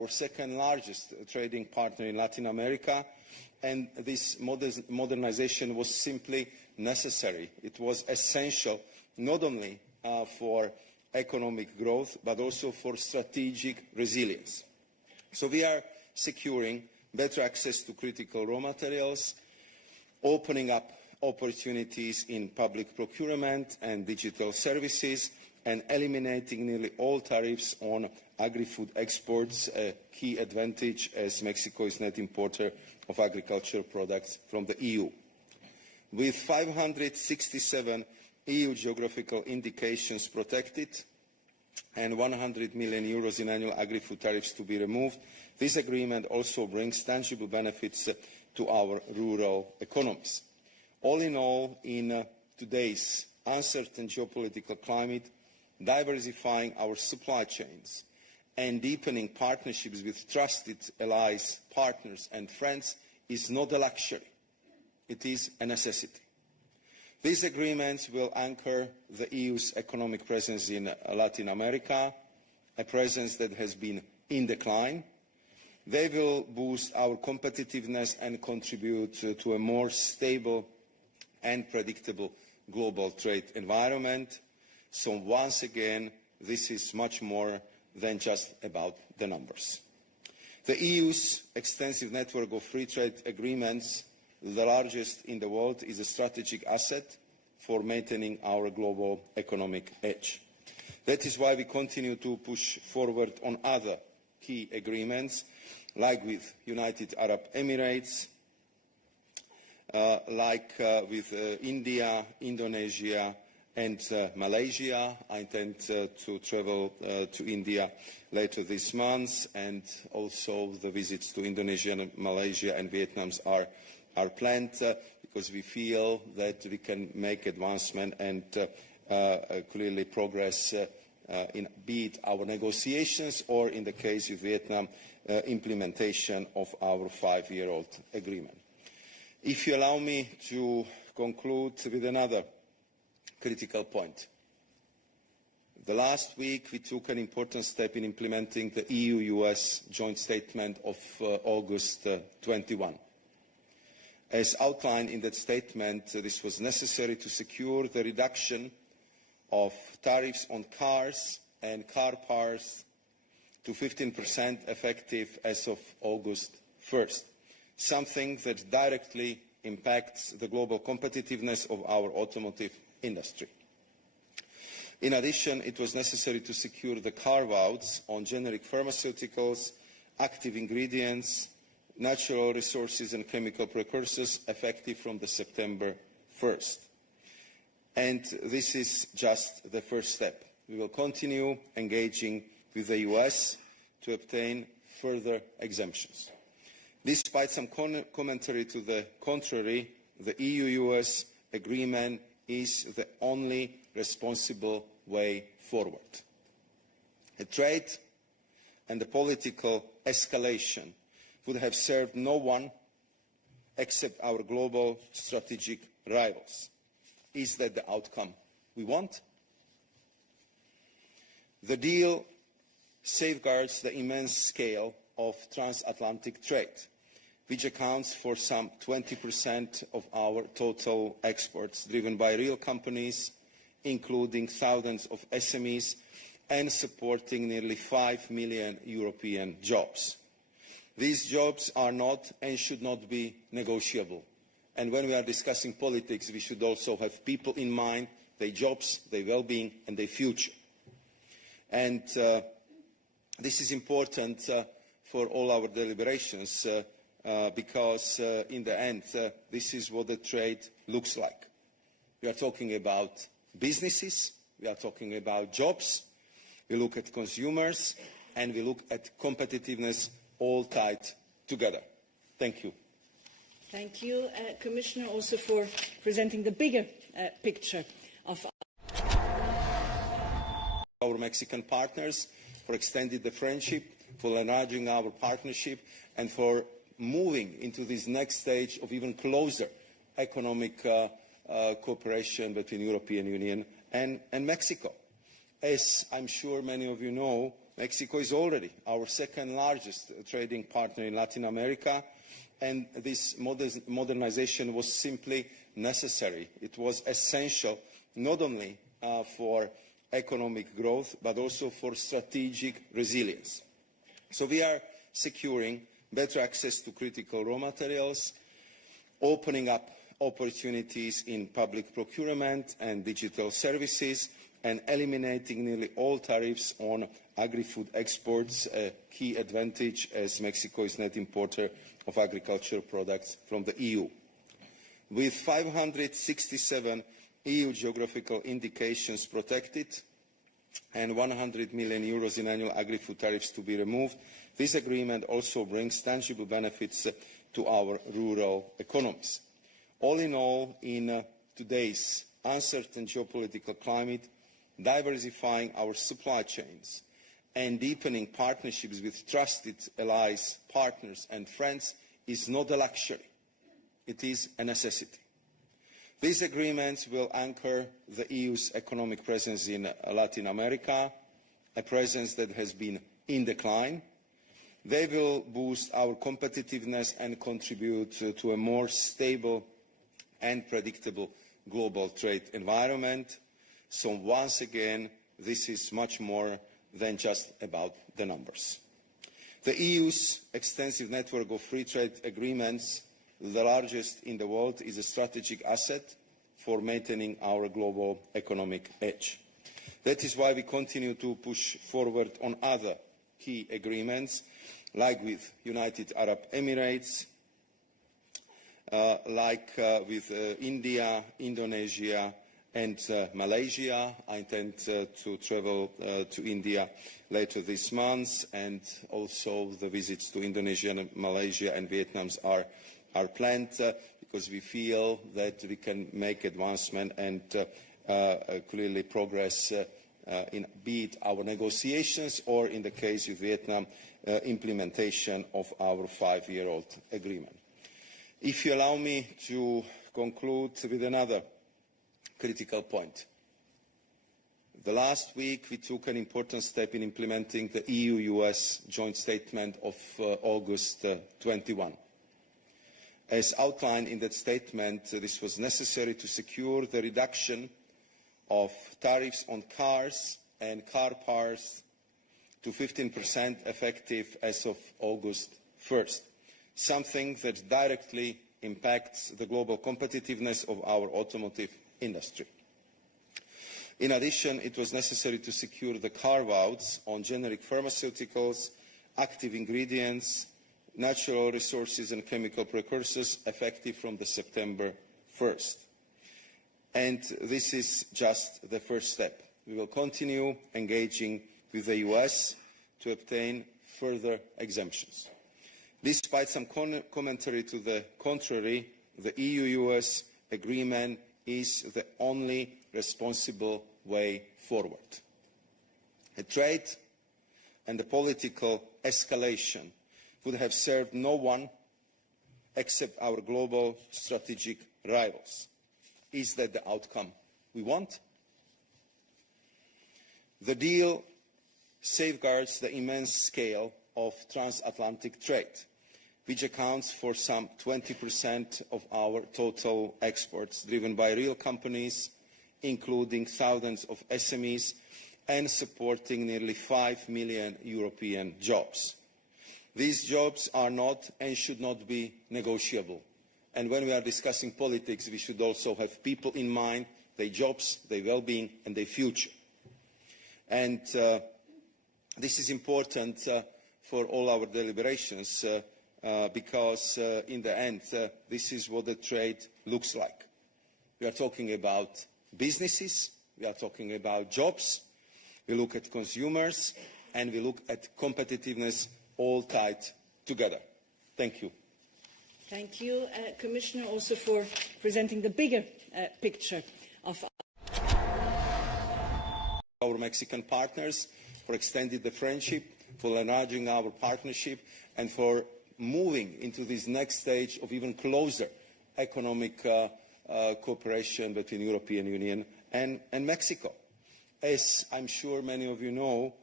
our second largest trading partner in Latin America, and this modernization was simply necessary. It was essential not only for economic growth, but also for strategic resilience. So we are securing better access to critical raw materials, opening up opportunities in public procurement and digital services, and eliminating nearly all tariffs on agri-food exports, a key advantage as Mexico is net importer of agricultural products from the EU. With 567 EU geographical indications protected and 100 million euros in annual agri-food tariffs to be removed, this agreement also brings tangible benefits to our rural economies. All in all, in today's uncertain geopolitical climate, diversifying our supply chains and deepening partnerships with trusted allies, partners and friends is not a luxury. It is a necessity. These agreements will anchor the EU's economic presence in Latin America, a presence that has been in decline. They will boost our competitiveness and contribute to a more stable and predictable global trade environment. So once again, this is much more than just about the numbers. The EU's extensive network of free trade agreements, the largest in the world, is a strategic asset for maintaining our global economic edge. That is why we continue to push forward on other key agreements, like with United Arab Emirates, with India, Indonesia, and Malaysia. I intend to travel to India later this month, and also the visits to Indonesia, and Malaysia and Vietnam are planned because we feel that we can make advancement and clearly progress in be it our negotiations or, in the case of Vietnam, implementation of our 5-year-old agreement. If you allow me to conclude with another critical point. The last week we took an important step in implementing the EU-US joint statement of August 21. As outlined in that statement, this was necessary to secure the reduction of tariffs on cars and car parts to 15% effective as of August 1st, something that directly impacts the global competitiveness of our automotive industry. In addition, it was necessary to secure the carve-outs on generic pharmaceuticals, active ingredients, natural resources and chemical precursors effective from the September 1st. And this is just the first step. We will continue engaging with the US to obtain further exemptions. Despite some commentary to the contrary, the EU-US agreement is the only responsible way forward. A trade and the political escalation would have served no one except our global strategic rivals. Is that the outcome we want? The deal safeguards the immense scale of transatlantic trade, which accounts for some 20% of our total exports, driven by real companies, including thousands of SMEs, and supporting nearly 5 million European jobs. These jobs are not and should not be negotiable. And when we are discussing politics, we should also have people in mind, their jobs, their well-being, and their future. And this is important for all our deliberations because in the end, this is what the trade looks like. We are talking about businesses, we are talking about jobs, we look at consumers, and we look at competitiveness, all tied together. Thank you. Thank you, Commissioner, also for presenting the bigger picture of our Mexican partners, for extending the friendship, for enlarging our partnership, and for moving into this next stage of even closer economic cooperation between the European Union and Mexico. As I'm sure many of you know, Mexico is already our second largest trading partner in Latin America, and this modernization was simply necessary. It was essential not only for economic growth, but also for strategic resilience. So we are securing better access to critical raw materials, opening up opportunities in public procurement and digital services, and eliminating nearly all tariffs on agri-food exports, a key advantage as Mexico is net importer of agricultural products from the EU. With 567 EU geographical indications protected and 100 million euros in annual agri-food tariffs to be removed, this agreement also brings tangible benefits to our rural economies. All in all, in today's uncertain geopolitical climate, diversifying our supply chains and deepening partnerships with trusted allies, partners and friends is not a luxury. It is a necessity. These agreements will anchor the EU's economic presence in Latin America, a presence that has been in decline. They will boost our competitiveness and contribute to a more stable and predictable global trade environment. So once again, this is much more than just about the numbers. The EU's extensive network of free trade agreements, the largest in the world, is a strategic asset for maintaining our global economic edge. That is why we continue to push forward on other key agreements, like with United Arab Emirates, with India, Indonesia and Malaysia. I intend to travel to India later this month, and also the visits to Indonesia, Malaysia and Vietnam are planned because we feel that we can make advancement and clearly progress in be it our negotiations or, in the case of Vietnam, implementation of our 5-year-old agreement. If you allow me to conclude with another critical point. The last week we took an important step in implementing the EU-US joint statement of August 21. As outlined in that statement, this was necessary to secure the reduction of tariffs on cars and car parts to 15% effective as of August 1st, something that directly impacts the global competitiveness of our automotive industry. In addition, it was necessary to secure the carve-outs on generic pharmaceuticals, active ingredients, natural resources and chemical precursors effective from the September 1st. And this is just the first step. We will continue engaging with the US to obtain further exemptions. Despite some commentary to the contrary, the EU-US agreement is the only responsible way forward. A trade and a political escalation would have served no one except our global strategic rivals. Is that the outcome we want? The deal safeguards the immense scale of transatlantic trade, which accounts for some 20% of our total exports, driven by real companies, including thousands of SMEs, and supporting nearly 5 million European jobs. These jobs are not and should not be negotiable. And when we are discussing politics, we should also have people in mind, their jobs, their well-being, and their future. And this is important for all our deliberations because in the end, this is what the trade looks like. We are talking about businesses, we are talking about jobs, we look at consumers, and we look at competitiveness, all tied together. Thank you. Thank you, Commissioner, also for presenting the bigger picture of our Mexican partners, for extending the friendship, for enlarging our partnership, and for moving into this next stage of even closer economic cooperation between the European Union and Mexico. As I'm sure many of you know,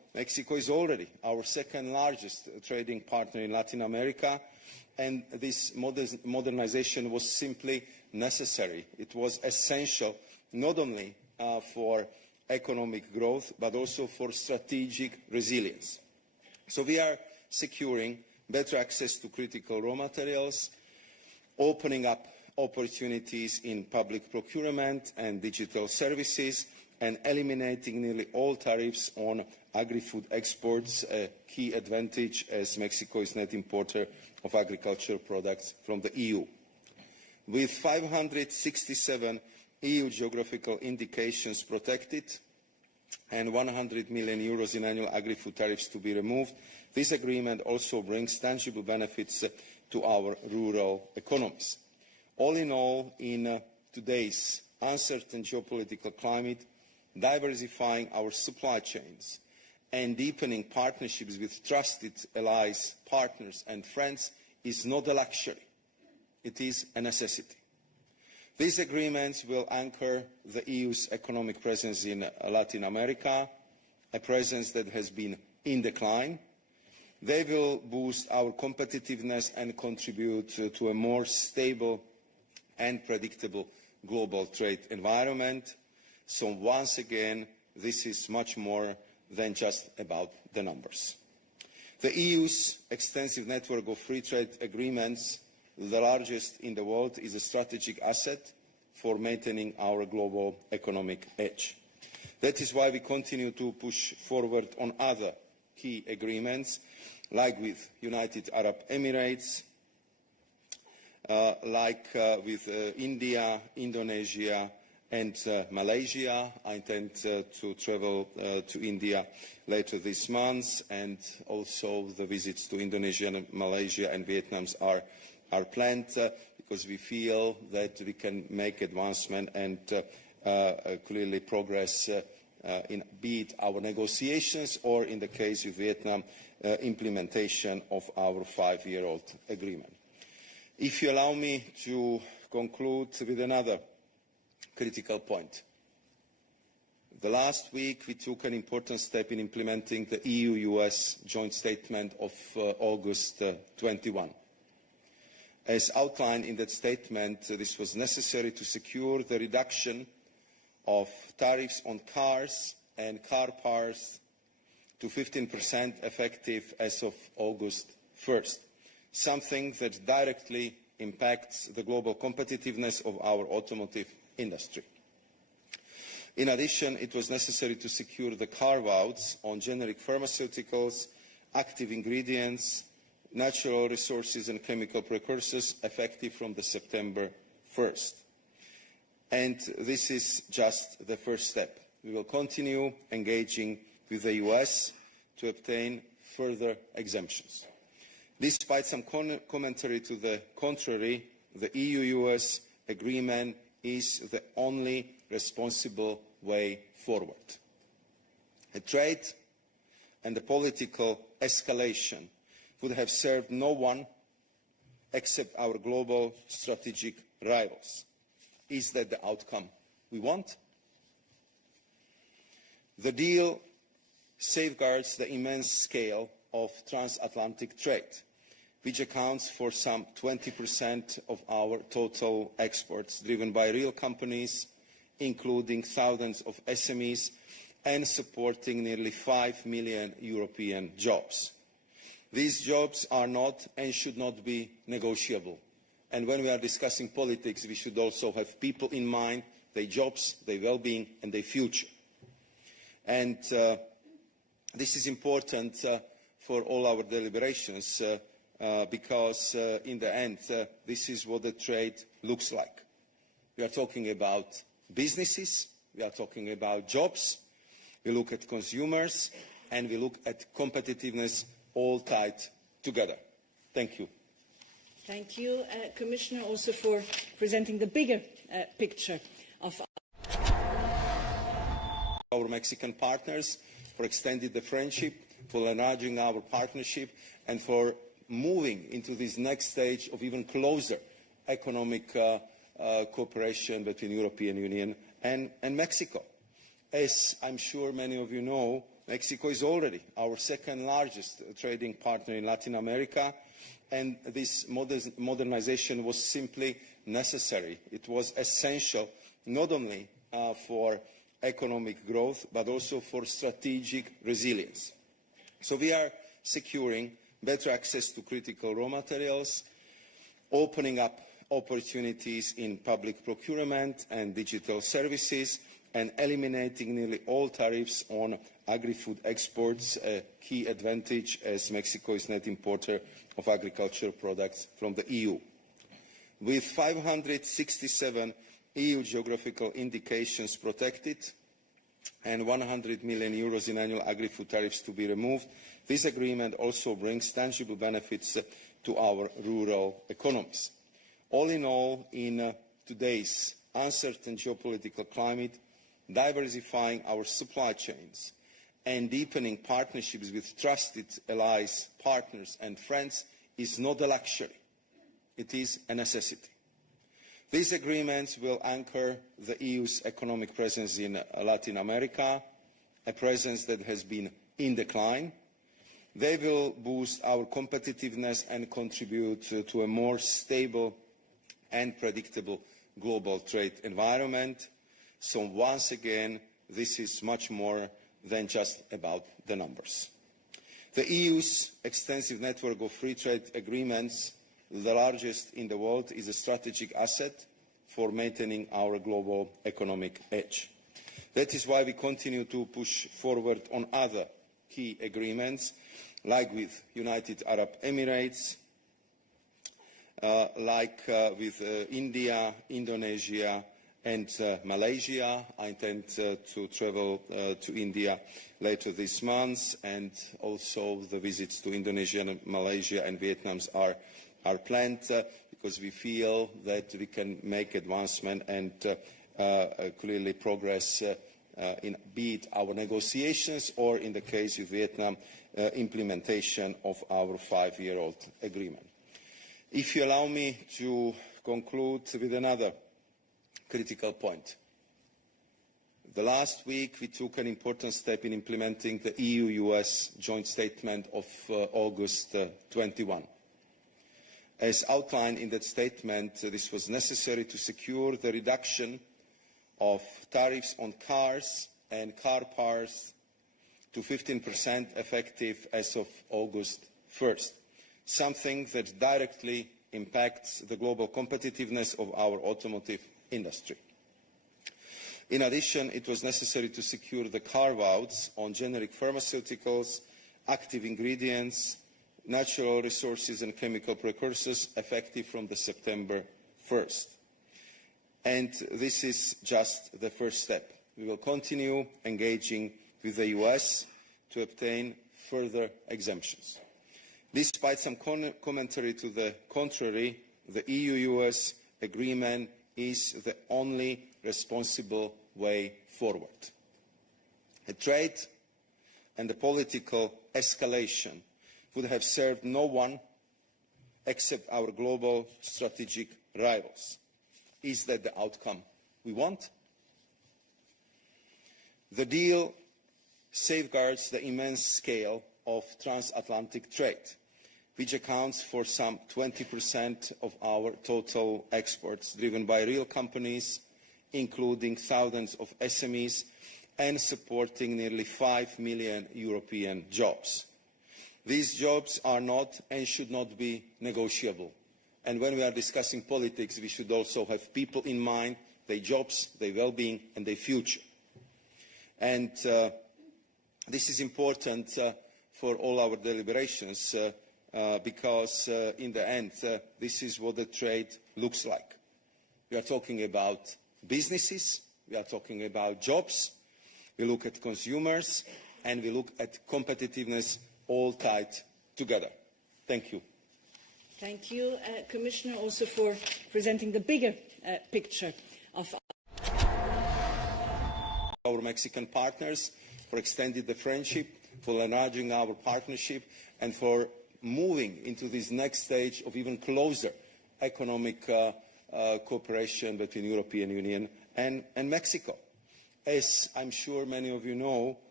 Mexico is already our second largest trading partner in Latin America, and this modernization was simply necessary. It was essential not only for economic growth, but also for strategic resilience. So we are securing better access to critical raw materials, opening up opportunities in public procurement and digital services, and eliminating nearly all tariffs on agri-food exports, a key advantage as Mexico is net importer of agricultural products from the EU. With 567 EU geographical indications protected and 100 million euros in annual agri-food tariffs to be removed, this agreement also brings tangible benefits to our rural economies. All in all, in today's uncertain geopolitical climate, diversifying our supply chains and deepening partnerships with trusted allies, partners and friends is not a luxury. It is a necessity. These agreements will anchor the EU's economic presence in Latin America, a presence that has been in decline. They will boost our competitiveness and contribute to a more stable and predictable global trade environment. So once again, this is much more than just about the numbers. The EU's extensive network of free trade agreements, the largest in the world, is a strategic asset for maintaining our global economic edge. That is why we continue to push forward on other key agreements, like with United Arab Emirates, with India, Indonesia and Malaysia. I intend to travel to India later this month, and also the visits to Indonesia, Malaysia and Vietnam are planned because we feel that we can make advancement and clearly progress in be it our negotiations or, in the case of Vietnam, implementation of our 5-year-old agreement. If you allow me to conclude with another critical point. The last week we took an important step in implementing the EU-US joint statement of August 21. As outlined in that statement, this was necessary to secure the reduction of tariffs on cars and car parts to 15% effective as of August 1st, something that directly impacts the global competitiveness of our automotive industry. In addition, it was necessary to secure the carve-outs on generic pharmaceuticals, active ingredients, natural resources and chemical precursors effective from the September 1st. And this is just the first step. We will continue engaging with the US to obtain further exemptions. Despite some commentary to the contrary, the EU-US agreement is the only responsible way forward. A trade and a political escalation would have served no one except our global strategic rivals. Is that the outcome we want? The deal safeguards the immense scale of transatlantic trade, which accounts for some 20% of our total exports, driven by real companies, including thousands of SMEs, and supporting nearly 5 million European jobs. These jobs are not and should not be negotiable. And when we are discussing politics, we should also have people in mind, their jobs, their well-being and their future. And this is important for all our deliberations because in the end, this is what the trade looks like. We are talking about businesses, we are talking about jobs, we look at consumers, and we look at competitiveness, all tied together. Thank you. Thank you, Commissioner, also for presenting the bigger picture of our Mexican partners, for extending the friendship, for enlarging our partnership, and for moving into this next stage of even closer economic cooperation between the European Union and Mexico. As I'm sure many of you know, Mexico is already our second largest trading partner in Latin America, and this modernization was simply necessary. It was essential not only for economic growth, but also for strategic resilience. So we are securing better access to critical raw materials, opening up opportunities in public procurement and digital services, and eliminating nearly all tariffs on agri-food exports, a key advantage as Mexico is net importer of agricultural products from the EU. With 567 EU geographical indications protected and 100 million euros in annual agri-food tariffs to be removed, this agreement also brings tangible benefits to our rural economies. All in all, in today's uncertain geopolitical climate, diversifying our supply chains and deepening partnerships with trusted allies, partners and friends is not a luxury. It is a necessity. These agreements will anchor the EU's economic presence in Latin America, a presence that has been in decline. They will boost our competitiveness and contribute to a more stable and predictable global trade environment. So once again, this is much more than just about the numbers. The EU's extensive network of free trade agreements, the largest in the world, is a strategic asset for maintaining our global economic edge. That is why we continue to push forward on other key agreements, like with United Arab Emirates, with India, Indonesia and Malaysia. I intend to travel to India later this month, and also the visits to Indonesia, Malaysia and Vietnam are planned because we feel that we can make advancement and clearly progress in be it our negotiations or, in the case of Vietnam, implementation of our 5-year-old agreement. If you allow me to conclude with another critical point. The last week we took an important step in implementing the EU-US joint statement of August 21. As outlined in that statement, this was necessary to secure the reduction of tariffs on cars and car parts to 15% effective as of August 1st, something that directly impacts the global competitiveness of our automotive industry. In addition, it was necessary to secure the carve-outs on generic pharmaceuticals, active ingredients, natural resources and chemical precursors effective from the September 1st. And this is just the first step. We will continue engaging with the US to obtain further exemptions. Despite some commentary to the contrary, the EU-US agreement is the only responsible way forward. A trade and a political escalation would have served no one except our global strategic rivals. Is that the outcome we want? The deal safeguards the immense scale of transatlantic trade, which accounts for some 20% of our total exports, driven by real companies, including thousands of SMEs, and supporting nearly 5 million European jobs. These jobs are not and should not be negotiable. And when we are discussing politics, we should also have people in mind, their jobs, their well-being, and their future. And this is important for all our deliberations because in the end, this is what the trade looks like. We are talking about businesses, we are talking about jobs, we look at consumers, and we look at competitiveness, all tied together. Thank you. Thank you, Commissioner, also for presenting the bigger picture of our Mexican partners, for extending the friendship, for enlarging our partnership, and for moving into this next stage of even closer economic cooperation between the European Union and Mexico. As I'm sure many of you know,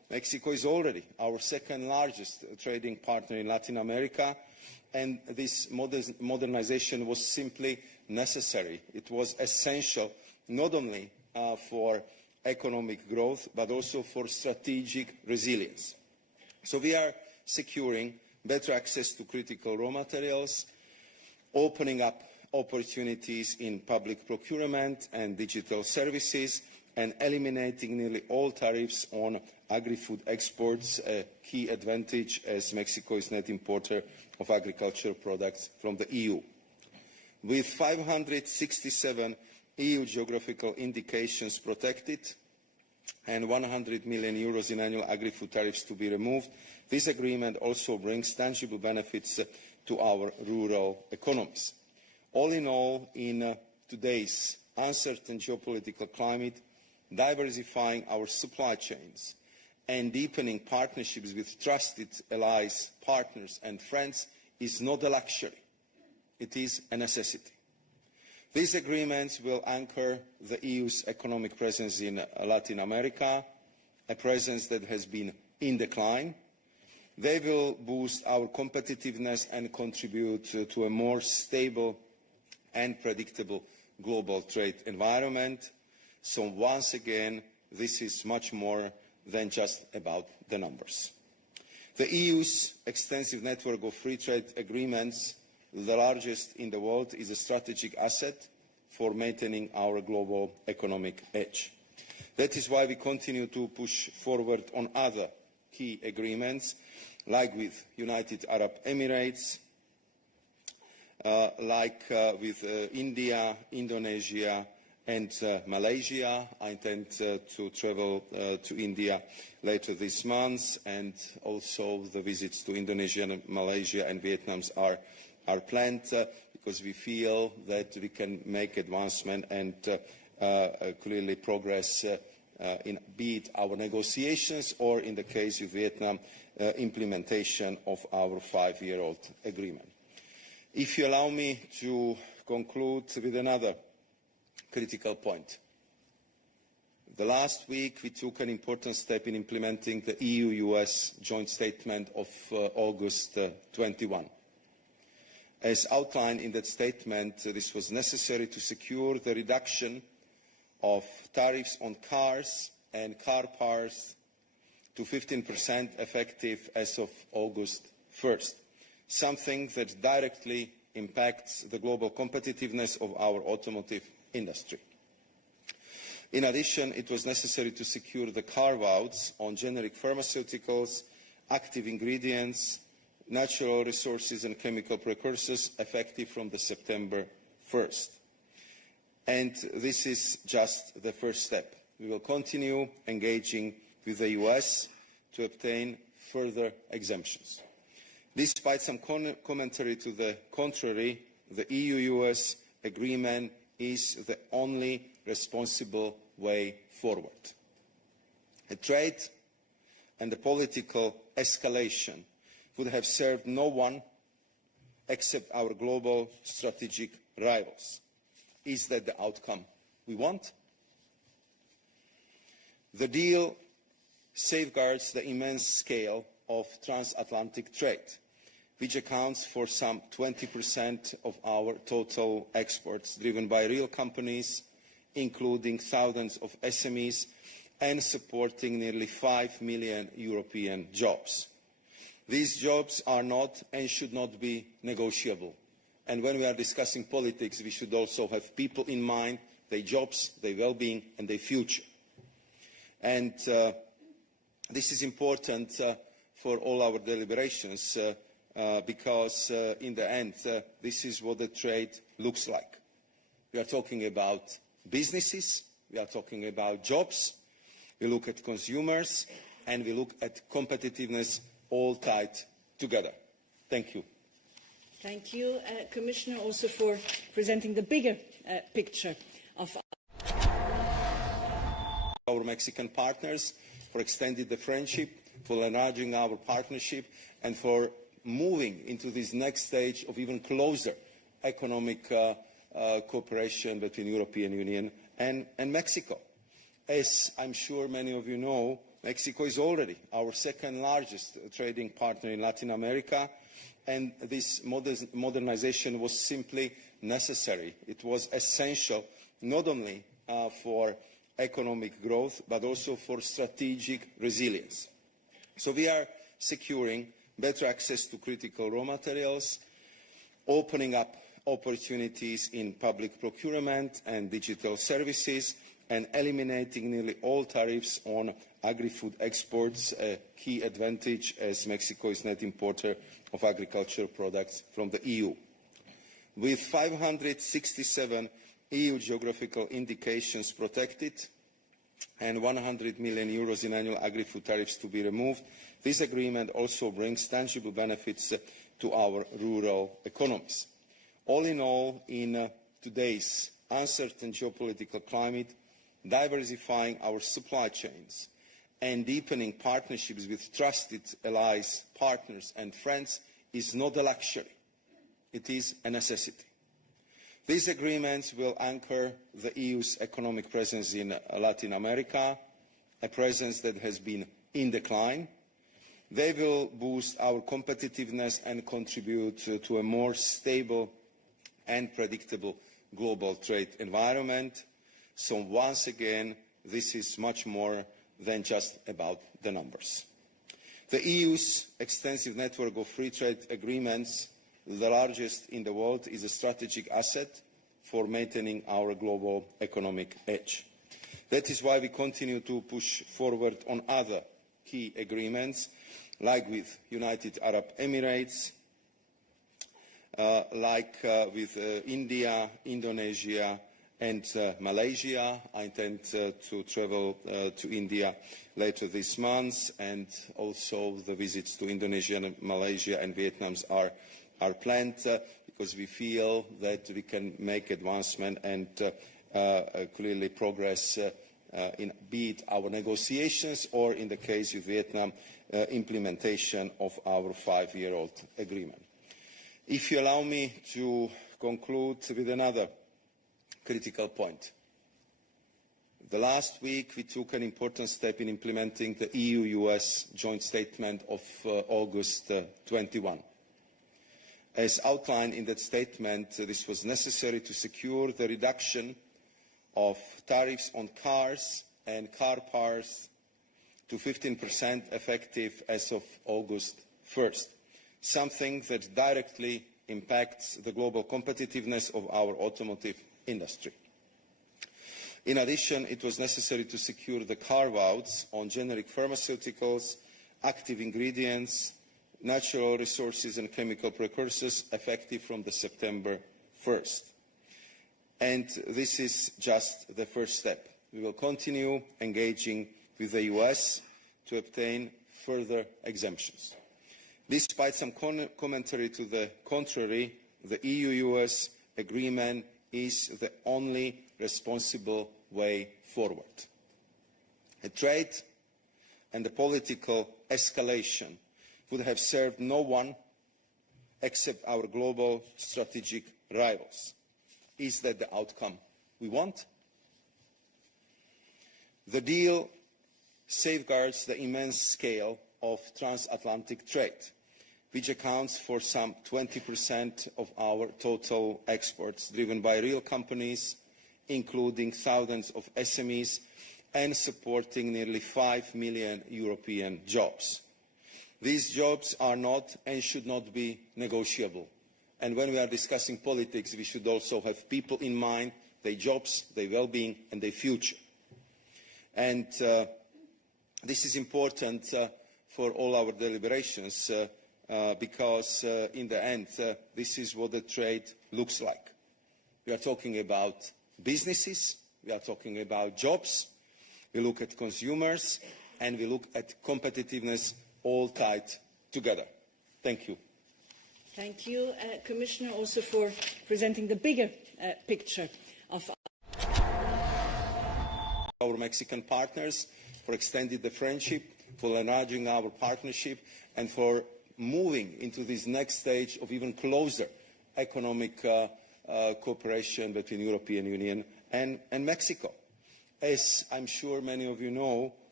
Mexico is already our second largest trading partner in Latin America, and this modernization was simply necessary. It was essential not only for economic growth, but also for strategic resilience. So we are securing better access to critical raw materials, opening up opportunities in public procurement and digital services, and eliminating nearly all tariffs on agri-food exports, a key advantage as Mexico is net importer of agricultural products from the EU. With 567 EU geographical indications protected and 100 million euros in annual agri-food tariffs to be removed, this agreement also brings tangible benefits to our rural economies. All in all, in today's uncertain geopolitical climate, diversifying our supply chains and deepening partnerships with trusted allies, partners and friends is not a luxury. It is a necessity. These agreements will anchor the EU's economic presence in Latin America, a presence that has been in decline. They will boost our competitiveness and contribute to a more stable and predictable global trade environment. So once again, this is much more than just about the numbers. The EU's extensive network of free trade agreements, the largest in the world, is a strategic asset for maintaining our global economic edge. That is why we continue to push forward on other key agreements, like with United Arab Emirates, with India, Indonesia and Malaysia. I intend to travel to India later this month, and also the visits to Indonesia, Malaysia and Vietnam are planned because we feel that we can make advancement and clearly progress in be it our negotiations or, in the case of Vietnam, implementation of our 5-year-old agreement. If you allow me to conclude with another critical point. The last week we took an important step in implementing the EU-US joint statement of August 21. As outlined in that statement, this was necessary to secure the reduction of tariffs on cars and car parts to 15% effective as of August 1st, something that directly impacts the global competitiveness of our automotive industry. In addition, it was necessary to secure the carve-outs on generic pharmaceuticals, active ingredients, natural resources and chemical precursors effective from the September 1st. And this is just the first step. We will continue engaging with the US to obtain further exemptions. Despite some commentary to the contrary, the EU-US agreement is the only responsible way forward. A trade and the political escalation would have served no one except our global strategic rivals. Is that the outcome we want? The deal safeguards the immense scale of transatlantic trade, which accounts for some 20% of our total exports, driven by real companies, including thousands of SMEs, and supporting nearly 5 million European jobs. These jobs are not and should not be negotiable. And when we are discussing politics, we should also have people in mind, their jobs, their well-being, and their future. And this is important for all our deliberations, because in the end, this is what the trade looks like. We are talking about businesses, we are talking about jobs, we look at consumers, and we look at competitiveness, all tied together. Thank you. Thank you, Commissioner, also for presenting the bigger picture of our Mexican partners, for extending the friendship, for enlarging our partnership, and for moving into this next stage of even closer economic cooperation between the European Union and Mexico. As I'm sure many of you know, Mexico is already our second largest trading partner in Latin America, and this modernization was simply necessary. It was essential not only for economic growth, but also for strategic resilience. So we are securing better access to critical raw materials, opening up opportunities in public procurement and digital services, and eliminating nearly all tariffs on agri-food exports, a key advantage as Mexico is net importer of agricultural products from the EU. With 567 EU geographical indications protected and 100 million euros in annual agri-food tariffs to be removed, this agreement also brings tangible benefits to our rural economies. All in all, in today's uncertain geopolitical climate, diversifying our supply chains and deepening partnerships with trusted allies, partners and friends is not a luxury. It is a necessity. These agreements will anchor the EU's economic presence in Latin America, a presence that has been in decline. They will boost our competitiveness and contribute to a more stable and predictable global trade environment. So once again, this is much more than just about the numbers. The EU's extensive network of free trade agreements, the largest in the world, is a strategic asset for maintaining our global economic edge. That is why we continue to push forward on other key agreements, like with United Arab Emirates, with India, Indonesia and Malaysia. I intend to travel to India later this month, and also the visits to Indonesia, Malaysia and Vietnam are planned because we feel that we can make advancement and clearly progress in be it our negotiations or, in the case of Vietnam, implementation of our 5-year-old agreement. If you allow me to conclude with another critical point. The last week we took an important step in implementing the EU-US joint statement of August 21. As outlined in that statement, this was necessary to secure the reduction of tariffs on cars and car parts to 15% effective as of August 1st, something that directly impacts the global competitiveness of our automotive industry. In addition, it was necessary to secure the carve-outs on generic pharmaceuticals, active ingredients, natural resources and chemical precursors effective from the September 1st. And this is just the first step. We will continue engaging with the US to obtain further exemptions. Despite some commentary to the contrary, the EU-US agreement is the only responsible way forward. A trade and a political escalation would have served no one except our global strategic rivals. Is that the outcome we want? The deal safeguards the immense scale of transatlantic trade, which accounts for some 20% of our total exports, driven by real companies, including thousands of SMEs, and supporting nearly 5 million European jobs. These jobs are not and should not be negotiable. And when we are discussing politics, we should also have people in mind, their jobs, their well-being and their future. And this is important for all our deliberations because in the end, this is what the trade looks like. We are talking about businesses, we are talking about jobs, we look at consumers, and we look at competitiveness, all tied together. Thank you. Thank you, Commissioner, also for presenting the bigger picture of our Mexican partners, for extending the friendship, for enlarging our partnership, and for moving into this next stage of even closer economic cooperation between the European Union and Mexico. As I'm sure many of you know,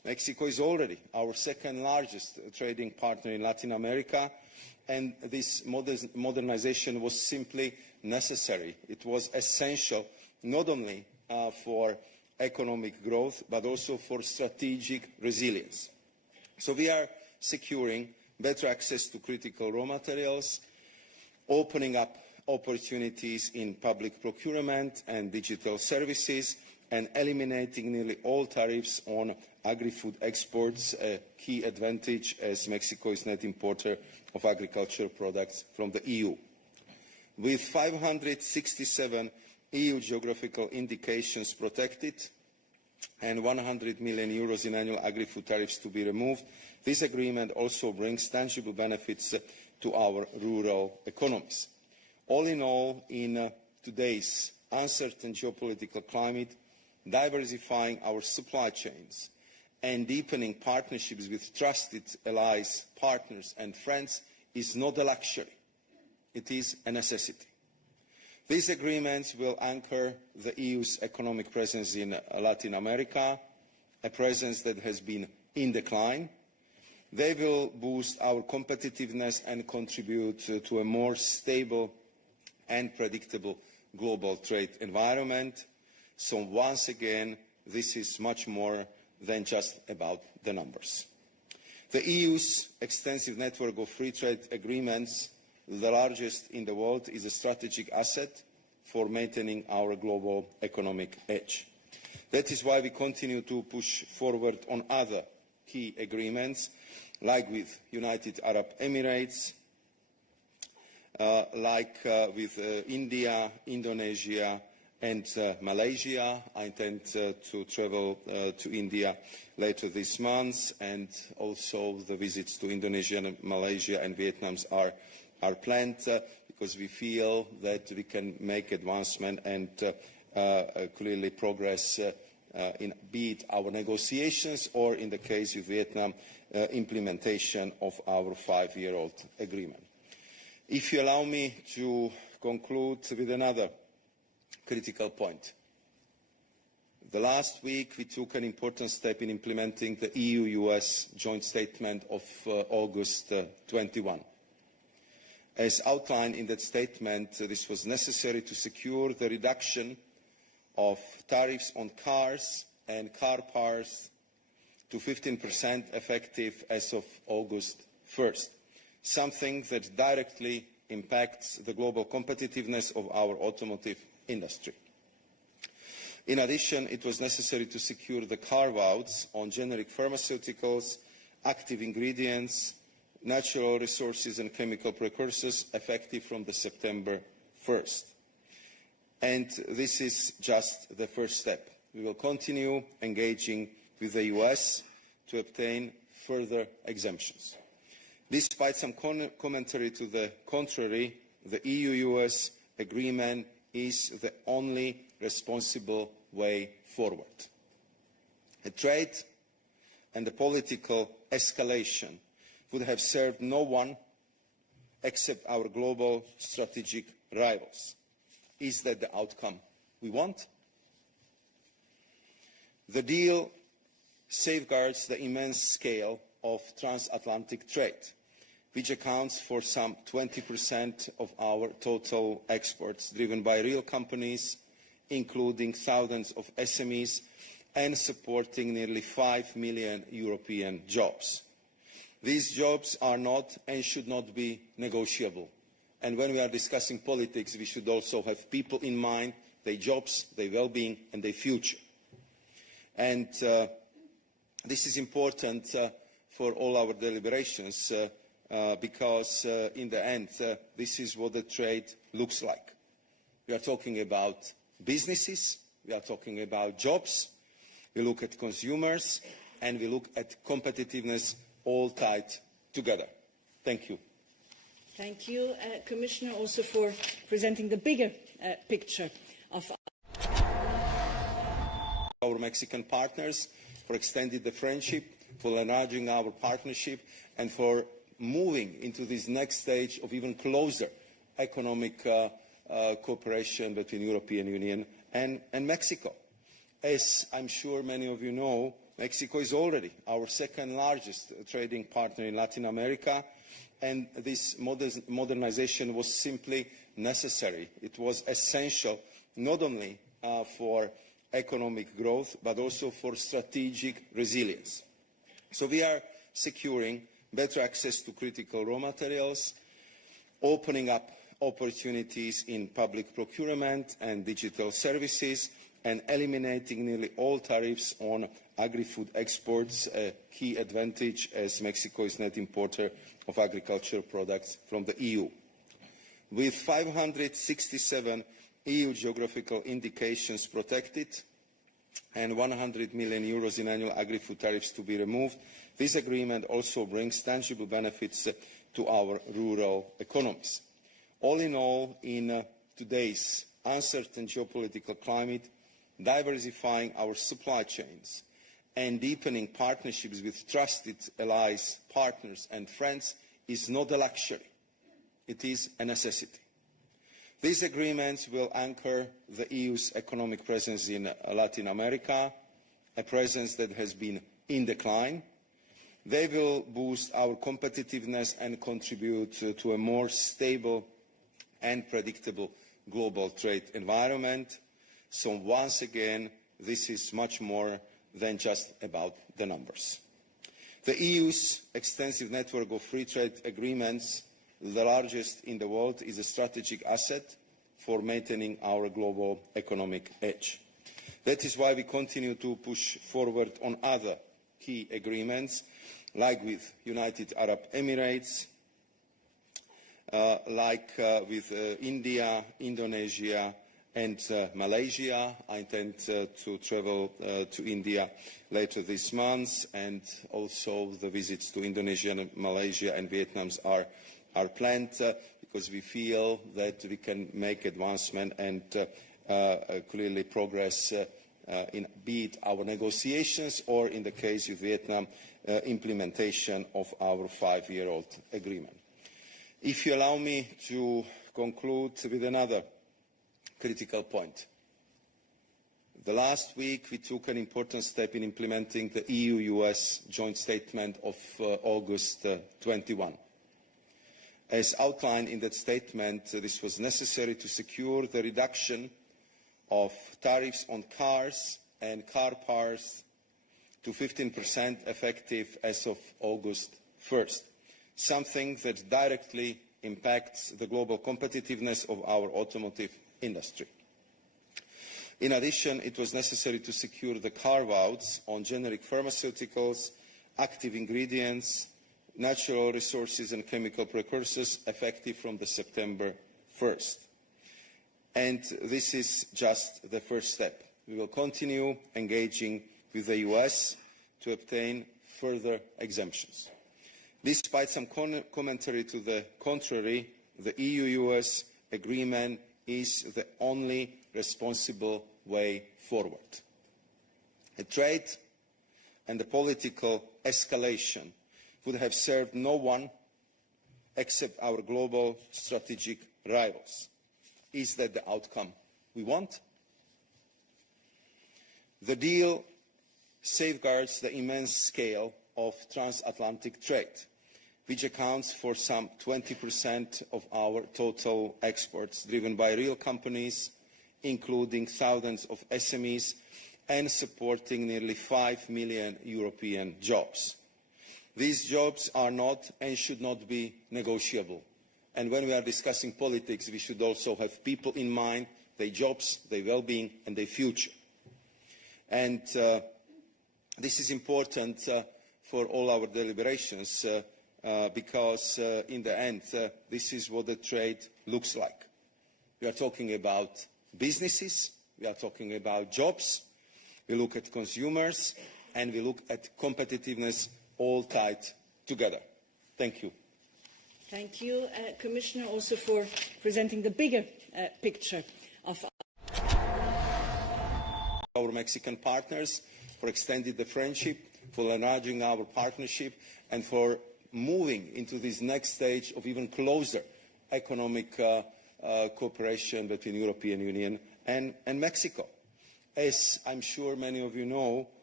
Mexico is already our second largest trading partner in Latin America, and this modernization was simply necessary. It was essential not only for economic growth, but also for strategic resilience. So we are securing better access to critical raw materials, opening up opportunities in public procurement and digital services, and eliminating nearly all tariffs on agri-food exports, a key advantage as Mexico is net importer of agricultural products from the EU. With 567 EU geographical indications protected and 100 million euros in annual agri-food tariffs to be removed, this agreement also brings tangible benefits to our rural economies. All in all, in today's uncertain geopolitical climate, diversifying our supply chains and deepening partnerships with trusted allies, partners and friends is not a luxury. It is a necessity. These agreements will anchor the EU's economic presence in Latin America, a presence that has been in decline. They will boost our competitiveness and contribute to a more stable and predictable global trade environment. So once again, this is much more than just about the numbers. The EU's extensive network of free trade agreements, the largest in the world, is a strategic asset for maintaining our global economic edge. That is why we continue to push forward on other key agreements, like with United Arab Emirates, with India, Indonesia and Malaysia. I intend to travel to India later this month, and also the visits to Indonesia, Malaysia and Vietnam are planned because we feel that we can make advancement and clearly progress in be it our negotiations or, in the case of Vietnam, implementation of our 5-year-old agreement. If you allow me to conclude with another critical point. The last week we took an important step in implementing the EU-US joint statement of August 21. As outlined in that statement, this was necessary to secure the reduction of tariffs on cars and car parts to 15% effective as of August 1st, something that directly impacts the global competitiveness of our automotive industry. In addition, it was necessary to secure the carve-outs on generic pharmaceuticals, active ingredients, natural resources and chemical precursors effective from the September 1st. And this is just the first step. We will continue engaging with the US to obtain further exemptions. Despite some commentary to the contrary, the EU-US agreement is the only responsible way forward. A trade and a political escalation would have served no one except our global strategic rivals. Is that the outcome we want? The deal safeguards the immense scale of transatlantic trade, which accounts for some 20% of our total exports, driven by real companies, including thousands of SMEs, and supporting nearly 5 million European jobs. These jobs are not and should not be negotiable. And when we are discussing politics, we should also have people in mind, their jobs, their well-being, and their future. And this is important for all our deliberations because in the end, this is what the trade looks like. We are talking about businesses, we are talking about jobs, we look at consumers, and we look at competitiveness, all tied together. Thank you. Thank you, Commissioner, also for presenting the bigger picture of our Mexican partners, for extending the friendship, for enlarging our partnership, and for moving into this next stage of even closer economic cooperation between the European Union and Mexico. As I'm sure many of you know, Mexico is already our second largest trading partner in Latin America, and this modernization was simply necessary. It was essential not only for economic growth, but also for strategic resilience. So we are securing better access to critical raw materials, opening up opportunities in public procurement and digital services, and eliminating nearly all tariffs on agri-food exports, a key advantage as Mexico is net importer of agricultural products from the EU. With 567 EU geographical indications protected and 100 million euros in annual agri-food tariffs to be removed, this agreement also brings tangible benefits to our rural economies. All in all, in today's uncertain geopolitical climate, diversifying our supply chains and deepening partnerships with trusted allies, partners and friends is not a luxury. It is a necessity. These agreements will anchor the EU's economic presence in Latin America, a presence that has been in decline. They will boost our competitiveness and contribute to a more stable and predictable global trade environment. So once again, this is much more than just about the numbers. The EU's extensive network of free trade agreements, the largest in the world, is a strategic asset for maintaining our global economic edge. That is why we continue to push forward on other key agreements, like with United Arab Emirates, with India, Indonesia and Malaysia. I intend to travel to India later this month, and also the visits to Indonesia, Malaysia and Vietnam are planned because we feel that we can make advancement and clearly progress in be it our negotiations or, in the case of Vietnam, implementation of our 5-year-old agreement. If you allow me to conclude with another critical point. The last week we took an important step in implementing the EU-US joint statement of August 21. As outlined in that statement, this was necessary to secure the reduction of tariffs on cars and car parts to 15% effective as of August 1st, something that directly impacts the global competitiveness of our automotive industry. In addition, it was necessary to secure the carve-outs on generic pharmaceuticals, active ingredients, natural resources and chemical precursors effective from the September 1st. And this is just the first step. We will continue engaging with the US to obtain further exemptions. Despite some commentary to the contrary, the EU-US agreement is the only responsible way forward. A trade and the political escalation would have served no one except our global strategic rivals. Is that the outcome we want? The deal safeguards the immense scale of transatlantic trade, which accounts for some 20% of our total exports, driven by real companies, including thousands of SMEs, and supporting nearly 5 million European jobs. These jobs are not and should not be negotiable. And when we are discussing politics, we should also have people in mind, their jobs, their well-being, and their future. And this is important for all our deliberations, because in the end, this is what the trade looks like. We are talking about businesses, we are talking about jobs, we look at consumers, and we look at competitiveness, all tied together. Thank you. Thank you, Commissioner, also for presenting the bigger picture of our Mexican partners, for extending the friendship, for enlarging our partnership, and for moving into this next stage of even closer economic cooperation between the European Union and Mexico. As I'm sure many of you know,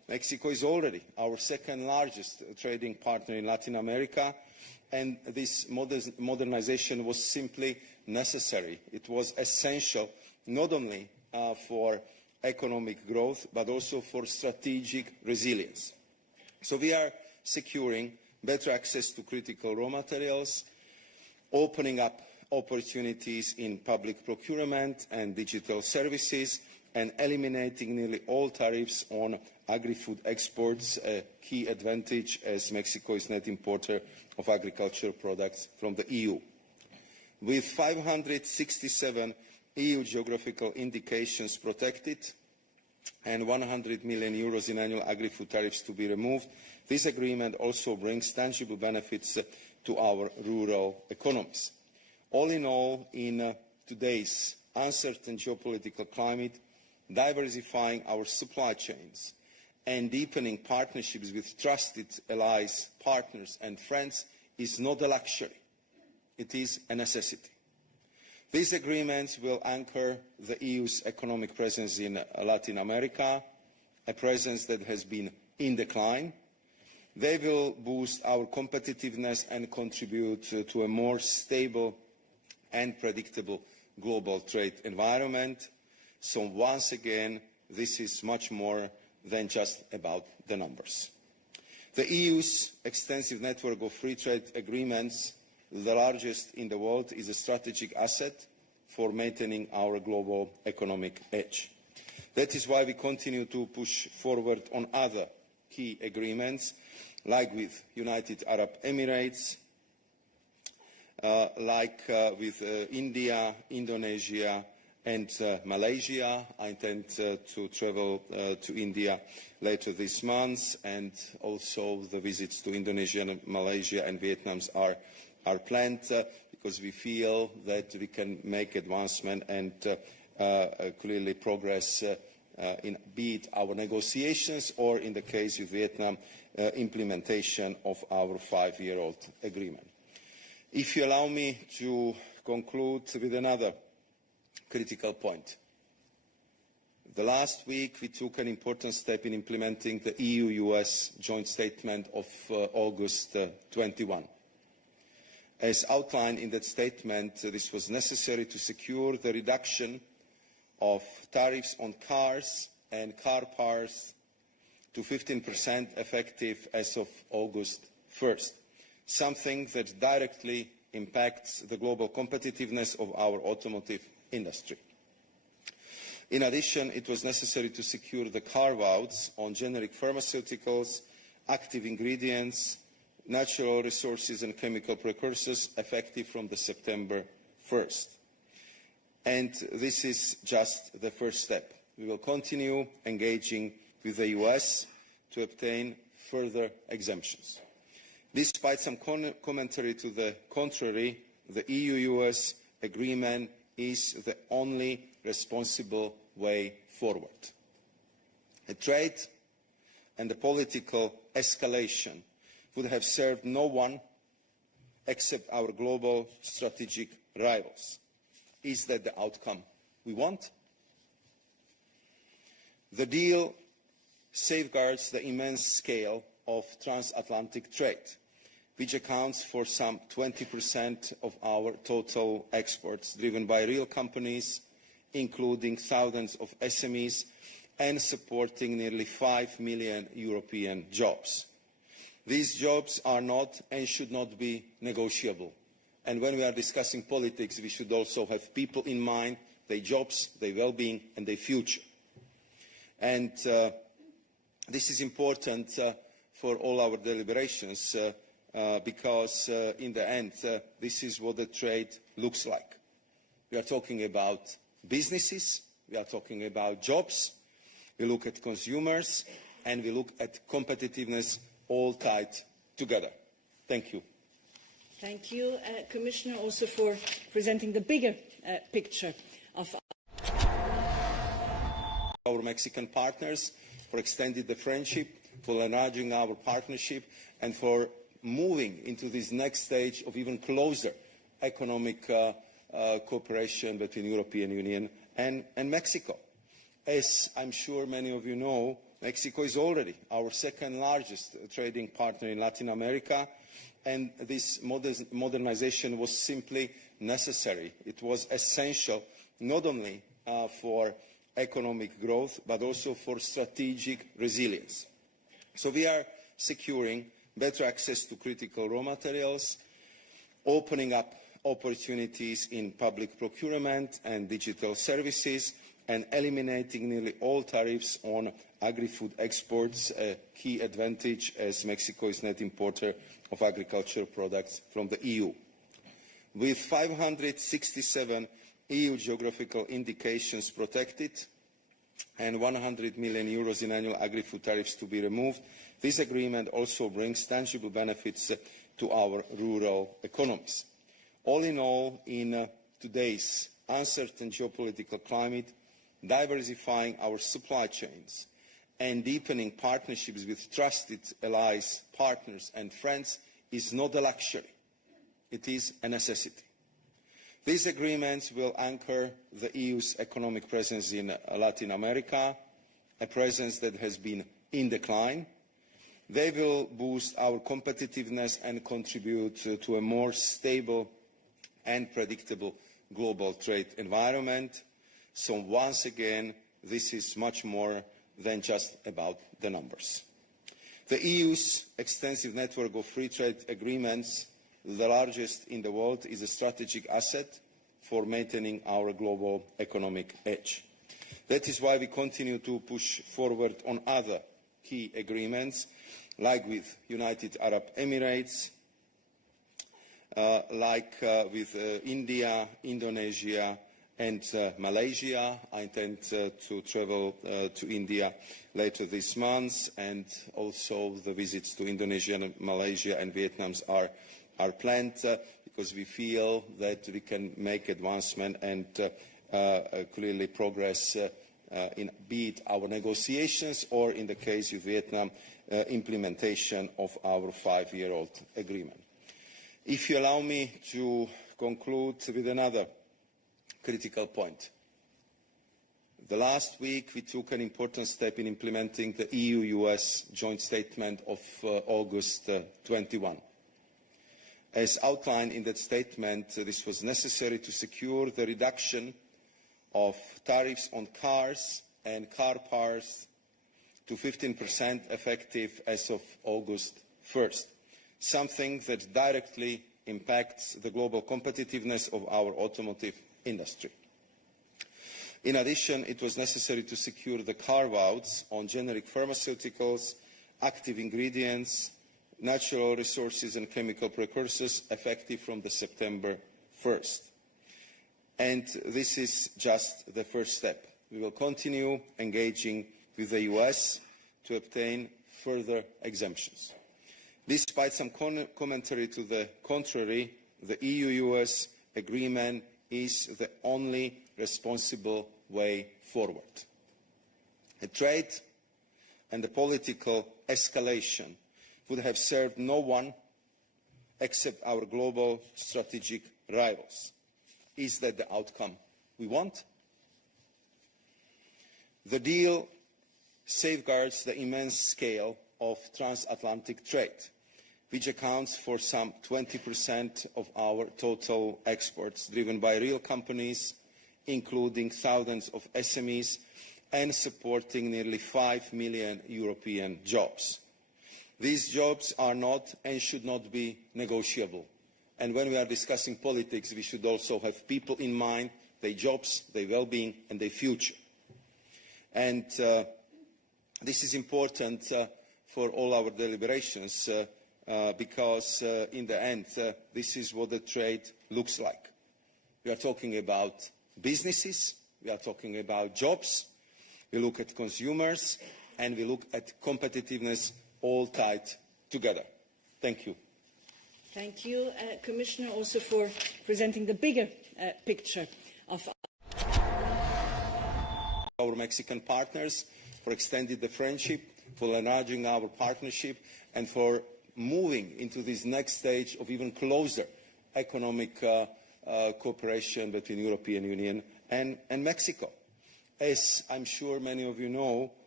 Mexico is already our second largest trading partner in Latin America, and this modernization was simply necessary. It was essential not only for economic growth, but also for strategic resilience. So we are securing better access to critical raw materials, opening up opportunities in public procurement and digital services, and eliminating nearly all tariffs on agri-food exports, a key advantage as Mexico is net importer of agricultural products from the EU. With 567 EU geographical indications protected and 100 million euros in annual agri-food tariffs to be removed, this agreement also brings tangible benefits to our rural economies. All in all, in today's uncertain geopolitical climate, diversifying our supply chains and deepening partnerships with trusted allies, partners and friends is not a luxury. It is a necessity. These agreements will anchor the EU's economic presence in Latin America, a presence that has been in decline. They will boost our competitiveness and contribute to a more stable and predictable global trade environment. So once again, this is much more than just about the numbers. The EU's extensive network of free trade agreements, the largest in the world, is a strategic asset for maintaining our global economic edge. That is why we continue to push forward on other key agreements, like with United Arab Emirates, with India, Indonesia and Malaysia. I intend to travel to India later this month, and also the visits to Indonesia, Malaysia and Vietnam are planned because we feel that we can make advancement and clearly progress in be it our negotiations or, in the case with Vietnam, implementation of our 5-year-old agreement. If you allow me to conclude with another critical point. The last week we took an important step in implementing the EU-US joint statement of August 21. As outlined in that statement, this was necessary to secure the reduction of tariffs on cars and car parts to 15% effective as of August 1st, something that directly impacts the global competitiveness of our automotive industry. In addition, it was necessary to secure the carve-outs on generic pharmaceuticals, active ingredients, natural resources and chemical precursors effective from the September 1st. And this is just the first step. We will continue engaging with the US to obtain further exemptions. Despite some commentary to the contrary, the EU-US agreement is the only responsible way forward. A trade and a political escalation would have served no one except our global strategic rivals. Is that the outcome we want? The deal safeguards the immense scale of transatlantic trade, which accounts for some 20% of our total exports, driven by real companies, including thousands of SMEs, and supporting nearly 5 million European jobs. These jobs are not and should not be negotiable. And when we are discussing politics, we should also have people in mind, their jobs, their well-being and their future. And this is important for all our deliberations because in the end, this is what the trade looks like. We are talking about businesses, we are talking about jobs, we look at consumers, and we look at competitiveness, all tied together. Thank you. Thank you, Commissioner, also for presenting the bigger picture of our Mexican partners, for extending the friendship, for enlarging our partnership, and for moving into this next stage of even closer economic cooperation between the European Union and Mexico. As I'm sure many of you know, Mexico is already our second largest trading partner in Latin America, and this modernization was simply necessary. It was essential not only for economic growth, but also for strategic resilience. So we are securing better access to critical raw materials, opening up opportunities in public procurement and digital services, and eliminating nearly all tariffs on agri-food exports, a key advantage as Mexico is net importer of agricultural products from the EU. With 567 EU geographical indications protected and 100 million euros in annual agri-food tariffs to be removed, this agreement also brings tangible benefits to our rural economies. All in all, in today's uncertain geopolitical climate, diversifying our supply chains and deepening partnerships with trusted allies, partners and friends is not a luxury. It is a necessity. These agreements will anchor the EU's economic presence in Latin America, a presence that has been in decline. They will boost our competitiveness and contribute to a more stable and predictable global trade environment. So once again, this is much more than just about the numbers. The EU's extensive network of free trade agreements, the largest in the world, is a strategic asset for maintaining our global economic edge. That is why we continue to push forward on other key agreements, like with United Arab Emirates, with India, Indonesia and Malaysia. I intend to travel to India later this month, and also the visits to Indonesia, Malaysia and Vietnam are planned because we feel that we can make advancement and clearly progress in be it our negotiations or, in the case of Vietnam, implementation of our 5-year-old agreement. If you allow me to conclude with another critical point. The last week we took an important step in implementing the EU-US joint statement of August 21. As outlined in that statement, this was necessary to secure the reduction of tariffs on cars and car parts to 15% effective as of August 1st, something that directly impacts the global competitiveness of our automotive industry. In addition, it was necessary to secure the carve-outs on generic pharmaceuticals, active ingredients, natural resources and chemical precursors effective from the September 1st. And this is just the first step. We will continue engaging with the US to obtain further exemptions. Despite some commentary to the contrary, the EU-US agreement is the only responsible way forward. A trade and a political escalation would have served no one except our global strategic rivals. Is that the outcome we want? The deal safeguards the immense scale of transatlantic trade, which accounts for some 20% of our total exports, driven by real companies, including thousands of SMEs, and supporting nearly 5 million European jobs. These jobs are not and should not be negotiable. And when we are discussing politics, we should also have people in mind, their jobs, their well-being, and their future. And this is important for all our deliberations because in the end, this is what the trade looks like. We are talking about businesses, we are talking about jobs, we look at consumers, and we look at competitiveness, all tied together. Thank you. Thank you, Commissioner, also for presenting the bigger picture of our Mexican partners, for extending the friendship, for enlarging our partnership, and for moving into this next stage of even closer economic cooperation between the European Union and Mexico. As I'm sure many of you know,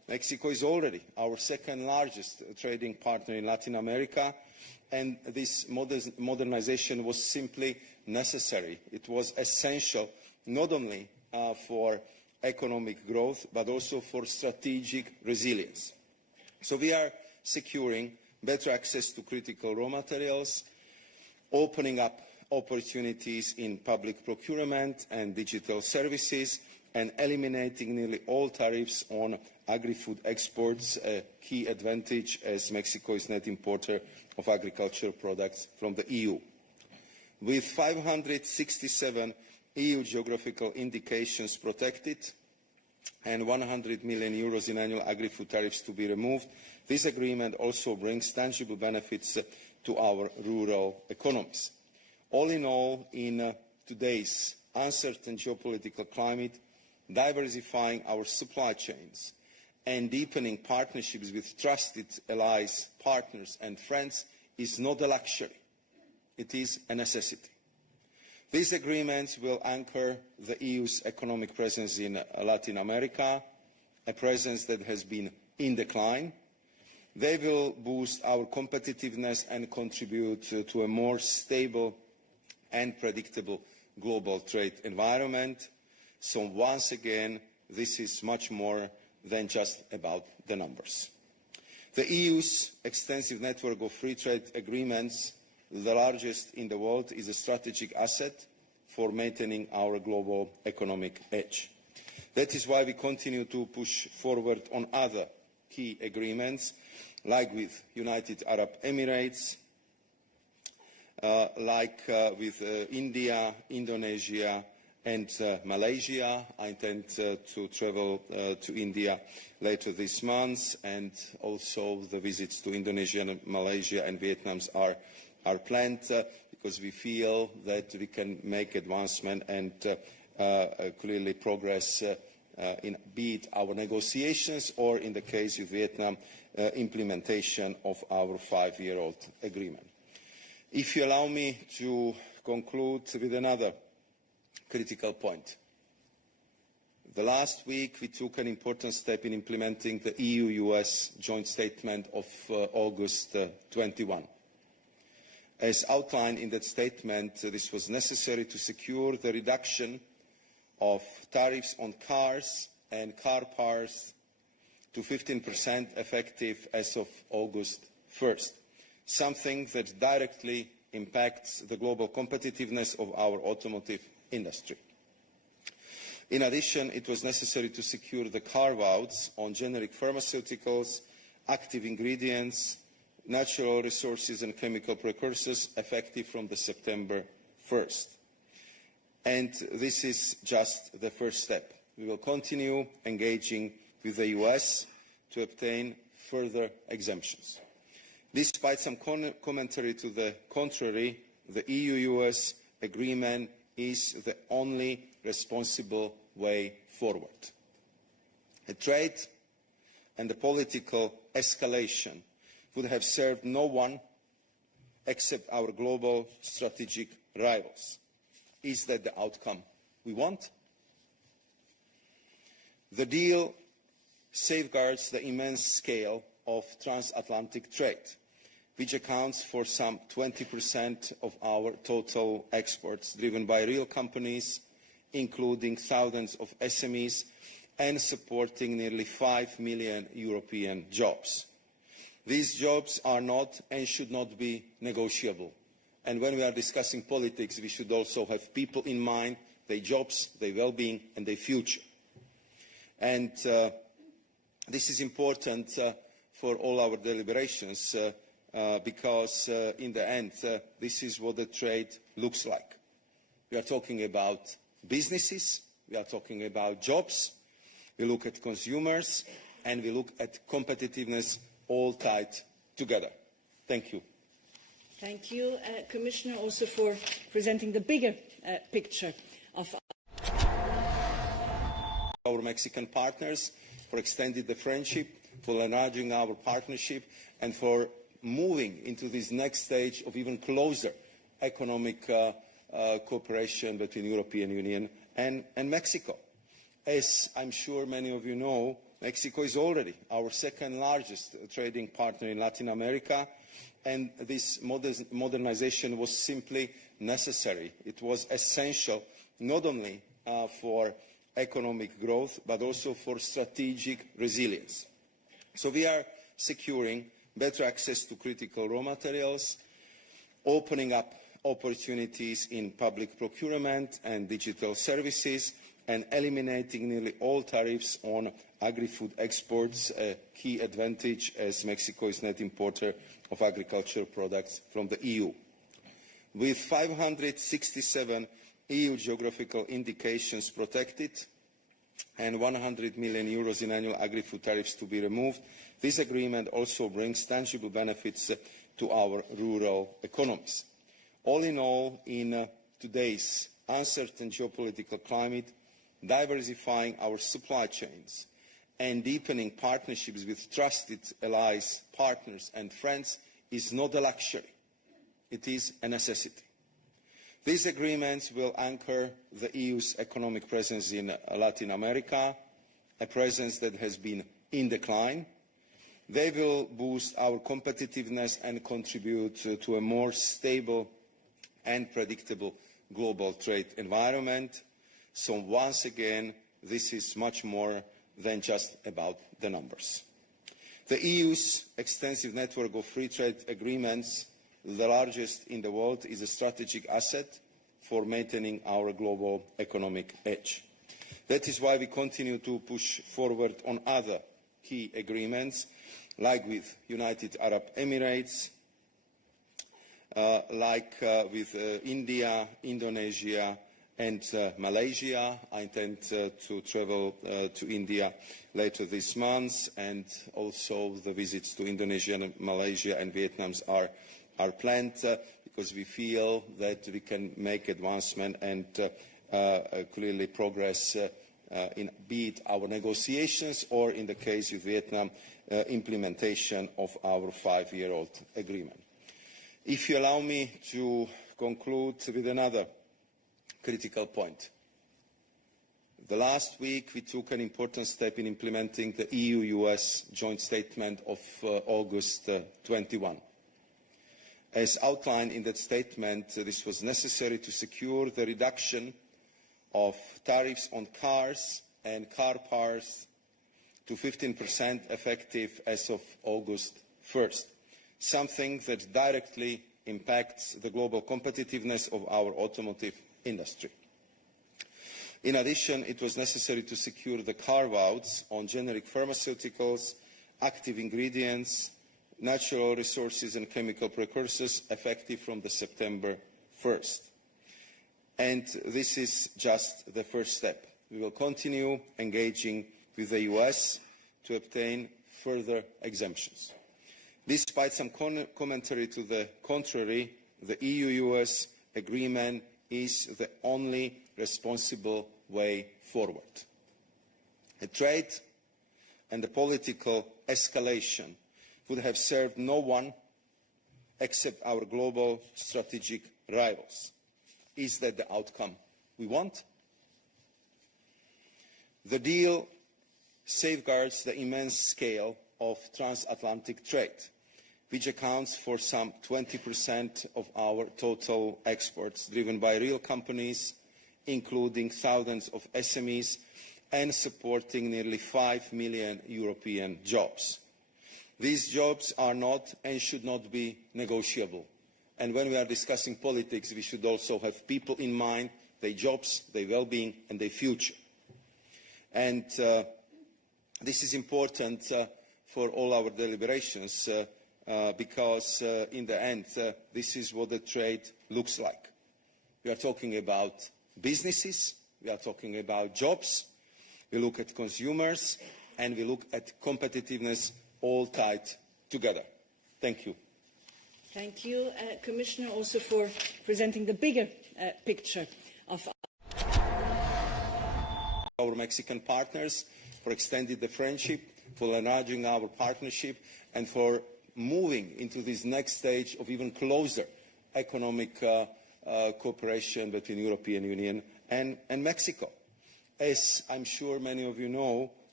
Mexico is already our second largest trading partner in Latin America, and this modernization was simply necessary. It was essential not only for economic growth, but also for strategic resilience. So we are securing better access to critical raw materials, opening up opportunities in public procurement and digital services, and eliminating nearly all tariffs on agri-food exports, a key advantage as Mexico is net importer of agricultural products from the EU. With 567 EU geographical indications protected and 100 million euros in annual agri-food tariffs to be removed, this agreement also brings tangible benefits to our rural economies. All in all, in today's uncertain geopolitical climate, diversifying our supply chains and deepening partnerships with trusted allies, partners and friends is not a luxury. It is a necessity. These agreements will anchor the EU's economic presence in Latin America, a presence that has been in decline. They will boost our competitiveness and contribute to a more stable and predictable global trade environment. So once again, this is much more than just about the numbers. The EU's extensive network of free trade agreements, the largest in the world, is a strategic asset for maintaining our global economic edge. That is why we continue to push forward on other key agreements, like with United Arab Emirates, with India, Indonesia and Malaysia. I intend to travel to India later this month, and also the visits to Indonesia, Malaysia and Vietnam are planned because we feel that we can make advancement and clearly progress in be it our negotiations or, in the case of Vietnam, implementation of our 5-year-old agreement. If you allow me to conclude with another critical point. The last week we took an important step in implementing the EU-US joint statement of August 21. As outlined in that statement, this was necessary to secure the reduction of tariffs on cars and car parts to 15% effective as of August 1st, something that directly impacts the global competitiveness of our automotive industry. In addition, it was necessary to secure the carve-outs on generic pharmaceuticals, active ingredients, natural resources and chemical precursors effective from the September 1st. And this is just the first step. We will continue engaging with the US to obtain further exemptions. Despite some commentary to the contrary, the EU-US agreement is the only responsible way forward. The trade and the political escalation would have served no one except our global strategic rivals. Is that the outcome we want? The deal safeguards the immense scale of transatlantic trade, which accounts for some 20% of our total exports, driven by real companies, including thousands of SMEs, and supporting nearly 5 million European jobs. These jobs are not and should not be negotiable. And when we are discussing politics, we should also have people in mind, their jobs, their well-being, and their future. And this is important for all our deliberations, because in the end, this is what the trade looks like. We are talking about businesses, we are talking about jobs, we look at consumers, and we look at competitiveness, all tied together. Thank you. Thank you, Commissioner, also for presenting the bigger picture of our Mexican partners, for extending the friendship, for enlarging our partnership, and for moving into this next stage of even closer economic cooperation between the European Union and Mexico. As I'm sure many of you know, Mexico is already our second largest trading partner in Latin America, and this modernization was simply necessary. It was essential not only for economic growth, but also for strategic resilience. So we are securing better access to critical raw materials, opening up opportunities in public procurement and digital services, and eliminating nearly all tariffs on agri-food exports, a key advantage as Mexico is net importer of agricultural products from the EU. With 567 EU geographical indications protected and 100 million euros in annual agri-food tariffs to be removed, this agreement also brings tangible benefits to our rural economies. All in all, in today's uncertain geopolitical climate, diversifying our supply chains and deepening partnerships with trusted allies, partners and friends is not a luxury. It is a necessity. These agreements will anchor the EU's economic presence in Latin America, a presence that has been in decline. They will boost our competitiveness and contribute to a more stable and predictable global trade environment. So once again, this is much more than just about the numbers. The EU's extensive network of free trade agreements, the largest in the world, is a strategic asset for maintaining our global economic edge. That is why we continue to push forward on other key agreements, like with United Arab Emirates, with India, Indonesia and Malaysia. I intend to travel to India later this month, and also the visits to Indonesia, Malaysia and Vietnam are planned because we feel that we can make advancement and clearly progress in be it our negotiations or, in the case of Vietnam, implementation of our 5-year-old agreement. If you allow me to conclude with another critical point. The last week we took an important step in implementing the EU-US joint statement of August 21. As outlined in that statement, this was necessary to secure the reduction of tariffs on cars and car parts to 15% effective as of August 1st, something that directly impacts the global competitiveness of our automotive industry. In addition, it was necessary to secure the carve-outs on generic pharmaceuticals, active ingredients, natural resources and chemical precursors effective from the September 1st. And this is just the first step. We will continue engaging with the US to obtain further exemptions. Despite some commentary to the contrary, the EU-US agreement is the only responsible way forward. A trade and a political escalation would have served no one except our global strategic rivals. Is that the outcome we want? The deal safeguards the immense scale of transatlantic trade, which accounts for some 20% of our total exports, driven by real companies, including thousands of SMEs, and supporting nearly 5 million European jobs. These jobs are not and should not be negotiable. And when we are discussing politics, we should also have people in mind, their jobs, their well-being and their future. And this is important for all our deliberations because in the end, this is what the trade looks like. We are talking about businesses, we are talking about jobs, we look at consumers, and we look at competitiveness, all tied together. Thank you. Thank you, Commissioner, also for presenting the bigger picture of our Mexican partners, for extending the friendship, for enlarging our partnership, and for moving into this next stage of even closer economic cooperation between the European Union and Mexico. As I'm sure many of you know,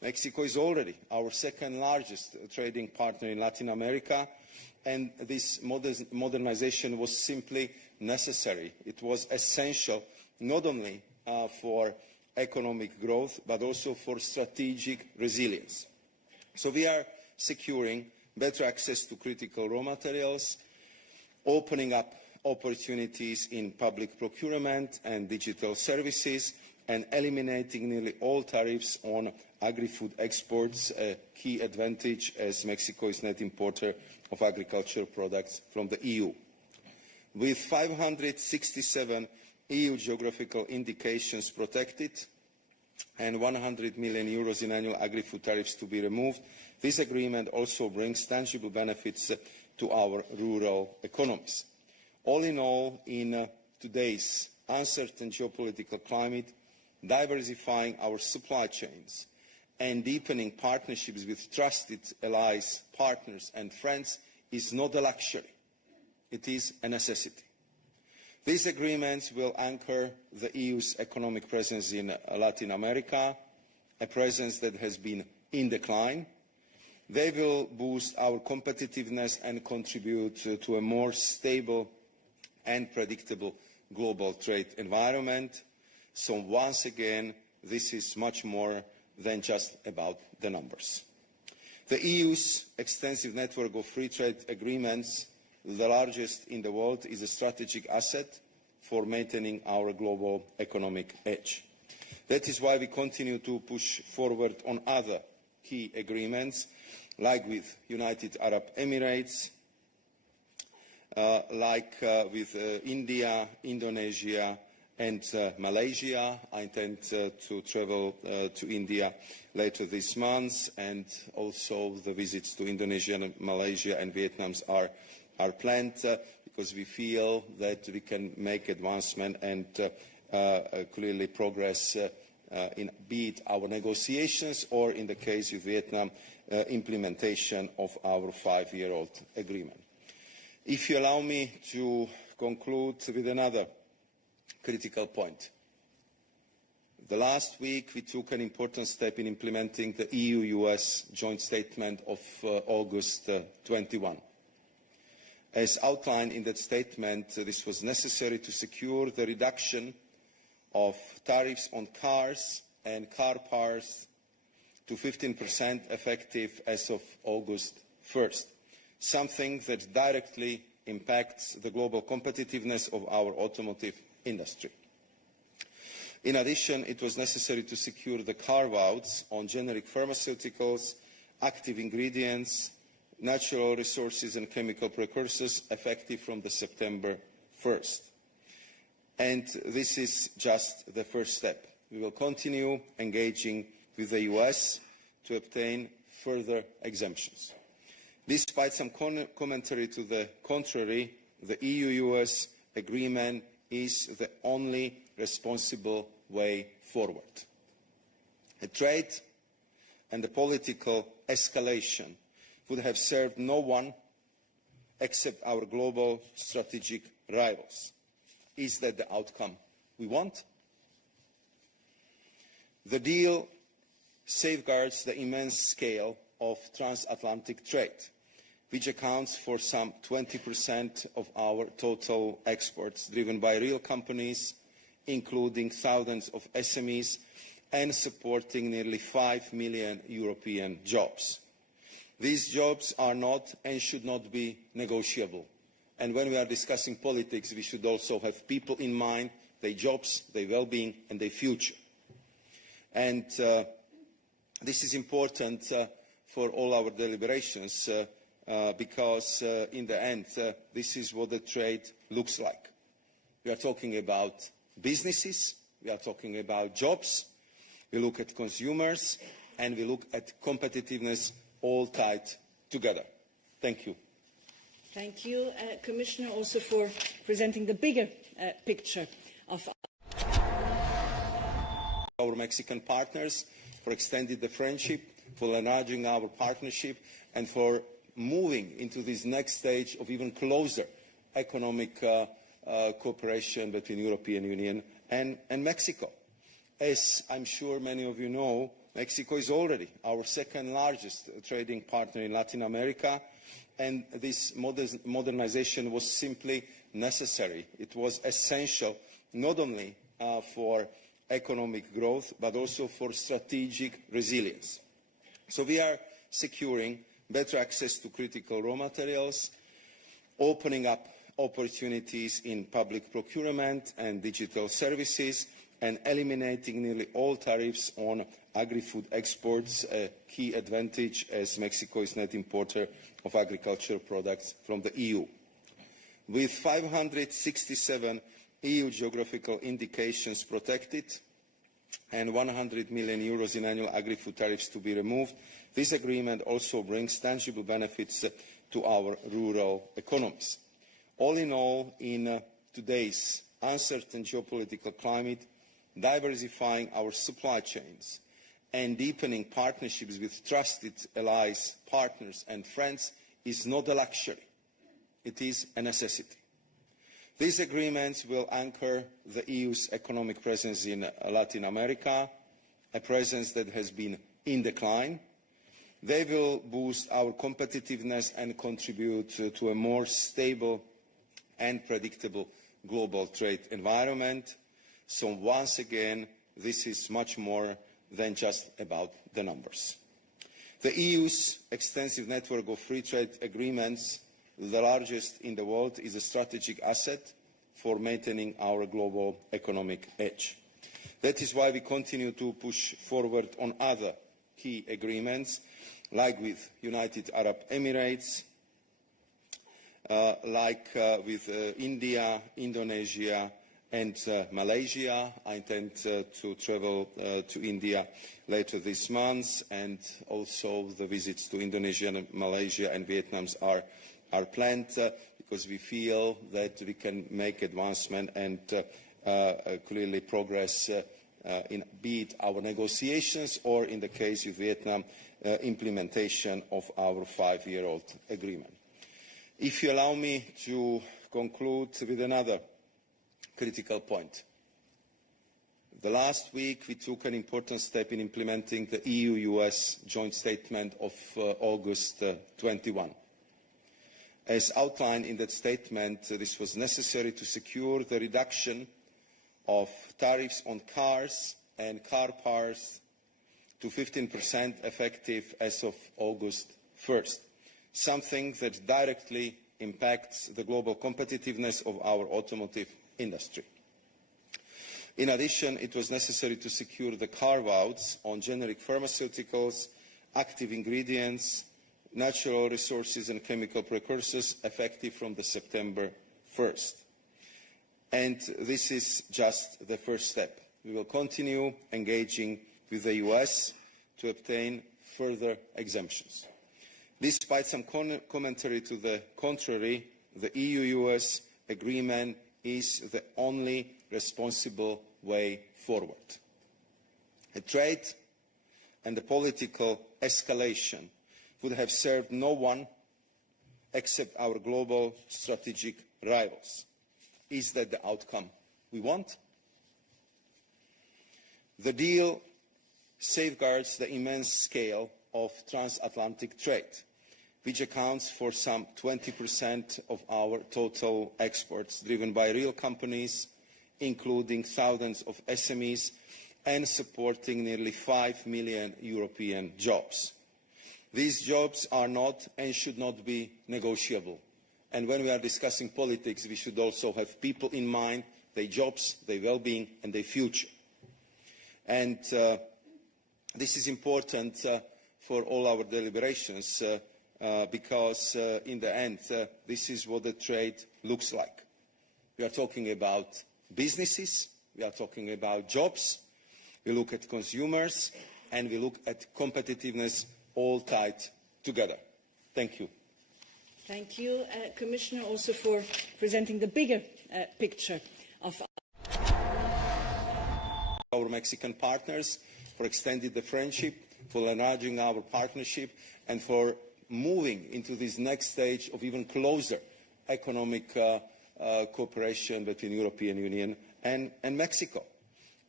Mexico is already our second largest trading partner in Latin America, and this modernization was simply necessary. It was essential not only for economic growth, but also for strategic resilience. So we are securing better access to critical raw materials, opening up opportunities in public procurement and digital services, and eliminating nearly all tariffs on agri-food exports, a key advantage as Mexico is net importer of agricultural products from the EU. With 567 EU geographical indications protected and 100 million euros in annual agri-food tariffs to be removed, this agreement also brings tangible benefits to our rural economies. All in all, in today's uncertain geopolitical climate, diversifying our supply chains and deepening partnerships with trusted allies, partners and friends is not a luxury. It is a necessity. These agreements will anchor the EU's economic presence in Latin America, a presence that has been in decline. They will boost our competitiveness and contribute to a more stable and predictable global trade environment. So once again, this is much more than just about the numbers. The EU's extensive network of free trade agreements, the largest in the world, is a strategic asset for maintaining our global economic edge. That is why we continue to push forward on other key agreements, like with United Arab Emirates, with India, Indonesia and Malaysia. I intend to travel to India later this month, and also the visits to Indonesia, Malaysia and Vietnam are planned because we feel that we can make advancement and clearly progress in be it our negotiations or, in the case of Vietnam, implementation of our 5-year-old agreement. If you allow me to conclude with another critical point. The last week we took an important step in implementing the EU-US joint statement of August 21. As outlined in that statement, this was necessary to secure the reduction of tariffs on cars and car parts to 15% effective as of August 1st, something that directly impacts the global competitiveness of our automotive industry. In addition, it was necessary to secure the carve-outs on generic pharmaceuticals, active ingredients, natural resources and chemical precursors effective from the September 1st. And this is just the first step. We will continue engaging with the US to obtain further exemptions. Despite some commentary to the contrary, the EU-US agreement is the only responsible way forward. A trade and a political escalation would have served no one except our global strategic rivals. Is that the outcome we want? The deal safeguards the immense scale of transatlantic trade, which accounts for some 20% of our total exports, driven by real companies, including thousands of SMEs, and supporting nearly 5 million European jobs. These jobs are not and should not be negotiable. And when we are discussing politics, we should also have people in mind, their jobs, their well-being, and their future. And this is important for all our deliberations because in the end, this is what the trade looks like. We are talking about businesses, we are talking about jobs, we look at consumers, and we look at competitiveness, all tied together. Thank you. Thank you, Commissioner, also for presenting the bigger picture of our Mexican partners, for extending the friendship, for enlarging our partnership, and for moving into this next stage of even closer economic cooperation between the European Union and Mexico. As I'm sure many of you know, Mexico is already our second largest trading partner in Latin America, and this modernization was simply necessary. It was essential not only for economic growth, but also for strategic resilience. So we are securing better access to critical raw materials, opening up opportunities in public procurement and digital services, and eliminating nearly all tariffs on agri-food exports, a key advantage as Mexico is net importer of agricultural products from the EU. With 567 EU geographical indications protected and 100 million euros in annual agri-food tariffs to be removed, this agreement also brings tangible benefits to our rural economies. All in all, in today's uncertain geopolitical climate, diversifying our supply chains and deepening partnerships with trusted allies, partners and friends is not a luxury. It is a necessity. These agreements will anchor the EU's economic presence in Latin America, a presence that has been in decline. They will boost our competitiveness and contribute to a more stable and predictable global trade environment. So once again, this is much more than just about the numbers. The EU's extensive network of free trade agreements, the largest in the world, is a strategic asset for maintaining our global economic edge. That is why we continue to push forward on other key agreements, like with United Arab Emirates, with India, Indonesia, and Malaysia. I intend to travel to India later this month, and also the visits to Indonesia, Malaysia and Vietnam are planned because we feel that we can make advancement and clearly progress in be it our negotiations or, in the case of Vietnam, implementation of our 5-year-old agreement. If you allow me to conclude with another critical point. The last week we took an important step in implementing the EU-US joint statement of August 21. As outlined in that statement, this was necessary to secure the reduction of tariffs on cars and car parts to 15% effective as of August 1st, something that directly impacts the global competitiveness of our automotive industry. In addition, it was necessary to secure the carve-outs on generic pharmaceuticals, active ingredients, natural resources and chemical precursors effective from the September 1st. And this is just the first step. We will continue engaging with the US to obtain further exemptions. Despite some commentary to the contrary, the EU-US agreement is the only responsible way forward. A trade and the political escalation would have served no one except our global strategic rivals. Is that the outcome we want? The deal safeguards the immense scale of transatlantic trade, which accounts for some 20% of our total exports, driven by real companies, including thousands of SMEs, and supporting nearly 5 million European jobs. These jobs are not and should not be negotiable. And when we are discussing politics, we should also have people in mind, their jobs, their well-being, and their future. And this is important for all our deliberations, because in the end, this is what the trade looks like. We are talking about businesses, we are talking about jobs, we look at consumers, and we look at competitiveness, all tied together. Thank you. Thank you, Commissioner, also for presenting the bigger picture of our Mexican partners, for extending the friendship, for enlarging our partnership, and for moving into this next stage of even closer economic cooperation between the European Union and Mexico.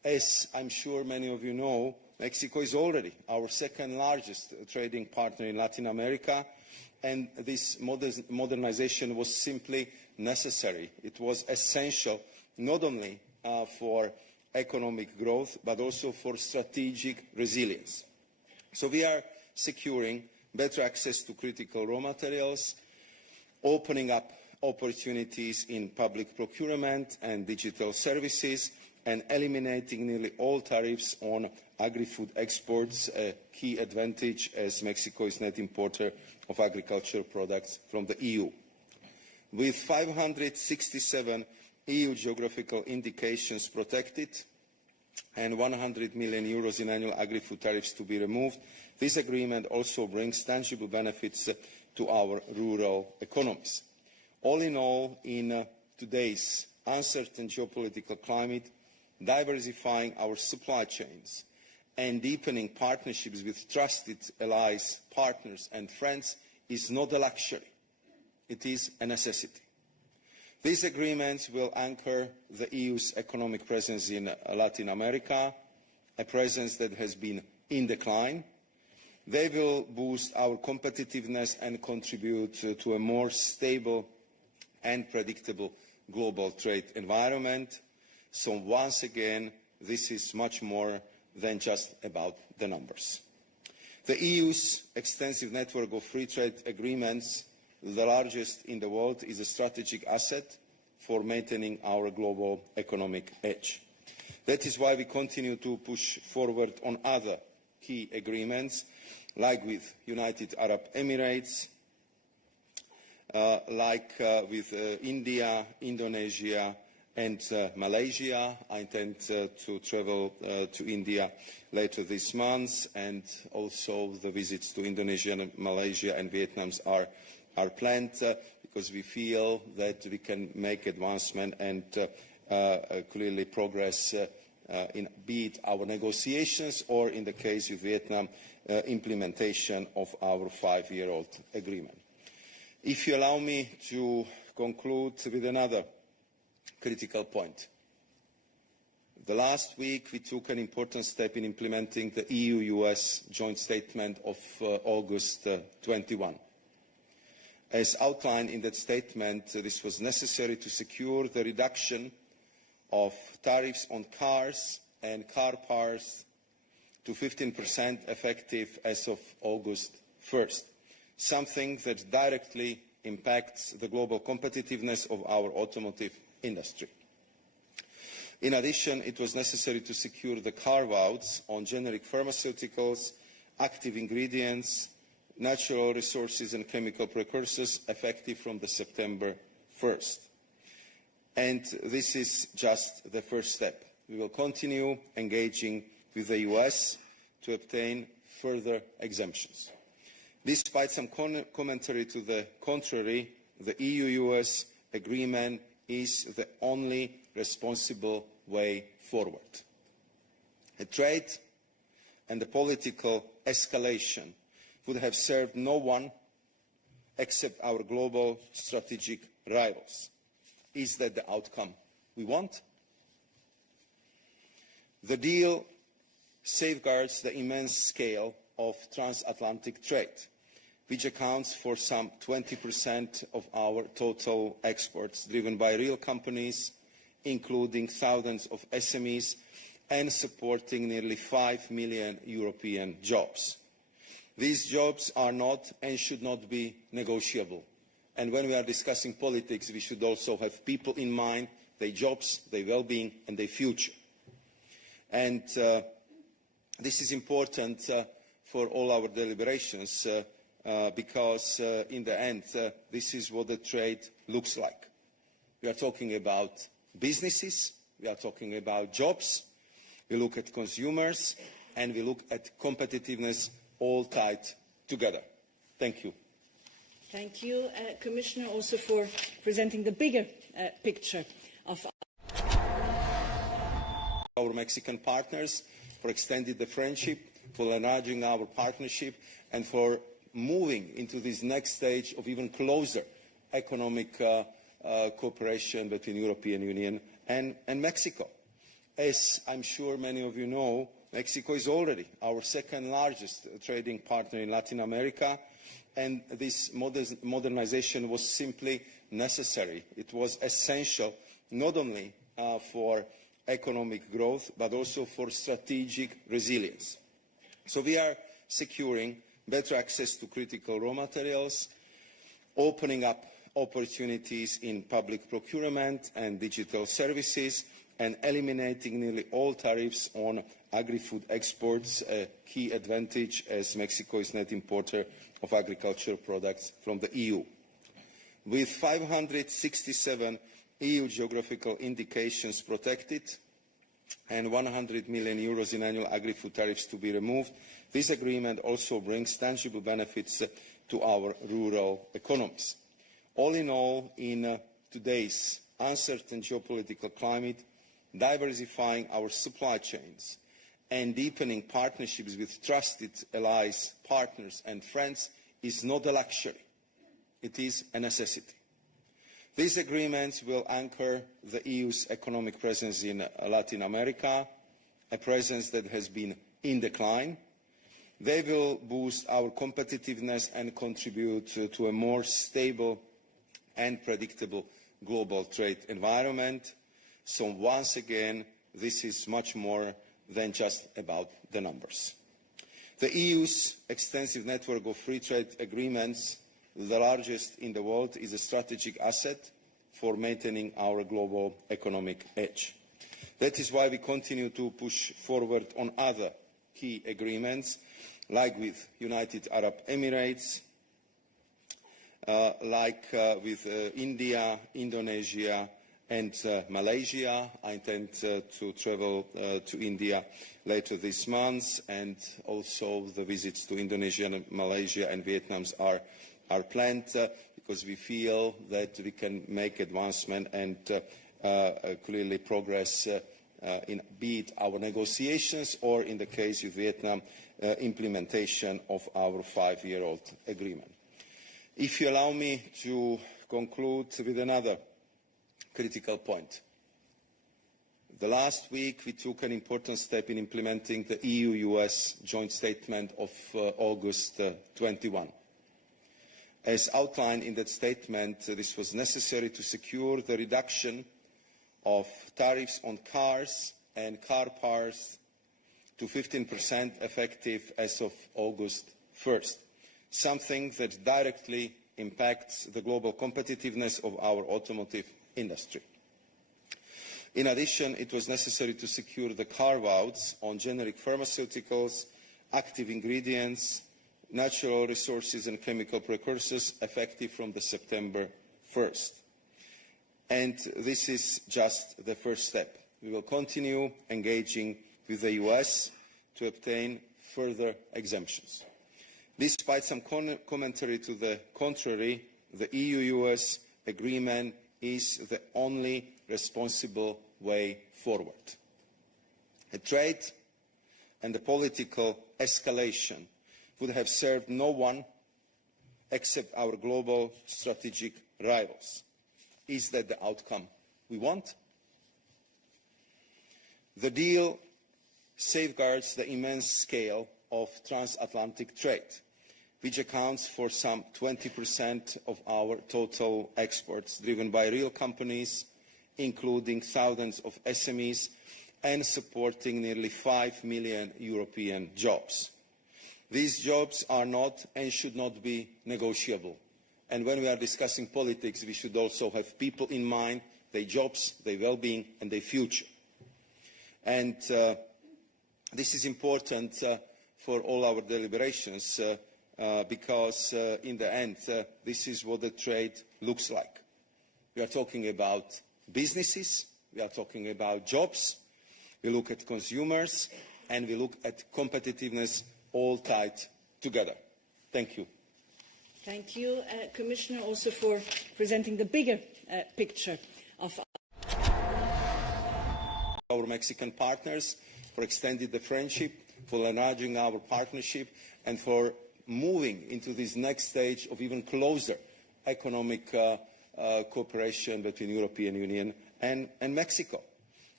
As I'm sure many of you know, Mexico is already our second largest trading partner in Latin America, and this modernization was simply necessary. It was essential not only for economic growth, but also for strategic resilience. So we are securing better access to critical raw materials, opening up opportunities in public procurement and digital services, and eliminating nearly all tariffs on agri-food exports, a key advantage as Mexico is net importer of agricultural products from the EU. With 567 EU geographical indications protected and 100 million euros in annual agri-food tariffs to be removed, this agreement also brings tangible benefits to our rural economies. All in all, in today's uncertain geopolitical climate, diversifying our supply chains and deepening partnerships with trusted allies, partners and friends is not a luxury. It is a necessity. These agreements will anchor the EU's economic presence in Latin America, a presence that has been in decline. They will boost our competitiveness and contribute to a more stable and predictable global trade environment. So once again, this is much more than just about the numbers. The EU's extensive network of free trade agreements, the largest in the world, is a strategic asset for maintaining our global economic edge. That is why we continue to push forward on other key agreements, like with United Arab Emirates, with India, Indonesia and Malaysia. I intend to travel to India later this month, and also the visits to Indonesia, Malaysia and Vietnam are planned because we feel that we can make advancement and clearly progress in be it our negotiations or, in the case of Vietnam, implementation of our 5-year-old agreement. If you allow me to conclude with another critical point. The last week we took an important step in implementing the EU-US joint statement of August 21. As outlined in that statement, this was necessary to secure the reduction of tariffs on cars and car parts to 15% effective as of August 1st, something that directly impacts the global competitiveness of our automotive industry. In addition, it was necessary to secure the carve-outs on generic pharmaceuticals, active ingredients, natural resources and chemical precursors effective from the September 1st. And this is just the first step. We will continue engaging with the US to obtain further exemptions. Despite some commentary to the contrary, the EU-US agreement is the only responsible way forward. A trade and a political escalation would have served no one except our global strategic rivals. Is that the outcome we want? The deal safeguards the immense scale of transatlantic trade, which accounts for some 20% of our total exports, driven by real companies, including thousands of SMEs, and supporting nearly 5 million European jobs. These jobs are not and should not be negotiable. And when we are discussing politics, we should also have people in mind, their jobs, their well-being, and their future. And this is important for all our deliberations because in the end, this is what the trade looks like. We are talking about businesses, we are talking about jobs, we look at consumers, and we look at competitiveness, all tied together. Thank you. Thank you, Commissioner, also for presenting the bigger picture of our Mexican partners, for extending the friendship, for enlarging our partnership, and for moving into this next stage of even closer economic cooperation between the European Union and Mexico. As I'm sure many of you know, Mexico is already our second largest trading partner in Latin America, and this modernization was simply necessary. It was essential not only for economic growth, but also for strategic resilience. So we are securing better access to critical raw materials, opening up opportunities in public procurement and digital services, and eliminating nearly all tariffs on agri-food exports, a key advantage as Mexico is net importer of agricultural products from the EU. With 567 EU geographical indications protected and 100 million euros in annual agri-food tariffs to be removed, this agreement also brings tangible benefits to our rural economies. All in all, in today's uncertain geopolitical climate, diversifying our supply chains and deepening partnerships with trusted allies, partners and friends is not a luxury. It is a necessity. These agreements will anchor the EU's economic presence in Latin America, a presence that has been in decline. They will boost our competitiveness and contribute to a more stable and predictable global trade environment. So once again, this is much more than just about the numbers. The EU's extensive network of free trade agreements, the largest in the world, is a strategic asset for maintaining our global economic edge. That is why we continue to push forward on other key agreements, like with United Arab Emirates, with India, Indonesia, and Malaysia. I intend to travel to India later this month, and also the visits to Indonesia, Malaysia and Vietnam are planned because we feel that we can make advancement and clearly progress in be it our negotiations or, in the case of Vietnam, implementation of our 5-year-old agreement. If you allow me to conclude with another critical point. The last week we took an important step in implementing the EU-US joint statement of August 21. As outlined in that statement, this was necessary to secure the reduction of tariffs on cars and car parts to 15% effective as of August 1st, something that directly impacts the global competitiveness of our automotive industry. In addition, it was necessary to secure the carve-outs on generic pharmaceuticals, active ingredients, natural resources and chemical precursors effective from the September 1st. And this is just the first step. We will continue engaging with the US to obtain further exemptions. Despite some commentary to the contrary, the EU-US agreement is the only responsible way forward. A trade and a political escalation would have served no one except our global strategic rivals. Is that the outcome we want? The deal safeguards the immense scale of transatlantic trade, which accounts for some 20% of our total exports, driven by real companies, including thousands of SMEs, and supporting nearly 5 million European jobs. These jobs are not and should not be negotiable. And when we are discussing politics, we should also have people in mind, their jobs, their well-being, and their future. And this is important for all our deliberations, because in the end, this is what the trade looks like. We are talking about businesses, we are talking about jobs, we look at consumers, and we look at competitiveness, all tied together. Thank you. Thank you, Commissioner, also for presenting the bigger picture of our Mexican partners, for extending the friendship, for enlarging our partnership, and for moving into this next stage of even closer economic cooperation between the European Union and Mexico.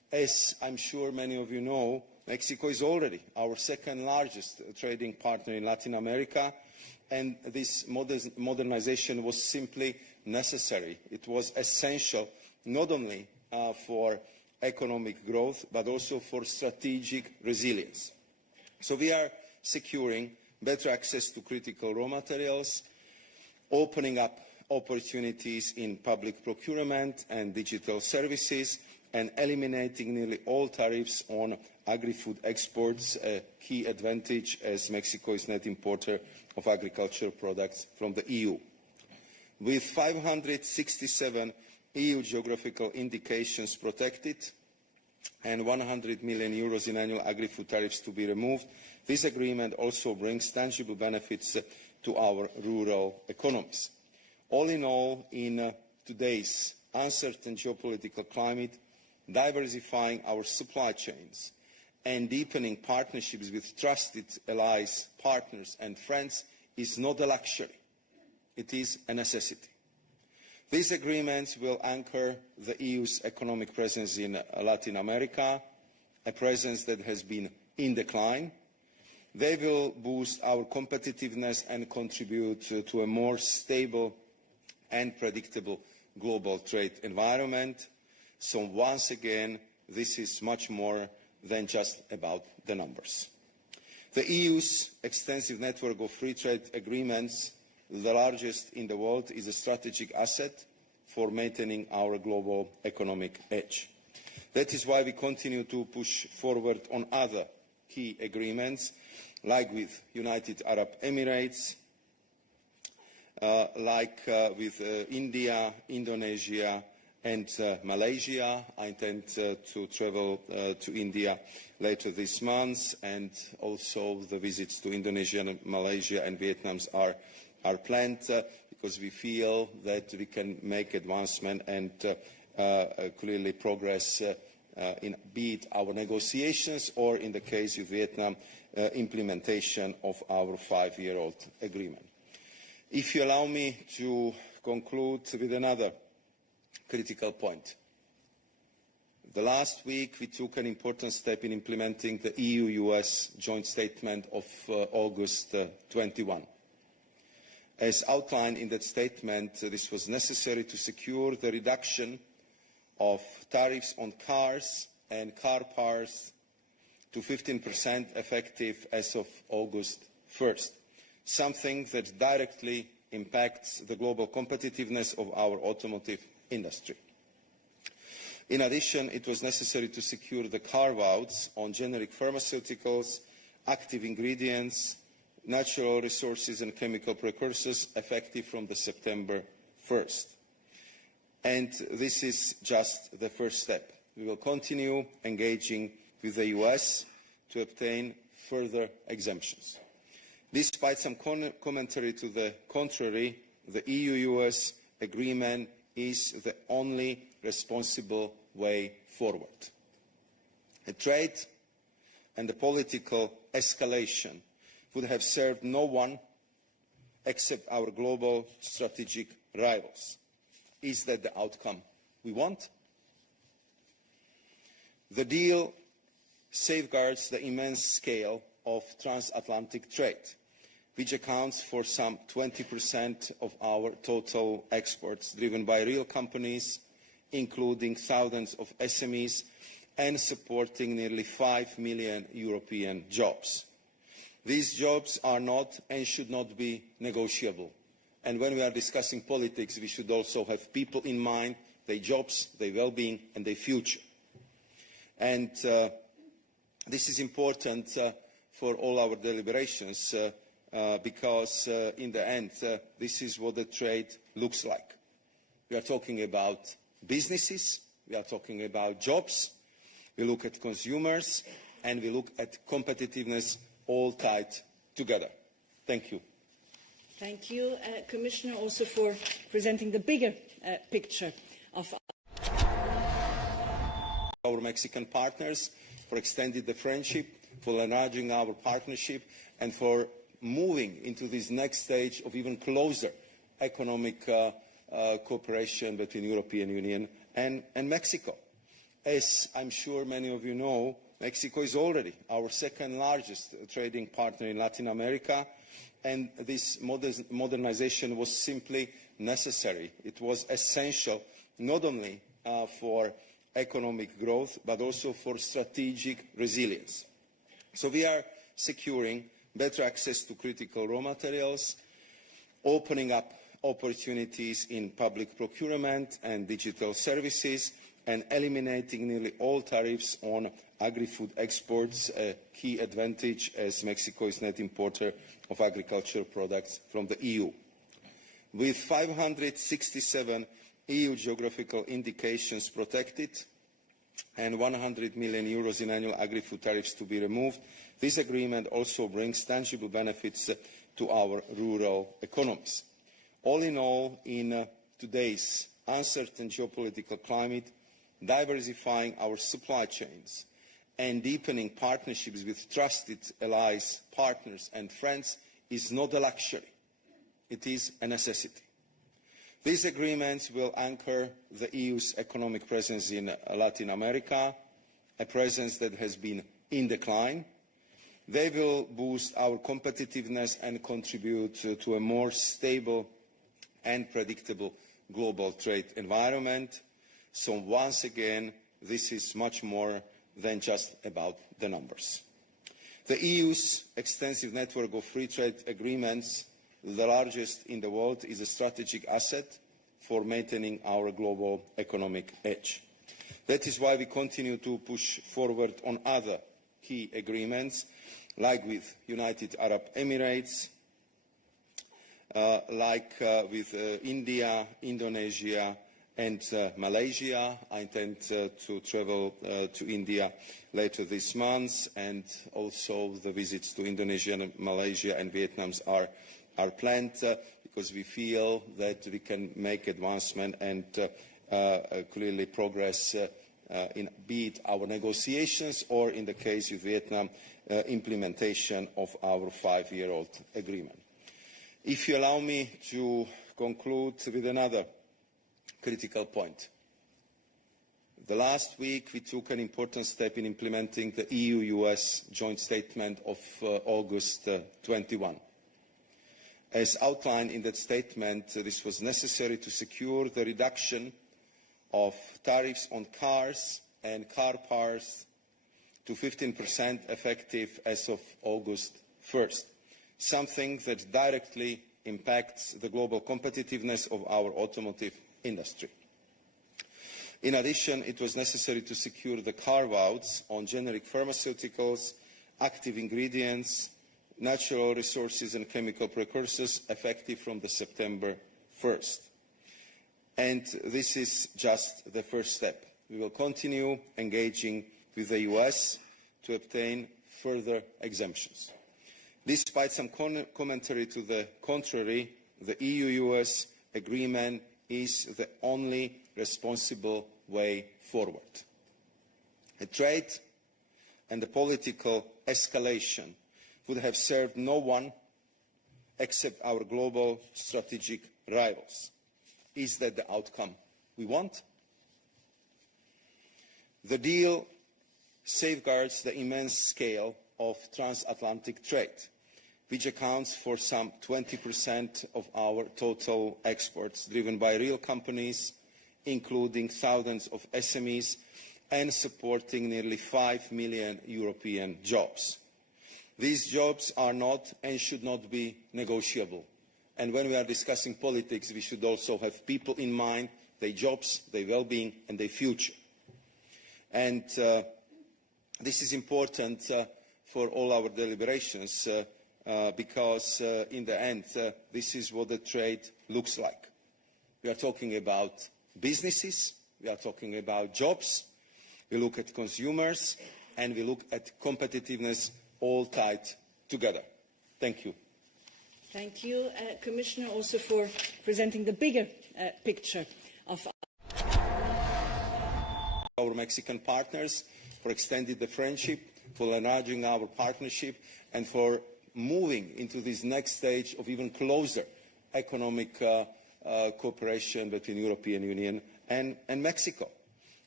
As I'm sure many of you know, Mexico is already our second largest trading partner in Latin America, and this modernization was simply necessary. It was essential not only for economic growth, but also for strategic resilience. So we are securing better access to critical raw materials, opening up opportunities in public procurement and digital services, and eliminating nearly all tariffs on agri-food exports, a key advantage as Mexico is net importer of agricultural products from the EU. With 567 EU geographical indications protected and 100 million euros in annual agri-food tariffs to be removed, this agreement also brings tangible benefits to our rural economies. All in all, in today's uncertain geopolitical climate, diversifying our supply chains and deepening partnerships with trusted allies, partners and friends is not a luxury. It is a necessity. These agreements will anchor the EU's economic presence in Latin America, a presence that has been in decline. They will boost our competitiveness and contribute to a more stable and predictable global trade environment. So once again, this is much more than just about the numbers. The EU's extensive network of free trade agreements, the largest in the world, is a strategic asset for maintaining our global economic edge. That is why we continue to push forward on other key agreements, like with United Arab Emirates, with India, Indonesia, and Malaysia. I intend to travel to India later this month, and also the visits to Indonesia, Malaysia and Vietnam are planned because we feel that we can make advancement and clearly progress in be it our negotiations or, in the case of Vietnam, implementation of our 5-year-old agreement. If you allow me to conclude with another critical point. The last week we took an important step in implementing the EU-US joint statement of August 21. As outlined in that statement, this was necessary to secure the reduction of tariffs on cars and car parts to 15% effective as of August 1st, something that directly impacts the global competitiveness of our automotive industry. In addition, it was necessary to secure the carve-outs on generic pharmaceuticals, active ingredients, natural resources and chemical precursors effective from the September 1st. And this is just the first step. We will continue engaging with the US to obtain further exemptions. Despite some commentary to the contrary, the EU-US agreement is the only responsible way forward. A trade and the political escalation would have served no one except our global strategic rivals. Is that the outcome we want? The deal safeguards the immense scale of transatlantic trade, which accounts for some 20% of our total exports, driven by real companies, including thousands of SMEs, and supporting nearly 5 million European jobs. These jobs are not and should not be negotiable. And when we are discussing politics, we should also have people in mind, their jobs, their well-being, and their future. And this is important for all our deliberations, because in the end, this is what the trade looks like. We are talking about businesses, we are talking about jobs, we look at consumers, and we look at competitiveness, all tied together. Thank you. Thank you, Commissioner, also for presenting the bigger picture of our Mexican partners, for extending the friendship, for enlarging our partnership, and for moving into this next stage of even closer economic cooperation between the European Union and Mexico. As I'm sure many of you know, Mexico is already our second largest trading partner in Latin America, and this modernization was simply necessary. It was essential not only for economic growth, but also for strategic resilience. So we are securing better access to critical raw materials, opening up opportunities in public procurement and digital services, and eliminating nearly all tariffs on agri-food exports, a key advantage as Mexico is net importer of agricultural products from the EU. With 567 EU geographical indications protected and 100 million euros in annual agri-food tariffs to be removed, this agreement also brings tangible benefits to our rural economies. All in all, in today's uncertain geopolitical climate, diversifying our supply chains and deepening partnerships with trusted allies, partners and friends is not a luxury. It is a necessity. These agreements will anchor the EU's economic presence in Latin America, a presence that has been in decline. They will boost our competitiveness and contribute to a more stable and predictable global trade environment. So once again, this is much more than just about the numbers. The EU's extensive network of free trade agreements, the largest in the world, is a strategic asset for maintaining our global economic edge. That is why we continue to push forward on other key agreements, like with United Arab Emirates, with India, Indonesia and Malaysia. I intend to travel to India later this month, and also the visits to Indonesia, Malaysia and Vietnam are planned because we feel that we can make advancement and clearly progress in be it our negotiations or, in the case of Vietnam, implementation of our 5-year-old agreement. If you allow me to conclude with another critical point. The last week we took an important step in implementing the EU-US joint statement of August 21. As outlined in that statement, this was necessary to secure the reduction of tariffs on cars and car parts to 15% effective as of August 1st, something that directly impacts the global competitiveness of our automotive industry. In addition, it was necessary to secure the carve-outs on generic pharmaceuticals, active ingredients, natural resources and chemical precursors effective from the September 1st. And this is just the first step. We will continue engaging with the US to obtain further exemptions. Despite some commentary to the contrary, the EU-US agreement is the only responsible way forward. A trade and a political escalation would have served no one except our global strategic rivals. Is that the outcome we want? The deal safeguards the immense scale of transatlantic trade, which accounts for some 20% of our total exports, driven by real companies, including thousands of SMEs, and supporting nearly 5 million European jobs. These jobs are not and should not be negotiable. And when we are discussing politics, we should also have people in mind, their jobs, their well-being, and their future. And this is important for all our deliberations because in the end, this is what the trade looks like. We are talking about businesses, we are talking about jobs, we look at consumers, and we look at competitiveness, all tied together. Thank you. Thank you, Commissioner, also for presenting the bigger picture of our Mexican partners, for extending the friendship, for enlarging our partnership, and for moving into this next stage of even closer economic cooperation between the European Union and Mexico.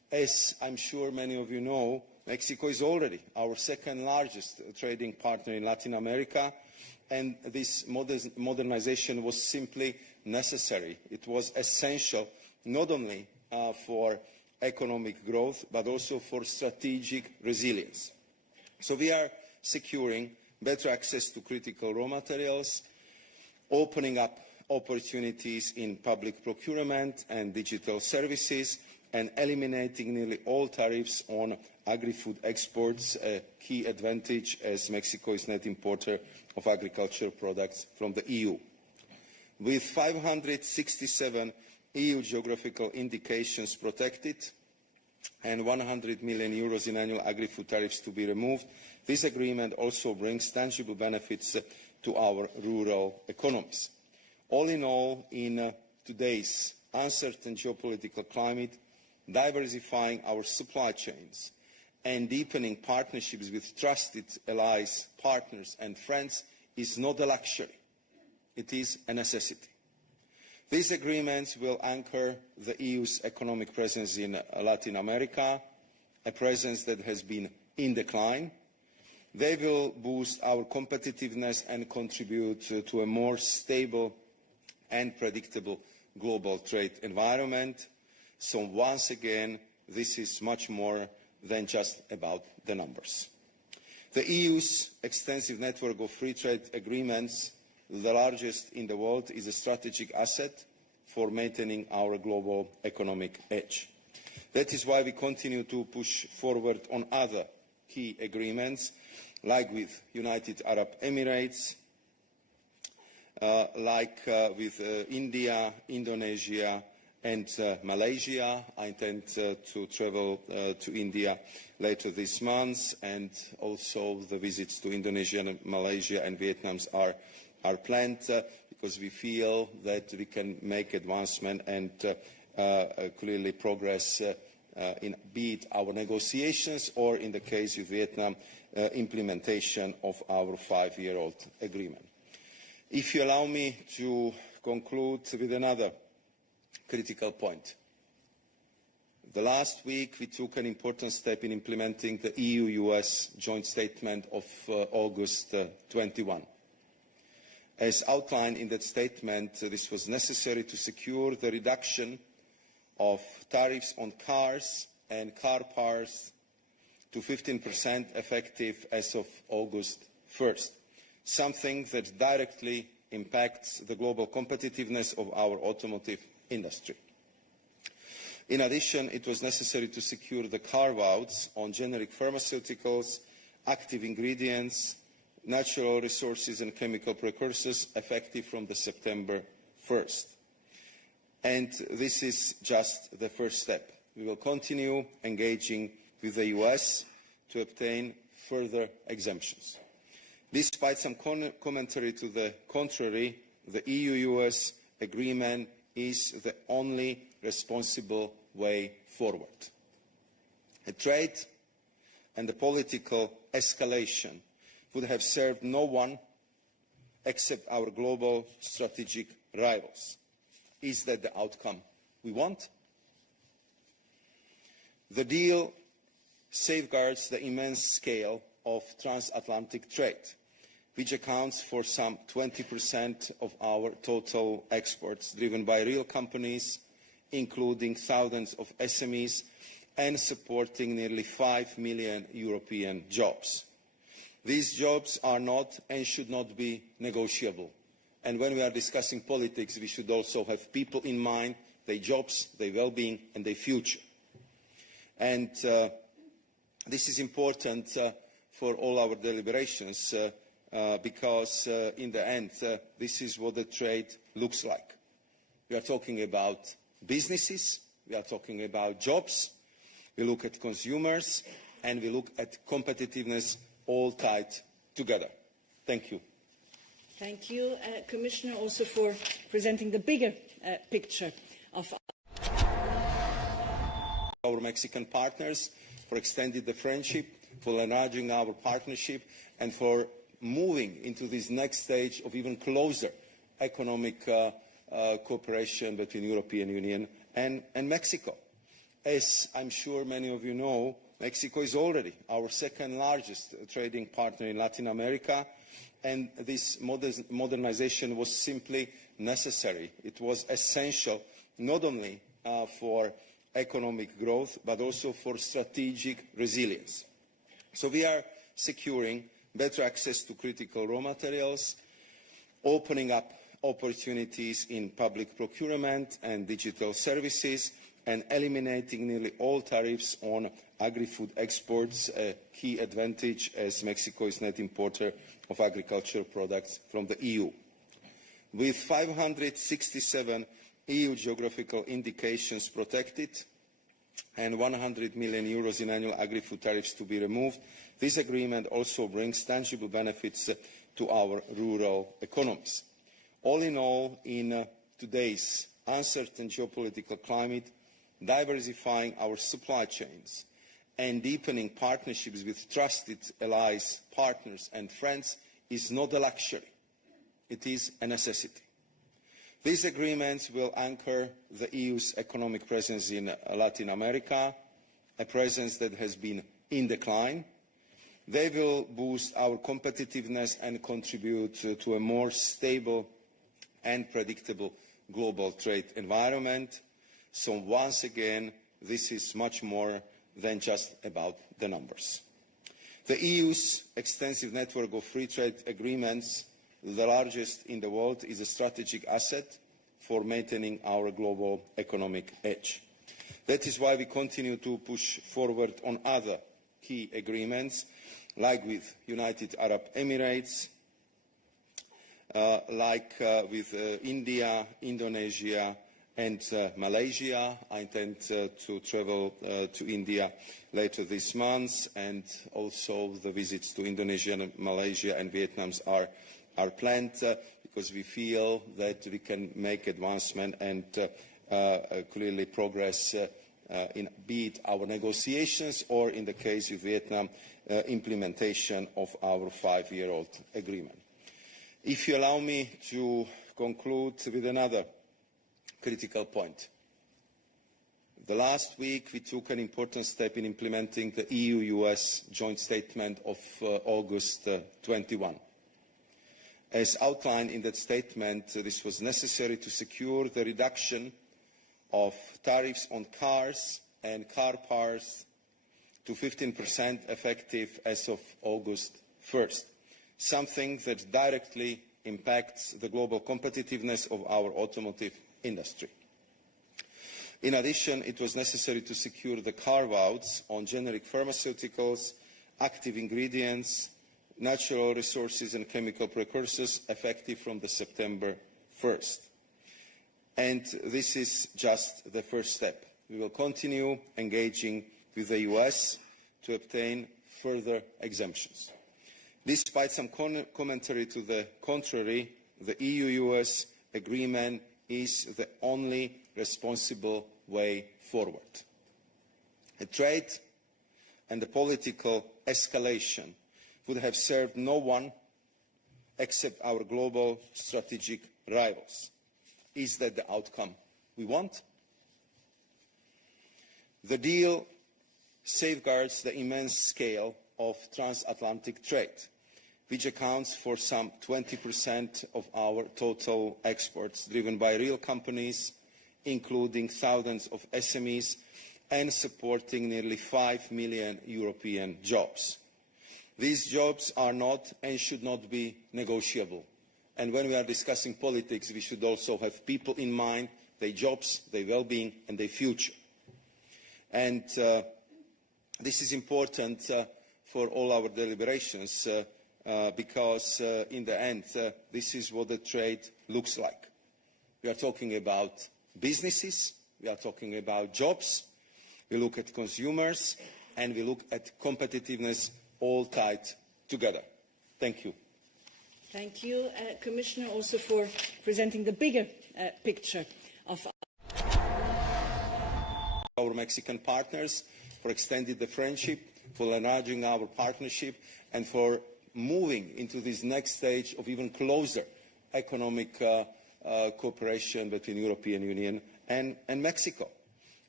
As I'm sure many of you know, Mexico is already our second largest trading partner in Latin America, and this modernization was simply necessary. It was essential not only for economic growth, but also for strategic resilience. So we are securing better access to critical raw materials, opening up opportunities in public procurement and digital services, and eliminating nearly all tariffs on agri-food exports, a key advantage as Mexico is net importer of agricultural products from the EU. With 567 EU geographical indications protected and 100 million euros in annual agri-food tariffs to be removed, this agreement also brings tangible benefits to our rural economies. All in all, in today's uncertain geopolitical climate, diversifying our supply chains and deepening partnerships with trusted allies, partners and friends is not a luxury. It is a necessity. These agreements will anchor the EU's economic presence in Latin America, a presence that has been in decline. They will boost our competitiveness and contribute to a more stable and predictable global trade environment. So once again, this is much more than just about the numbers. The EU's extensive network of free trade agreements, the largest in the world, is a strategic asset for maintaining our global economic edge. That is why we continue to push forward on other key agreements, like with United Arab Emirates, with India, Indonesia and Malaysia. I intend to travel to India later this month, and also the visits to Indonesia, Malaysia and Vietnam are planned because we feel that we can make advancement and clearly progress in be it our negotiations or, in the case of Vietnam, implementation of our 5-year-old agreement. If you allow me to conclude with another critical point. The last week we took an important step in implementing the EU-US joint statement of August 21. As outlined in that statement, this was necessary to secure the reduction of tariffs on cars and car parts to 15% effective as of August 1st, something that directly impacts the global competitiveness of our automotive industry. In addition, it was necessary to secure the carve-outs on generic pharmaceuticals, active ingredients, natural resources and chemical precursors effective from the September 1st. And this is just the first step. We will continue engaging with the US to obtain further exemptions. Despite some commentary to the contrary, the EU-US agreement is the only responsible way forward. A trade and the political escalation would have served no one except our global strategic rivals. Is that the outcome we want? The deal safeguards the immense scale of transatlantic trade, which accounts for some 20% of our total exports, driven by real companies, including thousands of SMEs, and supporting nearly 5 million European jobs. These jobs are not and should not be negotiable. And when we are discussing politics, we should also have people in mind, their jobs, their well-being, and their future. And this is important for all our deliberations because in the end, this is what the trade looks like. We are talking about businesses, we are talking about jobs, we look at consumers, and we look at competitiveness, all tied together. Thank you. Thank you, Commissioner, also for presenting the bigger picture of our Mexican partners, for extending the friendship, for enlarging our partnership, and for moving into this next stage of even closer economic cooperation between the European Union and Mexico. As I'm sure many of you know, Mexico is already our second largest trading partner in Latin America, and this modernization was simply necessary. It was essential not only for economic growth, but also for strategic resilience. So we are securing better access to critical raw materials, opening up opportunities in public procurement and digital services, and eliminating nearly all tariffs on agri-food exports, a key advantage as Mexico is net importer of agricultural products from the EU. With 567 EU geographical indications protected and 100 million euros in annual agri-food tariffs to be removed, this agreement also brings tangible benefits to our rural economies. All in all, in today's uncertain geopolitical climate, diversifying our supply chains and deepening partnerships with trusted allies, partners and friends is not a luxury. It is a necessity. These agreements will anchor the EU's economic presence in Latin America, a presence that has been in decline. They will boost our competitiveness and contribute to a more stable and predictable global trade environment. So once again, this is much more than just about the numbers. The EU's extensive network of free trade agreements, the largest in the world, is a strategic asset for maintaining our global economic edge. That is why we continue to push forward on other key agreements, like with United Arab Emirates, with India, Indonesia, and Malaysia. I intend to travel to India later this month, and also the visits to Indonesia, Malaysia and Vietnam are planned because we feel that we can make advancement and clearly progress in be it our negotiations or, in the case of Vietnam, implementation of our 5-year-old agreement. If you allow me to conclude with another critical point. The last week we took an important step in implementing the EU-US joint statement of August 21. As outlined in that statement, this was necessary to secure the reduction of tariffs on cars and car parts to 15% effective as of August 1st, something that directly impacts the global competitiveness of our automotive industry. In addition, it was necessary to secure the carve-outs on generic pharmaceuticals, active ingredients, natural resources and chemical precursors effective from the September 1st. And this is just the first step. We will continue engaging with the US to obtain further exemptions. Despite some commentary to the contrary, the EU-US agreement is the only responsible way forward. A trade and the political escalation would have served no one except our global strategic rivals. Is that the outcome we want? The deal safeguards the immense scale of transatlantic trade, which accounts for some 20% of our total exports, driven by real companies, including thousands of SMEs, and supporting nearly 5 million European jobs. These jobs are not and should not be negotiable. And when we are discussing politics, we should also have people in mind, their jobs, their well-being, and their future. And this is important for all our deliberations, because in the end, this is what the trade looks like. We are talking about businesses, we are talking about jobs, we look at consumers, and we look at competitiveness, all tied together. Thank you. Thank you, Commissioner, also for presenting the bigger picture of our Mexican partners, for extending the friendship, for enlarging our partnership, and for moving into this next stage of even closer economic cooperation between the European Union and Mexico.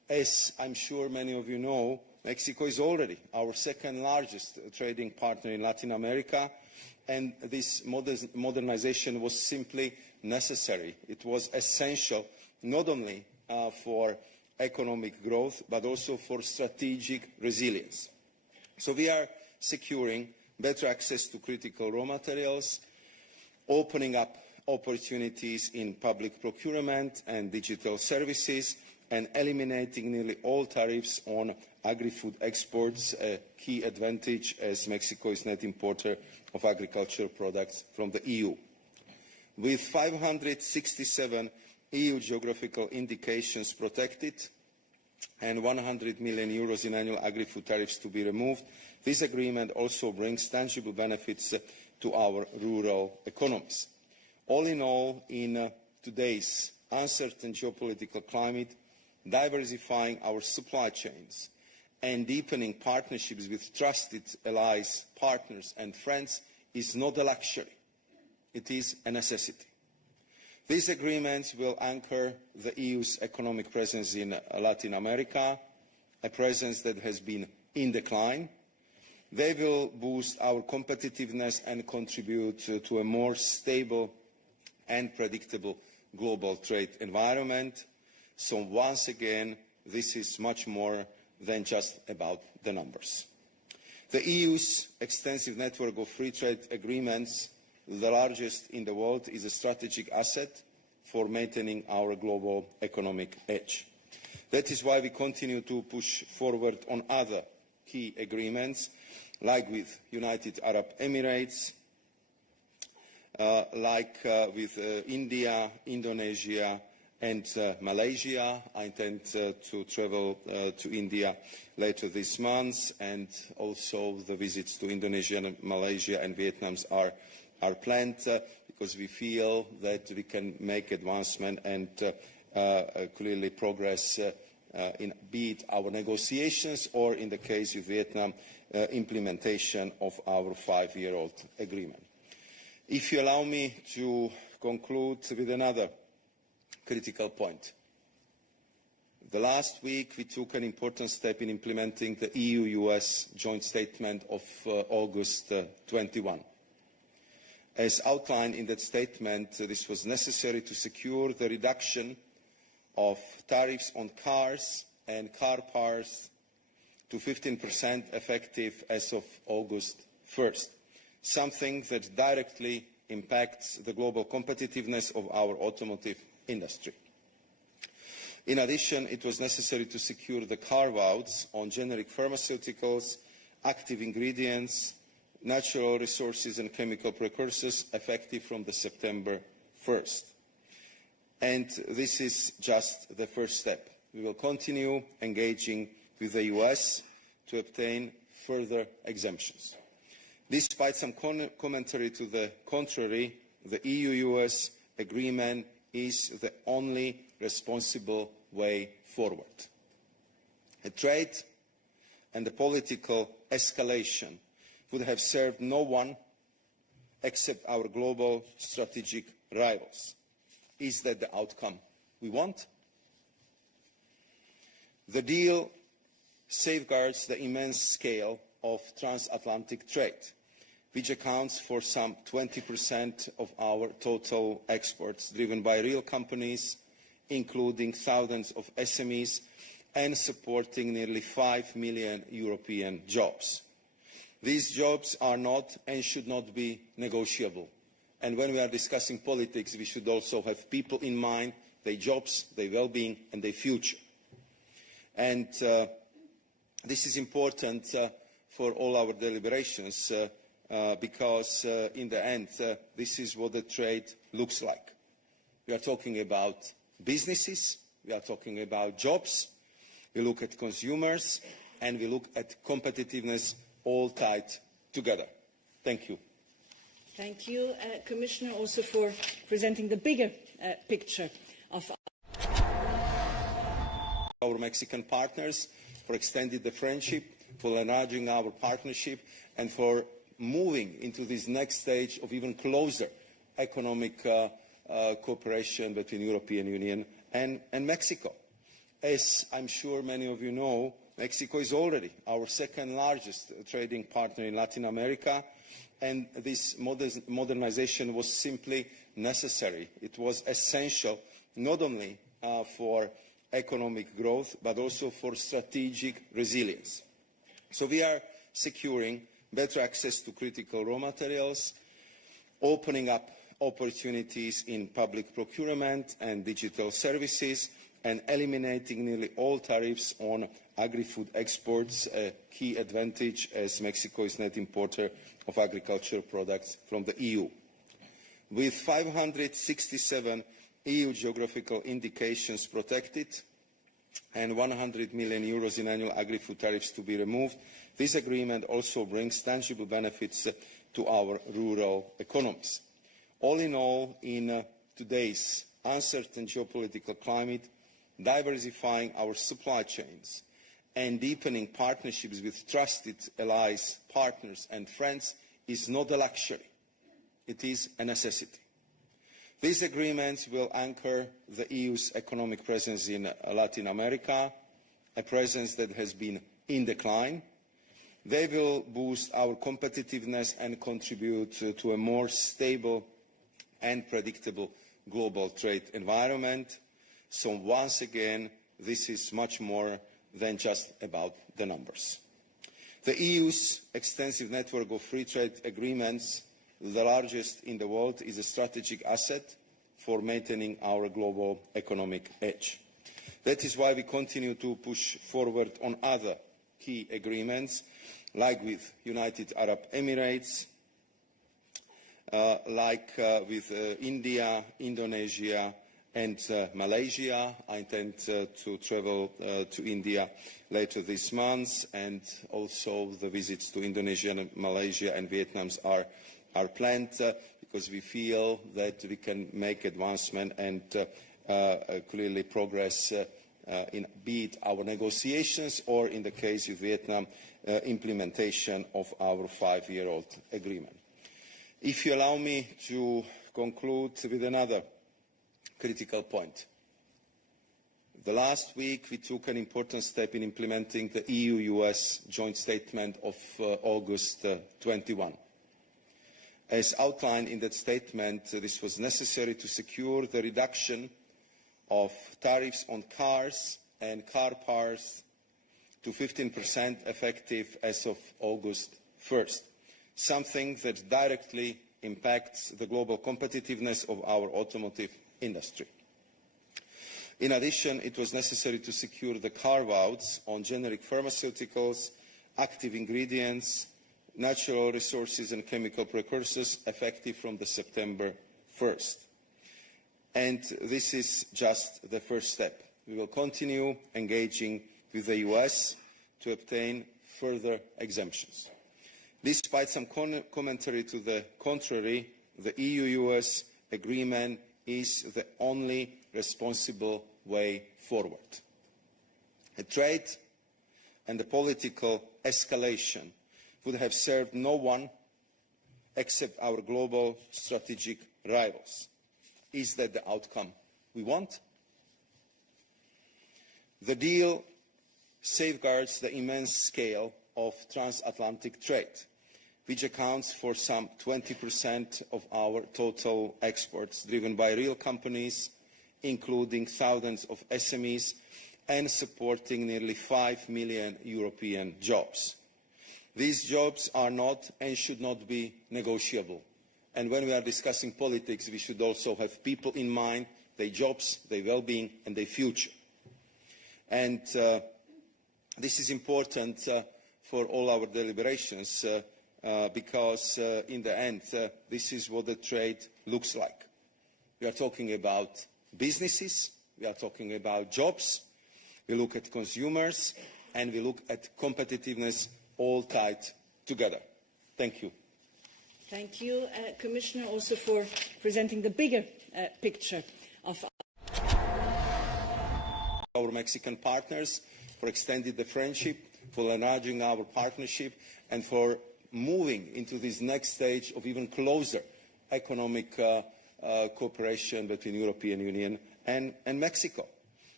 As I'm sure many of you know, Mexico is already our second largest trading partner in Latin America, and this modernization was simply necessary. It was essential not only for economic growth, but also for strategic resilience. So we are securing better access to critical raw materials, opening up opportunities in public procurement and digital services, and eliminating nearly all tariffs on agri-food exports, a key advantage as Mexico is net importer of agricultural products from the EU. With 567 EU geographical indications protected and 100 million euros in annual agri-food tariffs to be removed, this agreement also brings tangible benefits to our rural economies. All in all, in today's uncertain geopolitical climate, diversifying our supply chains and deepening partnerships with trusted allies, partners and friends is not a luxury. It is a necessity. These agreements will anchor the EU's economic presence in Latin America, a presence that has been in decline. They will boost our competitiveness and contribute to a more stable and predictable global trade environment. So once again, this is much more than just about the numbers. The EU's extensive network of free trade agreements, the largest in the world, is a strategic asset for maintaining our global economic edge. That is why we continue to push forward on other key agreements, like with United Arab Emirates, with India, Indonesia and Malaysia. I intend to travel to India later this month, and also the visits to Indonesia, Malaysia and Vietnam are planned because we feel that we can make advancement and clearly progress in be it our negotiations or, in the case of Vietnam, implementation of our 5-year-old agreement. If you allow me to conclude with another critical point. The last week we took an important step in implementing the EU-US joint statement of August 21. As outlined in that statement, this was necessary to secure the reduction of tariffs on cars and car parts to 15% effective as of August 1st, something that directly impacts the global competitiveness of our automotive industry. In addition, it was necessary to secure the carve-outs on generic pharmaceuticals, active ingredients, natural resources and chemical precursors effective from the September 1st. And this is just the first step. We will continue engaging with the US to obtain further exemptions. Despite some commentary to the contrary, the EU-US agreement is the only responsible way forward. A trade and a political escalation would have served no one except our global strategic rivals. Is that the outcome we want? The deal safeguards the immense scale of transatlantic trade, which accounts for some 20% of our total exports, driven by real companies, including thousands of SMEs, and supporting nearly 5 million European jobs. These jobs are not and should not be negotiable. And when we are discussing politics, we should also have people in mind, their jobs, their well-being, and their future. And this is important for all our deliberations because in the end, this is what the trade looks like. We are talking about businesses, we are talking about jobs, we look at consumers, and we look at competitiveness, all tied together. Thank you. Thank you, Commissioner, also for presenting the bigger picture of our Mexican partners, for extending the friendship, for enlarging our partnership, and for moving into this next stage of even closer economic cooperation between the European Union and Mexico. As I'm sure many of you know, Mexico is already our second largest trading partner in Latin America, and this modernization was simply necessary. It was essential not only for economic growth, but also for strategic resilience. So we are securing better access to critical raw materials, opening up opportunities in public procurement and digital services, and eliminating nearly all tariffs on agri-food exports, a key advantage as Mexico is net importer of agricultural products from the EU. With 567 EU geographical indications protected and 100 million euros in annual agri-food tariffs to be removed, this agreement also brings tangible benefits to our rural economies. All in all, in today's uncertain geopolitical climate, diversifying our supply chains and deepening partnerships with trusted allies, partners and friends is not a luxury. It is a necessity. These agreements will anchor the EU's economic presence in Latin America, a presence that has been in decline. They will boost our competitiveness and contribute to a more stable and predictable global trade environment. So once again, this is much more than just about the numbers. The EU's extensive network of free trade agreements, the largest in the world, is a strategic asset for maintaining our global economic edge. That is why we continue to push forward on other key agreements, like with United Arab Emirates, with India, Indonesia, and Malaysia. I intend to travel to India later this month, and also the visits to Indonesia, Malaysia and Vietnam are planned because we feel that we can make advancement and clearly progress in be it our negotiations or, in the case of Vietnam, implementation of our 5-year-old agreement. If you allow me to conclude with another critical point. The last week we took an important step in implementing the EU-US joint statement of August 21. As outlined in that statement, this was necessary to secure the reduction of tariffs on cars and car parts to 15% effective as of August 1st, something that directly impacts the global competitiveness of our automotive industry. In addition, it was necessary to secure the carve-outs on generic pharmaceuticals, active ingredients, natural resources and chemical precursors effective from the September 1st. And this is just the first step. We will continue engaging with the US to obtain further exemptions. Despite some commentary to the contrary, the EU-US agreement is the only responsible way forward. A trade and a political escalation would have served no one except our global strategic rivals. Is that the outcome we want? The deal safeguards the immense scale of transatlantic trade, which accounts for some 20% of our total exports, driven by real companies, including thousands of SMEs, and supporting nearly 5 million European jobs. These jobs are not and should not be negotiable. And when we are discussing politics, we should also have people in mind, their jobs, their well-being, and their future. And this is important for all our deliberations, because in the end, this is what the trade looks like. We are talking about businesses, we are talking about jobs, we look at consumers, and we look at competitiveness, all tied together. Thank you. Thank you, Commissioner, also for presenting the bigger picture of our Mexican partners, for extending the friendship, for enlarging our partnership, and for moving into this next stage of even closer economic cooperation between the European Union and Mexico.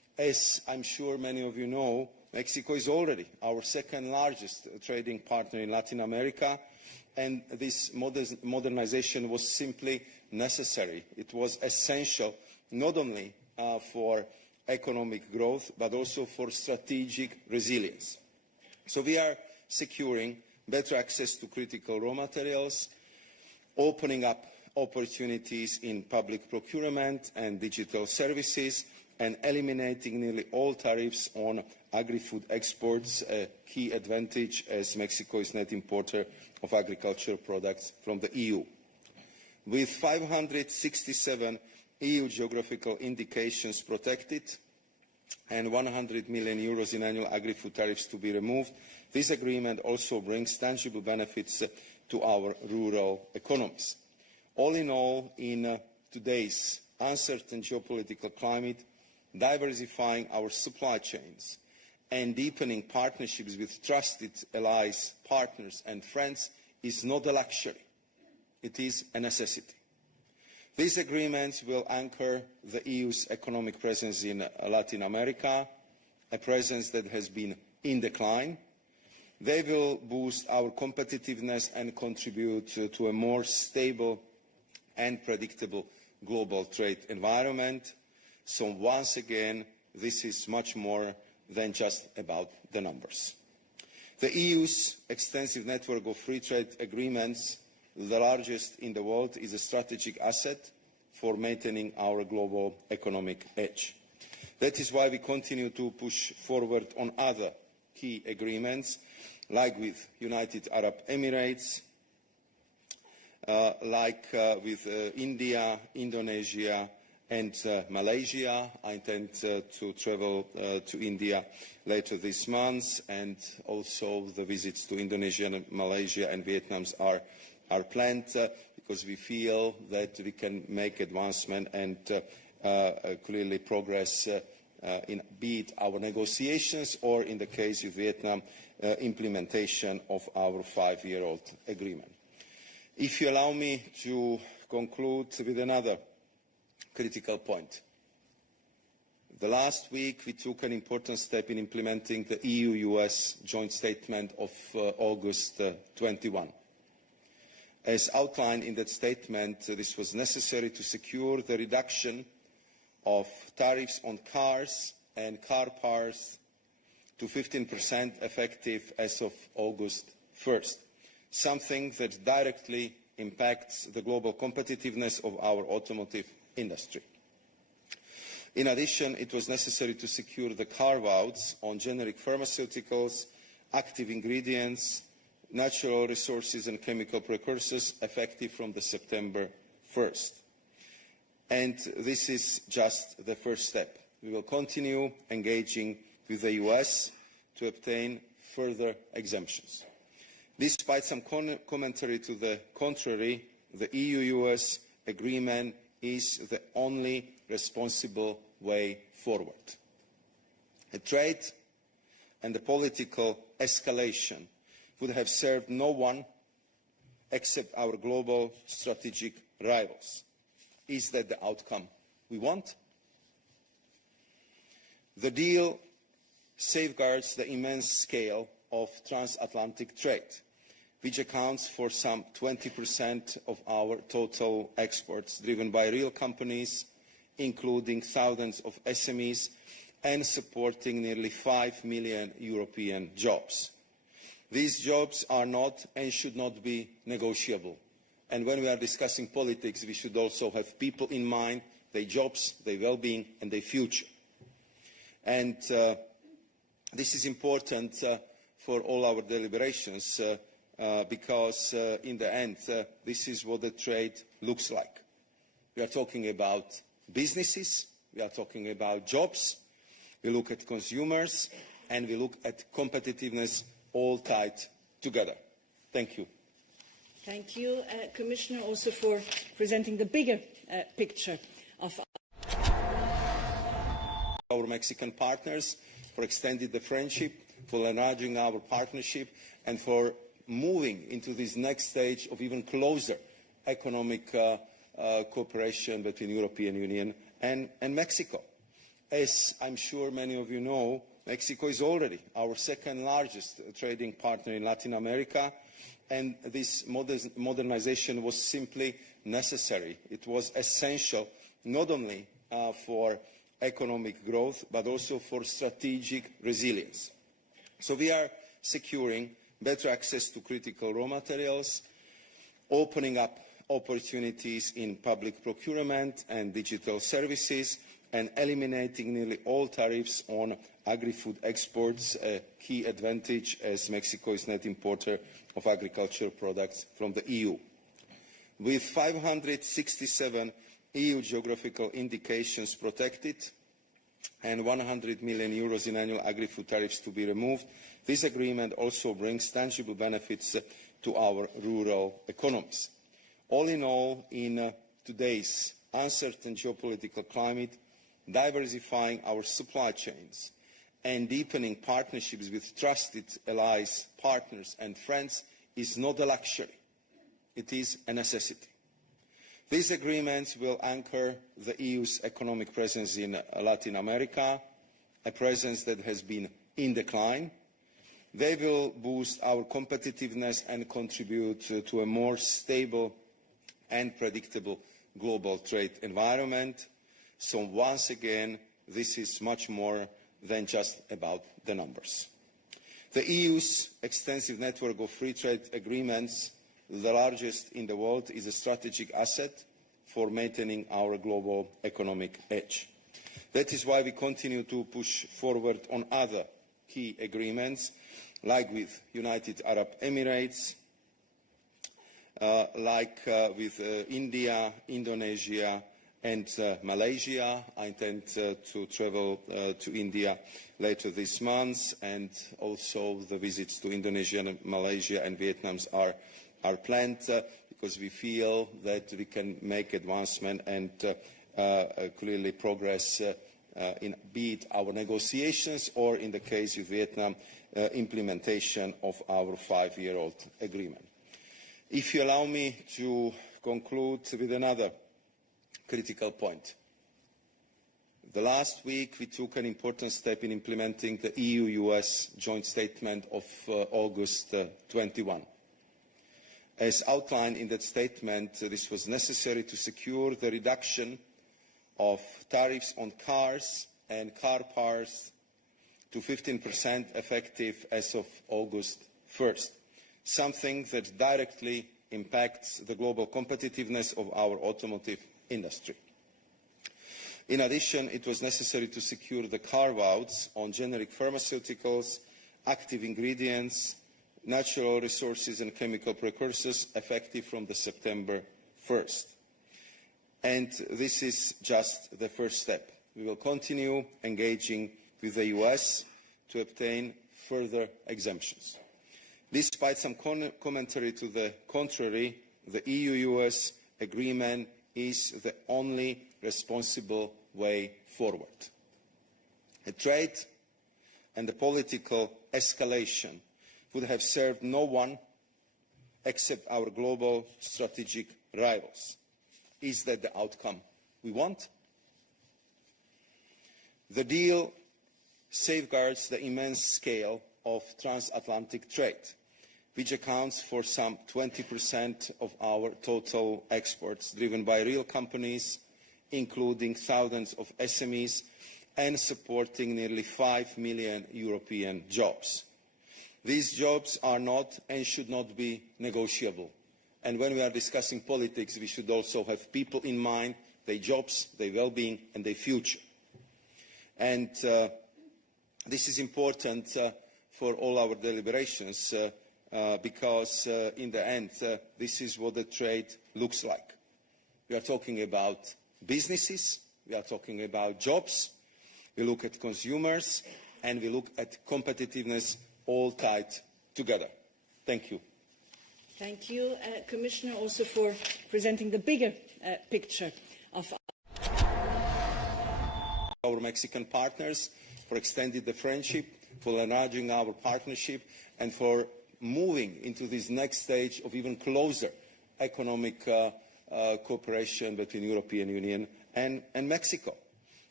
As I'm sure many of you know, Mexico is already our second largest trading partner in Latin America, and this modernization was simply necessary. It was essential not only for economic growth, but also for strategic resilience. So we are securing better access to critical raw materials, opening up opportunities in public procurement and digital services, and eliminating nearly all tariffs on agri-food exports, a key advantage as Mexico is net importer of agricultural products from the EU. With 567 EU geographical indications protected and 100 million euros in annual agri-food tariffs to be removed, this agreement also brings tangible benefits to our rural economies. All in all, in today's uncertain geopolitical climate, diversifying our supply chains and deepening partnerships with trusted allies, partners and friends is not a luxury. It is a necessity. These agreements will anchor the EU's economic presence in Latin America, a presence that has been in decline. They will boost our competitiveness and contribute to a more stable and predictable global trade environment. So once again, this is much more than just about the numbers. The EU's extensive network of free trade agreements, the largest in the world, is a strategic asset for maintaining our global economic edge. That is why we continue to push forward on other key agreements, like with United Arab Emirates, with India, Indonesia, and Malaysia. I intend to travel to India later this month, and also the visits to Indonesia, Malaysia and Vietnam are planned because we feel that we can make advancement and clearly progress in be it our negotiations or, in the case of Vietnam, implementation of our 5-year-old agreement. If you allow me to conclude with another critical point. The last week we took an important step in implementing the EU-US joint statement of August 21. As outlined in that statement, this was necessary to secure the reduction of tariffs on cars and car parts to 15% effective as of August 1st, something that directly impacts the global competitiveness of our automotive industry. In addition, it was necessary to secure the carve-outs on generic pharmaceuticals, active ingredients, natural resources and chemical precursors effective from the September 1st. And this is just the first step. We will continue engaging with the US to obtain further exemptions. Despite some commentary to the contrary, the EU-US agreement is the only responsible way forward. A trade and the political escalation would have served no one except our global strategic rivals. Is that the outcome we want? The deal safeguards the immense scale of transatlantic trade, which accounts for some 20% of our total exports, driven by real companies, including thousands of SMEs, and supporting nearly 5 million European jobs. These jobs are not and should not be negotiable. And when we are discussing politics, we should also have people in mind, their jobs, their well-being, and their future. And this is important for all our deliberations, because in the end, this is what the trade looks like. We are talking about businesses, we are talking about jobs, we look at consumers, and we look at competitiveness, all tied together. Thank you. Thank you, Commissioner, also for presenting the bigger picture of our Mexican partners, for extending the friendship, for enlarging our partnership, and for moving into this next stage of even closer economic cooperation between the European Union and Mexico. As I'm sure many of you know, Mexico is already our second largest trading partner in Latin America, and this modernization was simply necessary. It was essential not only for economic growth, but also for strategic resilience. So we are securing better access to critical raw materials, opening up opportunities in public procurement and digital services, and eliminating nearly all tariffs on agri-food exports, a key advantage as Mexico is net importer of agricultural products from the EU. With 567 EU geographical indications protected and 100 million euros in annual agri-food tariffs to be removed, this agreement also brings tangible benefits to our rural economies. All in all, in today's uncertain geopolitical climate, diversifying our supply chains and deepening partnerships with trusted allies, partners and friends is not a luxury. It is a necessity. These agreements will anchor the EU's economic presence in Latin America, a presence that has been in decline. They will boost our competitiveness and contribute to a more stable and predictable global trade environment. So once again, this is much more than just about the numbers. The EU's extensive network of free trade agreements, the largest in the world, is a strategic asset for maintaining our global economic edge. That is why we continue to push forward on other key agreements, like with United Arab Emirates, with India, Indonesia and Malaysia. I intend to travel to India later this month, and also the visits to Indonesia, Malaysia and Vietnam are planned because we feel that we can make advancement and clearly progress in be it our negotiations or, in the case of Vietnam, implementation of our 5-year-old agreement. If you allow me to conclude with another critical point. The last week we took an important step in implementing the EU-US joint statement of August 21. As outlined in that statement, this was necessary to secure the reduction of tariffs on cars and car parts to 15% effective as of August 1st, something that directly impacts the global competitiveness of our automotive industry. In addition, it was necessary to secure the carve-outs on generic pharmaceuticals, active ingredients, natural resources and chemical precursors effective from the September 1st. And this is just the first step. We will continue engaging with the US to obtain further exemptions. Despite some commentary to the contrary, the EU-US agreement is the only responsible way forward. A trade and a political escalation would have served no one except our global strategic rivals. Is that the outcome we want? The deal safeguards the immense scale of transatlantic trade, which accounts for some 20% of our total exports, driven by real companies, including thousands of SMEs, and supporting nearly 5 million European jobs. These jobs are not and should not be negotiable. And when we are discussing politics, we should also have people in mind, their jobs, their well-being, and their future. And this is important for all our deliberations because in the end, this is what the trade looks like. We are talking about businesses, we are talking about jobs, we look at consumers, and we look at competitiveness, all tied together. Thank you. Thank you, Commissioner, also for presenting the bigger picture of our Mexican partners, for extending the friendship, for enlarging our partnership, and for moving into this next stage of even closer economic cooperation between the European Union and Mexico.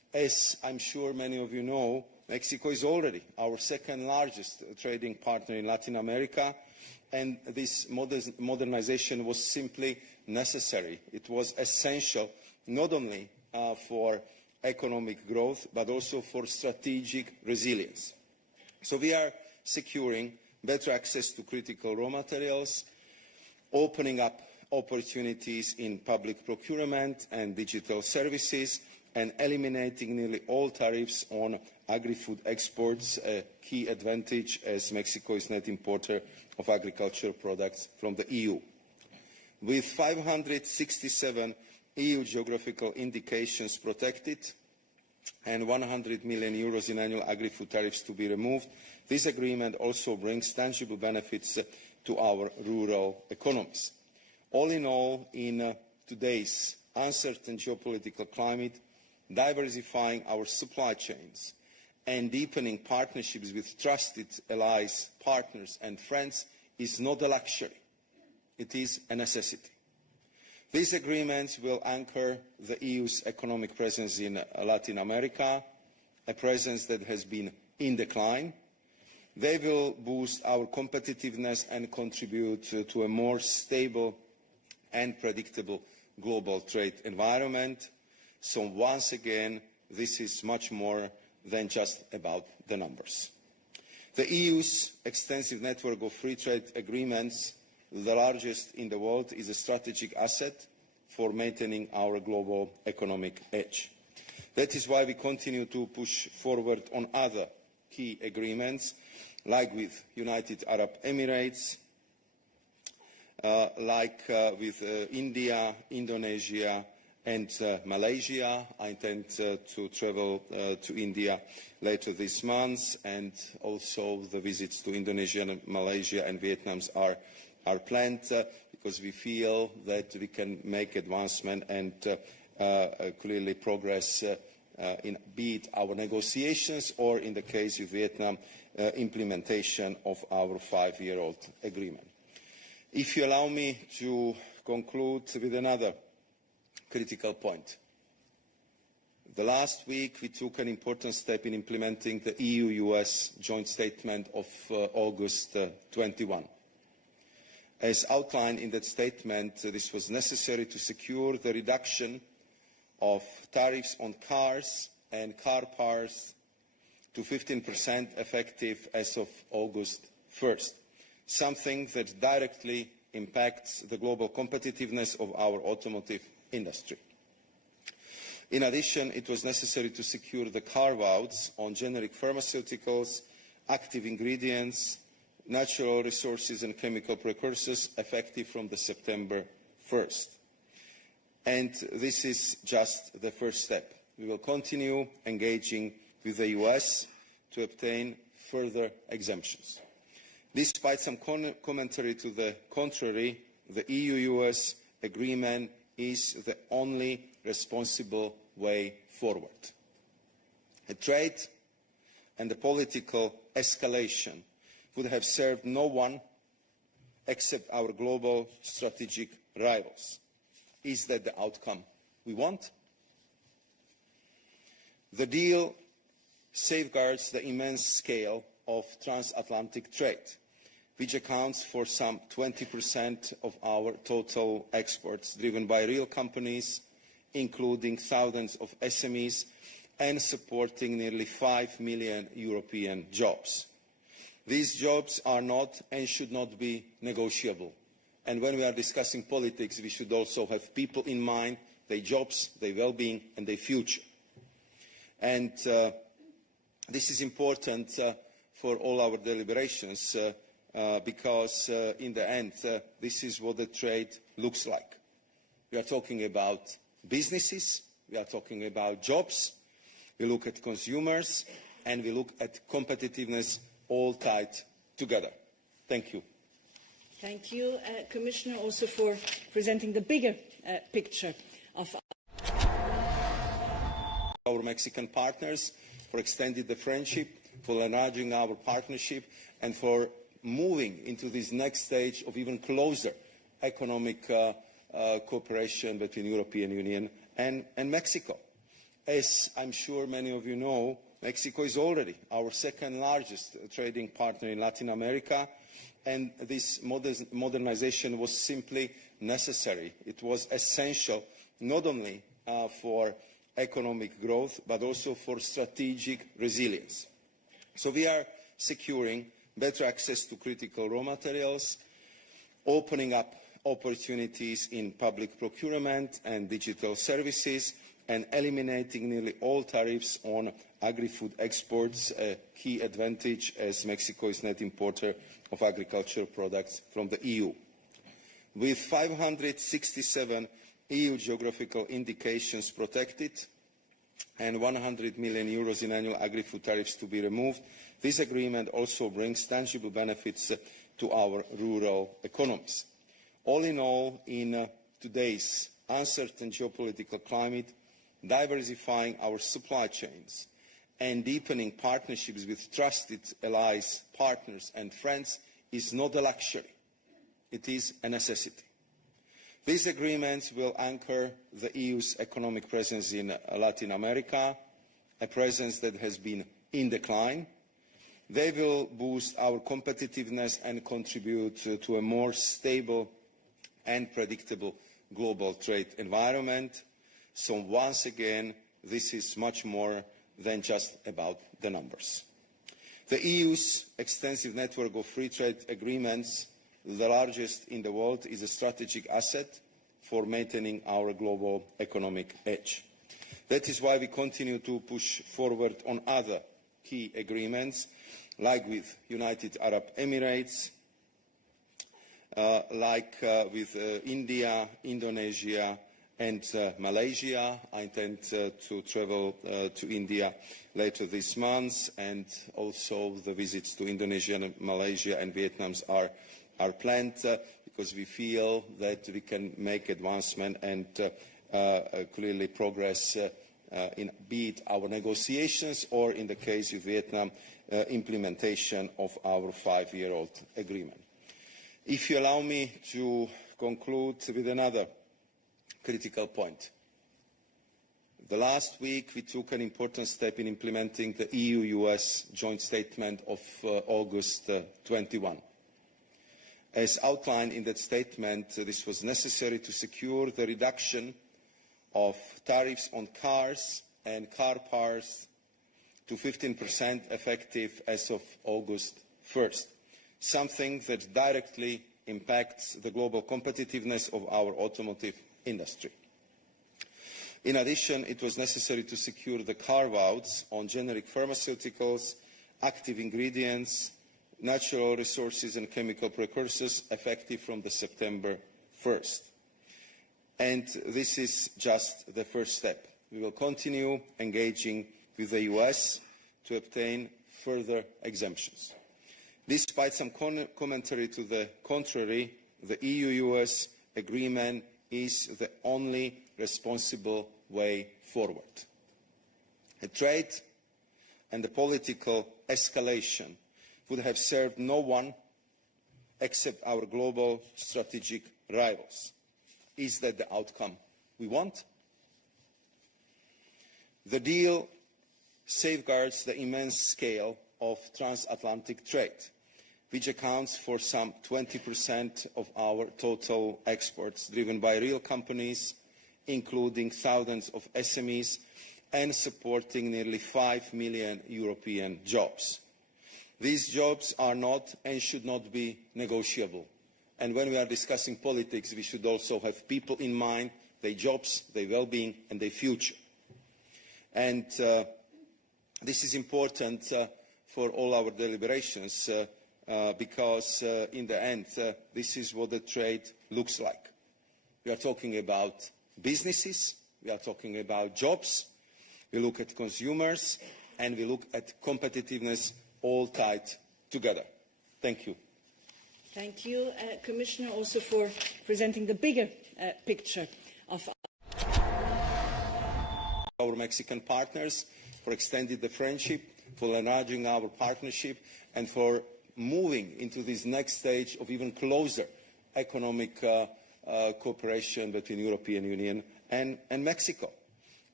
As I'm sure many of you know, Mexico is already our second largest trading partner in Latin America, and this modernization was simply necessary. It was essential not only for economic growth, but also for strategic resilience. So we are securing better access to critical raw materials, opening up opportunities in public procurement and digital services, and eliminating nearly all tariffs on agri-food exports, a key advantage as Mexico is net importer of agricultural products from the EU. With 567 EU geographical indications protected and 100 million euros in annual agri-food tariffs to be removed, this agreement also brings tangible benefits to our rural economies. All in all, in today's uncertain geopolitical climate, diversifying our supply chains and deepening partnerships with trusted allies, partners and friends is not a luxury. It is a necessity. These agreements will anchor the EU's economic presence in Latin America, a presence that has been in decline. They will boost our competitiveness and contribute to a more stable and predictable global trade environment. So once again, this is much more than just about the numbers. The EU's extensive network of free trade agreements, the largest in the world, is a strategic asset for maintaining our global economic edge. That is why we continue to push forward on other key agreements, like with United Arab Emirates, with India, Indonesia, and Malaysia. I intend to travel to India later this month, and also the visits to Indonesia, Malaysia and Vietnam are planned because we feel that we can make advancement and clearly progress in be it our negotiations or, in the case of Vietnam, implementation of our 5-year-old agreement. If you allow me to conclude with another critical point. The last week we took an important step in implementing the EU-US joint statement of August 21. As outlined in that statement, this was necessary to secure the reduction of tariffs on cars and car parts to 15% effective as of August 1st, something that directly impacts the global competitiveness of our automotive industry. In addition, it was necessary to secure the carve-outs on generic pharmaceuticals, active ingredients, natural resources and chemical precursors effective from the September 1st. And this is just the first step. We will continue engaging with the US to obtain further exemptions. Despite some commentary to the contrary, the EU-US agreement is the only responsible way forward. A trade and a political escalation would have served no one except our global strategic rivals. Is that the outcome we want? The deal safeguards the immense scale of transatlantic trade, which accounts for some 20% of our total exports, driven by real companies, including thousands of SMEs, and supporting nearly 5 million European jobs. These jobs are not and should not be negotiable. And when we are discussing politics, we should also have people in mind, their jobs, their well-being, and their future. And this is important for all our deliberations, because in the end, this is what the trade looks like. We are talking about businesses, we are talking about jobs, we look at consumers, and we look at competitiveness, all tied together. Thank you. Thank you, Commissioner, also for presenting the bigger picture of our Mexican partners, for extending the friendship, for enlarging our partnership, and for moving into this next stage of even closer economic cooperation between the European Union and Mexico. As I'm sure many of you know, Mexico is already our second largest trading partner in Latin America, and this modernization was simply necessary. It was essential not only for economic growth, but also for strategic resilience. So we are securing better access to critical raw materials, opening up opportunities in public procurement and digital services, and eliminating nearly all tariffs on agri-food exports, a key advantage as Mexico is net importer of agricultural products from the EU. With 567 EU geographical indications protected and 100 million euros in annual agri-food tariffs to be removed, this agreement also brings tangible benefits to our rural economies. All in all, in today's uncertain geopolitical climate, diversifying our supply chains and deepening partnerships with trusted allies, partners and friends is not a luxury. It is a necessity. These agreements will anchor the EU's economic presence in Latin America, a presence that has been in decline. They will boost our competitiveness and contribute to a more stable and predictable global trade environment. So once again, this is much more than just about the numbers. The EU's extensive network of free trade agreements, the largest in the world, is a strategic asset for maintaining our global economic edge. That is why we continue to push forward on other key agreements, like with United Arab Emirates, with India, Indonesia, and Malaysia. I intend to travel to India later this month, and also the visits to Indonesia, Malaysia and Vietnam are planned because we feel that we can make advancement and clearly progress in be it our negotiations or, in the case of Vietnam, implementation of our 5-year-old agreement. If you allow me to conclude with another critical point. The last week we took an important step in implementing the EU-US joint statement of August 21. As outlined in that statement, this was necessary to secure the reduction of tariffs on cars and car parts to 15% effective as of August 1st, something that directly impacts the global competitiveness of our automotive industry. In addition, it was necessary to secure the carve-outs on generic pharmaceuticals, active ingredients, natural resources and chemical precursors effective from the September 1st. And this is just the first step. We will continue engaging with the US to obtain further exemptions. Despite some commentary to the contrary, the EU-US agreement is the only responsible way forward. A trade and the political escalation would have served no one except our global strategic rivals. Is that the outcome we want? The deal safeguards the immense scale of transatlantic trade, which accounts for some 20% of our total exports, driven by real companies, including thousands of SMEs, and supporting nearly 5 million European jobs. These jobs are not and should not be negotiable. And when we are discussing politics, we should also have people in mind, their jobs, their well-being, and their future. And this is important for all our deliberations, because in the end, this is what the trade looks like. We are talking about businesses, we are talking about jobs, we look at consumers, and we look at competitiveness, all tied together. Thank you. Thank you, Commissioner, also for presenting the bigger picture of our Mexican partners, for extending the friendship, for enlarging our partnership, and for moving into this next stage of even closer economic cooperation between the European Union and Mexico.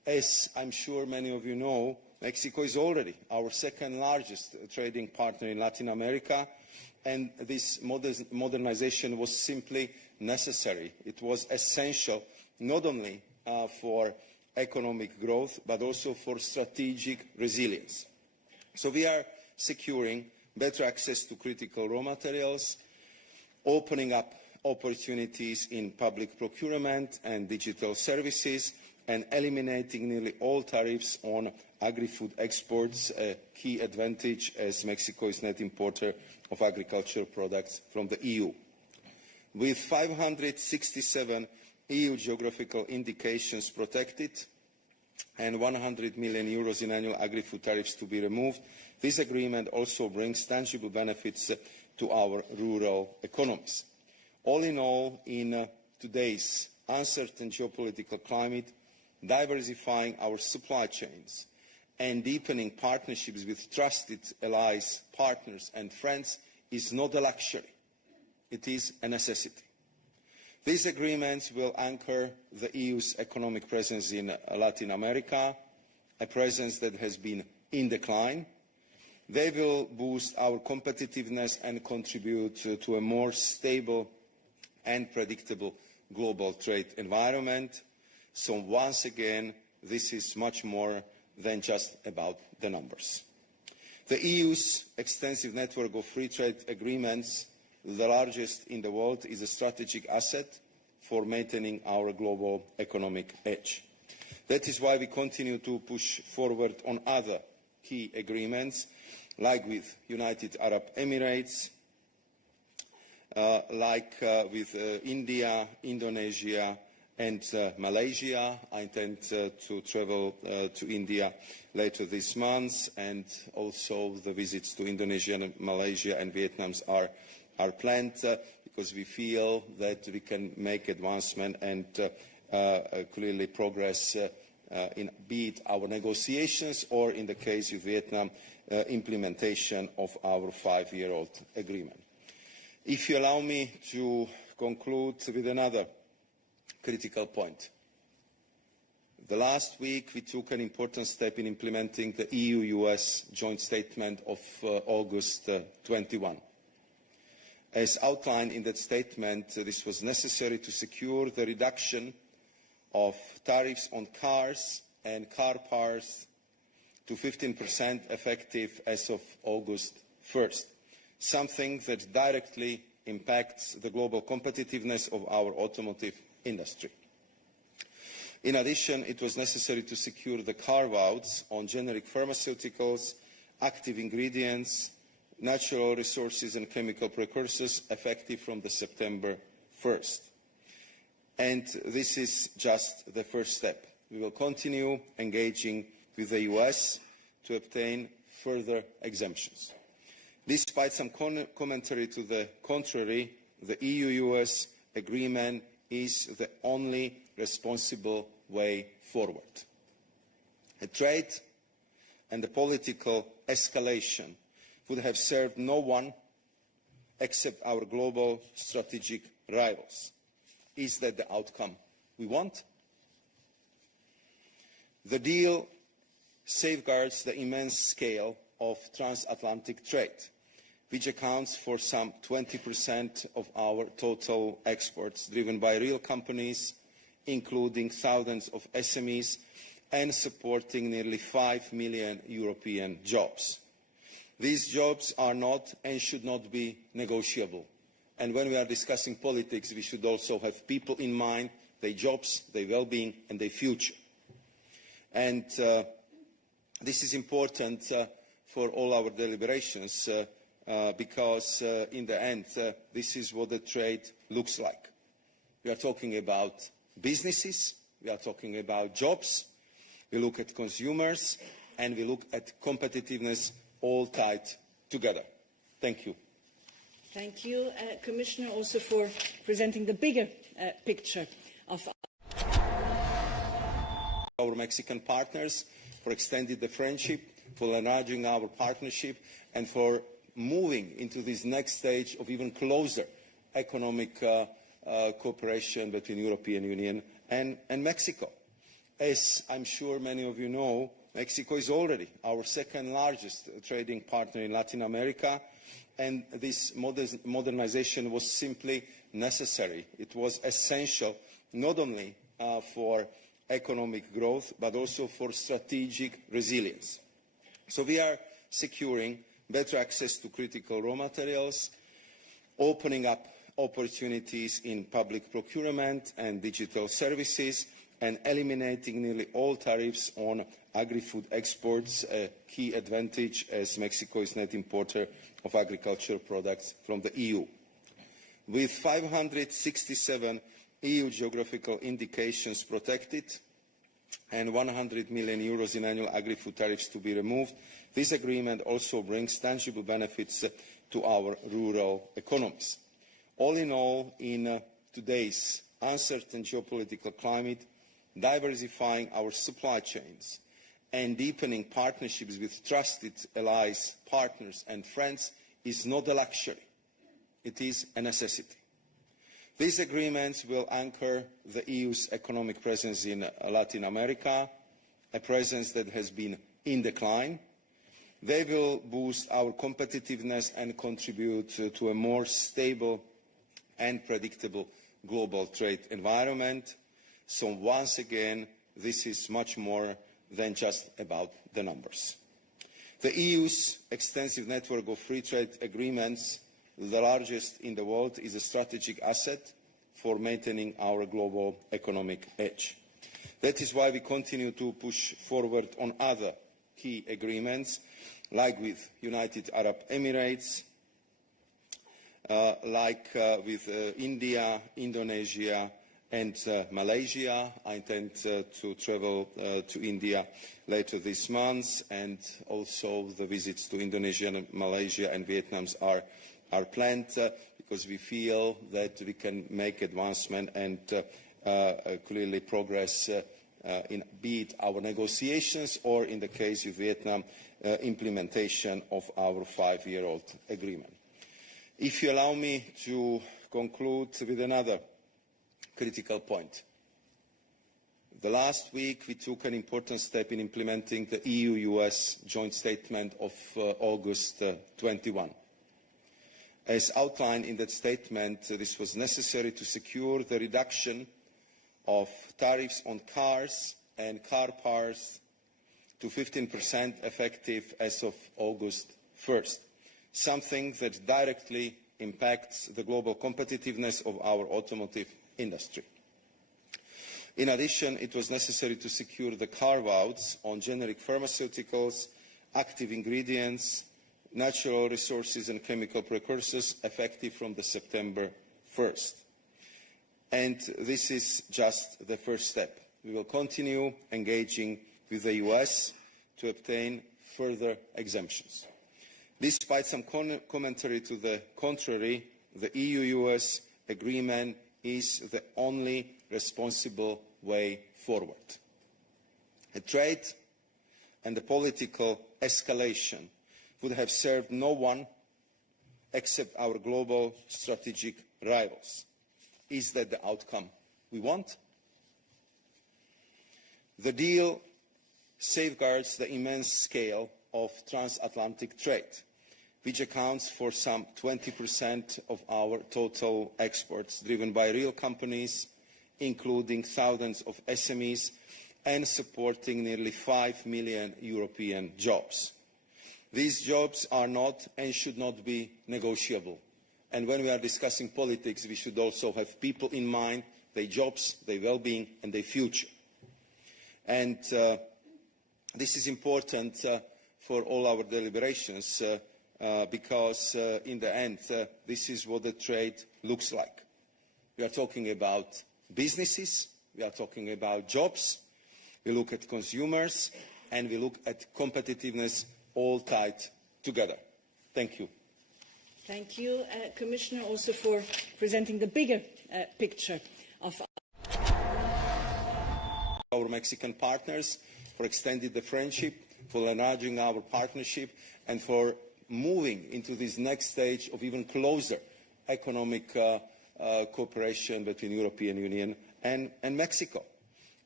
As I'm sure many of you know, Mexico is already our second largest trading partner in Latin America, and this modernization was simply necessary. It was essential not only for economic growth, but also for strategic resilience. So we are securing better access to critical raw materials, opening up opportunities in public procurement and digital services, and eliminating nearly all tariffs on agri-food exports, a key advantage as Mexico is net importer of agricultural products from the EU. With 567 EU geographical indications protected and 100 million euros in annual agri-food tariffs to be removed, this agreement also brings tangible benefits to our rural economies. All in all, in today's uncertain geopolitical climate, diversifying our supply chains and deepening partnerships with trusted allies, partners and friends is not a luxury. It is a necessity. These agreements will anchor the EU's economic presence in Latin America, a presence that has been in decline. They will boost our competitiveness and contribute to a more stable and predictable global trade environment. So once again, this is much more than just about the numbers. The EU's extensive network of free trade agreements, the largest in the world, is a strategic asset for maintaining our global economic edge. That is why we continue to push forward on other key agreements, like with United Arab Emirates, with India, Indonesia and Malaysia. I intend to travel to India later this month, and also the visits to Indonesia, Malaysia and Vietnam are planned because we feel that we can make advancement and clearly progress in be it our negotiations or, in the case of Vietnam, implementation of our 5-year-old agreement. If you allow me to conclude with another critical point. The last week we took an important step in implementing the EU-US joint statement of August 21. As outlined in that statement, this was necessary to secure the reduction of tariffs on cars and car parts to 15% effective as of August 1st, something that directly impacts the global competitiveness of our automotive industry. In addition, it was necessary to secure the carve-outs on generic pharmaceuticals, active ingredients, natural resources and chemical precursors effective from the September 1st. And this is just the first step. We will continue engaging with the US to obtain further exemptions. Despite some commentary to the contrary, the EU-US agreement is the only responsible way forward. A trade and a political escalation would have served no one except our global strategic rivals. Is that the outcome we want? The deal safeguards the immense scale of transatlantic trade, which accounts for some 20% of our total exports, driven by real companies, including thousands of SMEs, and supporting nearly 5 million European jobs. These jobs are not and should not be negotiable. And when we are discussing politics, we should also have people in mind, their jobs, their well-being, and their future. And this is important for all our deliberations because in the end, this is what the trade looks like. We are talking about businesses, we are talking about jobs, we look at consumers, and we look at competitiveness, all tied together. Thank you. Thank you, Commissioner, also for presenting the bigger picture of our Mexican partners, for extending the friendship, for enlarging our partnership, and for moving into this next stage of even closer economic cooperation between the European Union and Mexico. As I'm sure many of you know, Mexico is already our second largest trading partner in Latin America, and this modernization was simply necessary. It was essential not only for economic growth, but also for strategic resilience. So we are securing better access to critical raw materials, opening up opportunities in public procurement and digital services, and eliminating nearly all tariffs on agri-food exports, a key advantage as Mexico is net importer of agricultural products from the EU. With 567 EU geographical indications protected and 100 million euros in annual agri-food tariffs to be removed, this agreement also brings tangible benefits to our rural economies. All in all, in today's uncertain geopolitical climate, diversifying our supply chains and deepening partnerships with trusted allies, partners and friends is not a luxury. It is a necessity. These agreements will anchor the EU's economic presence in Latin America, a presence that has been in decline. They will boost our competitiveness and contribute to a more stable and predictable global trade environment. So once again, this is much more than just about the numbers. The EU's extensive network of free trade agreements, the largest in the world, is a strategic asset for maintaining our global economic edge. That is why we continue to push forward on other key agreements, like with United Arab Emirates, with India, Indonesia, and Malaysia. I intend to travel to India later this month, and also the visits to Indonesia, Malaysia and Vietnam are planned because we feel that we can make advancement and clearly progress in be it our negotiations or, in the case of Vietnam, implementation of our 5-year-old agreement. If you allow me to conclude with another critical point. The last week we took an important step in implementing the EU-US joint statement of August 21. As outlined in that statement, this was necessary to secure the reduction of tariffs on cars and car parts to 15% effective as of August 1st, something that directly impacts the global competitiveness of our automotive industry. In addition, it was necessary to secure the carve-outs on generic pharmaceuticals, active ingredients, natural resources and chemical precursors effective from the September 1st. And this is just the first step. We will continue engaging with the US to obtain further exemptions. Despite some commentary to the contrary, the EU-US agreement is the only responsible way forward. A trade and the political escalation would have served no one except our global strategic rivals. Is that the outcome we want? The deal safeguards the immense scale of transatlantic trade, which accounts for some 20% of our total exports, driven by real companies, including thousands of SMEs, and supporting nearly 5 million European jobs. These jobs are not and should not be negotiable. And when we are discussing politics, we should also have people in mind, their jobs, their well-being, and their future. And this is important for all our deliberations because in the end, this is what the trade looks like. We are talking about businesses, we are talking about jobs, we look at consumers, and we look at competitiveness, all tied together. Thank you. Thank you, Commissioner, also for presenting the bigger picture of our Mexican partners, for extending the friendship, for enlarging our partnership, and for moving into this next stage of even closer economic cooperation between the European Union and Mexico.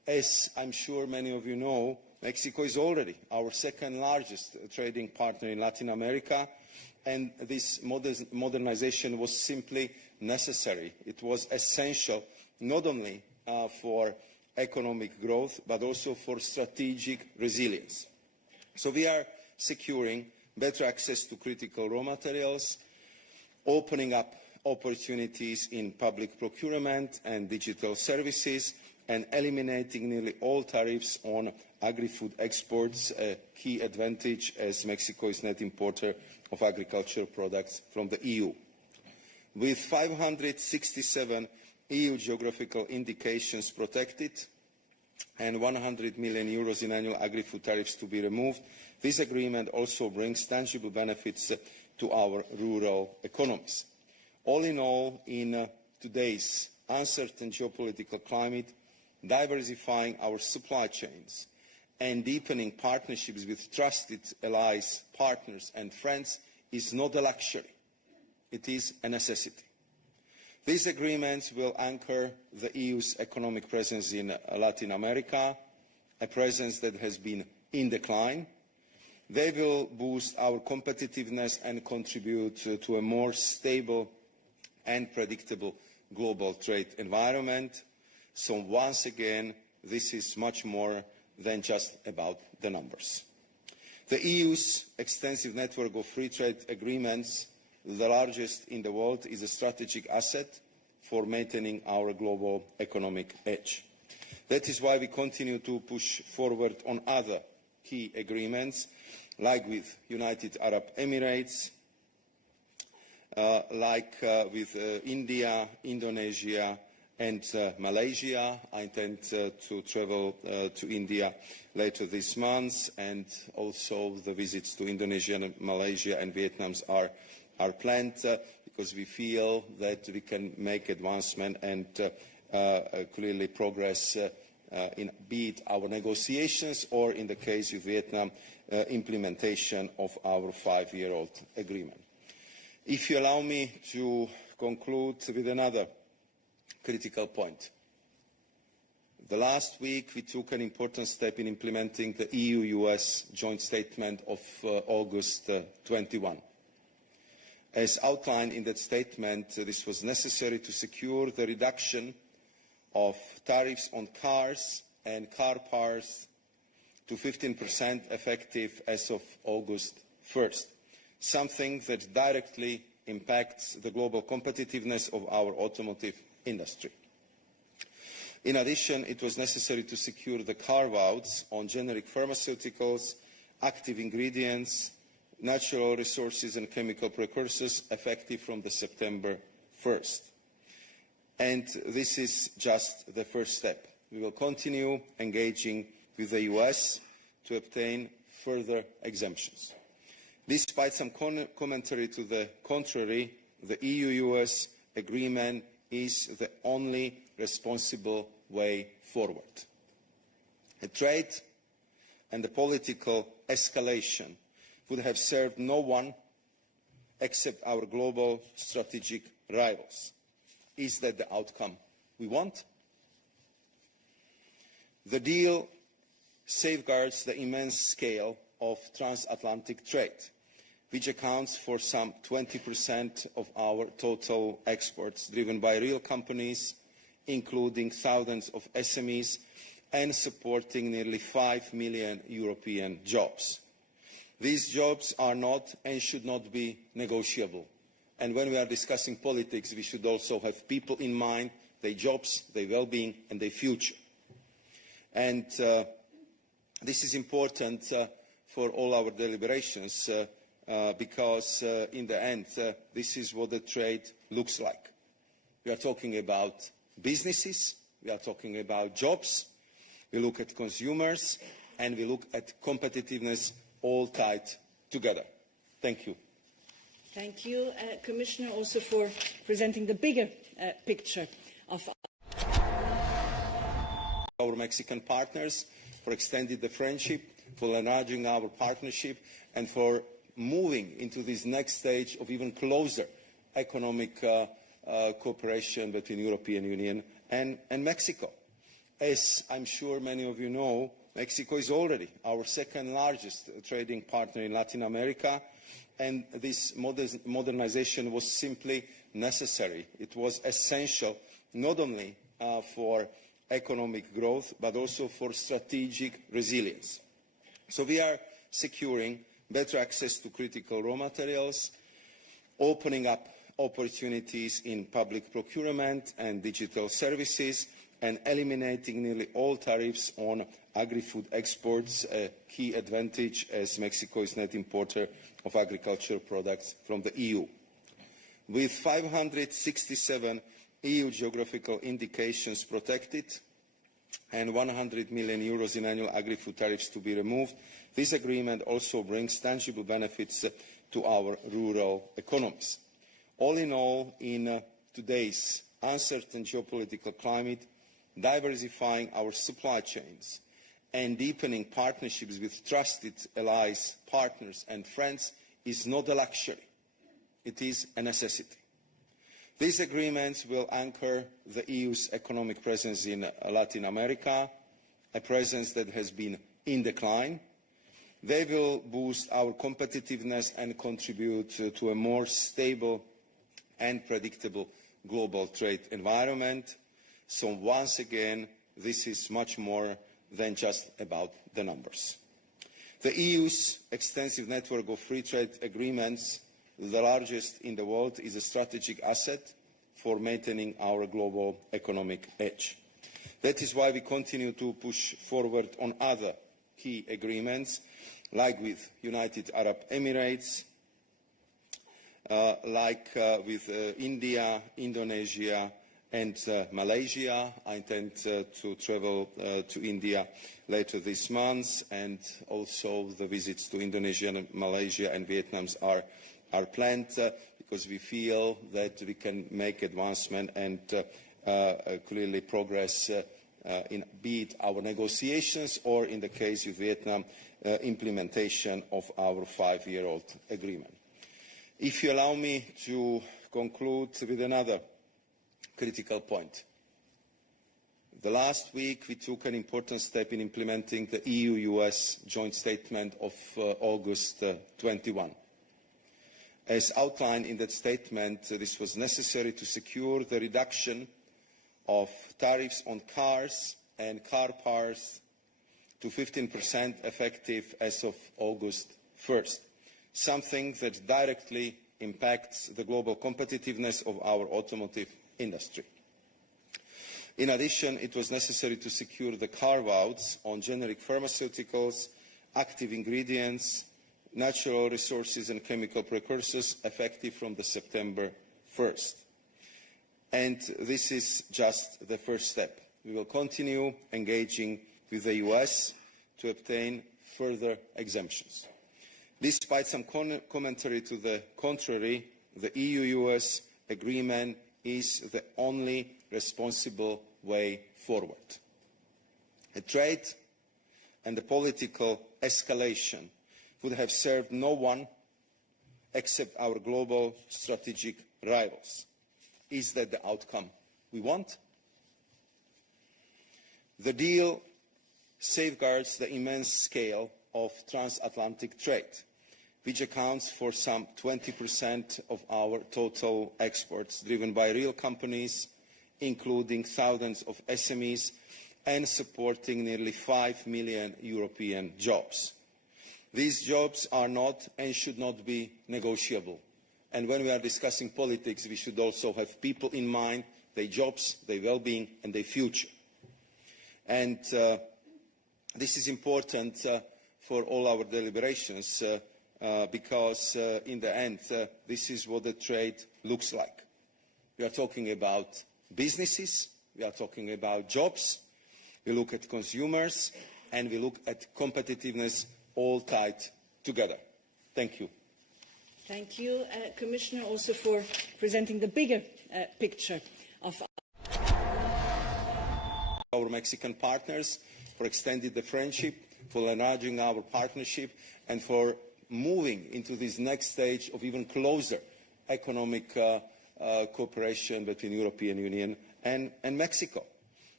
As I'm sure many of you know, Mexico is already our second largest trading partner in Latin America, and this modernization was simply necessary. It was essential not only for economic growth, but also for strategic resilience. So we are securing better access to critical raw materials, opening up opportunities in public procurement and digital services, and eliminating nearly all tariffs on agri-food exports, a key advantage as Mexico is net importer of agricultural products from the EU. With 567 EU geographical indications protected and 100 million euros in annual agri-food tariffs to be removed, this agreement also brings tangible benefits to our rural economies. All in all, in today's uncertain geopolitical climate, diversifying our supply chains and deepening partnerships with trusted allies, partners and friends is not a luxury. It is a necessity. These agreements will anchor the EU's economic presence in Latin America, a presence that has been in decline. They will boost our competitiveness and contribute to a more stable and predictable global trade environment. So once again, this is much more than just about the numbers. The EU's extensive network of free trade agreements, the largest in the world, is a strategic asset for maintaining our global economic edge. That is why we continue to push forward on other key agreements, like with United Arab Emirates, with India, Indonesia and Malaysia. I intend to travel to India later this month, and also the visits to Indonesia, Malaysia and Vietnam are planned because we feel that we can make advancement and clearly progress in be it our negotiations or, in the case of Vietnam, implementation of our 5-year-old agreement. If you allow me to conclude with another critical point. The last week we took an important step in implementing the EU-US joint statement of August 21. As outlined in that statement, this was necessary to secure the reduction of tariffs on cars and car parts to 15% effective as of August 1st, something that directly impacts the global competitiveness of our automotive industry. In addition, it was necessary to secure the carve-outs on generic pharmaceuticals, active ingredients, natural resources and chemical precursors effective from the September 1st. And this is just the first step. We will continue engaging with the US to obtain further exemptions. Despite some commentary to the contrary, the EU-US agreement is the only responsible way forward. The trade and the political escalation would have served no one except our global strategic rivals. Is that the outcome we want? The deal safeguards the immense scale of transatlantic trade, which accounts for some 20% of our total exports, driven by real companies, including thousands of SMEs, and supporting nearly 5 million European jobs. These jobs are not and should not be negotiable. And when we are discussing politics, we should also have people in mind, their jobs, their well-being, and their future. And this is important for all our deliberations because in the end, this is what the trade looks like. We are talking about businesses, we are talking about jobs, we look at consumers, and we look at competitiveness, all tied together. Thank you. Thank you, Commissioner, also for presenting the bigger picture of our Mexican partners, for extending the friendship, for enlarging our partnership, and for moving into this next stage of even closer economic cooperation between the European Union and Mexico. As I'm sure many of you know, Mexico is already our second largest trading partner in Latin America, and this modernization was simply necessary. It was essential not only for economic growth, but also for strategic resilience. So we are securing better access to critical raw materials, opening up opportunities in public procurement and digital services, and eliminating nearly all tariffs on agri-food exports, a key advantage as Mexico is net importer of agricultural products from the EU. With 567 EU geographical indications protected and 100 million euros in annual agri-food tariffs to be removed, this agreement also brings tangible benefits to our rural economies. All in all, in today's uncertain geopolitical climate, diversifying our supply chains and deepening partnerships with trusted allies, partners and friends is not a luxury. It is a necessity. These agreements will anchor the EU's economic presence in Latin America, a presence that has been in decline. They will boost our competitiveness and contribute to a more stable and predictable global trade environment. So once again, this is much more than just about the numbers. The EU's extensive network of free trade agreements, the largest in the world, is a strategic asset for maintaining our global economic edge. That is why we continue to push forward on other key agreements, like with United Arab Emirates, with India, Indonesia and Malaysia. I intend to travel to India later this month, and also the visits to Indonesia, Malaysia and Vietnam are planned because we feel that we can make advancement and clearly progress in be it our negotiations or, in the case of Vietnam, implementation of our 5-year-old agreement. If you allow me to conclude with another critical point. The last week we took an important step in implementing the EU-US joint statement of August 21. As outlined in that statement, this was necessary to secure the reduction of tariffs on cars and car parts to 15% effective as of August 1st, something that directly impacts the global competitiveness of our automotive industry. In addition, it was necessary to secure the carve-outs on generic pharmaceuticals, active ingredients, natural resources and chemical precursors effective from the September 1st. And this is just the first step. We will continue engaging with the US to obtain further exemptions. Despite some commentary to the contrary, the EU-US agreement is the only responsible way forward. A trade and a political escalation would have served no one except our global strategic rivals. Is that the outcome we want? The deal safeguards the immense scale of transatlantic trade, which accounts for some 20% of our total exports, driven by real companies, including thousands of SMEs, and supporting nearly 5 million European jobs. These jobs are not and should not be negotiable. And when we are discussing politics, we should also have people in mind, their jobs, their well-being, and their future. And this is important for all our deliberations because in the end, this is what the trade looks like. We are talking about businesses, we are talking about jobs, we look at consumers, and we look at competitiveness, all tied together. Thank you. Thank you, Commissioner, also for presenting the bigger picture of our Mexican partners, for extending the friendship, for enlarging our partnership, and for moving into this next stage of even closer economic cooperation between the European Union and Mexico.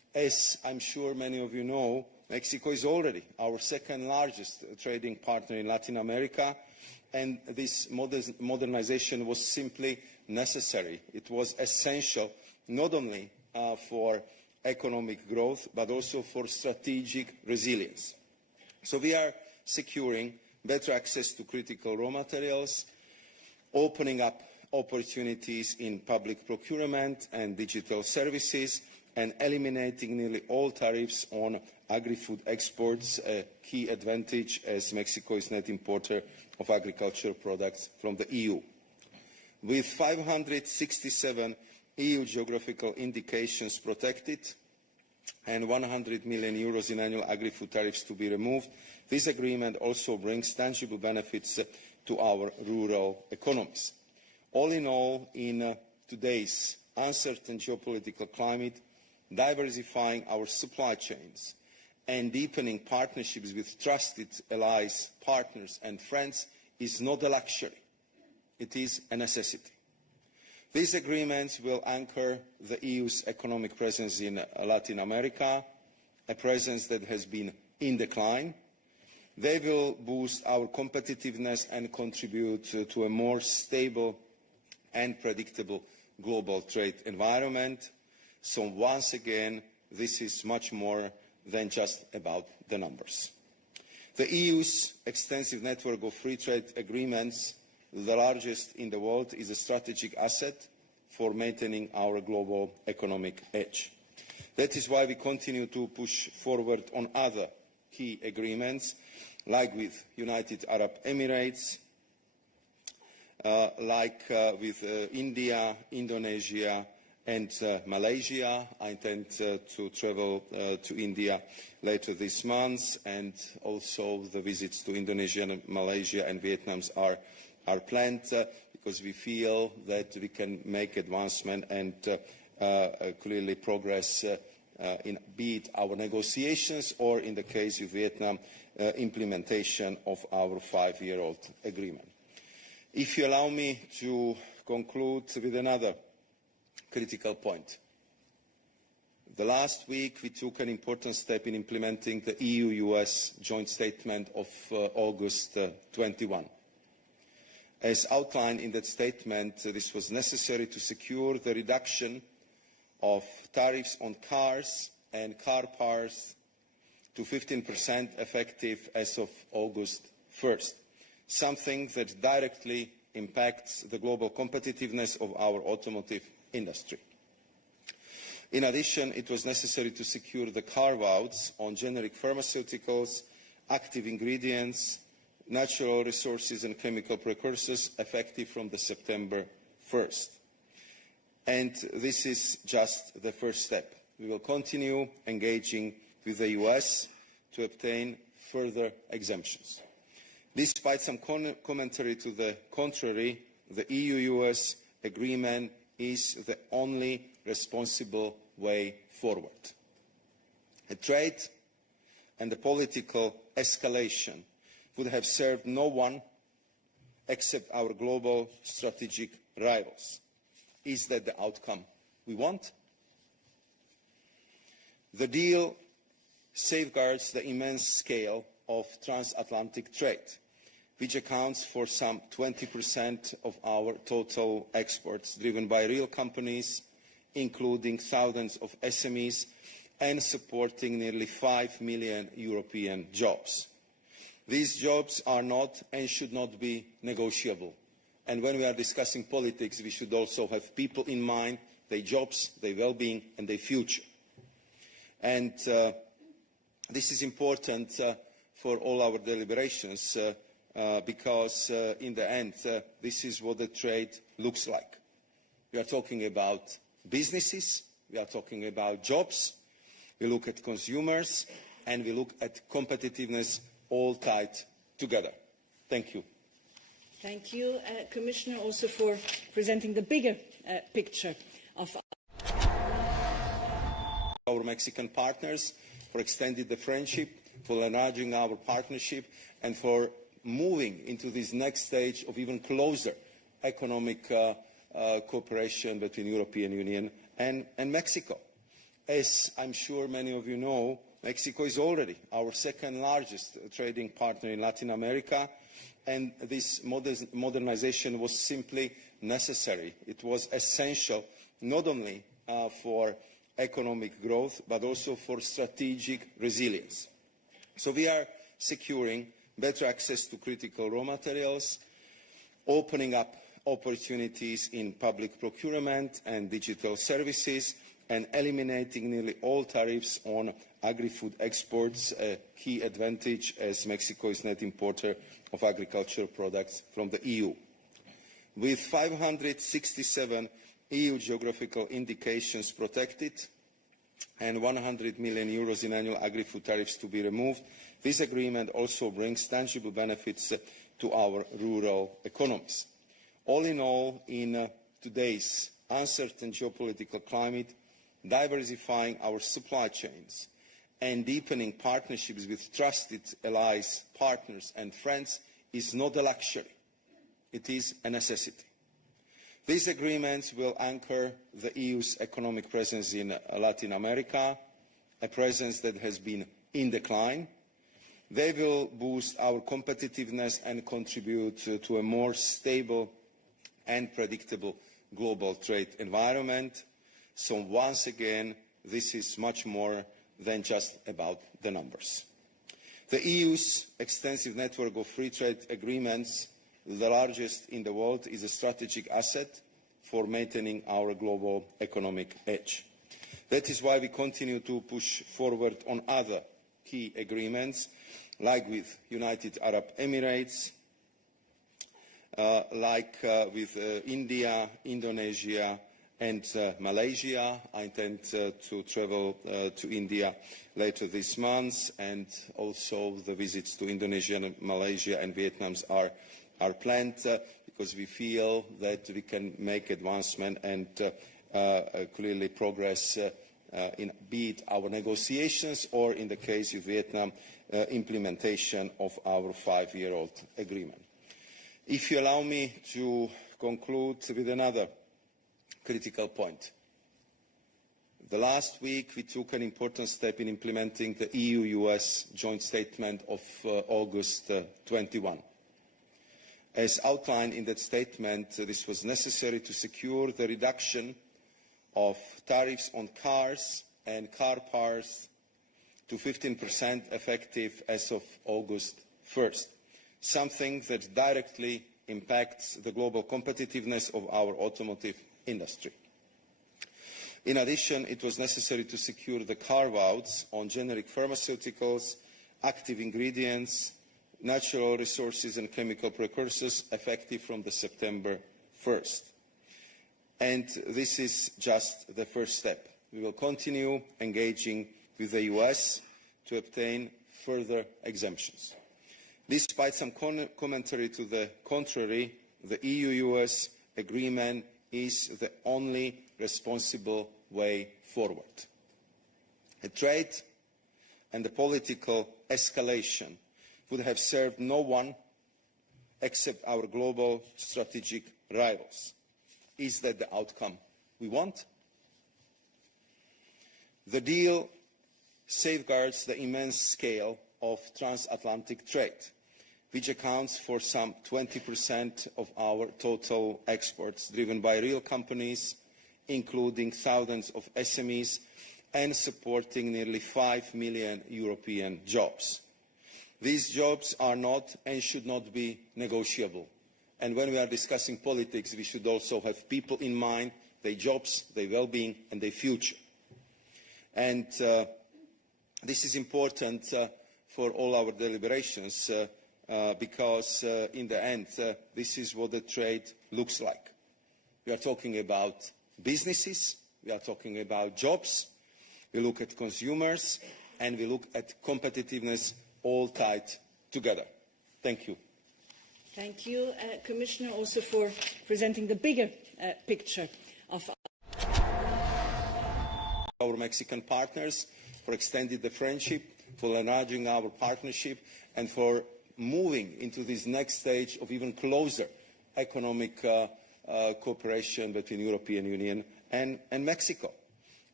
As I'm sure many of you know, Mexico is already our second largest trading partner in Latin America, and this modernization was simply necessary. It was essential not only for economic growth, but also for strategic resilience. So we are securing better access to critical raw materials, opening up opportunities in public procurement and digital services, and eliminating nearly all tariffs on agri-food exports, a key advantage as Mexico is net importer of agricultural products from the EU. With 567 EU geographical indications protected and 100 million euros in annual agri-food tariffs to be removed, this agreement also brings tangible benefits to our rural economies. All in all, in today's uncertain geopolitical climate, diversifying our supply chains and deepening partnerships with trusted allies, partners and friends is not a luxury. It is a necessity. These agreements will anchor the EU's economic presence in Latin America, a presence that has been in decline. They will boost our competitiveness and contribute to a more stable and predictable global trade environment. So once again, this is much more than just about the numbers. The EU's extensive network of free trade agreements, the largest in the world, is a strategic asset for maintaining our global economic edge. That is why we continue to push forward on other key agreements, like with United Arab Emirates, with India, Indonesia, and Malaysia. I intend to travel to India later this month, and also the visits to Indonesia, Malaysia and Vietnam are planned because we feel that we can make advancement and clearly progress in be it our negotiations or, in the case of Vietnam, implementation of our 5-year-old agreement. If you allow me to conclude with another critical point. The last week we took an important step in implementing the EU-US joint statement of August 21. As outlined in that statement, this was necessary to secure the reduction of tariffs on cars and car parts to 15% effective as of August 1st, something that directly impacts the global competitiveness of our automotive industry. In addition, it was necessary to secure the carve-outs on generic pharmaceuticals, active ingredients, natural resources and chemical precursors effective from the September 1st. And this is just the first step. We will continue engaging with the US to obtain further exemptions. Despite some commentary to the contrary, the EU-US agreement is the only responsible way forward. A trade and a political escalation would have served no one except our global strategic rivals. Is that the outcome we want? The deal safeguards the immense scale of transatlantic trade, which accounts for some 20% of our total exports, driven by real companies, including thousands of SMEs, and supporting nearly 5 million European jobs. These jobs are not and should not be negotiable. And when we are discussing politics, we should also have people in mind, their jobs, their well-being, and their future. And this is important for all our deliberations, because in the end, this is what the trade looks like. We are talking about businesses, we are talking about jobs, we look at consumers, and we look at competitiveness, all tied together. Thank you. Thank you, Commissioner, also for presenting the bigger picture of our Mexican partners, for extending the friendship, for enlarging our partnership, and for moving into this next stage of even closer economic cooperation between the European Union and Mexico. As I'm sure many of you know, Mexico is already our second largest trading partner in Latin America, and this modernization was simply necessary. It was essential not only for economic growth, but also for strategic resilience. So we are securing better access to critical raw materials, opening up opportunities in public procurement and digital services, and eliminating nearly all tariffs on agri-food exports, a key advantage as Mexico is net importer of agricultural products from the EU. With 567 EU geographical indications protected and 100 million euros in annual agri-food tariffs to be removed, this agreement also brings tangible benefits to our rural economies. All in all, in today's uncertain geopolitical climate, diversifying our supply chains and deepening partnerships with trusted allies, partners and friends is not a luxury. It is a necessity. These agreements will anchor the EU's economic presence in Latin America, a presence that has been in decline. They will boost our competitiveness and contribute to a more stable and predictable global trade environment. So once again, this is much more than just about the numbers. The EU's extensive network of free trade agreements, the largest in the world, is a strategic asset for maintaining our global economic edge. That is why we continue to push forward on other key agreements, like with United Arab Emirates, with India, Indonesia, and Malaysia. I intend to travel to India later this month, and also the visits to Indonesia, Malaysia and Vietnam are planned because we feel that we can make advancement and clearly progress in be it our negotiations or, in the case of Vietnam, implementation of our 5-year-old agreement. If you allow me to conclude with another critical point. The last week we took an important step in implementing the EU-US joint statement of August 21. As outlined in that statement, this was necessary to secure the reduction of tariffs on cars and car parts to 15% effective as of August 1st, something that directly impacts the global competitiveness of our automotive industry. In addition, it was necessary to secure the carve-outs on generic pharmaceuticals, active ingredients, natural resources and chemical precursors effective from the September 1st. And this is just the first step. We will continue engaging with the US to obtain further exemptions. Despite some commentary to the contrary, the EU-US agreement is the only responsible way forward. The trade and the political escalation would have served no one except our global strategic rivals. Is that the outcome we want? The deal safeguards the immense scale of transatlantic trade, which accounts for some 20% of our total exports, driven by real companies, including thousands of SMEs, and supporting nearly 5 million European jobs. These jobs are not and should not be negotiable. And when we are discussing politics, we should also have people in mind, their jobs, their well-being, and their future. And this is important for all our deliberations, because in the end, this is what the trade looks like. We are talking about businesses, we are talking about jobs, we look at consumers, and we look at competitiveness, all tied together. Thank you. Thank you, Commissioner, also for presenting the bigger picture of our Mexican partners, for extending the friendship, for enlarging our partnership, and for moving into this next stage of even closer economic cooperation between the European Union and Mexico.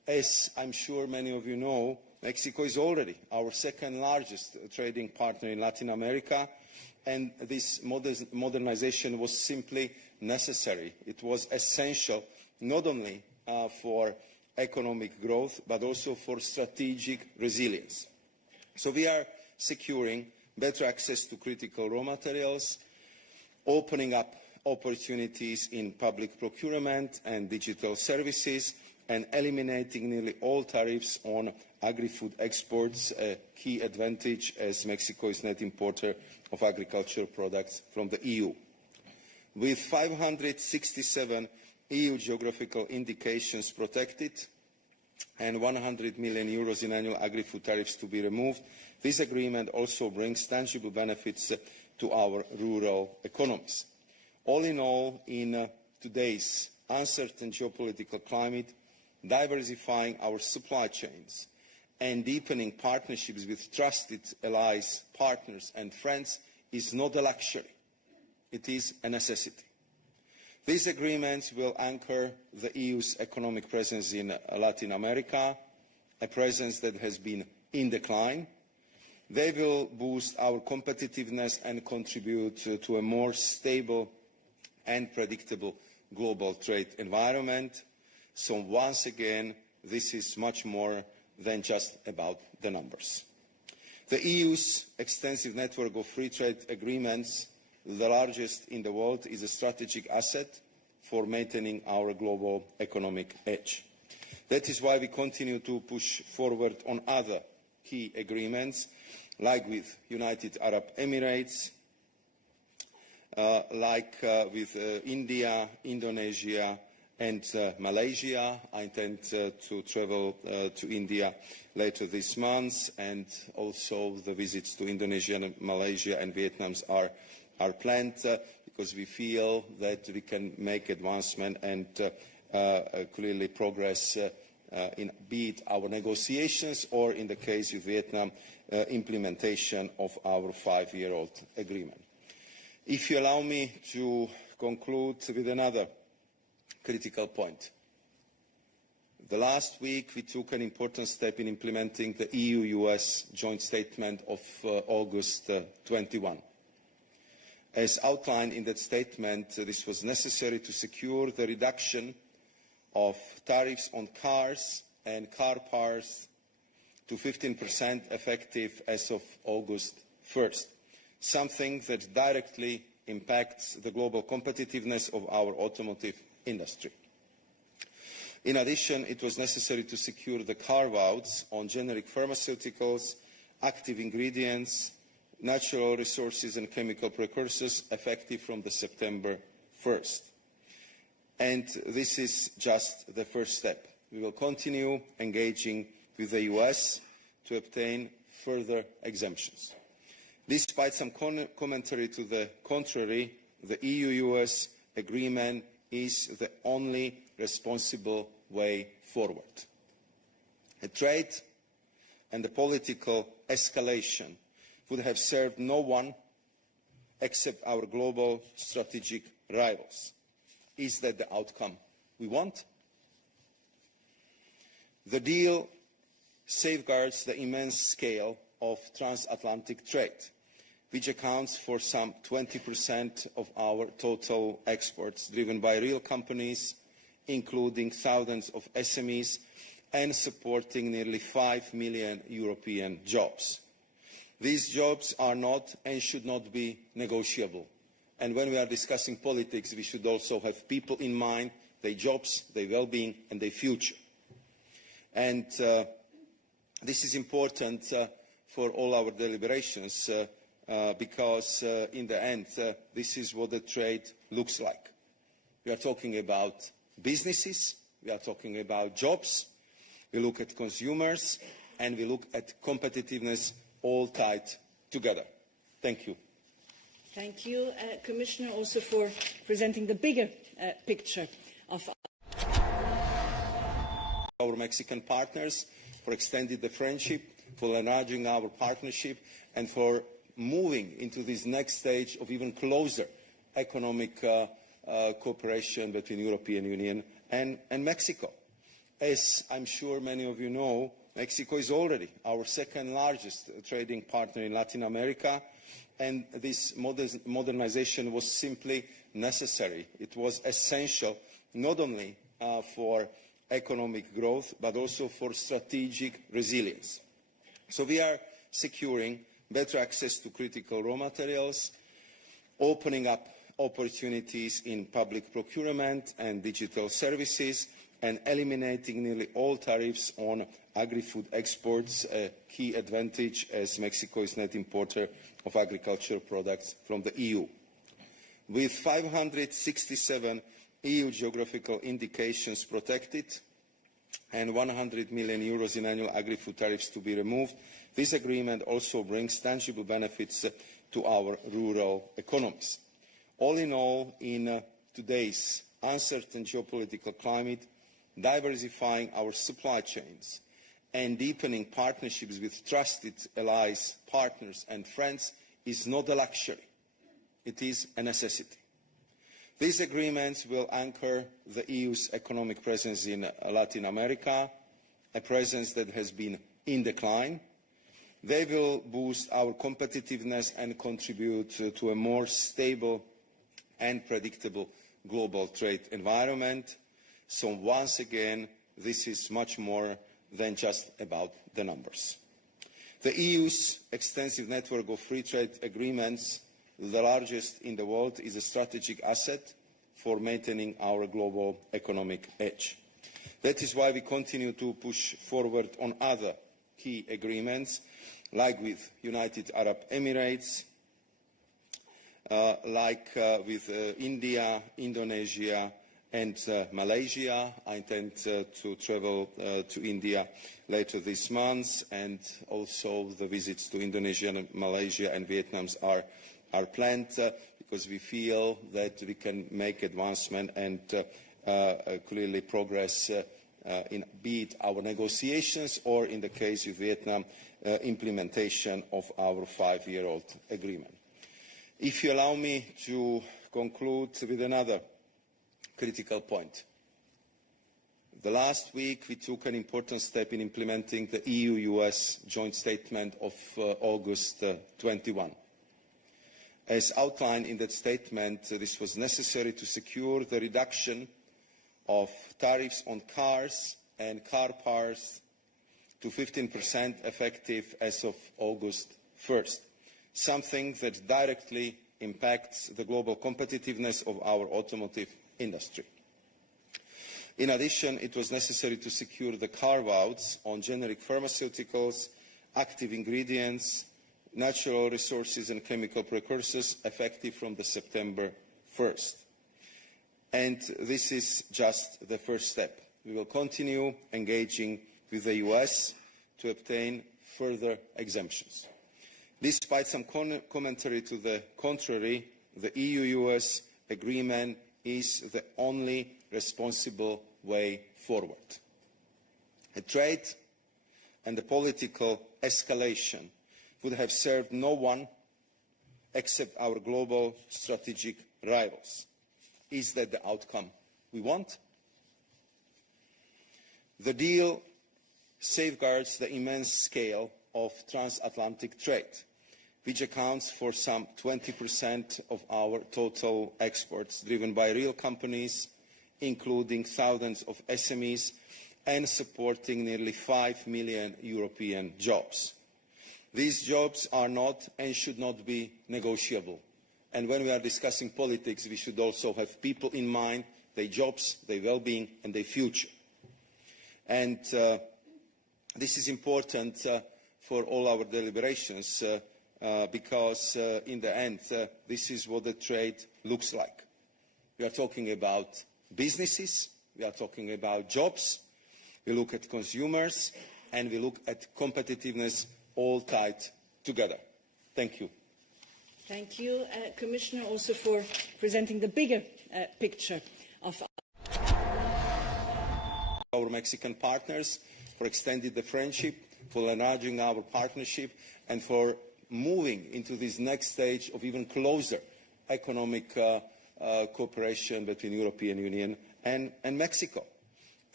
As I'm sure many of you know, Mexico is already our second largest trading partner in Latin America, and this modernization was simply necessary. It was essential not only for economic growth, but also for strategic resilience. So we are securing better access to critical raw materials, opening up opportunities in public procurement and digital services, and eliminating nearly all tariffs on agri-food exports, a key advantage as Mexico is net importer of agricultural products from the EU. With 567 EU geographical indications protected and 100 million euros in annual agri-food tariffs to be removed, this agreement also brings tangible benefits to our rural economies. All in all, in today's uncertain geopolitical climate, diversifying our supply chains and deepening partnerships with trusted allies, partners and friends is not a luxury. It is a necessity. These agreements will anchor the EU's economic presence in Latin America, a presence that has been in decline. They will boost our competitiveness and contribute to a more stable and predictable global trade environment. So once again, this is much more than just about the numbers. The EU's extensive network of free trade agreements, the largest in the world, is a strategic asset for maintaining our global economic edge. That is why we continue to push forward on other key agreements, like with United Arab Emirates, with India, Indonesia and Malaysia. I intend to travel to India later this month, and also the visits to Indonesia, Malaysia and Vietnam are planned because we feel that we can make advancement and clearly progress in be it our negotiations or, in the case of Vietnam, implementation of our 5-year-old agreement. If you allow me to conclude with another critical point. The last week we took an important step in implementing the EU-US joint statement of August 21. As outlined in that statement, this was necessary to secure the reduction of tariffs on cars and car parts to 15% effective as of August 1st, something that directly impacts the global competitiveness of our automotive industry. In addition, it was necessary to secure the carve-outs on generic pharmaceuticals, active ingredients, natural resources and chemical precursors effective from the September 1st. And this is just the first step. We will continue engaging with the US to obtain further exemptions. Despite some commentary to the contrary, the EU-US agreement is the only responsible way forward. A trade and a political escalation would have served no one except our global strategic rivals. Is that the outcome we want? The deal safeguards the immense scale of transatlantic trade, which accounts for some 20% of our total exports, driven by real companies, including thousands of SMEs, and supporting nearly 5 million European jobs. These jobs are not and should not be negotiable. And when we are discussing politics, we should also have people in mind, their jobs, their well-being, and their future. And this is important for all our deliberations because in the end, this is what the trade looks like. We are talking about businesses, we are talking about jobs, we look at consumers, and we look at competitiveness, all tied together. Thank you. Thank you, Commissioner, also for presenting the bigger picture of our Mexican partners, for extending the friendship, for enlarging our partnership, and for moving into this next stage of even closer economic cooperation between the European Union and Mexico. As I'm sure many of you know, Mexico is already our second largest trading partner in Latin America, and this modernization was simply necessary. It was essential not only for economic growth, but also for strategic resilience. So we are securing better access to critical raw materials, opening up opportunities in public procurement and digital services, and eliminating nearly all tariffs on agri-food exports, a key advantage as Mexico is net importer of agricultural products from the EU. With 567 EU geographical indications protected and 100 million euros in annual agri-food tariffs to be removed, this agreement also brings tangible benefits to our rural economies. All in all, in today's uncertain geopolitical climate, diversifying our supply chains and deepening partnerships with trusted allies, partners and friends is not a luxury. It is a necessity. These agreements will anchor the EU's economic presence in Latin America, a presence that has been in decline. They will boost our competitiveness and contribute to a more stable and predictable global trade environment. So once again, this is much more than just about the numbers. The EU's extensive network of free trade agreements, the largest in the world, is a strategic asset for maintaining our global economic edge. That is why we continue to push forward on other key agreements, like with United Arab Emirates, with India, Indonesia, and Malaysia. I intend to travel to India later this month, and also the visits to Indonesia, Malaysia and Vietnam are planned because we feel that we can make advancement and clearly progress in be it our negotiations or, in the case of Vietnam, implementation of our 5-year-old agreement. If you allow me to conclude with another critical point. The last week we took an important step in implementing the EU-US joint statement of August 21. As outlined in that statement, this was necessary to secure the reduction of tariffs on cars and car parts to 15% effective as of August 1st, something that directly impacts the global competitiveness of our automotive industry. In addition, it was necessary to secure the carve-outs on generic pharmaceuticals, active ingredients, natural resources and chemical precursors effective from the September 1st. And this is just the first step. We will continue engaging with the US to obtain further exemptions. Despite some commentary to the contrary, the EU-US agreement is the only responsible way forward. A trade and a political escalation would have served no one except our global strategic rivals. Is that the outcome we want? The deal safeguards the immense scale of transatlantic trade, which accounts for some 20% of our total exports, driven by real companies, including thousands of SMEs, and supporting nearly 5 million European jobs. These jobs are not and should not be negotiable. And when we are discussing politics, we should also have people in mind, their jobs, their well-being, and their future. And this is important for all our deliberations, because in the end, this is what the trade looks like. We are talking about businesses, we are talking about jobs, we look at consumers, and we look at competitiveness, all tied together. Thank you. Thank you, Commissioner, also for presenting the bigger picture of our Mexican partners, for extending the friendship, for enlarging our partnership, and for moving into this next stage of even closer economic cooperation between the European Union and Mexico.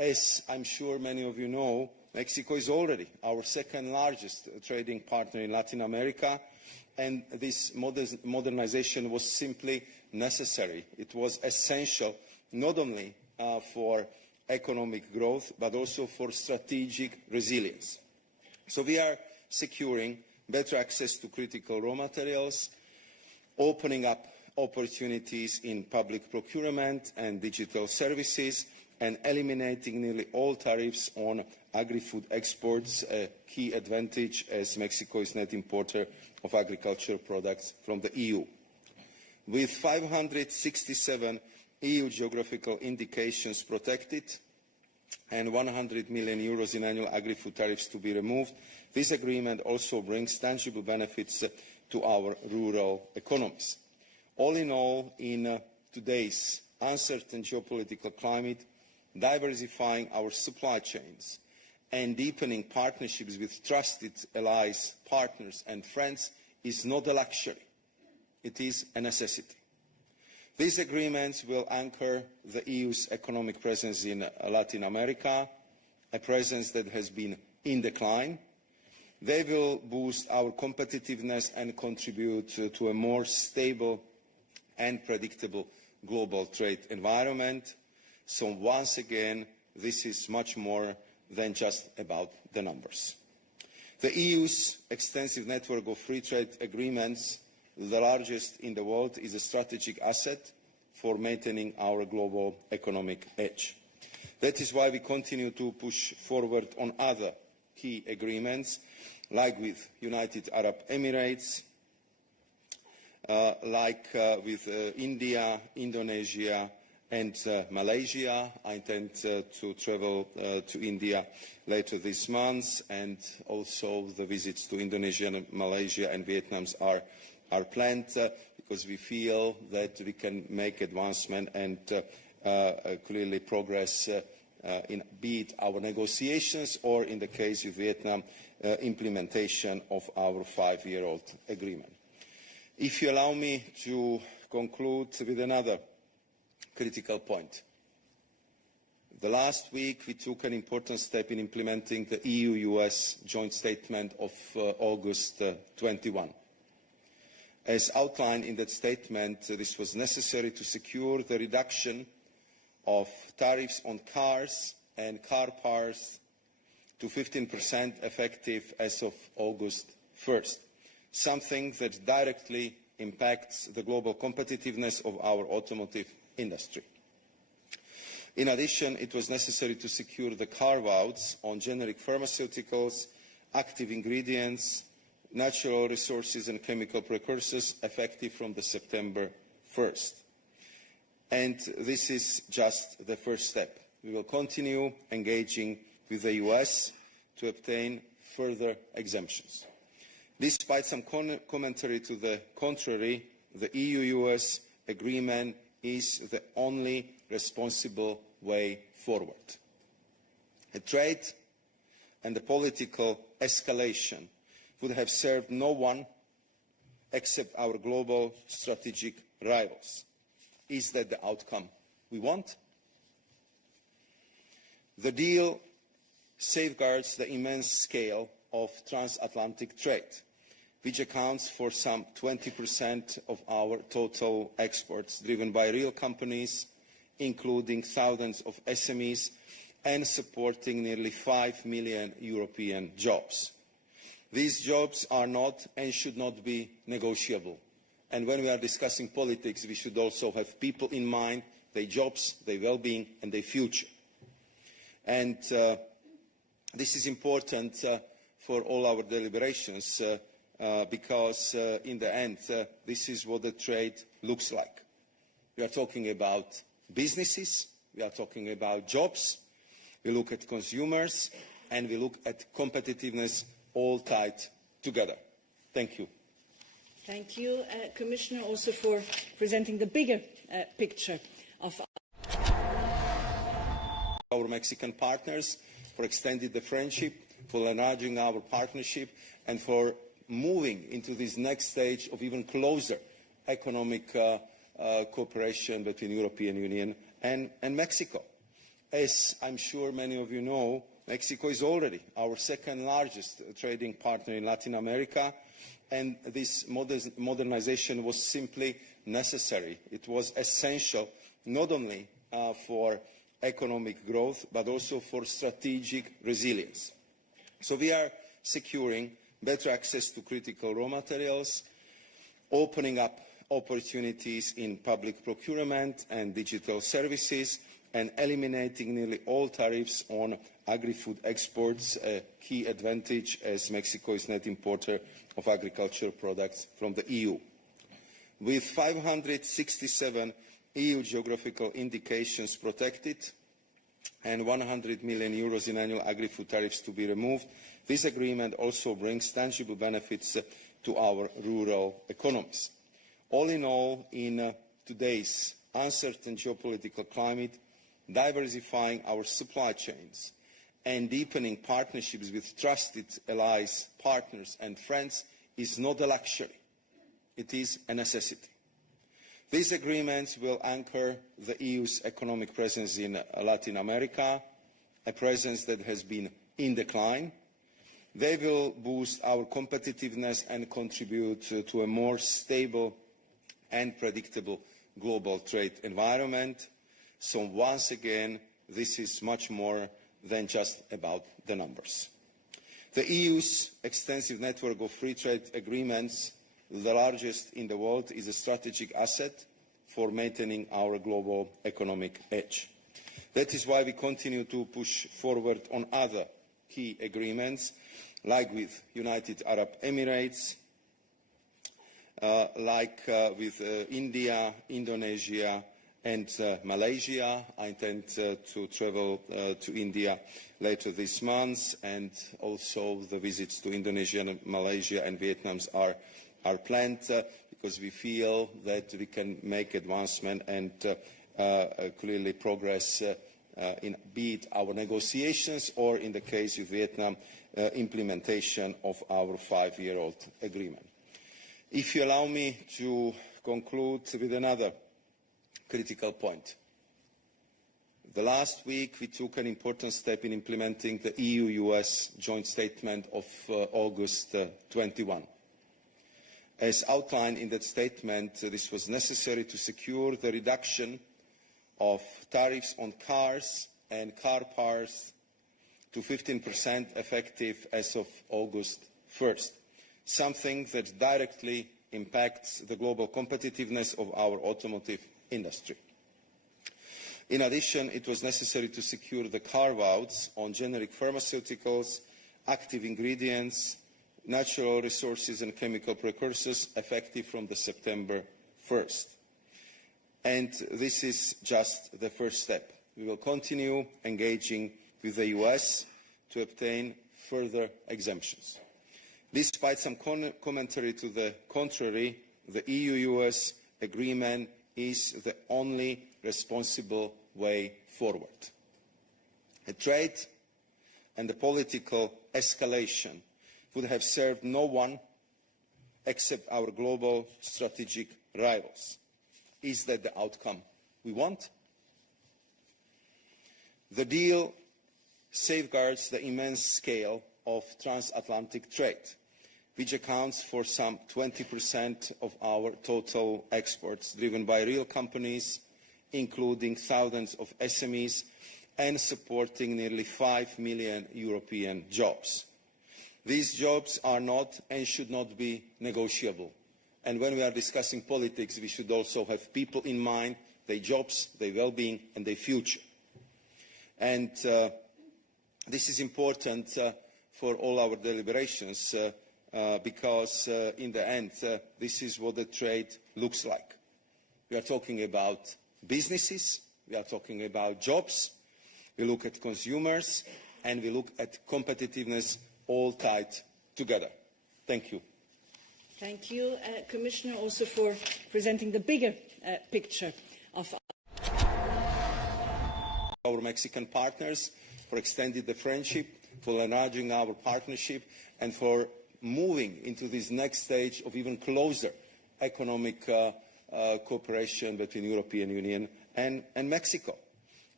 As I'm sure many of you know, Mexico is already our second largest trading partner in Latin America, and this modernization was simply necessary. It was essential not only for economic growth, but also for strategic resilience. So we are securing better access to critical raw materials, opening up opportunities in public procurement and digital services, and eliminating nearly all tariffs on agri-food exports, a key advantage as Mexico is net importer of agricultural products from the EU. With 567 EU geographical indications protected and 100 million euros in annual agri-food tariffs to be removed, this agreement also brings tangible benefits to our rural economies. All in all, in today's uncertain geopolitical climate, diversifying our supply chains and deepening partnerships with trusted allies, partners and friends is not a luxury. It is a necessity. These agreements will anchor the EU's economic presence in Latin America, a presence that has been in decline. They will boost our competitiveness and contribute to a more stable and predictable global trade environment. So once again, this is much more than just about the numbers. The EU's extensive network of free trade agreements, the largest in the world, is a strategic asset for maintaining our global economic edge. That is why we continue to push forward on other key agreements, like with United Arab Emirates, with India, Indonesia and Malaysia. I intend to travel to India later this month, and also the visits to Indonesia, Malaysia and Vietnam are planned because we feel that we can make advancement and clearly progress in be it our negotiations or, in the case of Vietnam, implementation of our 5-year-old agreement. If you allow me to conclude with another critical point. The last week we took an important step in implementing the EU-US joint statement of August 21. As outlined in that statement, this was necessary to secure the reduction of tariffs on cars and car parts to 15% effective as of August 1st, something that directly impacts the global competitiveness of our automotive industry. In addition, it was necessary to secure the carve-outs on generic pharmaceuticals, active ingredients, natural resources and chemical precursors effective from the September 1st. And this is just the first step. We will continue engaging with the US to obtain further exemptions. Despite some commentary to the contrary, the EU-US agreement is the only responsible way forward. A trade and the political escalation would have served no one except our global strategic rivals. Is that the outcome we want? The deal safeguards the immense scale of transatlantic trade, which accounts for some 20% of our total exports, driven by real companies, including thousands of SMEs, and supporting nearly 5 million European jobs. These jobs are not and should not be negotiable. And when we are discussing politics, we should also have people in mind, their jobs, their well-being, and their future. And this is important for all our deliberations, because in the end, this is what the trade looks like. We are talking about businesses, we are talking about jobs, we look at consumers, and we look at competitiveness, all tied together. Thank you. Thank you, Commissioner, also for presenting the bigger picture of our Mexican partners, for extending the friendship, for enlarging our partnership, and for moving into this next stage of even closer economic cooperation between the European Union and Mexico. As I'm sure many of you know, Mexico is already our second largest trading partner in Latin America, and this modernization was simply necessary. It was essential not only for economic growth, but also for strategic resilience. So we are securing better access to critical raw materials, opening up opportunities in public procurement and digital services, and eliminating nearly all tariffs on agri-food exports, a key advantage as Mexico is net importer of agricultural products from the EU. With 567 EU geographical indications protected and 100 million euros in annual agri-food tariffs to be removed, this agreement also brings tangible benefits to our rural economies. All in all, in today's uncertain geopolitical climate, diversifying our supply chains and deepening partnerships with trusted allies, partners and friends is not a luxury. It is a necessity. These agreements will anchor the EU's economic presence in Latin America, a presence that has been in decline. They will boost our competitiveness and contribute to a more stable and predictable global trade environment. So once again, this is much more than just about the numbers. The EU's extensive network of free trade agreements, the largest in the world, is a strategic asset for maintaining our global economic edge. That is why we continue to push forward on other key agreements, like with United Arab Emirates, with India, Indonesia and Malaysia. I intend to travel to India later this month, and also the visits to Indonesia, Malaysia and Vietnam are planned because we feel that we can make advancement and clearly progress in be it our negotiations or, in the case of Vietnam, implementation of our 5-year-old agreement. If you allow me to conclude with another critical point. The last week we took an important step in implementing the EU-US joint statement of August 21. As outlined in that statement, this was necessary to secure the reduction of tariffs on cars and car parts to 15% effective as of August 1st, something that directly impacts the global competitiveness of our automotive industry. In addition, it was necessary to secure the carve-outs on generic pharmaceuticals, active ingredients, natural resources and chemical precursors effective from the September 1st. And this is just the first step. We will continue engaging with the US to obtain further exemptions. Despite some commentary to the contrary, the EU-US agreement is the only responsible way forward. A trade and a political escalation would have served no one except our global strategic rivals. Is that the outcome we want? The deal safeguards the immense scale of transatlantic trade, which accounts for some 20% of our total exports, driven by real companies, including thousands of SMEs, and supporting nearly 5 million European jobs. These jobs are not and should not be negotiable. And when we are discussing politics, we should also have people in mind, their jobs, their well-being, and their future. And this is important for all our deliberations because in the end, this is what the trade looks like. We are talking about businesses, we are talking about jobs, we look at consumers, and we look at competitiveness, all tied together. Thank you. Thank you, Commissioner, also for presenting the bigger picture of our Mexican partners, for extending the friendship, for enlarging our partnership, and for moving into this next stage of even closer economic cooperation between the European Union and Mexico.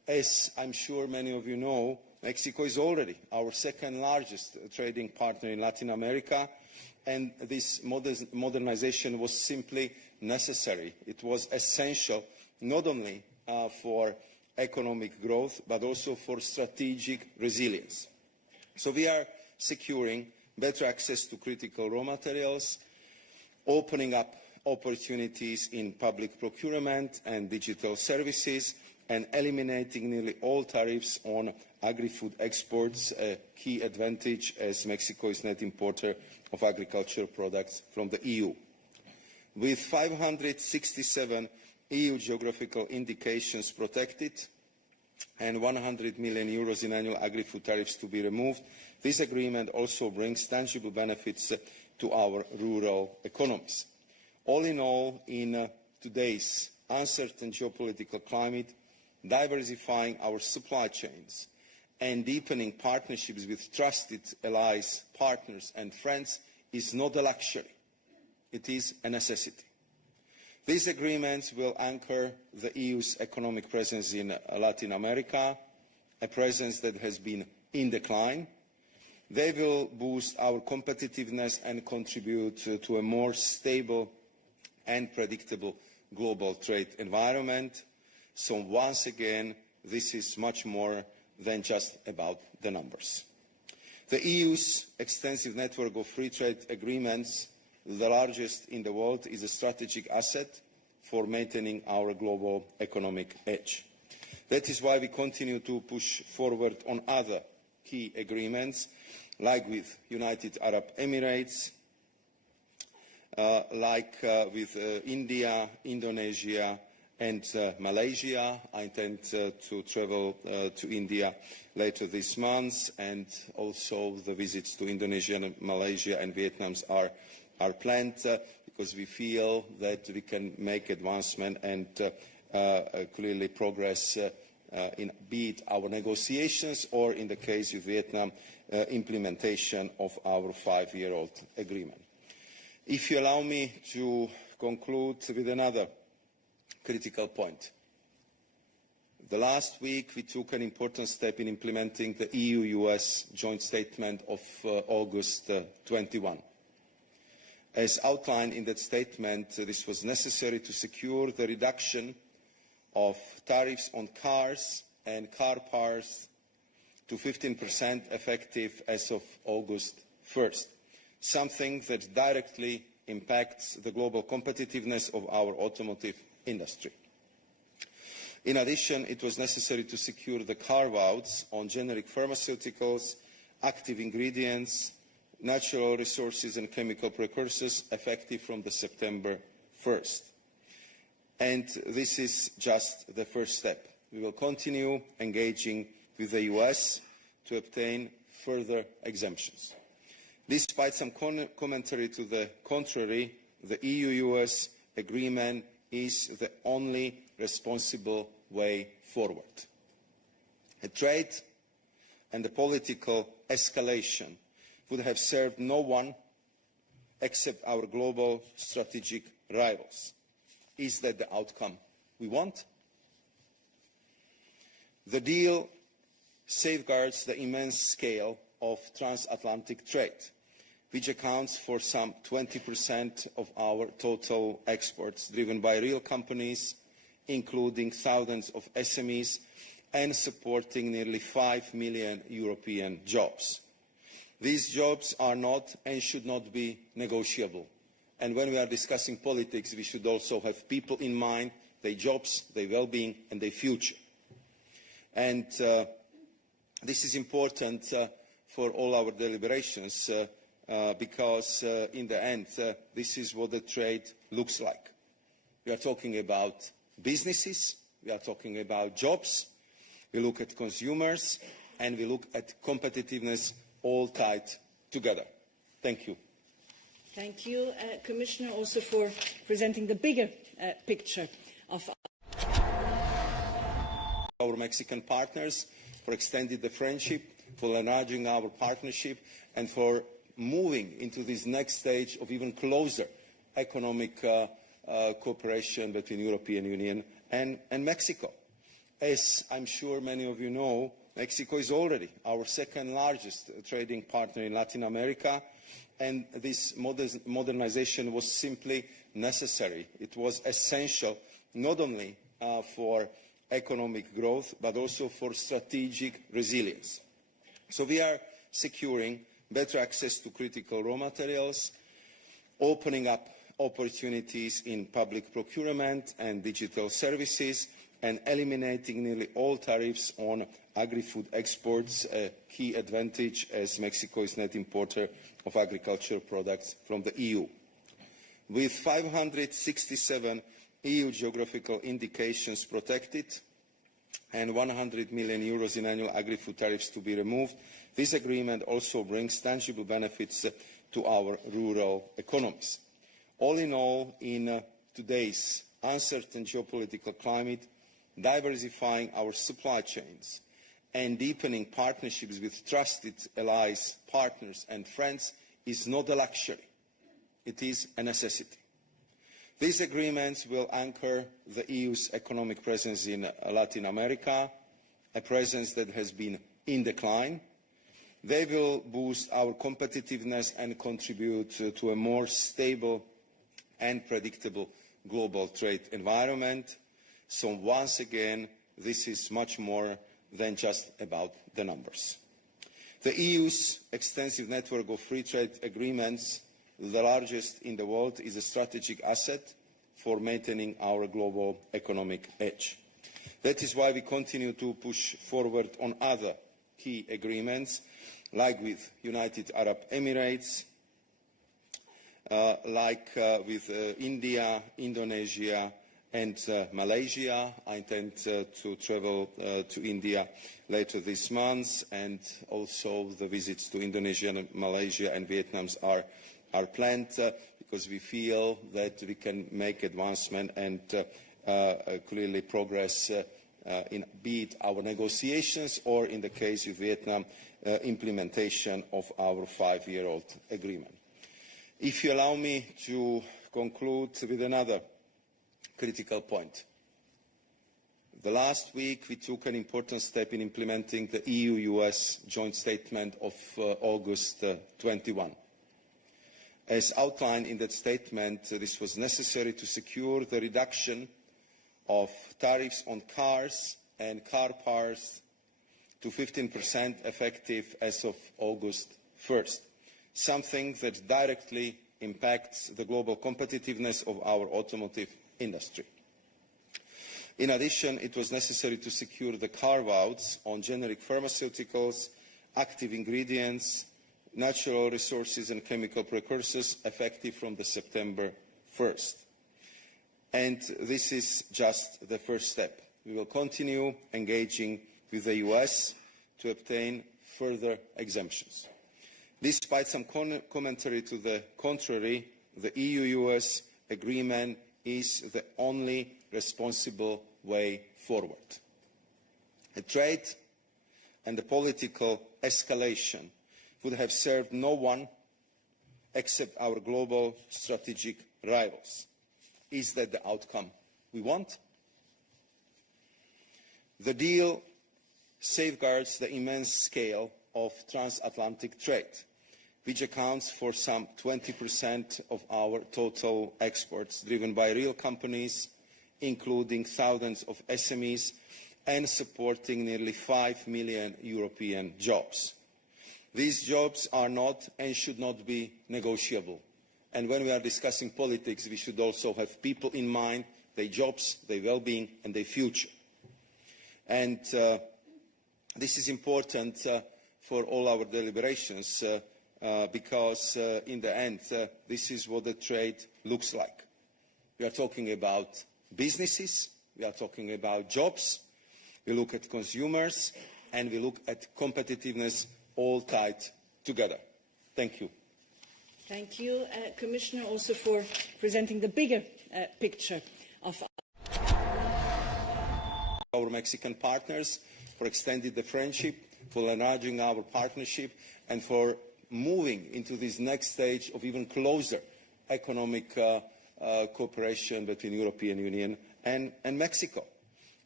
As I'm sure many of you know, Mexico is already our second largest trading partner in Latin America, and this modernization was simply necessary. It was essential not only for economic growth, but also for strategic resilience. So we are securing better access to critical raw materials, opening up opportunities in public procurement and digital services, and eliminating nearly all tariffs on agri-food exports, a key advantage as Mexico is net importer of agricultural products from the EU. With 567 EU geographical indications protected and 100 million euros in annual agri-food tariffs to be removed, this agreement also brings tangible benefits to our rural economies. All in all, in today's uncertain geopolitical climate, diversifying our supply chains and deepening partnerships with trusted allies, partners and friends is not a luxury. It is a necessity. These agreements will anchor the EU's economic presence in Latin America, a presence that has been in decline. They will boost our competitiveness and contribute to a more stable and predictable global trade environment. So once again, this is much more than just about the numbers. The EU's extensive network of free trade agreements, the largest in the world, is a strategic asset for maintaining our global economic edge. That is why we continue to push forward on other key agreements, like with United Arab Emirates, with India, Indonesia and Malaysia. I intend to travel to India later this month, and also the visits to Indonesia, Malaysia and Vietnam are planned because we feel that we can make advancement and clearly progress in be it our negotiations or, in the case of Vietnam, implementation of our 5-year-old agreement. If you allow me to conclude with another critical point. The last week we took an important step in implementing the EU-US joint statement of August 21. As outlined in that statement, this was necessary to secure the reduction of tariffs on cars and car parts to 15% effective as of August 1st, something that directly impacts the global competitiveness of our automotive industry. In addition, it was necessary to secure the carve-outs on generic pharmaceuticals, active ingredients, natural resources and chemical precursors effective from the September 1st. And this is just the first step. We will continue engaging with the US to obtain further exemptions. Despite some commentary to the contrary, the EU-US agreement is the only responsible way forward. A trade and a political escalation would have served no one except our global strategic rivals. Is that the outcome we want? The deal safeguards the immense scale of transatlantic trade, which accounts for some 20% of our total exports, driven by real companies, including thousands of SMEs, and supporting nearly 5 million European jobs. These jobs are not and should not be negotiable. And when we are discussing politics, we should also have people in mind, their jobs, their well-being, and their future. And this is important for all our deliberations because in the end, this is what the trade looks like. We are talking about businesses, we are talking about jobs, we look at consumers, and we look at competitiveness, all tied together. Thank you. Thank you, Commissioner, also for presenting the bigger picture of our Mexican partners, for extending the friendship, for enlarging our partnership, and for moving into this next stage of even closer economic cooperation between the European Union and Mexico. As I'm sure many of you know, Mexico is already our second largest trading partner in Latin America, and this modernization was simply necessary. It was essential not only for economic growth, but also for strategic resilience. So we are securing better access to critical raw materials, opening up opportunities in public procurement and digital services, and eliminating nearly all tariffs on agri-food exports, a key advantage as Mexico is net importer of agricultural products from the EU. With 567 EU geographical indications protected and 100 million euros in annual agri-food tariffs to be removed, this agreement also brings tangible benefits to our rural economies. All in all, in today's uncertain geopolitical climate, diversifying our supply chains and deepening partnerships with trusted allies, partners and friends is not a luxury. It is a necessity. These agreements will anchor the EU's economic presence in Latin America, a presence that has been in decline. They will boost our competitiveness and contribute to a more stable and predictable global trade environment. So once again, this is much more than just about the numbers. The EU's extensive network of free trade agreements, the largest in the world, is a strategic asset for maintaining our global economic edge. That is why we continue to push forward on other key agreements, like with United Arab Emirates, with India, Indonesia, and Malaysia. I intend to travel to India later this month, and also the visits to Indonesia, Malaysia and Vietnam are planned because we feel that we can make advancement and clearly progress in be it our negotiations or, in the case of Vietnam, implementation of our 5-year-old agreement. If you allow me to conclude with another critical point. The last week we took an important step in implementing the EU-US joint statement of August 21. As outlined in that statement, this was necessary to secure the reduction of tariffs on cars and car parts to 15% effective as of August 1st, something that directly impacts the global competitiveness of our automotive industry. In addition, it was necessary to secure the carve-outs on generic pharmaceuticals, active ingredients, natural resources and chemical precursors effective from the September 1st. And this is just the first step. We will continue engaging with the US to obtain further exemptions. Despite some commentary to the contrary, the EU-US agreement is the only responsible way forward. The trade and the political escalation would have served no one except our global strategic rivals. Is that the outcome we want? The deal safeguards the immense scale of transatlantic trade, which accounts for some 20% of our total exports, driven by real companies, including thousands of SMEs, and supporting nearly 5 million European jobs. These jobs are not and should not be negotiable. And when we are discussing politics, we should also have people in mind, their jobs, their well-being, and their future. And this is important for all our deliberations, because in the end, this is what the trade looks like. We are talking about businesses, we are talking about jobs, we look at consumers, and we look at competitiveness, all tied together. Thank you. Thank you, Commissioner, also for presenting the bigger picture of our Mexican partners, for extending the friendship, for enlarging our partnership, and for moving into this next stage of even closer economic cooperation between the European Union and Mexico.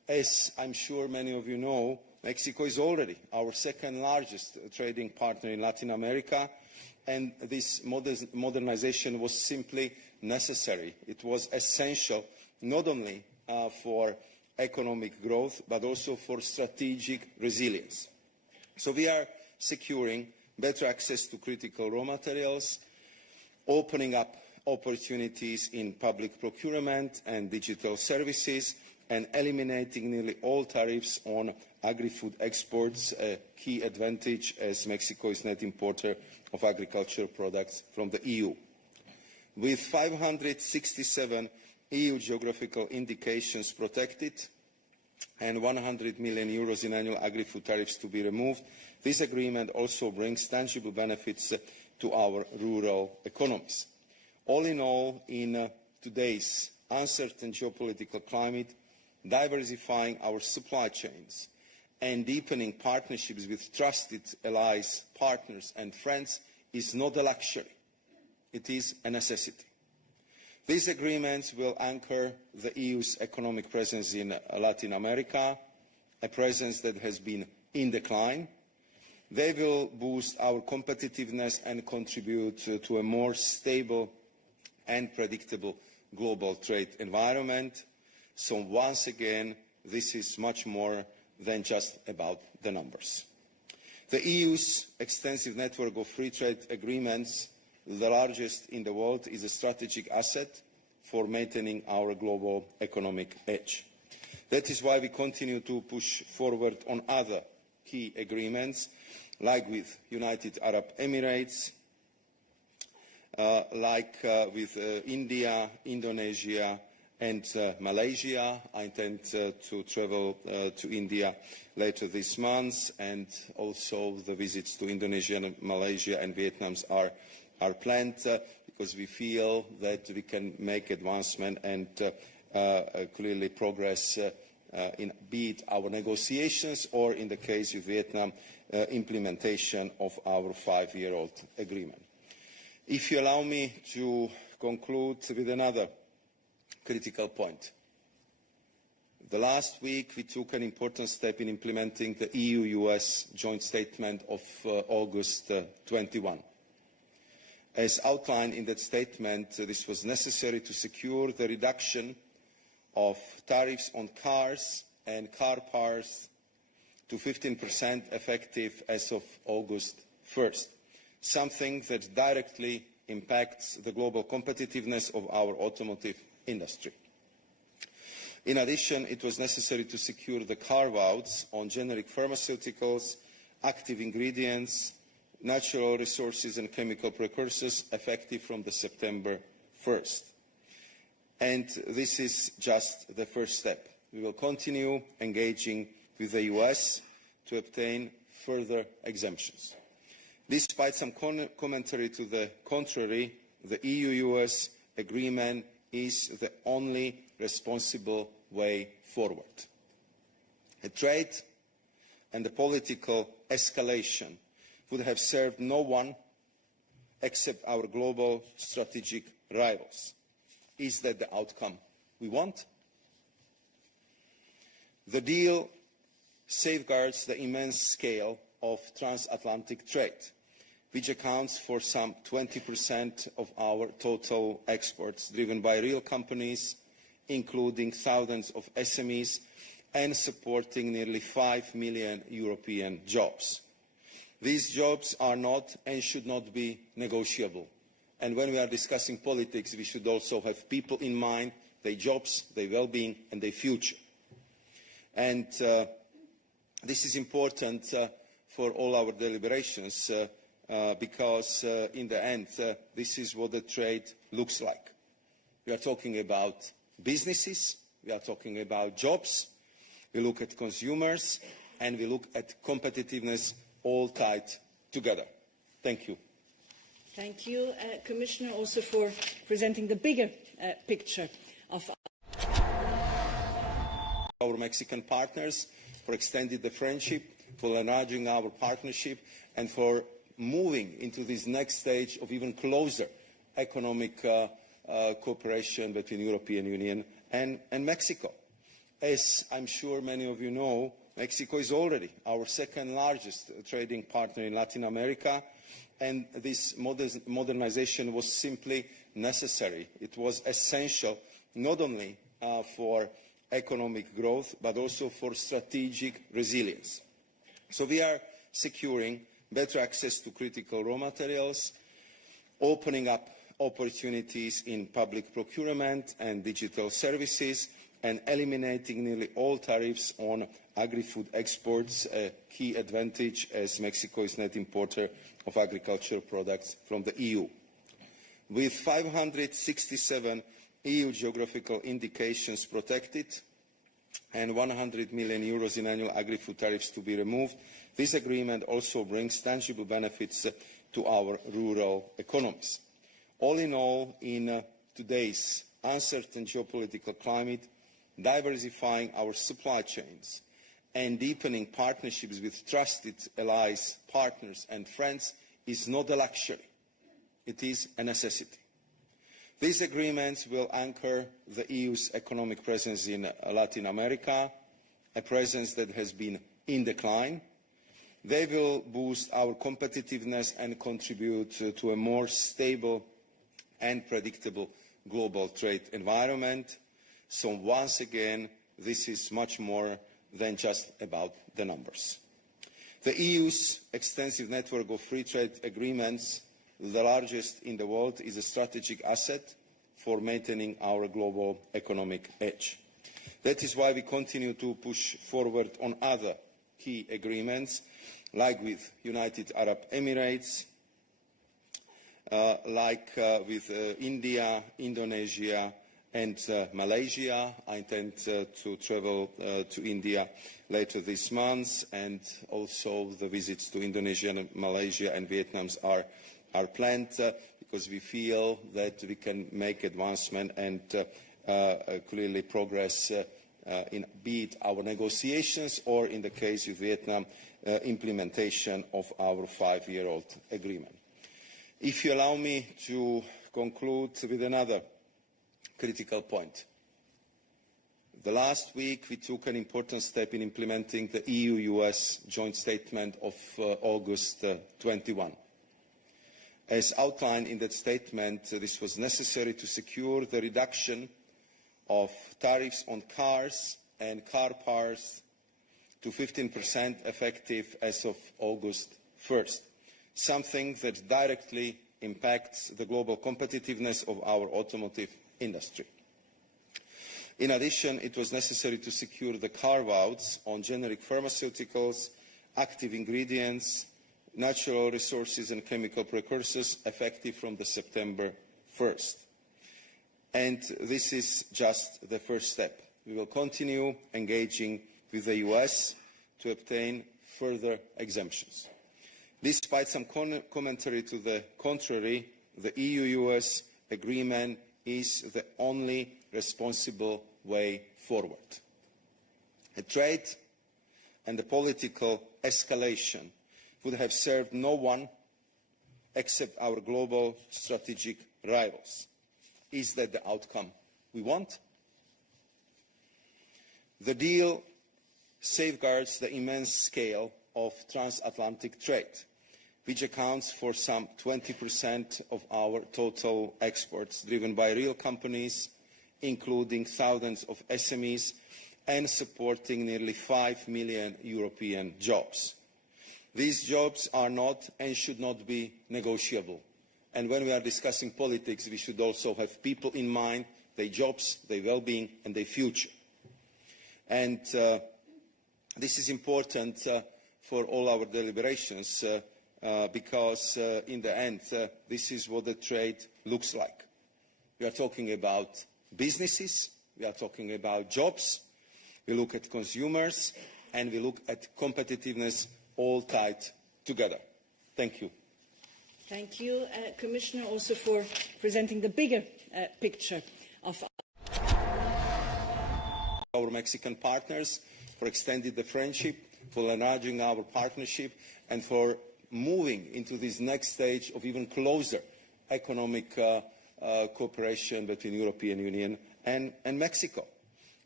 As I'm sure many of you know, Mexico is already our second largest trading partner in Latin America, and this modernization was simply necessary. It was essential not only for economic growth, but also for strategic resilience. So we are securing better access to critical raw materials, opening up opportunities in public procurement and digital services, and eliminating nearly all tariffs on agri-food exports, a key advantage as Mexico is net importer of agricultural products from the EU. With 567 EU geographical indications protected and 100 million euros in annual agri-food tariffs to be removed, this agreement also brings tangible benefits to our rural economies. All in all, in today's uncertain geopolitical climate, diversifying our supply chains and deepening partnerships with trusted allies, partners and friends is not a luxury. It is a necessity. These agreements will anchor the EU's economic presence in Latin America, a presence that has been in decline. They will boost our competitiveness and contribute to a more stable and predictable global trade environment. So once again, this is much more than just about the numbers. The EU's extensive network of free trade agreements, the largest in the world, is a strategic asset for maintaining our global economic edge. That is why we continue to push forward on other key agreements, like with United Arab Emirates, with India, Indonesia and Malaysia. I intend to travel to India later this month, and also the visits to Indonesia, Malaysia and Vietnam are planned because we feel that we can make advancement and clearly progress in be it our negotiations or, in the case of Vietnam, implementation of our 5-year-old agreement. If you allow me to conclude with another critical point. The last week we took an important step in implementing the EU-US joint statement of August 21. As outlined in that statement, this was necessary to secure the reduction of tariffs on cars and car parts to 15% effective as of August 1st, something that directly impacts the global competitiveness of our automotive industry. In addition, it was necessary to secure the carve-outs on generic pharmaceuticals, active ingredients, natural resources and chemical precursors effective from the September 1st. And this is just the first step. We will continue engaging with the US to obtain further exemptions. Despite some commentary to the contrary, the EU-US agreement is the only responsible way forward. A trade and a political escalation would have served no one except our global strategic rivals. Is that the outcome we want? The deal safeguards the immense scale of transatlantic trade, which accounts for some 20% of our total exports, driven by real companies, including thousands of SMEs, and supporting nearly 5 million European jobs. These jobs are not and should not be negotiable. And when we are discussing politics, we should also have people in mind, their jobs, their well-being, and their future. And this is important for all our deliberations because in the end, this is what the trade looks like. We are talking about businesses, we are talking about jobs, we look at consumers, and we look at competitiveness, all tied together. Thank you. Thank you, Commissioner, also for presenting the bigger picture of our Mexican partners, for extending the friendship, for enlarging our partnership, and for moving into this next stage of even closer economic cooperation between the European Union and Mexico. As I'm sure many of you know, Mexico is already our second largest trading partner in Latin America, and this modernization was simply necessary. It was essential not only for economic growth, but also for strategic resilience. So we are securing better access to critical raw materials, opening up opportunities in public procurement and digital services, and eliminating nearly all tariffs on agri-food exports, a key advantage as Mexico is net importer of agricultural products from the EU. With 567 EU geographical indications protected and 100 million euros in annual agri-food tariffs to be removed, this agreement also brings tangible benefits to our rural economies. All in all, in today's uncertain geopolitical climate, diversifying our supply chains and deepening partnerships with trusted allies, partners and friends is not a luxury. It is a necessity. These agreements will anchor the EU's economic presence in Latin America, a presence that has been in decline. They will boost our competitiveness and contribute to a more stable and predictable global trade environment. So once again, this is much more than just about the numbers. The EU's extensive network of free trade agreements, the largest in the world, is a strategic asset for maintaining our global economic edge. That is why we continue to push forward on other key agreements, like with United Arab Emirates, with India, Indonesia and Malaysia. I intend to travel to India later this month, and also the visits to Indonesia, Malaysia and Vietnam are planned because we feel that we can make advancement and clearly progress in be it our negotiations or, in the case of Vietnam, implementation of our 5-year-old agreement. If you allow me to conclude with another critical point. The last week we took an important step in implementing the EU-US joint statement of August 21. As outlined in that statement, this was necessary to secure the reduction of tariffs on cars and car parts to 15% effective as of August 1st, something that directly impacts the global competitiveness of our automotive industry. In addition, it was necessary to secure the carve-outs on generic pharmaceuticals, active ingredients, natural resources and chemical precursors effective from the September 1st. And this is just the first step. We will continue engaging with the US to obtain further exemptions. Despite some commentary to the contrary, the EU-US agreement is the only responsible way forward. A trade and a political escalation would have served no one except our global strategic rivals. Is that the outcome we want? The deal safeguards the immense scale of transatlantic trade, which accounts for some 20% of our total exports, driven by real companies, including thousands of SMEs, and supporting nearly 5 million European jobs. These jobs are not and should not be negotiable. And when we are discussing politics, we should also have people in mind, their jobs, their well-being, and their future. And this is important for all our deliberations because in the end, this is what the trade looks like. We are talking about businesses, we are talking about jobs, we look at consumers, and we look at competitiveness, all tied together. Thank you. Thank you, Commissioner, also for presenting the bigger picture of our Mexican partners, for extending the friendship, for enlarging our partnership, and for moving into this next stage of even closer economic cooperation between the European Union and Mexico.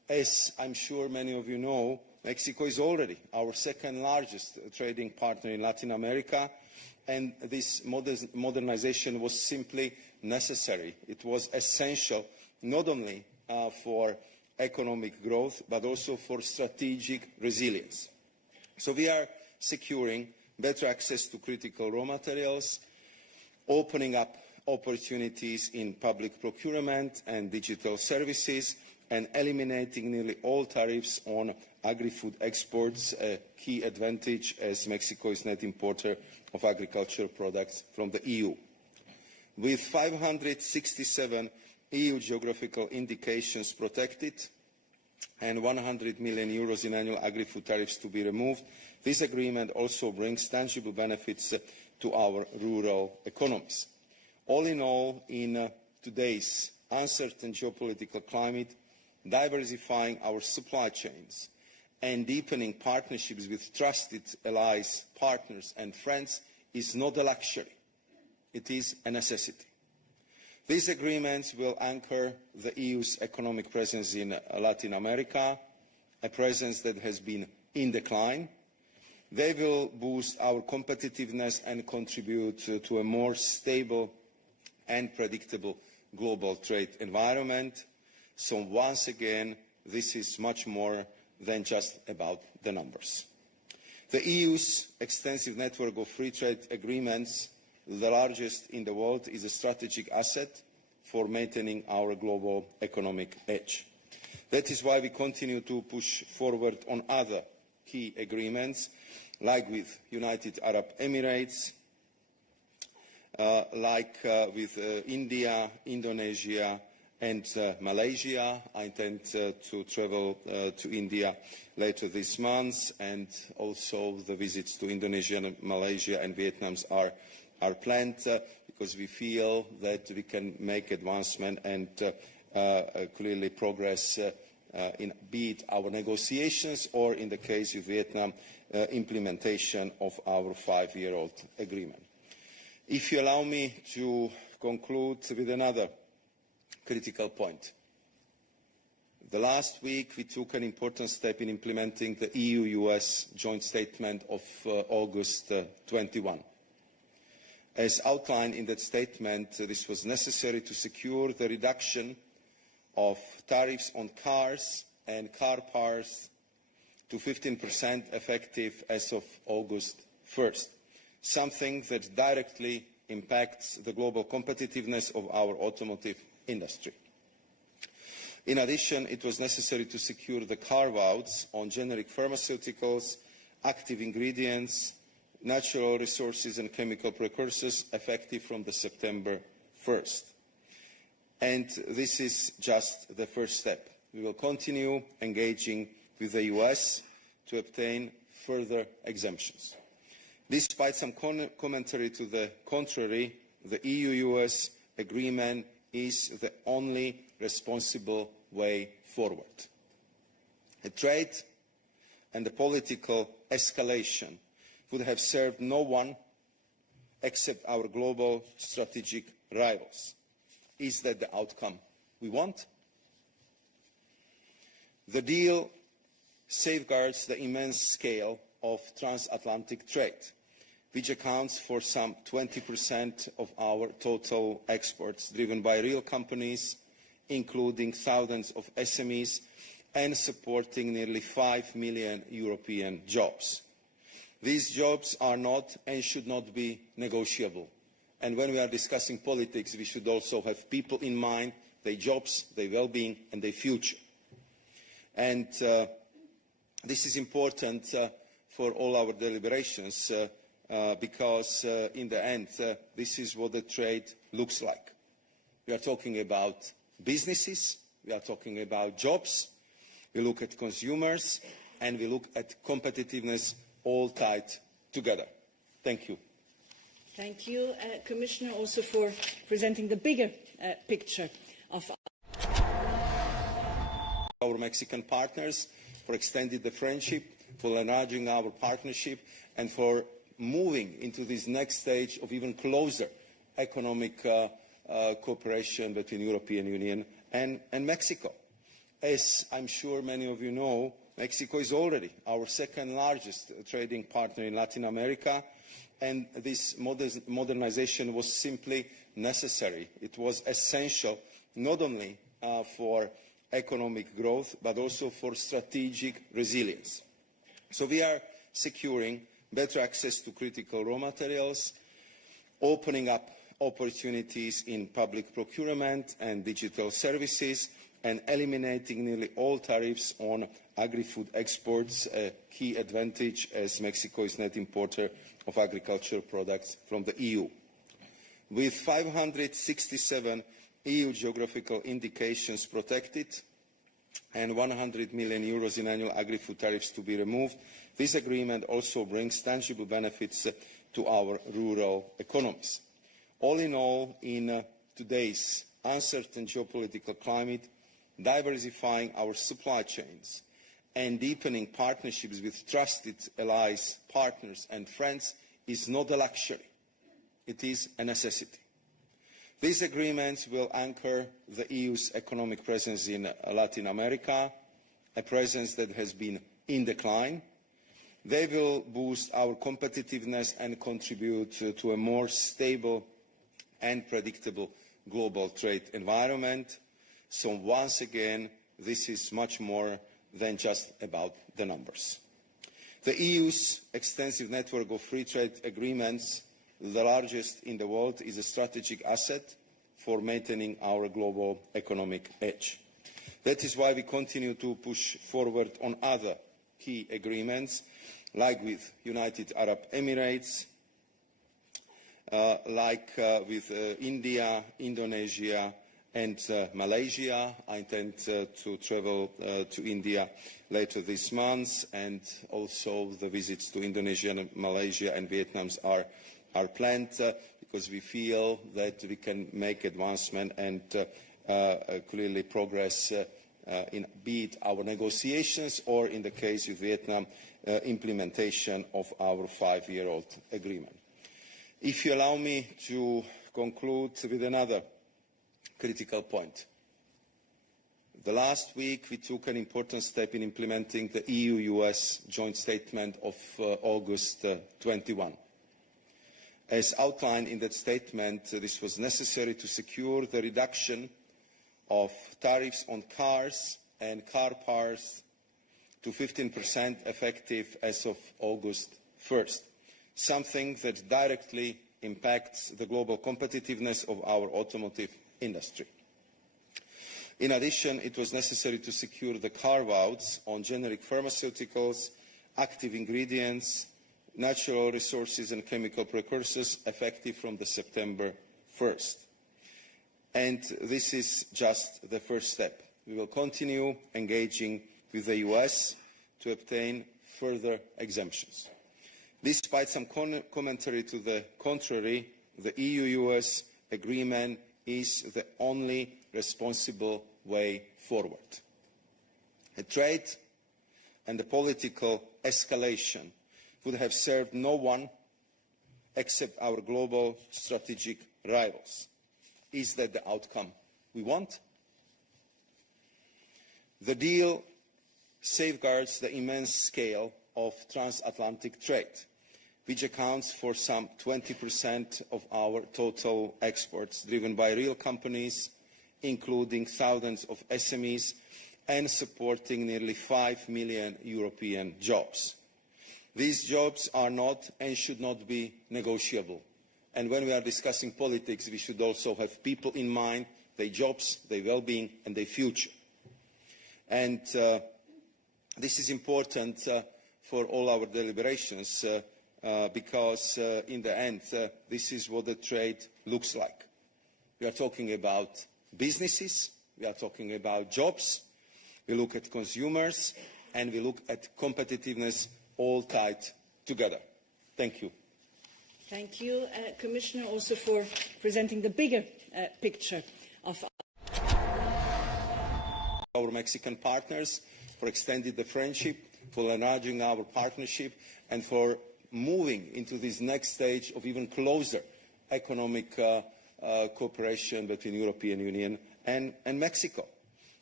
As I'm sure many of you know, Mexico is already our second largest trading partner in Latin America, and this modernization was simply necessary. It was essential not only for economic growth, but also for strategic resilience. So we are securing better access to critical raw materials, opening up opportunities in public procurement and digital services, and eliminating nearly all tariffs on agri-food exports, a key advantage as Mexico is net importer of agricultural products from the EU. With 567 EU geographical indications protected and 100 million euros in annual agri-food tariffs to be removed, this agreement also brings tangible benefits to our rural economies. All in all, in today's uncertain geopolitical climate, diversifying our supply chains and deepening partnerships with trusted allies, partners and friends is not a luxury. It is a necessity. These agreements will anchor the EU's economic presence in Latin America, a presence that has been in decline. They will boost our competitiveness and contribute to a more stable and predictable global trade environment. So once again, this is much more than just about the numbers. The EU's extensive network of free trade agreements, the largest in the world, is a strategic asset for maintaining our global economic edge. That is why we continue to push forward on other key agreements, like with United Arab Emirates, with India, Indonesia, and Malaysia. I intend to travel to India later this month, and also the visits to Indonesia, Malaysia and Vietnam are planned because we feel that we can make advancement and clearly progress in be it our negotiations or, in the case of Vietnam, implementation of our 5-year-old agreement. If you allow me to conclude with another critical point. The last week we took an important step in implementing the EU-US joint statement of August 21. As outlined in that statement, this was necessary to secure the reduction of tariffs on cars and car parts to 15% effective as of August 1st, something that directly impacts the global competitiveness of our automotive industry. In addition, it was necessary to secure the carve-outs on generic pharmaceuticals, active ingredients, natural resources and chemical precursors effective from the September 1st. And this is just the first step. We will continue engaging with the US to obtain further exemptions. Despite some commentary to the contrary, the EU-US agreement is the only responsible way forward. The trade and the political escalation would have served no one except our global strategic rivals. Is that the outcome we want? The deal safeguards the immense scale of transatlantic trade, which accounts for some 20% of our total exports, driven by real companies, including thousands of SMEs, and supporting nearly 5 million European jobs. These jobs are not and should not be negotiable. And when we are discussing politics, we should also have people in mind, their jobs, their well-being, and their future. And this is important for all our deliberations, because in the end, this is what the trade looks like. We are talking about businesses, we are talking about jobs, we look at consumers, and we look at competitiveness, all tied together. Thank you. Thank you, Commissioner, also for presenting the bigger picture of our Mexican partners, for extending the friendship, for enlarging our partnership, and for moving into this next stage of even closer economic cooperation between the European Union and Mexico. As I'm sure many of you know, Mexico is already our second largest trading partner in Latin America, and this modernization was simply necessary. It was essential not only for economic growth, but also for strategic resilience. So we are securing better access to critical raw materials, opening up opportunities in public procurement and digital services, and eliminating nearly all tariffs on agri-food exports, a key advantage as Mexico is net importer of agricultural products from the EU. With 567 EU geographical indications protected and 100 million euros in annual agri-food tariffs to be removed, this agreement also brings tangible benefits to our rural economies. All in all, in today's uncertain geopolitical climate, diversifying our supply chains and deepening partnerships with trusted allies, partners and friends is not a luxury. It is a necessity. These agreements will anchor the EU's economic presence in Latin America, a presence that has been in decline. They will boost our competitiveness and contribute to a more stable and predictable global trade environment. So once again, this is much more than just about the numbers. The EU's extensive network of free trade agreements, the largest in the world, is a strategic asset for maintaining our global economic edge. That is why we continue to push forward on other key agreements, like with United Arab Emirates, with India, Indonesia, and Malaysia. I intend to travel to India later this month, and also the visits to Indonesia, Malaysia and Vietnam are planned because we feel that we can make advancement and clearly progress in be it our negotiations or, in the case of Vietnam, implementation of our 5-year-old agreement. If you allow me to conclude with another critical point. The last week we took an important step in implementing the EU-US joint statement of August 21. As outlined in that statement, this was necessary to secure the reduction of tariffs on cars and car parts to 15% effective as of August 1st, something that directly impacts the global competitiveness of our automotive industry. In addition, it was necessary to secure the carve-outs on generic pharmaceuticals, active ingredients, natural resources and chemical precursors effective from the September 1st. And this is just the first step. We will continue engaging with the US to obtain further exemptions. Despite some commentary to the contrary, the EU-US agreement is the only responsible way forward. A trade and a political escalation would have served no one except our global strategic rivals. Is that the outcome we want? The deal safeguards the immense scale of transatlantic trade, which accounts for some 20% of our total exports, driven by real companies, including thousands of SMEs, and supporting nearly 5 million European jobs. These jobs are not and should not be negotiable. And when we are discussing politics, we should also have people in mind, their jobs, their well-being, and their future. And this is important for all our deliberations because in the end, this is what the trade looks like. We are talking about businesses, we are talking about jobs, we look at consumers, and we look at competitiveness, all tied together. Thank you. Thank you, Commissioner, also for presenting the bigger picture of our Mexican partners, for extending the friendship, for enlarging our partnership, and for moving into this next stage of even closer economic cooperation between the European Union and Mexico.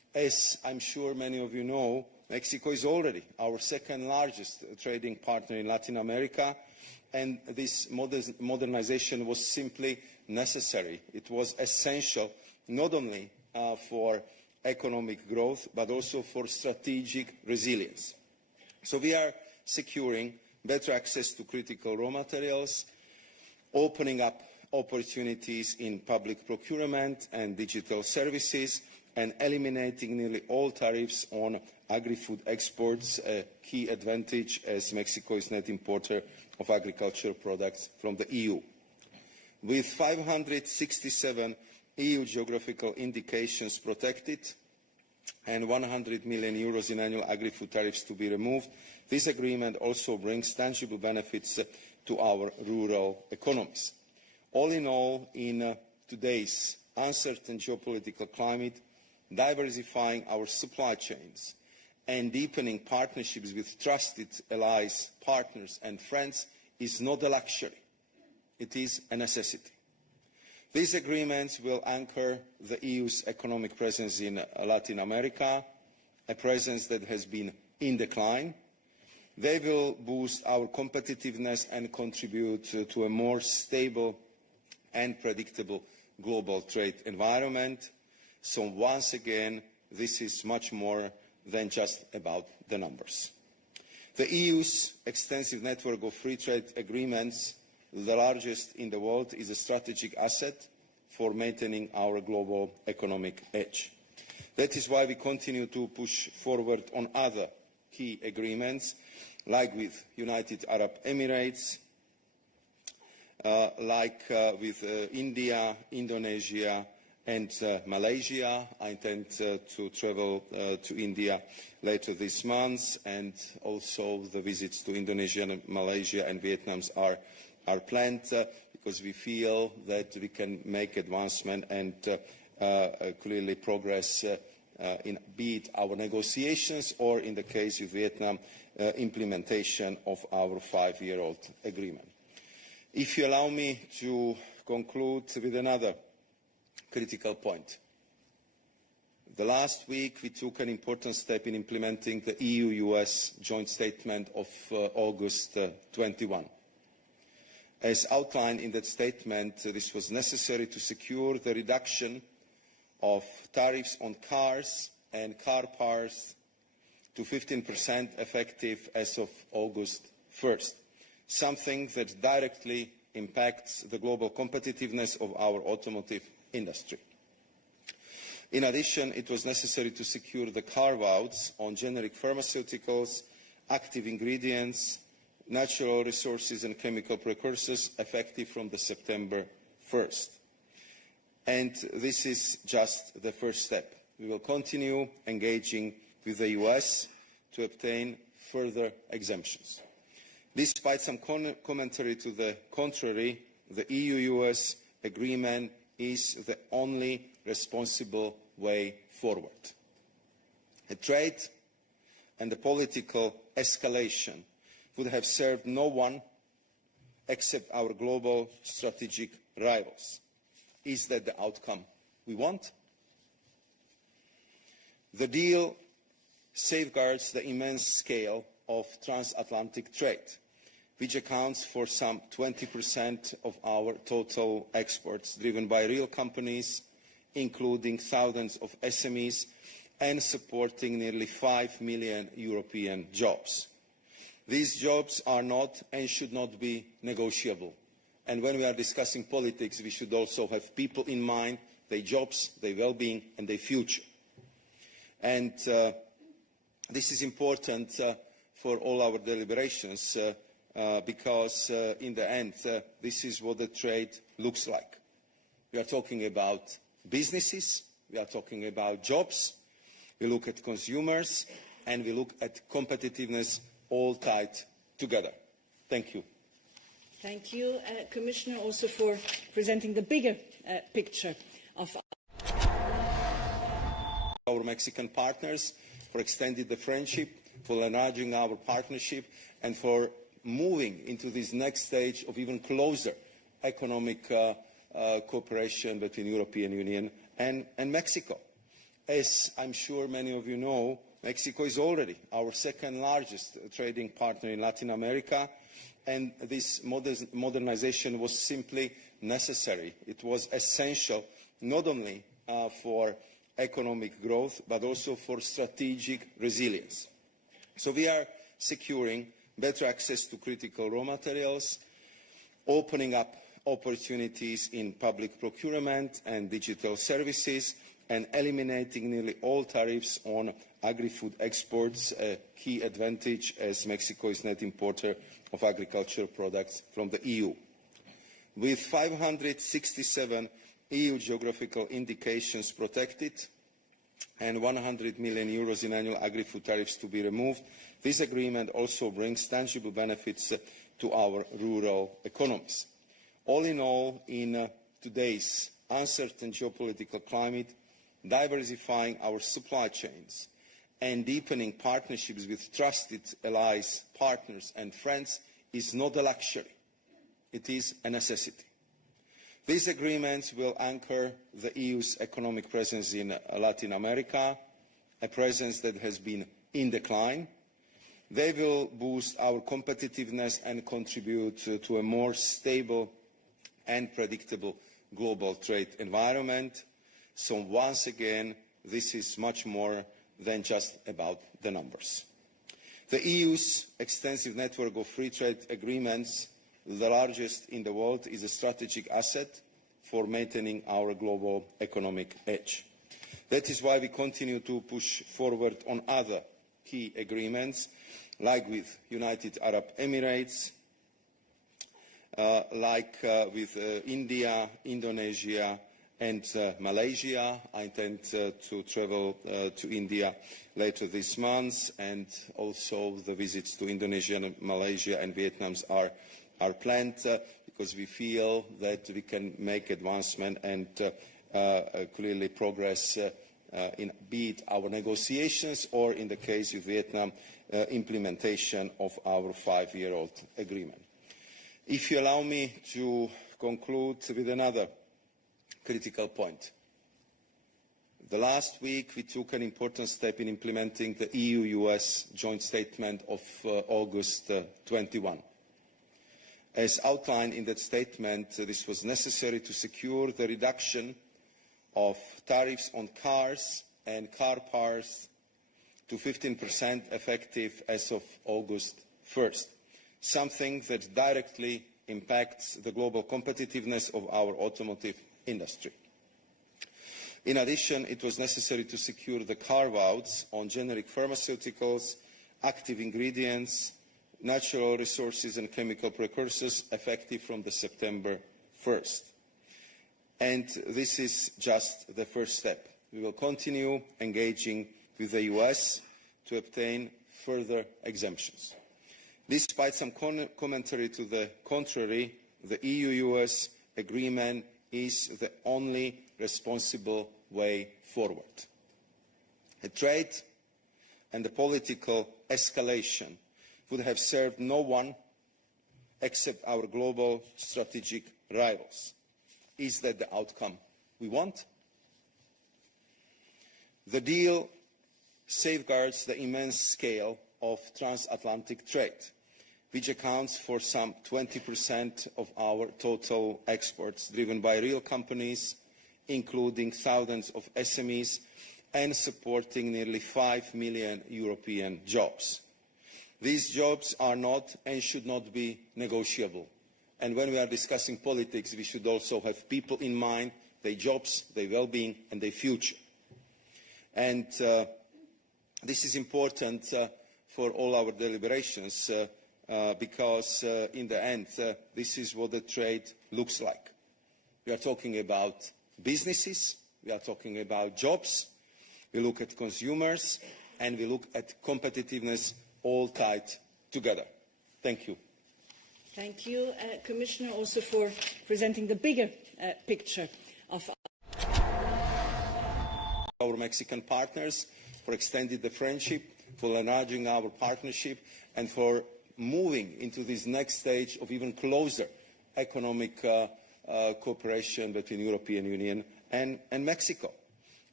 As I'm sure many of you know, Mexico is already our second largest trading partner in Latin America, and this modernization was simply necessary. It was essential not only for economic growth, but also for strategic resilience. So we are securing better access to critical raw materials, opening up opportunities in public procurement and digital services, and eliminating nearly all tariffs on agri-food exports, a key advantage as Mexico is net importer of agricultural products from the EU. With 567 EU geographical indications protected and 100 million euros in annual agri-food tariffs to be removed, this agreement also brings tangible benefits to our rural economies. All in all, in today's uncertain geopolitical climate, diversifying our supply chains and deepening partnerships with trusted allies, partners and friends is not a luxury. It is a necessity. These agreements will anchor the EU's economic presence in Latin America, a presence that has been in decline. They will boost our competitiveness and contribute to a more stable and predictable global trade environment. So once again, this is much more than just about the numbers. The EU's extensive network of free trade agreements, the largest in the world, is a strategic asset for maintaining our global economic edge. That is why we continue to push forward on other key agreements, like with United Arab Emirates, with India, Indonesia, and Malaysia. I intend to travel to India later this month, and also the visits to Indonesia, Malaysia and Vietnam are planned because we feel that we can make advancement and clearly progress in be it our negotiations or, in the case of Vietnam, implementation of our 5-year-old agreement. If you allow me to conclude with another critical point. The last week we took an important step in implementing the EU-US joint statement of August 21. As outlined in that statement, this was necessary to secure the reduction of tariffs on cars and car parts to 15% effective as of August 1st, something that directly impacts the global competitiveness of our automotive industry. In addition, it was necessary to secure the carve-outs on generic pharmaceuticals, active ingredients, natural resources and chemical precursors effective from the September 1st. And this is just the first step. We will continue engaging with the US to obtain further exemptions. Despite some commentary to the contrary, the EU-US agreement is the only responsible way forward. A trade and a political escalation would have served no one except our global strategic rivals. Is that the outcome we want? The deal safeguards the immense scale of transatlantic trade, which accounts for some 20% of our total exports, driven by real companies, including thousands of SMEs, and supporting nearly 5 million European jobs. These jobs are not and should not be negotiable. And when we are discussing politics, we should also have people in mind, their jobs, their well-being, and their future. And this is important for all our deliberations because in the end, this is what the trade looks like. We are talking about businesses, we are talking about jobs, we look at consumers, and we look at competitiveness, all tied together. Thank you. Thank you, Commissioner, also for presenting the bigger picture of our Mexican partners, for extending the friendship, for enlarging our partnership, and for moving into this next stage of even closer economic cooperation between the European Union and Mexico. As I'm sure many of you know, Mexico is already our second largest trading partner in Latin America, and this modernization was simply necessary. It was essential not only for economic growth, but also for strategic resilience. So we are securing better access to critical raw materials, opening up opportunities in public procurement and digital services, and eliminating nearly all tariffs on agri-food exports, a key advantage as Mexico is net importer of agricultural products from the EU. With 567 EU geographical indications protected and 100 million euros in annual agri-food tariffs to be removed, this agreement also brings tangible benefits to our rural economies. All in all, in today's uncertain geopolitical climate, diversifying our supply chains and deepening partnerships with trusted allies, partners and friends is not a luxury. It is a necessity. These agreements will anchor the EU's economic presence in Latin America, a presence that has been in decline. They will boost our competitiveness and contribute to a more stable and predictable global trade environment. So once again, this is much more than just about the numbers. The EU's extensive network of free trade agreements, the largest in the world, is a strategic asset for maintaining our global economic edge. That is why we continue to push forward on other key agreements, like with United Arab Emirates, with India, Indonesia, and Malaysia. I intend to travel to India later this month, and also the visits to Indonesia, Malaysia and Vietnam are planned because we feel that we can make advancement and clearly progress in be it our negotiations or, in the case of Vietnam, implementation of our 5-year-old agreement. If you allow me to conclude with another critical point. The last week we took an important step in implementing the EU-US joint statement of August 21. As outlined in that statement, this was necessary to secure the reduction of tariffs on cars and car parts to 15% effective as of August 1st, something that directly impacts the global competitiveness of our automotive industry. In addition, it was necessary to secure the carve-outs on generic pharmaceuticals, active ingredients, natural resources and chemical precursors effective from the September 1st. And this is just the first step. We will continue engaging with the US to obtain further exemptions. Despite some commentary to the contrary, the EU-US agreement is the only responsible way forward. A trade and the political escalation would have served no one except our global strategic rivals. Is that the outcome we want? The deal safeguards the immense scale of transatlantic trade, which accounts for some 20% of our total exports, driven by real companies, including thousands of SMEs, and supporting nearly 5 million European jobs. These jobs are not and should not be negotiable. And when we are discussing politics, we should also have people in mind, their jobs, their well-being, and their future. And this is important for all our deliberations, because in the end, this is what the trade looks like. We are talking about businesses, we are talking about jobs, we look at consumers, and we look at competitiveness, all tied together. Thank you. Thank you, Commissioner, also for presenting the bigger picture of our Mexican partners, for extending the friendship, for enlarging our partnership, and for moving into this next stage of even closer economic cooperation between the European Union and Mexico.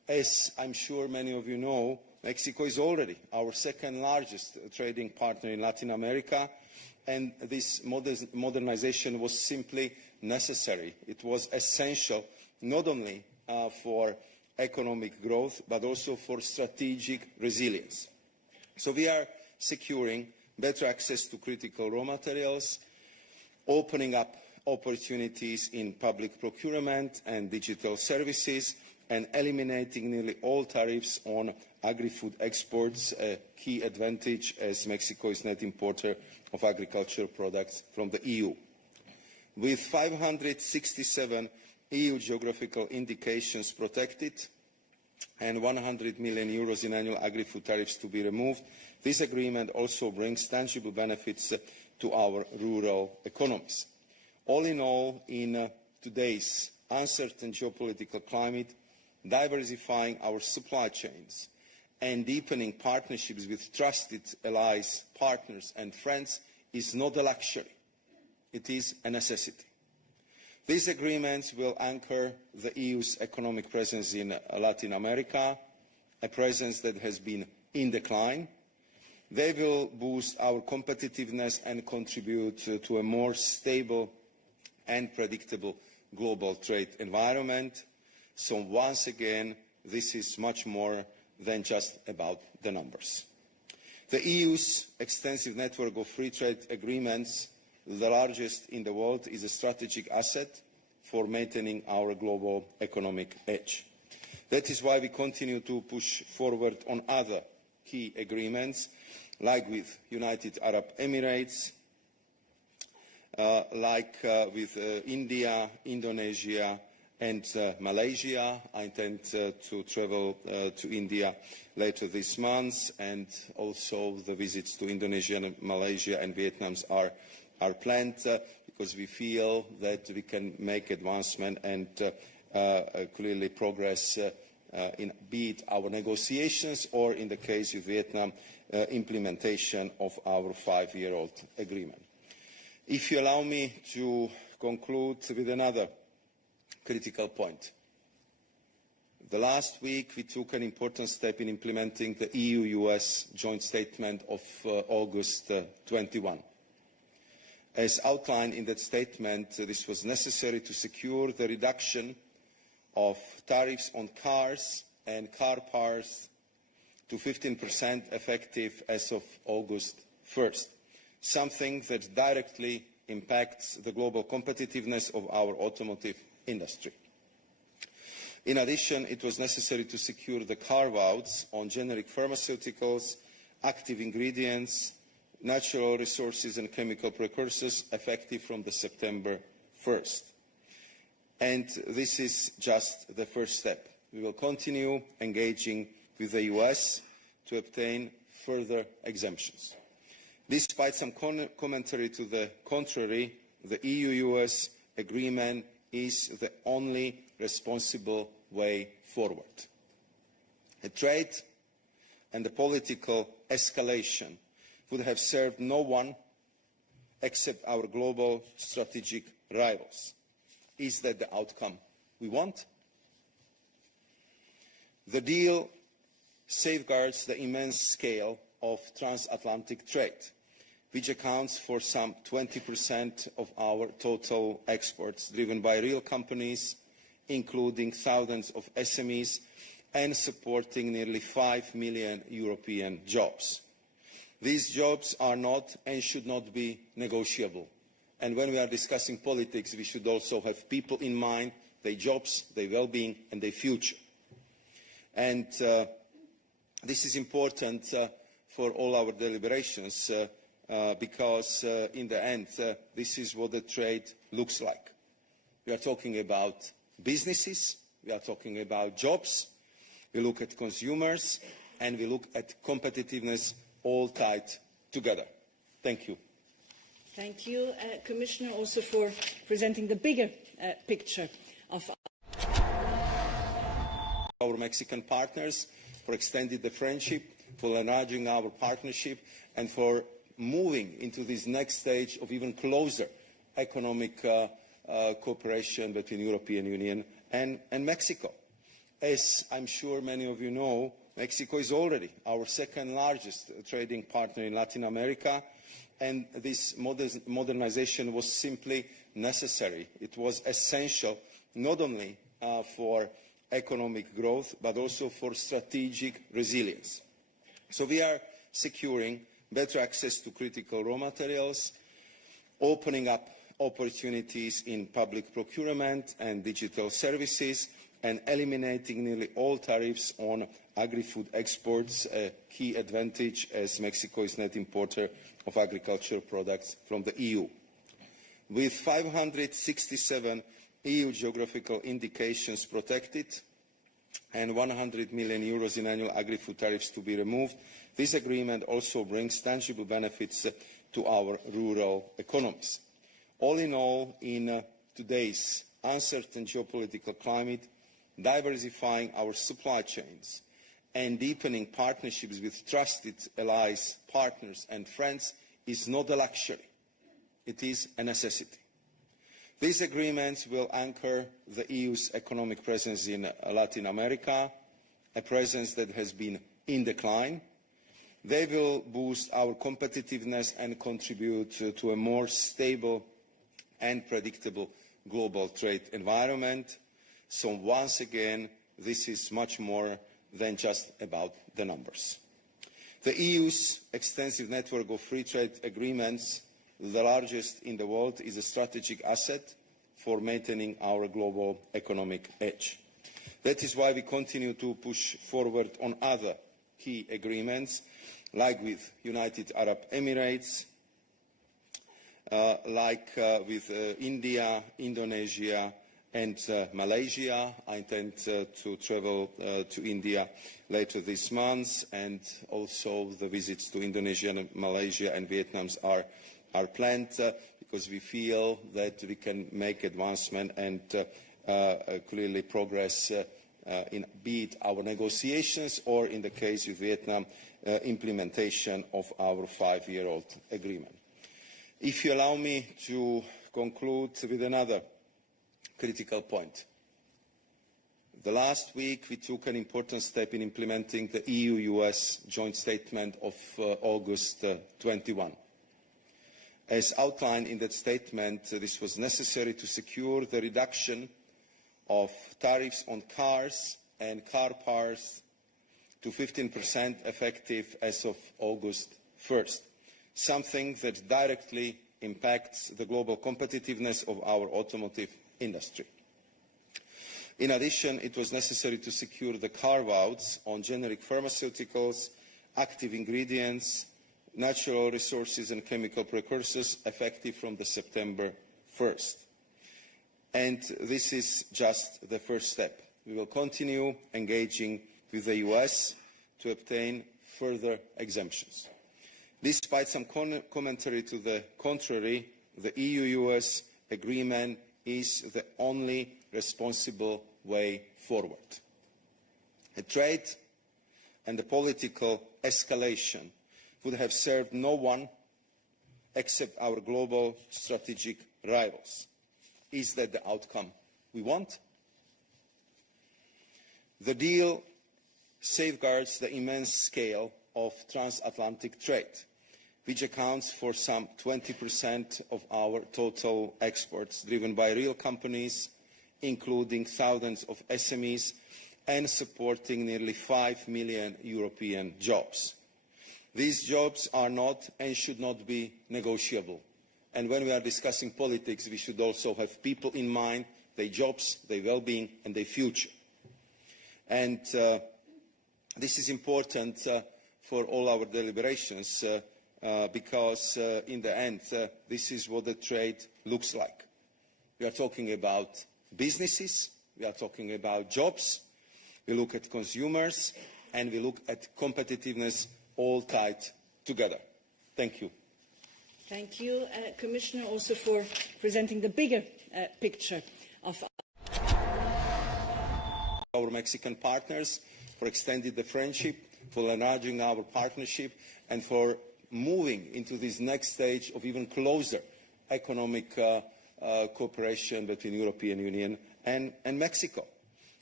As I'm sure many of you know, Mexico is already our second largest trading partner in Latin America, and this modernization was simply necessary. It was essential not only for economic growth, but also for strategic resilience. So we are securing better access to critical raw materials, opening up opportunities in public procurement and digital services, and eliminating nearly all tariffs on agri-food exports, a key advantage as Mexico is net importer of agricultural products from the EU. With 567 EU geographical indications protected and 100 million euros in annual agri-food tariffs to be removed, this agreement also brings tangible benefits to our rural economies. All in all, in today's uncertain geopolitical climate, diversifying our supply chains and deepening partnerships with trusted allies, partners and friends is not a luxury. It is a necessity. These agreements will anchor the EU's economic presence in Latin America, a presence that has been in decline. They will boost our competitiveness and contribute to a more stable and predictable global trade environment. So once again, this is much more than just about the numbers. The EU's extensive network of free trade agreements, the largest in the world, is a strategic asset for maintaining our global economic edge. That is why we continue to push forward on other key agreements, like with United Arab Emirates, with India, Indonesia and Malaysia. I intend to travel to India later this month, and also the visits to Indonesia, Malaysia and Vietnam are planned because we feel that we can make advancement and clearly progress in be it our negotiations or, in the case of Vietnam, implementation of our 5-year-old agreement. If you allow me to conclude with another critical point. The last week we took an important step in implementing the EU-US joint statement of August 21. As outlined in that statement, this was necessary to secure the reduction of tariffs on cars and car parts to 15% effective as of August 1st, something that directly impacts the global competitiveness of our automotive industry. In addition, it was necessary to secure the carve-outs on generic pharmaceuticals, active ingredients, natural resources and chemical precursors effective from the September 1st. And this is just the first step. We will continue engaging with the US to obtain further exemptions. Despite some commentary to the contrary, the EU-US agreement is the only responsible way forward. A trade and a political escalation would have served no one except our global strategic rivals. Is that the outcome we want? The deal safeguards the immense scale of transatlantic trade, which accounts for some 20% of our total exports, driven by real companies, including thousands of SMEs, and supporting nearly 5 million European jobs. These jobs are not and should not be negotiable. And when we are discussing politics, we should also have people in mind, their jobs, their well-being, and their future. And this is important for all our deliberations because in the end, this is what the trade looks like. We are talking about businesses, we are talking about jobs, we look at consumers, and we look at competitiveness, all tied together. Thank you. Thank you, Commissioner, also for presenting the bigger picture of our Mexican partners, for extending the friendship, for enlarging our partnership, and for moving into this next stage of even closer economic cooperation between the European Union and Mexico. As I'm sure many of you know, Mexico is already our second largest trading partner in Latin America, and this modernization was simply necessary. It was essential not only for economic growth, but also for strategic resilience. So we are securing better access to critical raw materials, opening up opportunities in public procurement and digital services, and eliminating nearly all tariffs on agri-food exports, a key advantage as Mexico is net importer of agricultural products from the EU. With 567 EU geographical indications protected and 100 million euros in annual agri-food tariffs to be removed, this agreement also brings tangible benefits to our rural economies. All in all, in today's uncertain geopolitical climate, diversifying our supply chains and deepening partnerships with trusted allies, partners and friends is not a luxury. It is a necessity. These agreements will anchor the EU's economic presence in Latin America, a presence that has been in decline. They will boost our competitiveness and contribute to a more stable and predictable global trade environment. So once again, this is much more than just about the numbers. The EU's extensive network of free trade agreements, the largest in the world, is a strategic asset for maintaining our global economic edge. That is why we continue to push forward on other key agreements, like with United Arab Emirates, with India, Indonesia, and Malaysia. I intend to travel to India later this month, and also the visits to Indonesia, and Malaysia and Vietnam are planned because we feel that we can make advancement and clearly progress in be it our negotiations or, in the case with Vietnam, implementation of our 5-year-old agreement. If you allow me to conclude with another critical point. The last week we took an important step in implementing the EU-US joint statement of August 21. As outlined in that statement, this was necessary to secure the reduction of tariffs on cars and car parts to 15% effective as of August 1st, something that directly impacts the global competitiveness of our automotive industry. In addition, it was necessary to secure the carve-outs on generic pharmaceuticals, active ingredients, natural resources and chemical precursors effective from the September 1st. And this is just the first step. We will continue engaging with the US to obtain further exemptions. Despite some commentary to the contrary, the EU-US agreement is the only responsible way forward. A trade and a political escalation would have served no one except our global strategic rivals. Is that the outcome we want? The deal safeguards the immense scale of transatlantic trade, which accounts for some 20% of our total exports, driven by real companies, including thousands of SMEs, and supporting nearly 5 million European jobs. These jobs are not and should not be negotiable. And when we are discussing politics, we should also have people in mind, their jobs, their well-being, and their future. And this is important for all our deliberations, because in the end, this is what the trade looks like. We are talking about businesses, we are talking about jobs, we look at consumers, and we look at competitiveness, all tied together. Thank you. Thank you, Commissioner, also for presenting the bigger picture of our Mexican partners, for extending the friendship, for enlarging our partnership, and for moving into this next stage of even closer economic cooperation between the European Union and Mexico.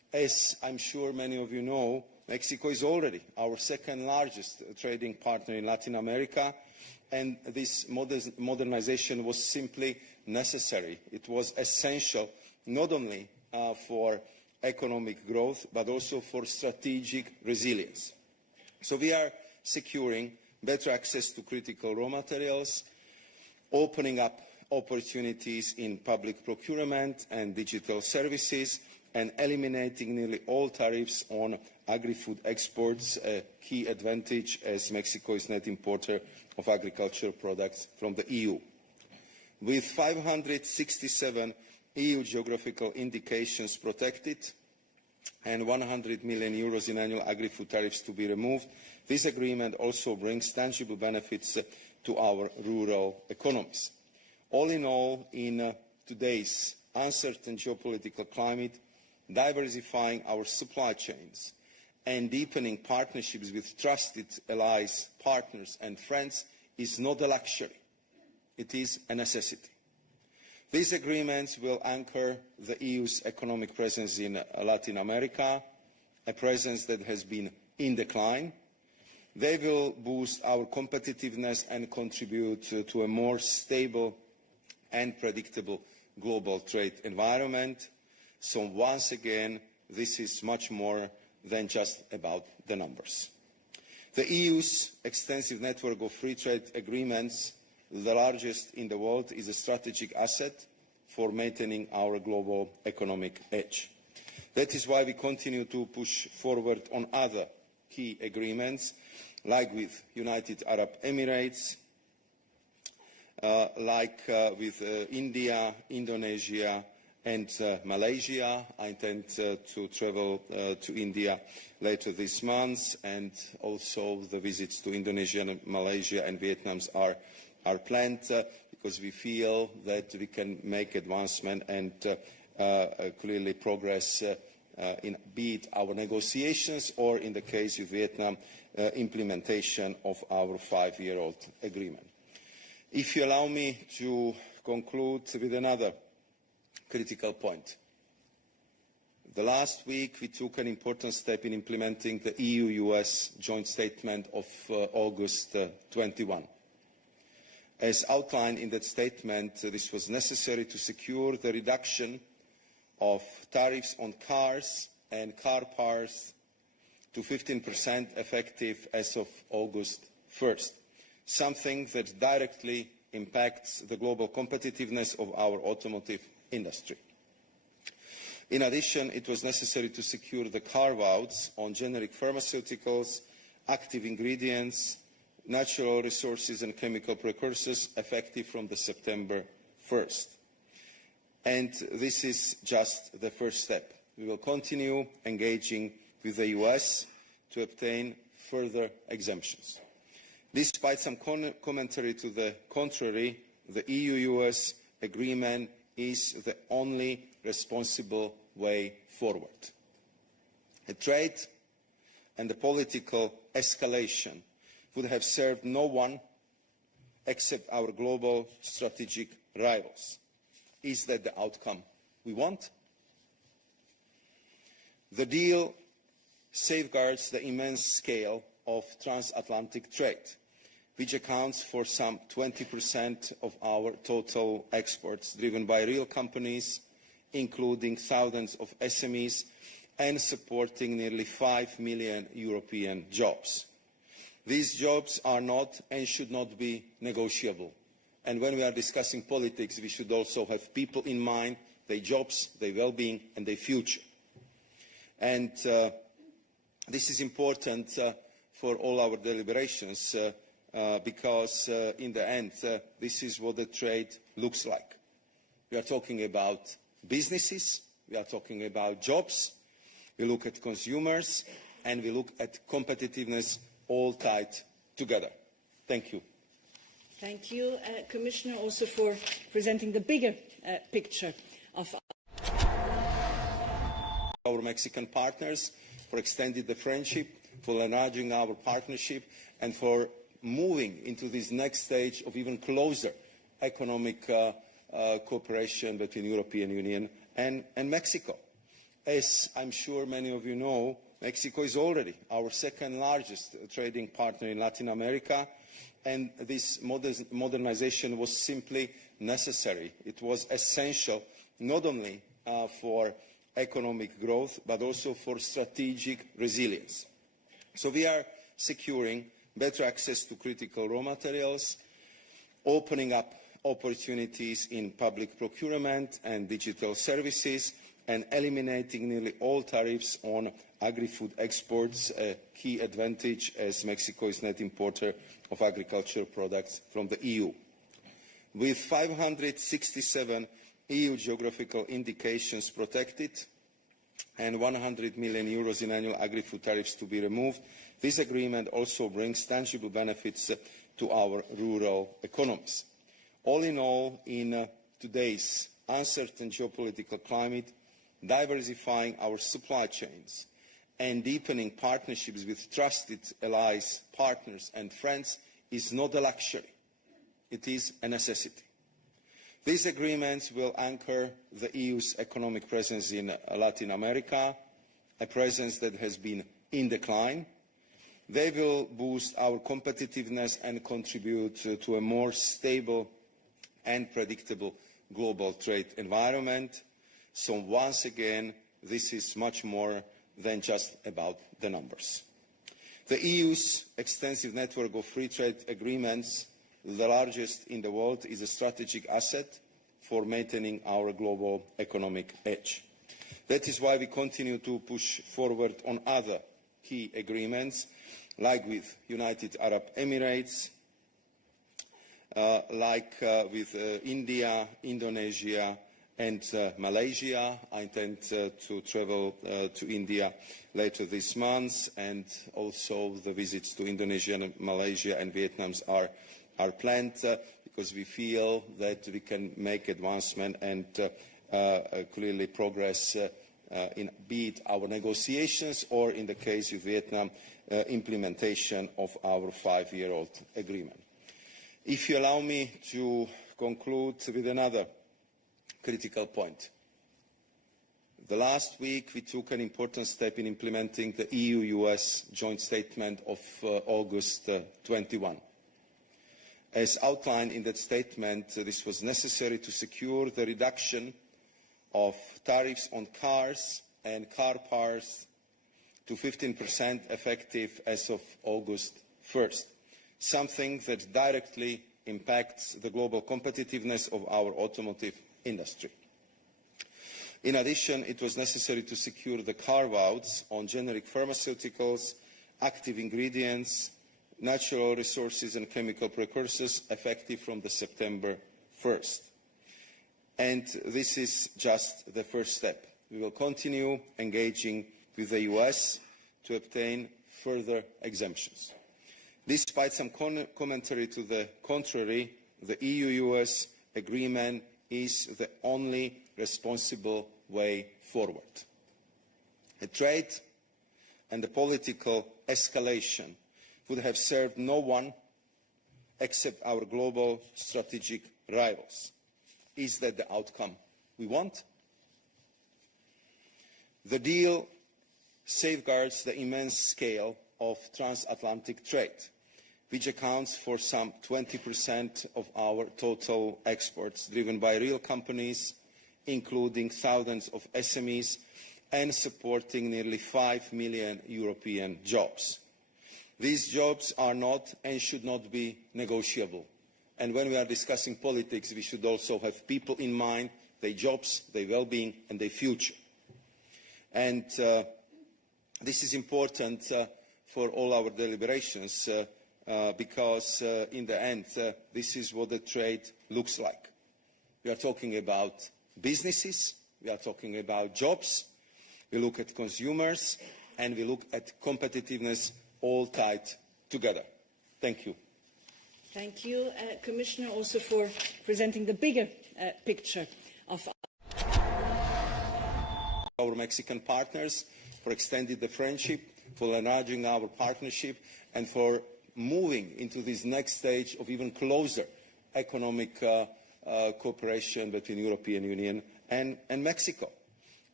As I'm sure many of you know, Mexico is already our second largest trading partner in Latin America, and this modernization was simply necessary. It was essential not only for economic growth, but also for strategic resilience. So we are securing better access to critical raw materials, opening up opportunities in public procurement and digital services, and eliminating nearly all tariffs on agri-food exports, a key advantage as Mexico is net importer of agricultural products from the EU. With 567 EU geographical indications protected and 100 million euros in annual agri-food tariffs to be removed, this agreement also brings tangible benefits to our rural economies. All in all, in today's uncertain geopolitical climate, diversifying our supply chains and deepening partnerships with trusted allies, partners and friends is not a luxury. It is a necessity. These agreements will anchor the EU's economic presence in Latin America, a presence that has been in decline. They will boost our competitiveness and contribute to a more stable and predictable global trade environment. So once again, this is much more than just about the numbers. The EU's extensive network of free trade agreements, the largest in the world, is a strategic asset for maintaining our global economic edge. That is why we continue to push forward on other key agreements, like with United Arab Emirates, with India, Indonesia and Malaysia. I intend to travel to India later this month, and also the visits to Indonesia, Malaysia and Vietnam are planned because we feel that we can make advancement and clearly progress in be it our negotiations or, in the case of Vietnam, implementation of our 5-year-old agreement. If you allow me to conclude with another critical point. The last week we took an important step in implementing the EU-US joint statement of August 21. As outlined in that statement, this was necessary to secure the reduction of tariffs on cars and car parts to 15% effective as of August 1st, something that directly impacts the global competitiveness of our automotive industry. In addition, it was necessary to secure the carve-outs on generic pharmaceuticals, active ingredients, natural resources and chemical precursors effective from the September 1st. And this is just the first step. We will continue engaging with the US to obtain further exemptions. Despite some commentary to the contrary, the EU-US agreement is the only responsible way forward. The trade and the political escalation would have served no one except our global strategic rivals. Is that the outcome we want? The deal safeguards the immense scale of transatlantic trade, which accounts for some 20% of our total exports, driven by real companies, including thousands of SMEs, and supporting nearly 5 million European jobs. These jobs are not and should not be negotiable. And when we are discussing politics, we should also have people in mind, their jobs, their well-being, and their future. And this is important for all our deliberations, because in the end, this is what the trade looks like. We are talking about businesses, we are talking about jobs, we look at consumers, and we look at competitiveness, all tied together. Thank you. Thank you, Commissioner, also for presenting the bigger picture of our Mexican partners, for extending the friendship, for enlarging our partnership, and for moving into this next stage of even closer economic cooperation between the European Union and Mexico. As I'm sure many of you know, Mexico is already our second largest trading partner in Latin America, and this modernization was simply necessary. It was essential not only for economic growth, but also for strategic resilience. So we are securing better access to critical raw materials, opening up opportunities in public procurement and digital services, and eliminating nearly all tariffs on agri-food exports, a key advantage as Mexico is net importer of agricultural products from the EU. With 567 EU geographical indications protected and 100 million euros in annual agri-food tariffs to be removed, this agreement also brings tangible benefits to our rural economies. All in all, in today's uncertain geopolitical climate, diversifying our supply chains and deepening partnerships with trusted allies, partners and friends is not a luxury. It is a necessity. These agreements will anchor the EU's economic presence in Latin America, a presence that has been in decline. They will boost our competitiveness and contribute to a more stable and predictable global trade environment. So once again, this is much more than just about the numbers. The EU's extensive network of free trade agreements, the largest in the world, is a strategic asset for maintaining our global economic edge. That is why we continue to push forward on other key agreements, like with United Arab Emirates, with India, Indonesia and Malaysia. I intend to travel to India later this month, and also the visits to Indonesia, Malaysia and Vietnam are planned because we feel that we can make advancement and clearly progress in be it our negotiations or, in the case of Vietnam, implementation of our 5-year-old agreement. If you allow me to conclude with another critical point. The last week we took an important step in implementing the EU-US joint statement of August 21. As outlined in that statement, this was necessary to secure the reduction of tariffs on cars and car parts to 15% effective as of August 1st, something that directly impacts the global competitiveness of our automotive industry. In addition, it was necessary to secure the carve-outs on generic pharmaceuticals, active ingredients, natural resources and chemical precursors effective from the September 1st. And this is just the first step. We will continue engaging with the US to obtain further exemptions. Despite some commentary to the contrary, the EU-US agreement is the only responsible way forward. A trade and a political escalation would have served no one except our global strategic rivals. Is that the outcome we want? The deal safeguards the immense scale of transatlantic trade, which accounts for some 20% of our total exports, driven by real companies, including thousands of SMEs, and supporting nearly 5 million European jobs. These jobs are not and should not be negotiable. And when we are discussing politics, we should also have people in mind, their jobs, their well-being, and their future. And this is important for all our deliberations because in the end, this is what the trade looks like. We are talking about businesses, we are talking about jobs, we look at consumers, and we look at competitiveness, all tied together. Thank you. Thank you, Commissioner, also for presenting the bigger picture of our Mexican partners, for extending the friendship, for enlarging our partnership, and for moving into this next stage of even closer economic cooperation between the European Union and Mexico.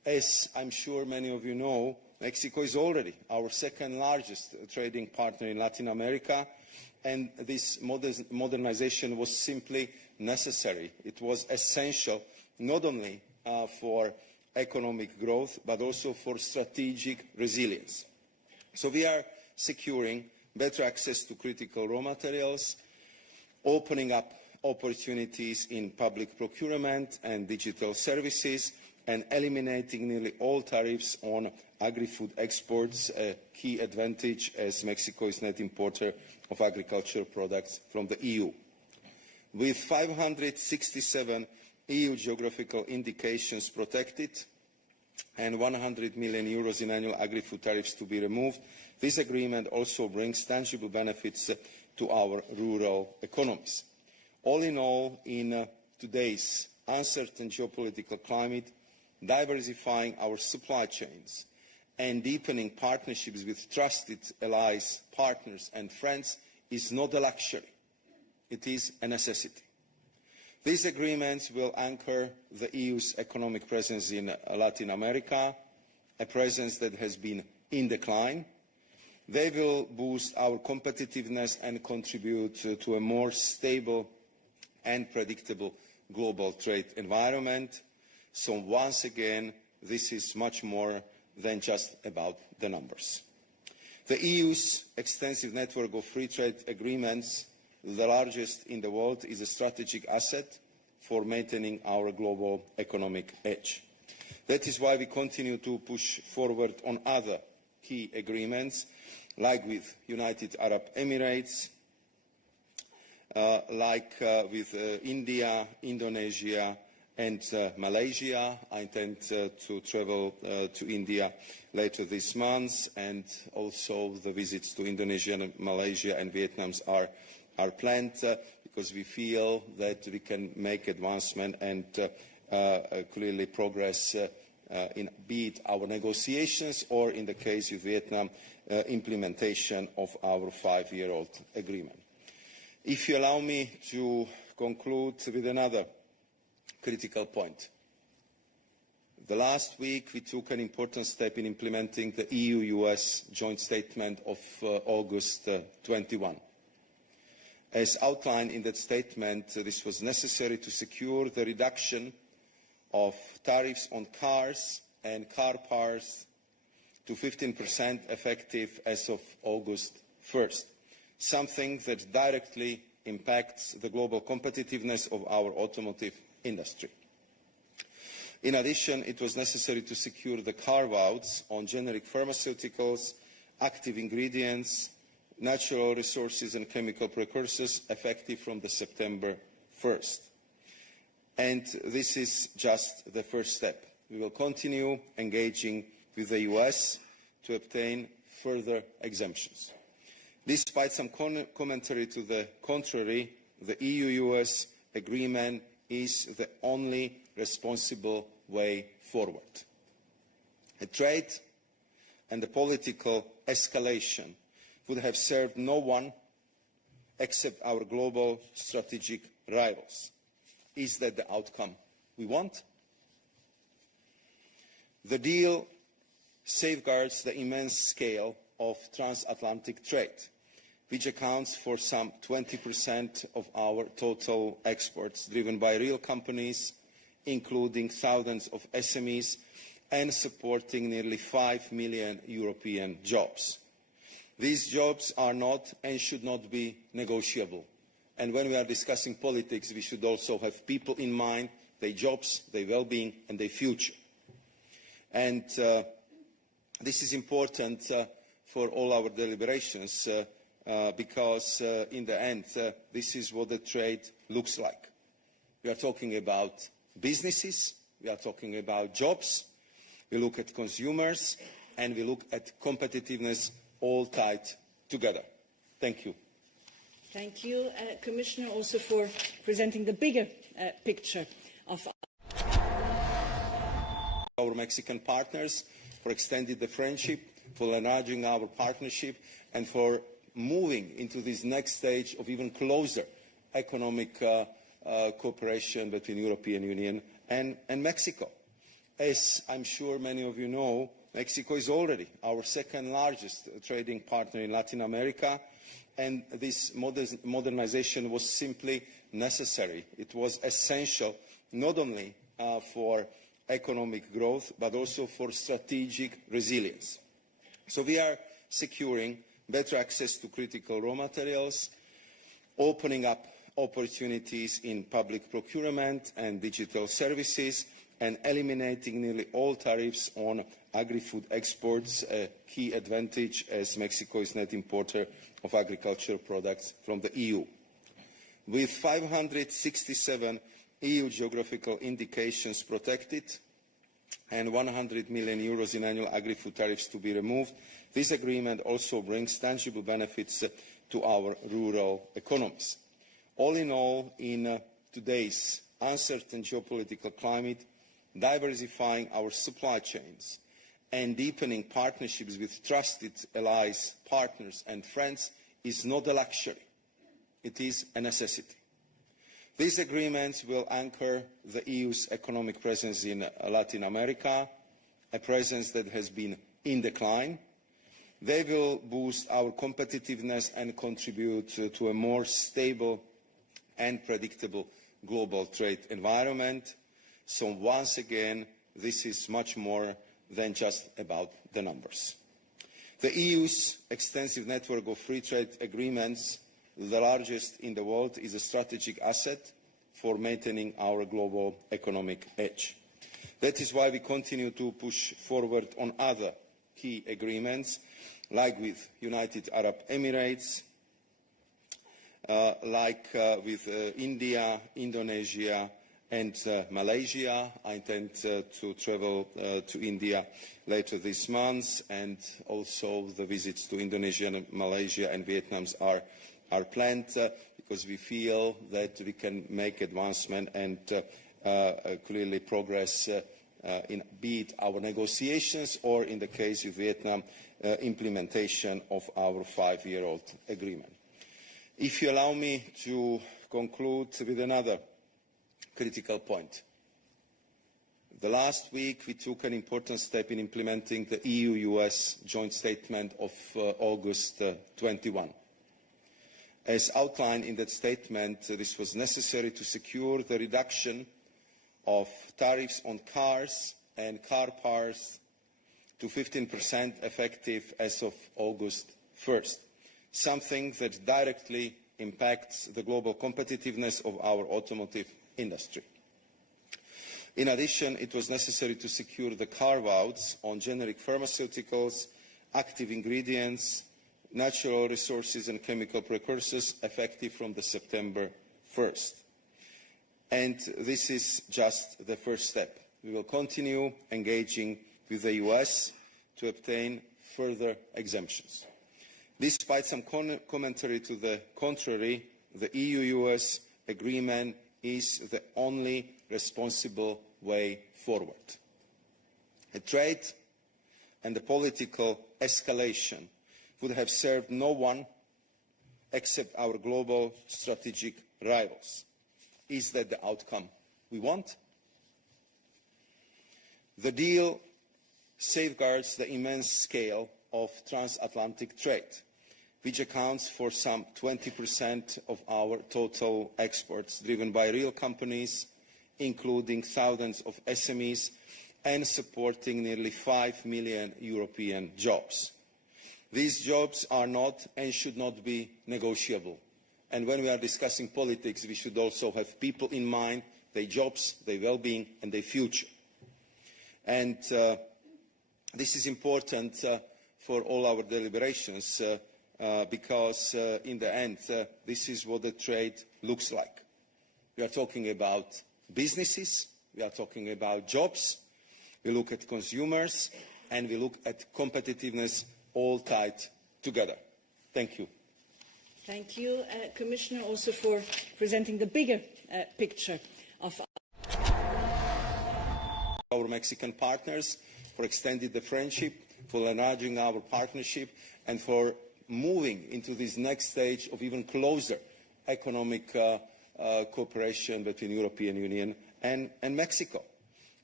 As I'm sure many of you know, Mexico is already our second largest trading partner in Latin America, and this modernization was simply necessary. It was essential not only for economic growth, but also for strategic resilience. So we are securing better access to critical raw materials, opening up opportunities in public procurement and digital services, and eliminating nearly all tariffs on agri-food exports, a key advantage as Mexico is net importer of agricultural products from the EU. With 567 EU geographical indications protected and 100 million euros in annual agri-food tariffs to be removed, this agreement also brings tangible benefits to our rural economies. All in all, in today's uncertain geopolitical climate, diversifying our supply chains and deepening partnerships with trusted allies, partners and friends is not a luxury. It is a necessity. These agreements will anchor the EU's economic presence in Latin America, a presence that has been in decline. They will boost our competitiveness and contribute to a more stable and predictable global trade environment. So once again, this is much more than just about the numbers. The EU's extensive network of free trade agreements, the largest in the world, is a strategic asset for maintaining our global economic edge. That is why we continue to push forward on other key agreements, like with United Arab Emirates, with India, Indonesia, and Malaysia. I intend to travel to India later this month, and also the visits to Indonesia, Malaysia and Vietnam are planned because we feel that we can make advancement and clearly progress in be it our negotiations or, in the case of Vietnam, implementation of our 5-year-old agreement. If you allow me to conclude with another critical point. The last week we took an important step in implementing the EU-US joint statement of August 21. As outlined in that statement, this was necessary to secure the reduction of tariffs on cars and car parts to 15% effective as of August 1st, something that directly impacts the global competitiveness of our automotive industry. In addition, it was necessary to secure the carve-outs on generic pharmaceuticals, active ingredients, natural resources and chemical precursors effective from the September 1st. And this is just the first step. We will continue engaging with the US to obtain further exemptions. Despite some commentary to the contrary, the EU-US agreement is the only responsible way forward. A trade and a political escalation would have served no one except our global strategic rivals. Is that the outcome we want? The deal safeguards the immense scale of transatlantic trade, which accounts for some 20% of our total exports, driven by real companies, including thousands of SMEs, and supporting nearly 5 million European jobs. These jobs are not and should not be negotiable. And when we are discussing politics, we should also have people in mind, their jobs, their well-being, and their future. And this is important for all our deliberations because in the end, this is what the trade looks like. We are talking about businesses, we are talking about jobs, we look at consumers, and we look at competitiveness, all tied together. Thank you. Thank you, Commissioner, also for presenting the bigger picture of our Mexican partners, for extending the friendship, for enlarging our partnership, and for moving into this next stage of even closer economic cooperation between the European Union and Mexico. As I'm sure many of you know, Mexico is already our second largest trading partner in Latin America, and this modernization was simply necessary. It was essential not only for economic growth, but also for strategic resilience. So we are securing better access to critical raw materials, opening up opportunities in public procurement and digital services, and eliminating nearly all tariffs on agri-food exports, a key advantage as Mexico is net importer of agricultural products from the EU. With 567 EU geographical indications protected and 100 million euros in annual agri-food tariffs to be removed, this agreement also brings tangible benefits to our rural economies. All in all, in today's uncertain geopolitical climate, diversifying our supply chains and deepening partnerships with trusted allies, partners and friends is not a luxury. It is a necessity. These agreements will anchor the EU's economic presence in Latin America, a presence that has been in decline. They will boost our competitiveness and contribute to a more stable and predictable global trade environment. So once again, this is much more than just about the numbers. The EU's extensive network of free trade agreements, the largest in the world, is a strategic asset for maintaining our global economic edge. That is why we continue to push forward on other key agreements, like with United Arab Emirates, with India, Indonesia, and Malaysia. I intend to travel to India later this month, and also the visits to Indonesia, Malaysia and Vietnam are planned because we feel that we can make advancement and clearly progress in be it our negotiations or, in the case of Vietnam, implementation of our 5-year-old agreement. If you allow me to conclude with another critical point. The last week we took an important step in implementing the EU-US joint statement of August 21. As outlined in that statement, this was necessary to secure the reduction of tariffs on cars and car parts to 15% effective as of August 1st, something that directly impacts the global competitiveness of our automotive industry. In addition, it was necessary to secure the carve-outs on generic pharmaceuticals, active ingredients, natural resources and chemical precursors effective from the September 1st. And this is just the first step. We will continue engaging with the US to obtain further exemptions. Despite some commentary to the contrary, the EU-US agreement is the only responsible way forward. The trade and the political escalation would have served no one except our global strategic rivals. Is that the outcome we want? The deal safeguards the immense scale of transatlantic trade, which accounts for some 20% of our total exports, driven by real companies, including thousands of SMEs, and supporting nearly 5 million European jobs. These jobs are not and should not be negotiable. And when we are discussing politics, we should also have people in mind, their jobs, their well-being, and their future. And this is important for all our deliberations because in the end, this is what the trade looks like. We are talking about businesses, we are talking about jobs, we look at consumers, and we look at competitiveness, all tied together. Thank you. Thank you, Commissioner, also for presenting the bigger picture of our Mexican partners, for extending the friendship, for enlarging our partnership, and for moving into this next stage of even closer economic cooperation between the European Union and Mexico.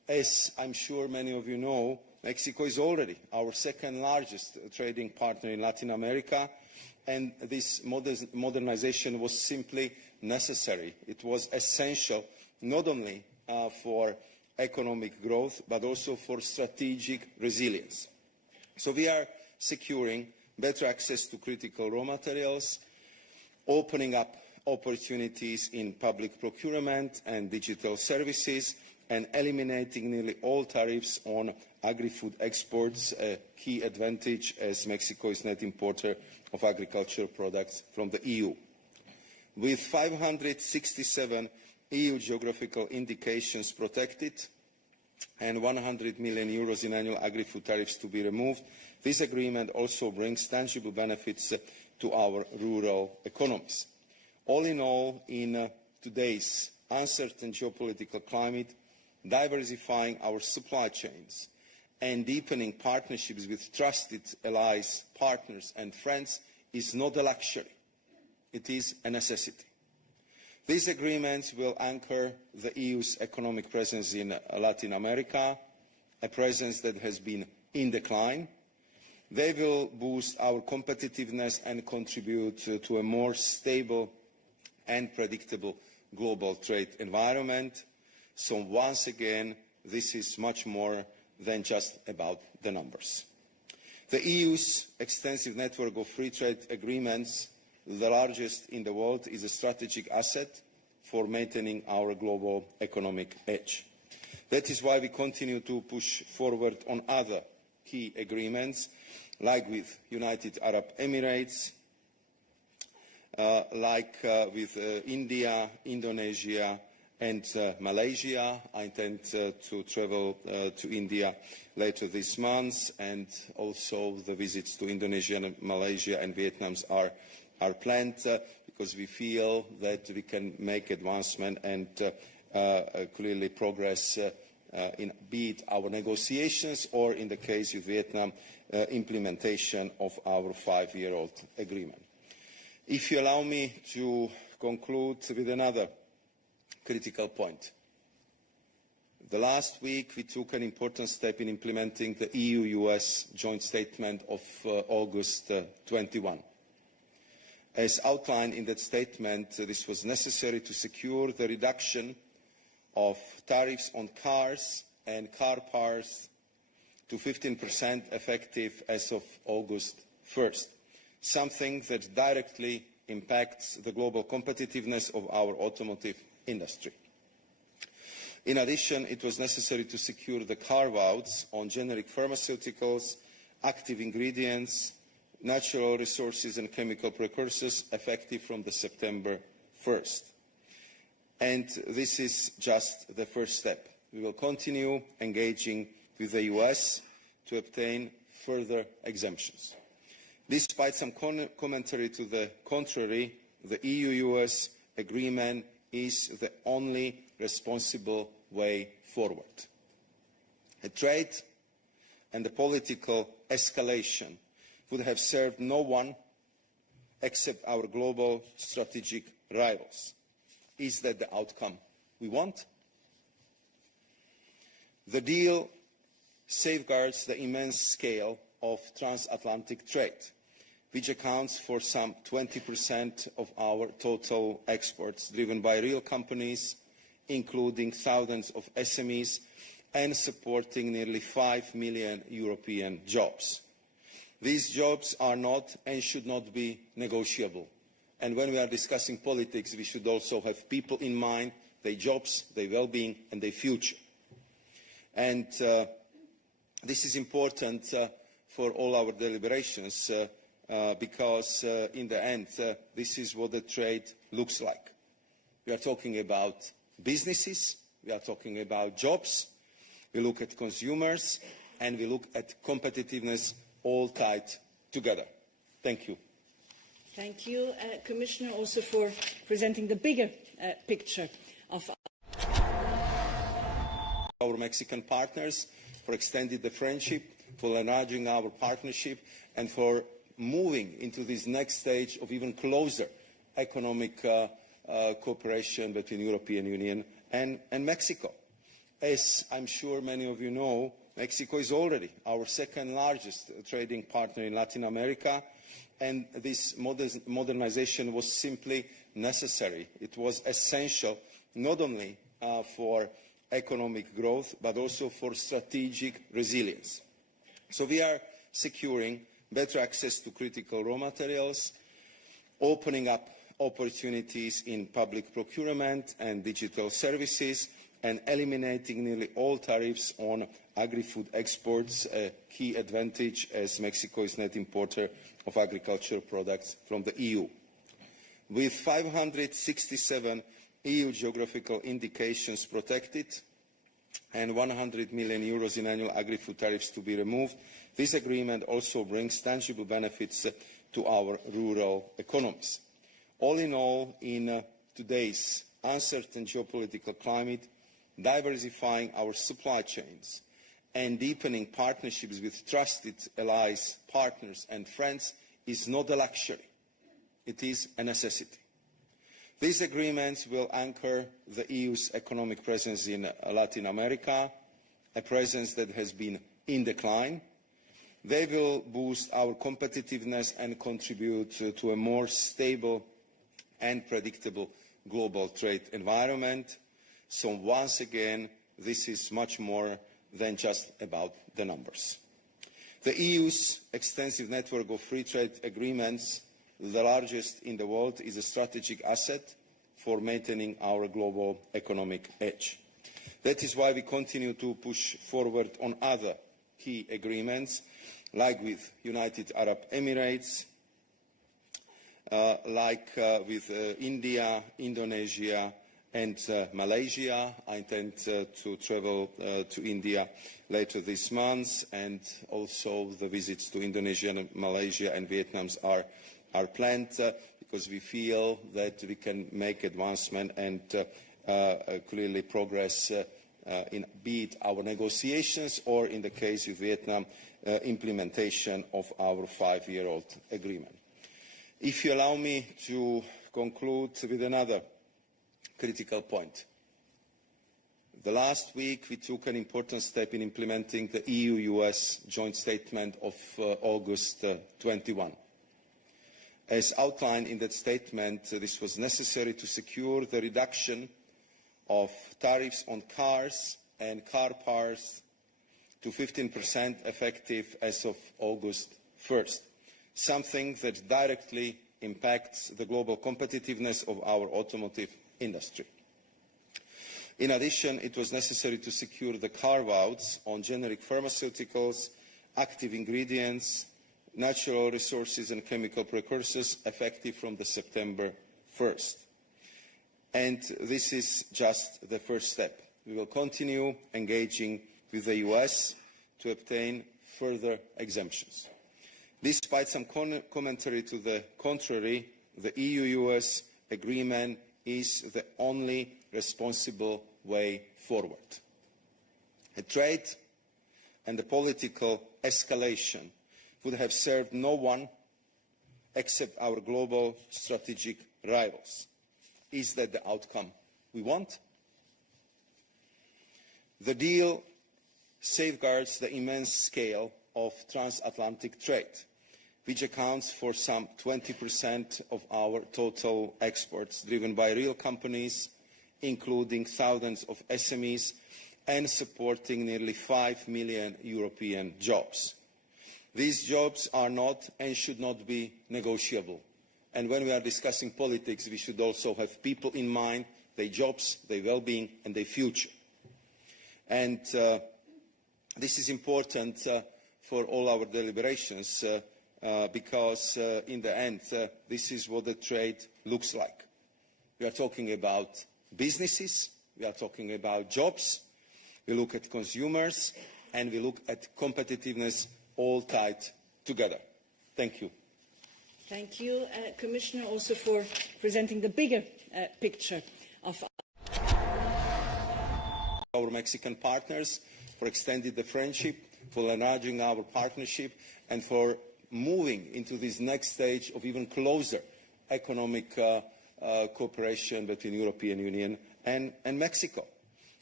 As I'm sure many of you know, Mexico is already our second largest trading partner in Latin America, and this modernization was simply necessary. It was essential not only for economic growth, but also for strategic resilience. So we are securing better access to critical raw materials, opening up opportunities in public procurement and digital services, and eliminating nearly all tariffs on agri-food exports, a key advantage as Mexico is net importer of agricultural products from the EU. With 567 EU geographical indications protected and 100 million euros in annual agri-food tariffs to be removed, this agreement also brings tangible benefits to our rural economies. All in all, in today's uncertain geopolitical climate, diversifying our supply chains and deepening partnerships with trusted allies, partners and friends is not a luxury. It is a necessity. These agreements will anchor the EU's economic presence in Latin America, a presence that has been in decline. They will boost our competitiveness and contribute to a more stable and predictable global trade environment. So once again, this is much more than just about the numbers. The EU's extensive network of free trade agreements, the largest in the world, is a strategic asset for maintaining our global economic edge. That is why we continue to push forward on other key agreements, like with United Arab Emirates, with India, Indonesia and Malaysia. I intend to travel to India later this month, and also the visits to Indonesia, Malaysia and Vietnam are planned because we feel that we can make advancement and clearly progress in be it our negotiations or, in the case of Vietnam, implementation of our 5-year-old agreement. If you allow me to conclude with another critical point. The last week we took an important step in implementing the EU-US joint statement of August 21. As outlined in that statement, this was necessary to secure the reduction of tariffs on cars and car parts to 15% effective as of August 1st, something that directly impacts the global competitiveness of our automotive industry. In addition, it was necessary to secure the carve-outs on generic pharmaceuticals, active ingredients, natural resources and chemical precursors effective from the September 1st. And this is just the first step. We will continue engaging with the US to obtain further exemptions. Despite some commentary to the contrary, the EU-US agreement is the only responsible way forward. A trade and a political escalation would have served no one except our global strategic rivals. Is that the outcome we want? The deal safeguards the immense scale of transatlantic trade, which accounts for some 20% of our total exports, driven by real companies, including thousands of SMEs, and supporting nearly 5 million European jobs. These jobs are not and should not be negotiable. And when we are discussing politics, we should also have people in mind, their jobs, their well-being, and their future. And this is important for all our deliberations because in the end, this is what the trade looks like. We are talking about businesses, we are talking about jobs, we look at consumers, and we look at competitiveness, all tied together. Thank you. Thank you, Commissioner, also for presenting the bigger picture of our Mexican partners, for extending the friendship, for enlarging our partnership, and for moving into this next stage of even closer economic cooperation between the European Union and Mexico. As I'm sure many of you know, Mexico is already our second largest trading partner in Latin America, and this modernization was simply necessary. It was essential not only for economic growth, but also for strategic resilience. So we are securing better access to critical raw materials, opening up opportunities in public procurement and digital services, and eliminating nearly all tariffs on agri-food exports, a key advantage as Mexico is net importer of agricultural products from the EU. With 567 EU geographical indications protected and 100 million euros in annual agri-food tariffs to be removed, this agreement also brings tangible benefits to our rural economies. All in all, in today's uncertain geopolitical climate, diversifying our supply chains and deepening partnerships with trusted allies, partners and friends is not a luxury. It is a necessity. These agreements will anchor the EU's economic presence in Latin America, a presence that has been in decline. They will boost our competitiveness and contribute to a more stable and predictable global trade environment. So once again, this is much more than just about the numbers. The EU's extensive network of free trade agreements, the largest in the world, is a strategic asset for maintaining our global economic edge. That is why we continue to push forward on other key agreements, like with United Arab Emirates, with India, Indonesia, and Malaysia. I intend to travel to India later this month, and also the visits to Indonesia, Malaysia and Vietnam are planned because we feel that we can make advancement and clearly progress in be it our negotiations or, in the case of Vietnam, implementation of our 5-year-old agreement. If you allow me to conclude with another critical point. The last week we took an important step in implementing the EU-US joint statement of August 21. As outlined in that statement, this was necessary to secure the reduction of tariffs on cars and car parts to 15% effective as of August 1st, something that directly impacts the global competitiveness of our automotive industry. In addition, it was necessary to secure the carve-outs on generic pharmaceuticals, active ingredients, natural resources and chemical precursors effective from the September 1st. And this is just the first step. We will continue engaging with the US to obtain further exemptions. Despite some commentary to the contrary, the EU-US agreement is the only responsible way forward. A trade and a political escalation would have served no one except our global strategic rivals. Is that the outcome we want? The deal safeguards the immense scale of transatlantic trade, which accounts for some 20% of our total exports, driven by real companies, including thousands of SMEs, and supporting nearly 5 million European jobs. These jobs are not and should not be negotiable. And when we are discussing politics, we should also have people in mind, their jobs, their well-being, and their future. And this is important for all our deliberations because in the end, this is what the trade looks like. We are talking about businesses, we are talking about jobs, we look at consumers, and we look at competitiveness, all tied together. Thank you. Thank you, Commissioner, also for presenting the bigger picture of our Mexican partners, for extending the friendship, for enlarging our partnership, and for moving into this next stage of even closer economic cooperation between the European Union and Mexico.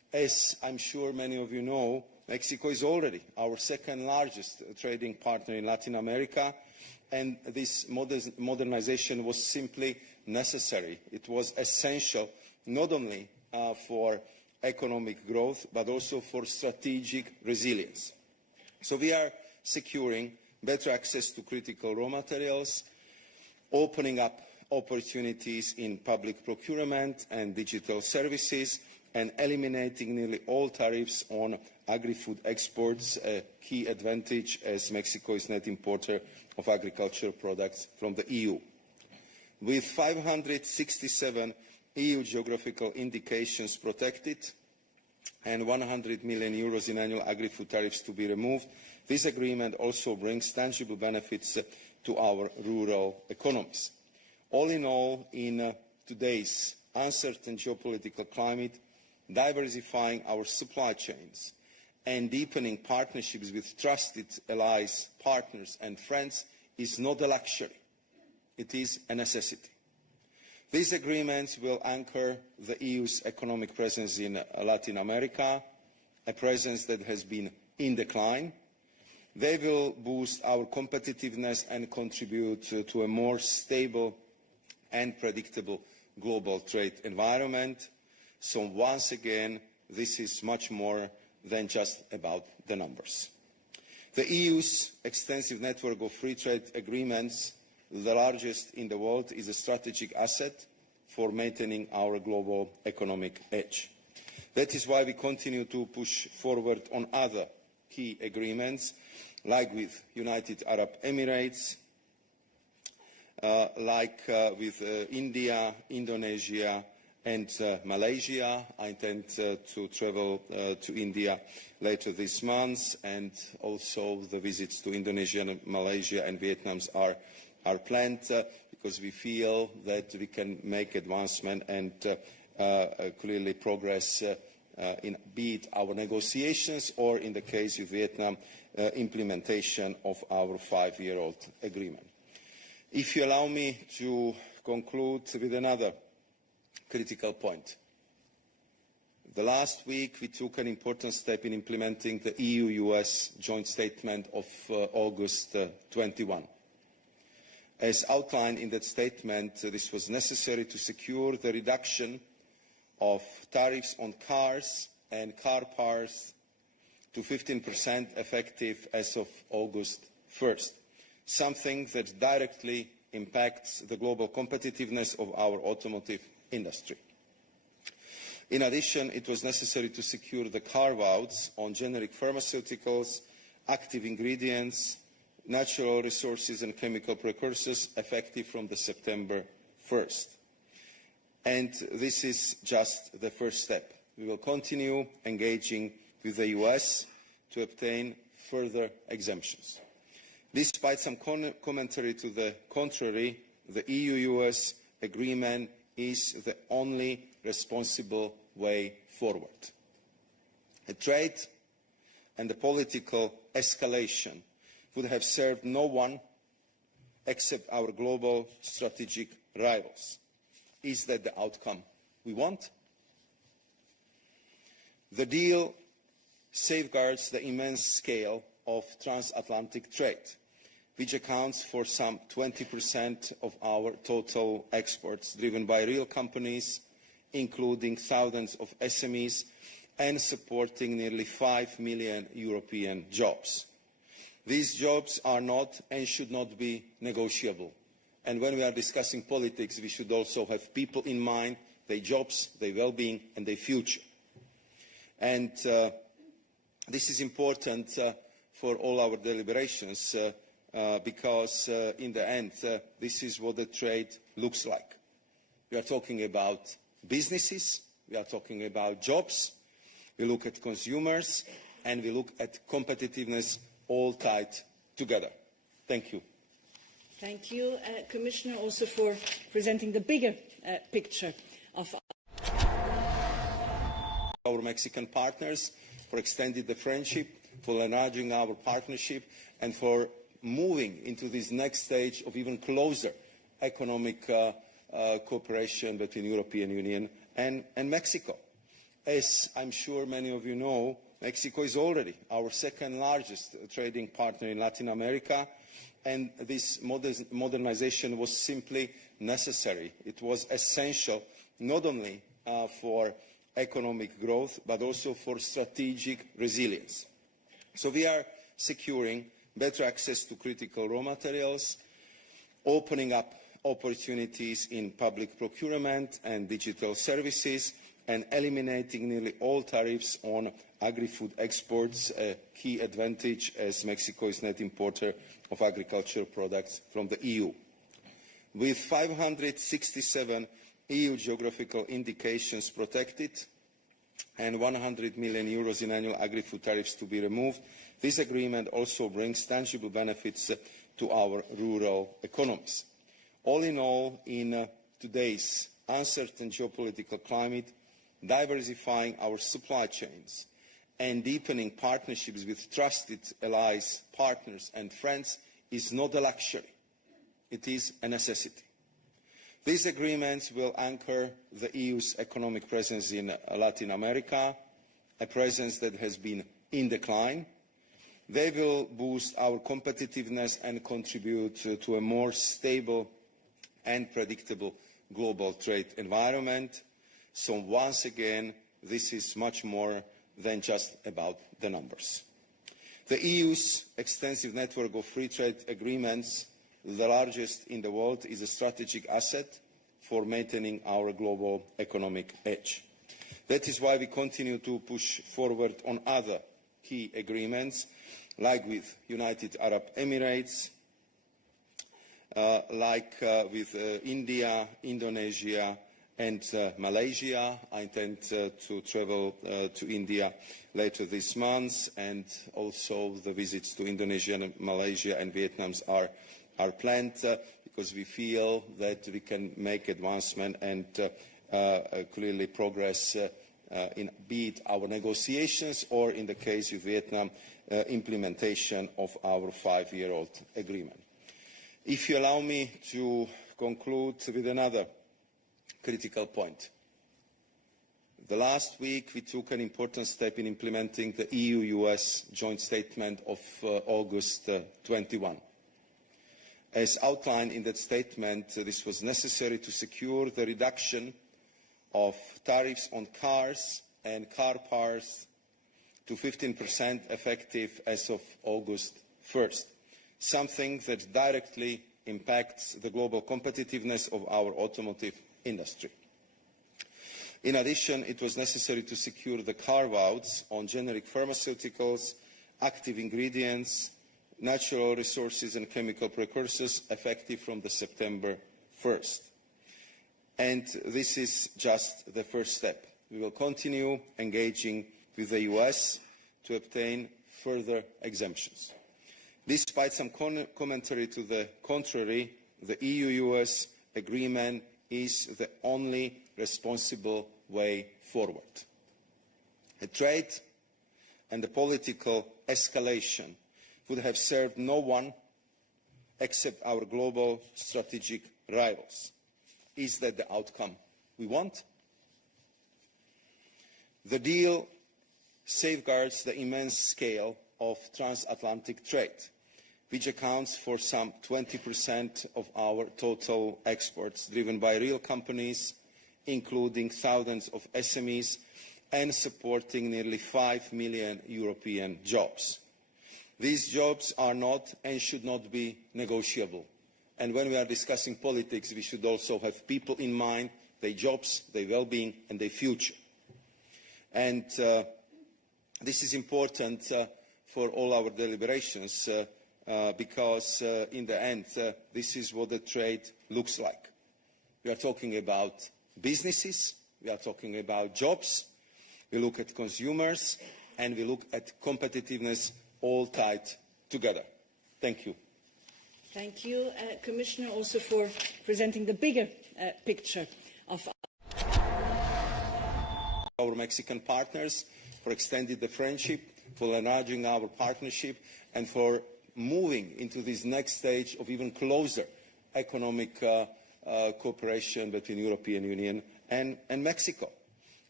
As I'm sure many of you know, Mexico is already our second largest trading partner in Latin America, and this modernization was simply necessary. It was essential not only for economic growth, but also for strategic resilience. So we are securing better access to critical raw materials, opening up opportunities in public procurement and digital services, and eliminating nearly all tariffs on agri-food exports, a key advantage as Mexico is net importer of agricultural products from the EU. With 567 EU geographical indications protected and 100 million euros in annual agri-food tariffs to be removed, this agreement also brings tangible benefits to our rural economies. All in all, in today's uncertain geopolitical climate, diversifying our supply chains and deepening partnerships with trusted allies, partners and friends is not a luxury. It is a necessity. These agreements will anchor the EU's economic presence in Latin America, a presence that has been in decline. They will boost our competitiveness and contribute to a more stable and predictable global trade environment. So once again, this is much more than just about the numbers. The EU's extensive network of free trade agreements, the largest in the world, is a strategic asset for maintaining our global economic edge. That is why we continue to push forward on other key agreements, like with United Arab Emirates, with India, Indonesia and Malaysia. I intend to travel to India later this month, and also the visits to Indonesia, Malaysia and Vietnam are planned because we feel that we can make advancement and clearly progress in be it our negotiations or, in the case of Vietnam, implementation of our 5-year-old agreement. If you allow me to conclude with another critical point. The last week we took an important step in implementing the EU-US joint statement of August 21. As outlined in that statement, this was necessary to secure the reduction of tariffs on cars and car parts to 15% effective as of August 1st, something that directly impacts the global competitiveness of our automotive industry. In addition, it was necessary to secure the carve-outs on generic pharmaceuticals, active ingredients, natural resources and chemical precursors effective from the September 1st. And this is just the first step. We will continue engaging with the US to obtain further exemptions. Despite some commentary to the contrary, the EU-US agreement is the only responsible way forward. The trade and the political escalation would have served no one except our global strategic rivals. Is that the outcome we want? The deal safeguards the immense scale of transatlantic trade, which accounts for some 20% of our total exports, driven by real companies, including thousands of SMEs, and supporting nearly 5 million European jobs. These jobs are not and should not be negotiable. And when we are discussing politics, we should also have people in mind, their jobs, their well-being, and their future. And this is important for all our deliberations, because in the end, this is what the trade looks like. We are talking about businesses, we are talking about jobs, we look at consumers, and we look at competitiveness, all tied together. Thank you. Thank you, Commissioner, also for presenting the bigger picture of our Mexican partners, for extending the friendship, for enlarging our partnership, and for moving into this next stage of even closer economic cooperation between the European Union and Mexico. As I'm sure many of you know, Mexico is already our second largest trading partner in Latin America, and this modernization was simply necessary. It was essential not only for economic growth, but also for strategic resilience. So we are securing better access to critical raw materials, opening up opportunities in public procurement and digital services, and eliminating nearly all tariffs on agri-food exports, a key advantage as Mexico is net importer of agricultural products from the EU. With 567 EU geographical indications protected and 100 million euros in annual agri-food tariffs to be removed, this agreement also brings tangible benefits to our rural economies. All in all, in today's uncertain geopolitical climate, diversifying our supply chains and deepening partnerships with trusted allies, partners and friends is not a luxury. It is a necessity. These agreements will anchor the EU's economic presence in Latin America, a presence that has been in decline. They will boost our competitiveness and contribute to a more stable and predictable global trade environment. So once again, this is much more than just about the numbers. The EU's extensive network of free trade agreements, the largest in the world, is a strategic asset for maintaining our global economic edge. That is why we continue to push forward on other key agreements, like with United Arab Emirates, with India, Indonesia and Malaysia. I intend to travel to India later this month, and also the visits to Indonesia, Malaysia and Vietnam are planned because we feel that we can make advancement and clearly progress in be it our negotiations or, in the case of Vietnam, implementation of our 5-year-old agreement. If you allow me to conclude with another critical point. The last week we took an important step in implementing the EU-US joint statement of August 21. As outlined in that statement, this was necessary to secure the reduction of tariffs on cars and car parts to 15% effective as of August 1st, something that directly impacts the global competitiveness of our automotive industry. In addition, it was necessary to secure the carve-outs on generic pharmaceuticals, active ingredients, natural resources and chemical precursors effective from the September 1st. And this is just the first step. We will continue engaging with the US to obtain further exemptions. Despite some commentary to the contrary, the EU-US agreement is the only responsible way forward. A trade and a political escalation would have served no one except our global strategic rivals. Is that the outcome we want? The deal safeguards the immense scale of transatlantic trade, which accounts for some 20% of our total exports, driven by real companies, including thousands of SMEs, and supporting nearly 5 million European jobs. These jobs are not and should not be negotiable. And when we are discussing politics, we should also have people in mind, their jobs, their well-being, and their future. And this is important for all our deliberations because in the end, this is what the trade looks like. We are talking about businesses, we are talking about jobs, we look at consumers, and we look at competitiveness, all tied together. Thank you. Thank you, Commissioner, also for presenting the bigger picture of our Mexican partners, for extending the friendship, for enlarging our partnership, and for moving into this next stage of even closer economic cooperation between the European Union and Mexico.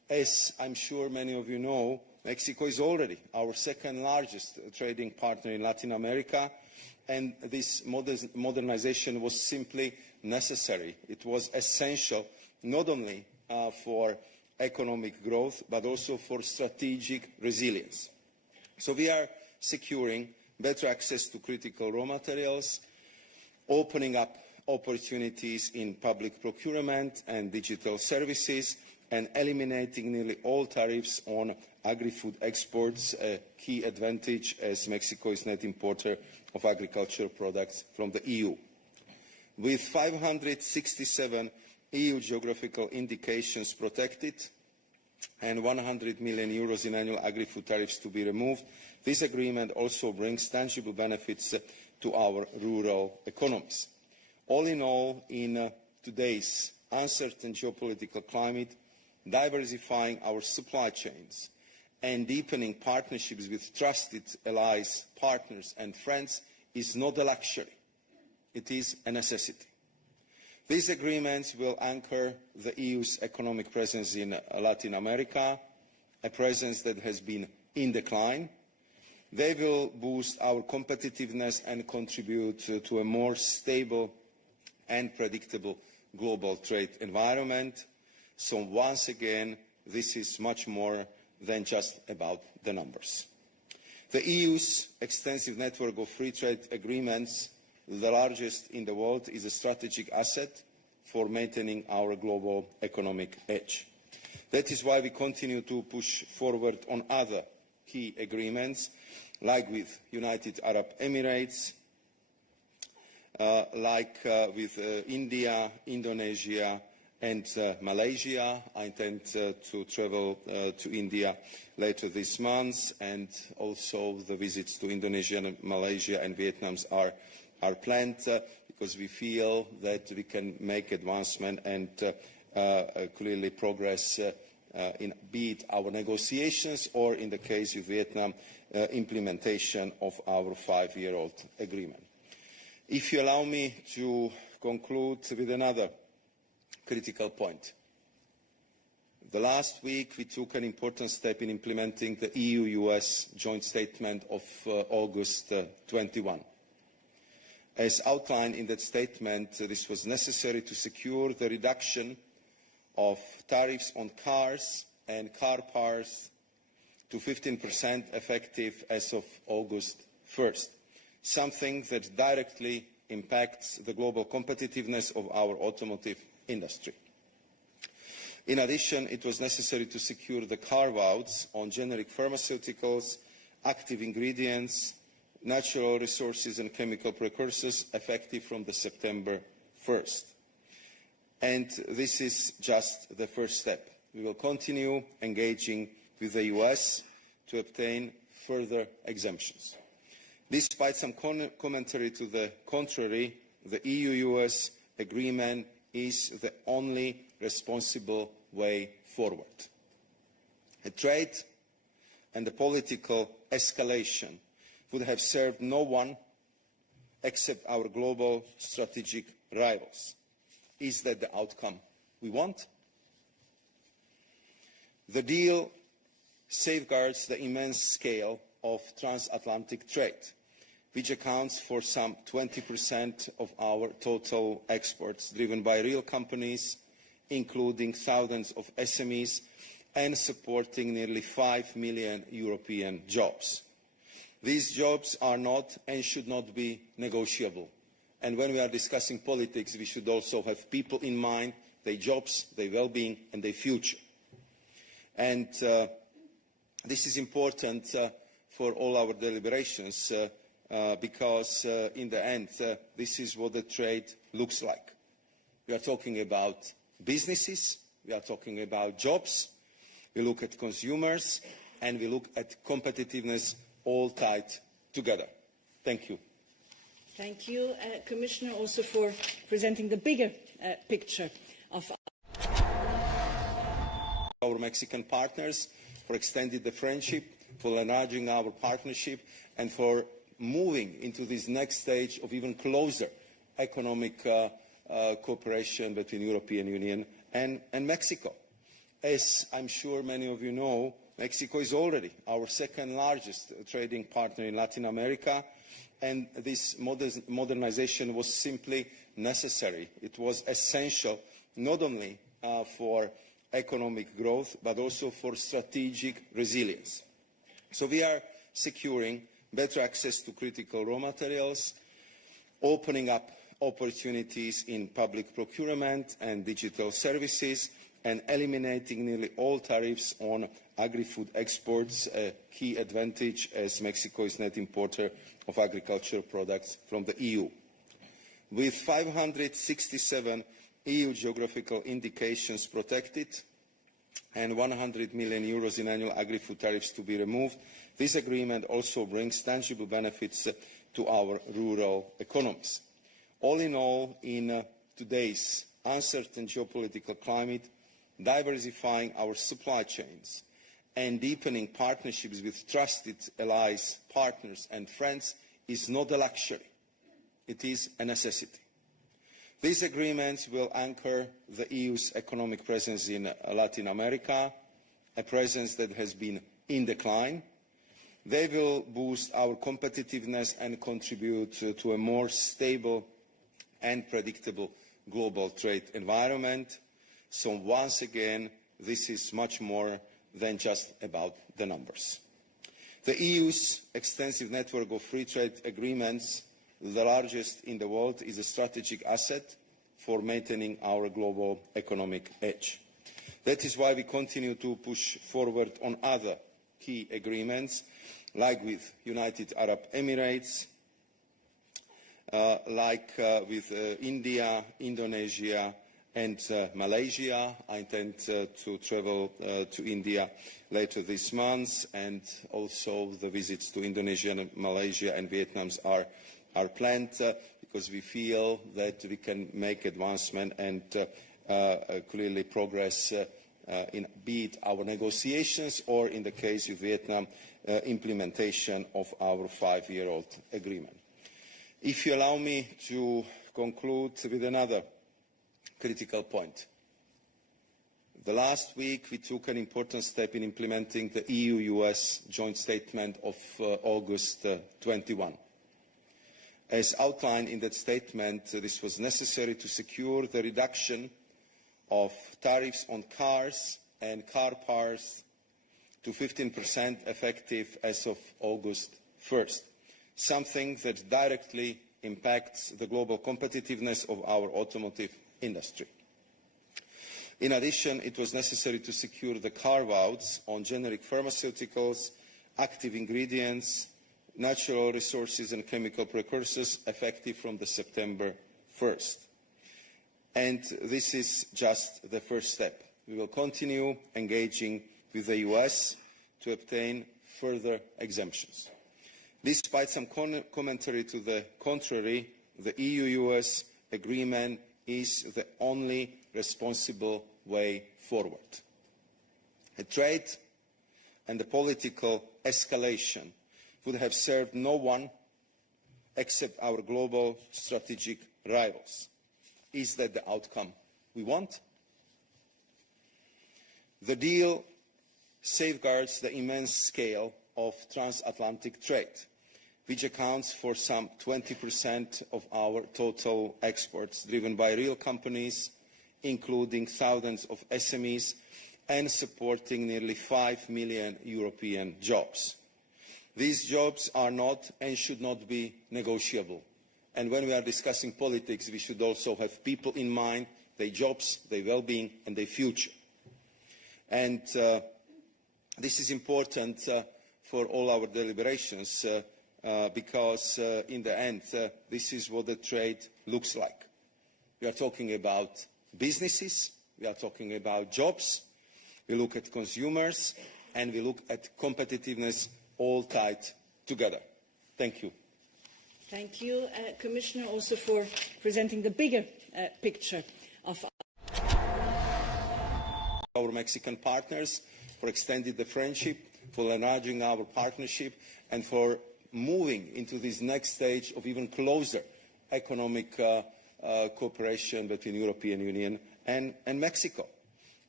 As I'm sure many of you know, Mexico is already our second largest trading partner in Latin America, and this modernization was simply necessary. It was essential not only for economic growth, but also for strategic resilience. So we are securing better access to critical raw materials, opening up opportunities in public procurement and digital services, and eliminating nearly all tariffs on agri-food exports, a key advantage as Mexico is net importer of agricultural products from the EU. With 567 EU geographical indications protected and 100 million euros in annual agri-food tariffs to be removed, this agreement also brings tangible benefits to our rural economies. All in all, in today's uncertain geopolitical climate, diversifying our supply chains and deepening partnerships with trusted allies, partners and friends is not a luxury. It is a necessity. These agreements will anchor the EU's economic presence in Latin America, a presence that has been in decline. They will boost our competitiveness and contribute to a more stable and predictable global trade environment. So once again, this is much more than just about the numbers. The EU's extensive network of free trade agreements, the largest in the world, is a strategic asset for maintaining our global economic edge. That is why we continue to push forward on other key agreements, like with United Arab Emirates, with India, Indonesia, and Malaysia. I intend to travel to India later this month, and also the visits to Indonesia, Malaysia and Vietnam are planned because we feel that we can make advancement and clearly progress in be it our negotiations or, in the case of Vietnam, implementation of our 5-year-old agreement. If you allow me to conclude with another critical point. The last week we took an important step in implementing the EU-US joint statement of August 21. As outlined in that statement, this was necessary to secure the reduction of tariffs on cars and car parts to 15% effective as of August 1st, something that directly impacts the global competitiveness of our automotive industry. In addition, it was necessary to secure the carve-outs on generic pharmaceuticals, active ingredients, natural resources and chemical precursors effective from the September 1st. And this is just the first step. We will continue engaging with the US to obtain further exemptions. Despite some commentary to the contrary, the EU-US agreement is the only responsible way forward. A trade and a political escalation would have served no one except our global strategic rivals. Is that the outcome we want? The deal safeguards the immense scale of transatlantic trade, which accounts for some 20% of our total exports, driven by real companies, including thousands of SMEs, and supporting nearly 5 million European jobs. These jobs are not and should not be negotiable. And when we are discussing politics, we should also have people in mind, their jobs, their well-being, and their future. And this is important for all our deliberations because in the end, this is what the trade looks like. We are talking about businesses, we are talking about jobs, we look at consumers, and we look at competitiveness, all tied together. Thank you. Thank you, Commissioner, also for presenting the bigger picture of our Mexican partners, for extending the friendship, for enlarging our partnership, and for moving into this next stage of even closer economic cooperation between the European Union and Mexico. As I'm sure many of you know, Mexico is already our second largest trading partner in Latin America, and this modernization was simply necessary. It was essential not only for economic growth, but also for strategic resilience. So we are securing better access to critical raw materials, opening up opportunities in public procurement and digital services, and eliminating nearly all tariffs on agri-food exports, a key advantage as Mexico is net importer of agricultural products from the EU. With 567 EU geographical indications protected and 100 million euros in annual agri-food tariffs to be removed, this agreement also brings tangible benefits to our rural economies. All in all, in today's uncertain geopolitical climate, diversifying our supply chains and deepening partnerships with trusted allies, partners and friends is not a luxury. It is a necessity. These agreements will anchor the EU's economic presence in Latin America, a presence that has been in decline. They will boost our competitiveness and contribute to a more stable and predictable global trade environment. So once again, this is much more than just about the numbers. The EU's extensive network of free trade agreements, the largest in the world, is a strategic asset for maintaining our global economic edge. That is why we continue to push forward on other key agreements, like with United Arab Emirates, with India, Indonesia and Malaysia. I intend to travel to India later this month, and also the visits to Indonesia, Malaysia and Vietnam are planned because we feel that we can make advancement and clearly progress in be it our negotiations or, in the case of Vietnam, implementation of our 5-year-old agreement. If you allow me to conclude with another critical point. The last week we took an important step in implementing the EU-US joint statement of August 21. As outlined in that statement, this was necessary to secure the reduction of tariffs on cars and car parts to 15% effective as of August 1st, something that directly impacts the global competitiveness of our automotive industry. In addition, it was necessary to secure the carve-outs on generic pharmaceuticals, active ingredients, natural resources and chemical precursors effective from the September 1st. And this is just the first step. We will continue engaging with the US to obtain further exemptions. Despite some commentary to the contrary, the EU-US agreement is the only responsible way forward. A trade and the political escalation would have served no one except our global strategic rivals. Is that the outcome we want? The deal safeguards the immense scale of transatlantic trade, which accounts for some 20% of our total exports, driven by real companies, including thousands of SMEs, and supporting nearly 5 million European jobs. These jobs are not and should not be negotiable. And when we are discussing politics, we should also have people in mind, their jobs, their well-being, and their future. And this is important for all our deliberations, because in the end, this is what the trade looks like. We are talking about businesses, we are talking about jobs, we look at consumers, and we look at competitiveness, all tied together. Thank you. Thank you, Commissioner, also for presenting the bigger picture of our Mexican partners, for extending the friendship, for enlarging our partnership, and for moving into this next stage of even closer economic cooperation between the European Union and Mexico.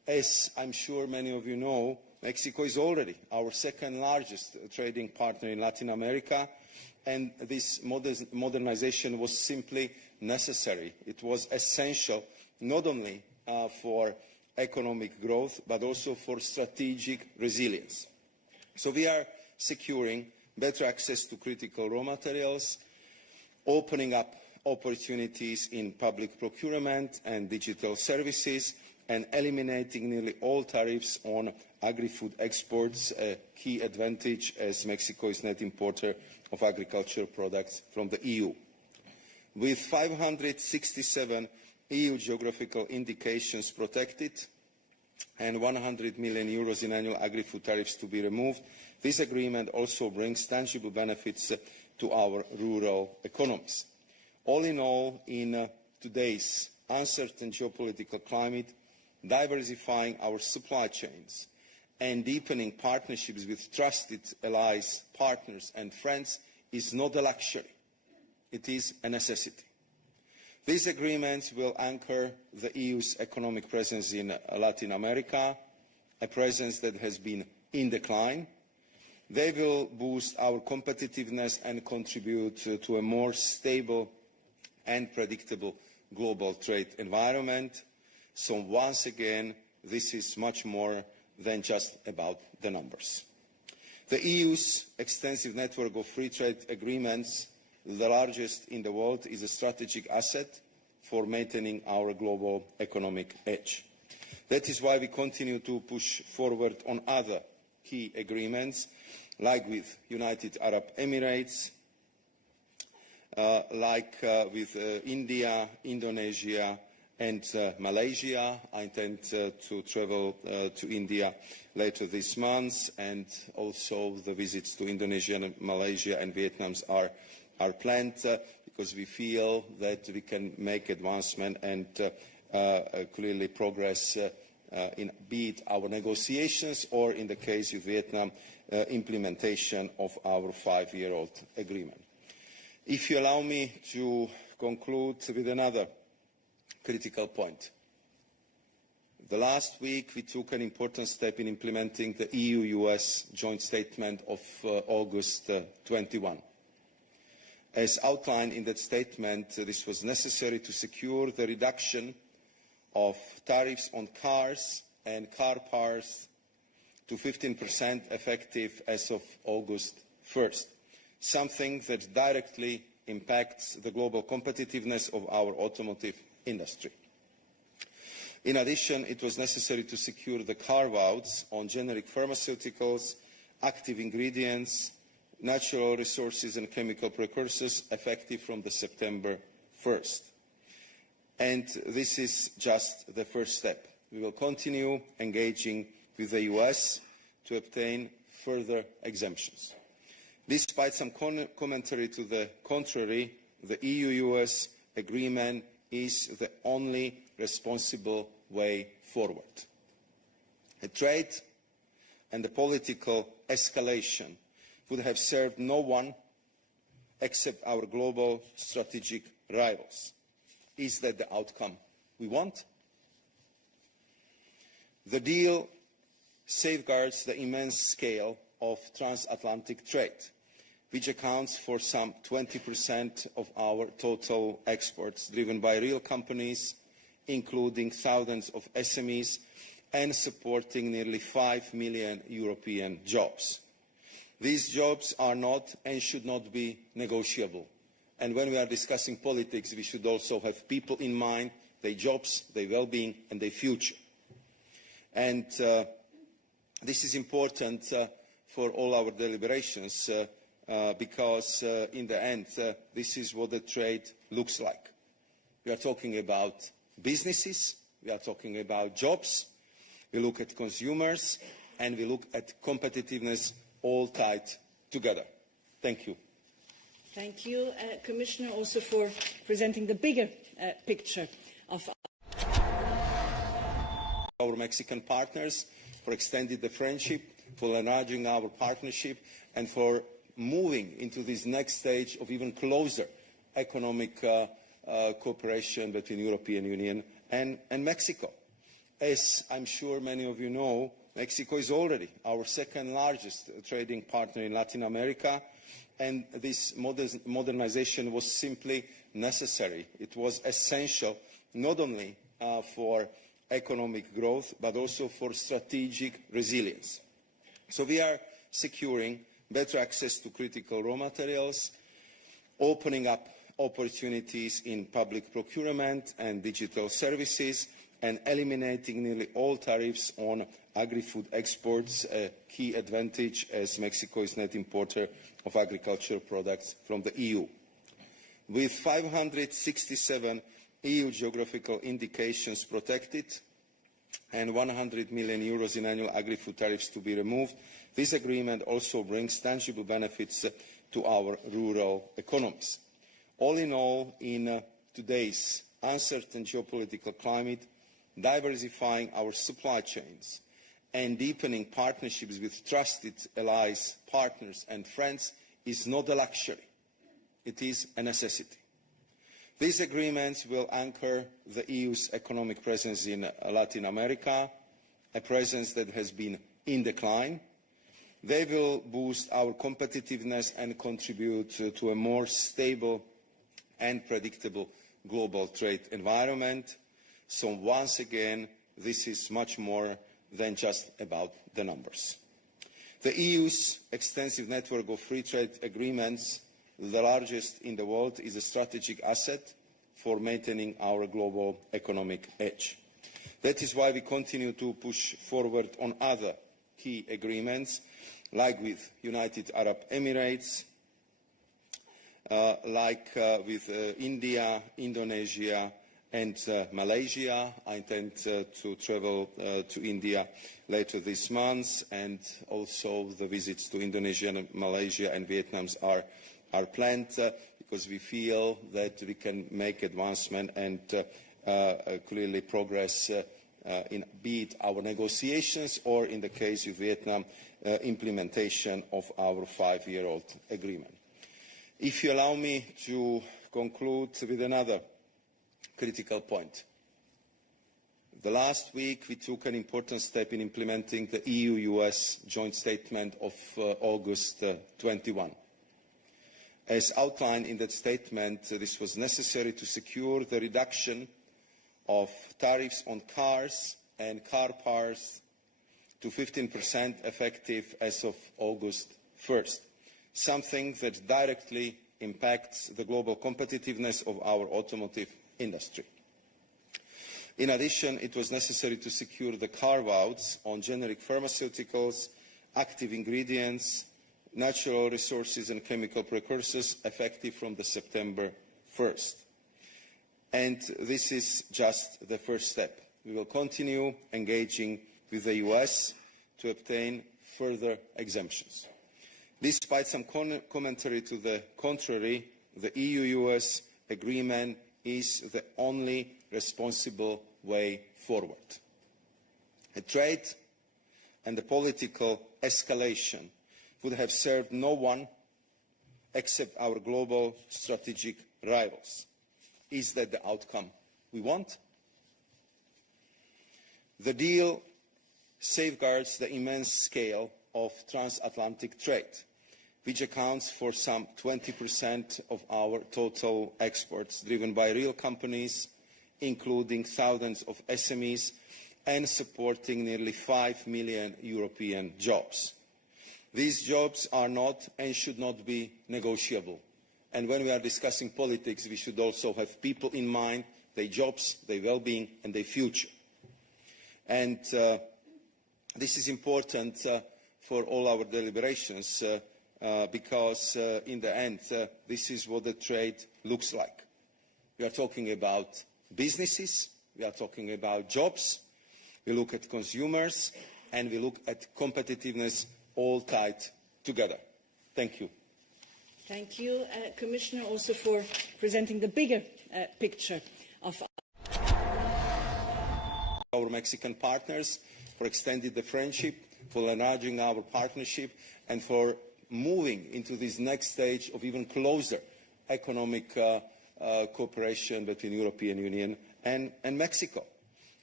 As I'm sure many of you know, Mexico is already our second largest trading partner in Latin America, and this modernization was simply necessary. It was essential not only for economic growth, but also for strategic resilience. So we are securing better access to critical raw materials, opening up opportunities in public procurement and digital services, and eliminating nearly all tariffs on agri-food exports, a key advantage as Mexico is net importer of agricultural products from the EU. With 567 EU geographical indications protected and 100 million euros in annual agri-food tariffs to be removed, this agreement also brings tangible benefits to our rural economies. All in all, in today's uncertain geopolitical climate, diversifying our supply chains and deepening partnerships with trusted allies, partners and friends is not a luxury. It is a necessity. These agreements will anchor the EU's economic presence in Latin America, a presence that has been in decline. They will boost our competitiveness and contribute to a more stable and predictable global trade environment. So once again, this is much more than just about the numbers. The EU's extensive network of free trade agreements, the largest in the world, is a strategic asset for maintaining our global economic edge. That is why we continue to push forward on other key agreements, like with United Arab Emirates, with India, Indonesia, and Malaysia. I intend to travel to India later this month, and also the visits to Indonesia, Malaysia and Vietnam are planned because we feel that we can make advancement and clearly progress in be it our negotiations or, in the case of Vietnam, implementation of our 5-year-old agreement. If you allow me to conclude with another critical point. The last week we took an important step in implementing the EU-US joint statement of August 21. As outlined in that statement, this was necessary to secure the reduction of tariffs on cars and car parts to 15% effective as of August 1st, something that directly impacts the global competitiveness of our automotive industry. In addition, it was necessary to secure the carve-outs on generic pharmaceuticals, active ingredients, natural resources and chemical precursors effective from the September 1st. And this is just the first step. We will continue engaging with the US to obtain further exemptions. Despite some commentary to the contrary, the EU-US agreement is the only responsible way forward. A trade and a political escalation would have served no one except our global strategic rivals. Is that the outcome we want? The deal safeguards the immense scale of transatlantic trade, which accounts for some 20% of our total exports, driven by real companies, including thousands of SMEs, and supporting nearly 5 million European jobs. These jobs are not and should not be negotiable. And when we are discussing politics, we should also have people in mind, their jobs, their well-being, and their future. And this is important for all our deliberations because in the end, this is what the trade looks like. We are talking about businesses, we are talking about jobs, we look at consumers, and we look at competitiveness, all tied together. Thank you. Thank you, Commissioner, also for presenting the bigger picture of our Mexican partners, for extending the friendship, for enlarging our partnership, and for moving into this next stage of even closer economic cooperation between the European Union and Mexico. As I'm sure many of you know, Mexico is already our second largest trading partner in Latin America, and this modernization was simply necessary. It was essential not only for economic growth, but also for strategic resilience. So we are securing better access to critical raw materials, opening up opportunities in public procurement and digital services, and eliminating nearly all tariffs on agri-food exports, a key advantage as Mexico is net importer of agricultural products from the EU. With 567 EU geographical indications protected and 100 million euros in annual agri-food tariffs to be removed, this agreement also brings tangible benefits to our rural economies. All in all, in today's uncertain geopolitical climate, diversifying our supply chains and deepening partnerships with trusted allies, partners and friends is not a luxury. It is a necessity. These agreements will anchor the EU's economic presence in Latin America, a presence that has been in decline. They will boost our competitiveness and contribute to a more stable and predictable global trade environment. So once again, this is much more than just about the numbers. The EU's extensive network of free trade agreements, the largest in the world, is a strategic asset for maintaining our global economic edge. That is why we continue to push forward on other key agreements, like with United Arab Emirates, with India, Indonesia, and Malaysia. I intend to travel to India later this month, and also the visits to Indonesia, Malaysia and Vietnam are planned because we feel that we can make advancement and clearly progress in be it our negotiations or, in the case of Vietnam, implementation of our 5-year-old agreement. If you allow me to conclude with another critical point. The last week we took an important step in implementing the EU-US joint statement of August 21. As outlined in that statement, this was necessary to secure the reduction of tariffs on cars and car parts to 15% effective as of August 1st, something that directly impacts the global competitiveness of our automotive industry. In addition, it was necessary to secure the carve-outs on generic pharmaceuticals, active ingredients, natural resources and chemical precursors effective from the September 1st. And this is just the first step. We will continue engaging with the US to obtain further exemptions. Despite some commentary to the contrary, the EU-US agreement is the only responsible way forward. A trade and the political escalation would have served no one except our global strategic rivals. Is that the outcome we want? The deal safeguards the immense scale of transatlantic trade, which accounts for some 20% of our total exports, driven by real companies, including thousands of SMEs, and supporting nearly 5 million European jobs. These jobs are not and should not be negotiable. And when we are discussing politics, we should also have people in mind, their jobs, their well-being, and their future. And this is important for all our deliberations because in the end, this is what the trade looks like. We are talking about businesses, we are talking about jobs, we look at consumers, and we look at competitiveness, all tied together. Thank you. Thank you, Commissioner, also for presenting the bigger picture of our Mexican partners, for extending the friendship, for enlarging our partnership, and for moving into this next stage of even closer economic cooperation between the European Union and Mexico.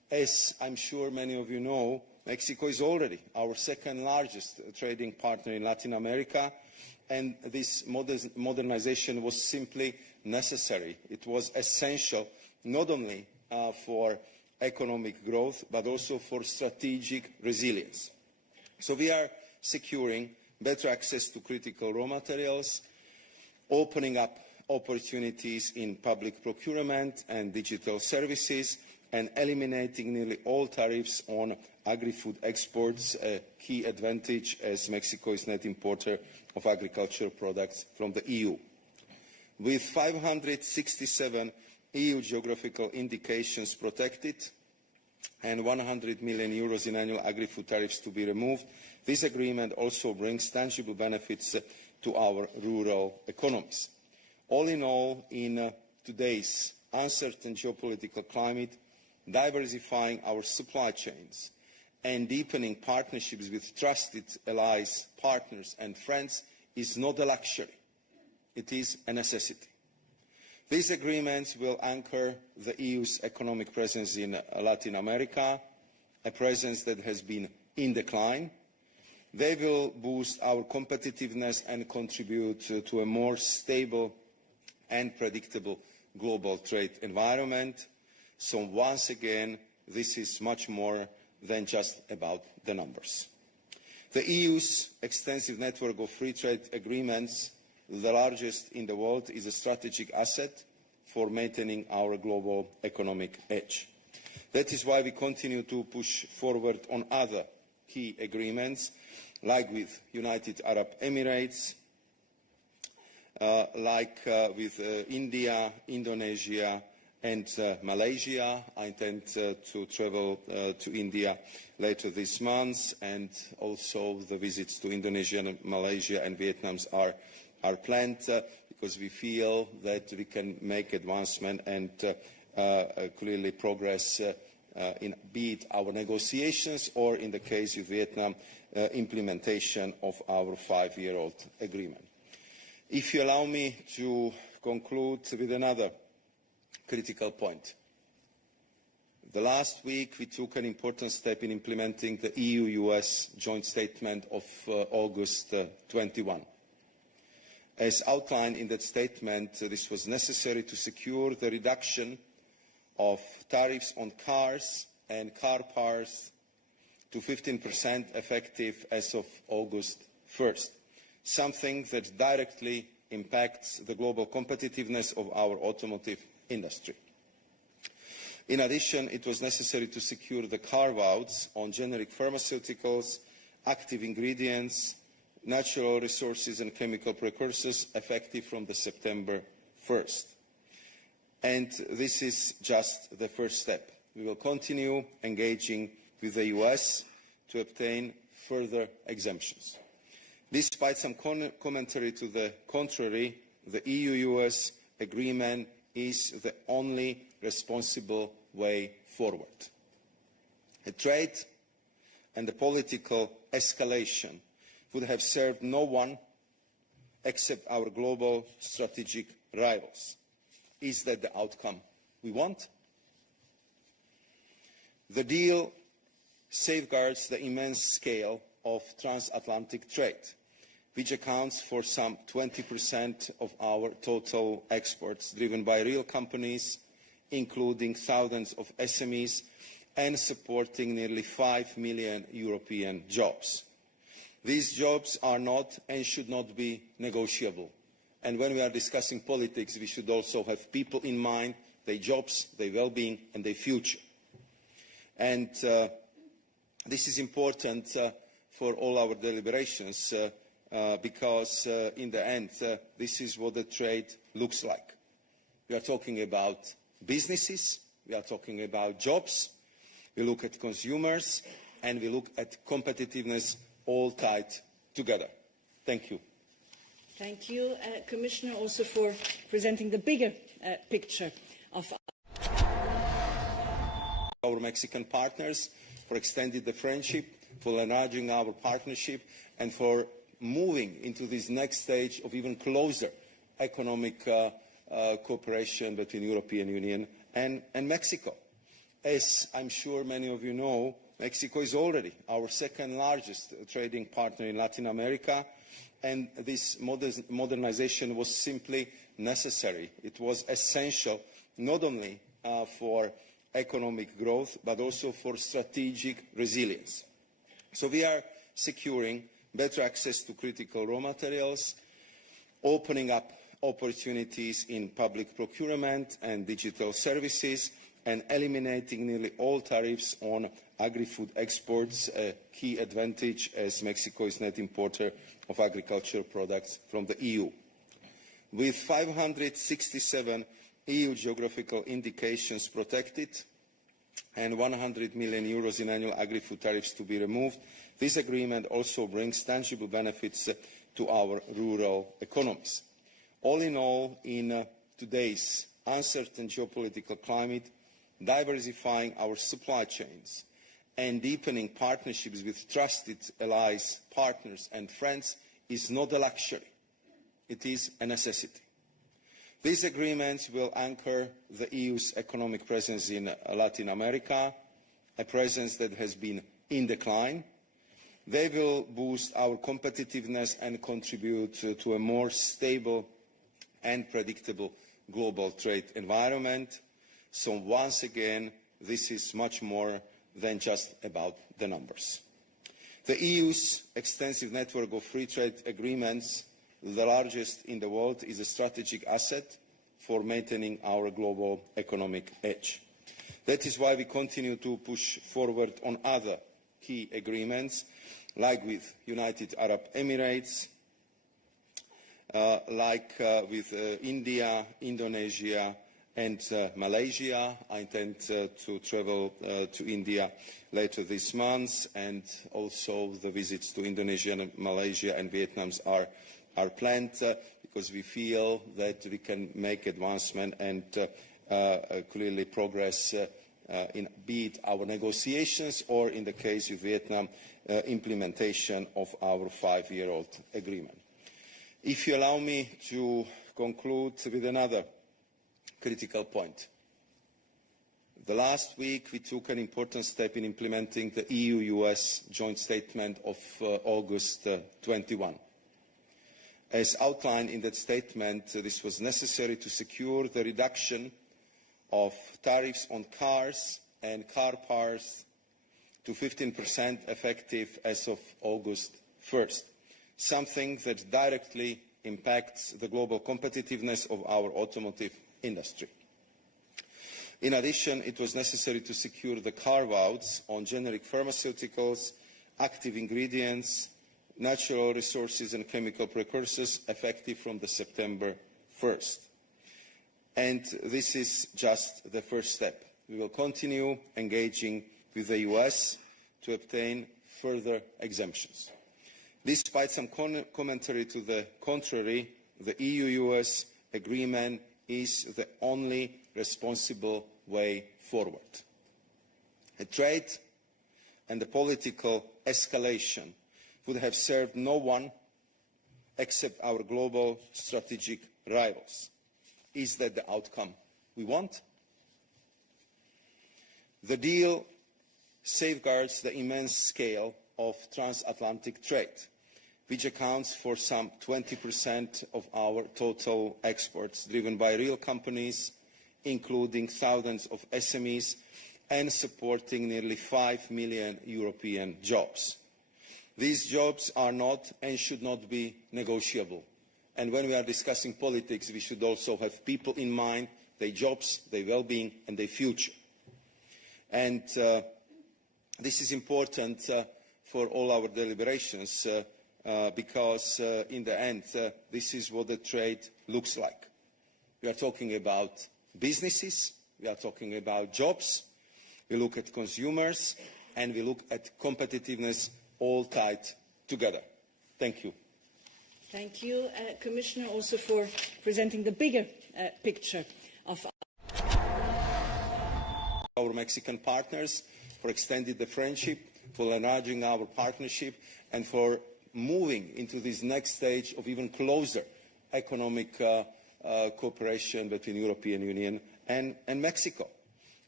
As I'm sure many of you know, Mexico is already our second largest trading partner in Latin America, and this modernization was simply necessary. It was essential not only for economic growth, but also for strategic resilience. So we are securing better access to critical raw materials, opening up opportunities in public procurement and digital services, and eliminating nearly all tariffs on agri-food exports, a key advantage as Mexico is net importer of agricultural products from the EU. With 567 EU geographical indications protected and 100 million euros in annual agri-food tariffs to be removed, this agreement also brings tangible benefits to our rural economies. All in all, in today's uncertain geopolitical climate, diversifying our supply chains and deepening partnerships with trusted allies, partners and friends is not a luxury. It is a necessity. These agreements will anchor the EU's economic presence in Latin America, a presence that has been in decline. They will boost our competitiveness and contribute to a more stable and predictable global trade environment. So once again, this is much more than just about the numbers. The EU's extensive network of free trade agreements, the largest in the world, is a strategic asset for maintaining our global economic edge. That is why we continue to push forward on other key agreements, like with United Arab Emirates, with India, Indonesia, and Malaysia. I intend to travel to India later this month, and also the visits to Indonesia, Malaysia and Vietnam are planned because we feel that we can make advancement and clearly progress in be it our negotiations or, in the case of Vietnam, implementation of our 5-year-old agreement. If you allow me to conclude with another critical point. The last week we took an important step in implementing the EU-US joint statement of August 21. As outlined in that statement, this was necessary to secure the reduction of tariffs on cars and car parts to 15% effective as of August 1st, something that directly impacts the global competitiveness of our automotive industry. In addition, it was necessary to secure the carve-outs on generic pharmaceuticals, active ingredients, natural resources and chemical precursors effective from the September 1st. And this is just the first step. We will continue engaging with the US to obtain further exemptions. Despite some commentary to the contrary, the EU-US agreement is the only responsible way forward. A trade and the political escalation would have served no one except our global strategic rivals. Is that the outcome we want? The deal safeguards the immense scale of transatlantic trade, which accounts for some 20% of our total exports, driven by real companies, including thousands of SMEs, and supporting nearly 5 million European jobs. These jobs are not and should not be negotiable. And when we are discussing politics, we should also have people in mind, their jobs, their well-being, and their future. And this is important for all our deliberations, because in the end, this is what the trade looks like. We are talking about businesses, we are talking about jobs, we look at consumers, and we look at competitiveness, all tied together. Thank you. Thank you, Commissioner, also for presenting the bigger picture of our Mexican partners, for extending the friendship, for enlarging our partnership, and for moving into this next stage of even closer economic cooperation between the European Union and Mexico. As I'm sure many of you know, Mexico is already our second largest trading partner in Latin America, and this modernization was simply necessary. It was essential not only for economic growth, but also for strategic resilience. So we are securing better access to critical raw materials, opening up opportunities in public procurement and digital services, and eliminating nearly all tariffs on agri-food exports, a key advantage as Mexico is net importer of agricultural products from the EU. With 567 EU geographical indications protected and 100 million euros in annual agri-food tariffs to be removed, this agreement also brings tangible benefits to our rural economies. All in all, in today's uncertain geopolitical climate, diversifying our supply chains and deepening partnerships with trusted allies, partners and friends is not a luxury. It is a necessity. These agreements will anchor the EU's economic presence in Latin America, a presence that has been in decline. They will boost our competitiveness and contribute to a more stable and predictable global trade environment. So once again, this is much more than just about the numbers. The EU's extensive network of free trade agreements, the largest in the world, is a strategic asset for maintaining our global economic edge. That is why we continue to push forward on other key agreements, like with United Arab Emirates, with India, Indonesia and Malaysia. I intend to travel to India later this month, and also the visits to Indonesia, Malaysia and Vietnam are planned because we feel that we can make advancement and clearly progress in be it our negotiations or, in the case of Vietnam, implementation of our 5-year-old agreement. If you allow me to conclude with another critical point. The last week we took an important step in implementing the EU-US joint statement of August 21. As outlined in that statement, this was necessary to secure the reduction of tariffs on cars and car parts to 15% effective as of August 1st, something that directly impacts the global competitiveness of our automotive industry. In addition, it was necessary to secure the carve-outs on generic pharmaceuticals, active ingredients, natural resources and chemical precursors effective from the September 1st. And this is just the first step. We will continue engaging with the US to obtain further exemptions. Despite some commentary to the contrary, the EU-US agreement is the only responsible way forward. A trade and a political escalation would have served no one except our global strategic rivals. Is that the outcome we want? The deal safeguards the immense scale of transatlantic trade, which accounts for some 20% of our total exports, driven by real companies, including thousands of SMEs, and supporting nearly 5 million European jobs. These jobs are not and should not be negotiable. And when we are discussing politics, we should also have people in mind, their jobs, their well-being, and their future. And this is important for all our deliberations because in the end, this is what the trade looks like. We are talking about businesses, we are talking about jobs, we look at consumers, and we look at competitiveness, all tied together. Thank you. Thank you, Commissioner, also for presenting the bigger picture of our Mexican partners, for extending the friendship, for enlarging our partnership, and for moving into this next stage of even closer economic cooperation between the European Union and Mexico.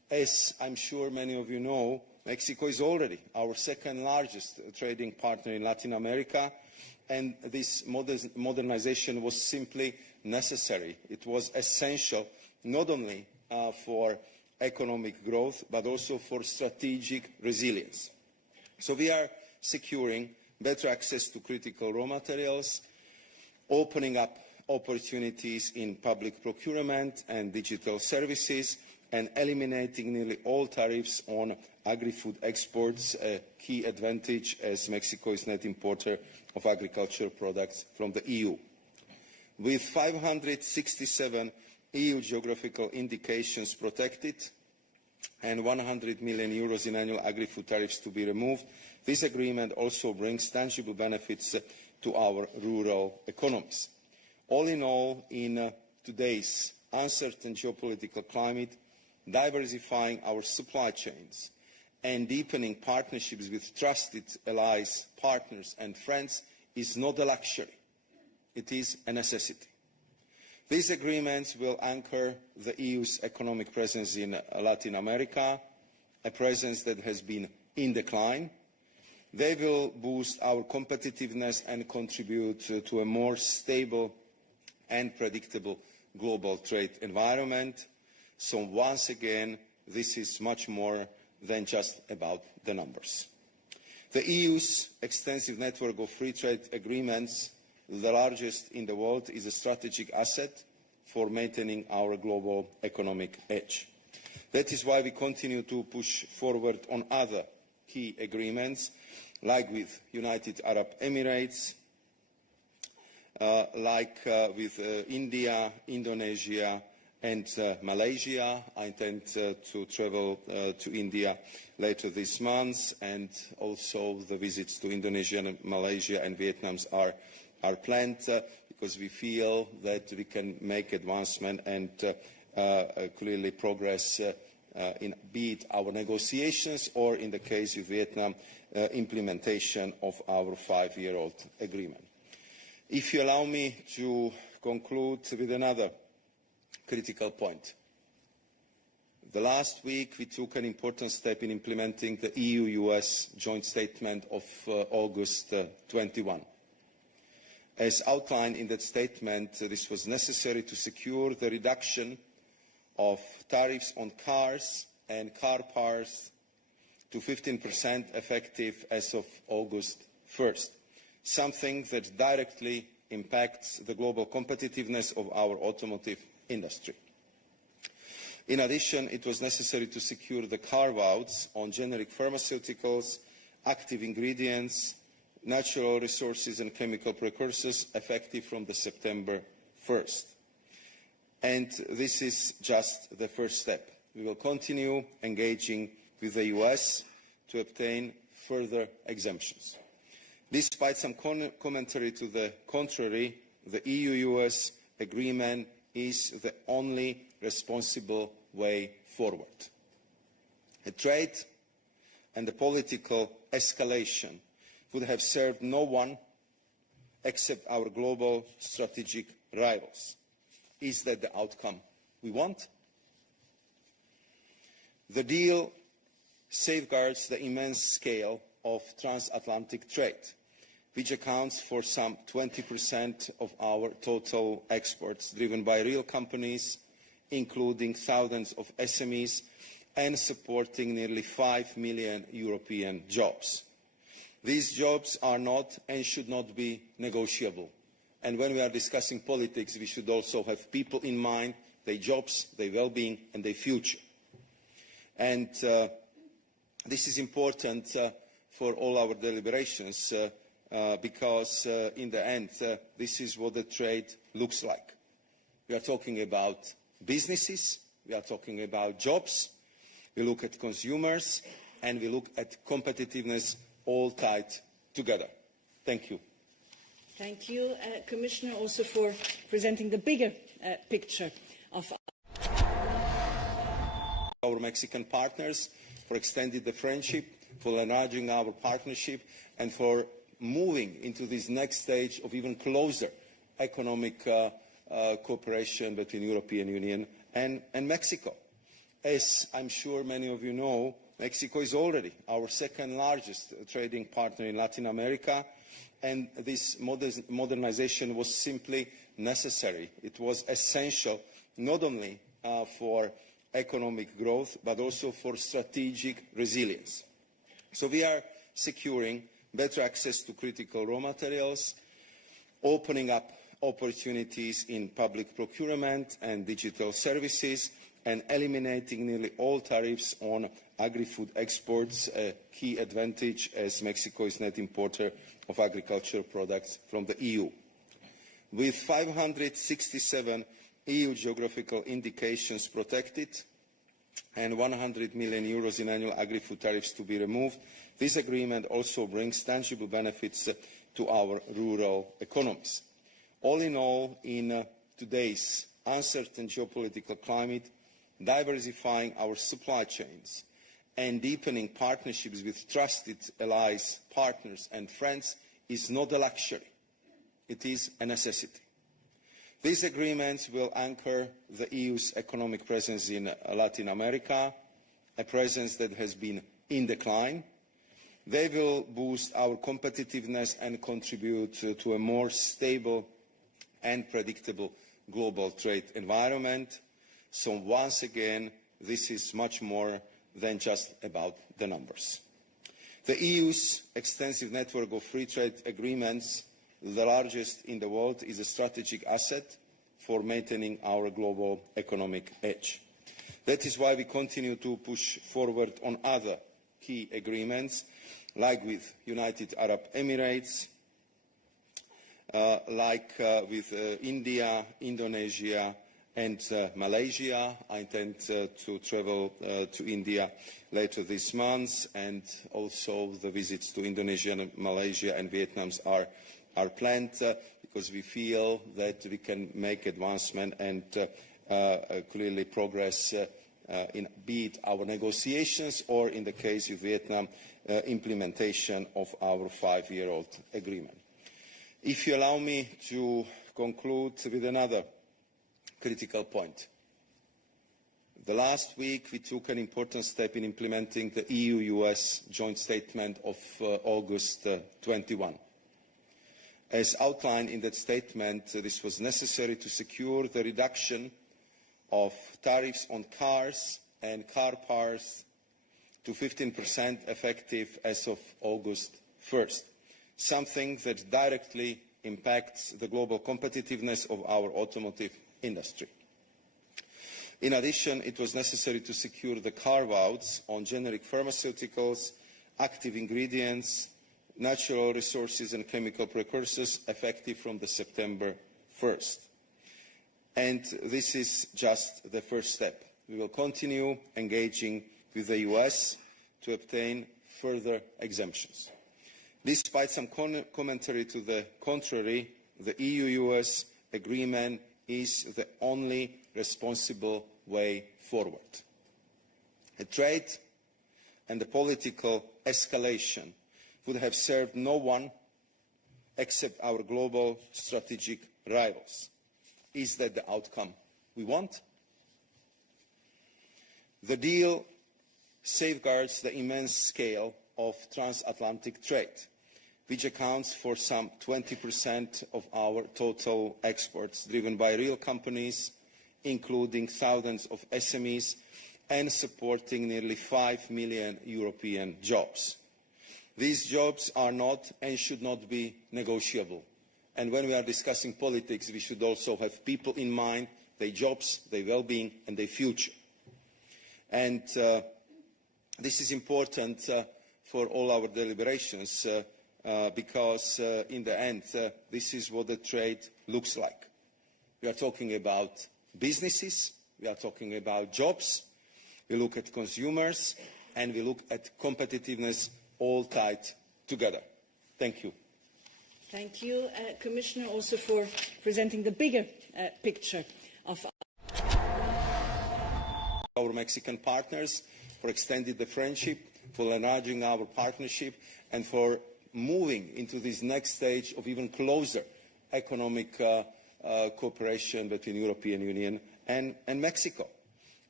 As I'm sure many of you know, Mexico is already our second largest trading partner in Latin America, and this modernization was simply necessary. It was essential not only for economic growth, but also for strategic resilience. So we are securing better access to critical raw materials, opening up opportunities in public procurement and digital services, and eliminating nearly all tariffs on agri-food exports, a key advantage as Mexico is net importer of agricultural products from the EU. With 567 EU geographical indications protected and 100 million euros in annual agri-food tariffs to be removed, this agreement also brings tangible benefits to our rural economies. All in all, in today's uncertain geopolitical climate, diversifying our supply chains and deepening partnerships with trusted allies, partners and friends is not a luxury. It is a necessity. These agreements will anchor the EU's economic presence in Latin America, a presence that has been in decline. They will boost our competitiveness and contribute to a more stable and predictable global trade environment. So once again, this is much more than just about the numbers. The EU's extensive network of free trade agreements, the largest in the world, is a strategic asset for maintaining our global economic edge. That is why we continue to push forward on other key agreements, like with United Arab Emirates, with India, Indonesia, and Malaysia. I intend to travel to India later this month, and also the visits to Indonesia, and Malaysia and Vietnam are planned because we feel that we can make advancement and clearly progress in be it our negotiations or, in the case of Vietnam, implementation of our 5-year-old agreement. If you allow me to conclude with another critical point. The last week we took an important step in implementing the EU-US joint statement of August 21. As outlined in that statement, this was necessary to secure the reduction of tariffs on cars and car parts to 15% effective as of August 1st, something that directly impacts the global competitiveness of our automotive industry. In addition, it was necessary to secure the carve-outs on generic pharmaceuticals, active ingredients, natural resources and chemical precursors effective from the September 1st. And this is just the first step. We will continue engaging with the US to obtain further exemptions. Despite some commentary to the contrary, the EU-US agreement is the only responsible way forward. A trade and a political escalation would have served no one except our global strategic rivals. Is that the outcome we want? The deal safeguards the immense scale of transatlantic trade, which accounts for some 20% of our total exports, driven by real companies, including thousands of SMEs, and supporting nearly 5 million European jobs. These jobs are not and should not be negotiable. And when we are discussing politics, we should also have people in mind, their jobs, their well-being, and their future. And this is important for all our deliberations because in the end, this is what the trade looks like. We are talking about businesses, we are talking about jobs, we look at consumers, and we look at competitiveness, all tied together. Thank you. Thank you, Commissioner, also for presenting the bigger picture of our Mexican partners, for extending the friendship, for enlarging our partnership, and for moving into this next stage of even closer economic cooperation between the European Union and Mexico. As I'm sure many of you know, Mexico is already our second largest trading partner in Latin America, and this modernization was simply necessary. It was essential not only for economic growth, but also for strategic resilience. So we are securing better access to critical raw materials, opening up opportunities in public procurement and digital services, and eliminating nearly all tariffs on agri-food exports, a key advantage as Mexico is net importer of agricultural products from the EU. With 567 EU geographical indications protected and 100 million euros in annual agri-food tariffs to be removed, this agreement also brings tangible benefits to our rural economies. All in all, in today's uncertain geopolitical climate, diversifying our supply chains and deepening partnerships with trusted allies, partners and friends is not a luxury. It is a necessity. These agreements will anchor the EU's economic presence in Latin America, a presence that has been in decline. They will boost our competitiveness and contribute to a more stable and predictable global trade environment. So once again, this is much more than just about the numbers. The EU's extensive network of free trade agreements, the largest in the world, is a strategic asset for maintaining our global economic edge. That is why we continue to push forward on other key agreements, like with United Arab Emirates, with India, Indonesia, and Malaysia. I intend to travel to India later this month, and also the visits to Indonesia, Malaysia and Vietnam are planned because we feel that we can make advancement and clearly progress in be it our negotiations or, in the case of Vietnam, implementation of our 5-year-old agreement. If you allow me to conclude with another critical point. The last week we took an important step in implementing the EU-US joint statement of August 21. As outlined in that statement, this was necessary to secure the reduction of tariffs on cars and car parts to 15% effective as of August 1st, something that directly impacts the global competitiveness of our automotive industry. In addition, it was necessary to secure the carve-outs on generic pharmaceuticals, active ingredients, natural resources and chemical precursors effective from the September 1st. And this is just the first step. We will continue engaging with the US to obtain further exemptions. Despite some commentary to the contrary, the EU-US agreement is the only responsible way forward. A trade and the political escalation would have served no one except our global strategic rivals. Is that the outcome we want? The deal safeguards the immense scale of transatlantic trade, which accounts for some 20% of our total exports, driven by real companies, including thousands of SMEs, and supporting nearly 5 million European jobs. These jobs are not and should not be negotiable. And when we are discussing politics, we should also have people in mind, their jobs, their well-being, and their future. And this is important for all our deliberations, because in the end, this is what the trade looks like. We are talking about businesses, we are talking about jobs, we look at consumers, and we look at competitiveness, all tied together. Thank you. Thank you, Commissioner, also for presenting the bigger picture of our Mexican partners, for extending the friendship, for enlarging our partnership, and for moving into this next stage of even closer economic cooperation between the European Union and Mexico.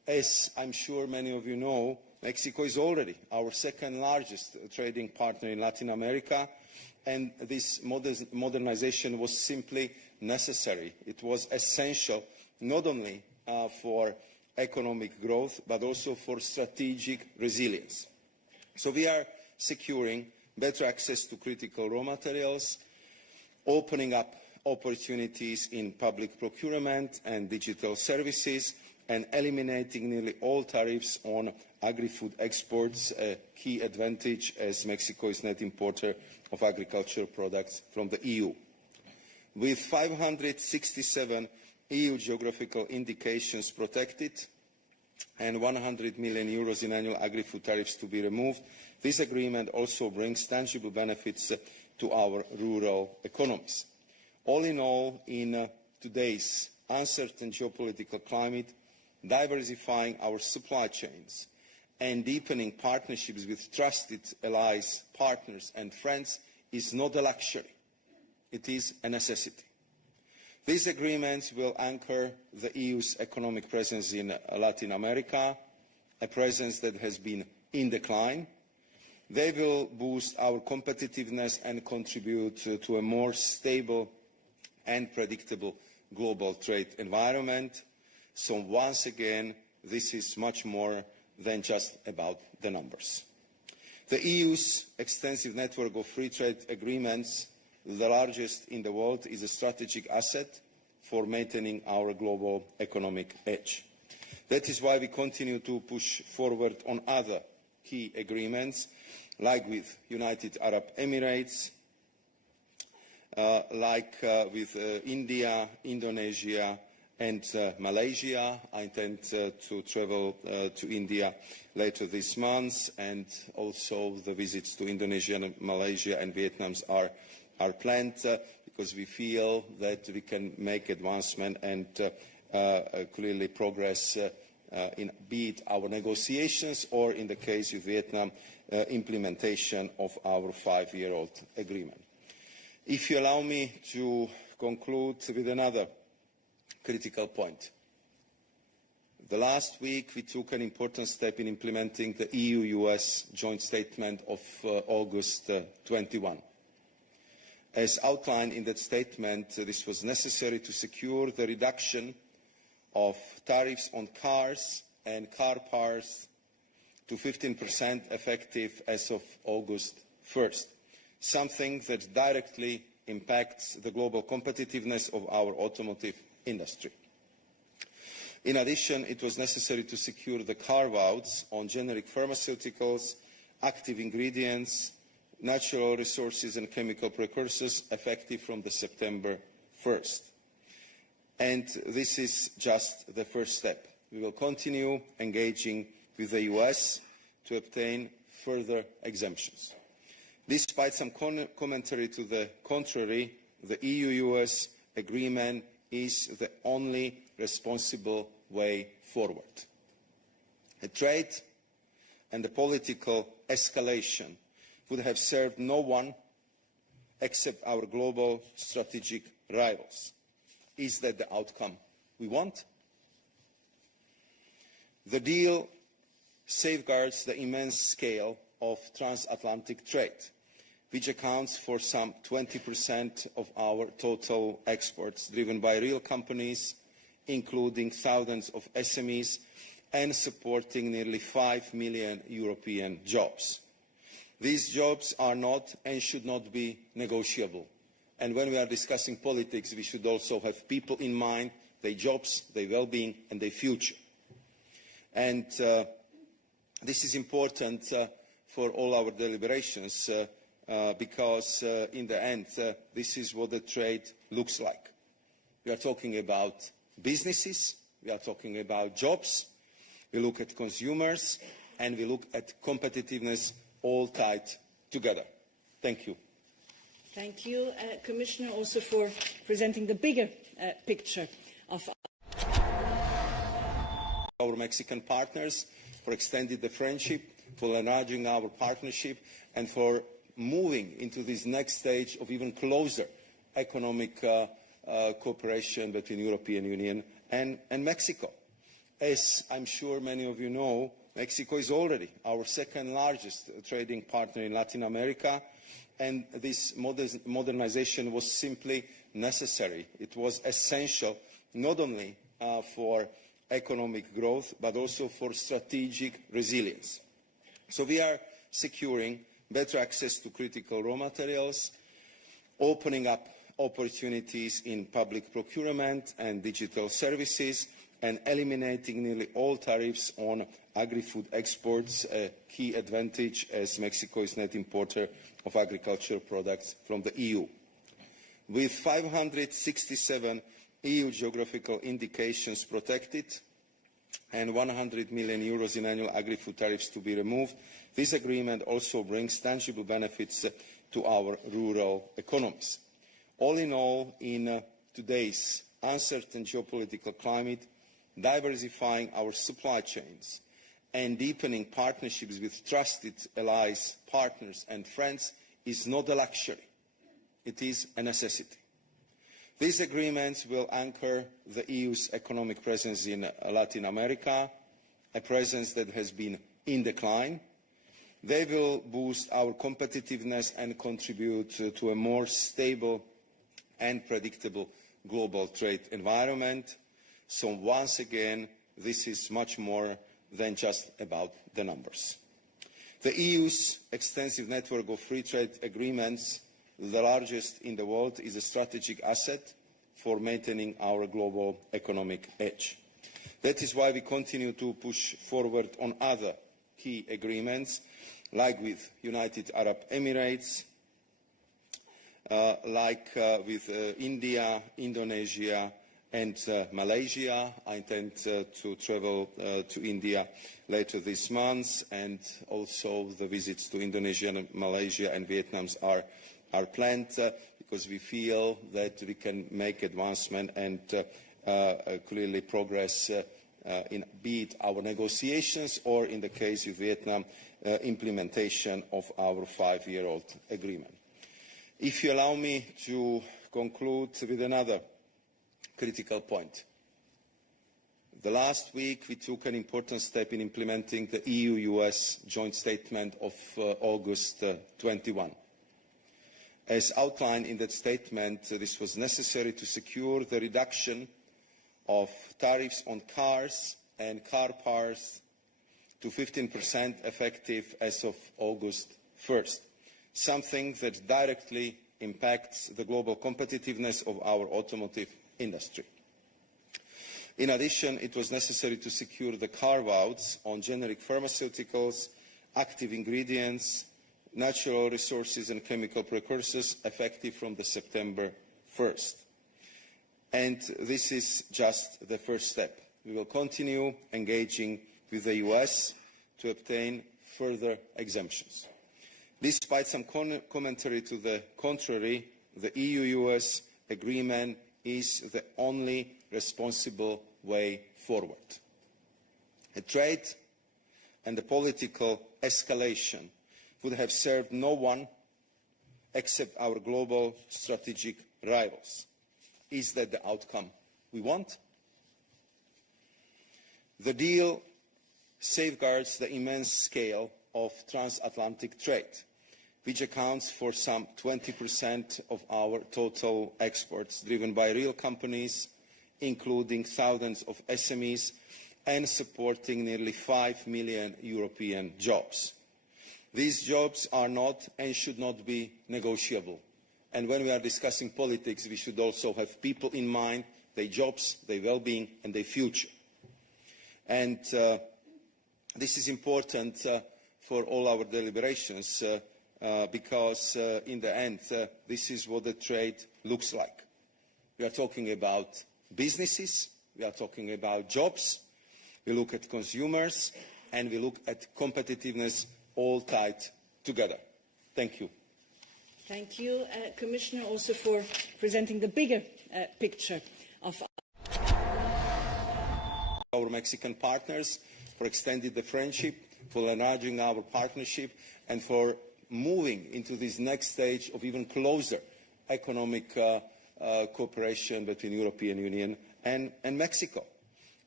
As I'm sure many of you know, Mexico is already our second largest trading partner in Latin America, and this modernization was simply necessary. It was essential not only for economic growth, but also for strategic resilience. So we are securing better access to critical raw materials, opening up opportunities in public procurement and digital services, and eliminating nearly all tariffs on agri-food exports, a key advantage as Mexico is net importer of agricultural products from the EU. With 567 EU geographical indications protected and 100 million euros in annual agri-food tariffs to be removed, this agreement also brings tangible benefits to our rural economies. All in all, in today's uncertain geopolitical climate, diversifying our supply chains and deepening partnerships with trusted allies, partners and friends is not a luxury. It is a necessity. These agreements will anchor the EU's economic presence in Latin America, a presence that has been in decline. They will boost our competitiveness and contribute to a more stable and predictable global trade environment. So once again, this is much more than just about the numbers. The EU's extensive network of free trade agreements, the largest in the world, is a strategic asset for maintaining our global economic edge. That is why we continue to push forward on other key agreements, like with United Arab Emirates, with India, Indonesia and Malaysia. I intend to travel to India later this month, and also the visits to Indonesia, Malaysia and Vietnam are planned because we feel that we can make advancement and clearly progress in be it our negotiations or, in the case of Vietnam, implementation of our 5-year-old agreement. If you allow me to conclude with another critical point. The last week we took an important step in implementing the EU-US joint statement of August 21. As outlined in that statement, this was necessary to secure the reduction of tariffs on cars and car parts to 15% effective as of August 1st, something that directly impacts the global competitiveness of our automotive industry. In addition, it was necessary to secure the carve-outs on generic pharmaceuticals, active ingredients, natural resources and chemical precursors effective from the September 1st. And this is just the first step. We will continue engaging with the US to obtain further exemptions. Despite some commentary to the contrary, the EU-US agreement is the only responsible way forward. A trade and a political escalation would have served no one except our global strategic rivals. Is that the outcome we want? The deal safeguards the immense scale of transatlantic trade, which accounts for some 20% of our total exports, driven by real companies, including thousands of SMEs, and supporting nearly 5 million European jobs. These jobs are not and should not be negotiable. And when we are discussing politics, we should also have people in mind, their jobs, their well-being, and their future. And this is important for all our deliberations because in the end, this is what the trade looks like. We are talking about businesses, we are talking about jobs, we look at consumers, and we look at competitiveness, all tied together. Thank you. Thank you, Commissioner, also for presenting the bigger picture of our Mexican partners, for extending the friendship, for enlarging our partnership, and for moving into this next stage of even closer economic cooperation between the European Union and Mexico. As I'm sure many of you know, Mexico is already our second largest trading partner in Latin America, and this modernization was simply necessary. It was essential not only for economic growth, but also for strategic resilience. So we are securing better access to critical raw materials, opening up opportunities in public procurement and digital services, and eliminating nearly all tariffs on agri-food exports, a key advantage as Mexico is net importer of agricultural products from the EU. With 567 EU geographical indications protected and 100 million euros in annual agri-food tariffs to be removed, this agreement also brings tangible benefits to our rural economies. All in all, in today's uncertain geopolitical climate, diversifying our supply chains and deepening partnerships with trusted allies, partners and friends is not a luxury. It is a necessity. These agreements will anchor the EU's economic presence in Latin America, a presence that has been in decline. They will boost our competitiveness and contribute to a more stable and predictable global trade environment. So once again, this is much more than just about the numbers. The EU's extensive network of free trade agreements, the largest in the world, is a strategic asset for maintaining our global economic edge. That is why we continue to push forward on other key agreements, like with United Arab Emirates, with India, Indonesia, and Malaysia. I intend to travel to India later this month, and also the visits to Indonesia, Malaysia and Vietnam are planned because we feel that we can make advancement and clearly progress in be it our negotiations or, in the case of Vietnam, implementation of our 5-year-old agreement. If you allow me to conclude with another critical point. The last week we took an important step in implementing the EU-US joint statement of August 21. As outlined in that statement, this was necessary to secure the reduction of tariffs on cars and car parts to 15% effective as of August 1st, something that directly impacts the global competitiveness of our automotive industry. In addition, it was necessary to secure the carve-outs on generic pharmaceuticals, active ingredients, natural resources and chemical precursors effective from the September 1st. And this is just the first step. We will continue engaging with the US to obtain further exemptions. Despite some commentary to the contrary, the EU-US agreement is the only responsible way forward. A trade and a political escalation would have served no one except our global strategic rivals. Is that the outcome we want? The deal safeguards the immense scale of transatlantic trade, which accounts for some 20% of our total exports, driven by real companies, including thousands of SMEs, and supporting nearly 5 million European jobs. These jobs are not and should not be negotiable. And when we are discussing politics, we should also have people in mind, their jobs, their well-being, and their future. And this is important for all our deliberations, because in the end, this is what the trade looks like. We are talking about businesses, we are talking about jobs, we look at consumers, and we look at competitiveness, all tied together. Thank you. Thank you, Commissioner, also for presenting the bigger picture of our Mexican partners, for extending the friendship, for enlarging our partnership, and for moving into this next stage of even closer economic cooperation between the European Union and Mexico.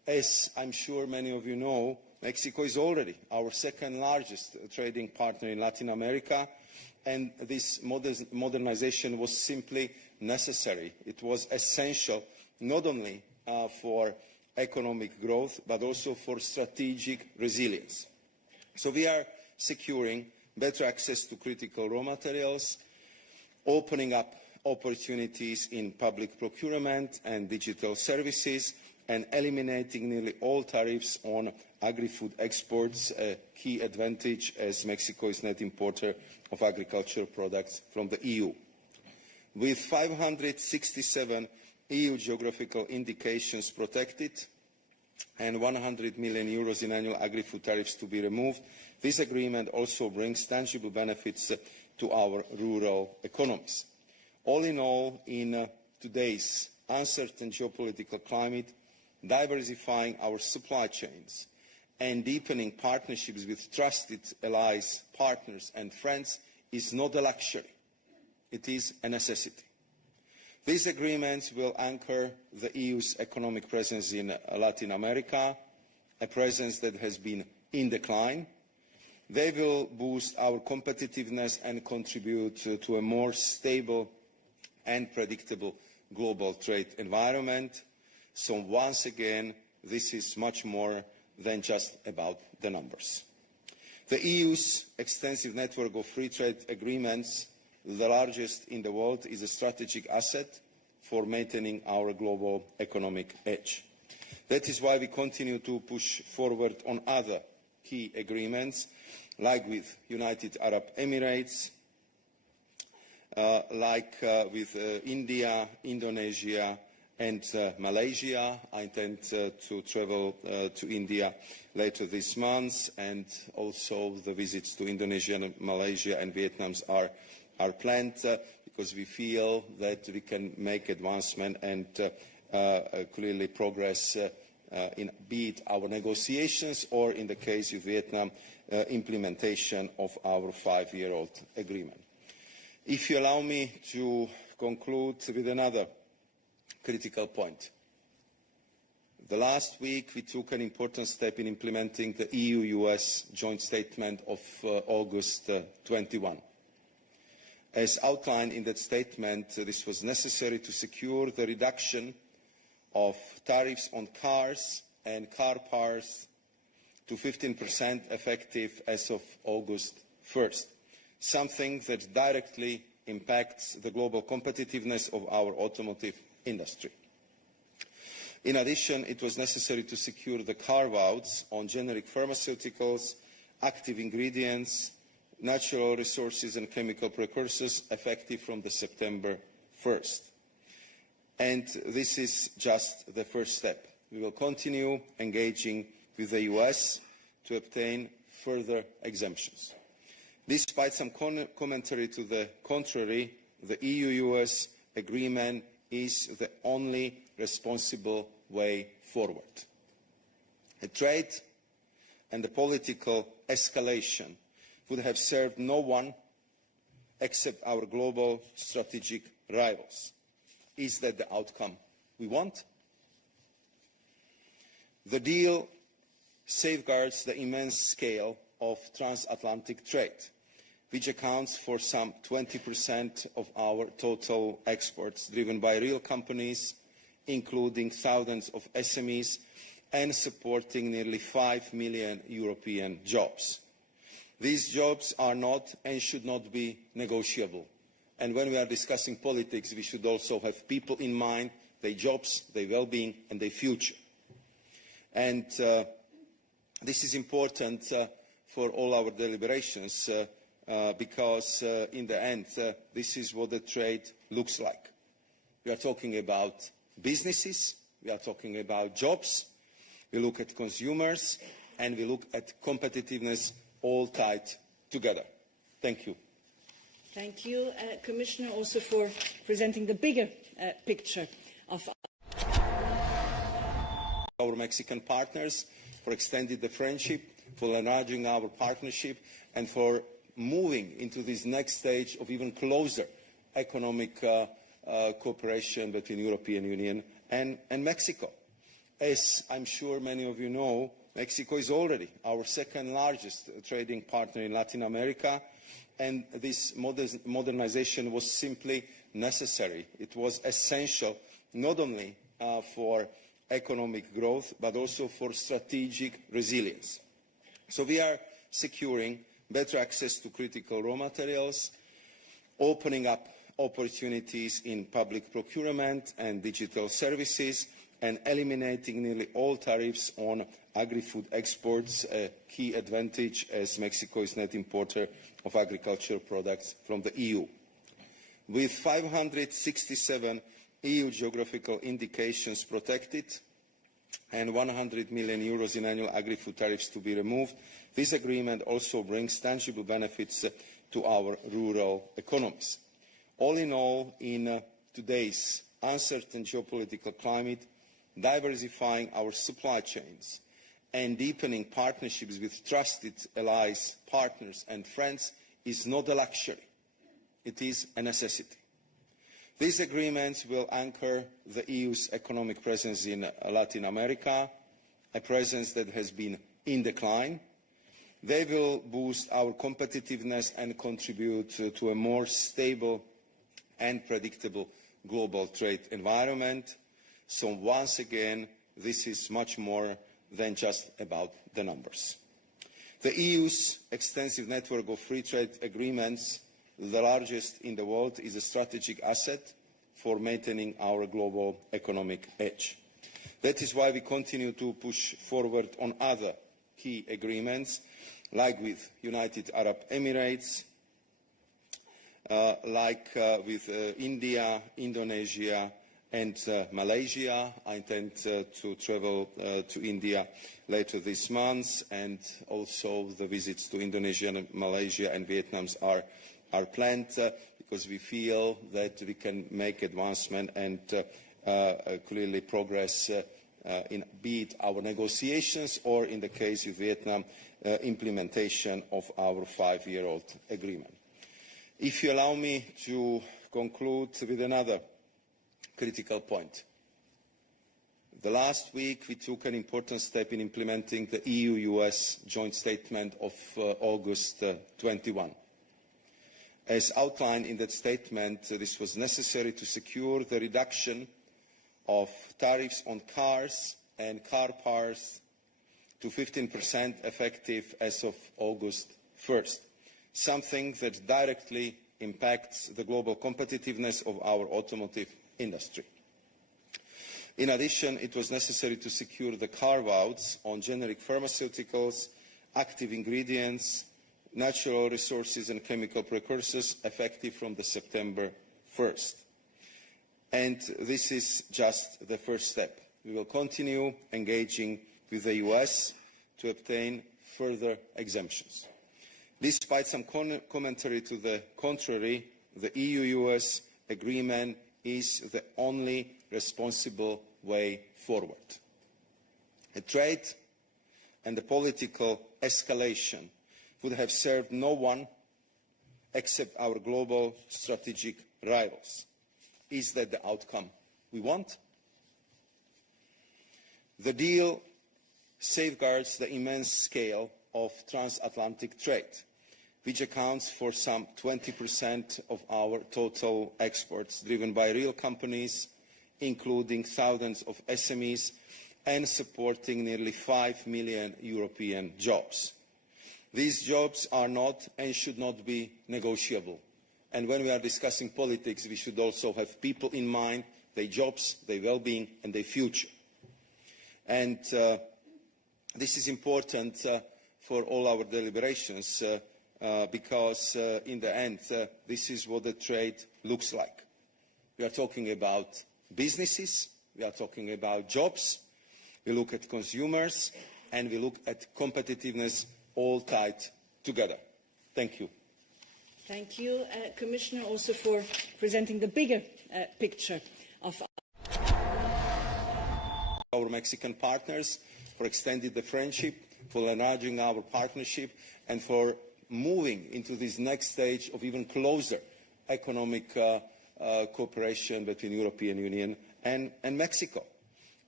As I'm sure many of you know, Mexico is already our second largest trading partner in Latin America, and this modernization was simply necessary. It was essential not only for economic growth, but also for strategic resilience. So we are securing better access to critical raw materials, opening up opportunities in public procurement and digital services, and eliminating nearly all tariffs on agri-food exports, a key advantage as Mexico is net importer of agricultural products from the EU. With 567 EU geographical indications protected and 100 million euros in annual agri-food tariffs to be removed, this agreement also brings tangible benefits to our rural economies. All in all, in today's uncertain geopolitical climate, diversifying our supply chains and deepening partnerships with trusted allies, partners and friends is not a luxury. It is a necessity. These agreements will anchor the EU's economic presence in Latin America, a presence that has been in decline. They will boost our competitiveness and contribute to a more stable and predictable global trade environment. So once again, this is much more than just about the numbers. The EU's extensive network of free trade agreements, the largest in the world, is a strategic asset for maintaining our global economic edge. That is why we continue to push forward on other key agreements, like with United Arab Emirates, with India, Indonesia and Malaysia. I intend to travel to India later this month, and also the visits to Indonesia, Malaysia and Vietnam are planned because we feel that we can make advancement and clearly progress in be it our negotiations or, in the case of Vietnam, implementation of our 5-year-old agreement. If you allow me to conclude with another critical point. The last week we took an important step in implementing the EU-US joint statement of August 21. As outlined in that statement, this was necessary to secure the reduction of tariffs on cars and car parts to 15% effective as of August 1st, something that directly impacts the global competitiveness of our automotive industry. In addition, it was necessary to secure the carve-outs on generic pharmaceuticals, active ingredients, natural resources and chemical precursors effective from the September 1st. And this is just the first step. We will continue engaging with the US to obtain further exemptions. Despite some commentary to the contrary, the EU-US agreement is the only responsible way forward. A trade and the political escalation would have served no one except our global strategic rivals. Is that the outcome we want? The deal safeguards the immense scale of transatlantic trade, which accounts for some 20% of our total exports, driven by real companies, including thousands of SMEs, and supporting nearly 5 million European jobs. These jobs are not and should not be negotiable. And when we are discussing politics, we should also have people in mind, their jobs, their well-being, and their future. And this is important for all our deliberations, because in the end, this is what the trade looks like. We are talking about businesses, we are talking about jobs, we look at consumers, and we look at competitiveness, all tied together. Thank you. Thank you, Commissioner, also for presenting the bigger picture of our Mexican partners, for extending the friendship, for enlarging our partnership, and for moving into this next stage of even closer economic cooperation between the European Union and Mexico. As I'm sure many of you know, Mexico is already our second largest trading partner in Latin America, and this modernization was simply necessary. It was essential not only for economic growth, but also for strategic resilience. So we are securing better access to critical raw materials, opening up opportunities in public procurement and digital services, and eliminating nearly all tariffs on agri-food exports, a key advantage as Mexico is net importer of agricultural products from the EU. With 567 EU geographical indications protected and 100 million euros in annual agri-food tariffs to be removed, this agreement also brings tangible benefits to our rural economies. All in all, in today's uncertain geopolitical climate, diversifying our supply chains and deepening partnerships with trusted allies, partners and friends is not a luxury. It is a necessity. These agreements will anchor the EU's economic presence in Latin America, a presence that has been in decline. They will boost our competitiveness and contribute to a more stable and predictable global trade environment. So once again, this is much more than just about the numbers. The EU's extensive network of free trade agreements, the largest in the world, is a strategic asset for maintaining our global economic edge. That is why we continue to push forward on other key agreements, like with United Arab Emirates, with India, Indonesia and Malaysia. I intend to travel to India later this month, and also the visits to Indonesia, Malaysia and Vietnam are planned because we feel that we can make advancement and clearly progress in be it our negotiations or, in the case of Vietnam, implementation of our 5-year-old agreement. If you allow me to conclude with another critical point. The last week we took an important step in implementing the EU-US joint statement of August 21. As outlined in that statement, this was necessary to secure the reduction of tariffs on cars and car parts to 15% effective as of August 1st, something that directly impacts the global competitiveness of our automotive industry. In addition, it was necessary to secure the carve-outs on generic pharmaceuticals, active ingredients, natural resources and chemical precursors effective from the September 1st. And this is just the first step. We will continue engaging with the US to obtain further exemptions. Despite some commentary to the contrary, the EU-US agreement is the only responsible way forward. A trade and a political escalation would have served no one except our global strategic rivals. Is that the outcome we want? The deal safeguards the immense scale of transatlantic trade, which accounts for some 20% of our total exports, driven by real companies, including thousands of SMEs, and supporting nearly 5 million European jobs. These jobs are not and should not be negotiable. And when we are discussing politics, we should also have people in mind, their jobs, their well-being, and their future. And this is important for all our deliberations because in the end, this is what the trade looks like. We are talking about businesses, we are talking about jobs, we look at consumers, and we look at competitiveness, all tied together. Thank you. Thank you, Commissioner, also for presenting the bigger picture of our Mexican partners, for extending the friendship, for enlarging our partnership, and for moving into this next stage of even closer economic cooperation between the European Union and Mexico.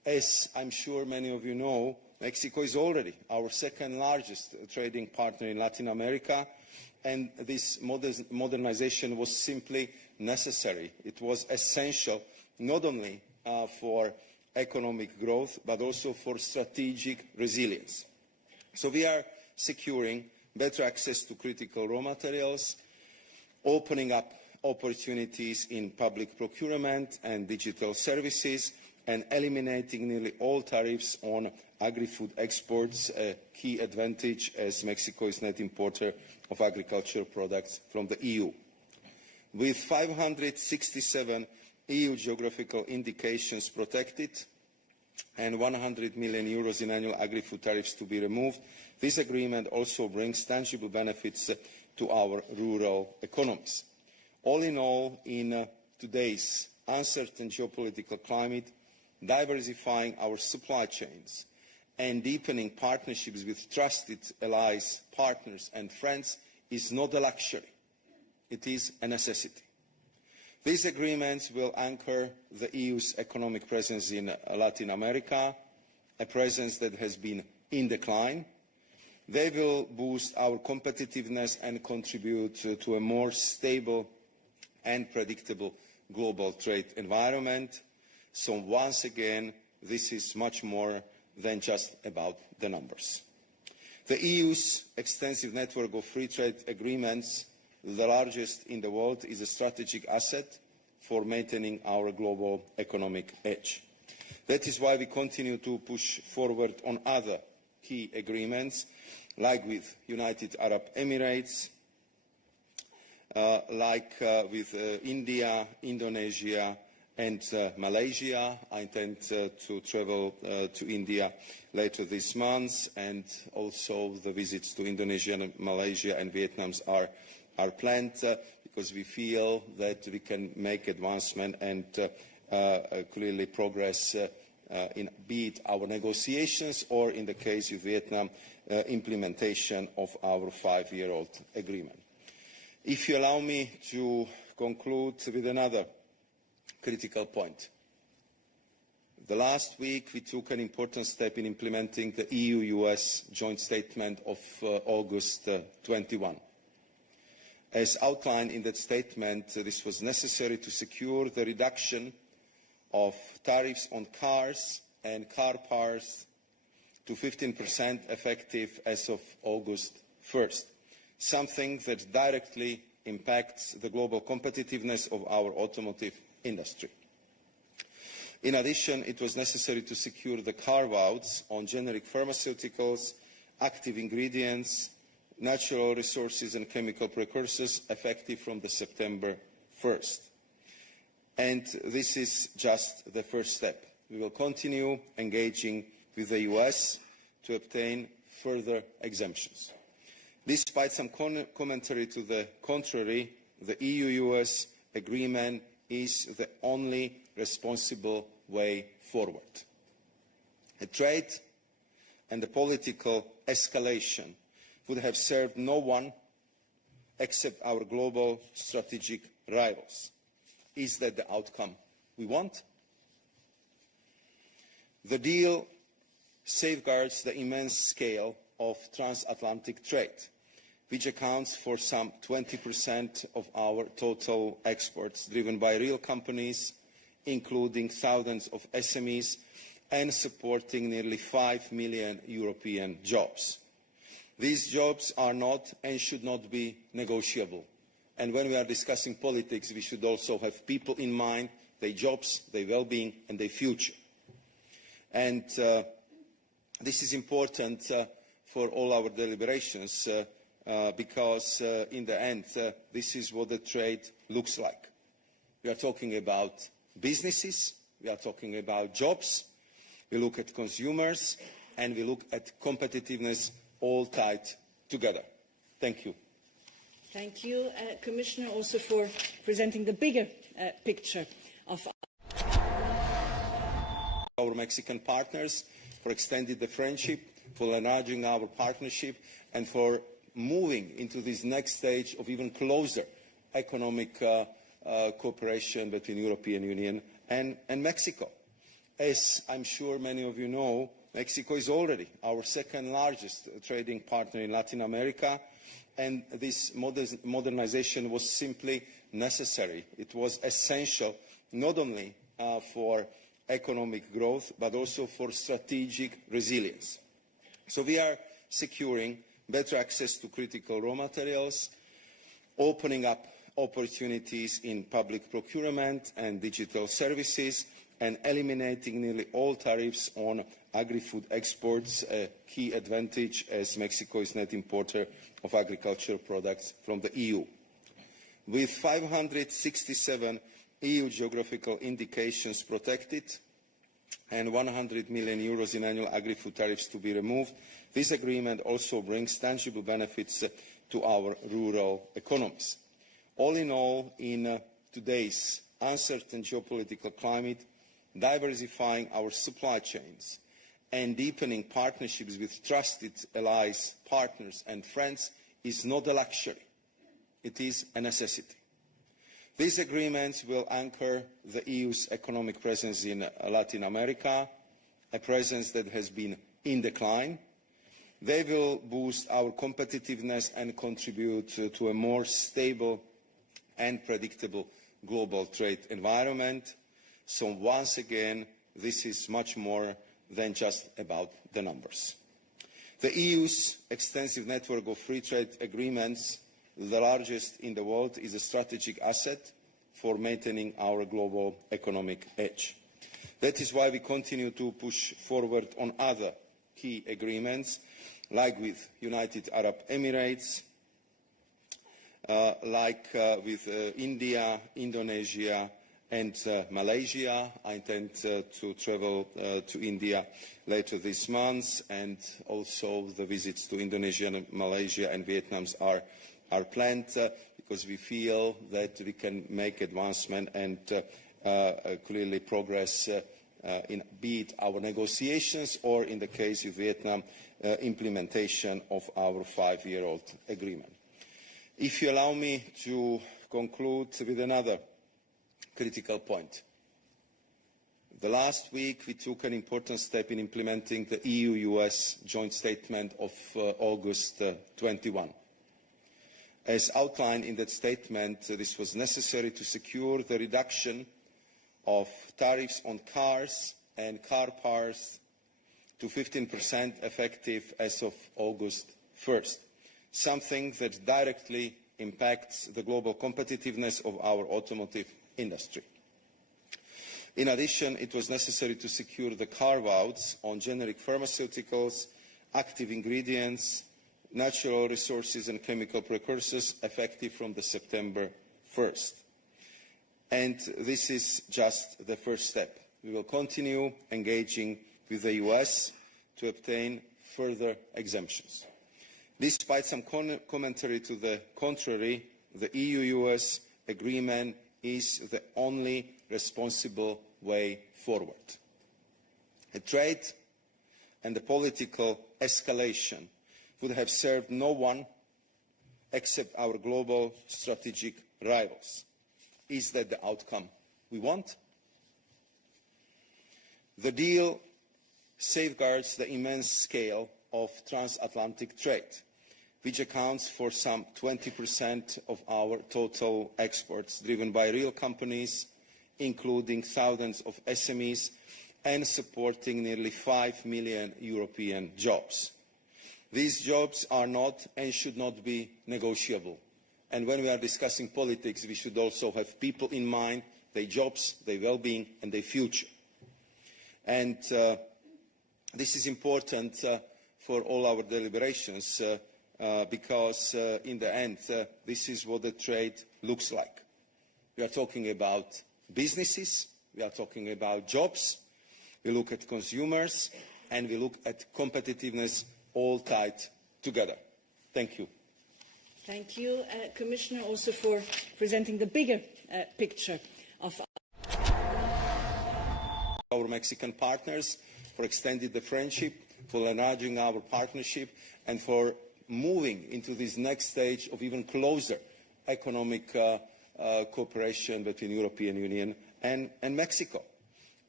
As I'm sure many of you know, Mexico is already our second largest trading partner in Latin America, and this modernization was simply necessary. It was essential not only for economic growth, but also for strategic resilience. So we are securing better access to critical raw materials, opening up opportunities in public procurement and digital services, and eliminating nearly all tariffs on agri-food exports, a key advantage as Mexico is net importer of agricultural products from the EU. With 567 EU geographical indications protected and 100 million euros in annual agri-food tariffs to be removed, this agreement also brings tangible benefits to our rural economies. All in all, in today's uncertain geopolitical climate, diversifying our supply chains and deepening partnerships with trusted allies, partners and friends is not a luxury. It is a necessity. These agreements will anchor the EU's economic presence in Latin America, a presence that has been in decline. They will boost our competitiveness and contribute to a more stable and predictable global trade environment. So once again, this is much more than just about the numbers. The EU's extensive network of free trade agreements, the largest in the world, is a strategic asset for maintaining our global economic edge. That is why we continue to push forward on other key agreements, like with United Arab Emirates, with India, Indonesia, and Malaysia. I intend to travel to India later this month, and also the visits to Indonesia, Malaysia and Vietnam are planned because we feel that we can make advancement and clearly progress in be it our negotiations or, in the case of Vietnam, implementation of our 5-year-old agreement. If you allow me to conclude with another critical point. The last week we took an important step in implementing the EU-US joint statement of August 21. As outlined in that statement, this was necessary to secure the reduction of tariffs on cars and car parts to 15% effective as of August 1st, something that directly impacts the global competitiveness of our automotive industry. In addition, it was necessary to secure the carve-outs on generic pharmaceuticals, active ingredients, natural resources and chemical precursors effective from the September 1st. And this is just the first step. We will continue engaging with the US to obtain further exemptions. Despite some commentary to the contrary, the EU-US agreement is the only responsible way forward. A trade and a political escalation would have served no one except our global strategic rivals. Is that the outcome we want? The deal safeguards the immense scale of transatlantic trade, which accounts for some 20% of our total exports, driven by real companies, including thousands of SMEs, and supporting nearly 5 million European jobs. These jobs are not and should not be negotiable. And when we are discussing politics, we should also have people in mind, their jobs, their well-being, and their future. And this is important for all our deliberations because in the end, this is what the trade looks like. We are talking about businesses, we are talking about jobs, we look at consumers, and we look at competitiveness, all tied together. Thank you. Thank you, Commissioner, also for presenting the bigger picture of our Mexican partners, for extending the friendship, for enlarging our partnership, and for moving into this next stage of even closer economic cooperation between the European Union and Mexico. As I'm sure many of you know, Mexico is already our second largest trading partner in Latin America, and this modernization was simply necessary. It was essential not only for economic growth, but also for strategic resilience. So we are securing better access to critical raw materials, opening up opportunities in public procurement and digital services, and eliminating nearly all tariffs on agri-food exports, a key advantage as Mexico is net importer of agricultural products from the EU. With 567 EU geographical indications protected and 100 million euros in annual agri-food tariffs to be removed, this agreement also brings tangible benefits to our rural economies. All in all, in today's uncertain geopolitical climate, diversifying our supply chains and deepening partnerships with trusted allies, partners and friends is not a luxury. It is a necessity. These agreements will anchor the EU's economic presence in Latin America, a presence that has been in decline. They will boost our competitiveness and contribute to a more stable and predictable global trade environment. So once again, this is much more than just about the numbers. The EU's extensive network of free trade agreements, the largest in the world, is a strategic asset for maintaining our global economic edge. That is why we continue to push forward on other key agreements, like with United Arab Emirates, with India, Indonesia, and Malaysia. I intend to travel to India later this month, and also the visits to Indonesia, Malaysia and Vietnam are planned because we feel that we can make advancement and clearly progress in be it our negotiations or, in the case of Vietnam, implementation of our 5-year-old agreement. If you allow me to conclude with another critical point. The last week we took an important step in implementing the EU-US joint statement of August 21. As outlined in that statement, this was necessary to secure the reduction of tariffs on cars and car parts to 15% effective as of August 1st, something that directly impacts the global competitiveness of our automotive industry. In addition, it was necessary to secure the carve-outs on generic pharmaceuticals, active ingredients, natural resources and chemical precursors effective from the September 1st. And this is just the first step. We will continue engaging with the US to obtain further exemptions. Despite some commentary to the contrary, the EU-US agreement is the only responsible way forward. A trade and the political escalation would have served no one except our global strategic rivals. Is that the outcome we want? The deal safeguards the immense scale of transatlantic trade, which accounts for some 20% of our total exports, driven by real companies, including thousands of SMEs, and supporting nearly 5 million European jobs. These jobs are not and should not be negotiable. And when we are discussing politics, we should also have people in mind, their jobs, their well-being, and their future. And this is important for all our deliberations, because in the end, this is what the trade looks like. We are talking about businesses, we are talking about jobs, we look at consumers, and we look at competitiveness, all tied together. Thank you. Thank you, Commissioner, also for presenting the bigger picture of our Mexican partners, for extending the friendship, for enlarging our partnership, and for moving into this next stage of even closer economic cooperation between the European Union and Mexico.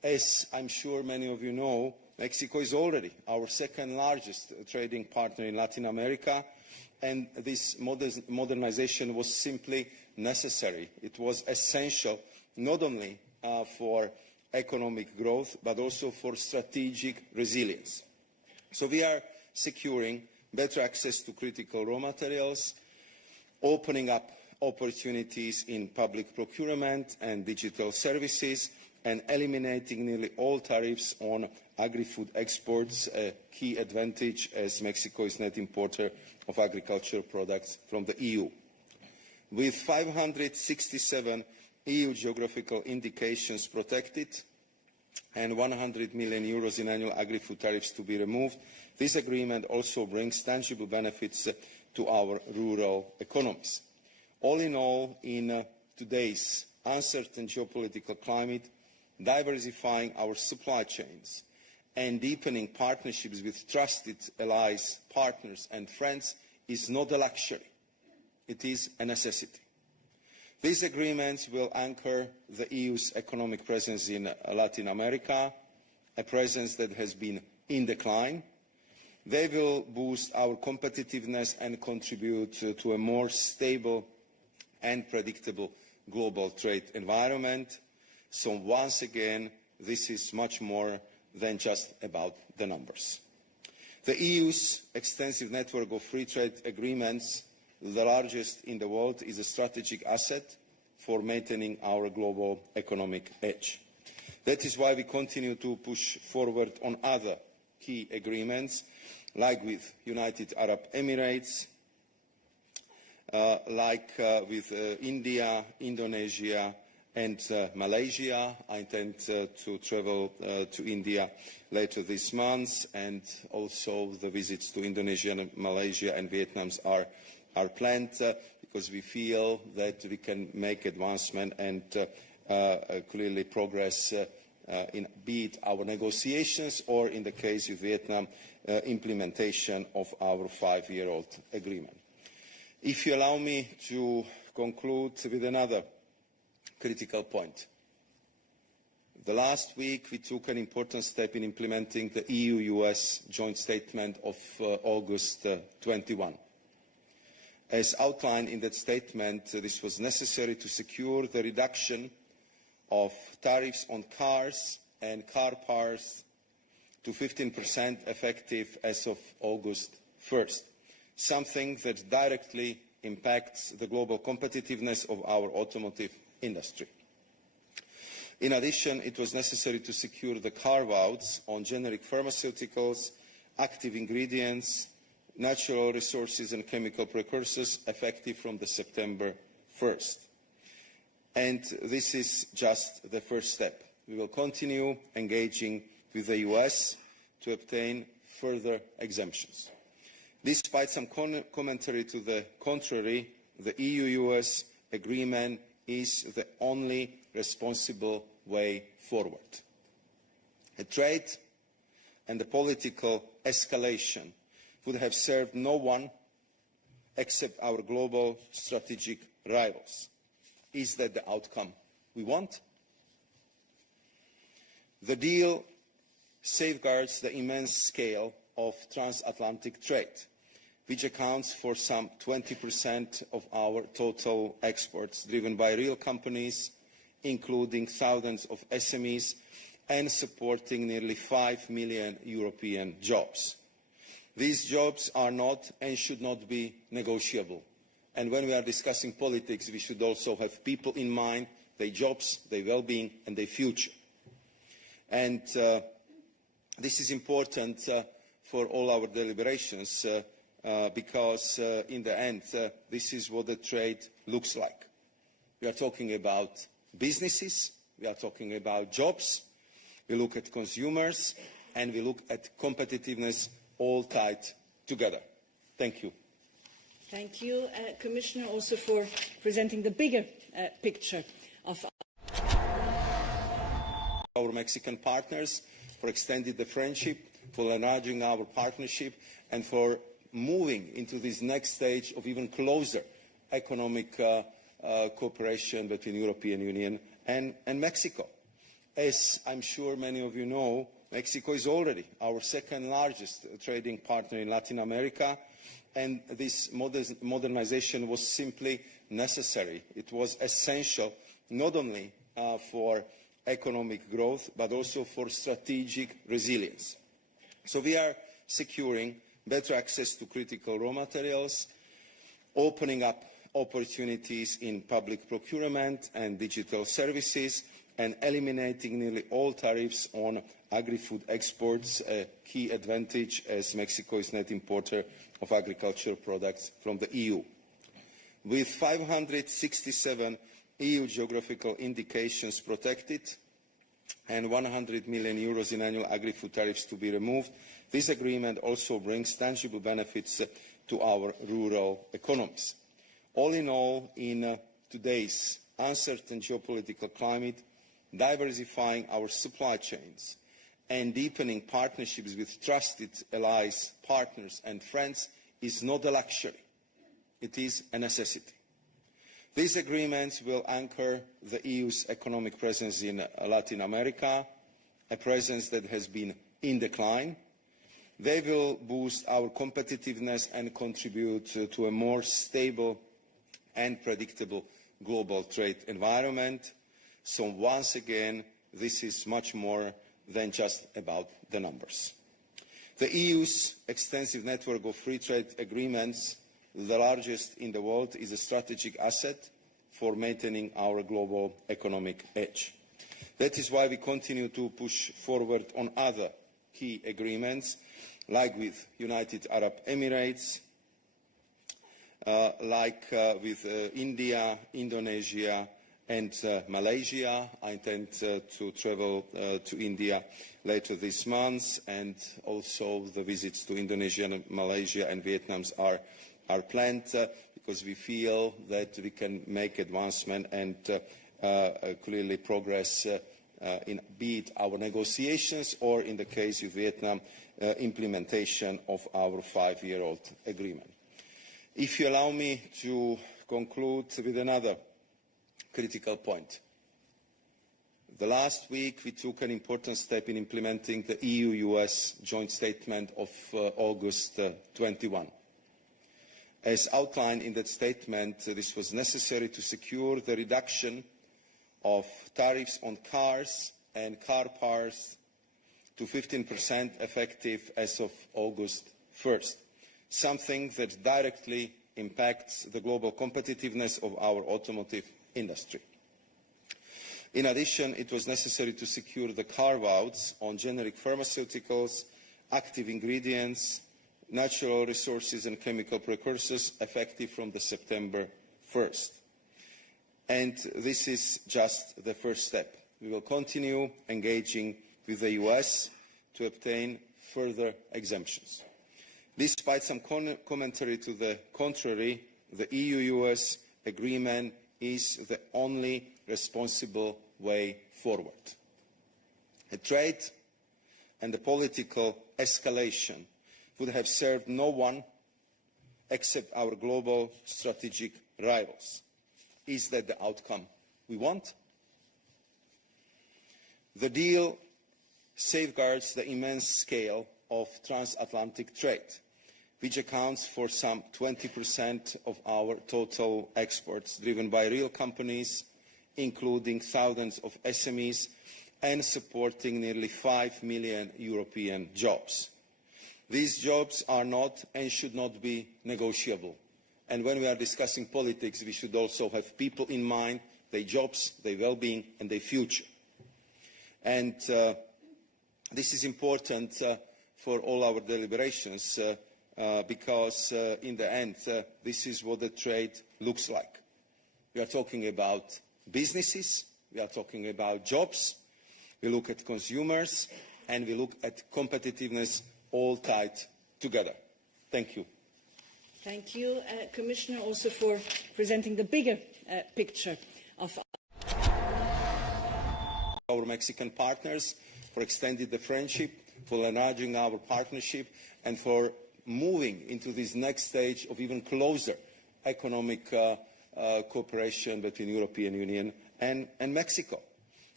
As I'm sure many of you know, Mexico is already our second largest trading partner in Latin America, and this modernization was simply necessary. It was essential not only for economic growth, but also for strategic resilience. So we are securing better access to critical raw materials, opening up opportunities in public procurement and digital services, and eliminating nearly all tariffs on agri-food exports, a key advantage as Mexico is net importer of agricultural products from the EU. With 567 EU geographical indications protected and 100 million euros in annual agri-food tariffs to be removed, this agreement also brings tangible benefits to our rural economies. All in all, in today's uncertain geopolitical climate, diversifying our supply chains and deepening partnerships with trusted allies, partners and friends is not a luxury. It is a necessity. These agreements will anchor the EU's economic presence in Latin America, a presence that has been in decline. They will boost our competitiveness and contribute to a more stable and predictable global trade environment. So once again, this is much more than just about the numbers. The EU's extensive network of free trade agreements, the largest in the world, is a strategic asset for maintaining our global economic edge. That is why we continue to push forward on other key agreements, like with United Arab Emirates, with India, Indonesia and Malaysia. I intend to travel to India later this month, and also the visits to Indonesia, Malaysia and Vietnam are planned because we feel that we can make advancement and clearly progress in be it our negotiations or, in the case of Vietnam, implementation of our 5-year-old agreement. If you allow me to conclude with another critical point. The last week we took an important step in implementing the EU-US joint statement of August 21. As outlined in that statement, this was necessary to secure the reduction of tariffs on cars and car parts to 15% effective as of August 1st, something that directly impacts the global competitiveness of our automotive industry. In addition, it was necessary to secure the carve-outs on generic pharmaceuticals, active ingredients, natural resources and chemical precursors effective from the September 1st. And this is just the first step. We will continue engaging with the US to obtain further exemptions. Despite some commentary to the contrary, the EU-US agreement is the only responsible way forward. A trade and a political escalation would have served no one except our global strategic rivals. Is that the outcome we want? The deal safeguards the immense scale of transatlantic trade, which accounts for some 20% of our total exports, driven by real companies, including thousands of SMEs, and supporting nearly 5 million European jobs. These jobs are not and should not be negotiable. And when we are discussing politics, we should also have people in mind, their jobs, their well-being, and their future. And this is important for all our deliberations because in the end, this is what the trade looks like. We are talking about businesses, we are talking about jobs, we look at consumers, and we look at competitiveness, all tied together. Thank you. Thank you, Commissioner, also for presenting the bigger picture of our Mexican partners, for extending the friendship, for enlarging our partnership, and for moving into this next stage of even closer economic cooperation between the European Union and Mexico. As I'm sure many of you know, Mexico is already our second largest trading partner in Latin America, and this modernization was simply necessary. It was essential not only for economic growth, but also for strategic resilience. So we are securing better access to critical raw materials, opening up opportunities in public procurement and digital services, and eliminating nearly all tariffs on agri-food exports, a key advantage as Mexico is net importer of agricultural products from the EU. With 567 EU geographical indications protected and 100 million euros in annual agri-food tariffs to be removed, this agreement also brings tangible benefits to our rural economies. All in all, in today's uncertain geopolitical climate, diversifying our supply chains and deepening partnerships with trusted allies, partners and friends is not a luxury. It is a necessity. These agreements will anchor the EU's economic presence in Latin America, a presence that has been in decline. They will boost our competitiveness and contribute to a more stable and predictable global trade environment. So once again, this is much more than just about the numbers. The EU's extensive network of free trade agreements, the largest in the world, is a strategic asset for maintaining our global economic edge. That is why we continue to push forward on other key agreements, like with United Arab Emirates, with India, Indonesia, and Malaysia. I intend to travel to India later this month, and also the visits to Indonesia, Malaysia and Vietnam are planned because we feel that we can make advancement and clearly progress in be it our negotiations or, in the case of Vietnam, implementation of our 5-year-old agreement. If you allow me to conclude with another critical point. The last week we took an important step in implementing the EU-US joint statement of August 21. As outlined in that statement, this was necessary to secure the reduction of tariffs on cars and car parts to 15% effective as of August 1st, something that directly impacts the global competitiveness of our automotive industry. In addition, it was necessary to secure the carve-outs on generic pharmaceuticals, active ingredients, natural resources and chemical precursors effective from the September 1st. And this is just the first step. We will continue engaging with the US to obtain further exemptions. Despite some commentary to the contrary, the EU-US agreement is the only responsible way forward. A trade and a political escalation would have served no one except our global strategic rivals. Is that the outcome we want? The deal safeguards the immense scale of transatlantic trade, which accounts for some 20% of our total exports, driven by real companies, including thousands of SMEs, and supporting nearly 5 million European jobs. These jobs are not and should not be negotiable. And when we are discussing politics, we should also have people in mind, their jobs, their well-being, and their future. And this is important for all our deliberations, because in the end, this is what the trade looks like. We are talking about businesses, we are talking about jobs, we look at consumers, and we look at competitiveness, all tied together. Thank you. Thank you, Commissioner, also for presenting the bigger picture of our Mexican partners, for extending the friendship, for enlarging our partnership, and for moving into this next stage of even closer economic cooperation between the European Union and Mexico.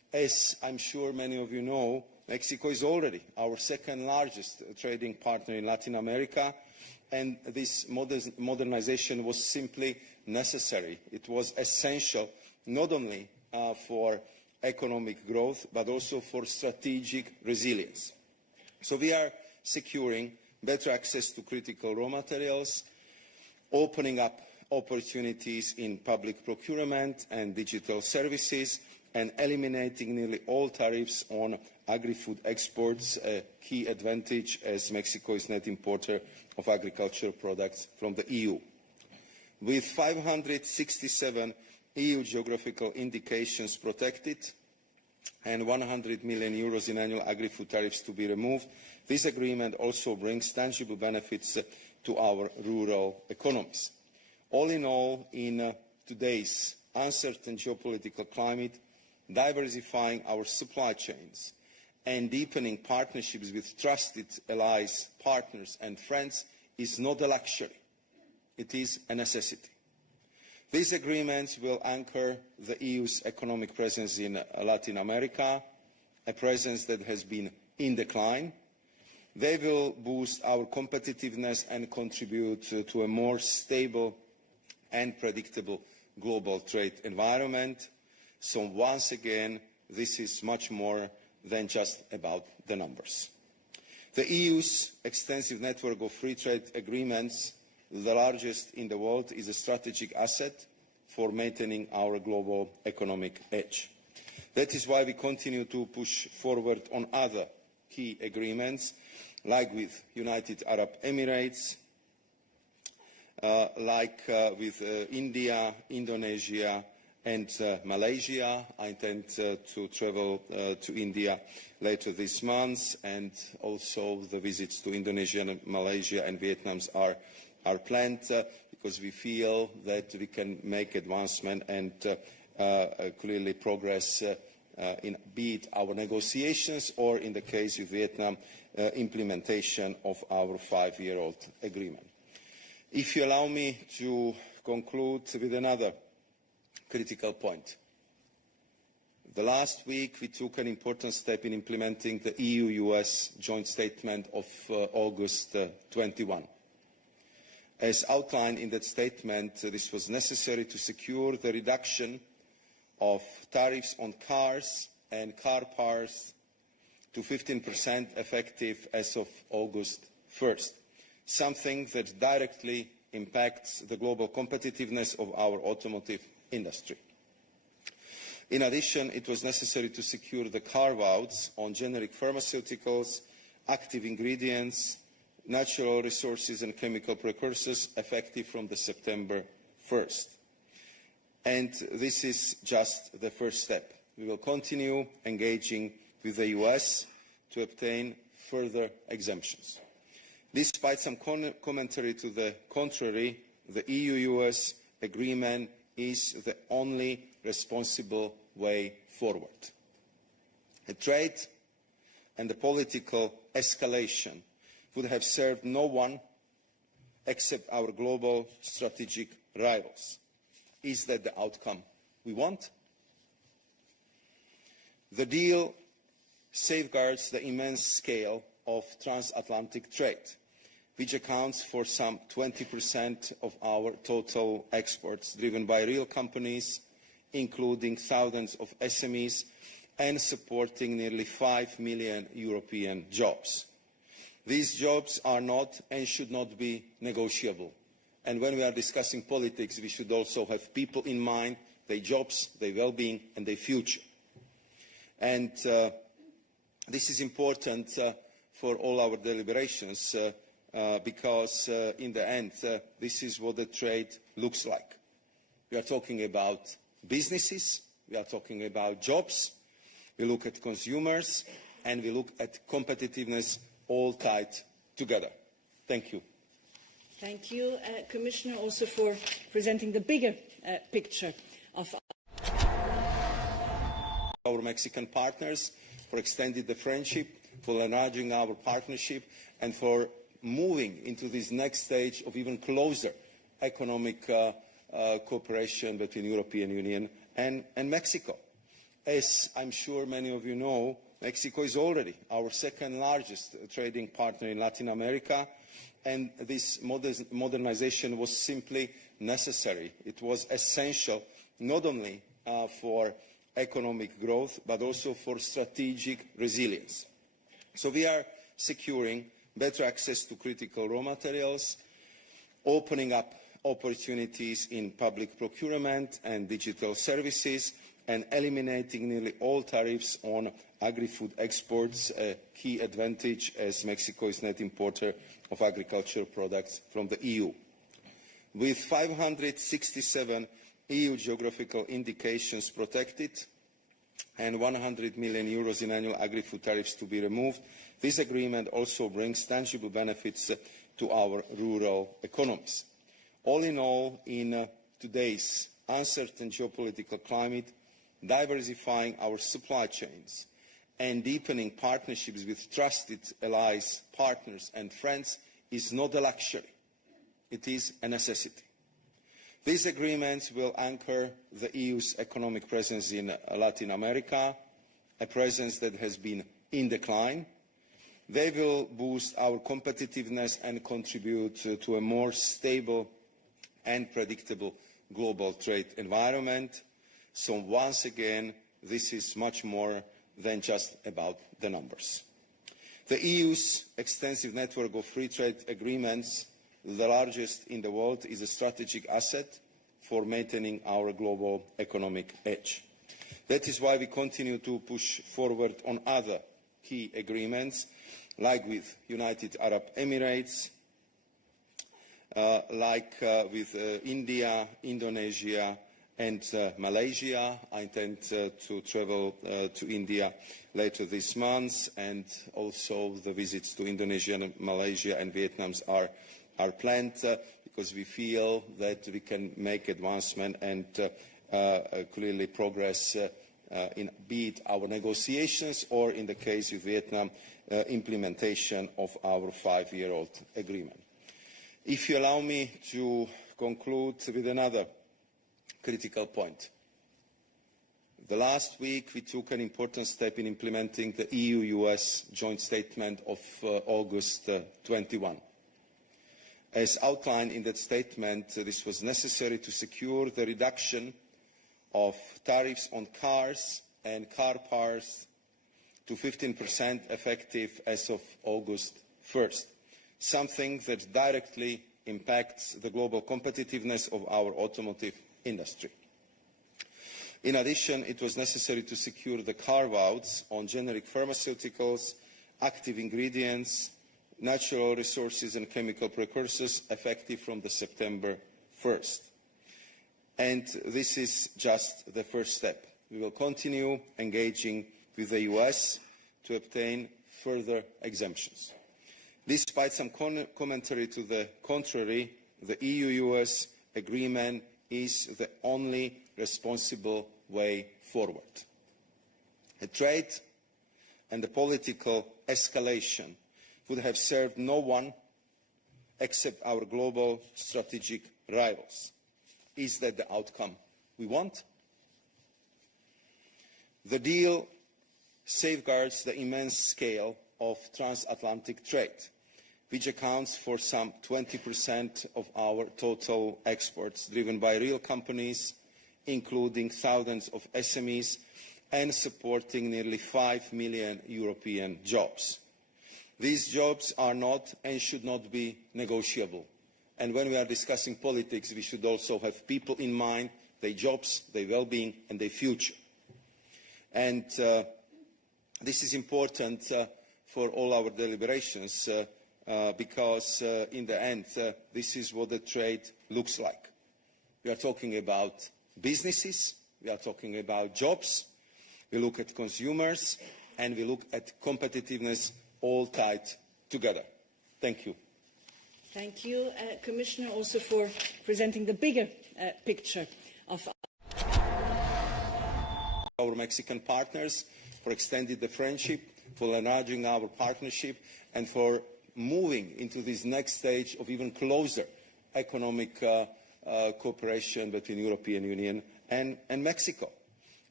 As I'm sure many of you know, Mexico is already our second largest trading partner in Latin America, and this modernization was simply necessary. It was essential not only for economic growth, but also for strategic resilience. So we are securing better access to critical raw materials, opening up opportunities in public procurement and digital services, and eliminating nearly all tariffs on agri-food exports, a key advantage as Mexico is net importer of agricultural products from the EU. With 567 EU geographical indications protected and 100 million euros in annual agri-food tariffs to be removed, this agreement also brings tangible benefits to our rural economies. All in all, in today's uncertain geopolitical climate, diversifying our supply chains and deepening partnerships with trusted allies, partners and friends is not a luxury. It is a necessity. These agreements will anchor the EU's economic presence in Latin America, a presence that has been in decline. They will boost our competitiveness and contribute to a more stable and predictable global trade environment. So once again, this is much more than just about the numbers. The EU's extensive network of free trade agreements, the largest in the world, is a strategic asset for maintaining our global economic edge. That is why we continue to push forward on other key agreements, like with United Arab Emirates, with India, Indonesia and Malaysia. I intend to travel to India later this month, and also the visits to Indonesia, Malaysia and Vietnam are planned because we feel that we can make advancement and clearly progress in be it our negotiations or, in the case of Vietnam, implementation of our 5-year-old agreement. If you allow me to conclude with another critical point. The last week we took an important step in implementing the EU-US joint statement of August 21. As outlined in that statement, this was necessary to secure the reduction of tariffs on cars and car parts to 15% effective as of August 1st, something that directly impacts the global competitiveness of our automotive industry. In addition, it was necessary to secure the carve-outs on generic pharmaceuticals, active ingredients, natural resources and chemical precursors effective from the September 1st. And this is just the first step. We will continue engaging with the US to obtain further exemptions. Despite some commentary to the contrary, the EU-US agreement is the only responsible way forward. The trade and the political escalation would have served no one except our global strategic rivals. Is that the outcome we want? The deal safeguards the immense scale of transatlantic trade, which accounts for some 20% of our total exports, driven by real companies, including thousands of SMEs, and supporting nearly 5 million European jobs. These jobs are not and should not be negotiable. And when we are discussing politics, we should also have people in mind, their jobs, their well-being, and their future. And this is important for all our deliberations, because in the end, this is what the trade looks like. We are talking about businesses, we are talking about jobs, we look at consumers, and we look at competitiveness, all tied together. Thank you. Thank you, Commissioner, also for presenting the bigger picture of our Mexican partners, for extending the friendship, for enlarging our partnership, and for moving into this next stage of even closer economic cooperation between the European Union and Mexico. As I'm sure many of you know, Mexico is already our second largest trading partner in Latin America, and this modernization was simply necessary. It was essential not only for economic growth, but also for strategic resilience. So we are securing better access to critical raw materials, opening up opportunities in public procurement and digital services, and eliminating nearly all tariffs on agri-food exports, a key advantage as Mexico is net importer of agricultural products from the EU. With 567 EU geographical indications protected and 100 million euros in annual agri-food tariffs to be removed, this agreement also brings tangible benefits to our rural economies. All in all, in today's uncertain geopolitical climate, diversifying our supply chains and deepening partnerships with trusted allies, partners and friends is not a luxury. It is a necessity. These agreements will anchor the EU's economic presence in Latin America, a presence that has been in decline. They will boost our competitiveness and contribute to a more stable and predictable global trade environment. So once again, this is much more than just about the numbers. The EU's extensive network of free trade agreements, the largest in the world, is a strategic asset for maintaining our global economic edge. That is why we continue to push forward on other key agreements, like with United Arab Emirates, with India, Indonesia and Malaysia. I intend to travel to India later this month, and also the visits to Indonesia, Malaysia and Vietnam are planned because we feel that we can make advancement and clearly progress in be it our negotiations or, in the case of Vietnam, implementation of our 5-year-old agreement. If you allow me to conclude with another critical point. The last week we took an important step in implementing the EU-US joint statement of August 21. As outlined in that statement, this was necessary to secure the reduction of tariffs on cars and car parts to 15% effective as of August 1st, something that directly impacts the global competitiveness of our automotive industry. In addition, it was necessary to secure the carve-outs on generic pharmaceuticals, active ingredients, natural resources and chemical precursors effective from the September 1st. And this is just the first step. We will continue engaging with the US to obtain further exemptions. Despite some commentary to the contrary, the EU-US agreement is the only responsible way forward. A trade and a political escalation would have served no one except our global strategic rivals. Is that the outcome we want? The deal safeguards the immense scale of transatlantic trade, which accounts for some 20% of our total exports, driven by real companies, including thousands of SMEs, and supporting nearly 5 million European jobs. These jobs are not and should not be negotiable. And when we are discussing politics, we should also have people in mind, their jobs, their well-being, and their future. And this is important for all our deliberations because in the end, this is what the trade looks like. We are talking about businesses, we are talking about jobs, we look at consumers, and we look at competitiveness, all tied together. Thank you. Thank you, Commissioner, also for presenting the bigger picture of our Mexican partners, for extending the friendship, for enlarging our partnership, and for moving into this next stage of even closer economic cooperation between the European Union and Mexico.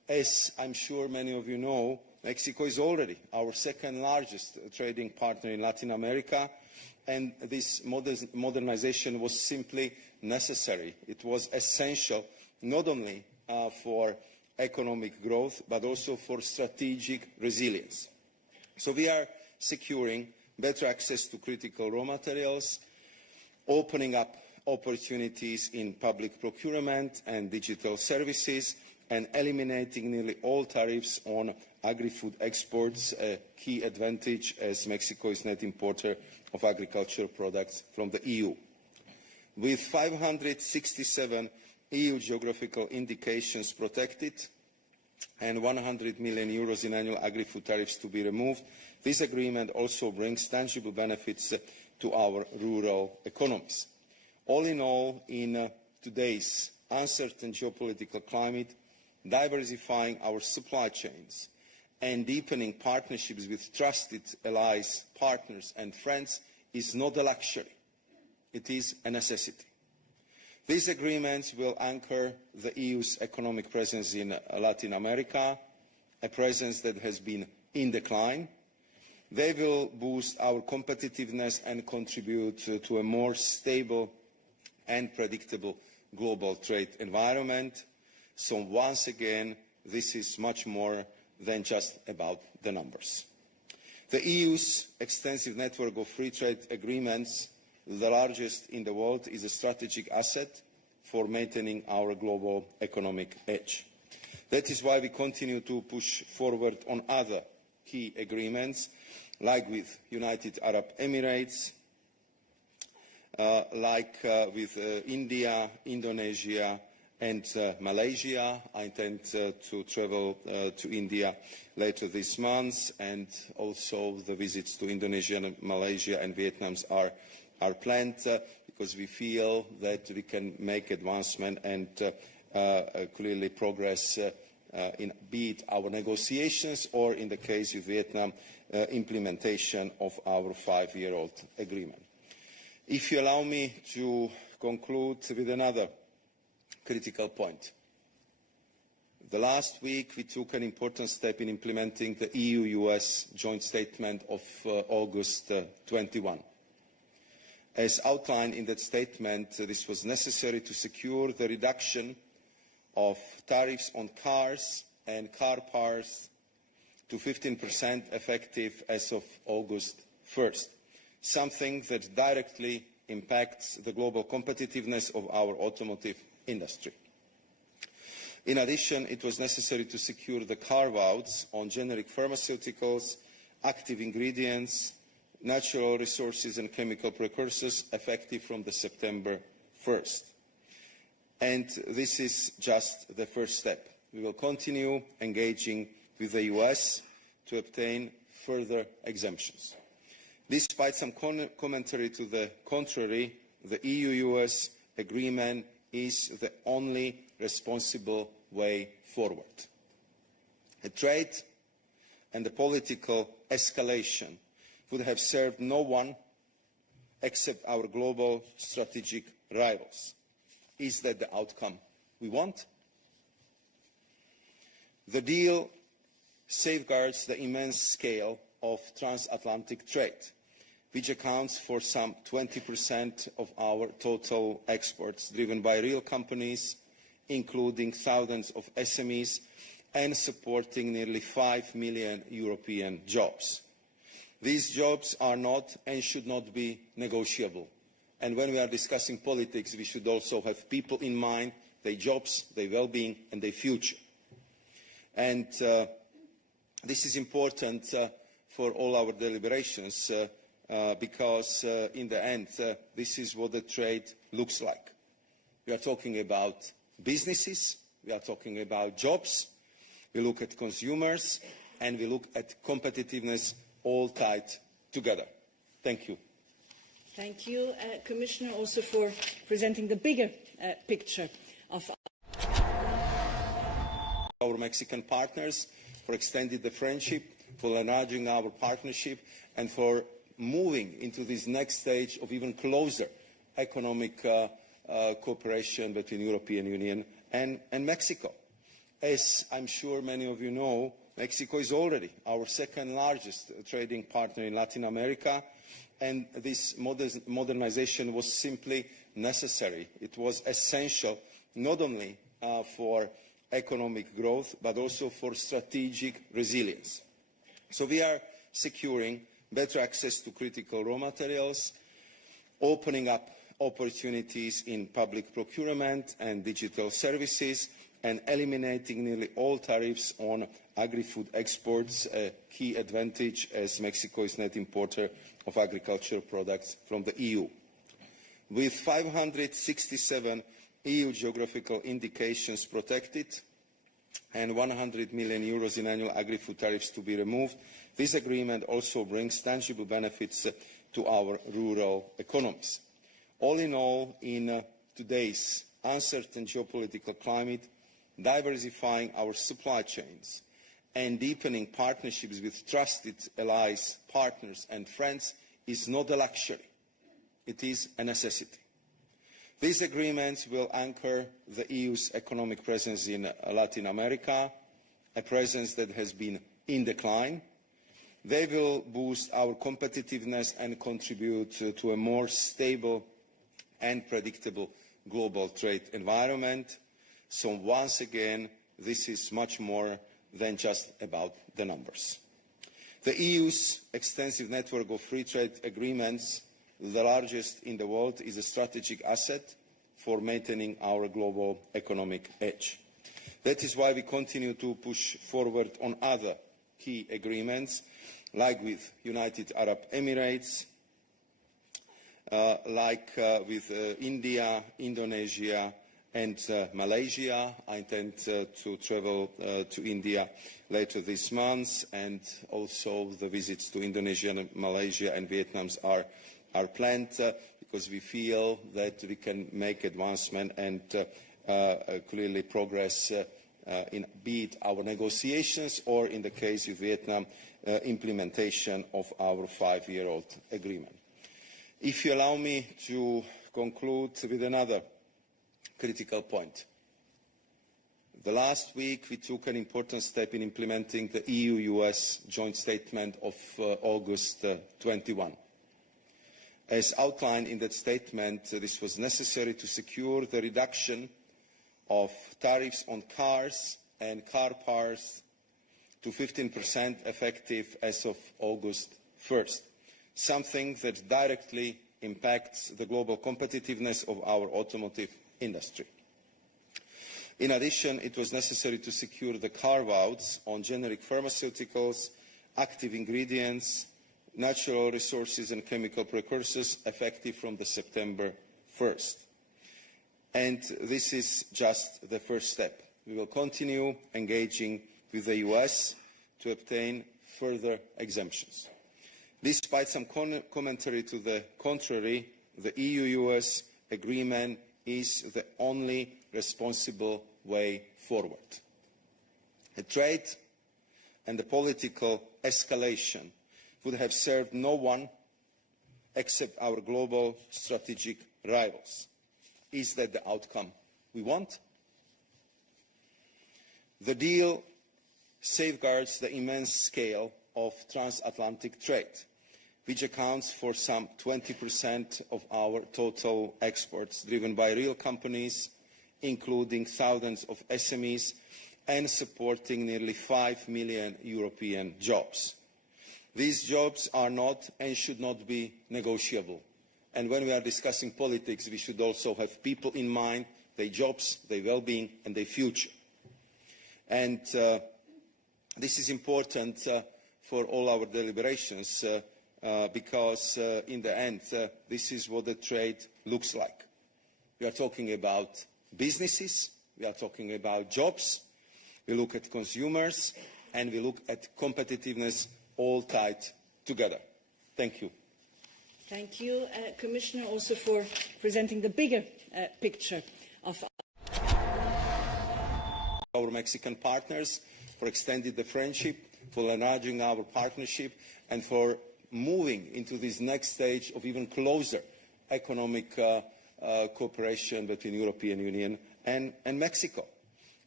As I'm sure many of you know, Mexico is already our second largest trading partner in Latin America, and this modernization was simply necessary. It was essential not only for economic growth, but also for strategic resilience. So we are securing better access to critical raw materials, opening up opportunities in public procurement and digital services, and eliminating nearly all tariffs on agri-food exports, a key advantage as Mexico is net importer of agricultural products from the EU. With 567 EU geographical indications protected and 100 million euros in annual agri-food tariffs to be removed, this agreement also brings tangible benefits to our rural economies. All in all, in today's uncertain geopolitical climate, diversifying our supply chains and deepening partnerships with trusted allies, partners and friends is not a luxury. It is a necessity. These agreements will anchor the EU's economic presence in Latin America, a presence that has been in decline. They will boost our competitiveness and contribute to a more stable and predictable global trade environment. So once again, this is much more than just about the numbers. The EU's extensive network of free trade agreements, the largest in the world, is a strategic asset for maintaining our global economic edge. That is why we continue to push forward on other key agreements, like with United Arab Emirates, with India, Indonesia, and Malaysia. I intend to travel to India later this month, and also the visits to Indonesia, Malaysia and Vietnam are planned because we feel that we can make advancement and clearly progress in be it our negotiations or, in the case of Vietnam, implementation of our 5-year-old agreement. If you allow me to conclude with another critical point. The last week we took an important step in implementing the EU-US joint statement of August 21. As outlined in that statement, this was necessary to secure the reduction of tariffs on cars and car parts to 15% effective as of August 1st, something that directly impacts the global competitiveness of our automotive industry. In addition, it was necessary to secure the carve-outs on generic pharmaceuticals, active ingredients, natural resources and chemical precursors effective from the September 1st. And this is just the first step. We will continue engaging with the US to obtain further exemptions. Despite some commentary to the contrary, the EU-US agreement is the only responsible way forward. A trade and the political escalation would have served no one except our global strategic rivals. Is that the outcome we want? The deal safeguards the immense scale of transatlantic trade, which accounts for some 20% of our total exports, driven by real companies, including thousands of SMEs, and supporting nearly 5 million European jobs. These jobs are not and should not be negotiable. And when we are discussing politics, we should also have people in mind, their jobs, their well-being, and their future. And this is important for all our deliberations, because in the end, this is what the trade looks like. We are talking about businesses, we are talking about jobs, we look at consumers, and we look at competitiveness, all tied together. Thank you. Thank you, Commissioner, also for presenting the bigger picture of our Mexican partners, for extending the friendship, for enlarging our partnership, and for moving into this next stage of even closer economic cooperation between the European Union and Mexico. As I'm sure many of you know, Mexico is already our second largest trading partner in Latin America, and this modernization was simply necessary. It was essential not only for economic growth, but also for strategic resilience. So we are securing better access to critical raw materials, opening up opportunities in public procurement and digital services, and eliminating nearly all tariffs on agri-food exports, a key advantage as Mexico is net importer of agricultural products from the EU. With 567 EU geographical indications protected and 100 million euros in annual agri-food tariffs to be removed, this agreement also brings tangible benefits to our rural economies. All in all, in today's uncertain geopolitical climate, diversifying our supply chains and deepening partnerships with trusted allies, partners and friends is not a luxury. It is a necessity. These agreements will anchor the EU's economic presence in Latin America, a presence that has been in decline. They will boost our competitiveness and contribute to a more stable and predictable global trade environment. So once again, this is much more than just about the numbers. The EU's extensive network of free trade agreements, the largest in the world, is a strategic asset for maintaining our global economic edge. That is why we continue to push forward on other key agreements, like with United Arab Emirates, with India, Indonesia and Malaysia. I intend to travel to India later this month, and also the visits to Indonesia, Malaysia and Vietnam are planned because we feel that we can make advancement and clearly progress in be it our negotiations or, in the case of Vietnam, implementation of our 5-year-old agreement. If you allow me to conclude with another critical point. The last week we took an important step in implementing the EU-US joint statement of August 21. As outlined in that statement, this was necessary to secure the reduction of tariffs on cars and car parts to 15% effective as of August 1st, something that directly impacts the global competitiveness of our automotive industry. In addition, it was necessary to secure the carve-outs on generic pharmaceuticals, active ingredients, natural resources and chemical precursors effective from the September 1st. And this is just the first step. We will continue engaging with the US to obtain further exemptions. Despite some commentary to the contrary, the EU-US agreement is the only responsible way forward. The trade and the political escalation would have served no one except our global strategic rivals. Is that the outcome we want? The deal safeguards the immense scale of transatlantic trade, which accounts for some 20% of our total exports, driven by real companies, including thousands of SMEs, and supporting nearly 5 million European jobs. These jobs are not and should not be negotiable. And when we are discussing politics, we should also have people in mind, their jobs, their well-being, and their future. And this is important for all our deliberations, because in the end, this is what the trade looks like. We are talking about businesses, we are talking about jobs, we look at consumers, and we look at competitiveness, all tied together. Thank you. Thank you, Commissioner, also for presenting the bigger picture of our Mexican partners, for extending the friendship, for enlarging our partnership, and for moving into this next stage of even closer economic cooperation between the European Union and Mexico.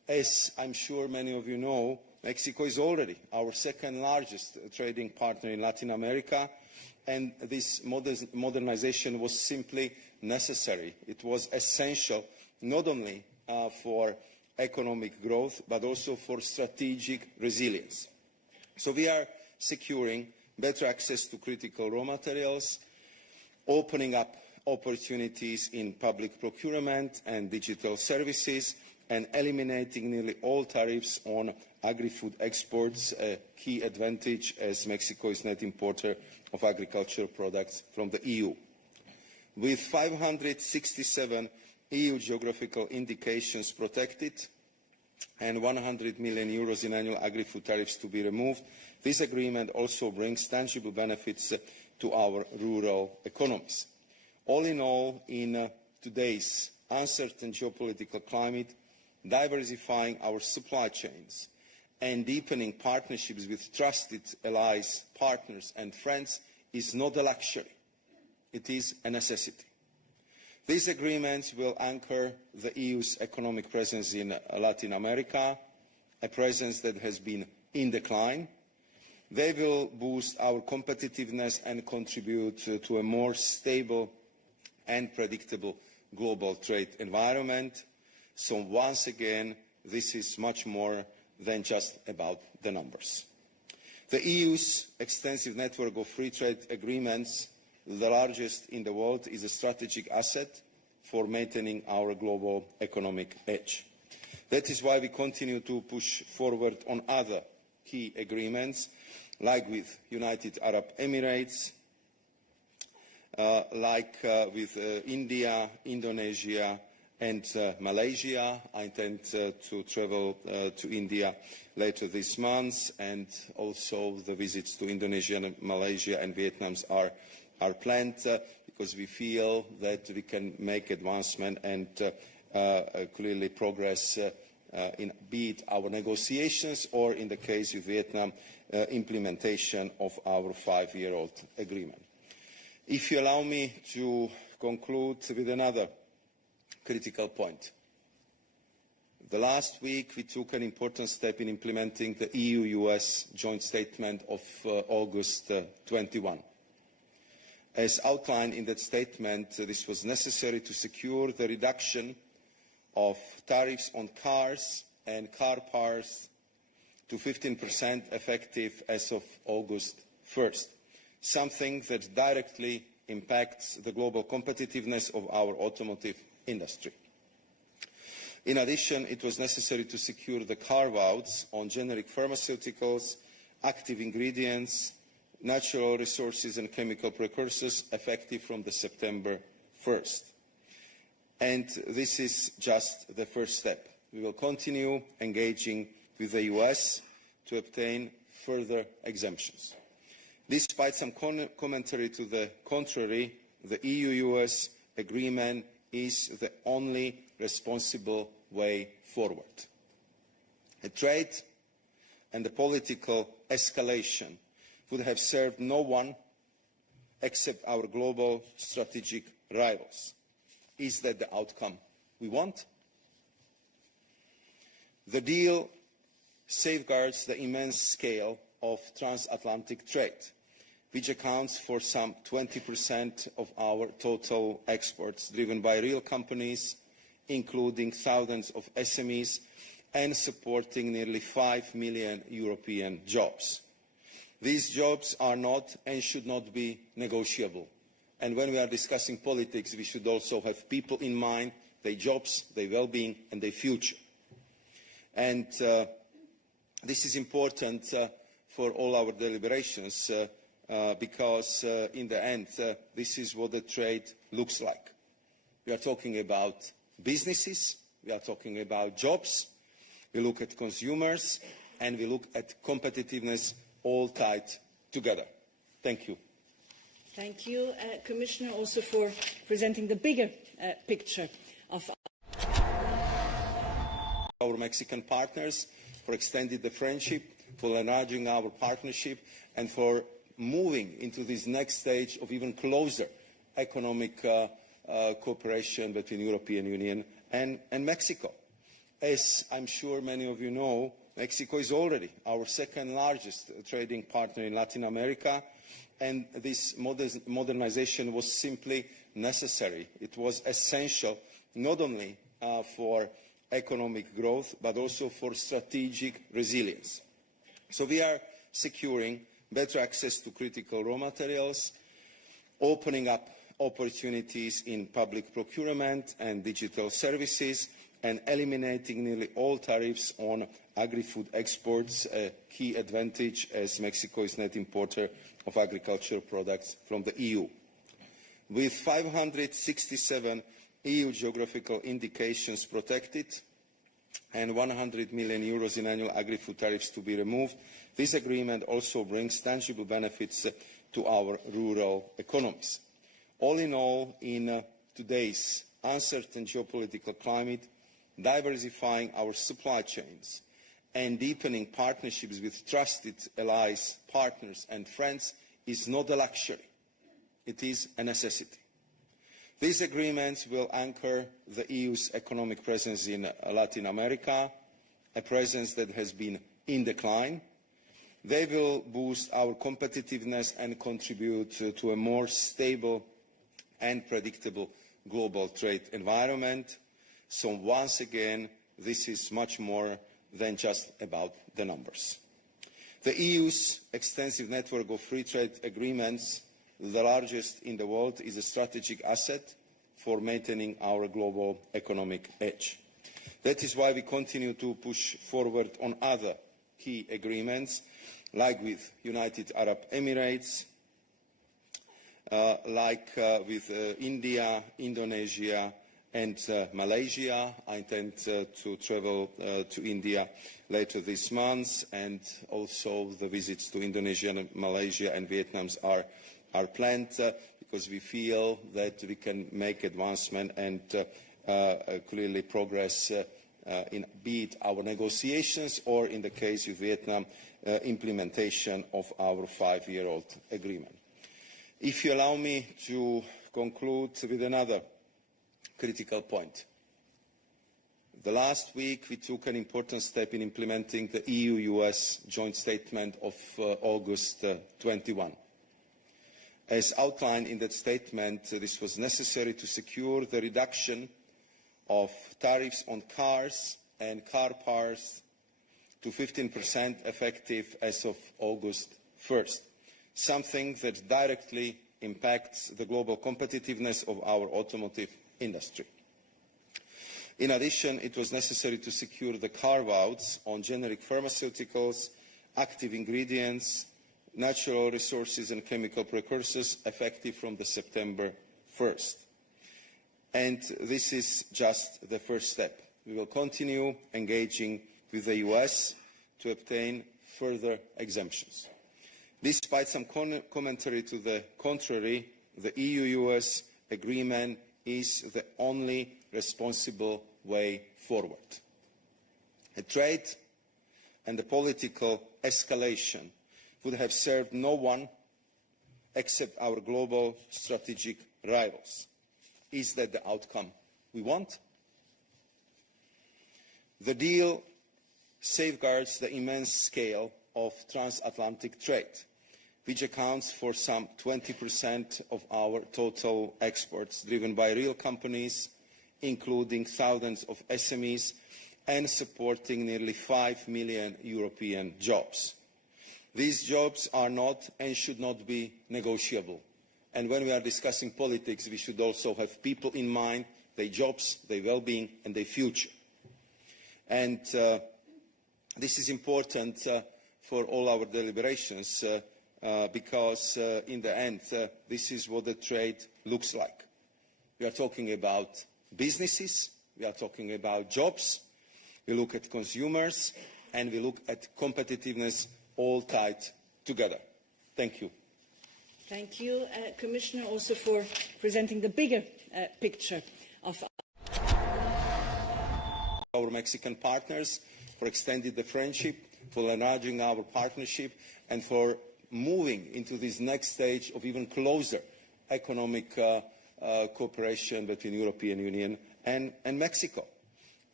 As I'm sure many of you know, Mexico is already our second largest trading partner in Latin America, and this modernization was simply necessary. It was essential not only for economic growth, but also for strategic resilience. So we are securing better access to critical raw materials, opening up opportunities in public procurement and digital services, and eliminating nearly all tariffs on agri-food exports, a key advantage as Mexico is net importer of agricultural products from the EU. With 567 EU geographical indications protected and 100 million euros in annual agri-food tariffs to be removed, this agreement also brings tangible benefits to our rural economies. All in all, in today's uncertain geopolitical climate, diversifying our supply chains and deepening partnerships with trusted allies, partners and friends is not a luxury. It is a necessity. These agreements will anchor the EU's economic presence in Latin America, a presence that has been in decline. They will boost our competitiveness and contribute to a more stable and predictable global trade environment. So once again, this is much more than just about the numbers. The EU's extensive network of free trade agreements, the largest in the world, is a strategic asset for maintaining our global economic edge. That is why we continue to push forward on other key agreements, like with United Arab Emirates, with India, Indonesia and Malaysia. I intend to travel to India later this month, and also the visits to Indonesia, Malaysia and Vietnam are planned because we feel that we can make advancement and clearly progress in be it our negotiations or, in the case of Vietnam, implementation of our 5-year-old agreement. If you allow me to conclude with another critical point. The last week we took an important step in implementing the EU-US joint statement of August 21. As outlined in that statement, this was necessary to secure the reduction of tariffs on cars and car parts to 15% effective as of August 1st, something that directly impacts the global competitiveness of our automotive industry. In addition, it was necessary to secure the carve-outs on generic pharmaceuticals, active ingredients, natural resources and chemical precursors effective from the September 1st. And this is just the first step. We will continue engaging with the US to obtain further exemptions. Despite some commentary to the contrary, the EU-US agreement is the only responsible way forward. A trade and a political escalation would have served no one except our global strategic rivals. Is that the outcome we want? The deal safeguards the immense scale of transatlantic trade, which accounts for some 20% of our total exports, driven by real companies, including thousands of SMEs, and supporting nearly 5 million European jobs. These jobs are not and should not be negotiable. And when we are discussing politics, we should also have people in mind, their jobs, their well-being, and their future. And this is important for all our deliberations because in the end, this is what the trade looks like. We are talking about businesses, we are talking about jobs, we look at consumers, and we look at competitiveness, all tied together. Thank you. Thank you, Commissioner, also for presenting the bigger picture of our Mexican partners, for extending the friendship, for enlarging our partnership, and for moving into this next stage of even closer economic cooperation between the European Union and Mexico. As I'm sure many of you know, Mexico is already our second largest trading partner in Latin America, and this modernization was simply necessary. It was essential not only for economic growth, but also for strategic resilience. So we are securing better access to critical raw materials, opening up opportunities in public procurement and digital services, and eliminating nearly all tariffs on agri-food exports, a key advantage as Mexico is net importer of agricultural products from the EU. With 567 EU geographical indications protected and 100 million euros in annual agri-food tariffs to be removed, this agreement also brings tangible benefits to our rural economies. All in all, in today's uncertain geopolitical climate, diversifying our supply chains and deepening partnerships with trusted allies, partners and friends is not a luxury. It is a necessity. These agreements will anchor the EU's economic presence in Latin America, a presence that has been in decline. They will boost our competitiveness and contribute to a more stable and predictable global trade environment. So once again, this is much more than just about the numbers. The EU's extensive network of free trade agreements, the largest in the world, is a strategic asset for maintaining our global economic edge. That is why we continue to push forward on other key agreements, like with United Arab Emirates, with India, Indonesia, and Malaysia. I intend to travel to India later this month, and also the visits to Indonesia, Malaysia and Vietnam are planned because we feel that we can make advancement and clearly progress in be it our negotiations or, in the case of Vietnam, implementation of our 5-year-old agreement. If you allow me to conclude with another critical point. The last week we took an important step in implementing the EU-US joint statement of August 21. As outlined in that statement, this was necessary to secure the reduction of tariffs on cars and car parts to 15% effective as of August 1st, something that directly impacts the global competitiveness of our automotive industry. In addition, it was necessary to secure the carve-outs on generic pharmaceuticals, active ingredients, natural resources and chemical precursors effective from the September 1st. And this is just the first step. We will continue engaging with the US to obtain further exemptions. Despite some commentary to the contrary, the EU-US agreement is the only responsible way forward. A trade and a political escalation would have served no one except our global strategic rivals. Is that the outcome we want? The deal safeguards the immense scale of transatlantic trade, which accounts for some 20% of our total exports, driven by real companies, including thousands of SMEs, and supporting nearly 5 million European jobs. These jobs are not and should not be negotiable. And when we are discussing politics, we should also have people in mind, their jobs, their well-being, and their future. And this is important for all our deliberations because in the end, this is what the trade looks like. We are talking about businesses, we are talking about jobs, we look at consumers, and we look at competitiveness, all tied together. Thank you. Thank you, Commissioner, also for presenting the bigger picture of our Mexican partners, for extending the friendship, for enlarging our partnership, and for moving into this next stage of even closer economic cooperation between the European Union and Mexico.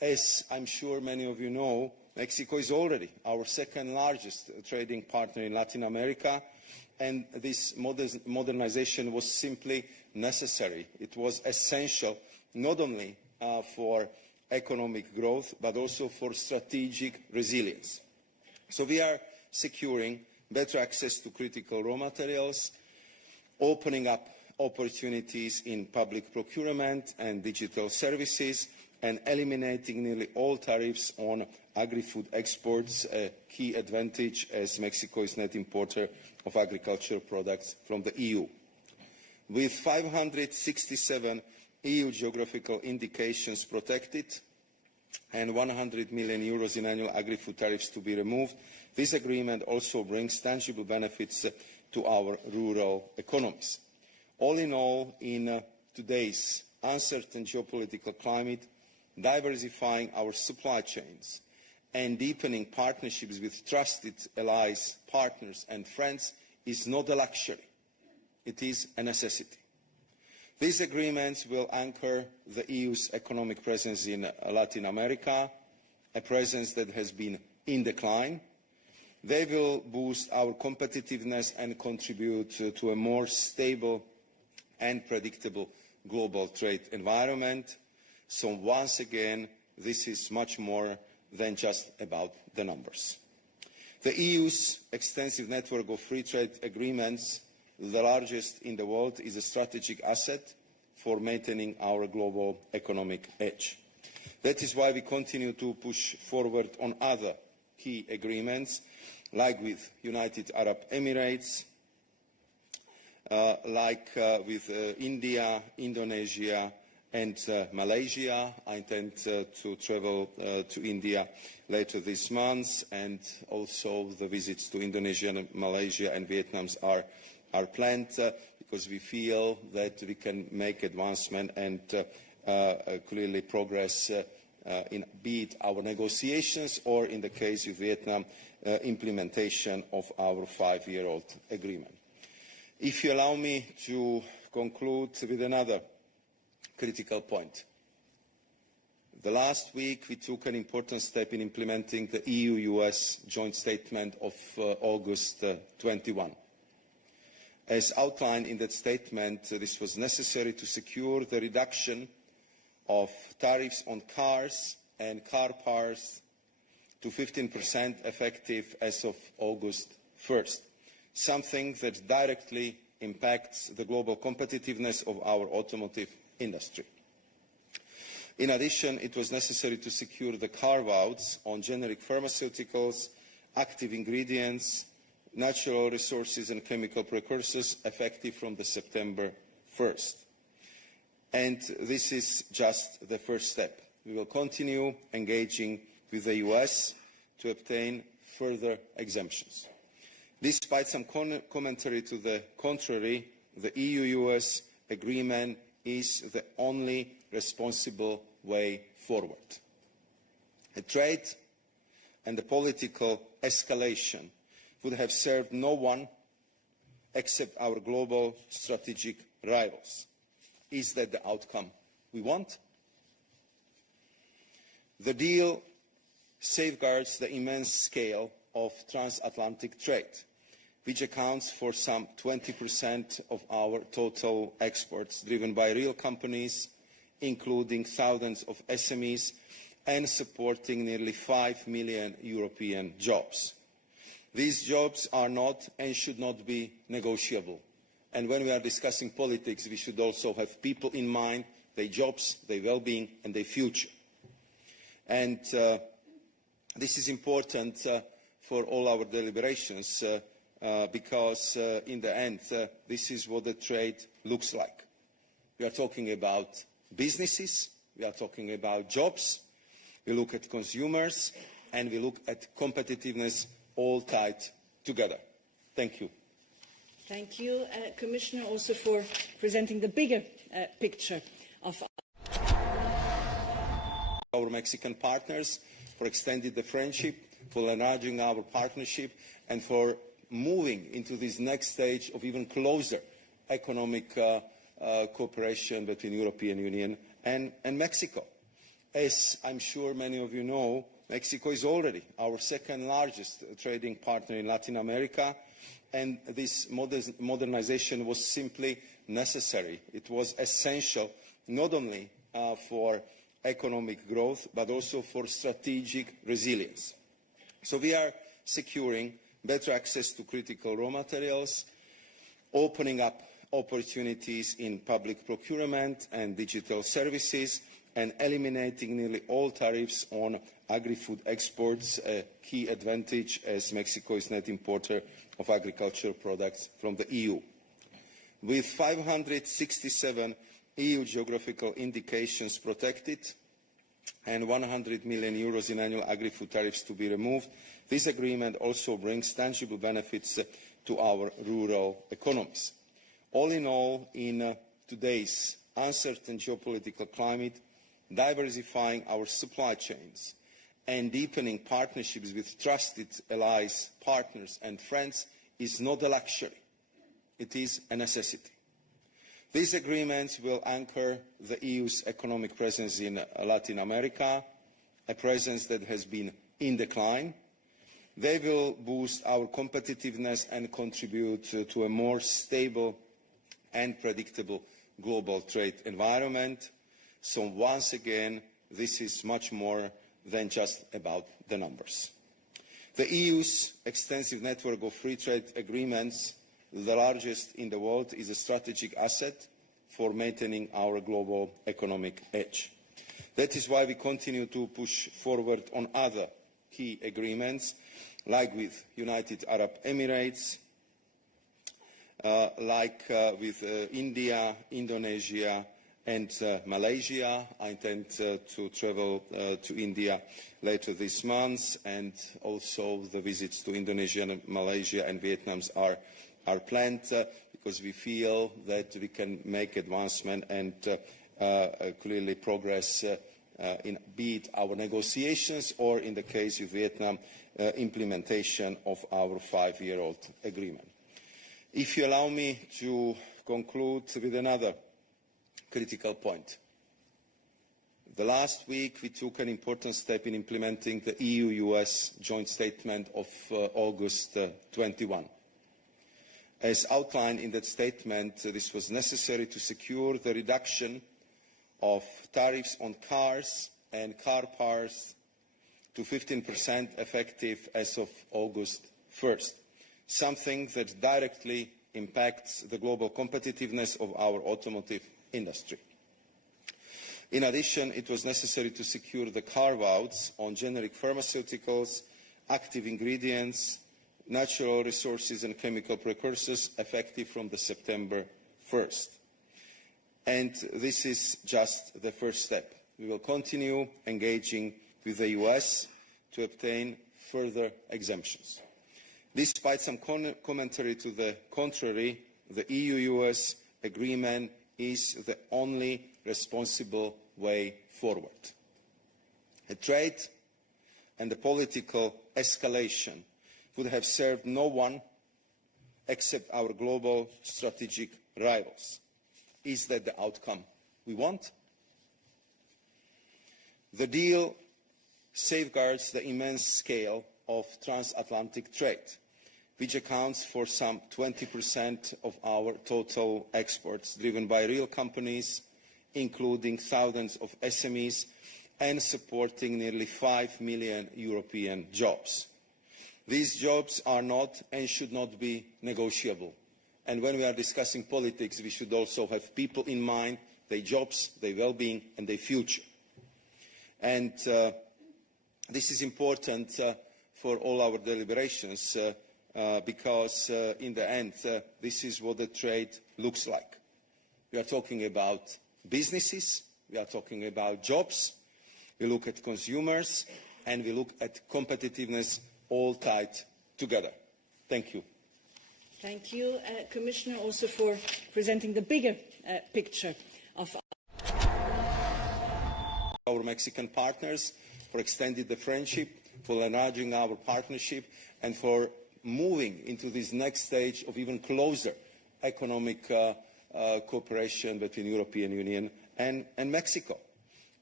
As I'm sure many of you know, Mexico is already our second largest trading partner in Latin America, and this modernization was simply necessary. It was essential not only for economic growth, but also for strategic resilience. So we are securing better access to critical raw materials, opening up opportunities in public procurement and digital services, and eliminating nearly all tariffs on agri-food exports, a key advantage as Mexico is net importer of agricultural products from the EU. With 567 EU geographical indications protected and 100 million euros in annual agri-food tariffs to be removed, this agreement also brings tangible benefits to our rural economies. All in all, in today's uncertain geopolitical climate, diversifying our supply chains and deepening partnerships with trusted allies, partners and friends is not a luxury. It is a necessity. These agreements will anchor the EU's economic presence in Latin America, a presence that has been in decline. They will boost our competitiveness and contribute to a more stable and predictable global trade environment. So once again, this is much more than just about the numbers. The EU's extensive network of free trade agreements, the largest in the world, is a strategic asset for maintaining our global economic edge. That is why we continue to push forward on other key agreements, like with United Arab Emirates, with India, Indonesia, and Malaysia. I intend to travel to India later this month, and also the visits to Indonesia, Malaysia and Vietnam are planned because we feel that we can make advancement and clearly progress in be it our negotiations or, in the case of Vietnam, implementation of our 5-year-old agreement. If you allow me to conclude with another critical point. The last week we took an important step in implementing the EU-US joint statement of August 21. As outlined in that statement, this was necessary to secure the reduction of tariffs on cars and car parts to 15% effective as of August 1st, something that directly impacts the global competitiveness of our automotive industry. In addition, it was necessary to secure the carve-outs on generic pharmaceuticals, active ingredients, natural resources and chemical precursors effective from the September 1st. And this is just the first step. We will continue engaging with the US to obtain further exemptions. Despite some commentary to the contrary, the EU-US agreement is the only responsible way forward. The trade and the political escalation would have served no one except our global strategic rivals. Is that the outcome we want? The deal safeguards the immense scale of transatlantic trade, which accounts for some 20% of our total exports, driven by real companies, including thousands of SMEs, and supporting nearly 5 million European jobs. These jobs are not and should not be negotiable. And when we are discussing politics, we should also have people in mind, their jobs, their well-being, and their future. And this is important for all our deliberations, because in the end, this is what the trade looks like. We are talking about businesses, we are talking about jobs, we look at consumers, and we look at competitiveness, all tied together. Thank you. Thank you, Commissioner, also for presenting the bigger picture of our Mexican partners, for extending the friendship, for enlarging our partnership, and for moving into this next stage of even closer economic cooperation between the European Union and Mexico. As I'm sure many of you know, Mexico is already our second largest trading partner in Latin America, and this modernization was simply necessary. It was essential not only for economic growth, but also for strategic resilience. So we are securing better access to critical raw materials, opening up opportunities in public procurement and digital services, and eliminating nearly all tariffs on agri-food exports, a key advantage as Mexico is net importer of agricultural products from the EU. With 567 EU geographical indications protected and 100 million euros in annual agri-food tariffs to be removed, this agreement also brings tangible benefits to our rural economies. All in all, in today's uncertain geopolitical climate, diversifying our supply chains and deepening partnerships with trusted allies, partners and friends is not a luxury. It is a necessity. These agreements will anchor the EU's economic presence in Latin America, a presence that has been in decline. They will boost our competitiveness and contribute to a more stable and predictable global trade environment. So once again, this is much more than just about the numbers. The EU's extensive network of free trade agreements, the largest in the world, is a strategic asset for maintaining our global economic edge. That is why we continue to push forward on other key agreements, like with United Arab Emirates, with India, Indonesia and Malaysia. I intend to travel to India later this month, and also the visits to Indonesia, Malaysia and Vietnam are planned because we feel that we can make advancement and clearly progress in be it our negotiations or, in the case of Vietnam, implementation of our 5-year-old agreement. If you allow me to conclude with another critical point. The last week we took an important step in implementing the EU-US joint statement of August 21. As outlined in that statement, this was necessary to secure the reduction of tariffs on cars and car parts to 15% effective as of August 1st, something that directly impacts the global competitiveness of our automotive industry. In addition, it was necessary to secure the carve-outs on generic pharmaceuticals, active ingredients, natural resources and chemical precursors effective from the September 1st. And this is just the first step. We will continue engaging with the US to obtain further exemptions. Despite some commentary to the contrary, the EU-US agreement is the only responsible way forward. A trade and a political escalation would have served no one except our global strategic rivals. Is that the outcome we want? The deal safeguards the immense scale of transatlantic trade, which accounts for some 20% of our total exports, driven by real companies, including thousands of SMEs, and supporting nearly 5 million European jobs. These jobs are not and should not be negotiable. And when we are discussing politics, we should also have people in mind, their jobs, their well-being, and their future. And this is important for all our deliberations because in the end, this is what the trade looks like. We are talking about businesses, we are talking about jobs, we look at consumers, and we look at competitiveness, all tied together. Thank you. Thank you, Commissioner, also for presenting the bigger picture of our Mexican partners, for extending the friendship, for enlarging our partnership, and for moving into this next stage of even closer economic cooperation between the European Union and Mexico.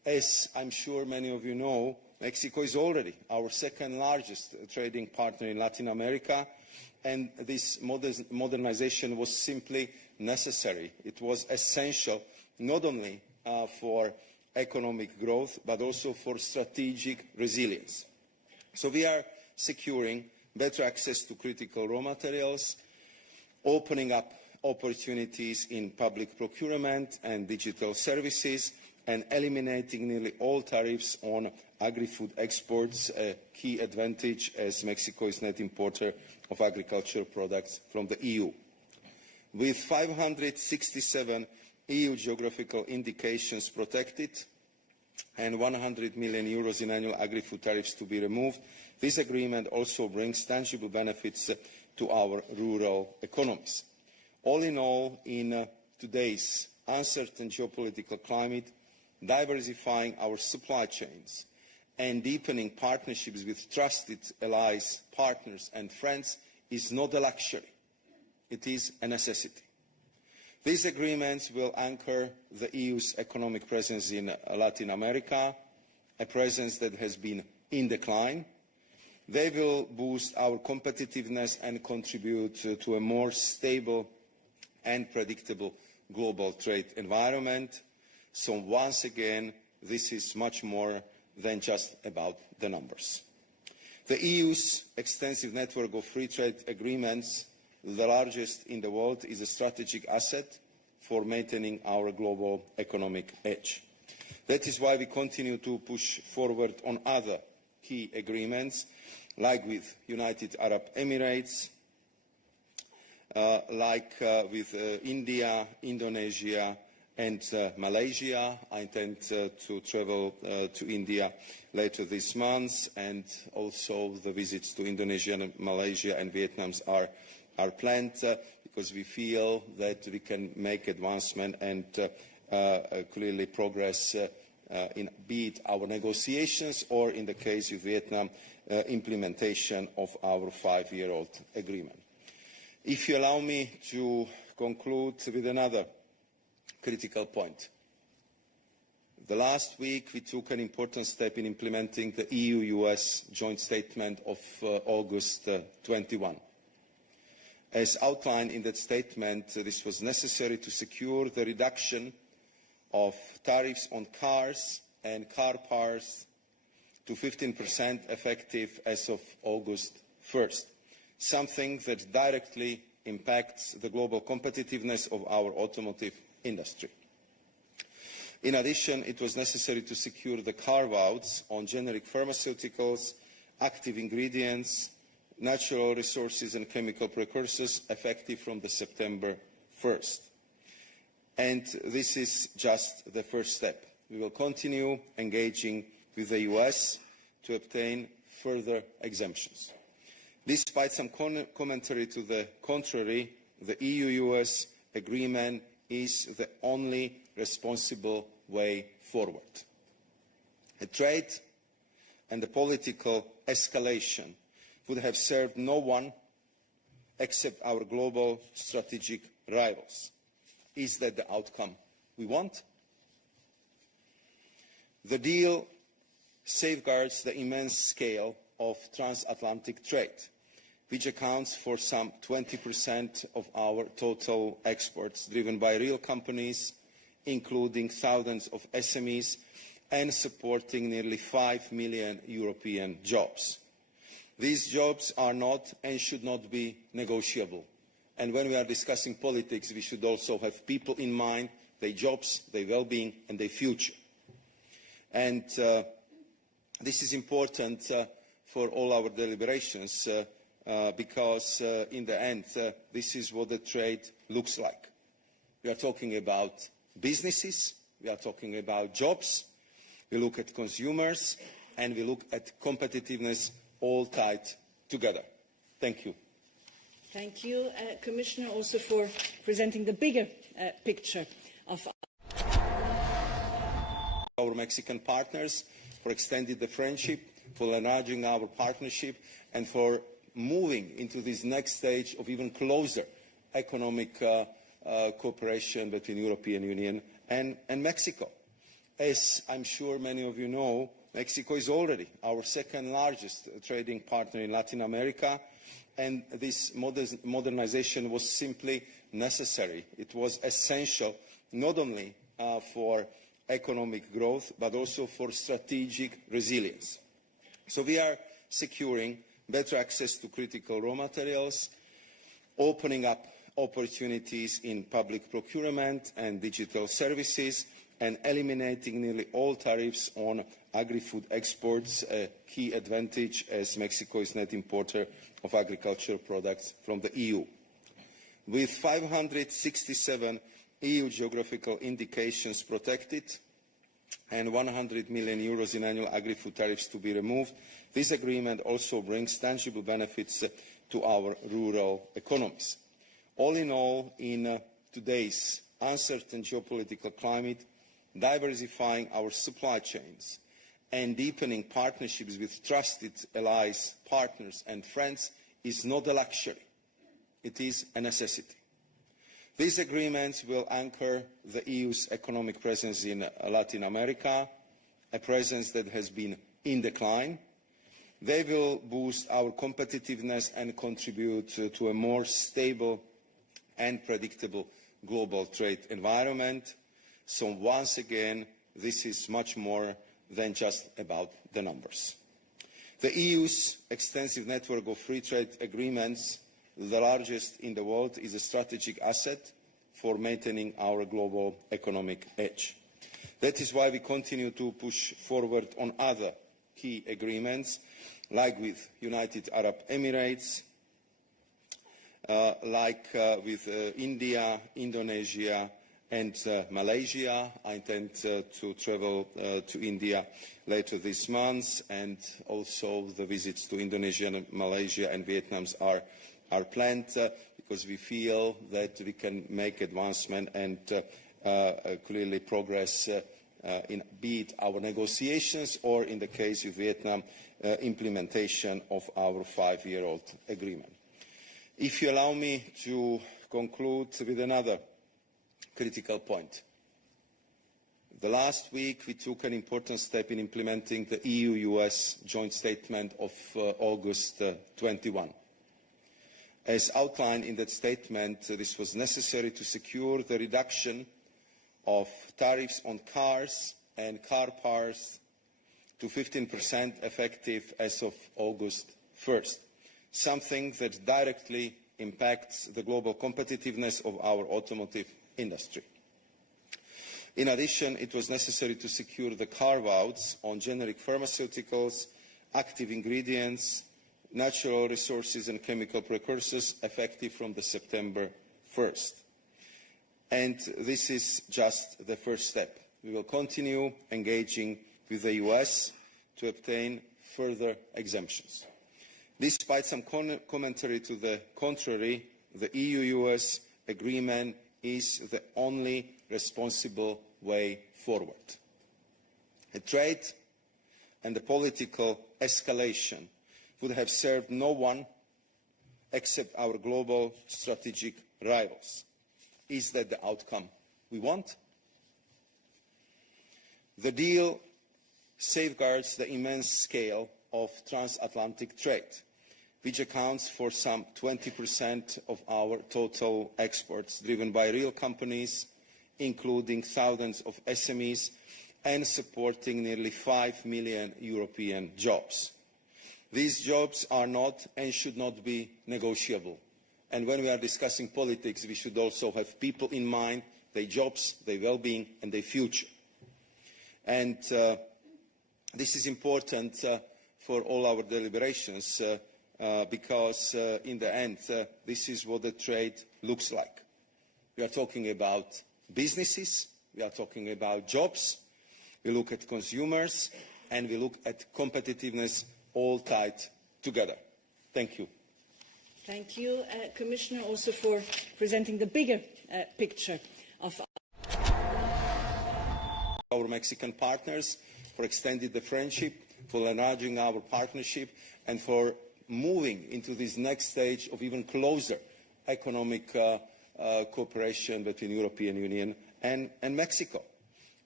As I'm sure many of you know, Mexico is already our second largest trading partner in Latin America, and this modernization was simply necessary. It was essential not only for economic growth, but also for strategic resilience. So we are securing better access to critical raw materials, opening up opportunities in public procurement and digital services, and eliminating nearly all tariffs on agri-food exports, a key advantage as Mexico is net importer of agricultural products from the EU. With 567 EU geographical indications protected and 100 million euros in annual agri-food tariffs to be removed, this agreement also brings tangible benefits to our rural economies. All in all, in today's uncertain geopolitical climate, diversifying our supply chains and deepening partnerships with trusted allies, partners and friends is not a luxury. It is a necessity. These agreements will anchor the EU's economic presence in Latin America, a presence that has been in decline. They will boost our competitiveness and contribute to a more stable and predictable global trade environment. So once again, this is much more than just about the numbers. The EU's extensive network of free trade agreements, the largest in the world, is a strategic asset for maintaining our global economic edge. That is why we continue to push forward on other key agreements, like with United Arab Emirates, with India, Indonesia, and Malaysia. I intend to travel to India later this month, and also the visits to Indonesia, and Malaysia and Vietnam are planned because we feel that we can make advancement and clearly progress in be it our negotiations or, in the case of Vietnam, implementation of our 5-year-old agreement. If you allow me to conclude with another critical point. The last week we took an important step in implementing the EU-US joint statement of August 21. As outlined in that statement, this was necessary to secure the reduction of tariffs on cars and car parts to 15% effective as of August 1st, something that directly impacts the global competitiveness of our automotive industry. In addition, it was necessary to secure the carve-outs on generic pharmaceuticals, active ingredients, natural resources and chemical precursors effective from the September 1st. And this is just the first step. We will continue engaging with the US to obtain further exemptions. Despite some commentary to the contrary, the EU-US agreement is the only responsible way forward. A trade and a political escalation would have served no one except our global strategic rivals. Is that the outcome we want? The deal safeguards the immense scale of transatlantic trade, which accounts for some 20% of our total exports, driven by real companies, including thousands of SMEs, and supporting nearly 5 million European jobs. These jobs are not and should not be negotiable. And when we are discussing politics, we should also have people in mind, their jobs, their well-being, and their future. And this is important for all our deliberations because in the end, this is what the trade looks like. We are talking about businesses, we are talking about jobs, we look at consumers, and we look at competitiveness, all tied together. Thank you. Thank you, Commissioner, also for presenting the bigger picture of our Mexican partners, for extending the friendship, for enlarging our partnership, and for moving into this next stage of even closer economic cooperation between the European Union and Mexico. As I'm sure many of you know, Mexico is already our second largest trading partner in Latin America, and this modernization was simply necessary. It was essential not only for economic growth, but also for strategic resilience. So we are securing better access to critical raw materials, opening up opportunities in public procurement and digital services, and eliminating nearly all tariffs on agri-food exports, a key advantage as Mexico is net importer of agricultural products from the EU. With 567 EU geographical indications protected and 100 million euros in annual agri-food tariffs to be removed, this agreement also brings tangible benefits to our rural economies. All in all, in today's uncertain geopolitical climate, diversifying our supply chains and deepening partnerships with trusted allies, partners and friends is not a luxury. It is a necessity. These agreements will anchor the EU's economic presence in Latin America, a presence that has been in decline. They will boost our competitiveness and contribute to a more stable and predictable global trade environment. So once again, this is much more than just about the numbers. The EU's extensive network of free trade agreements, the largest in the world, is a strategic asset for maintaining our global economic edge. That is why we continue to push forward on other key agreements, like with United Arab Emirates, with India, Indonesia, and Malaysia. I intend to travel to India later this month, and also the visits to Indonesia, Malaysia and Vietnam are planned because we feel that we can make advancement and clearly progress in be it our negotiations or, in the case of Vietnam, implementation of our 5-year-old agreement. If you allow me to conclude with another critical point. The last week we took an important step in implementing the EU-US joint statement of August 21. As outlined in that statement, this was necessary to secure the reduction of tariffs on cars and car parts to 15% effective as of August 1st, something that directly impacts the global competitiveness of our automotive industry. In addition, it was necessary to secure the carve-outs on generic pharmaceuticals, active ingredients, natural resources and chemical precursors effective from the September 1st. And this is just the first step. We will continue engaging with the US to obtain further exemptions. Despite some commentary to the contrary, the EU-US agreement is the only responsible way forward. The trade and the political escalation would have served no one except our global strategic rivals. Is that the outcome we want? The deal safeguards the immense scale of transatlantic trade, which accounts for some 20% of our total exports, driven by real companies, including thousands of SMEs, and supporting nearly 5 million European jobs. These jobs are not and should not be negotiable. And when we are discussing politics, we should also have people in mind, their jobs, their well-being, and their future. And this is important for all our deliberations, because in the end, this is what the trade looks like. We are talking about businesses, we are talking about jobs, we look at consumers, and we look at competitiveness, all tied together. Thank you. Thank you, Commissioner, also for presenting the bigger picture of our Mexican partners, for extending the friendship, for enlarging our partnership, and for moving into this next stage of even closer economic cooperation between the European Union and Mexico.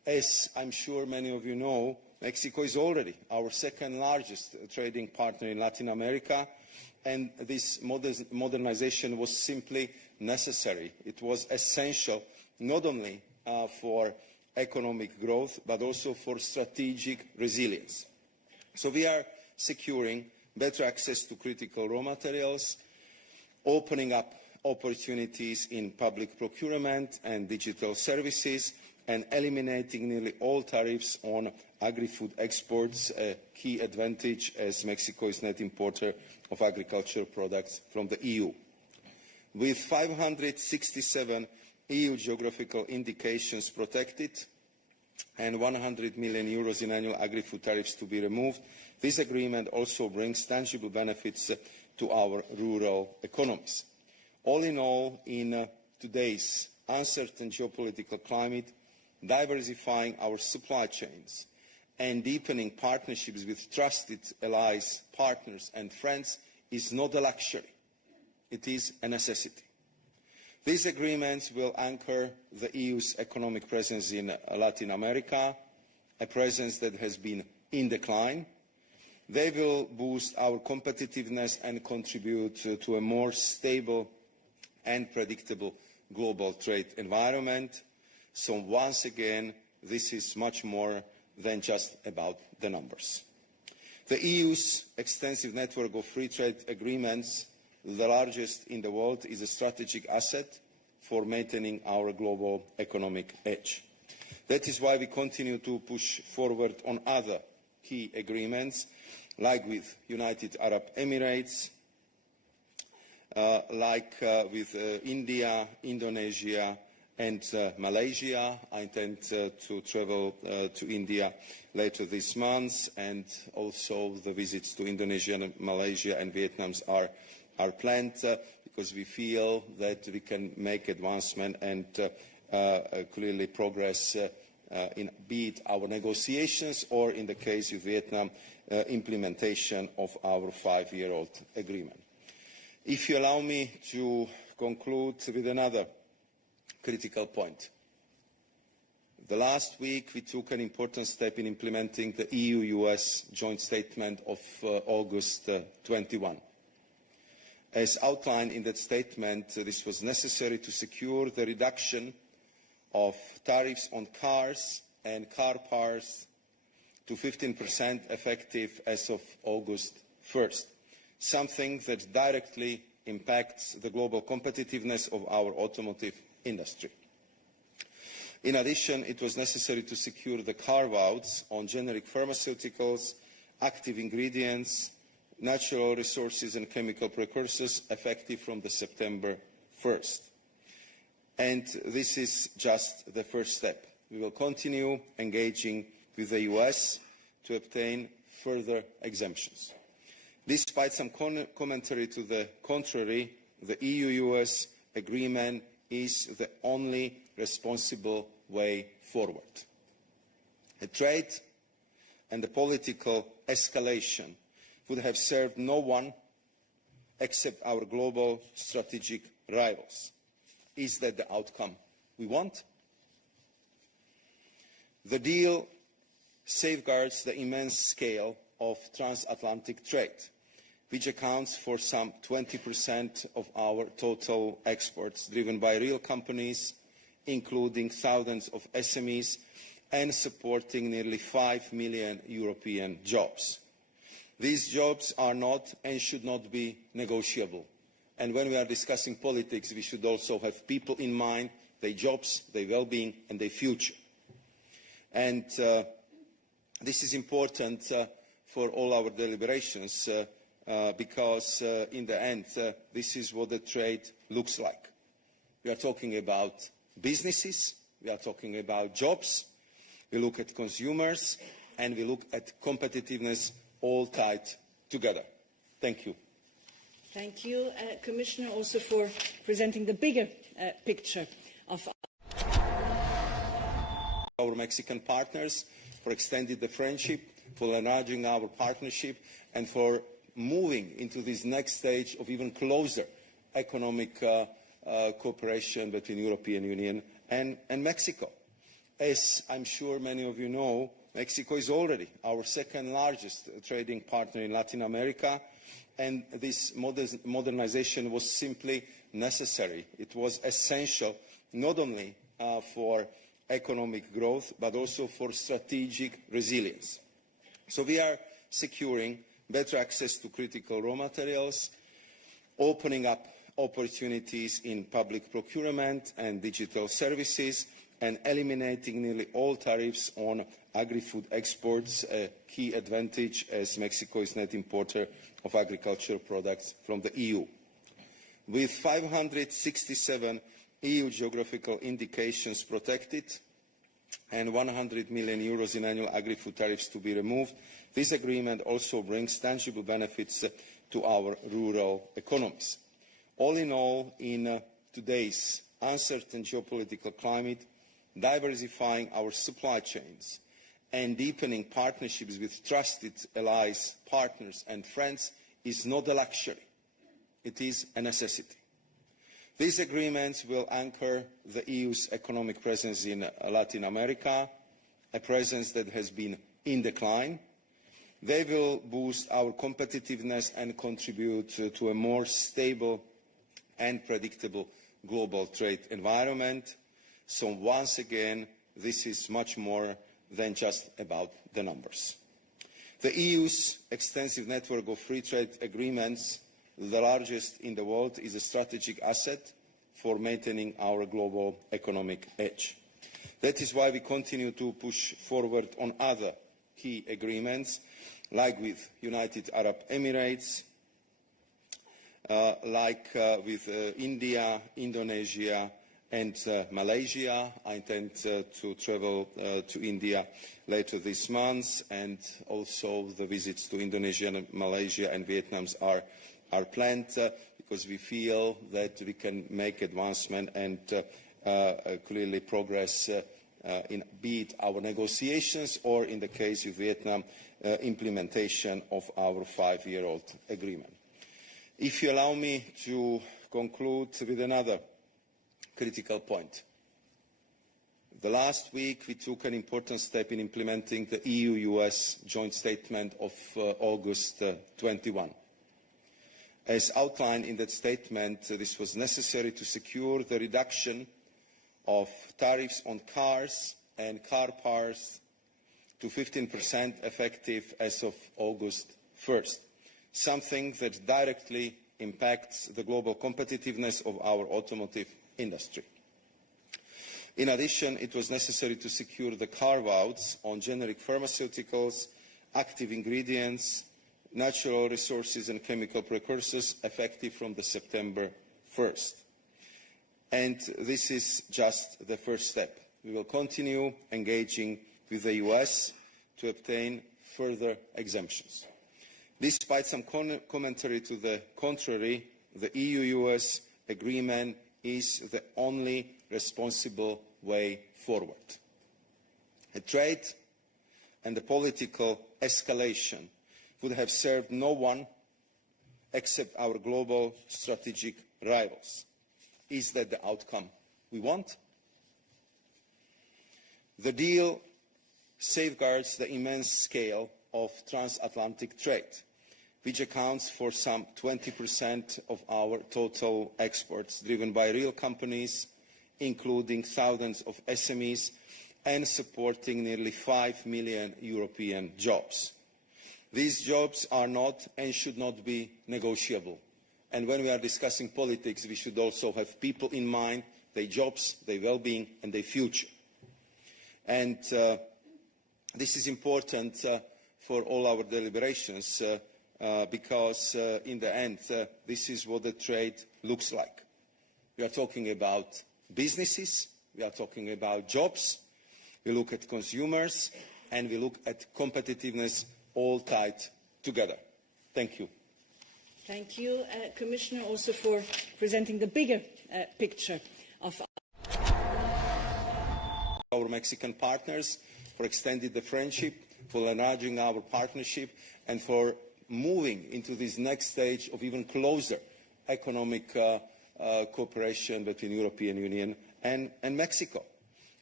As I'm sure many of you know, Mexico is already our second largest trading partner in Latin America, and this modernization was simply necessary. It was essential not only for economic growth, but also for strategic resilience. So we are securing better access to critical raw materials, opening up opportunities in public procurement and digital services, and eliminating nearly all tariffs on agri-food exports, a key advantage as Mexico is net importer of agricultural products from the EU. With 567 EU geographical indications protected and 100 million euros in annual agri-food tariffs to be removed, this agreement also brings tangible benefits to our rural economies. All in all, in today's uncertain geopolitical climate, diversifying our supply chains and deepening partnerships with trusted allies, partners and friends is not a luxury. It is a necessity. These agreements will anchor the EU's economic presence in Latin America, a presence that has been in decline. They will boost our competitiveness and contribute to a more stable and predictable global trade environment. So once again, this is much more than just about the numbers. The EU's extensive network of free trade agreements, the largest in the world, is a strategic asset for maintaining our global economic edge. That is why we continue to push forward on other key agreements, like with United Arab Emirates, with India, Indonesia and Malaysia. I intend to travel to India later this month, and also the visits to Indonesia, Malaysia and Vietnam are planned because we feel that we can make advancement and clearly progress in be it our negotiations or, in the case of Vietnam, implementation of our 5-year-old agreement. If you allow me to conclude with another critical point. The last week we took an important step in implementing the EU-US joint statement of August 21. As outlined in that statement, this was necessary to secure the reduction of tariffs on cars and car parts to 15% effective as of August 1st, something that directly impacts the global competitiveness of our automotive industry. In addition, it was necessary to secure the carve-outs on generic pharmaceuticals, active ingredients, natural resources and chemical precursors effective from the September 1st. And this is just the first step. We will continue engaging with the US to obtain further exemptions. Despite some commentary to the contrary, the EU-US agreement is the only responsible way forward. A trade and a political escalation would have served no one except our global strategic rivals. Is that the outcome we want? The deal safeguards the immense scale of transatlantic trade, which accounts for some 20% of our total exports, driven by real companies, including thousands of SMEs, and supporting nearly 5 million European jobs. These jobs are not and should not be negotiable. And when we are discussing politics, we should also have people in mind, their jobs, their well-being, and their future. And this is important for all our deliberations because in the end, this is what the trade looks like. We are talking about businesses, we are talking about jobs, we look at consumers, and we look at competitiveness, all tied together. Thank you. Thank you, Commissioner, also for presenting the bigger picture of our Mexican partners, for extending the friendship, for enlarging our partnership, and for moving into this next stage of even closer economic cooperation between the European Union and Mexico. As I'm sure many of you know, Mexico is already our second largest trading partner in Latin America, and this modernization was simply necessary. It was essential not only for economic growth, but also for strategic resilience. So we are securing better access to critical raw materials, opening up opportunities in public procurement and digital services, and eliminating nearly all tariffs on agri-food exports, a key advantage as Mexico is net importer of agricultural products from the EU. With 567 EU geographical indications protected and 100 million euros in annual agri-food tariffs to be removed, this agreement also brings tangible benefits to our rural economies. All in all, in today's uncertain geopolitical climate, diversifying our supply chains and deepening partnerships with trusted allies, partners and friends is not a luxury. It is a necessity. These agreements will anchor the EU's economic presence in Latin America, a presence that has been in decline. They will boost our competitiveness and contribute to a more stable and predictable global trade environment. So once again, this is much more than just about the numbers. The EU's extensive network of free trade agreements, the largest in the world, is a strategic asset for maintaining our global economic edge. That is why we continue to push forward on other key agreements, like with United Arab Emirates, with India, Indonesia and Malaysia. I intend to travel to India later this month, and also the visits to Indonesia, Malaysia and Vietnam are planned because we feel that we can make advancement and clearly progress in be it our negotiations or, in the case of Vietnam, implementation of our 5-year-old agreement. If you allow me to conclude with another critical point. The last week we took an important step in implementing the EU-US joint statement of August 21. As outlined in that statement, this was necessary to secure the reduction of tariffs on cars and car parts to 15% effective as of August 1st, something that directly impacts the global competitiveness of our automotive industry. In addition, it was necessary to secure the carve-outs on generic pharmaceuticals, active ingredients, natural resources and chemical precursors effective from the September 1st. And this is just the first step. We will continue engaging with the US to obtain further exemptions. Despite some commentary to the contrary, the EU-US agreement is the only responsible way forward. A trade and a political escalation would have served no one except our global strategic rivals. Is that the outcome we want? The deal safeguards the immense scale of transatlantic trade, which accounts for some 20% of our total exports, driven by real companies, including thousands of SMEs, and supporting nearly 5 million European jobs. These jobs are not and should not be negotiable. And when we are discussing politics, we should also have people in mind, their jobs, their well-being, and their future. And this is important for all our deliberations because in the end, this is what the trade looks like. We are talking about businesses, we are talking about jobs, we look at consumers, and we look at competitiveness, all tied together. Thank you. Thank you, Commissioner, also for presenting the bigger picture of our Mexican partners, for extending the friendship, for enlarging our partnership, and for moving into this next stage of even closer economic cooperation between the European Union and Mexico.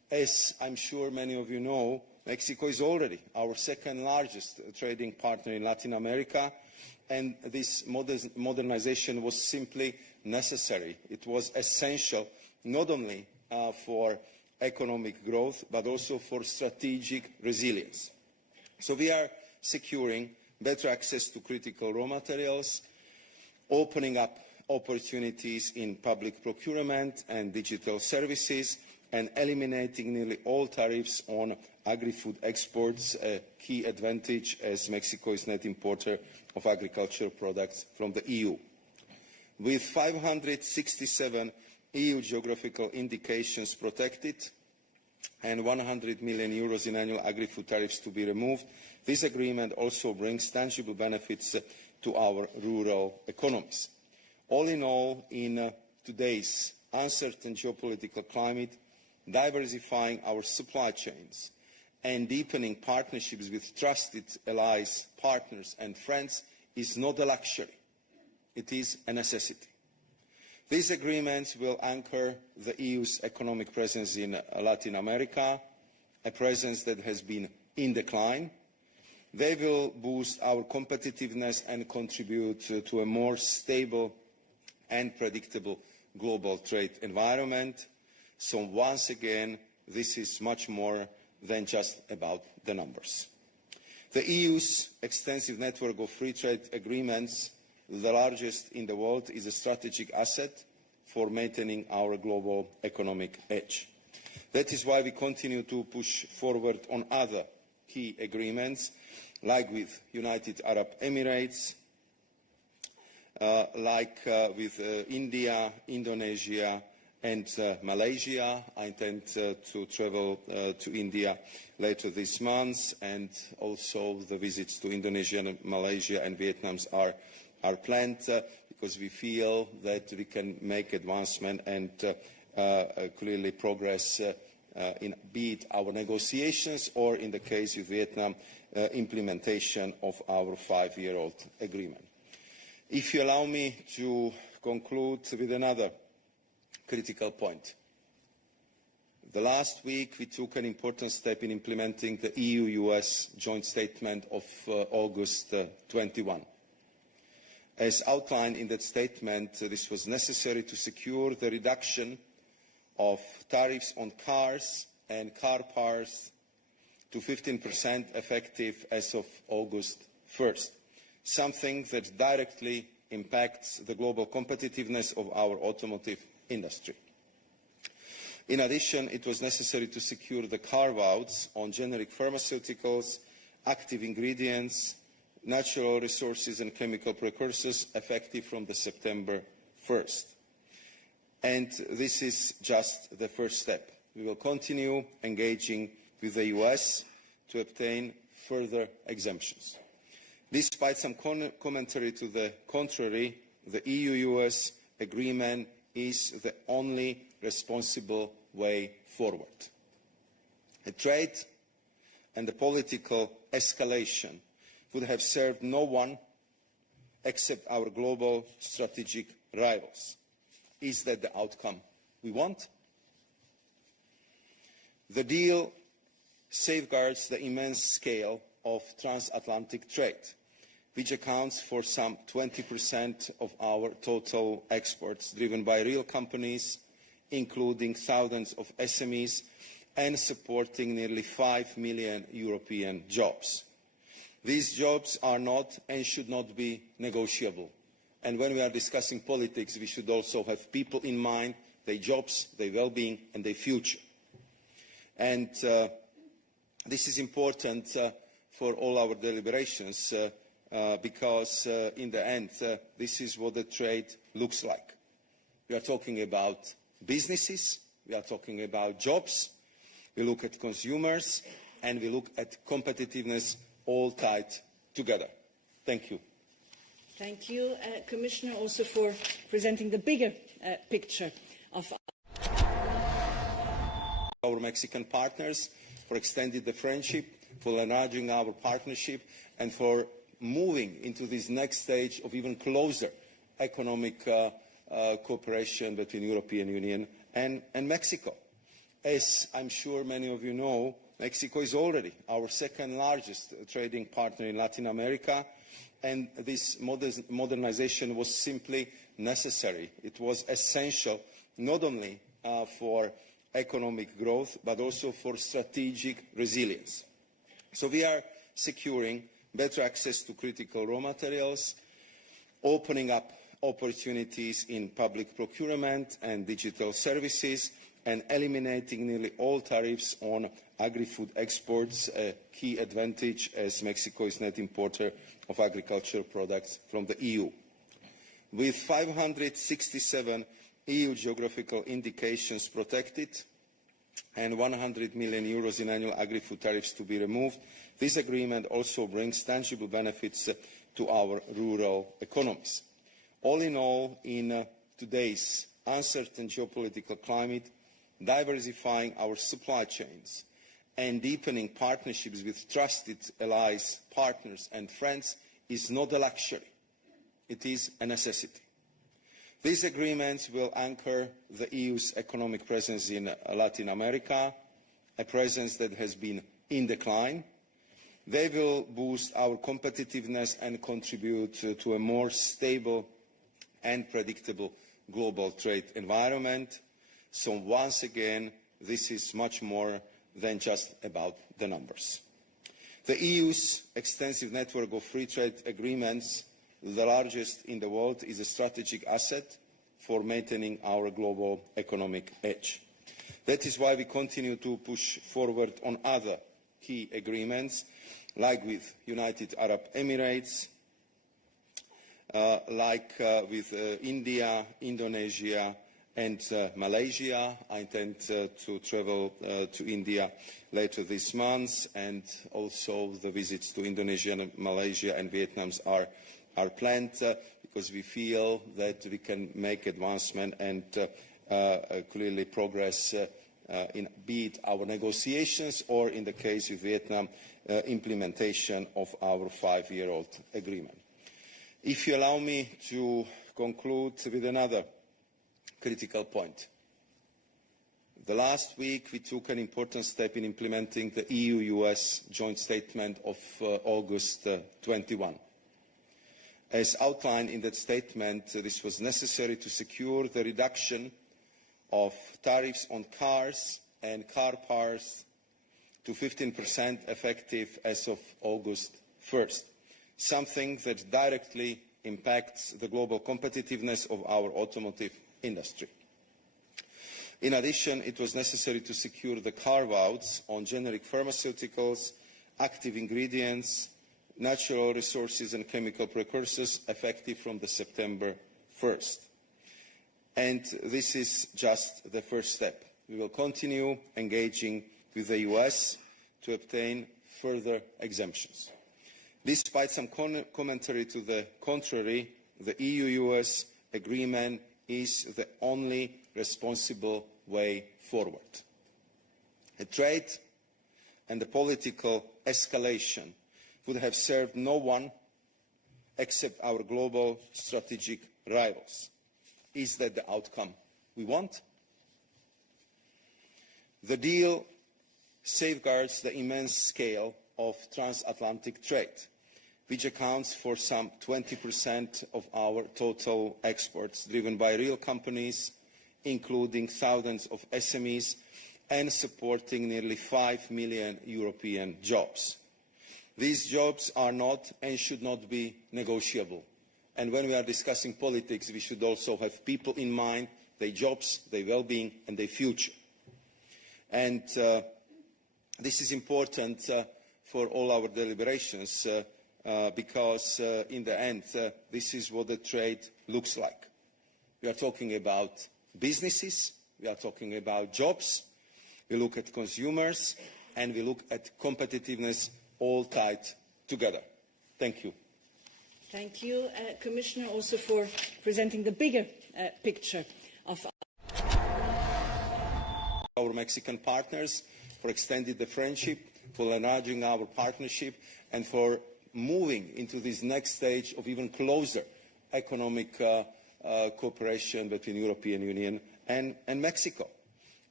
As I'm sure many of you know, Mexico is already our second largest trading partner in Latin America, and this modernization was simply necessary. It was essential not only for economic growth, but also for strategic resilience. So we are securing better access to critical raw materials, opening up opportunities in public procurement and digital services, and eliminating nearly all tariffs on agri-food exports, a key advantage as Mexico is net importer of agricultural products from the EU. With 567 EU geographical indications protected and 100 million euros in annual agri-food tariffs to be removed, this agreement also brings tangible benefits to our rural economies. All in all, in today's uncertain geopolitical climate, diversifying our supply chains and deepening partnerships with trusted allies, partners and friends is not a luxury. It is a necessity. These agreements will anchor the EU's economic presence in Latin America, a presence that has been in decline. They will boost our competitiveness and contribute to a more stable and predictable global trade environment. So once again, this is much more than just about the numbers. The EU's extensive network of free trade agreements, the largest in the world, is a strategic asset for maintaining our global economic edge. That is why we continue to push forward on other key agreements, like with United Arab Emirates, with India, Indonesia and Malaysia. I intend to travel to India later this month, and also the visits to Indonesia, Malaysia and Vietnam are planned because we feel that we can make advancement and clearly progress in be it our negotiations or, in the case of Vietnam, implementation of our 5-year-old agreement. If you allow me to conclude with another critical point. The last week we took an important step in implementing the EU-US joint statement of August 21. As outlined in that statement, this was necessary to secure the reduction of tariffs on cars and car parts to 15% effective as of August 1st, something that directly impacts the global competitiveness of our automotive industry. In addition, it was necessary to secure the carve-outs on generic pharmaceuticals, active ingredients, natural resources and chemical precursors effective from the September 1st. And this is just the first step. We will continue engaging with the US to obtain further exemptions. Despite some commentary to the contrary, the EU-US agreement is the only responsible way forward. The trade and the political escalation would have served no one except our global strategic rivals. Is that the outcome we want? The deal safeguards the immense scale of transatlantic trade, which accounts for some 20% of our total exports, driven by real companies, including thousands of SMEs, and supporting nearly 5 million European jobs. These jobs are not and should not be negotiable. And when we are discussing politics, we should also have people in mind, their jobs, their well-being and their future. And this is important for all our deliberations because in the end, this is what the trade looks like. We are talking about businesses, we are talking about jobs, we look at consumers, and we look at competitiveness, all tied together. Thank you. Thank you, Commissioner, also for presenting the bigger picture of our Mexican partners, for extending the friendship, for enlarging our partnership, and for moving into this next stage of even closer economic cooperation between the European Union and Mexico. As I'm sure many of you know, Mexico is already our second largest trading partner in Latin America, and this modernization was simply necessary. It was essential not only for economic growth, but also for strategic resilience. So we are securing better access to critical raw materials, opening up opportunities in public procurement and digital services, and eliminating nearly all tariffs on agri-food exports, a key advantage as Mexico is net importer of agricultural products from the EU. With 567 EU geographical indications protected and 100 million euros in annual agri-food tariffs to be removed, this agreement also brings tangible benefits to our rural economies. All in all, in today's uncertain geopolitical climate, diversifying our supply chains and deepening partnerships with trusted allies, partners and friends is not a luxury. It is a necessity. These agreements will anchor the EU's economic presence in Latin America, a presence that has been in decline. They will boost our competitiveness and contribute to a more stable and predictable global trade environment. So once again, this is much more than just about the numbers. The EU's extensive network of free trade agreements, the largest in the world, is a strategic asset for maintaining our global economic edge. That is why we continue to push forward on other key agreements, like with United Arab Emirates, with India, Indonesia and Malaysia. I intend to travel to India later this month, and also the visits to Indonesia, Malaysia and Vietnam are planned because we feel that we can make advancement and clearly progress in be it our negotiations or, in the case of Vietnam, implementation of our 5-year-old agreement. If you allow me to conclude with another critical point. The last week we took an important step in implementing the EU-US joint statement of August 21. As outlined in that statement, this was necessary to secure the reduction of tariffs on cars and car parts to 15% effective as of August 1st, something that directly impacts the global competitiveness of our automotive industry. In addition, it was necessary to secure the carve-outs on generic pharmaceuticals, active ingredients, natural resources and chemical precursors effective from the September 1st. And this is just the first step. We will continue engaging with the US to obtain further exemptions. Despite some commentary to the contrary, the EU-US agreement is the only responsible way forward. A trade and a political escalation would have served no one except our global strategic rivals. Is that the outcome we want? The deal safeguards the immense scale of transatlantic trade, which accounts for some 20% of our total exports, driven by real companies, including thousands of SMEs, and supporting nearly 5 million European jobs. These jobs are not and should not be negotiable. And when we are discussing politics, we should also have people in mind, their jobs, their well-being, and their future. And this is important for all our deliberations because in the end, this is what the trade looks like. We are talking about businesses, we are talking about jobs, we look at consumers, and we look at competitiveness, all tied together. Thank you. Thank you, Commissioner, also for presenting the bigger picture of our Mexican partners, for extending the friendship, for enlarging our partnership, and for moving into this next stage of even closer economic cooperation between the European Union and Mexico.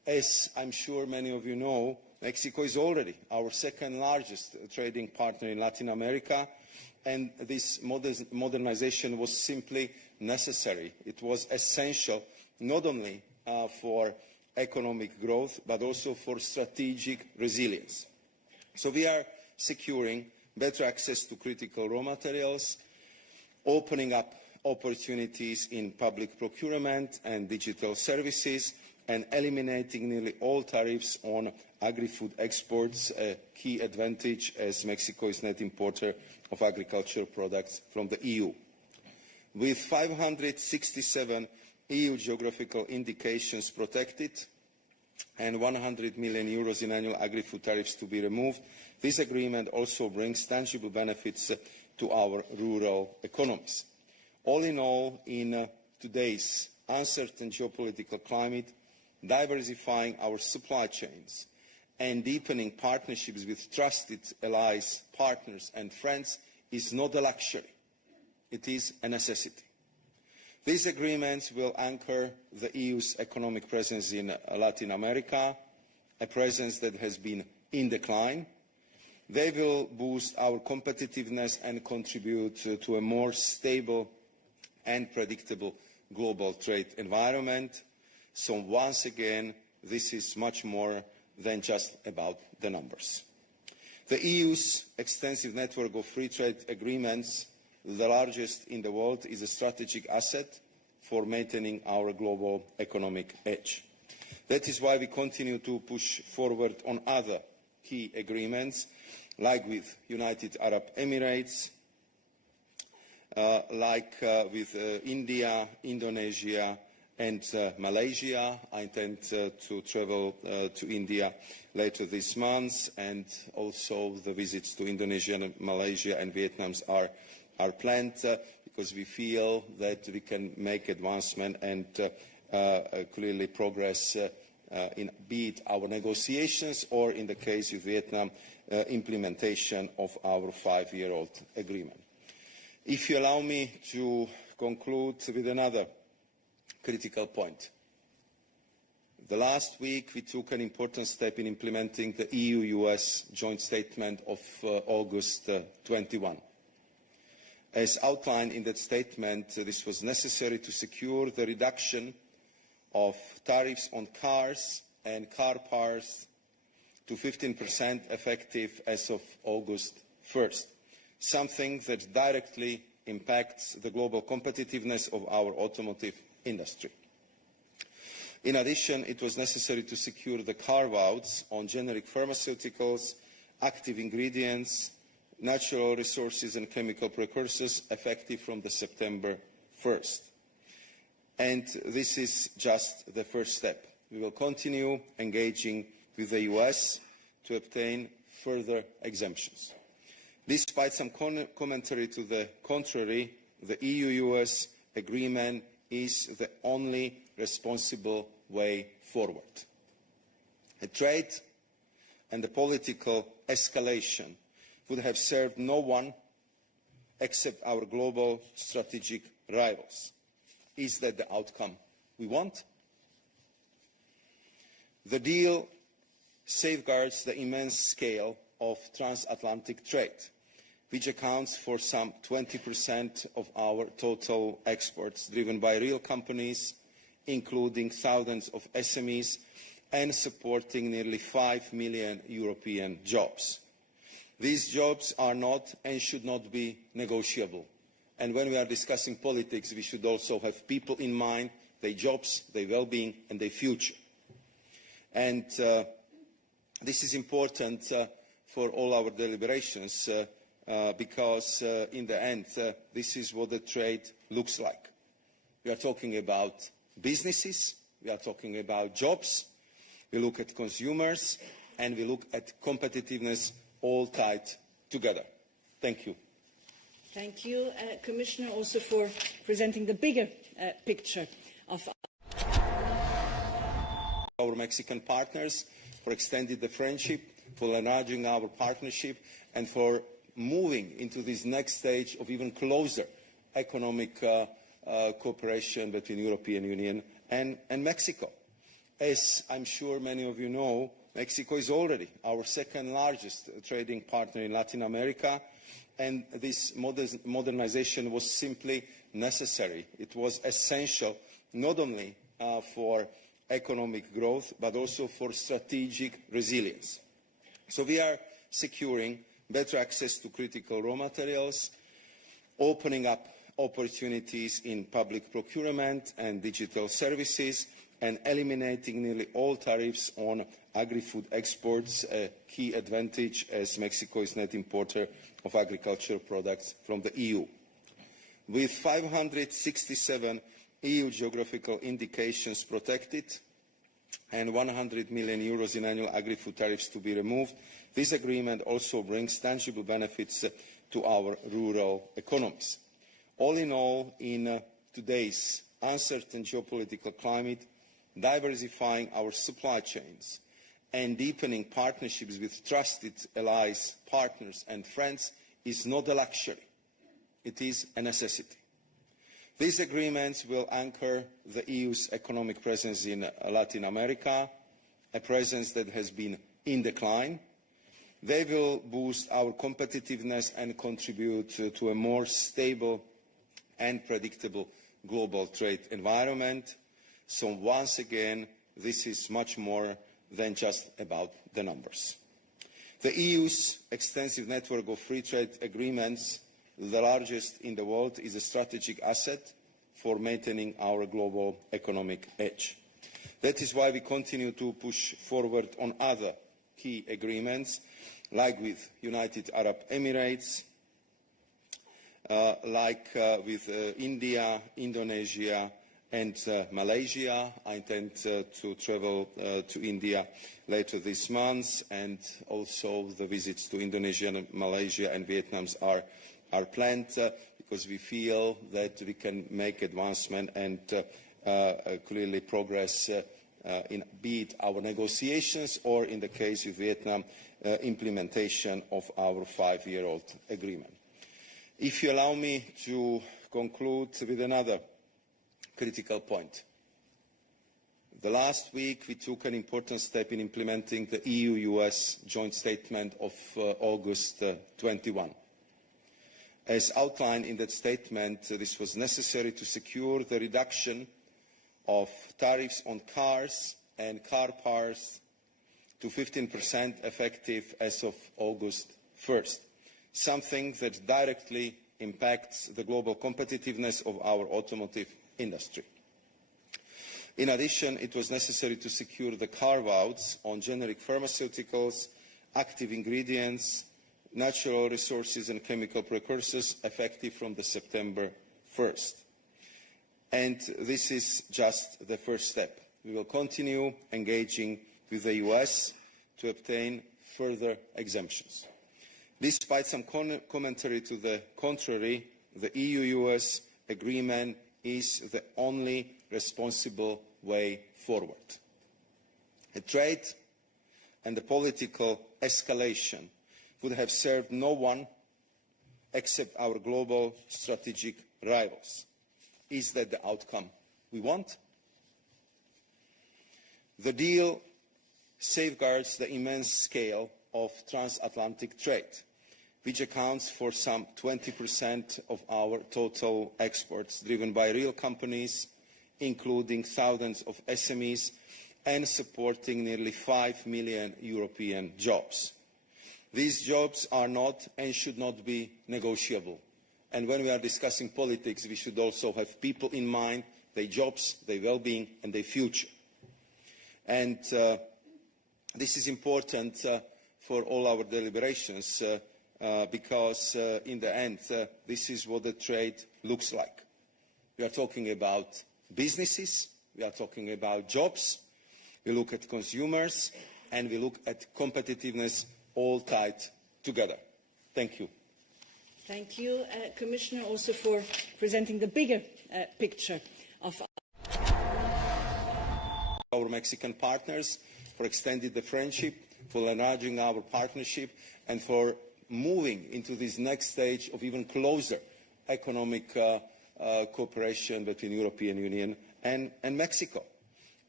As I'm sure many of you know, Mexico is already our second largest trading partner in Latin America, and this modernization was simply necessary. It was essential not only for economic growth, but also for strategic resilience. So we are securing better access to critical raw materials, opening up opportunities in public procurement and digital services, and eliminating nearly all tariffs on agri-food exports, a key advantage as Mexico is net importer of agricultural products from the EU. With 567 EU geographical indications protected and 100 million euros in annual agri-food tariffs to be removed, this agreement also brings tangible benefits to our rural economies. All in all, in today's uncertain geopolitical climate, diversifying our supply chains and deepening partnerships with trusted allies, partners and friends is not a luxury. It is a necessity. These agreements will anchor the EU's economic presence in Latin America, a presence that has been in decline. They will boost our competitiveness and contribute to a more stable and predictable global trade environment. So once again, this is much more than just about the numbers. The EU's extensive network of free trade agreements, the largest in the world, is a strategic asset for maintaining our global economic edge. That is why we continue to push forward on other key agreements, like with United Arab Emirates, with India, Indonesia, and Malaysia. I intend to travel to India later this month, and also the visits to Indonesia, Malaysia and Vietnam are planned because we feel that we can make advancement and clearly progress in be it our negotiations or, in the case of Vietnam, implementation of our 5-year-old agreement. If you allow me to conclude with another critical point. The last week we took an important step in implementing the EU-US joint statement of August 21. As outlined in that statement, this was necessary to secure the reduction of tariffs on cars and car parts to 15% effective as of August 1st, something that directly impacts the global competitiveness of our automotive industry. In addition, it was necessary to secure the carve-outs on generic pharmaceuticals, active ingredients, natural resources and chemical precursors effective from the September 1st. And this is just the first step. We will continue engaging with the US to obtain further exemptions. Despite some commentary to the contrary, the EU-US agreement is the only responsible way forward. A trade and the political escalation would have served no one except our global strategic rivals. Is that the outcome we want? The deal safeguards the immense scale of transatlantic trade, which accounts for some 20% of our total exports, driven by real companies, including thousands of SMEs, and supporting nearly 5 million European jobs. These jobs are not and should not be negotiable. And when we are discussing politics, we should also have people in mind, their jobs, their well-being, and their future. And this is important for all our deliberations because in the end, this is what the trade looks like. We are talking about businesses, we are talking about jobs, we look at consumers, and we look at competitiveness, all tied together. Thank you. Thank you, Commissioner, also for presenting the bigger picture of our Mexican partners, for extending the friendship, for enlarging our partnership, and for moving into this next stage of even closer economic cooperation between the European Union and Mexico. As I'm sure many of you know, Mexico is already our second largest trading partner in Latin America, and this modernization was simply necessary. It was essential not only for economic growth, but also for strategic resilience. So we are securing better access to critical raw materials, opening up opportunities in public procurement and digital services, and eliminating nearly all tariffs on agri-food exports, a key advantage as Mexico is net importer of agricultural products from the EU. With 567 EU geographical indications protected and 100 million euros in annual agri-food tariffs to be removed, this agreement also brings tangible benefits to our rural economies. All in all, in today's uncertain geopolitical climate, diversifying our supply chains and deepening partnerships with trusted allies, partners and friends is not a luxury. It is a necessity. These agreements will anchor the EU's economic presence in Latin America, a presence that has been in decline. They will boost our competitiveness and contribute to a more stable and predictable global trade environment. So once again, this is much more than just about the numbers. The EU's extensive network of free trade agreements, the largest in the world, is a strategic asset for maintaining our global economic edge. That is why we continue to push forward on other key agreements, like with United Arab Emirates, with India, Indonesia, and Malaysia. I intend to travel to India later this month, and also the visits to Indonesia, Malaysia and Vietnam are planned because we feel that we can make advancement and clearly progress in be it our negotiations or, in the case of Vietnam, implementation of our 5-year-old agreement. If you allow me to conclude with another critical point. The last week we took an important step in implementing the EU-US joint statement of August 21. As outlined in that statement, this was necessary to secure the reduction of tariffs on cars and car parts to 15% effective as of August 1st, something that directly impacts the global competitiveness of our automotive industry. In addition, it was necessary to secure the carve-outs on generic pharmaceuticals, active ingredients, natural resources and chemical precursors effective from the September 1st. And this is just the first step. We will continue engaging with the US to obtain further exemptions. Despite some commentary to the contrary, the EU-US agreement is the only responsible way forward. The trade and the political escalation would have served no one except our global strategic rivals. Is that the outcome we want? The deal safeguards the immense scale of transatlantic trade, which accounts for some 20% of our total exports, driven by real companies, including thousands of SMEs, and supporting nearly 5 million European jobs. These jobs are not and should not be negotiable. And when we are discussing politics, we should also have people in mind, their jobs, their well-being, and their future. And this is important for all our deliberations, because in the end, this is what the trade looks like. We are talking about businesses, we are talking about jobs, we look at consumers, and we look at competitiveness, all tied together. Thank you. Thank you, Commissioner, also for presenting the bigger picture of our Mexican partners, for extending the friendship, for enlarging our partnership, and for moving into this next stage of even closer economic cooperation between the European Union and Mexico.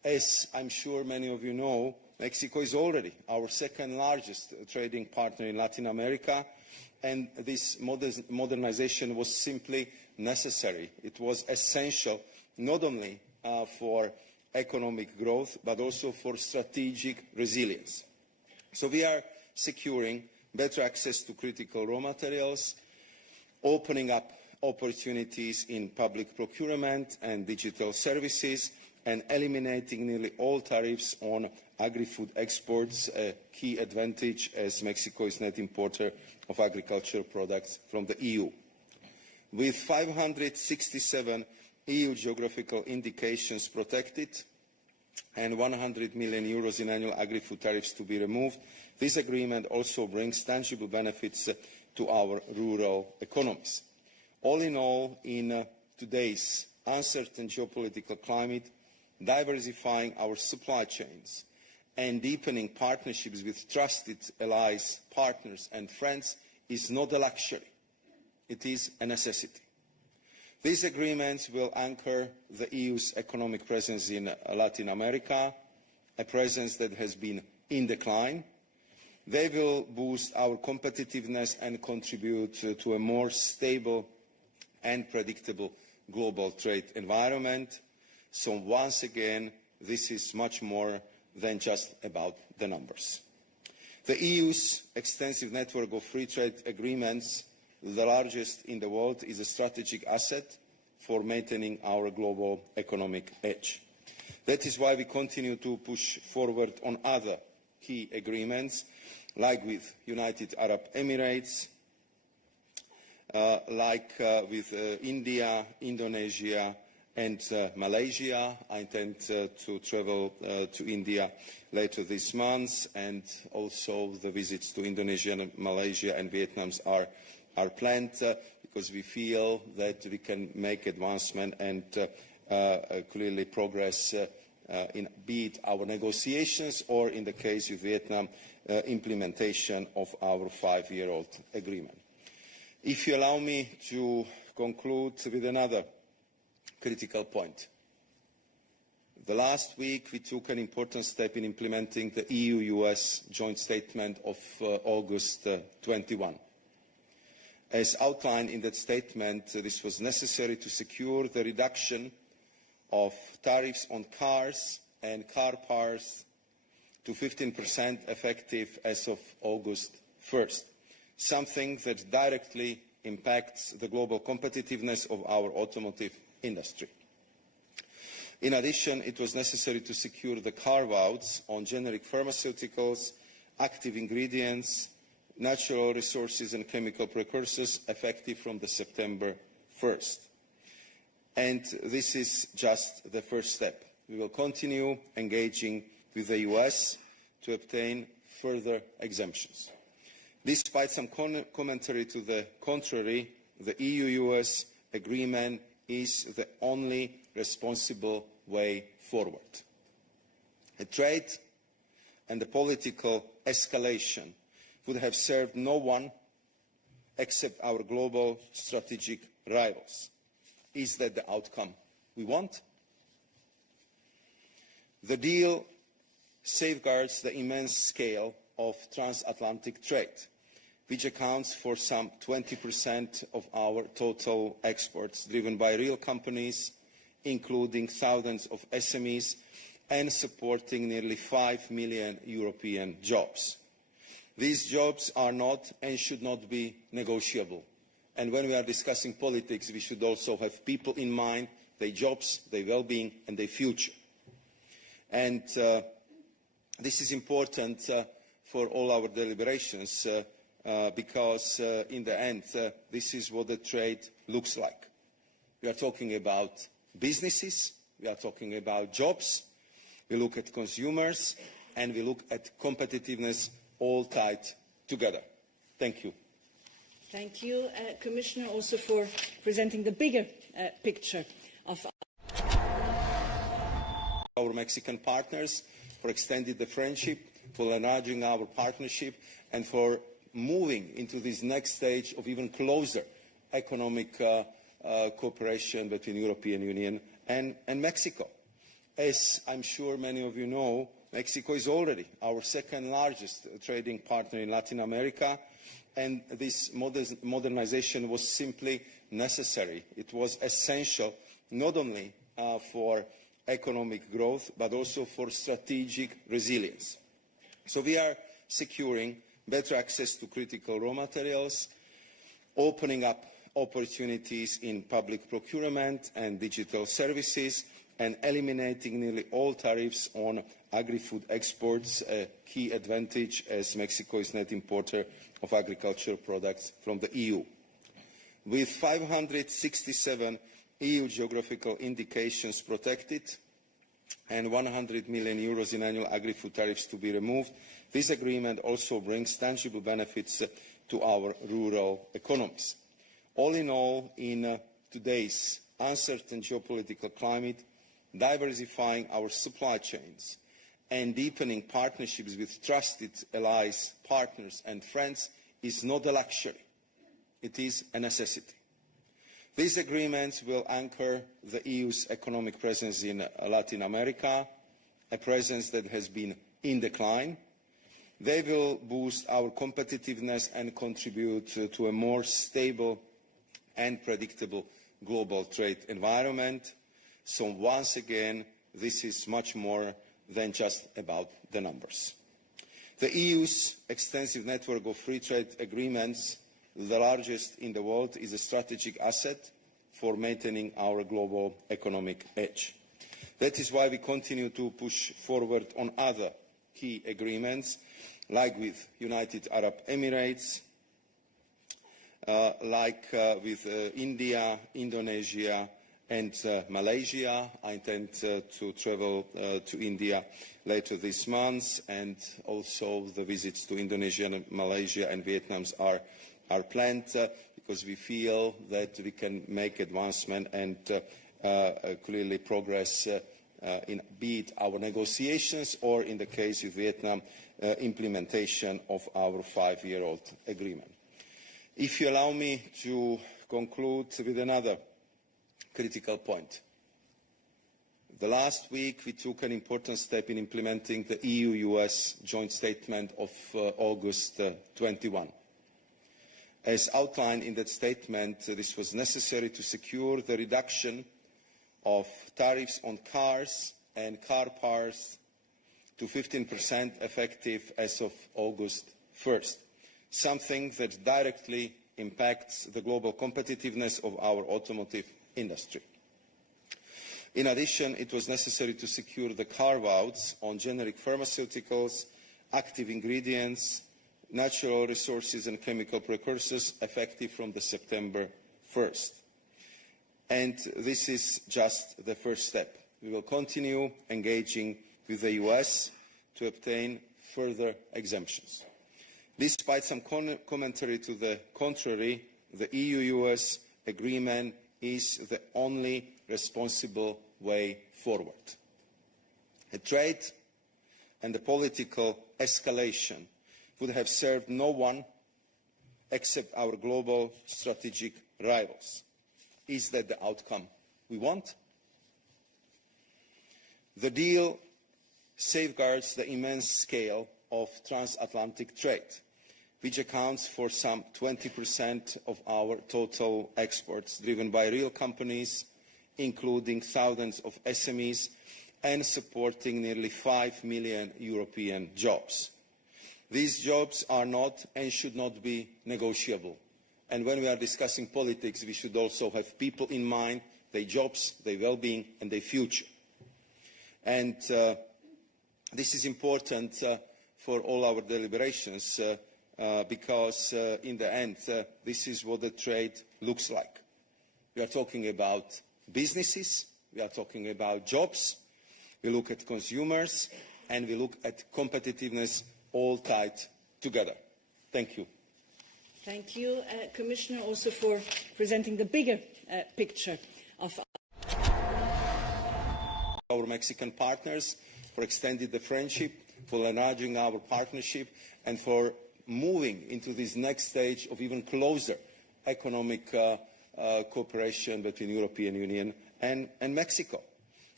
As I'm sure many of you know, Mexico is already our second largest trading partner in Latin America, and this modernization was simply necessary. It was essential not only for economic growth, but also for strategic resilience. So we are securing better access to critical raw materials, opening up opportunities in public procurement and digital services, and eliminating nearly all tariffs on agri-food exports, a key advantage as Mexico is net importer of agricultural products from the EU. With 567 EU geographical indications protected and 100 million euros in annual agri-food tariffs to be removed, this agreement also brings tangible benefits to our rural economies. All in all, in today's uncertain geopolitical climate, diversifying our supply chains and deepening partnerships with trusted allies, partners and friends is not a luxury. It is a necessity. These agreements will anchor the EU's economic presence in Latin America, a presence that has been in decline. They will boost our competitiveness and contribute to a more stable and predictable global trade environment. So once again, this is much more than just about the numbers. The EU's extensive network of free trade agreements, the largest in the world, is a strategic asset for maintaining our global economic edge. That is why we continue to push forward on other key agreements, like with United Arab Emirates, with India, Indonesia and Malaysia. I intend to travel to India later this month, and also the visits to Indonesia, Malaysia and Vietnam are planned because we feel that we can make advancement and clearly progress in be it our negotiations or, in the case of Vietnam, implementation of our 5-year-old agreement. If you allow me to conclude with another critical point. The last week we took an important step in implementing the EU-US joint statement of August 21. As outlined in that statement, this was necessary to secure the reduction of tariffs on cars and car parts to 15% effective as of August 1st, something that directly impacts the global competitiveness of our automotive industry. In addition, it was necessary to secure the carve-outs on generic pharmaceuticals, active ingredients, natural resources and chemical precursors effective from the September 1st. And this is just the first step. We will continue engaging with the US to obtain further exemptions. Despite some commentary to the contrary, the EU-US agreement is the only responsible way forward. A trade and a political escalation would have served no one except our global strategic rivals. Is that the outcome we want? The deal safeguards the immense scale of transatlantic trade, which accounts for some 20% of our total exports, driven by real companies, including thousands of SMEs, and supporting nearly 5 million European jobs. These jobs are not and should not be negotiable. And when we are discussing politics, we should also have people in mind, their jobs, their well-being, and their future. And this is important for all our deliberations because in the end, this is what the trade looks like. We are talking about businesses, we are talking about jobs, we look at consumers, and we look at competitiveness, all tied together. Thank you. Thank you, Commissioner, also for presenting the bigger picture of our Mexican partners, for extending the friendship, for enlarging our partnership, and for moving into this next stage of even closer economic cooperation between the European Union and Mexico. As I'm sure many of you know, Mexico is already our second largest trading partner in Latin America, and this modernization was simply necessary. It was essential not only for economic growth, but also for strategic resilience. So we are securing better access to critical raw materials, opening up opportunities in public procurement and digital services, and eliminating nearly all tariffs on agri-food exports, a key advantage as Mexico is net importer of agricultural products from the EU. With 567 EU geographical indications protected and 100 million euros in annual agri-food tariffs to be removed, this agreement also brings tangible benefits to our rural economies. All in all, in today's uncertain geopolitical climate, diversifying our supply chains and deepening partnerships with trusted allies, partners and friends is not a luxury. It is a necessity. These agreements will anchor the EU's economic presence in Latin America, a presence that has been in decline. They will boost our competitiveness and contribute to a more stable and predictable global trade environment. So once again, this is much more than just about the numbers. The EU's extensive network of free trade agreements, the largest in the world, is a strategic asset for maintaining our global economic edge. That is why we continue to push forward on other key agreements, like with United Arab Emirates, with India, Indonesia, and Malaysia. I intend to travel to India later this month, and also the visits to Indonesia, Malaysia and Vietnam are planned because we feel that we can make advancement and clearly progress in be it our negotiations or, in the case of Vietnam, implementation of our 5-year-old agreement. If you allow me to conclude with another critical point. The last week we took an important step in implementing the EU-US joint statement of August 21. As outlined in that statement, this was necessary to secure the reduction of tariffs on cars and car parts to 15% effective as of August 1st, something that directly impacts the global competitiveness of our automotive industry. In addition, it was necessary to secure the carve-outs on generic pharmaceuticals, active ingredients, natural resources and chemical precursors effective from the September 1st. And this is just the first step. We will continue engaging with the US to obtain further exemptions. Despite some commentary to the contrary, the EU-US agreement is the only responsible way forward. A trade and a political escalation would have served no one except our global strategic rivals. Is that the outcome we want? The deal safeguards the immense scale of transatlantic trade, which accounts for some 20% of our total exports, driven by real companies, including thousands of SMEs, and supporting nearly 5 million European jobs. These jobs are not and should not be negotiable. And when we are discussing politics, we should also have people in mind, their jobs, their well-being, and their future. And this is important for all our deliberations because in the end, this is what the trade looks like. We are talking about businesses, we are talking about jobs, we look at consumers, and we look at competitiveness, all tied together. Thank you. Thank you, Commissioner, also for presenting the bigger picture of our Mexican partners, for extending the friendship, for enlarging our partnership, and for moving into this next stage of even closer economic cooperation between the European Union and Mexico.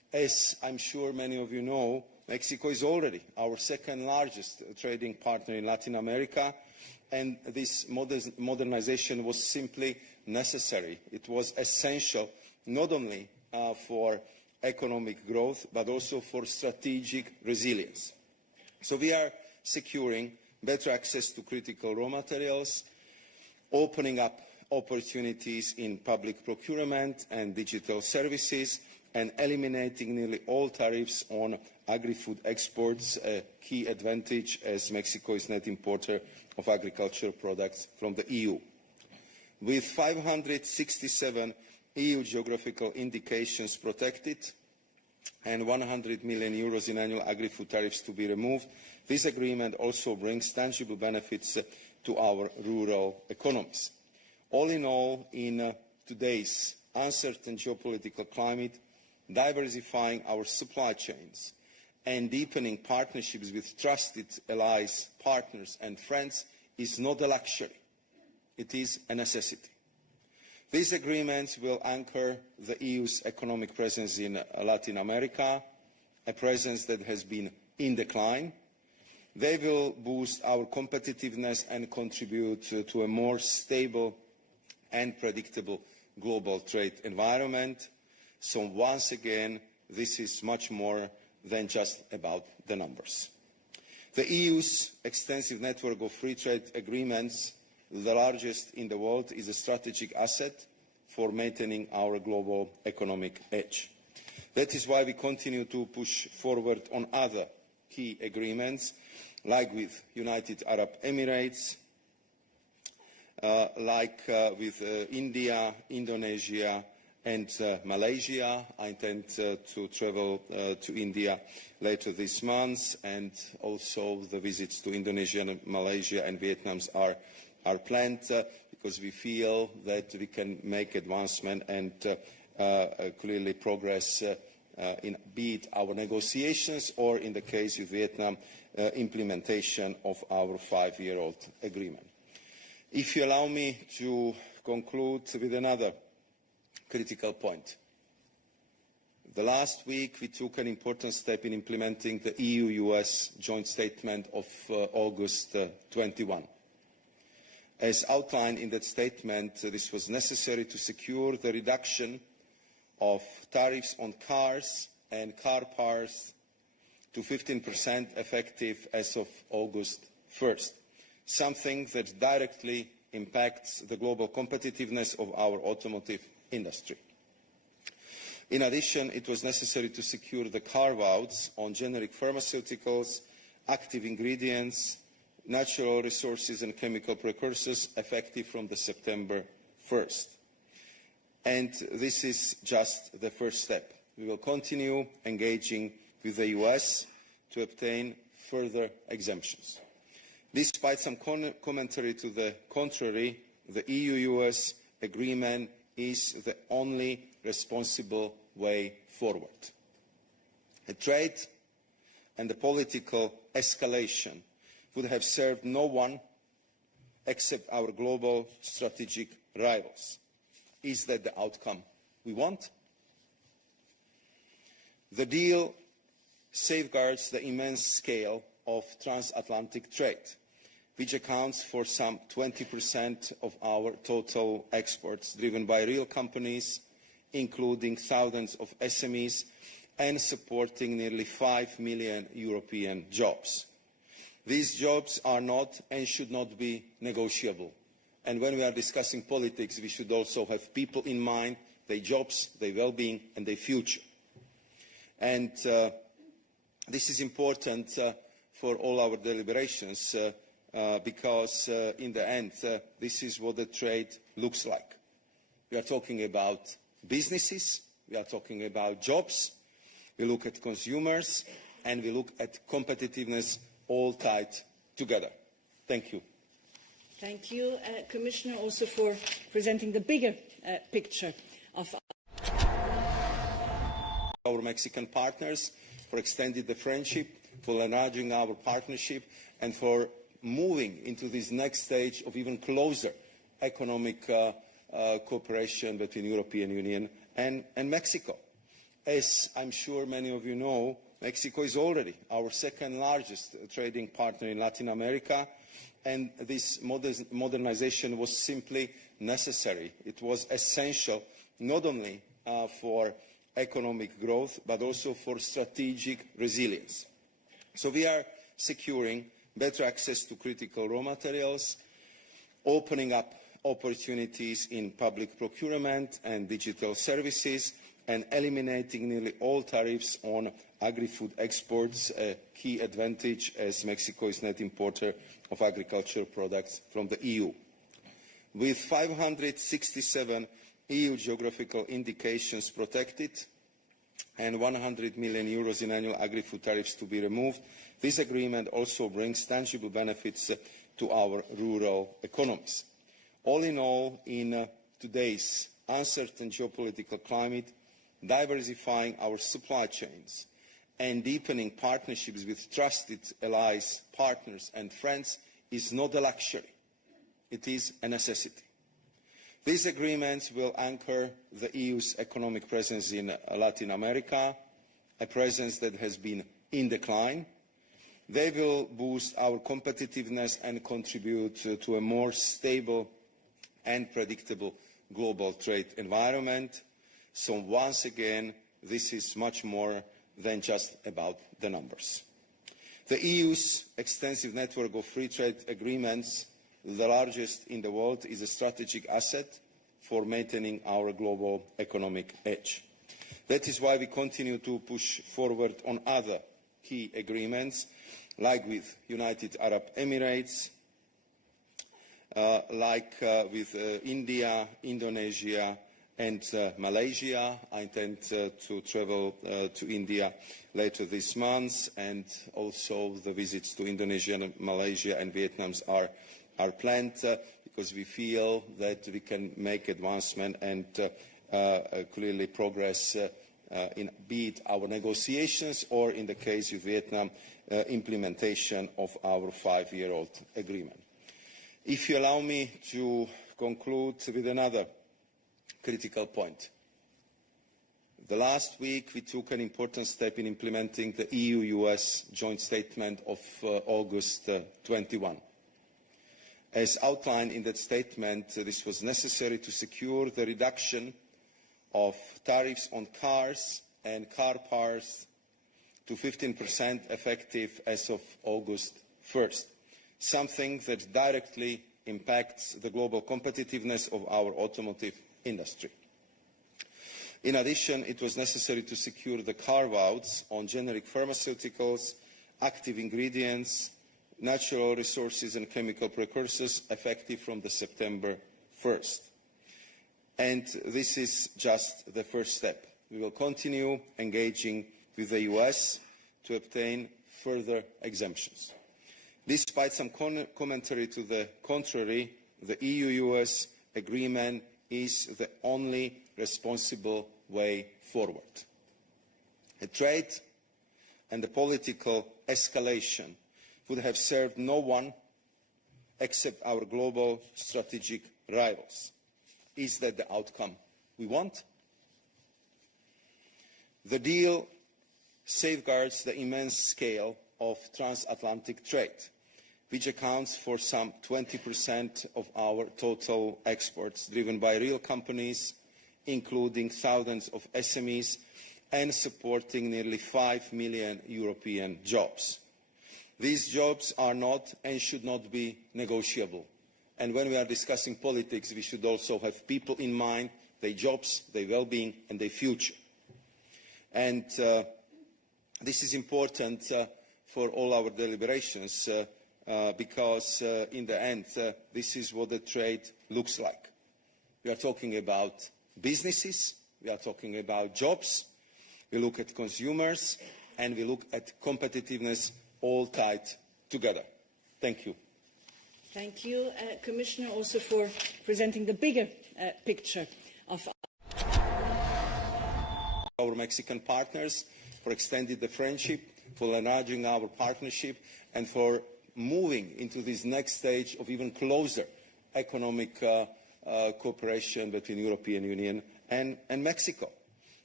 As I'm sure many of you know, Mexico is already our second largest trading partner in Latin America, and this modernization was simply necessary. It was essential not only for economic growth, but also for strategic resilience. So we are securing better access to critical raw materials, opening up opportunities in public procurement and digital services, and eliminating nearly all tariffs on agri-food exports, a key advantage as Mexico is net importer of agricultural products from the EU. With 567 EU geographical indications protected and 100 million euros in annual agri-food tariffs to be removed, this agreement also brings tangible benefits to our rural economies. All in all, in today's uncertain geopolitical climate, diversifying our supply chains and deepening partnerships with trusted allies, partners and friends is not a luxury. It is a necessity. These agreements will anchor the EU's economic presence in Latin America, a presence that has been in decline. They will boost our competitiveness and contribute to a more stable and predictable global trade environment. So once again, this is much more than just about the numbers. The EU's extensive network of free trade agreements, the largest in the world, is a strategic asset for maintaining our global economic edge. That is why we continue to push forward on other key agreements, like with United Arab Emirates, with India, Indonesia and Malaysia. I intend to travel to India later this month, and also the visits to Indonesia, Malaysia and Vietnam are planned because we feel that we can make advancement and clearly progress in be it our negotiations or, in the case of Vietnam, implementation of our 5-year-old agreement. If you allow me to conclude with another critical point. The last week we took an important step in implementing the EU-US joint statement of August 21. As outlined in that statement, this was necessary to secure the reduction of tariffs on cars and car parts to 15% effective as of August 1st, something that directly impacts the global competitiveness of our automotive industry. In addition, it was necessary to secure the carve-outs on generic pharmaceuticals, active ingredients, natural resources and chemical precursors effective from the September 1st. And this is just the first step. We will continue engaging with the US to obtain further exemptions. Despite some commentary to the contrary, the EU-US agreement is the only responsible way forward. The trade and the political escalation would have served no one except our global strategic rivals. Is that the outcome we want? The deal safeguards the immense scale of transatlantic trade, which accounts for some 20% of our total exports, driven by real companies, including thousands of SMEs, and supporting nearly 5 million European jobs. These jobs are not and should not be negotiable. And when we are discussing politics, we should also have people in mind, their jobs, their well-being and their future. And this is important for all our deliberations because in the end, this is what the trade looks like. We are talking about businesses, we are talking about jobs, we look at consumers, and we look at competitiveness, all tied together. Thank you. Thank you, Commissioner, also for presenting the bigger picture of our Mexican partners, for extending the friendship, for enlarging our partnership, and for moving into this next stage of even closer economic cooperation between the European Union and Mexico. As I'm sure many of you know, Mexico is already our second largest trading partner in Latin America, and this modernization was simply necessary. It was essential not only for economic growth, but also for strategic resilience. So we are securing better access to critical raw materials, opening up opportunities in public procurement and digital services, and eliminating nearly all tariffs on agri-food exports, a key advantage as Mexico is net importer of agricultural products from the EU. With 567 EU geographical indications protected and 100 million euros in annual agri-food tariffs to be removed, this agreement also brings tangible benefits to our rural economies. All in all, in today's uncertain geopolitical climate, diversifying our supply chains and deepening partnerships with trusted allies, partners and friends is not a luxury. It is a necessity. These agreements will anchor the EU's economic presence in Latin America, a presence that has been in decline. They will boost our competitiveness and contribute to a more stable and predictable global trade environment. So once again, this is much more than just about the numbers. The EU's extensive network of free trade agreements, the largest in the world, is a strategic asset for maintaining our global economic edge. That is why we continue to push forward on other key agreements, like with United Arab Emirates, with India, Indonesia and Malaysia. I intend to travel to India later this month, and also the visits to Indonesia, Malaysia and Vietnam are planned because we feel that we can make advancement and clearly progress in be it our negotiations or, in the case of Vietnam, implementation of our 5-year-old agreement. If you allow me to conclude with another critical point. The last week we took an important step in implementing the EU-US joint statement of August 21. As outlined in that statement, this was necessary to secure the reduction of tariffs on cars and car parts to 15% effective as of August 1st, something that directly impacts the global competitiveness of our automotive industry. In addition, it was necessary to secure the carve-outs on generic pharmaceuticals, active ingredients, natural resources and chemical precursors effective from the September 1st. And this is just the first step. We will continue engaging with the US to obtain further exemptions. Despite some commentary to the contrary, the EU-US agreement is the only responsible way forward. A trade and a political escalation would have served no one except our global strategic rivals. Is that the outcome we want? The deal safeguards the immense scale of transatlantic trade, which accounts for some 20% of our total exports, driven by real companies, including thousands of SMEs, and supporting nearly 5 million European jobs. These jobs are not and should not be negotiable. And when we are discussing politics, we should also have people in mind, their jobs, their well-being, and their future. And this is important for all our deliberations because in the end, this is what the trade looks like. We are talking about businesses, we are talking about jobs, we look at consumers, and we look at competitiveness, all tied together. Thank you. Thank you, Commissioner, also for presenting the bigger picture of our Mexican partners, for extending the friendship, for enlarging our partnership, and for moving into this next stage of even closer economic cooperation between the European Union and Mexico.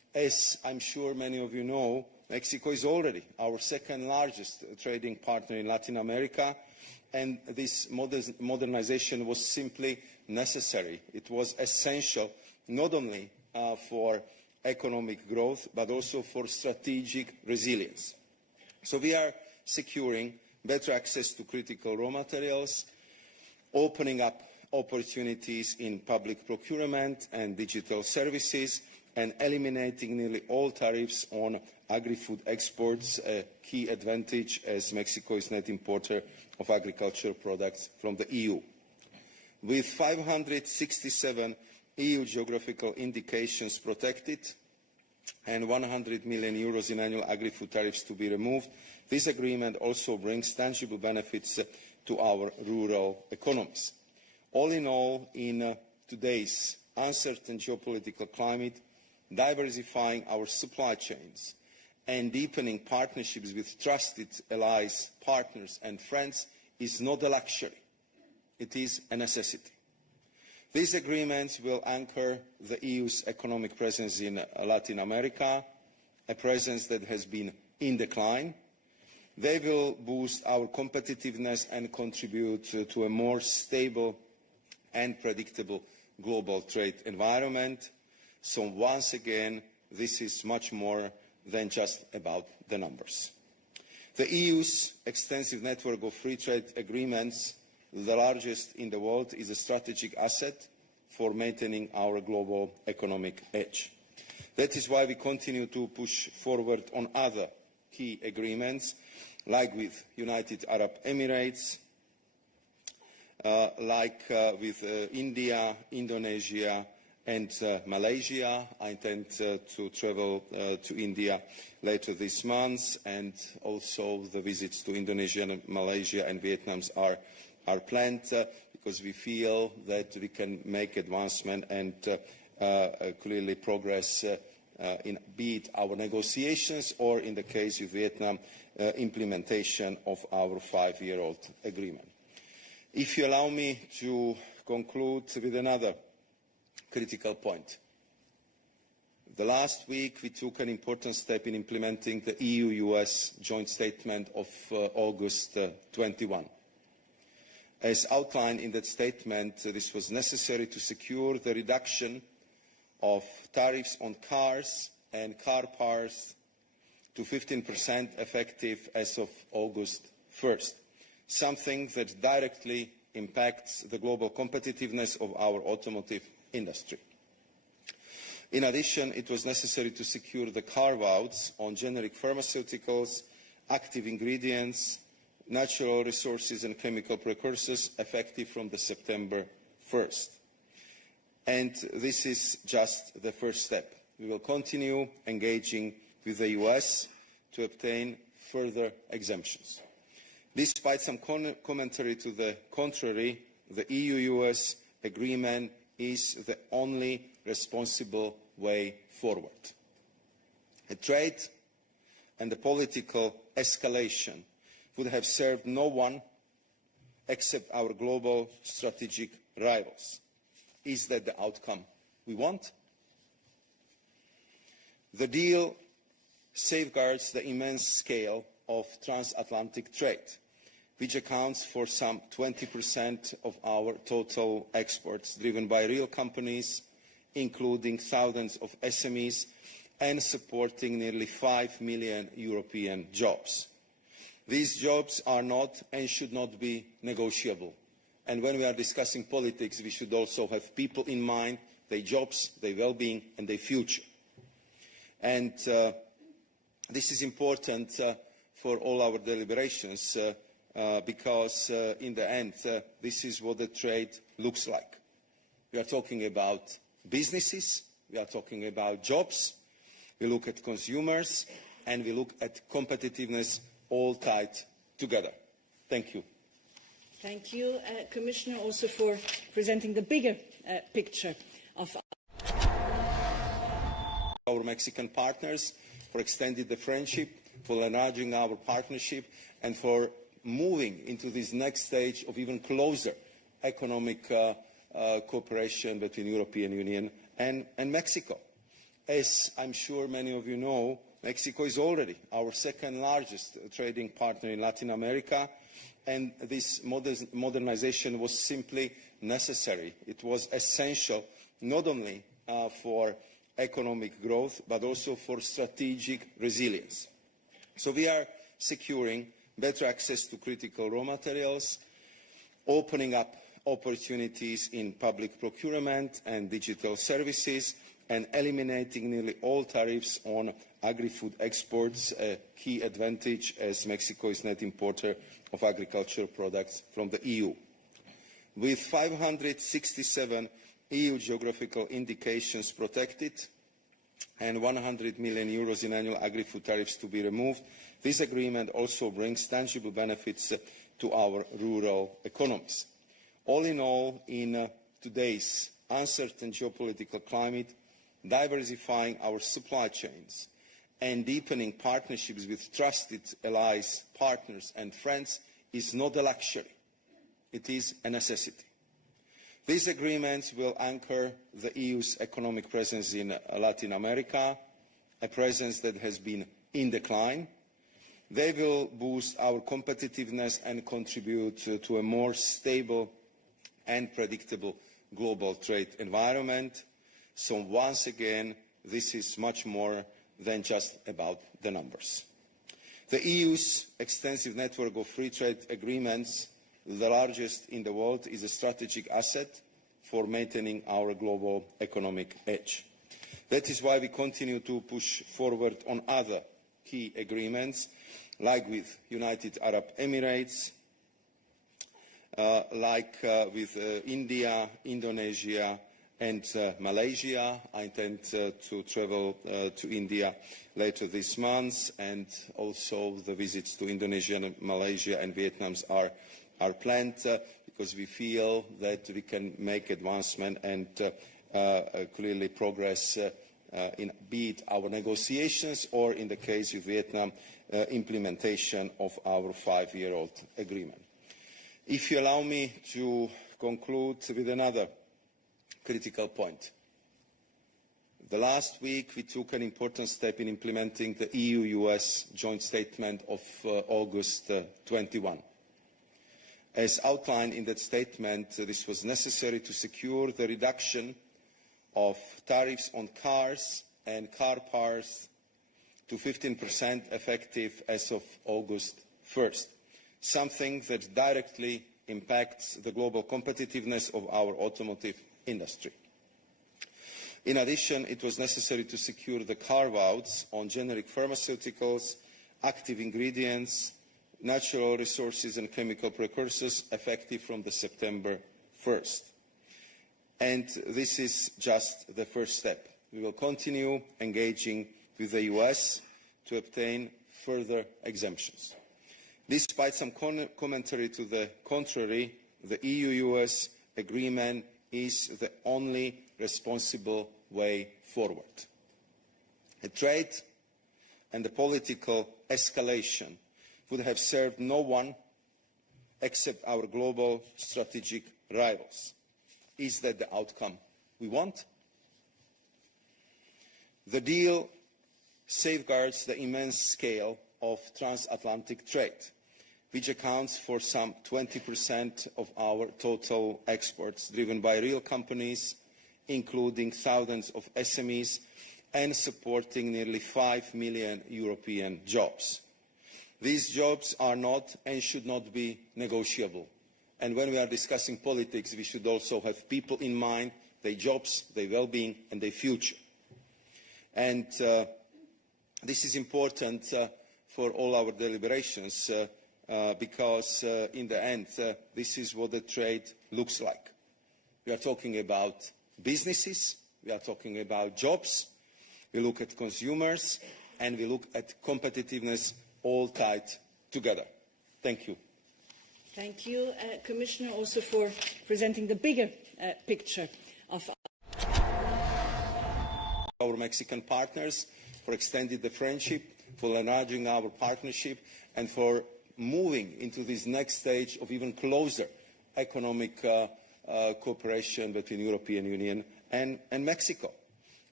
As I'm sure many of you know, Mexico is already our second largest trading partner in Latin America, and this modernization was simply necessary. It was essential not only for economic growth, but also for strategic resilience. So we are securing better access to critical raw materials, opening up opportunities in public procurement and digital services, and eliminating nearly all tariffs on agri-food exports, a key advantage as Mexico is net importer of agricultural products from the EU. With 567 EU geographical indications protected and 100 million euros in annual agri-food tariffs to be removed, this agreement also brings tangible benefits to our rural economies. All in all, in today's uncertain geopolitical climate, diversifying our supply chains and deepening partnerships with trusted allies, partners and friends is not a luxury. It is a necessity. These agreements will anchor the EU's economic presence in Latin America, a presence that has been in decline. They will boost our competitiveness and contribute to a more stable and predictable global trade environment. So once again, this is much more than just about the numbers. The EU's extensive network of free trade agreements, the largest in the world, is a strategic asset for maintaining our global economic edge. That is why we continue to push forward on other key agreements, like with United Arab Emirates, with India, Indonesia, and Malaysia. I intend to travel to India later this month, and also the visits to Indonesia, Malaysia and Vietnam are planned because we feel that we can make advancement and clearly progress in be it our negotiations or, in the case of Vietnam, implementation of our 5-year-old agreement. If you allow me to conclude with another critical point. The last week we took an important step in implementing the EU-US joint statement of August 21. As outlined in that statement, this was necessary to secure the reduction of tariffs on cars and car parts to 15% effective as of August 1st, something that directly impacts the global competitiveness of our automotive industry. In addition, it was necessary to secure the carve-outs on generic pharmaceuticals, active ingredients, natural resources and chemical precursors effective from the September 1st. And this is just the first step. We will continue engaging with the US to obtain further exemptions. Despite some commentary to the contrary, the EU-US agreement is the only responsible way forward. A trade and a political escalation would have served no one except our global strategic rivals. Is that the outcome we want? The deal safeguards the immense scale of transatlantic trade, which accounts for some 20% of our total exports, driven by real companies, including thousands of SMEs, and supporting nearly 5 million European jobs. These jobs are not and should not be negotiable. And when we are discussing politics, we should also have people in mind, their jobs, their well-being, and their future. And this is important for all our deliberations, because in the end, this is what the trade looks like. We are talking about businesses, we are talking about jobs, we look at consumers, and we look at competitiveness, all tied together. Thank you. Thank you, Commissioner, also for presenting the bigger picture of our Mexican partners, for extending the friendship, for enlarging our partnership, and for moving into this next stage of even closer economic cooperation between the European Union and Mexico. As I'm sure many of you know, Mexico is already our second largest trading partner in Latin America, and this modernization was simply necessary. It was essential not only for economic growth, but also for strategic resilience. So we are securing better access to critical raw materials, opening up opportunities in public procurement and digital services, and eliminating nearly all tariffs on agri-food exports, a key advantage as Mexico is net importer of agricultural products from the EU. With 567 EU geographical indications protected and 100 million euros in annual agri-food tariffs to be removed, this agreement also brings tangible benefits to our rural economies. All in all, in today's uncertain geopolitical climate, diversifying our supply chains and deepening partnerships with trusted allies, partners and friends is not a luxury. It is a necessity. These agreements will anchor the EU's economic presence in Latin America, a presence that has been in decline. They will boost our competitiveness and contribute to a more stable and predictable global trade environment. So once again, this is much more than just about the numbers. The EU's extensive network of free trade agreements, the largest in the world, is a strategic asset for maintaining our global economic edge. That is why we continue to push forward on other key agreements, like with United Arab Emirates, with India, Indonesia, and Malaysia. I intend to travel to India later this month, and also the visits to Indonesia, Malaysia and Vietnam are planned because we feel that we can make advancement and clearly progress in be it our negotiations or, in the case of Vietnam, implementation of our 5-year-old agreement. If you allow me to conclude with another critical point. The last week we took an important step in implementing the EU-US joint statement of August 21. As outlined in that statement, this was necessary to secure the reduction of tariffs on cars and car parts to 15% effective as of August 1st, something that directly impacts the global competitiveness of our automotive industry. In addition, it was necessary to secure the carve-outs on generic pharmaceuticals, active ingredients, natural resources and chemical precursors effective from the September 1st. And this is just the first step. We will continue engaging with the US to obtain further exemptions. Despite some commentary to the contrary, the EU-US agreement is the only responsible way forward. A trade and the political escalation would have served no one except our global strategic rivals. Is that the outcome we want? The deal safeguards the immense scale of transatlantic trade, which accounts for some 20% of our total exports, driven by real companies, including thousands of SMEs, and supporting nearly 5 million European jobs. These jobs are not and should not be negotiable. And when we are discussing politics, we should also have people in mind, their jobs, their well-being, and their future. And this is important for all our deliberations, because in the end, this is what the trade looks like. We are talking about businesses, we are talking about jobs, we look at consumers, and we look at competitiveness, all tied together. Thank you. Thank you, Commissioner, also for presenting the bigger picture of our Mexican partners, for extending the friendship, for enlarging our partnership, and for moving into this next stage of even closer economic cooperation between the European Union and Mexico.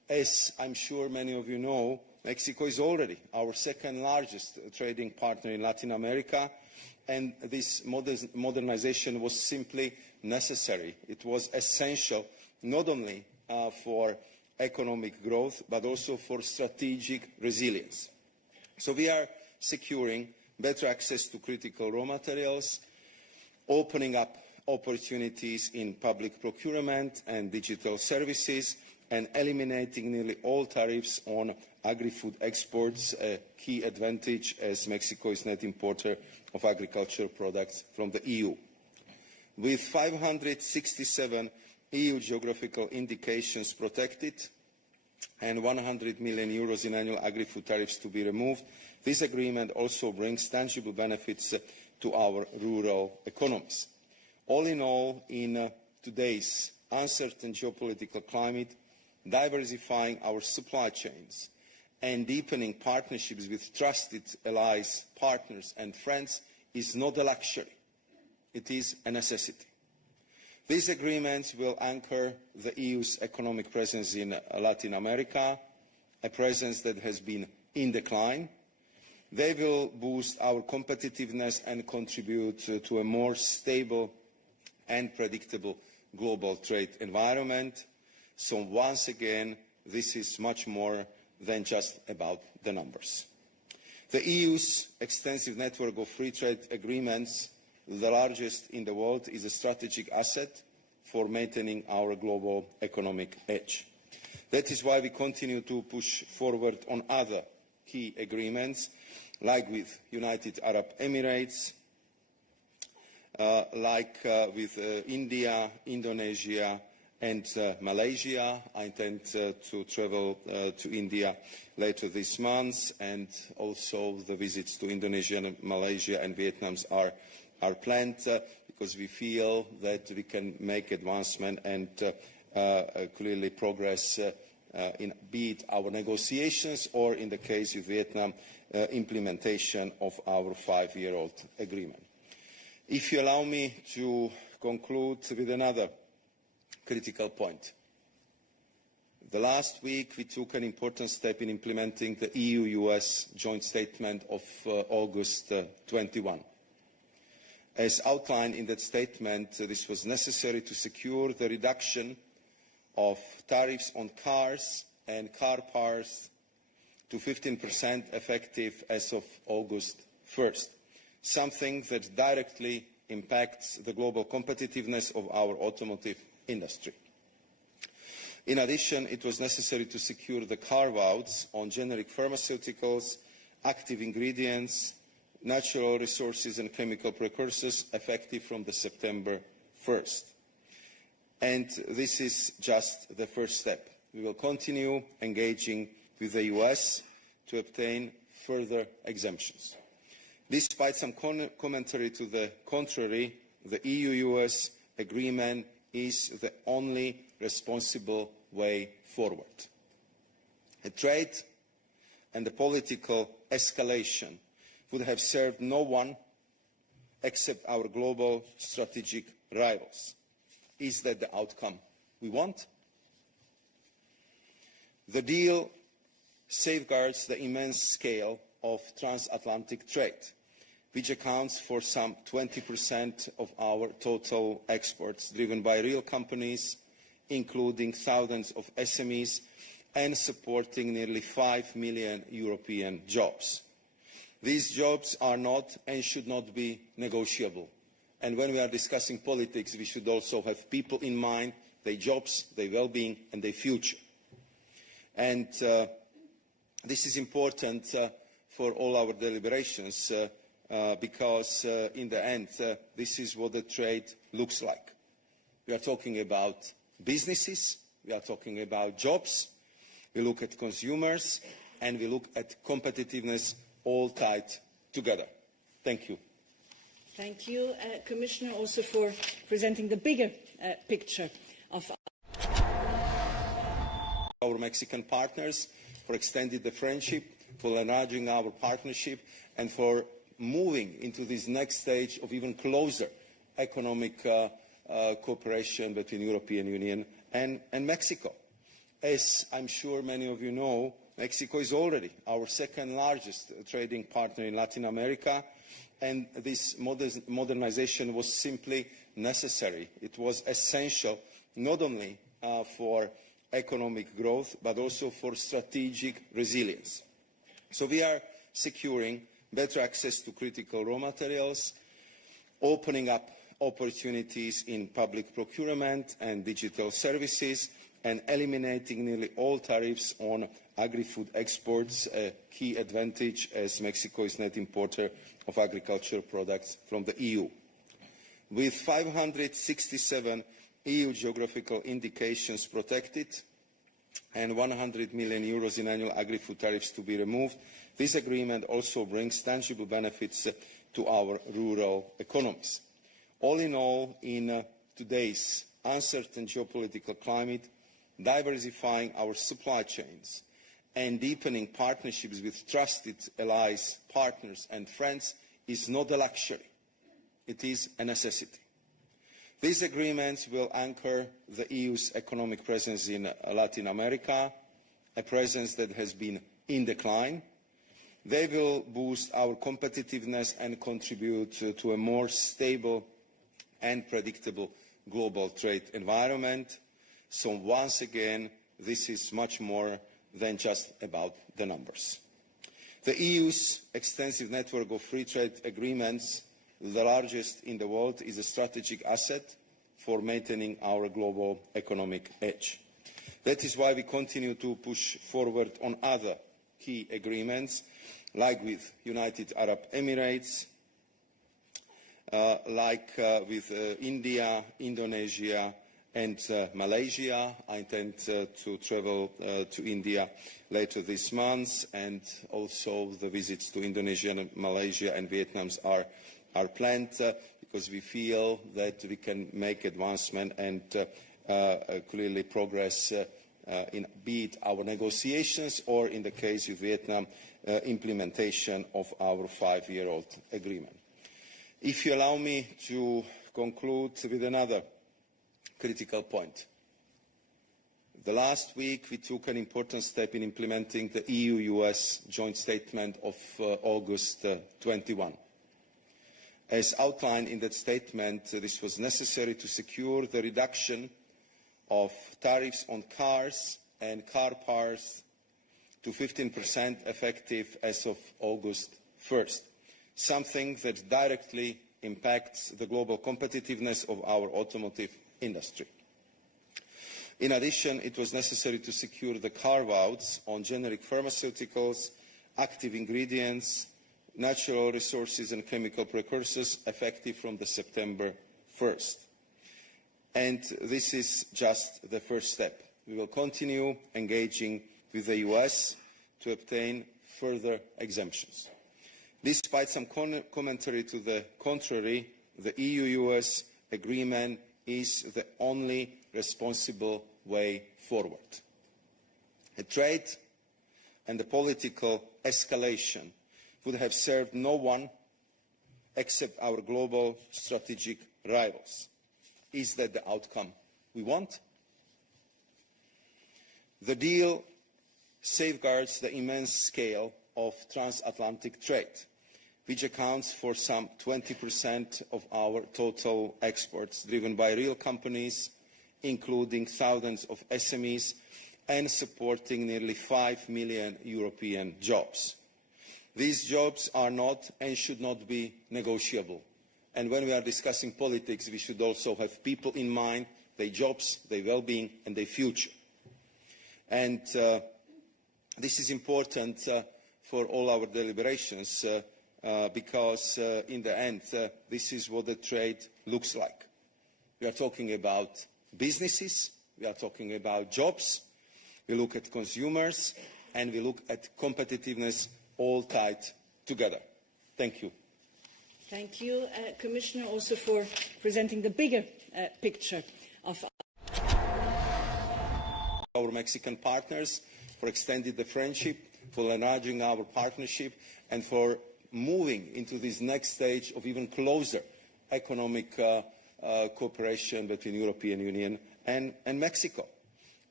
As I'm sure many of you know, Mexico is already our second largest trading partner in Latin America, and this modernization was simply necessary. It was essential not only for economic growth, but also for strategic resilience. So we are securing better access to critical raw materials, opening up opportunities in public procurement and digital services, and eliminating nearly all tariffs on agri-food exports, a key advantage as Mexico is net importer of agricultural products from the EU. With 567 EU geographical indications protected and 100 million euros in annual agri-food tariffs to be removed, this agreement also brings tangible benefits to our rural economies. All in all, in today's uncertain geopolitical climate, diversifying our supply chains and deepening partnerships with trusted allies, partners and friends is not a luxury. It is a necessity. These agreements will anchor the EU's economic presence in Latin America, a presence that has been in decline. They will boost our competitiveness and contribute to a more stable and predictable global trade environment. So once again, this is much more than just about the numbers. The EU's extensive network of free trade agreements, the largest in the world, is a strategic asset for maintaining our global economic edge. That is why we continue to push forward on other key agreements, like with United Arab Emirates, with India, Indonesia and Malaysia. I intend to travel to India later this month, and also the visits to Indonesia, Malaysia and Vietnam are planned because we feel that we can make advancement and clearly progress in be it our negotiations or, in the case of Vietnam, implementation of our 5-year-old agreement. If you allow me to conclude with another critical point. The last week we took an important step in implementing the EU-US joint statement of August 21. As outlined in that statement, this was necessary to secure the reduction of tariffs on cars and car parts to 15% effective as of August 1st, something that directly impacts the global competitiveness of our automotive industry. In addition, it was necessary to secure the carve-outs on generic pharmaceuticals, active ingredients, natural resources and chemical precursors effective from the September 1st. And this is just the first step. We will continue engaging with the US to obtain further exemptions. Despite some commentary to the contrary, the EU-US agreement is the only responsible way forward. A trade and a political escalation would have served no one except our global strategic rivals. Is that the outcome we want? The deal safeguards the immense scale of transatlantic trade, which accounts for some 20% of our total exports, driven by real companies, including thousands of SMEs, and supporting nearly 5 million European jobs. These jobs are not and should not be negotiable. And when we are discussing politics, we should also have people in mind, their jobs, their well-being, and their future. And this is important for all our deliberations because in the end, this is what the trade looks like. We are talking about businesses, we are talking about jobs, we look at consumers, and we look at competitiveness, all tied together. Thank you. Thank you, Commissioner, also for presenting the bigger picture of our Mexican partners, for extending the friendship, for enlarging our partnership, and for moving into this next stage of even closer economic cooperation between the European Union and Mexico. As I'm sure many of you know, Mexico is already our second largest trading partner in Latin America, and this modernization was simply necessary. It was essential not only for economic growth, but also for strategic resilience. So we are securing better access to critical raw materials, opening up opportunities in public procurement and digital services, and eliminating nearly all tariffs on agri-food exports, a key advantage as Mexico is net importer of agricultural products from the EU. With 567 EU geographical indications protected and 100 million euros in annual agri-food tariffs to be removed, this agreement also brings tangible benefits to our rural economies. All in all, in today's uncertain geopolitical climate, diversifying our supply chains and deepening partnerships with trusted allies, partners and friends is not a luxury. It is a necessity. These agreements will anchor the EU's economic presence in Latin America, a presence that has been in decline. They will boost our competitiveness and contribute to a more stable and predictable global trade environment. So once again, this is much more than just about the numbers. The EU's extensive network of free trade agreements, the largest in the world, is a strategic asset for maintaining our global economic edge. That is why we continue to push forward on other key agreements, like with United Arab Emirates, with India, Indonesia, and Malaysia. I intend to travel to India later this month, and also the visits to Indonesia, Malaysia and Vietnam are planned because we feel that we can make advancement and clearly progress in be it our negotiations or, in the case of Vietnam, implementation of our 5-year-old agreement. If you allow me to conclude with another critical point. The last week we took an important step in implementing the EU-US joint statement of August 21. As outlined in that statement, this was necessary to secure the reduction of tariffs on cars and car parts to 15% effective as of August 1st, something that directly impacts the global competitiveness of our automotive industry. In addition, it was necessary to secure the carve-outs on generic pharmaceuticals, active ingredients, natural resources and chemical precursors effective from the September 1st. And this is just the first step. We will continue engaging with the US to obtain further exemptions. Despite some commentary to the contrary, the EU-US agreement is the only responsible way forward. A trade and a political escalation would have served no one except our global strategic rivals. Is that the outcome we want? The deal safeguards the immense scale of transatlantic trade, which accounts for some 20% of our total exports, driven by real companies, including thousands of SMEs, and supporting nearly 5 million European jobs. These jobs are not and should not be negotiable. And when we are discussing politics, we should also have people in mind, their jobs, their well-being, and their future. And this is important for all our deliberations because in the end, this is what the trade looks like. We are talking about businesses, we are talking about jobs, we look at consumers, and we look at competitiveness, all tied together. Thank you. Thank you, Commissioner, also for presenting the bigger picture of our Mexican partners, for extending the friendship, for enlarging our partnership, and for moving into this next stage of even closer economic cooperation between the European Union and Mexico.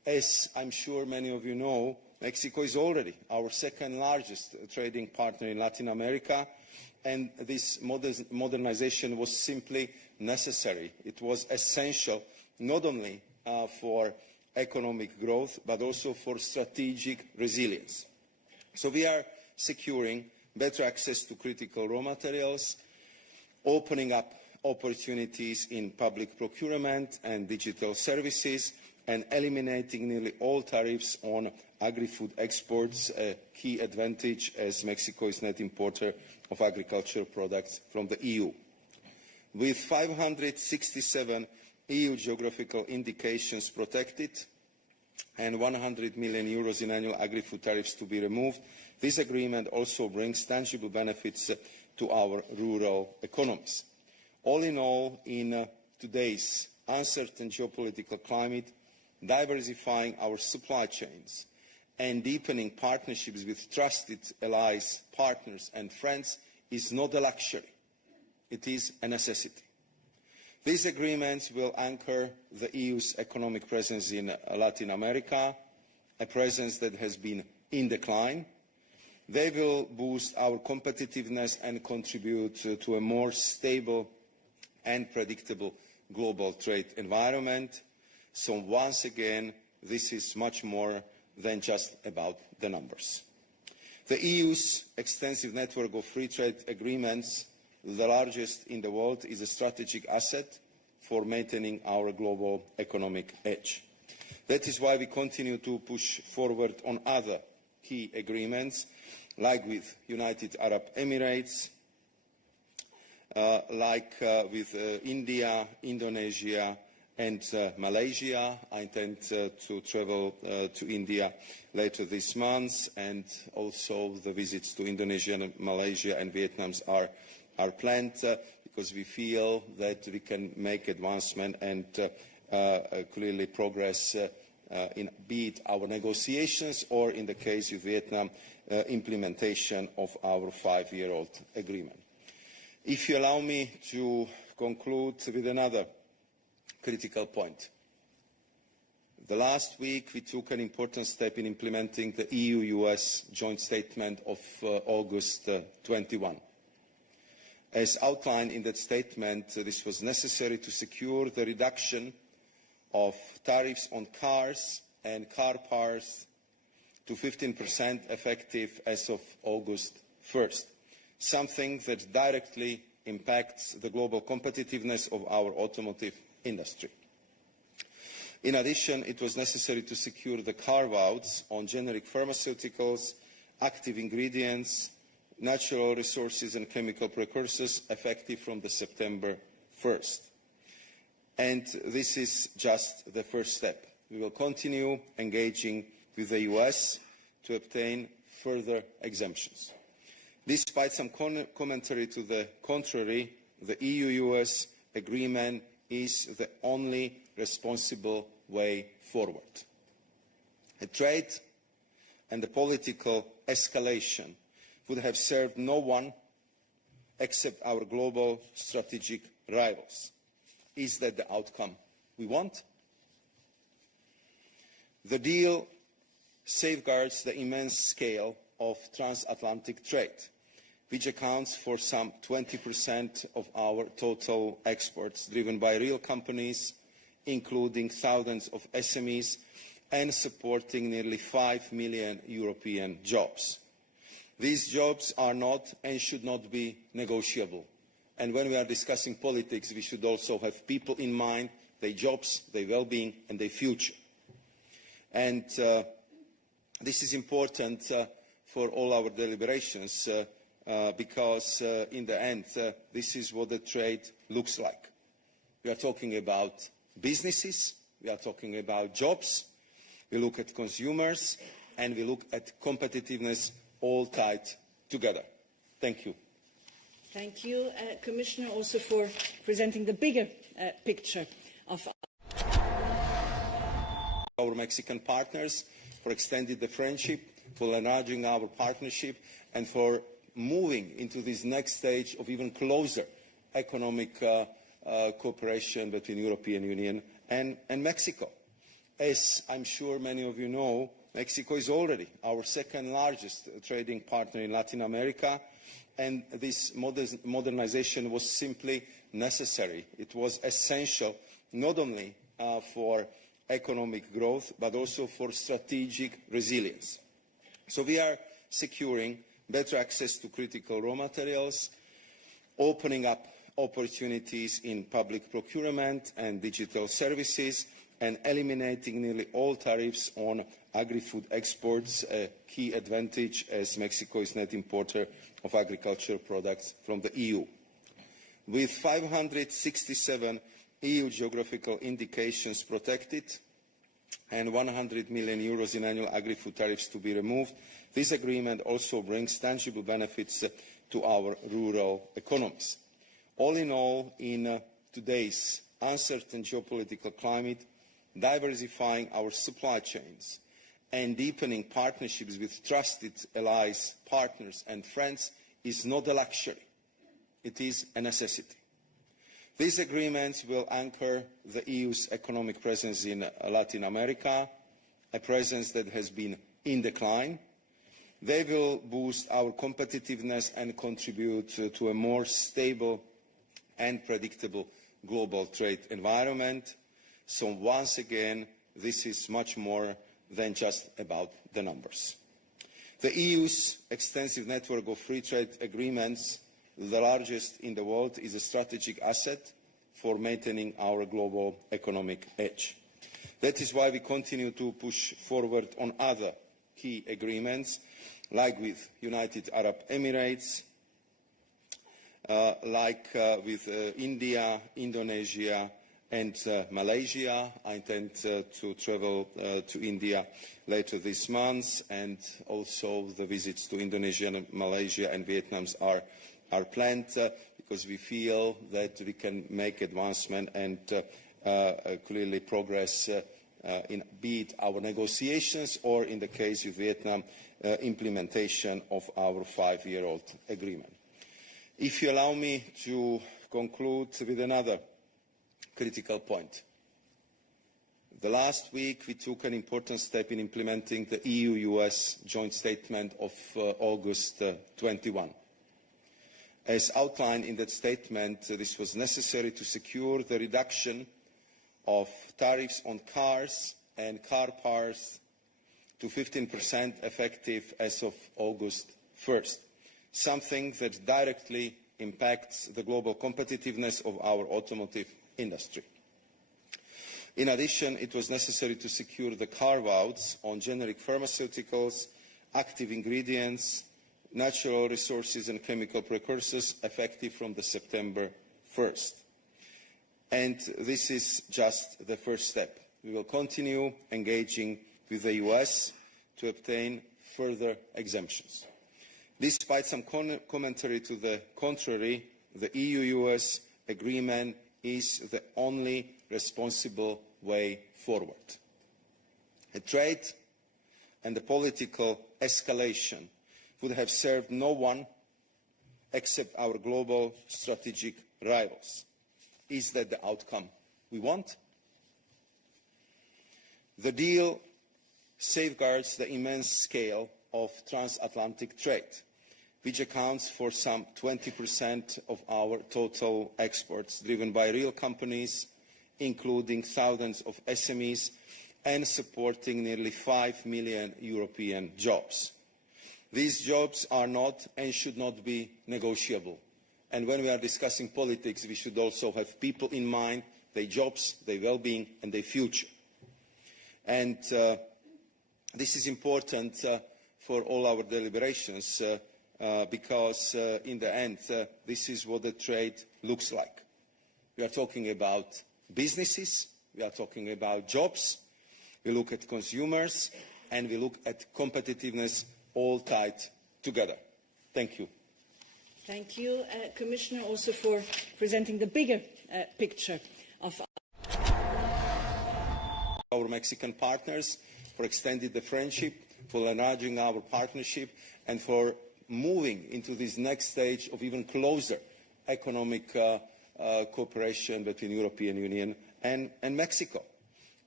As I'm sure many of you know, Mexico is already our second largest trading partner in Latin America, and this modernization was simply necessary. It was essential not only for economic growth, but also for strategic resilience. So we are securing better access to critical raw materials, opening up opportunities in public procurement and digital services, and eliminating nearly all tariffs on agri-food exports, a key advantage as Mexico is net importer of agricultural products from the EU. With 567 EU geographical indications protected and 100 million euros in annual agri-food tariffs to be removed, this agreement also brings tangible benefits to our rural economies. All in all, in today's uncertain geopolitical climate, diversifying our supply chains and deepening partnerships with trusted allies, partners and friends is not a luxury. It is a necessity. These agreements will anchor the EU's economic presence in Latin America, a presence that has been in decline. They will boost our competitiveness and contribute to a more stable and predictable global trade environment. So once again, this is much more than just about the numbers. The EU's extensive network of free trade agreements, the largest in the world, is a strategic asset for maintaining our global economic edge. That is why we continue to push forward on other key agreements, like with United Arab Emirates, with India, Indonesia and Malaysia. I intend to travel to India later this month, and also the visits to Indonesia, Malaysia and Vietnam are planned because we feel that we can make advancement and clearly progress in be it our negotiations or, in the case of Vietnam, implementation of our 5-year-old agreement. If you allow me to conclude with another critical point. The last week we took an important step in implementing the EU-US joint statement of August 21. As outlined in that statement, this was necessary to secure the reduction of tariffs on cars and car parts to 15% effective as of August 1st, something that directly impacts the global competitiveness of our automotive industry. In addition, it was necessary to secure the carve-outs on generic pharmaceuticals, active ingredients, natural resources and chemical precursors effective from the September 1st. And this is just the first step. We will continue engaging with the US to obtain further exemptions. Despite some commentary to the contrary, the EU-US agreement is the only responsible way forward. A trade and the political escalation would have served no one except our global strategic rivals. Is that the outcome we want? The deal safeguards the immense scale of transatlantic trade, which accounts for some 20% of our total exports, driven by real companies, including thousands of SMEs, and supporting nearly 5 million European jobs. These jobs are not and should not be negotiable. And when we are discussing politics, we should also have people in mind, their jobs, their well-being, and their future. And this is important for all our deliberations, because in the end, this is what the trade looks like. We are talking about businesses, we are talking about jobs, we look at consumers, and we look at competitiveness, all tied together. Thank you. Thank you, Commissioner, also for presenting the bigger picture of our Mexican partners, for extending the friendship, for enlarging our partnership, and for moving into this next stage of even closer economic cooperation between the European Union and Mexico. As I'm sure many of you know, Mexico is already our second largest trading partner in Latin America, and this modernization was simply necessary. It was essential not only for economic growth, but also for strategic resilience. So we are securing better access to critical raw materials, opening up opportunities in public procurement and digital services, and eliminating nearly all tariffs on agri-food exports, a key advantage as Mexico is net importer of agricultural products from the EU. With 567 EU geographical indications protected and 100 million euros in annual agri-food tariffs to be removed, this agreement also brings tangible benefits to our rural economies. All in all, in today's uncertain geopolitical climate, diversifying our supply chains and deepening partnerships with trusted allies, partners and friends is not a luxury. It is a necessity. These agreements will anchor the EU's economic presence in Latin America, a presence that has been in decline. They will boost our competitiveness and contribute to a more stable and predictable global trade environment. So once again, this is much more than just about the numbers. The EU's extensive network of free trade agreements, the largest in the world, is a strategic asset for maintaining our global economic edge. That is why we continue to push forward on other key agreements, like with United Arab Emirates, with India, Indonesia, and Malaysia. I intend to travel to India later this month, and also the visits to Indonesia, Malaysia and Vietnam are planned because we feel that we can make advancement and clearly progress in be it our negotiations or, in the case of Vietnam, implementation of our 5-year-old agreement. If you allow me to conclude with another critical point. The last week we took an important step in implementing the EU-US joint statement of August 21. As outlined in that statement, this was necessary to secure the reduction of tariffs on cars and car parts to 15% effective as of August 1st, something that directly impacts the global competitiveness of our automotive industry. In addition, it was necessary to secure the carve-outs on generic pharmaceuticals, active ingredients, natural resources and chemical precursors effective from the September 1st. And this is just the first step. We will continue engaging with the US to obtain further exemptions. Despite some commentary to the contrary, the EU-US agreement is the only responsible way forward. A trade and a political escalation would have served no one except our global strategic rivals. Is that the outcome we want? The deal safeguards the immense scale of transatlantic trade, which accounts for some 20% of our total exports, driven by real companies, including thousands of SMEs, and supporting nearly 5 million European jobs. These jobs are not and should not be negotiable. And when we are discussing politics, we should also have people in mind, their jobs, their well-being, and their future. And this is important for all our deliberations because in the end, this is what the trade looks like. We are talking about businesses, we are talking about jobs, we look at consumers, and we look at competitiveness, all tied together. Thank you. Thank you, Commissioner, also for presenting the bigger picture of our Mexican partners, for extending the friendship, for enlarging our partnership, and for moving into this next stage of even closer economic cooperation between the European Union and Mexico.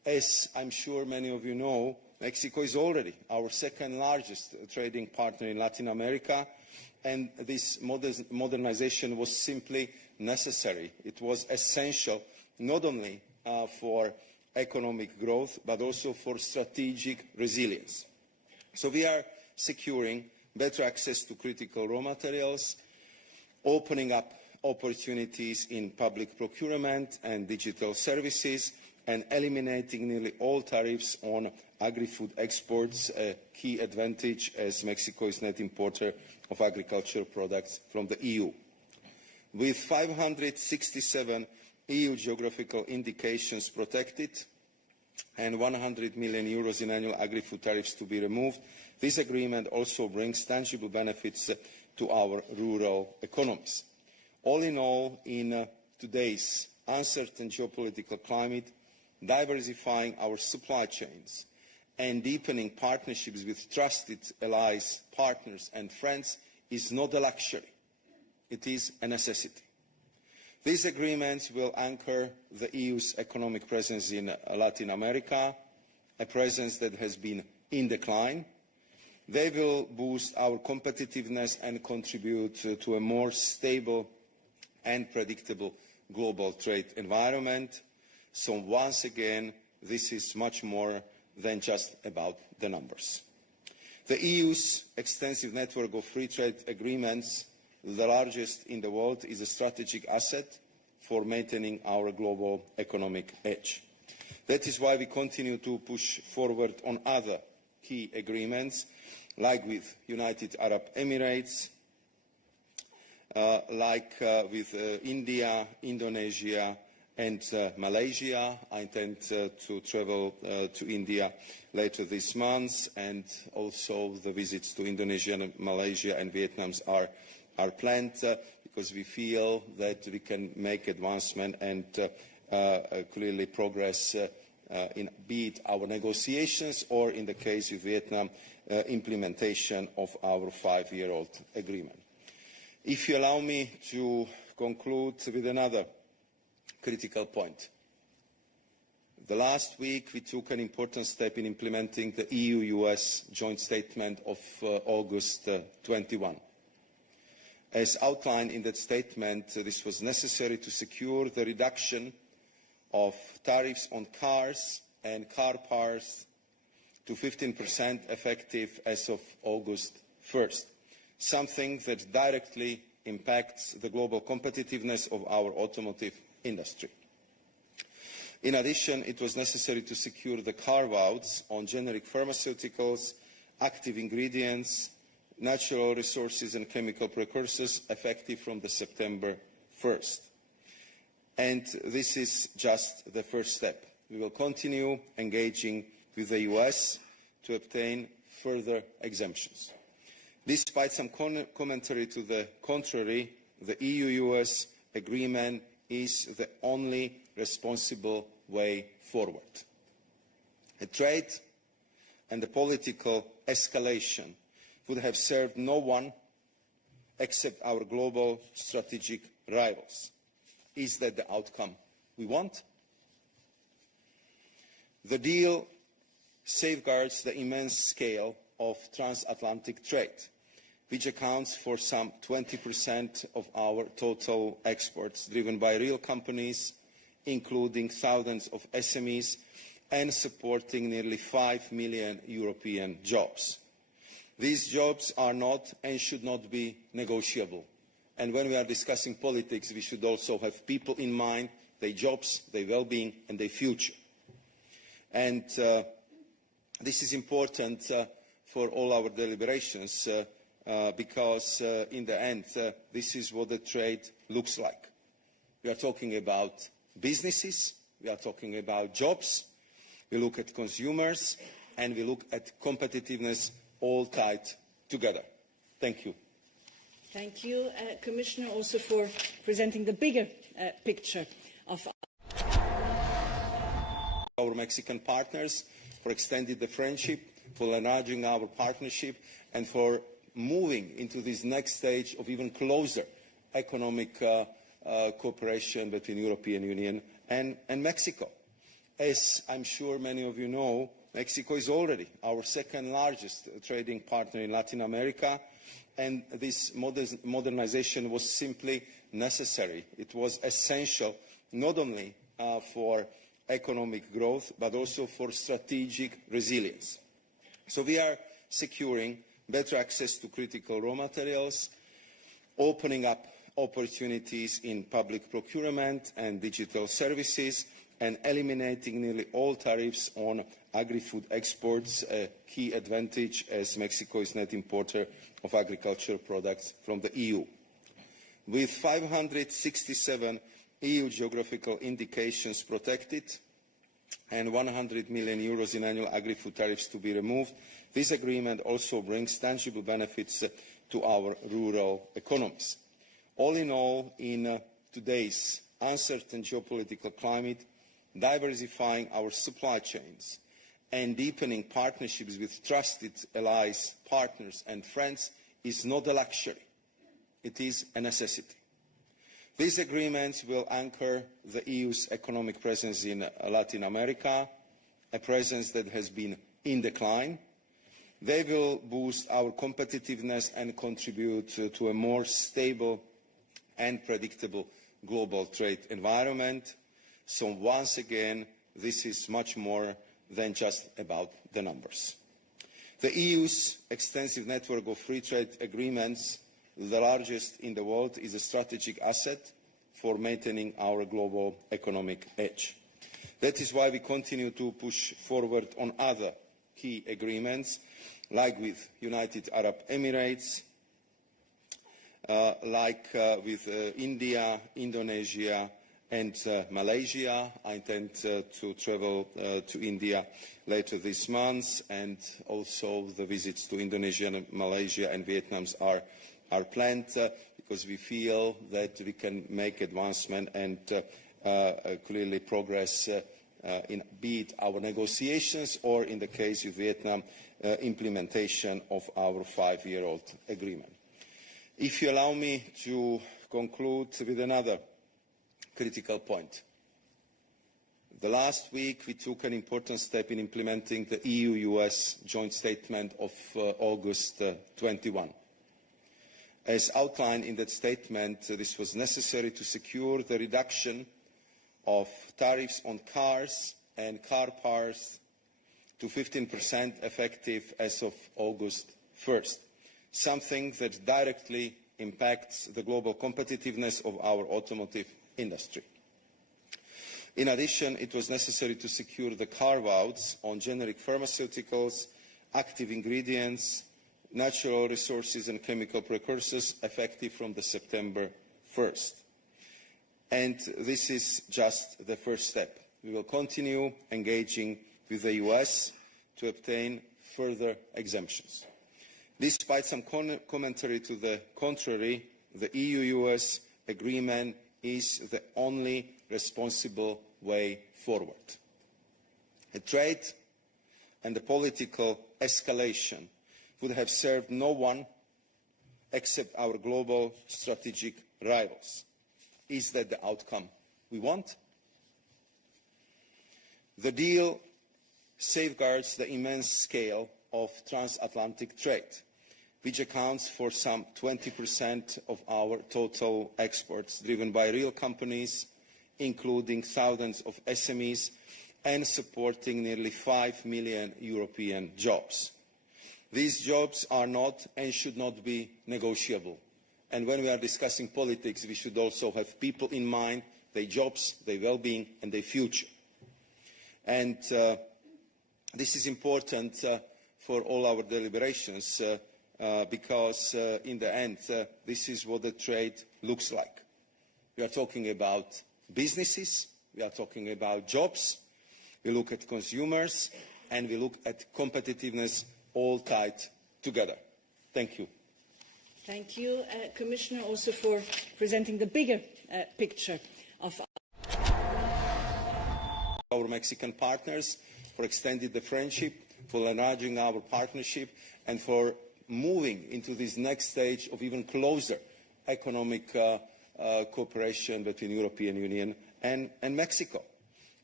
As I'm sure many of you know, Mexico is already our second largest trading partner in Latin America, and this modernization was simply necessary. It was essential not only for economic growth, but also for strategic resilience. So we are securing better access to critical raw materials, opening up opportunities in public procurement and digital services, and eliminating nearly all tariffs on agri-food exports, a key advantage as Mexico is net importer of agricultural products from the EU. With 567 EU geographical indications protected and 100 million euros in annual agri-food tariffs to be removed, this agreement also brings tangible benefits to our rural economies. All in all, in today's uncertain geopolitical climate, diversifying our supply chains and deepening partnerships with trusted allies, partners and friends is not a luxury. It is a necessity. These agreements will anchor the EU's economic presence in Latin America, a presence that has been in decline. They will boost our competitiveness and contribute to a more stable and predictable global trade environment. So once again, this is much more than just about the numbers. The EU's extensive network of free trade agreements, the largest in the world, is a strategic asset for maintaining our global economic edge. That is why we continue to push forward on other key agreements, like with United Arab Emirates, with India, Indonesia, and Malaysia. I intend to travel to India later this month, and also the visits to Indonesia, Malaysia and Vietnam are planned because we feel that we can make advancement and clearly progress in be it our negotiations or, in the case of Vietnam, implementation of our 5-year-old agreement. If you allow me to conclude with another critical point. The last week we took an important step in implementing the EU-US joint statement of August 21. As outlined in that statement, this was necessary to secure the reduction of tariffs on cars and car parts to 15% effective as of August 1st, something that directly impacts the global competitiveness of our automotive industry. In addition, it was necessary to secure the carve-outs on generic pharmaceuticals, active ingredients, natural resources and chemical precursors effective from the September 1st. And this is just the first step. We will continue engaging with the US to obtain further exemptions. Despite some commentary to the contrary, the EU-US agreement is the only responsible way forward. A trade and a political escalation would have served no one except our global strategic rivals. Is that the outcome we want? The deal safeguards the immense scale of transatlantic trade, which accounts for some 20% of our total exports, driven by real companies, including thousands of SMEs, and supporting nearly 5 million European jobs. These jobs are not and should not be negotiable. And when we are discussing politics, we should also have people in mind, their jobs, their well-being, and their future. And this is important for all our deliberations, because in the end, this is what the trade looks like. We are talking about businesses, we are talking about jobs, we look at consumers, and we look at competitiveness, all tied together. Thank you. Thank you, Commissioner, also for presenting the bigger picture of our Mexican partners, for extending the friendship, for enlarging our partnership, and for moving into this next stage of even closer economic cooperation between the European Union and Mexico. As I'm sure many of you know, Mexico is already our second largest trading partner in Latin America, and this modernization was simply necessary. It was essential not only for economic growth, but also for strategic resilience. So we are securing better access to critical raw materials, opening up opportunities in public procurement and digital services, and eliminating nearly all tariffs on agri-food exports, a key advantage as Mexico is net importer of agricultural products from the EU. With 567 EU geographical indications protected and 100 million euros in annual agri-food tariffs to be removed, this agreement also brings tangible benefits to our rural economies. All in all, in today's uncertain geopolitical climate, diversifying our supply chains and deepening partnerships with trusted allies, partners and friends is not a luxury. It is a necessity. These agreements will anchor the EU's economic presence in Latin America, a presence that has been in decline. They will boost our competitiveness and contribute to a more stable and predictable global trade environment. So once again, this is much more than just about the numbers. The EU's extensive network of free trade agreements, the largest in the world, is a strategic asset for maintaining our global economic edge. That is why we continue to push forward on other key agreements, like with United Arab Emirates, with India, Indonesia and Malaysia. I intend to travel to India later this month, and also the visits to Indonesia, Malaysia and Vietnam are planned because we feel that we can make advancement and clearly progress in be it our negotiations or, in the case of Vietnam, implementation of our 5-year-old agreement. If you allow me to conclude with another critical point. The last week we took an important step in implementing the EU-US joint statement of August 21. As outlined in that statement, this was necessary to secure the reduction of tariffs on cars and car parts to 15% effective as of August 1st, something that directly impacts the global competitiveness of our automotive industry. In addition, it was necessary to secure the carve-outs on generic pharmaceuticals, active ingredients, natural resources and chemical precursors effective from the September 1st. And this is just the first step. We will continue engaging with the US to obtain further exemptions. Despite some commentary to the contrary, the EU-US agreement is the only responsible way forward. A trade and a political escalation would have served no one except our global strategic rivals. Is that the outcome we want? The deal safeguards the immense scale of transatlantic trade, which accounts for some 20% of our total exports, driven by real companies, including thousands of SMEs, and supporting nearly 5 million European jobs. These jobs are not and should not be negotiable. And when we are discussing politics, we should also have people in mind, their jobs, their well-being, and their future. And this is important for all our deliberations, because in the end, this is what the trade looks like. We are talking about businesses, we are talking about jobs, we look at consumers, and we look at competitiveness, all tied together. Thank you. Thank you, Commissioner, also for presenting the bigger picture of our Mexican partners, for extending the friendship, for enlarging our partnership, and for moving into this next stage of even closer economic cooperation between the European Union and Mexico.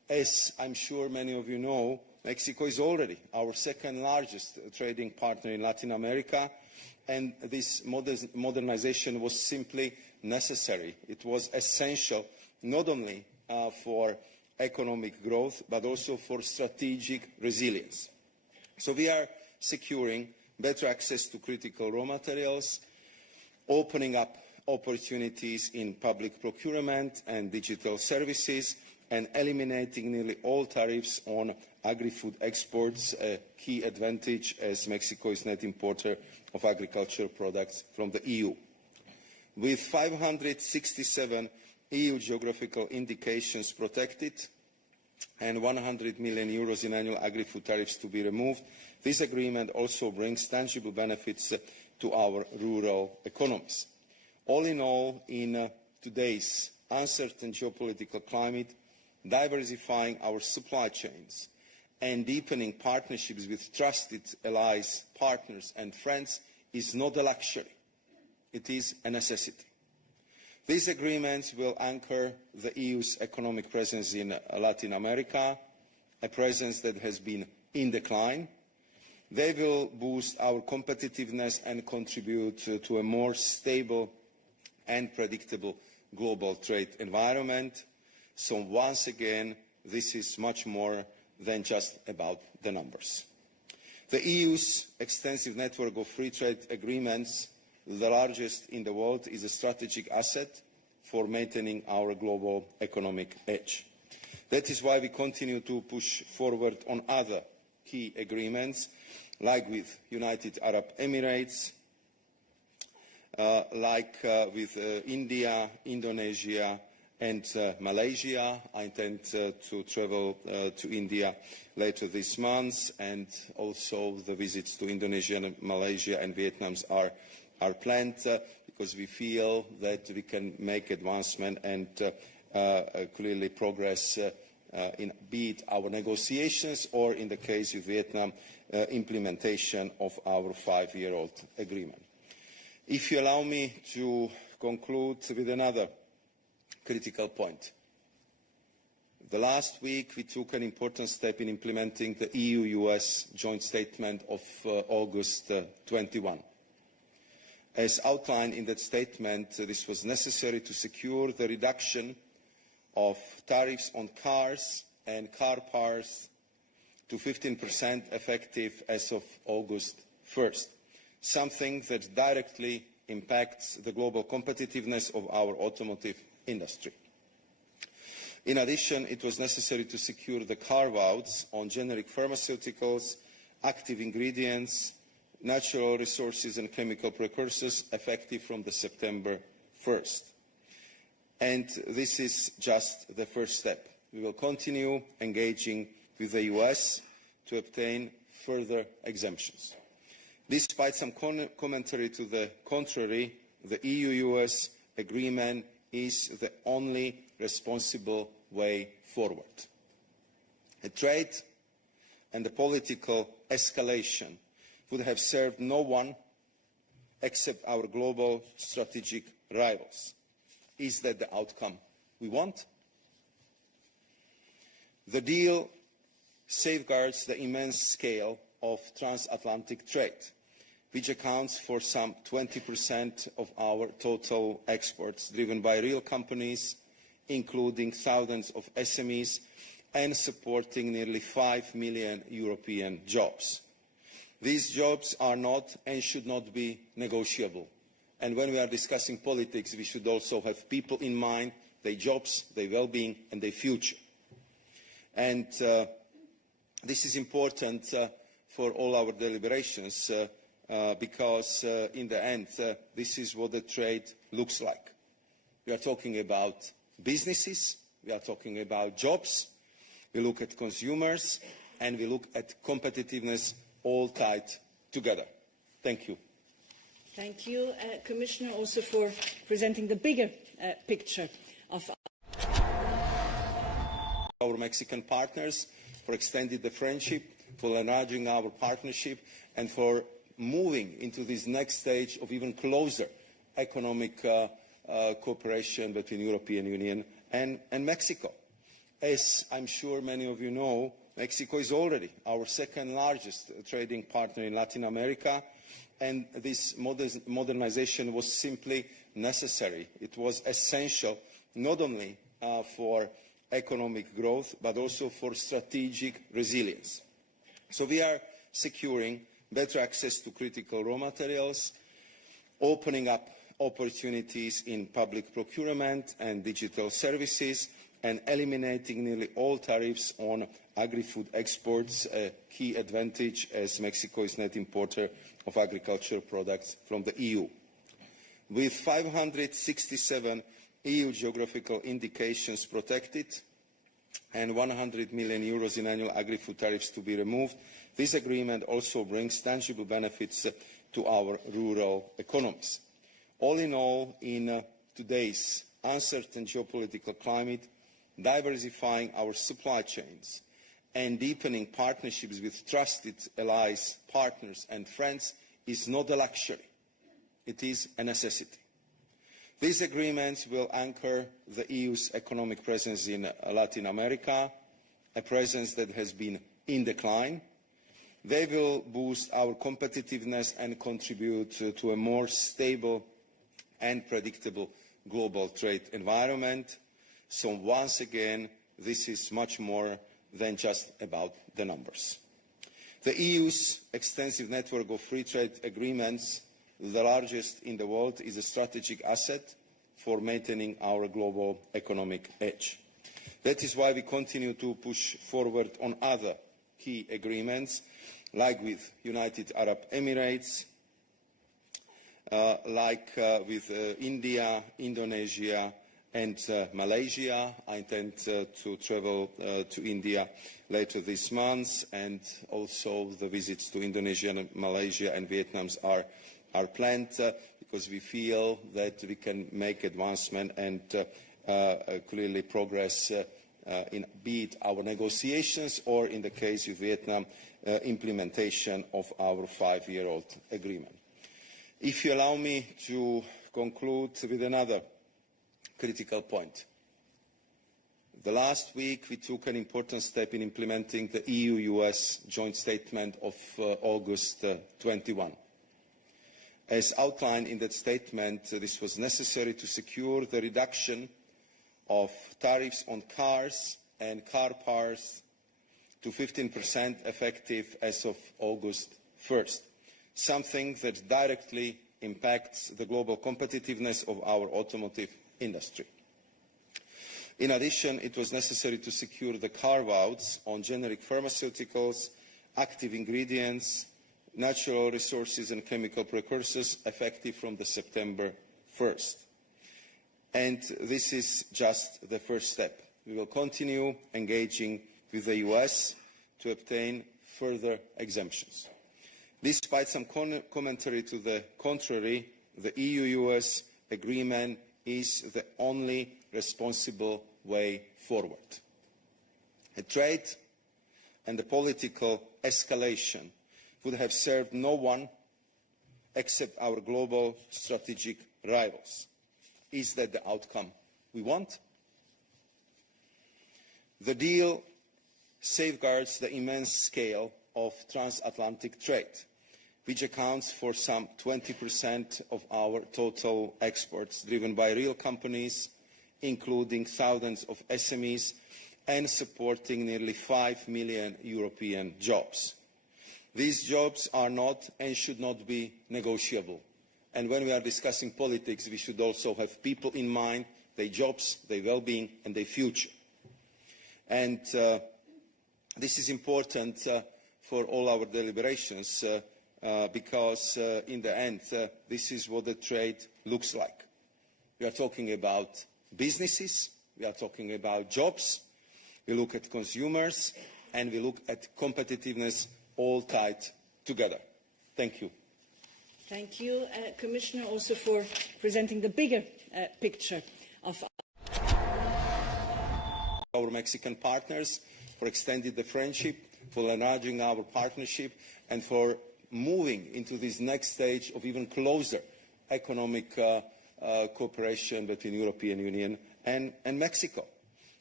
As I'm sure many of you know, Mexico is already our second largest trading partner in Latin America, and this modernization was simply necessary. It was essential not only for economic growth, but also for strategic resilience. So we are securing better access to critical raw materials, opening up opportunities in public procurement and digital services, and eliminating nearly all tariffs on agri-food exports, a key advantage as Mexico is net importer of agricultural products from the EU. With 567 EU geographical indications protected and 100 million euros in annual agri-food tariffs to be removed, this agreement also brings tangible benefits to our rural economies. All in all, in today's uncertain geopolitical climate, diversifying our supply chains and deepening partnerships with trusted allies, partners and friends is not a luxury. It is a necessity. These agreements will anchor the EU's economic presence in Latin America, a presence that has been in decline. They will boost our competitiveness and contribute to a more stable and predictable global trade environment. So once again, this is much more than just about the numbers. The EU's extensive network of free trade agreements, the largest in the world, is a strategic asset for maintaining our global economic edge. That is why we continue to push forward on other key agreements, like with United Arab Emirates, with India, Indonesia and Malaysia. I intend to travel to India later this month, and also the visits to Indonesia, Malaysia and Vietnam are planned because we feel that we can make advancement and clearly progress in be it our negotiations or, in the case of Vietnam, implementation of our 5-year-old agreement. If you allow me to conclude with another critical point. The last week we took an important step in implementing the EU-US joint statement of August 21. As outlined in that statement, this was necessary to secure the reduction of tariffs on cars and car parts to 15% effective as of August 1st, something that directly impacts the global competitiveness of our automotive industry. In addition, it was necessary to secure the carve-outs on generic pharmaceuticals, active ingredients, natural resources and chemical precursors effective from the September 1st. And this is just the first step. We will continue engaging with the US to obtain further exemptions. Despite some commentary to the contrary, the EU-US agreement is the only responsible way forward. A trade and a political escalation would have served no one except our global strategic rivals. Is that the outcome we want? The deal safeguards the immense scale of transatlantic trade, which accounts for some 20% of our total exports, driven by real companies, including thousands of SMEs, and supporting nearly 5 million European jobs. These jobs are not and should not be negotiable. And when we are discussing politics, we should also have people in mind, their jobs, their well-being, and their future. And this is important for all our deliberations, because in the end, this is what the trade looks like. We are talking about businesses, we are talking about jobs, we look at consumers, and we look at competitiveness, all tied together. Thank you. Thank you, Commissioner, also for presenting the bigger picture of our Mexican partners, for extending the friendship, for enlarging our partnership, and for moving into this next stage of even closer economic cooperation between the European Union and Mexico. As I'm sure many of you know, Mexico is already our second largest trading partner in Latin America, and this modernization was simply necessary. It was essential not only for economic growth, but also for strategic resilience. So we are securing better access to critical raw materials, opening up opportunities in public procurement and digital services, and eliminating nearly all tariffs on agri-food exports, a key advantage as Mexico is net importer of agricultural products from the EU. With 567 EU geographical indications protected and 100 million euros in annual agri-food tariffs to be removed, this agreement also brings tangible benefits to our rural economies. All in all, in today's uncertain geopolitical climate, diversifying our supply chains and deepening partnerships with trusted allies, partners and friends is not a luxury. It is a necessity. These agreements will anchor the EU's economic presence in Latin America, a presence that has been in decline. They will boost our competitiveness and contribute to a more stable and predictable global trade environment. So once again, this is much more than just about the numbers. The EU's extensive network of free trade agreements, the largest in the world, is a strategic asset for maintaining our global economic edge. That is why we continue to push forward on other key agreements, like with United Arab Emirates, with India, Indonesia, and Malaysia. I intend to travel to India later this month, and also the visits to Indonesia, Malaysia and Vietnam are planned because we feel that we can make advancement and clearly progress in be it our negotiations or, in the case of Vietnam, implementation of our 5-year-old agreement. If you allow me to conclude with another critical point. The last week we took an important step in implementing the EU-US joint statement of August 21. As outlined in that statement, this was necessary to secure the reduction of tariffs on cars and car parts to 15% effective as of August 1st, something that directly impacts the global competitiveness of our automotive industry. In addition, it was necessary to secure the carve-outs on generic pharmaceuticals, active ingredients, natural resources and chemical precursors effective from the September 1st. And this is just the first step. We will continue engaging with the US to obtain further exemptions. Despite some commentary to the contrary, the EU-US agreement is the only responsible way forward. A trade and the political escalation would have served no one except our global strategic rivals. Is that the outcome we want? The deal safeguards the immense scale of transatlantic trade, which accounts for some 20% of our total exports, driven by real companies, including thousands of SMEs, and supporting nearly 5 million European jobs. These jobs are not and should not be negotiable. And when we are discussing politics, we should also have people in mind, their jobs, their well-being, and their future. And this is important for all our deliberations, because in the end, this is what the trade looks like. We are talking about businesses, we are talking about jobs, we look at consumers, and we look at competitiveness, all tied together. Thank you. Thank you, Commissioner, also for presenting the bigger picture of our Mexican partners, for extending the friendship, for enlarging our partnership, and for moving into this next stage of even closer economic cooperation between the European Union and Mexico.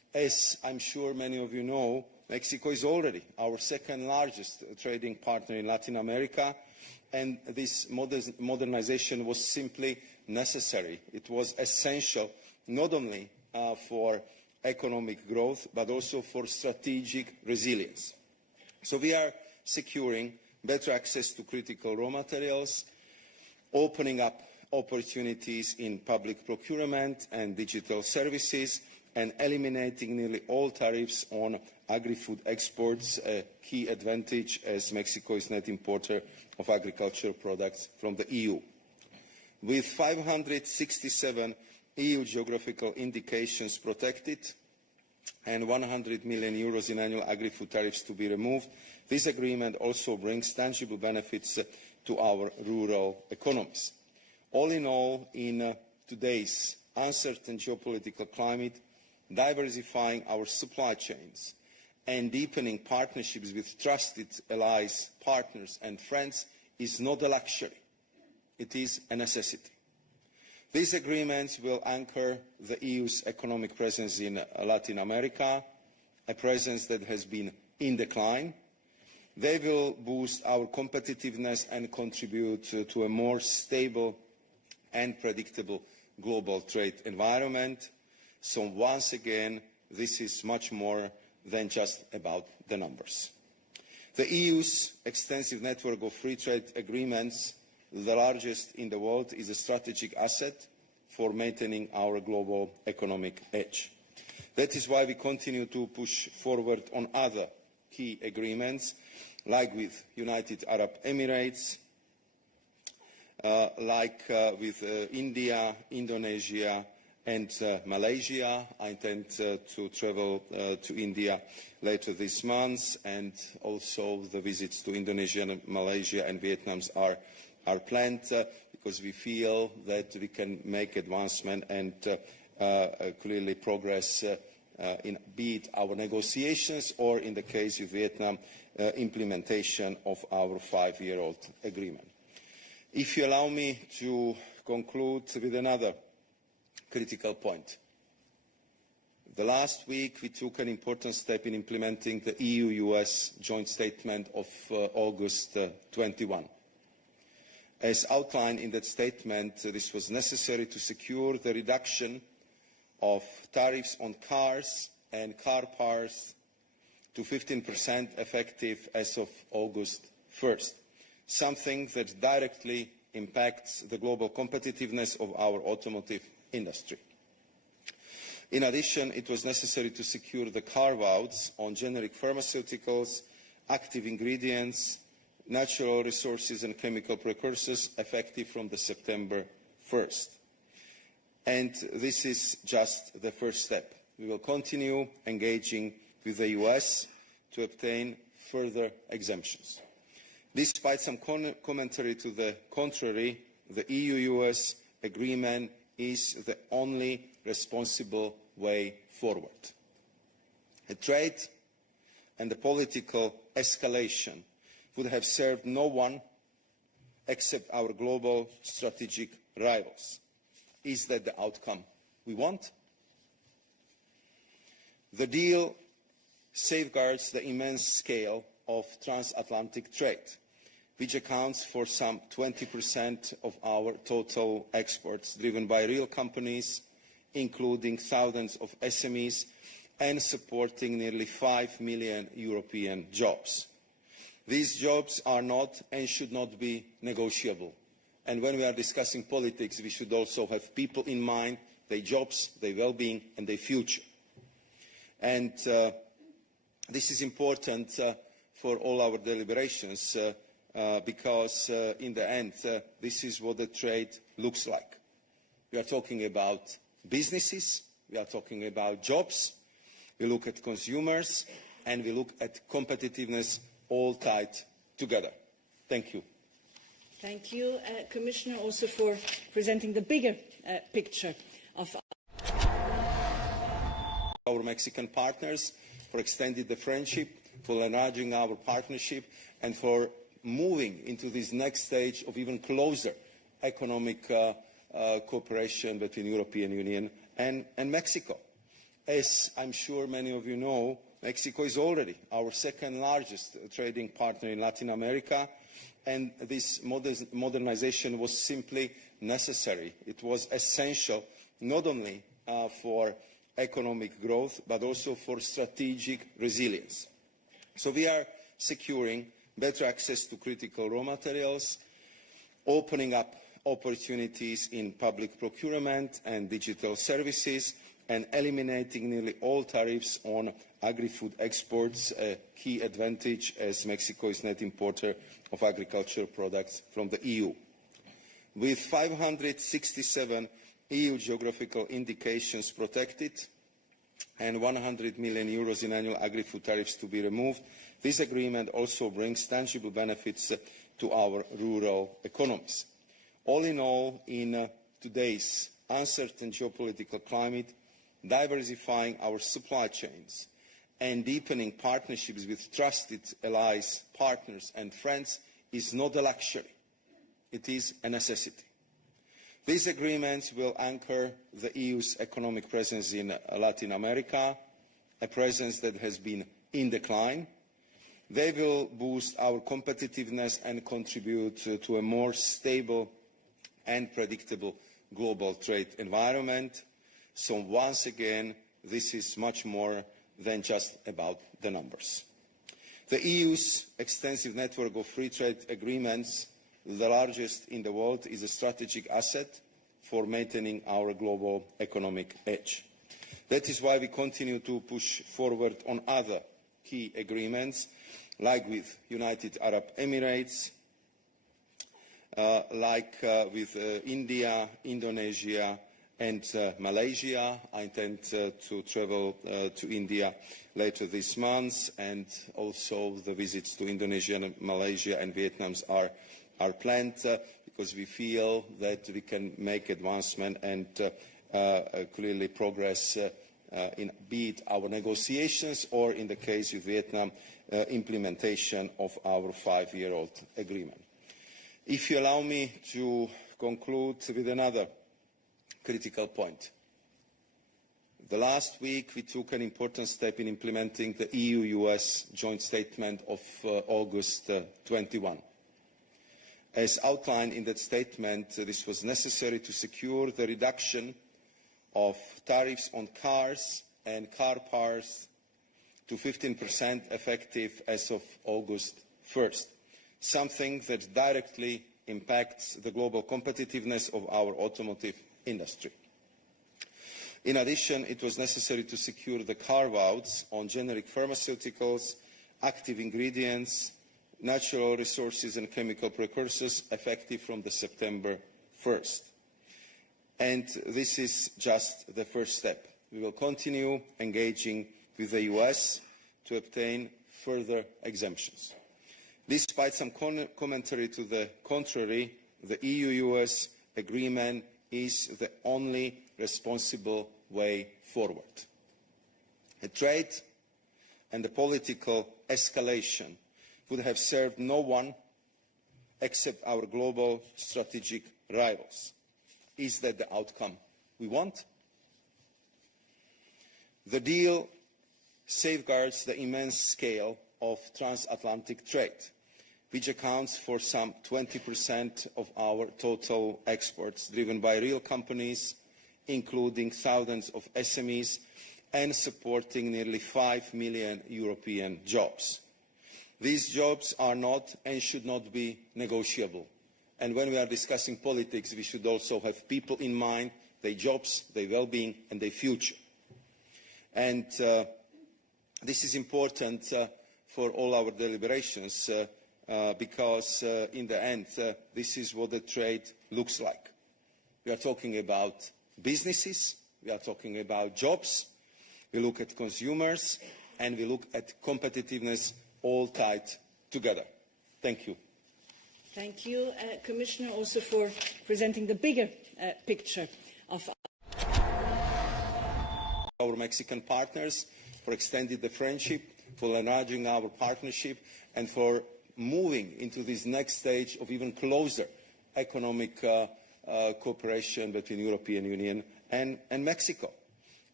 As I'm sure many of you know, Mexico is already our second largest trading partner in Latin America, and this modernization was simply necessary. It was essential not only for economic growth, but also for strategic resilience. So we are securing better access to critical raw materials, opening up opportunities in public procurement and digital services, and eliminating nearly all tariffs on agri-food exports, a key advantage as Mexico is net importer of agricultural products from the EU. With 567 EU geographical indications protected and 100 million euros in annual agri-food tariffs to be removed, this agreement also brings tangible benefits to our rural economies. All in all, in today's uncertain geopolitical climate, diversifying our supply chains and deepening partnerships with trusted allies, partners and friends is not a luxury. It is a necessity. These agreements will anchor the EU's economic presence in Latin America, a presence that has been in decline. They will boost our competitiveness and contribute to a more stable and predictable global trade environment. So once again, this is much more than just about the numbers. The EU's extensive network of free trade agreements, the largest in the world, is a strategic asset for maintaining our global economic edge. That is why we continue to push forward on other key agreements, like with United Arab Emirates, with India, Indonesia, and Malaysia. I intend to travel to India later this month, and also the visits to Indonesia, Malaysia and Vietnam are planned because we feel that we can make advancement and clearly progress in be it our negotiations or, in the case of Vietnam, implementation of our 5-year-old agreement. If you allow me to conclude with another critical point. The last week we took an important step in implementing the EU-US joint statement of August 21. As outlined in that statement, this was necessary to secure the reduction of tariffs on cars and car parts to 15% effective as of August 1st, something that directly impacts the global competitiveness of our automotive industry. In addition, it was necessary to secure the carve-outs on generic pharmaceuticals, active ingredients, natural resources and chemical precursors effective from the September 1st. And this is just the first step. We will continue engaging with the US to obtain further exemptions. Despite some commentary to the contrary, the EU-US agreement is the only responsible way forward. A trade and the political escalation would have served no one except our global strategic rivals. Is that the outcome we want? The deal safeguards the immense scale of transatlantic trade, which accounts for some 20% of our total exports, driven by real companies, including thousands of SMEs, and supporting nearly 5 million European jobs. These jobs are not and should not be negotiable. And when we are discussing politics, we should also have people in mind, their jobs, their well-being, and their future. And this is important for all our deliberations, because in the end, this is what the trade looks like. We are talking about businesses, we are talking about jobs, we look at consumers, and we look at competitiveness, all tied together. Thank you. Thank you, Commissioner, also for presenting the bigger picture of our Mexican partners, for extending the friendship, for enlarging our partnership, and for moving into this next stage of even closer economic cooperation between the European Union and Mexico. As I'm sure many of you know, Mexico is already our second largest trading partner in Latin America, and this modernization was simply necessary. It was essential not only for economic growth, but also for strategic resilience. So we are securing better access to critical raw materials, opening up opportunities in public procurement and digital services, and eliminating nearly all tariffs on agri-food exports, a key advantage as Mexico is net importer of agricultural products from the EU. With 567 EU geographical indications protected and 100 million euros in annual agri-food tariffs to be removed, this agreement also brings tangible benefits to our rural economies. All in all, in today's uncertain geopolitical climate, diversifying our supply chains and deepening partnerships with trusted allies, partners and friends is not a luxury. It is a necessity. These agreements will anchor the EU's economic presence in Latin America, a presence that has been in decline. They will boost our competitiveness and contribute to a more stable and predictable global trade environment. So once again, this is much more than just about the numbers. The EU's extensive network of free trade agreements, the largest in the world, is a strategic asset for maintaining our global economic edge. That is why we continue to push forward on other key agreements, like with United Arab Emirates, with India, Indonesia and Malaysia. I intend to travel to India later this month, and also the visits to Indonesia, Malaysia and Vietnam are planned because we feel that we can make advancement and clearly progress in be it our negotiations or, in the case of Vietnam, implementation of our 5-year-old agreement. If you allow me to conclude with another critical point. The last week we took an important step in implementing the EU-US joint statement of August 21. As outlined in that statement, this was necessary to secure the reduction of tariffs on cars and car parts to 15% effective as of August 1st, something that directly impacts the global competitiveness of our automotive industry. In addition, it was necessary to secure the carve-outs on generic pharmaceuticals, active ingredients, natural resources and chemical precursors effective from the September 1st. And this is just the first step. We will continue engaging with the US to obtain further exemptions. Despite some commentary to the contrary, the EU-US agreement is the only responsible way forward. A trade and a political escalation would have served no one except our global strategic rivals. Is that the outcome we want? The deal safeguards the immense scale of transatlantic trade, which accounts for some 20% of our total exports, driven by real companies, including thousands of SMEs, and supporting nearly 5 million European jobs. These jobs are not and should not be negotiable. And when we are discussing politics, we should also have people in mind, their jobs, their well-being, and their future. And this is important for all our deliberations because in the end, this is what the trade looks like. We are talking about businesses, we are talking about jobs, we look at consumers, and we look at competitiveness, all tied together. Thank you. Thank you, Commissioner, also for presenting the bigger picture of our Mexican partners, for extending the friendship, for enlarging our partnership, and for moving into this next stage of even closer economic cooperation between the European Union and Mexico.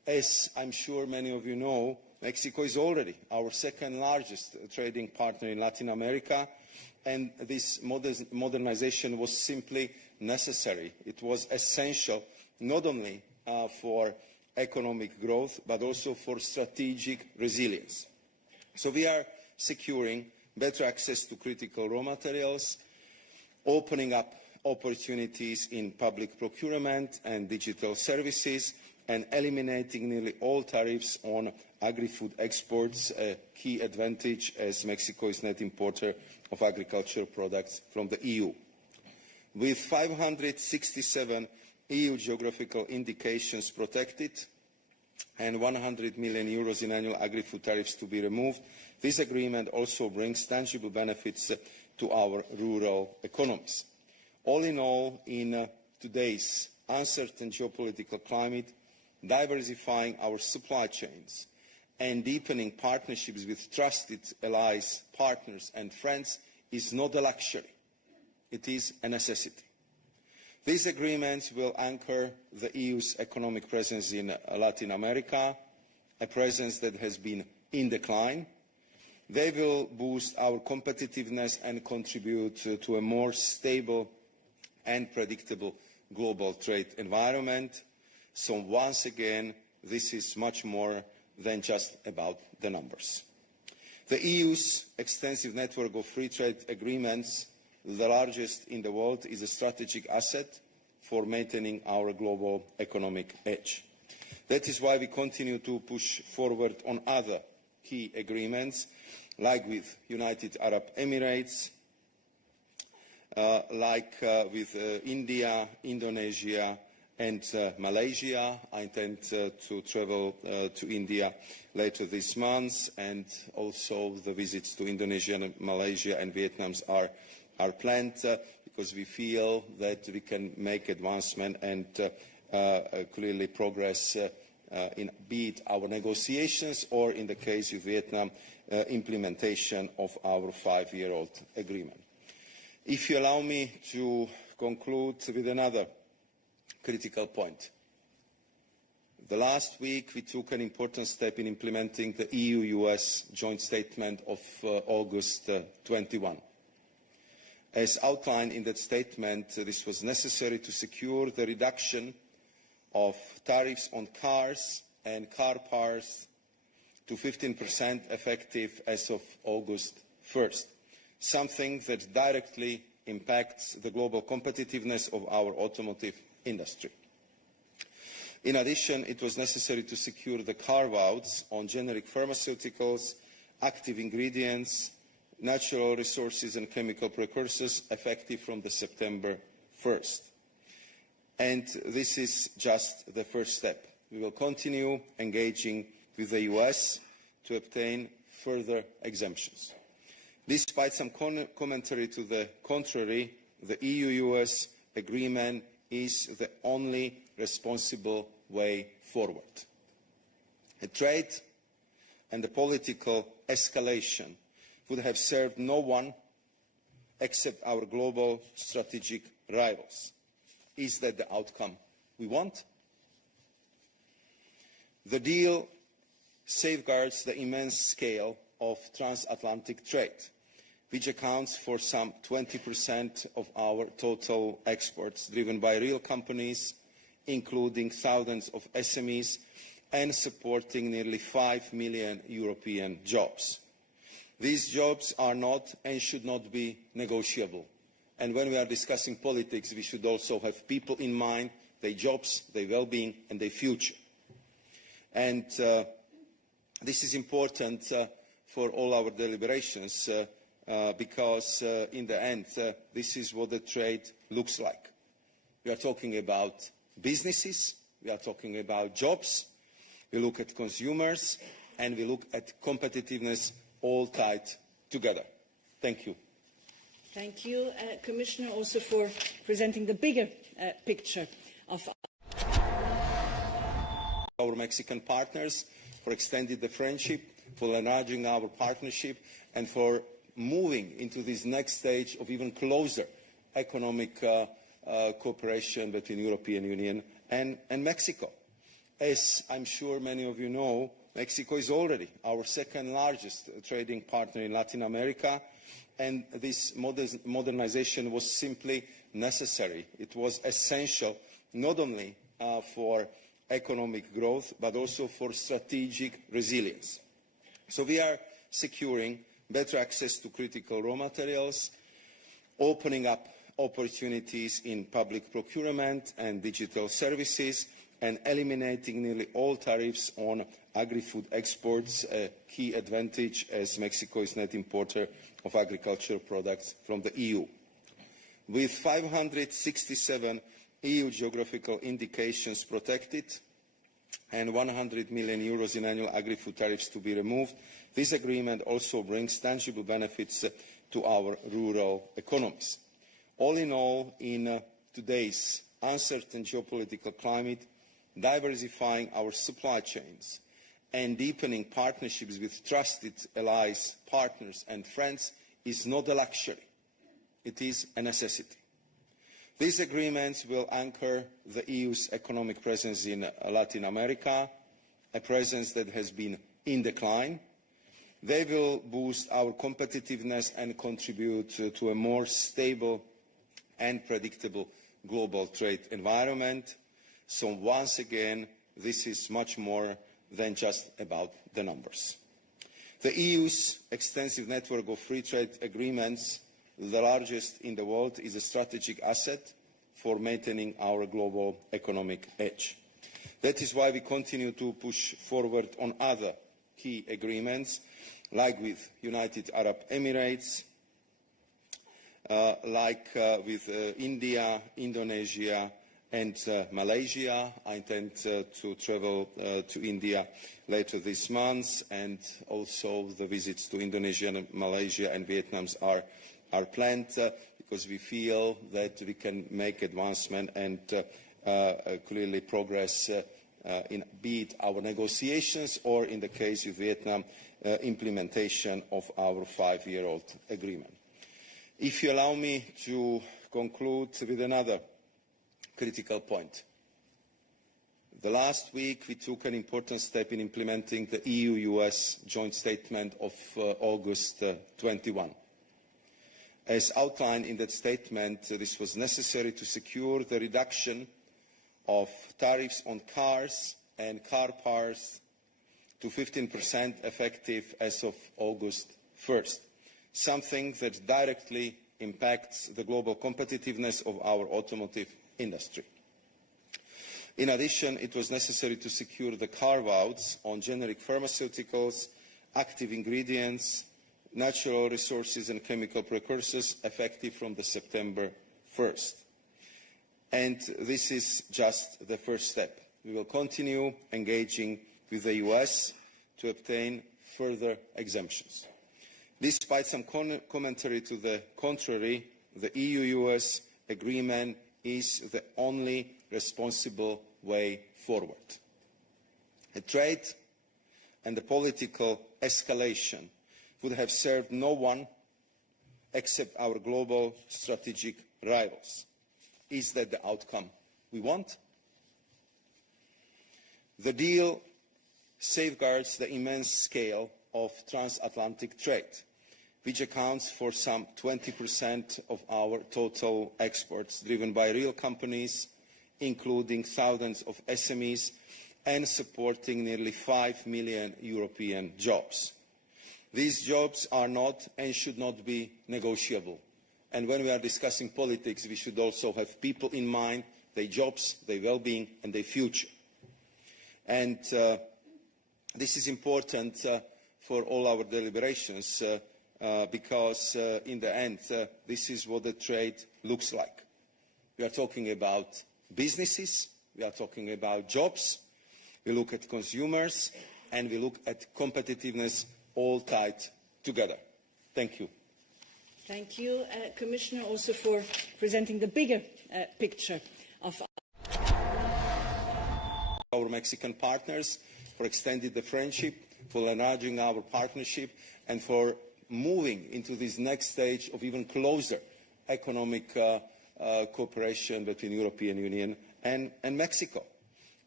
As I'm sure many of you know, Mexico is already our second largest trading partner in Latin America, and this modernization was simply necessary. It was essential not only for economic growth, but also for strategic resilience. So we are securing better access to critical raw materials, opening up opportunities in public procurement and digital services, and eliminating nearly all tariffs on agri-food exports, a key advantage as Mexico is net importer of agricultural products from the EU. With 567 EU geographical indications protected and 100 million euros in annual agri-food tariffs to be removed, this agreement also brings tangible benefits to our rural economies. All in all, in today's uncertain geopolitical climate, diversifying our supply chains and deepening partnerships with trusted allies, partners and friends is not a luxury. It is a necessity. These agreements will anchor the EU's economic presence in Latin America, a presence that has been in decline. They will boost our competitiveness and contribute to a more stable and predictable global trade environment. So once again, this is much more than just about the numbers. The EU's extensive network of free trade agreements, the largest in the world, is a strategic asset for maintaining our global economic edge. That is why we continue to push forward on other key agreements, like with United Arab Emirates, with India, Indonesia and Malaysia. I intend to travel to India later this month, and also the visits to Indonesia, and Malaysia and Vietnam are planned because we feel that we can make advancement and clearly progress in be it our negotiations or, in the case of Vietnam, implementation of our 5-year-old agreement. If you allow me to conclude with another critical point. The last week we took an important step in implementing the EU-US joint statement of August 21. As outlined in that statement, this was necessary to secure the reduction of tariffs on cars and car parts to 15% effective as of August 1st, something that directly impacts the global competitiveness of our automotive industry. In addition, it was necessary to secure the carve-outs on generic pharmaceuticals, active ingredients, natural resources and chemical precursors effective from the September 1st. And this is just the first step. We will continue engaging with the US to obtain further exemptions. Despite some commentary to the contrary, the EU-US agreement is the only responsible way forward. A trade and a political escalation would have served no one except our global strategic rivals. Is that the outcome we want? The deal safeguards the immense scale of transatlantic trade, which accounts for some 20% of our total exports, driven by real companies, including thousands of SMEs, and supporting nearly 5 million European jobs. These jobs are not and should not be negotiable. And when we are discussing politics, we should also have people in mind, their jobs, their well-being, and their future. And this is important for all our deliberations, because in the end, this is what the trade looks like. We are talking about businesses, we are talking about jobs, we look at consumers, and we look at competitiveness, all tied together. Thank you. Thank you, Commissioner, also for presenting the bigger picture of our Mexican partners, for extending the friendship, for enlarging our partnership, and for moving into this next stage of even closer economic cooperation between the European Union and Mexico. As I'm sure many of you know, Mexico is already our second largest trading partner in Latin America, and this modernization was simply necessary. It was essential not only for economic growth, but also for strategic resilience. So we are securing better access to critical raw materials, opening up opportunities in public procurement and digital services, and eliminating nearly all tariffs on agri-food exports, a key advantage as Mexico is net importer of agricultural products from the EU. With 567 EU geographical indications protected and 100 million euros in annual agri-food tariffs to be removed, this agreement also brings tangible benefits to our rural economies. All in all, in today's uncertain geopolitical climate, diversifying our supply chains and deepening partnerships with trusted allies, partners and friends is not a luxury. It is a necessity. These agreements will anchor the EU's economic presence in Latin America, a presence that has been in decline. They will boost our competitiveness and contribute to a more stable and predictable global trade environment. So once again, this is much more than just about the numbers. The EU's extensive network of free trade agreements, the largest in the world, is a strategic asset for maintaining our global economic edge. That is why we continue to push forward on other key agreements, like with United Arab Emirates, with India, Indonesia, and Malaysia. I intend to travel to India later this month, and also the visits to Indonesia, Malaysia and Vietnam are planned because we feel that we can make advancement and clearly progress in be it our negotiations or, in the case of Vietnam, implementation of our 5-year-old agreement. If you allow me to conclude with another critical point. The last week we took an important step in implementing the EU-US joint statement of August 21. As outlined in that statement, this was necessary to secure the reduction of tariffs on cars and car parts to 15% effective as of August 1st, something that directly impacts the global competitiveness of our automotive industry. In addition, it was necessary to secure the carve-outs on generic pharmaceuticals, active ingredients, natural resources and chemical precursors effective from the September 1st. And this is just the first step. We will continue engaging with the US to obtain further exemptions. Despite some commentary to the contrary, the EU-US agreement is the only responsible way forward. A trade and the political escalation would have served no one except our global strategic rivals. Is that the outcome we want? The deal safeguards the immense scale of transatlantic trade, which accounts for some 20% of our total exports, driven by real companies, including thousands of SMEs, and supporting nearly 5 million European jobs. These jobs are not and should not be negotiable. And when we are discussing politics, we should also have people in mind, their jobs, their well-being, and their future. And this is important for all our deliberations, because in the end, this is what the trade looks like. We are talking about businesses, we are talking about jobs, we look at consumers, and we look at competitiveness, all tied together. Thank you. Thank you, Commissioner, also for presenting the bigger picture of our Mexican partners, for extending the friendship, for enlarging our partnership, and for moving into this next stage of even closer economic cooperation between the European Union and Mexico.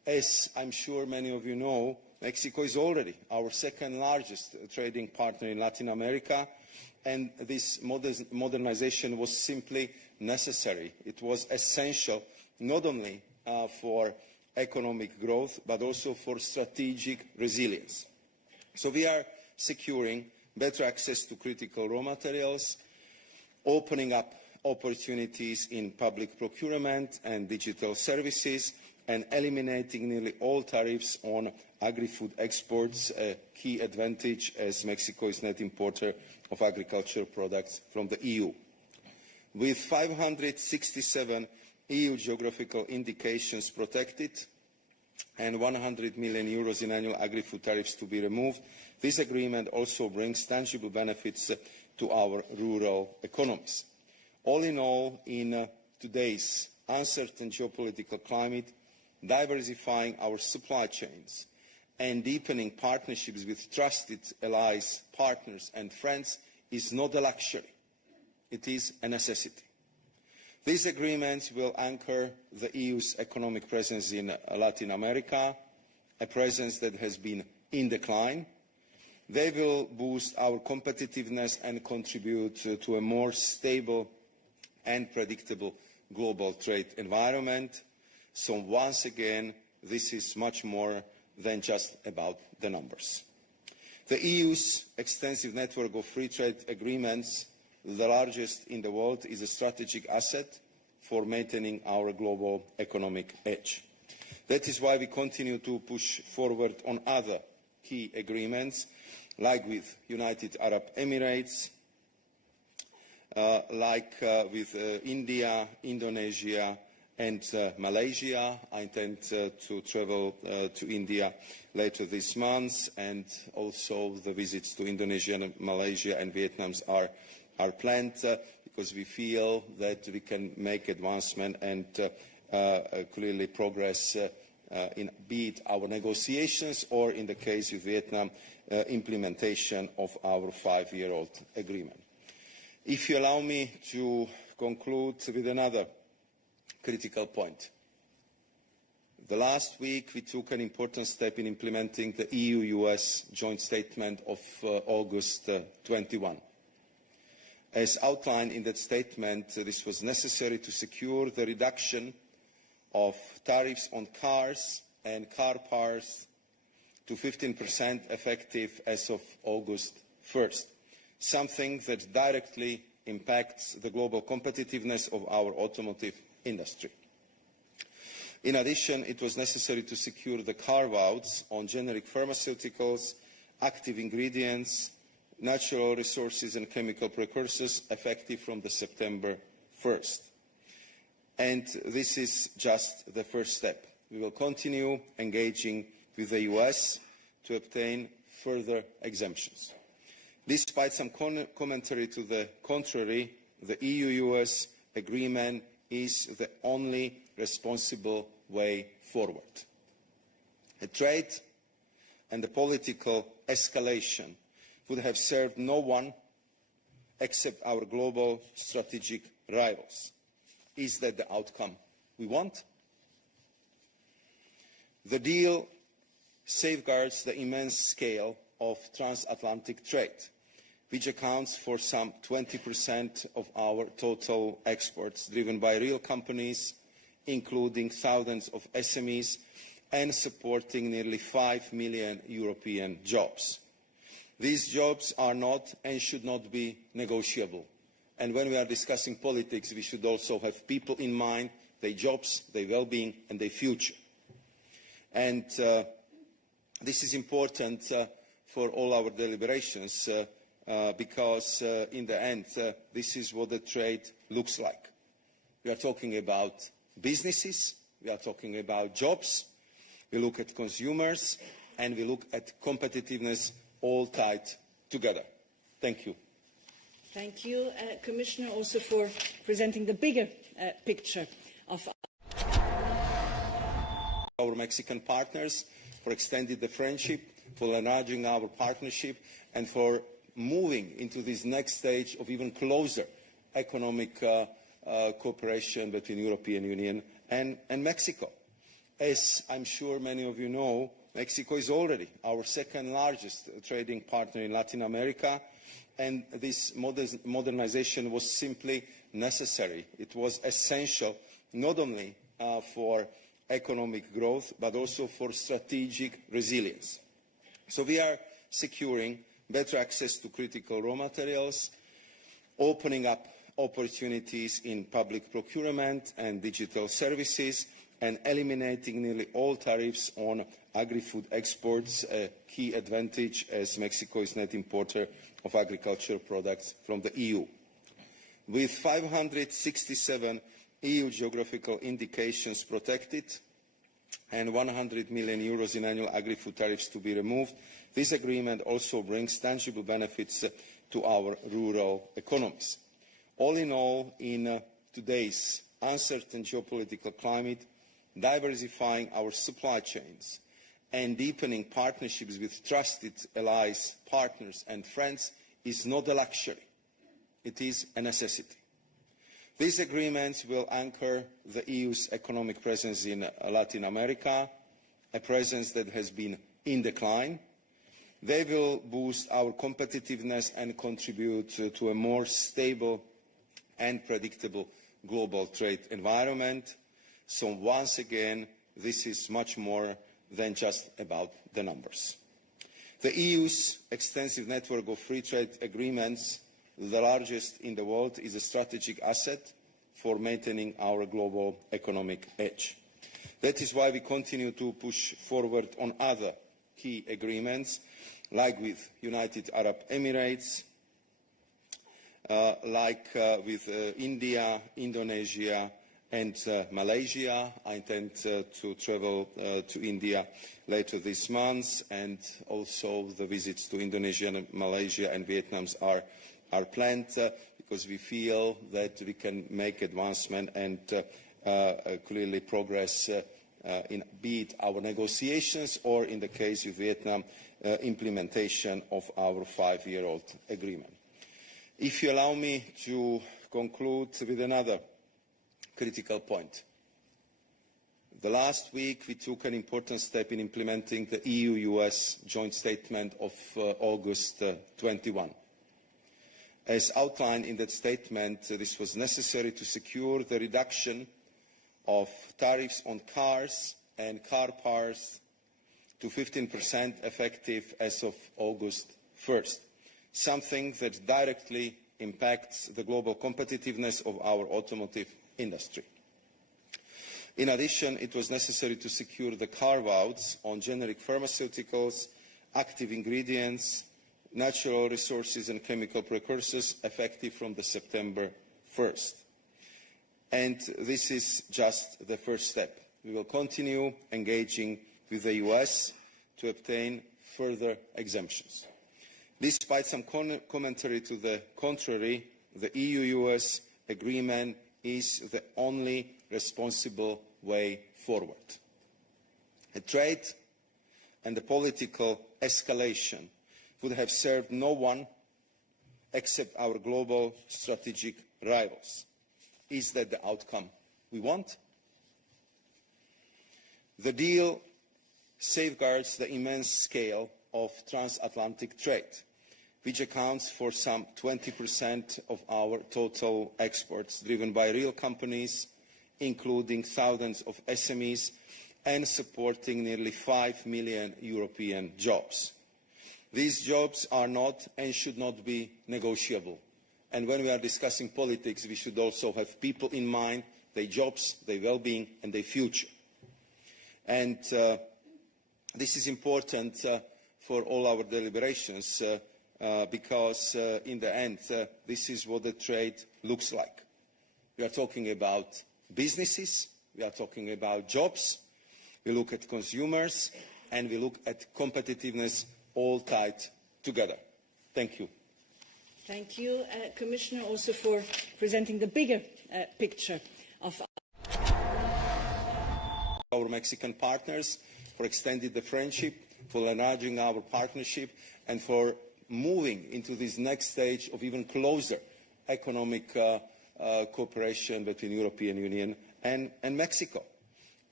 As I'm sure many of you know, Mexico is already our second largest trading partner in Latin America, and this modernization was simply necessary. It was essential not only for economic growth, but also for strategic resilience. So we are securing better access to critical raw materials, opening up opportunities in public procurement and digital services, and eliminating nearly all tariffs on agri-food exports, a key advantage as Mexico is net importer of agricultural products from the EU. With 567 EU geographical indications protected and 100 million euros in annual agri-food tariffs to be removed, this agreement also brings tangible benefits to our rural economies. All in all, in today's uncertain geopolitical climate, diversifying our supply chains and deepening partnerships with trusted allies, partners and friends is not a luxury. It is a necessity. These agreements will anchor the EU's economic presence in Latin America, a presence that has been in decline. They will boost our competitiveness and contribute to a more stable and predictable global trade environment. So once again, this is much more than just about the numbers. The EU's extensive network of free trade agreements, the largest in the world, is a strategic asset for maintaining our global economic edge. That is why we continue to push forward on other key agreements, like with United Arab Emirates, with India, Indonesia and Malaysia. I intend to travel to India later this month, and also the visits to Indonesia, Malaysia and Vietnam are planned because we feel that we can make advancement and clearly progress in be it our negotiations or, in the case of Vietnam, implementation of our 5-year-old agreement. If you allow me to conclude with another critical point. The last week we took an important step in implementing the EU-US joint statement of August 21. As outlined in that statement, this was necessary to secure the reduction of tariffs on cars and car parts to 15% effective as of August 1st, something that directly impacts the global competitiveness of our automotive industry. In addition, it was necessary to secure the carve-outs on generic pharmaceuticals, active ingredients, natural resources and chemical precursors effective from the September 1st. And this is just the first step. We will continue engaging with the US to obtain further exemptions. Despite some commentary to the contrary, the EU-US agreement is the only responsible way forward. A trade and a political escalation would have served no one except our global strategic rivals. Is that the outcome we want? The deal safeguards the immense scale of transatlantic trade, which accounts for some 20% of our total exports, driven by real companies, including thousands of SMEs, and supporting nearly 5 million European jobs. These jobs are not and should not be negotiable. And when we are discussing politics, we should also have people in mind, their jobs, their well-being, and their future. And this is important for all our deliberations because in the end, this is what the trade looks like. We are talking about businesses, we are talking about jobs, we look at consumers, and we look at competitiveness, all tied together. Thank you. Thank you, Commissioner, also for presenting the bigger picture of our Mexican partners, for extending the friendship, for enlarging our partnership, and for moving into this next stage of even closer economic cooperation between the European Union and Mexico. As I'm sure many of you know, Mexico is already our second largest trading partner in Latin America, and this modernization was simply necessary. It was essential not only for economic growth, but also for strategic resilience. So we are securing better access to critical raw materials, opening up opportunities in public procurement and digital services, and eliminating nearly all tariffs on agri-food exports, a key advantage as Mexico is net importer of agricultural products from the EU. With 567 EU geographical indications protected and 100 million euros in annual agri-food tariffs to be removed, this agreement also brings tangible benefits to our rural economies. All in all, in today's uncertain geopolitical climate, diversifying our supply chains and deepening partnerships with trusted allies, partners and friends is not a luxury. It is a necessity. These agreements will anchor the EU's economic presence in Latin America, a presence that has been in decline. They will boost our competitiveness and contribute to a more stable and predictable global trade environment. So once again, this is much more than just about the numbers. The EU's extensive network of free trade agreements, the largest in the world, is a strategic asset for maintaining our global economic edge. That is why we continue to push forward on other key agreements, like with United Arab Emirates, with India, Indonesia, and Malaysia. I intend to travel to India later this month, and also the visits to Indonesia, and Malaysia and Vietnam are planned because we feel that we can make advancement and clearly progress in be it our negotiations or, in the case with Vietnam, implementation of our 5-year-old agreement. If you allow me to conclude with another critical point. The last week we took an important step in implementing the EU-US joint statement of August 21. As outlined in that statement, this was necessary to secure the reduction of tariffs on cars and car parts to 15% effective as of August 1st, something that directly impacts the global competitiveness of our automotive industry. In addition, it was necessary to secure the carve-outs on generic pharmaceuticals, active ingredients, natural resources and chemical precursors effective from the September 1st. And this is just the first step. We will continue engaging with the US to obtain further exemptions. Despite some commentary to the contrary, the EU-US agreement is the only responsible way forward. A trade and a political escalation would have served no one except our global strategic rivals. Is that the outcome we want? The deal safeguards the immense scale of transatlantic trade, which accounts for some 20% of our total exports, driven by real companies, including thousands of SMEs, and supporting nearly 5 million European jobs. These jobs are not and should not be negotiable. And when we are discussing politics, we should also have people in mind, their jobs, their well-being, and their future. And this is important for all our deliberations, because in the end, this is what the trade looks like. We are talking about businesses, we are talking about jobs, we look at consumers, and we look at competitiveness, all tied together. Thank you. Thank you, Commissioner, also for presenting the bigger picture of our Mexican partners, for extending the friendship, for enlarging our partnership, and for moving into this next stage of even closer economic cooperation between the European Union and Mexico.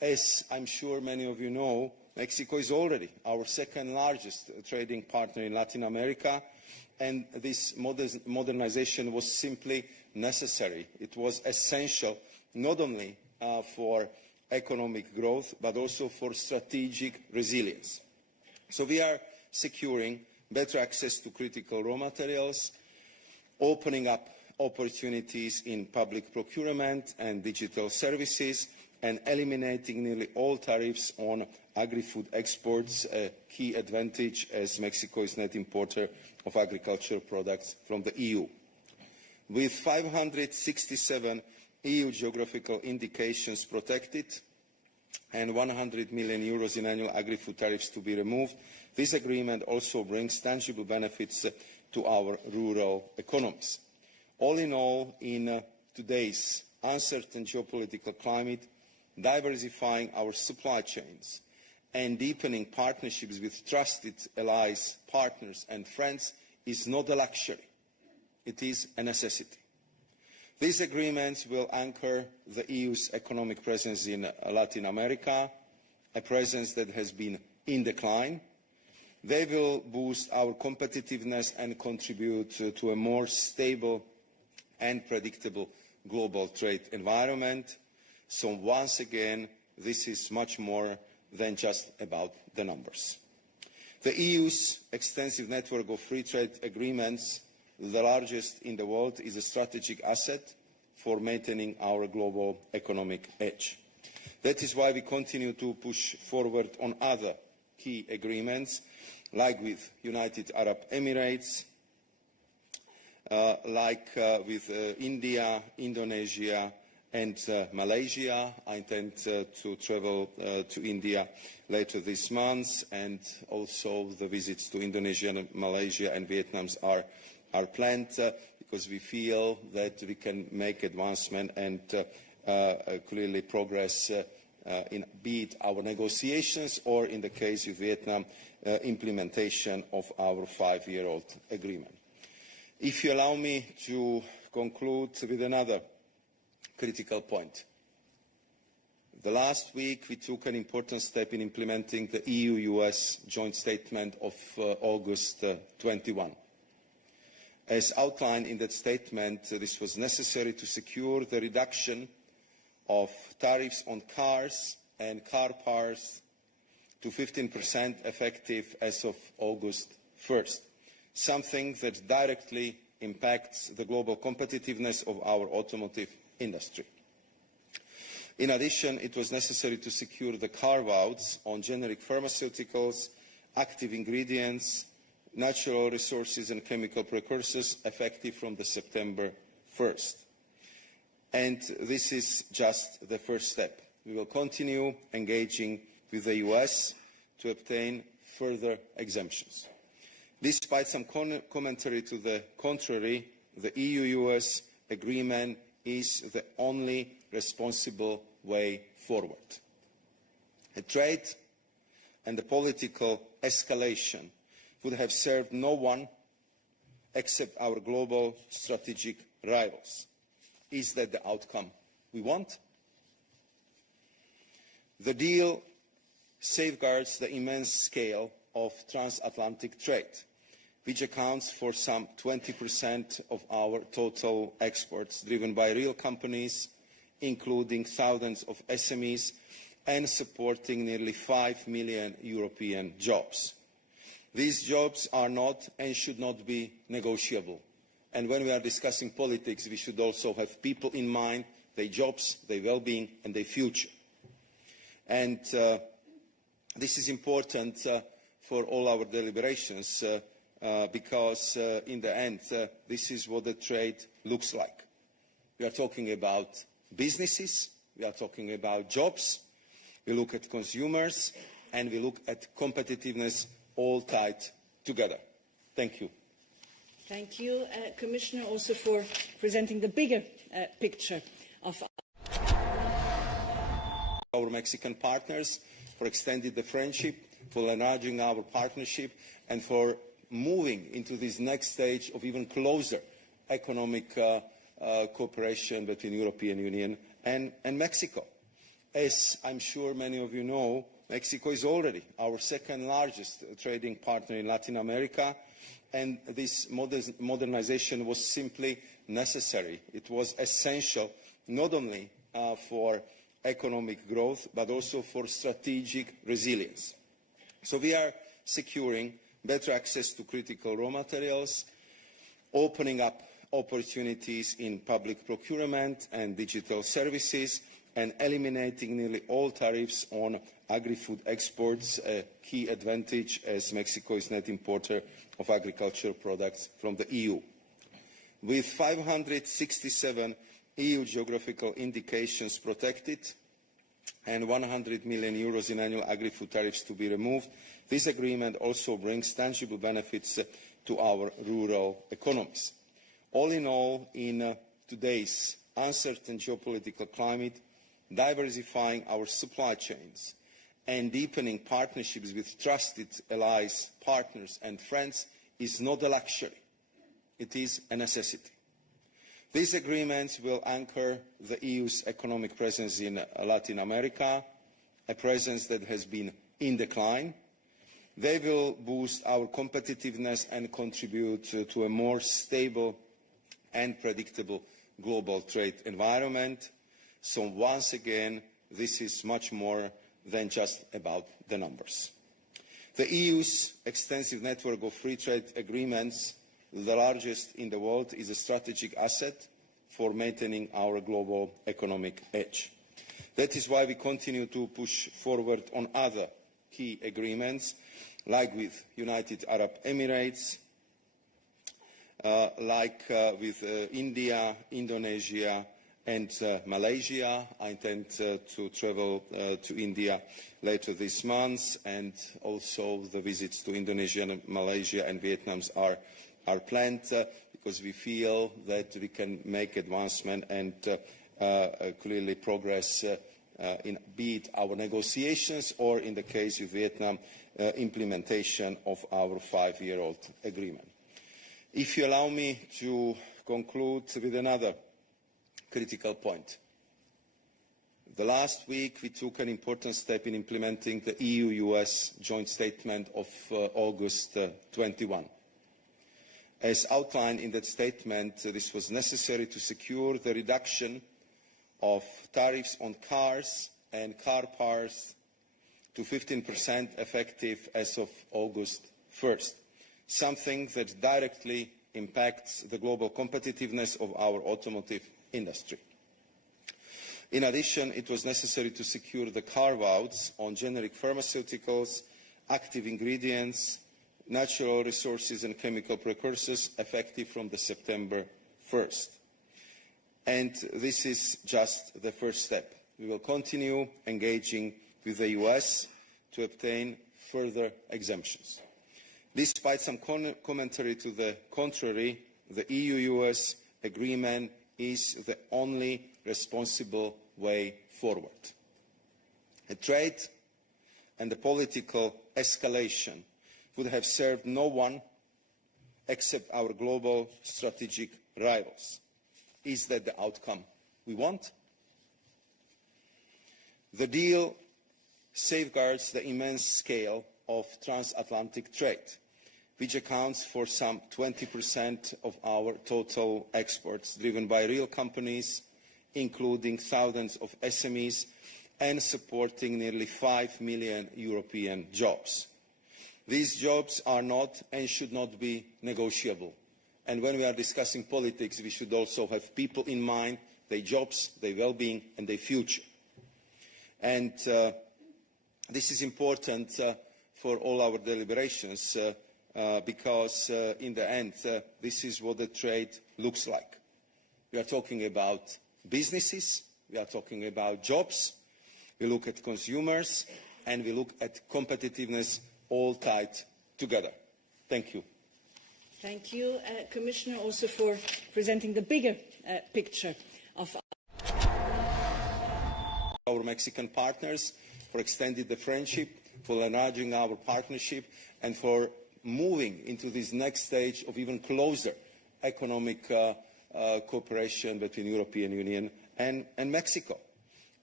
As I'm sure many of you know, Mexico is already our second largest trading partner in Latin America, and this modernization was simply necessary. It was essential not only for economic growth, but also for strategic resilience. So we are securing better access to critical raw materials, opening up opportunities in public procurement and digital services, and eliminating nearly all tariffs on agri-food exports, a key advantage as Mexico is net importer of agricultural products from the EU. With 567 EU geographical indications protected and 100 million euros in annual agri-food tariffs to be removed, this agreement also brings tangible benefits to our rural economies. All in all, in today's uncertain geopolitical climate, diversifying our supply chains and deepening partnerships with trusted allies, partners and friends is not a luxury. It is a necessity. These agreements will anchor the EU's economic presence in Latin America, a presence that has been in decline. They will boost our competitiveness and contribute to a more stable and predictable global trade environment. So once again, this is much more than just about the numbers. The EU's extensive network of free trade agreements, the largest in the world, is a strategic asset for maintaining our global economic edge. That is why we continue to push forward on other key agreements, like with United Arab Emirates, with India, Indonesia, and Malaysia. I intend to travel to India later this month, and also the visits to Indonesia, Malaysia and Vietnam are planned because we feel that we can make advancement and clearly progress in be it our negotiations or, in the case of Vietnam, implementation of our 5-year-old agreement. If you allow me to conclude with another critical point. The last week we took an important step in implementing the EU-US joint statement of August 21. As outlined in that statement, this was necessary to secure the reduction of tariffs on cars and car parts to 15% effective as of August 1st, something that directly impacts the global competitiveness of our automotive industry. In addition, it was necessary to secure the carve-outs on generic pharmaceuticals, active ingredients, natural resources and chemical precursors effective from the September 1st. And this is just the first step. We will continue engaging with the US to obtain further exemptions. Despite some commentary to the contrary, the EU-US agreement is the only responsible way forward. A trade and the political escalation would have served no one except our global strategic rivals. Is that the outcome we want? The deal safeguards the immense scale of transatlantic trade, which accounts for some 20% of our total exports, driven by real companies, including thousands of SMEs, and supporting nearly 5 million European jobs. These jobs are not and should not be negotiable. And when we are discussing politics, we should also have people in mind, their jobs, their well-being, and their future. And this is important for all our deliberations, because in the end, this is what the trade looks like. We are talking about businesses, we are talking about jobs, we look at consumers, and we look at competitiveness, all tied together. Thank you. Thank you, Commissioner, also for presenting the bigger picture of our Mexican partners, for extending the friendship, for enlarging our partnership, and for moving into this next stage of even closer economic cooperation between the European Union and Mexico. As I'm sure many of you know, Mexico is already our second largest trading partner in Latin America, and this modernization was simply necessary. It was essential not only for economic growth, but also for strategic resilience. So we are securing better access to critical raw materials, opening up opportunities in public procurement and digital services, and eliminating nearly all tariffs on agri-food exports, a key advantage as Mexico is net importer of agricultural products from the EU. With 567 EU geographical indications protected and 100 million euros in annual agri-food tariffs to be removed, this agreement also brings tangible benefits to our rural economies. All in all, in today's uncertain geopolitical climate, diversifying our supply chains and deepening partnerships with trusted allies, partners and friends is not a luxury. It is a necessity. These agreements will anchor the EU's economic presence in Latin America, a presence that has been in decline. They will boost our competitiveness and contribute to a more stable and predictable global trade environment. So once again, this is much more than just about the numbers. The EU's extensive network of free trade agreements, the largest in the world, is a strategic asset for maintaining our global economic edge. That is why we continue to push forward on other key agreements, like with United Arab Emirates, with India, Indonesia, and Malaysia. I intend to travel to India later this month, and also the visits to Indonesia, Malaysia and Vietnam are planned because we feel that we can make advancement and clearly progress in be it our negotiations or, in the case of Vietnam, implementation of our 5-year-old agreement. If you allow me to conclude with another critical point. The last week we took an important step in implementing the EU-US joint statement of August 21. As outlined in that statement, this was necessary to secure the reduction of tariffs on cars and car parts to 15% effective as of August 1st, something that directly impacts the global competitiveness of our automotive industry. In addition, it was necessary to secure the carve-outs on generic pharmaceuticals, active ingredients, natural resources and chemical precursors effective from the September 1st. And this is just the first step. We will continue engaging with the US to obtain further exemptions. Despite some commentary to the contrary, the EU-US agreement is the only responsible way forward. A trade and a political escalation would have served no one except our global strategic rivals. Is that the outcome we want? The deal safeguards the immense scale of transatlantic trade, which accounts for some 20% of our total exports, driven by real companies, including thousands of SMEs, and supporting nearly 5 million European jobs. These jobs are not and should not be negotiable. And when we are discussing politics, we should also have people in mind, their jobs, their well-being, and their future. And this is important for all our deliberations, because in the end, this is what the trade looks like. We are talking about businesses, we are talking about jobs, we look at consumers, and we look at competitiveness, all tied together. Thank you. Thank you, Commissioner, also for presenting the bigger picture of our Mexican partners, for extending the friendship, for enlarging our partnership, and for moving into this next stage of even closer economic cooperation between the European Union and Mexico.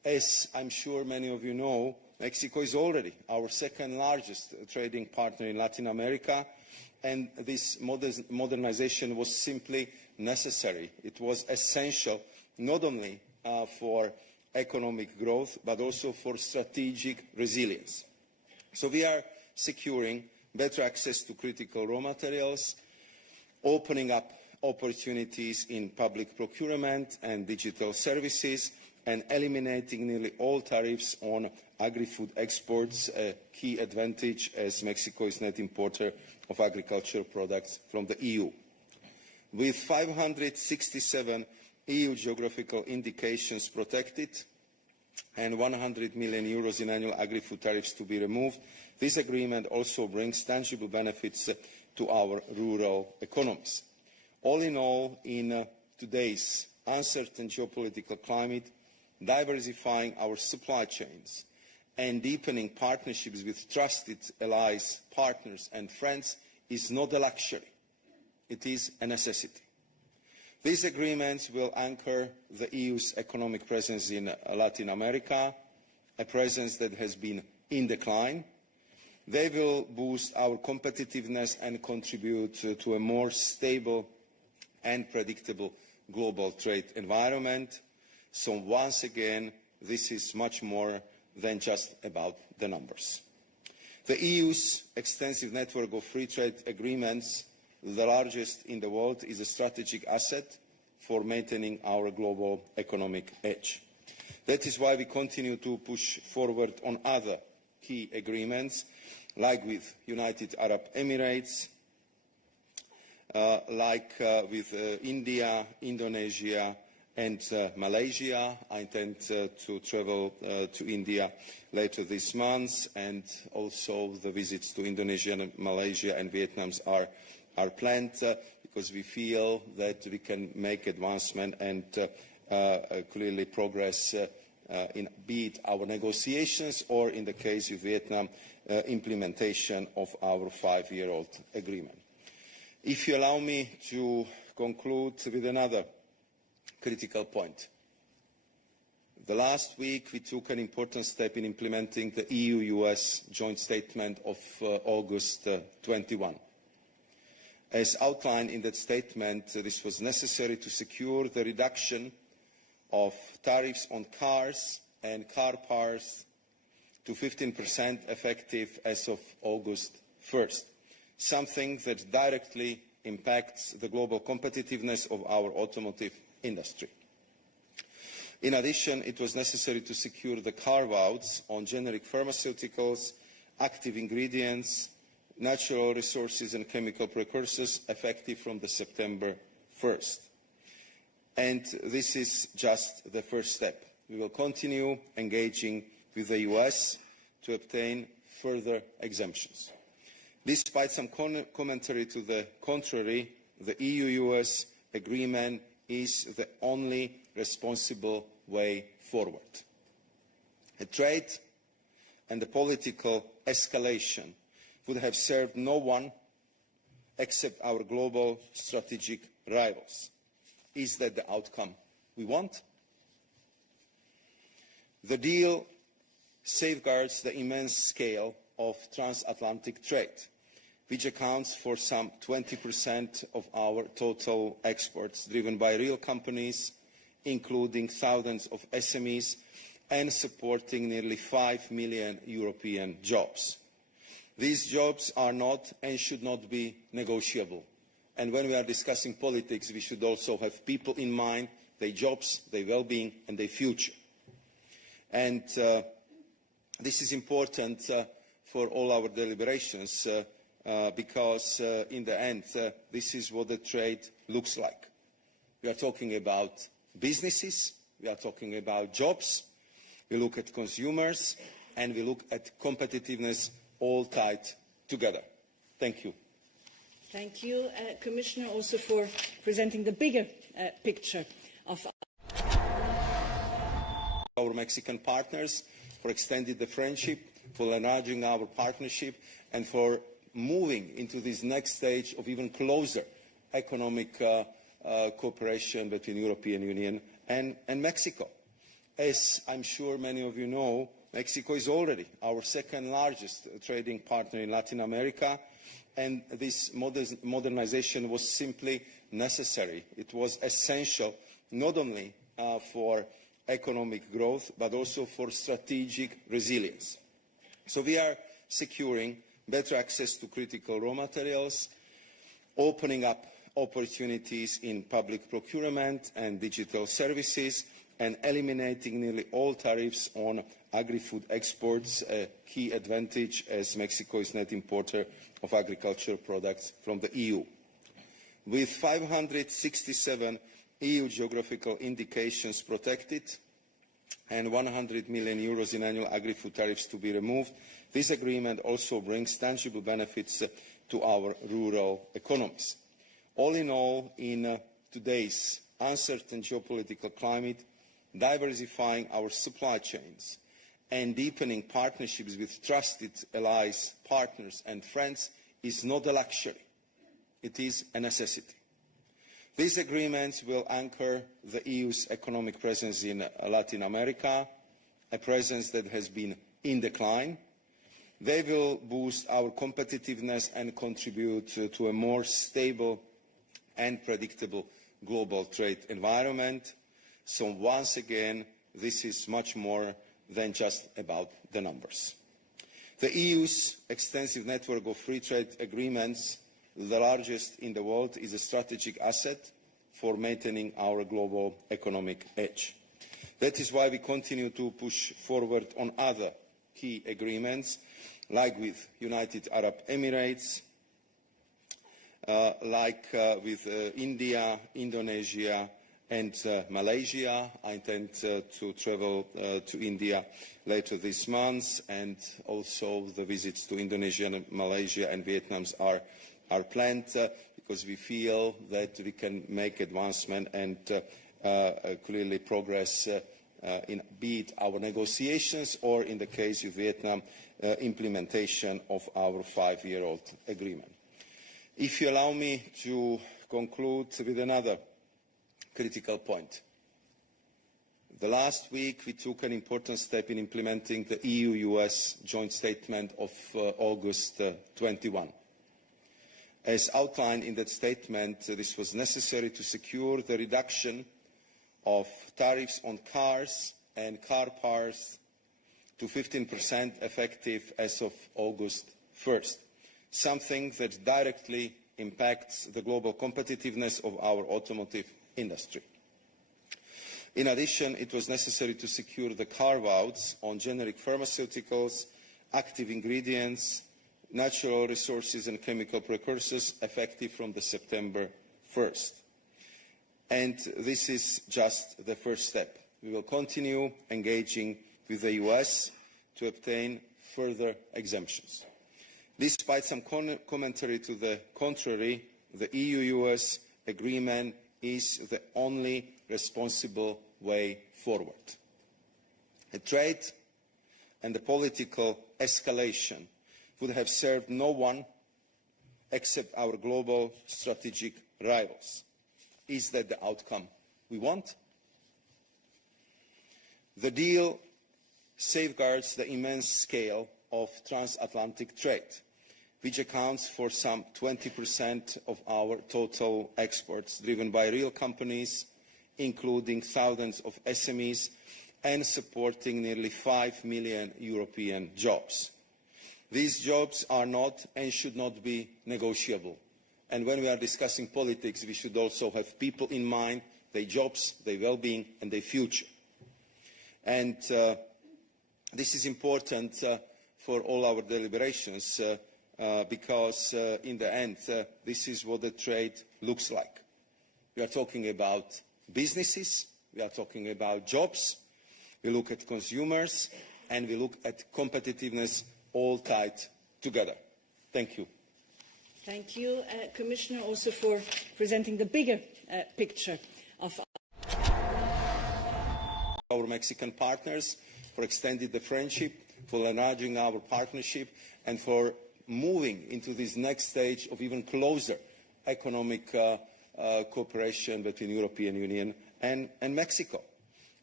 As I'm sure many of you know, Mexico is already our second largest trading partner in Latin America, and this modernization was simply necessary. It was essential not only for economic growth, but also for strategic resilience. So we are securing better access to critical raw materials, opening up opportunities in public procurement and digital services, and eliminating nearly all tariffs on agri-food exports, a key advantage as Mexico is net importer of agricultural products from the EU. With 567 EU geographical indications protected and 100 million euros in annual agri-food tariffs to be removed, this agreement also brings tangible benefits to our rural economies. All in all, in today's uncertain geopolitical climate, diversifying our supply chains and deepening partnerships with trusted allies, partners and friends is not a luxury. It is a necessity. These agreements will anchor the EU's economic presence in Latin America, a presence that has been in decline. They will boost our competitiveness and contribute to a more stable and predictable global trade environment. So once again, this is much more than just about the numbers. The EU's extensive network of free trade agreements, the largest in the world, is a strategic asset for maintaining our global economic edge. That is why we continue to push forward on other key agreements, like with United Arab Emirates, with India, Indonesia and Malaysia. I intend to travel to India later this month, and also the visits to Indonesia, and Malaysia and Vietnam are planned because we feel that we can make advancement and clearly progress in be it our negotiations or, in the case of Vietnam, implementation of our 5-year-old agreement. If you allow me to conclude with another critical point. The last week we took an important step in implementing the EU-US joint statement of August 21. As outlined in that statement, this was necessary to secure the reduction of tariffs on cars and car parts to 15% effective as of August 1st, something that directly impacts the global competitiveness of our automotive industry. In addition, it was necessary to secure the carve-outs on generic pharmaceuticals, active ingredients, natural resources and chemical precursors effective from the September 1st. And this is just the first step. We will continue engaging with the US to obtain further exemptions. Despite some commentary to the contrary, the EU-US agreement is the only responsible way forward. A trade and a political escalation would have served no one except our global strategic rivals. Is that the outcome we want? The deal safeguards the immense scale of transatlantic trade, which accounts for some 20% of our total exports, driven by real companies, including thousands of SMEs, and supporting nearly 5 million European jobs. These jobs are not and should not be negotiable. And when we are discussing politics, we should also have people in mind, their jobs, their well-being, and their future. And this is important for all our deliberations because in the end, this is what the trade looks like. We are talking about businesses, we are talking about jobs, we look at consumers, and we look at competitiveness, all tied together. Thank you. Thank you, Commissioner, also for presenting the bigger picture of our Mexican partners, for extending the friendship, for enlarging our partnership, and for moving into this next stage of even closer economic cooperation between the European Union and Mexico. As I'm sure many of you know, Mexico is already our second largest trading partner in Latin America, and this modernization was simply necessary. It was essential not only for economic growth, but also for strategic resilience. So we are securing better access to critical raw materials, opening up opportunities in public procurement and digital services, and eliminating nearly all tariffs on agri-food exports, a key advantage as Mexico is net importer of agricultural products from the EU. With 567 EU geographical indications protected and 100 million euros in annual agri-food tariffs to be removed, this agreement also brings tangible benefits to our rural economies. All in all, in today's uncertain geopolitical climate, diversifying our supply chains and deepening partnerships with trusted allies, partners and friends is not a luxury. It is a necessity. These agreements will anchor the EU's economic presence in Latin America, a presence that has been in decline. They will boost our competitiveness and contribute to a more stable and predictable global trade environment. So once again, this is much more than just about the numbers. The EU's extensive network of free trade agreements, the largest in the world, is a strategic asset for maintaining our global economic edge. That is why we continue to push forward on other key agreements, like with United Arab Emirates, with India, Indonesia, and Malaysia. I intend to travel to India later this month, and also the visits to Indonesia, Malaysia and Vietnam are planned because we feel that we can make advancement and clearly progress in be it our negotiations or, in the case of Vietnam, implementation of our 5-year-old agreement. If you allow me to conclude with another critical point. The last week we took an important step in implementing the EU-US joint statement of August 21. As outlined in that statement, this was necessary to secure the reduction of tariffs on cars and car parts to 15% effective as of August 1st, something that directly impacts the global competitiveness of our automotive industry. In addition, it was necessary to secure the carve-outs on generic pharmaceuticals, active ingredients, natural resources and chemical precursors effective from the September 1st. And this is just the first step. We will continue engaging with the US to obtain further exemptions. Despite some commentary to the contrary, the EU-US agreement is the only responsible way forward. A trade and the political escalation would have served no one except our global strategic rivals. Is that the outcome we want? The deal safeguards the immense scale of transatlantic trade, which accounts for some 20% of our total exports, driven by real companies, including thousands of SMEs, and supporting nearly 5 million European jobs. These jobs are not and should not be negotiable. And when we are discussing politics, we should also have people in mind, their jobs, their well-being, and their future. And this is important for all our deliberations, because in the end, this is what the trade looks like. We are talking about businesses, we are talking about jobs, we look at consumers, and we look at competitiveness, all tied together. Thank you. Thank you, Commissioner, also for presenting the bigger picture of our Mexican partners, for extending the friendship, for enlarging our partnership, and for moving into this next stage of even closer economic cooperation between the European Union and Mexico.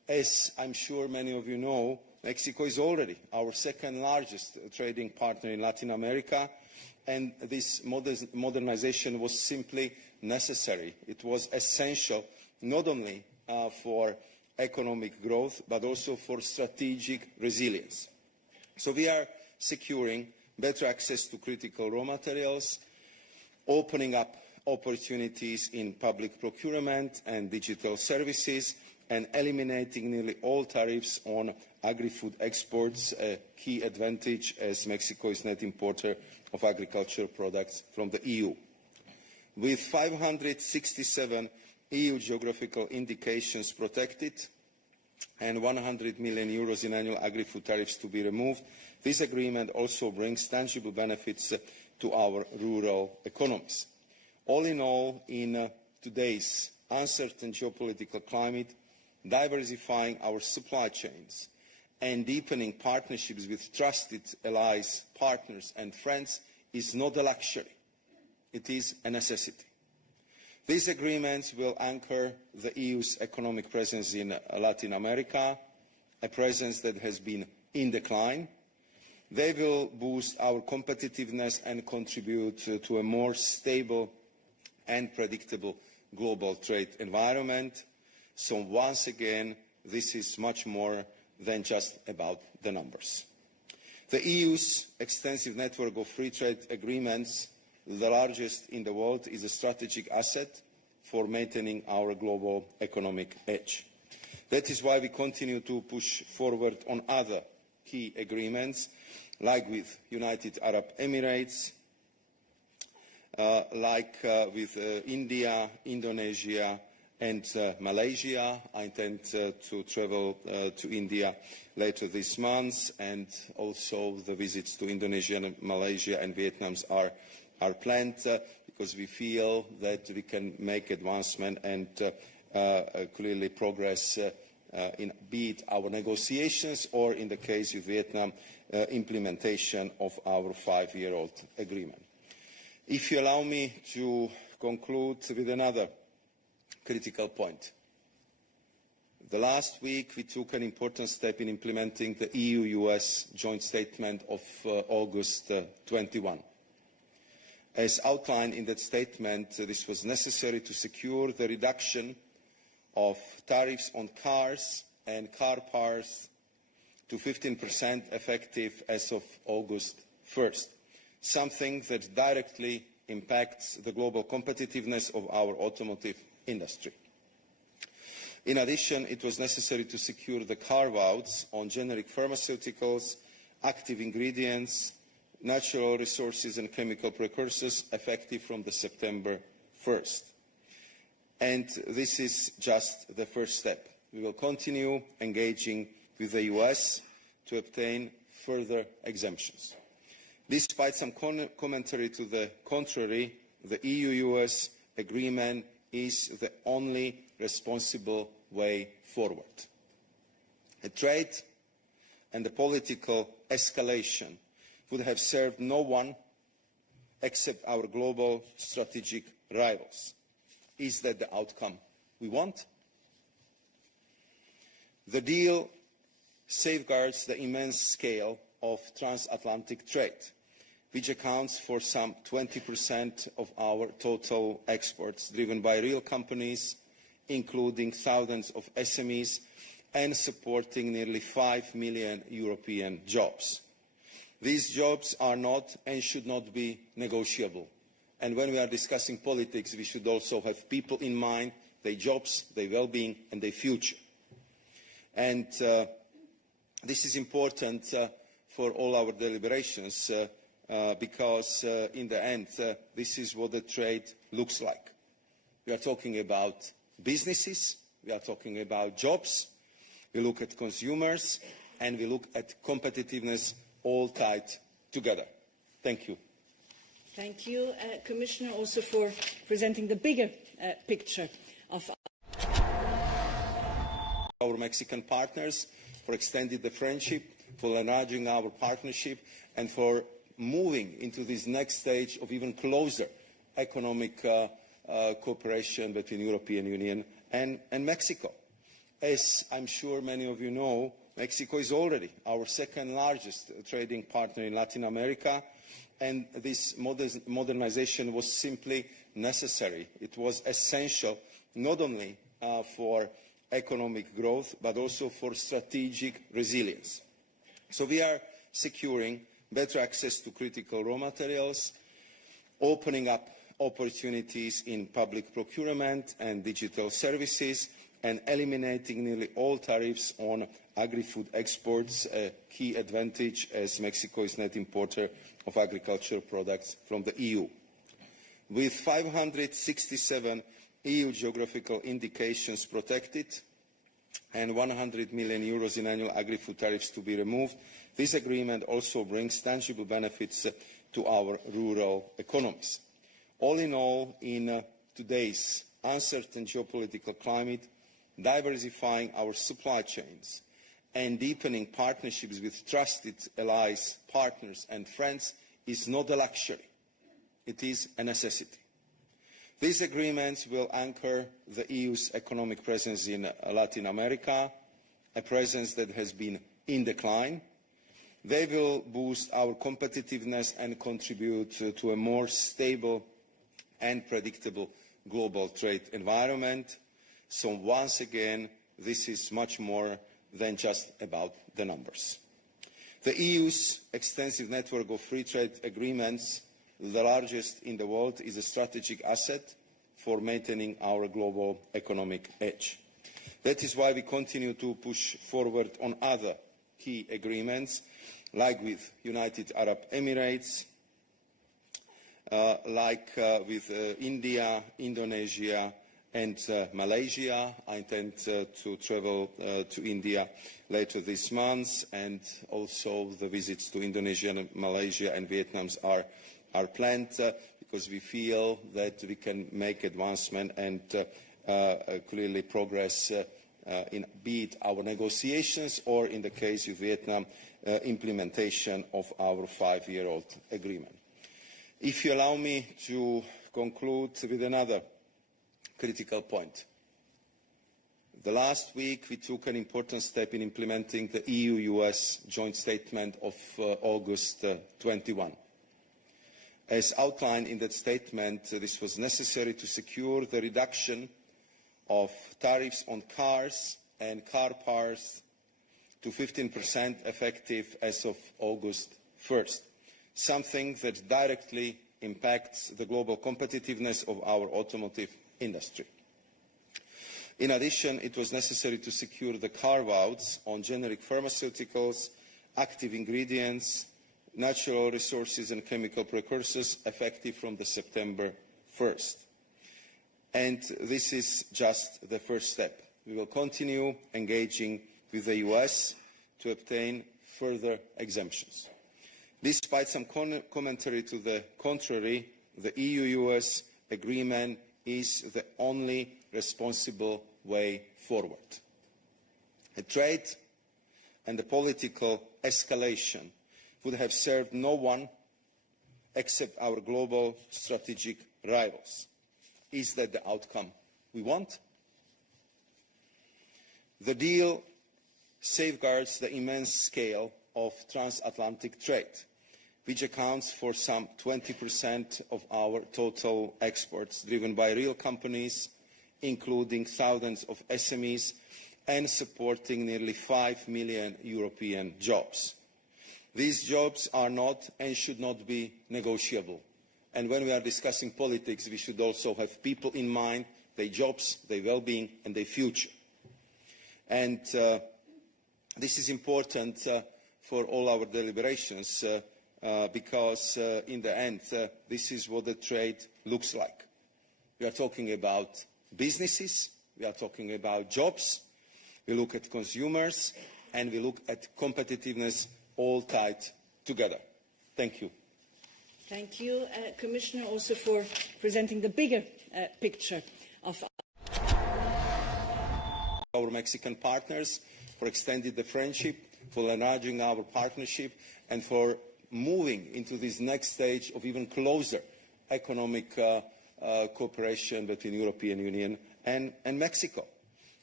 As I'm sure many of you know, Mexico is already our second largest trading partner in Latin America, and this modernization was simply necessary. It was essential not only for economic growth, but also for strategic resilience. So we are securing better access to critical raw materials, opening up opportunities in public procurement and digital services, and eliminating nearly all tariffs on agri-food exports, a key advantage as Mexico is net importer of agricultural products from the EU. With 567 EU geographical indications protected and 100 million euros in annual agri-food tariffs to be removed, this agreement also brings tangible benefits to our rural economies. All in all, in today's uncertain geopolitical climate, diversifying our supply chains and deepening partnerships with trusted allies, partners and friends is not a luxury. It is a necessity. These agreements will anchor the EU's economic presence in Latin America, a presence that has been in decline. They will boost our competitiveness and contribute to a more stable and predictable global trade environment. So once again, this is much more than just about the numbers. The EU's extensive network of free trade agreements, the largest in the world, is a strategic asset for maintaining our global economic edge. That is why we continue to push forward on other key agreements, like with United Arab Emirates, with India, Indonesia and Malaysia. I intend to travel to India later this month, and also the visits to Indonesia, Malaysia and Vietnam are planned because we feel that we can make advancement and clearly progress in be it our negotiations or, in the case of Vietnam, implementation of our 5-year-old agreement. If you allow me to conclude with another critical point. The last week we took an important step in implementing the EU-US joint statement of August 21. As outlined in that statement, this was necessary to secure the reduction of tariffs on cars and car parts to 15% effective as of August 1st, something that directly impacts the global competitiveness of our automotive industry. In addition, it was necessary to secure the carve-outs on generic pharmaceuticals, active ingredients, natural resources and chemical precursors effective from the September 1st. And this is just the first step. We will continue engaging with the US to obtain further exemptions. Despite some commentary to the contrary, the EU-US agreement is the only responsible way forward. A trade and a political escalation would have served no one except our global strategic rivals. Is that the outcome we want? The deal safeguards the immense scale of transatlantic trade, which accounts for some 20% of our total exports, driven by real companies, including thousands of SMEs, and supporting nearly 5 million European jobs. These jobs are not and should not be negotiable. And when we are discussing politics, we should also have people in mind, their jobs, their well-being, and their future. And this is important for all our deliberations because in the end, this is what the trade looks like. We are talking about businesses, we are talking about jobs, we look at consumers, and we look at competitiveness, all tied together. Thank you. Thank you, Commissioner, also for presenting the bigger picture of our Mexican partners, for extending the friendship, for enlarging our partnership, and for moving into this next stage of even closer economic cooperation between the European Union and Mexico. As I'm sure many of you know, Mexico is already our second largest trading partner in Latin America, and this modernization was simply necessary. It was essential not only for economic growth, but also for strategic resilience. So we are securing better access to critical raw materials, opening up opportunities in public procurement and digital services, and eliminating nearly all tariffs on agri-food exports, a key advantage as Mexico is net importer of agricultural products from the EU. With 567 EU geographical indications protected and 100 million euros in annual agri-food tariffs to be removed, this agreement also brings tangible benefits to our rural economies. All in all, in today's uncertain geopolitical climate, diversifying our supply chains and deepening partnerships with trusted allies, partners and friends is not a luxury. It is a necessity. These agreements will anchor the EU's economic presence in Latin America, a presence that has been in decline. They will boost our competitiveness and contribute to a more stable and predictable global trade environment. So once again, this is much more than just about the numbers. The EU's extensive network of free trade agreements, the largest in the world, is a strategic asset for maintaining our global economic edge. That is why we continue to push forward on other key agreements, like with United Arab Emirates, with India, Indonesia and Malaysia. I intend to travel to India later this month, and also the visits to Indonesia, Malaysia and Vietnam are planned because we feel that we can make advancement and clearly progress in be it our negotiations or, in the case of Vietnam, implementation of our 5-year-old agreement. If you allow me to conclude with another critical point. The last week we took an important step in implementing the EU-US joint statement of August 21. As outlined in that statement, this was necessary to secure the reduction of tariffs on cars and car parts to 15% effective as of August 1st, something that directly impacts the global competitiveness of our automotive industry. In addition, it was necessary to secure the carve-outs on generic pharmaceuticals, active ingredients, natural resources and chemical precursors effective from the September 1st. And this is just the first step. We will continue engaging with the US to obtain further exemptions. Despite some commentary to the contrary, the EU-US agreement is the only responsible way forward. A trade and a political escalation would have served no one except our global strategic rivals. Is that the outcome we want? The deal safeguards the immense scale of transatlantic trade, which accounts for some 20% of our total exports, driven by real companies, including thousands of SMEs, and supporting nearly 5 million European jobs. These jobs are not and should not be negotiable. And when we are discussing politics, we should also have people in mind, their jobs, their well-being, and their future. And this is important for all our deliberations because in the end, this is what the trade looks like. We are talking about businesses, we are talking about jobs, we look at consumers, and we look at competitiveness, all tied together. Thank you. Thank you, Commissioner, also for presenting the bigger picture of our Mexican partners, for extending the friendship, for enlarging our partnership, and for moving into this next stage of even closer economic cooperation between the European Union and Mexico.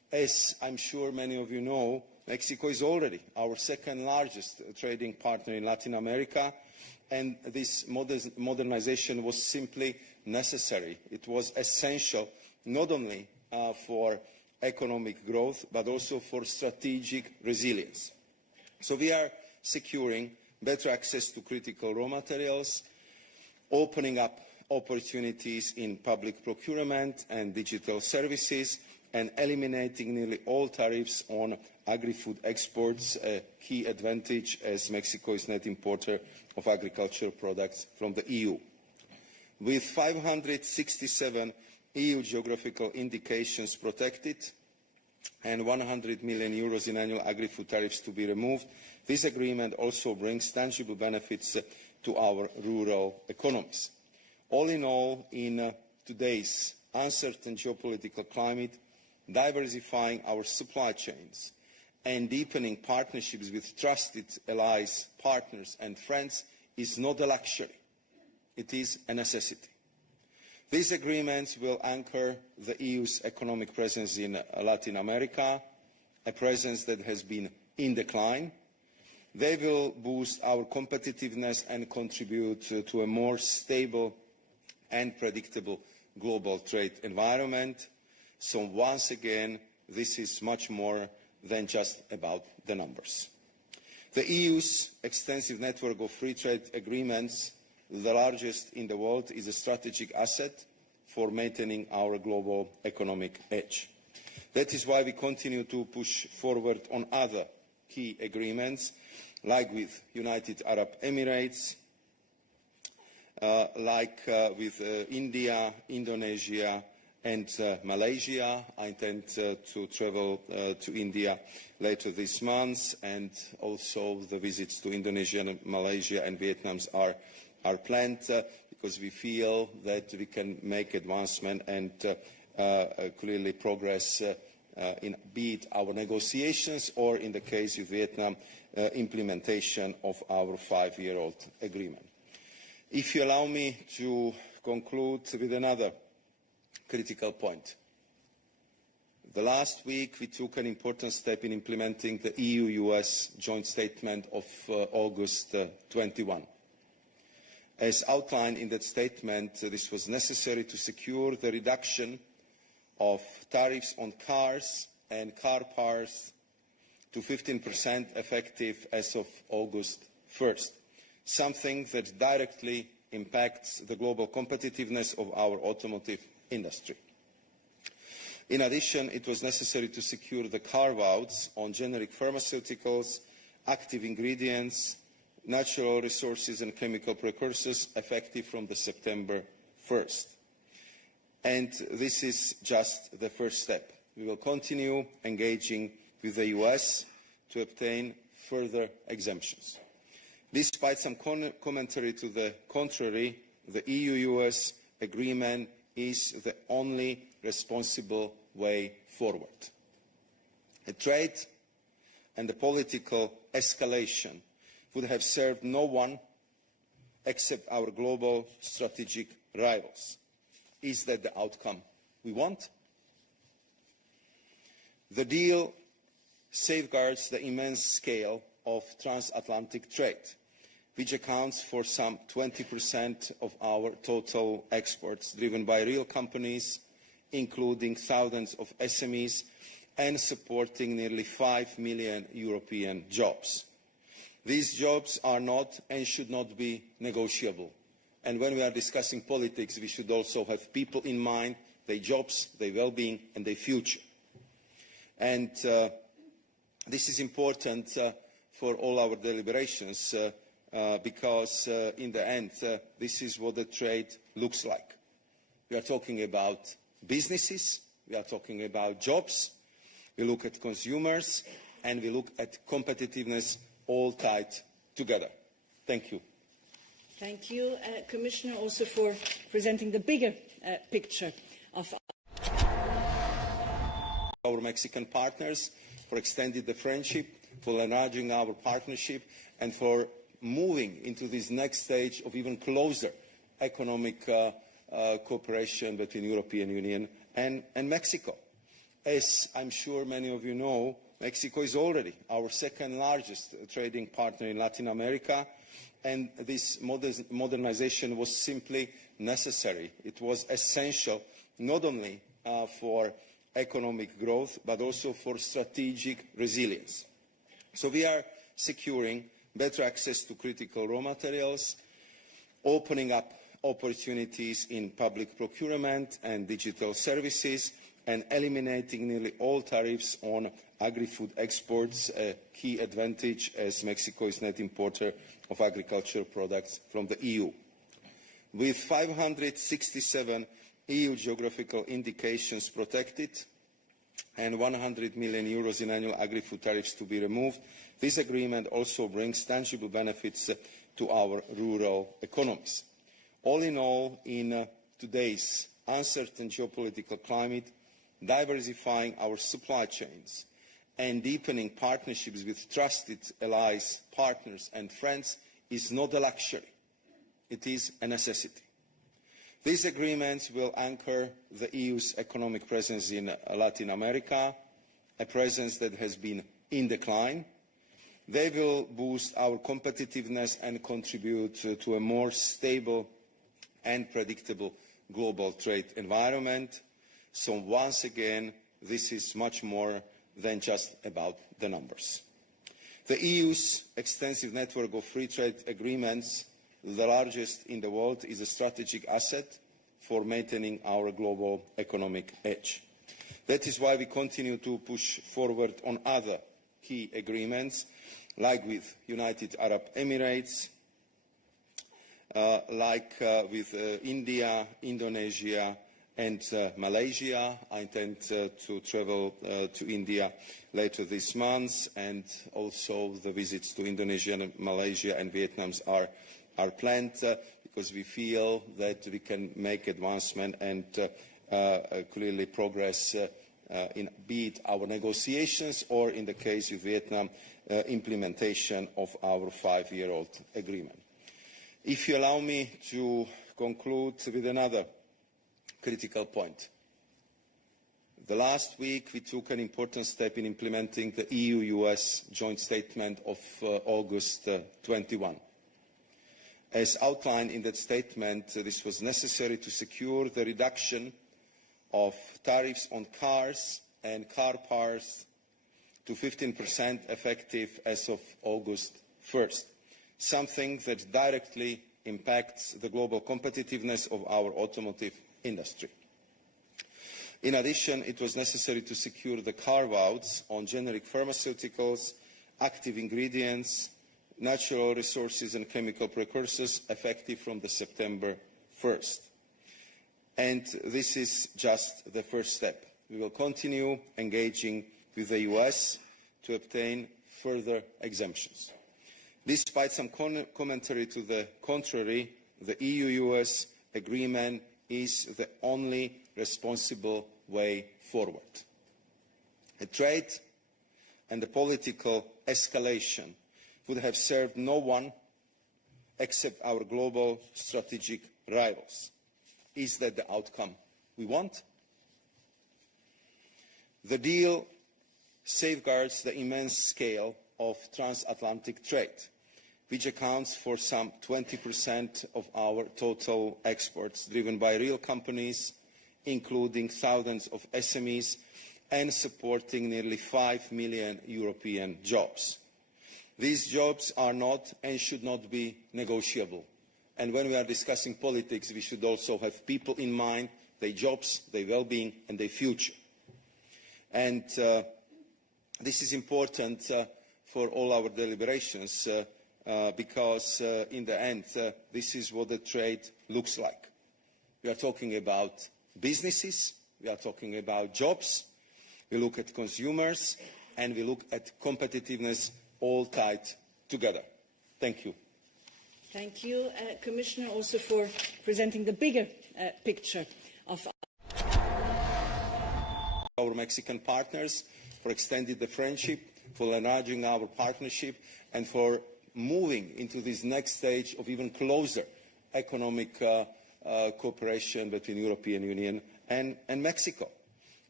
As I'm sure many of you know, Mexico is already our second largest trading partner in Latin America, and this modernization was simply necessary. It was essential not only for economic growth, but also for strategic resilience. So we are securing better access to critical raw materials, opening up opportunities in public procurement and digital services, and eliminating nearly all tariffs on agri-food exports, a key advantage as Mexico is net importer of agricultural products from the EU. With 567 EU geographical indications protected and 100 million euros in annual agri-food tariffs to be removed, this agreement also brings tangible benefits to our rural economies. All in all, in today's uncertain geopolitical climate, diversifying our supply chains and deepening partnerships with trusted allies, partners and friends is not a luxury. It is a necessity. These agreements will anchor the EU's economic presence in Latin America, a presence that has been in decline. They will boost our competitiveness and contribute to a more stable and predictable global trade environment. So once again, this is much more than just about the numbers. The EU's extensive network of free trade agreements, the largest in the world, is a strategic asset for maintaining our global economic edge. That is why we continue to push forward on other key agreements, like with United Arab Emirates, with India, Indonesia, and Malaysia. I intend to travel to India later this month, and also the visits to Indonesia, Malaysia and Vietnam are planned because we feel that we can make advancement and clearly progress in be it our negotiations or, in the case of Vietnam, implementation of our 5-year-old agreement. If you allow me to conclude with another critical point. The last week we took an important step in implementing the EU-US joint statement of August 21. As outlined in that statement, this was necessary to secure the reduction of tariffs on cars and car parts to 15% effective as of August 1st, something that directly impacts the global competitiveness of our automotive industry. In addition, it was necessary to secure the carve-outs on generic pharmaceuticals, active ingredients, natural resources and chemical precursors effective from the September 1st. And this is just the first step. We will continue engaging with the US to obtain further exemptions. Despite some commentary to the contrary, the EU-US agreement is the only responsible way forward. A trade and a political escalation would have served no one except our global strategic rivals. Is that the outcome we want? The deal safeguards the immense scale of transatlantic trade, which accounts for some 20% of our total exports, driven by real companies, including thousands of SMEs, and supporting nearly 5 million European jobs. These jobs are not and should not be negotiable. And when we are discussing politics, we should also have people in mind, their jobs, their well-being, and their future. And this is important for all our deliberations, because in the end, this is what the trade looks like. We are talking about businesses, we are talking about jobs, we look at consumers, and we look at competitiveness, all tied together. Thank you. Thank you, Commissioner, also for presenting the bigger picture of our Mexican partners, for extending the friendship, for enlarging our partnership, and for moving into this next stage of even closer economic cooperation between the European Union and Mexico. As I'm sure many of you know, Mexico is already our second largest trading partner in Latin America, and this modernization was simply necessary. It was essential not only for economic growth, but also for strategic resilience. So we are securing better access to critical raw materials, opening up opportunities in public procurement and digital services, and eliminating nearly all tariffs on agri-food exports, a key advantage as Mexico is net importer of agricultural products from the EU. With 567 EU geographical indications protected and 100 million euros in annual agri-food tariffs to be removed, this agreement also brings tangible benefits to our rural economies. All in all, in today's uncertain geopolitical climate, diversifying our supply chains and deepening partnerships with trusted allies, partners and friends is not a luxury. It is a necessity. These agreements will anchor the EU's economic presence in Latin America, a presence that has been in decline. They will boost our competitiveness and contribute to a more stable and predictable global trade environment. So once again, this is much more than just about the numbers. The EU's extensive network of free trade agreements, the largest in the world, is a strategic asset for maintaining our global economic edge. That is why we continue to push forward on other key agreements, like with United Arab Emirates, with India, Indonesia and Malaysia. I intend to travel to India later this month, and also the visits to Indonesia, Malaysia and Vietnam are planned because we feel that we can make advancement and clearly progress in be it our negotiations or, in the case of Vietnam, implementation of our 5-year-old agreement. If you allow me to conclude with another critical point. The last week we took an important step in implementing the EU-US joint statement of August 21. As outlined in that statement, this was necessary to secure the reduction of tariffs on cars and car parts to 15% effective as of August 1st, something that directly impacts the global competitiveness of our automotive industry. In addition, it was necessary to secure the carve-outs on generic pharmaceuticals, active ingredients, natural resources and chemical precursors effective from the September 1st. And this is just the first step. We will continue engaging with the US to obtain further exemptions. Despite some commentary to the contrary, the EU-US agreement is the only responsible way forward. A trade and a political escalation would have served no one except our global strategic rivals. Is that the outcome we want? The deal safeguards the immense scale of transatlantic trade, which accounts for some 20% of our total exports, driven by real companies, including thousands of SMEs, and supporting nearly 5 million European jobs. These jobs are not and should not be negotiable. And when we are discussing politics, we should also have people in mind, their jobs, their well-being, and their future. And this is important for all our deliberations, because in the end, this is what the trade looks like. We are talking about businesses, we are talking about jobs, we look at consumers, and we look at competitiveness, all tied together. Thank you. Thank you, Commissioner, also for presenting the bigger picture of our Mexican partners, for extending the friendship, for enlarging our partnership, and for moving into this next stage of even closer economic cooperation between the European Union and Mexico.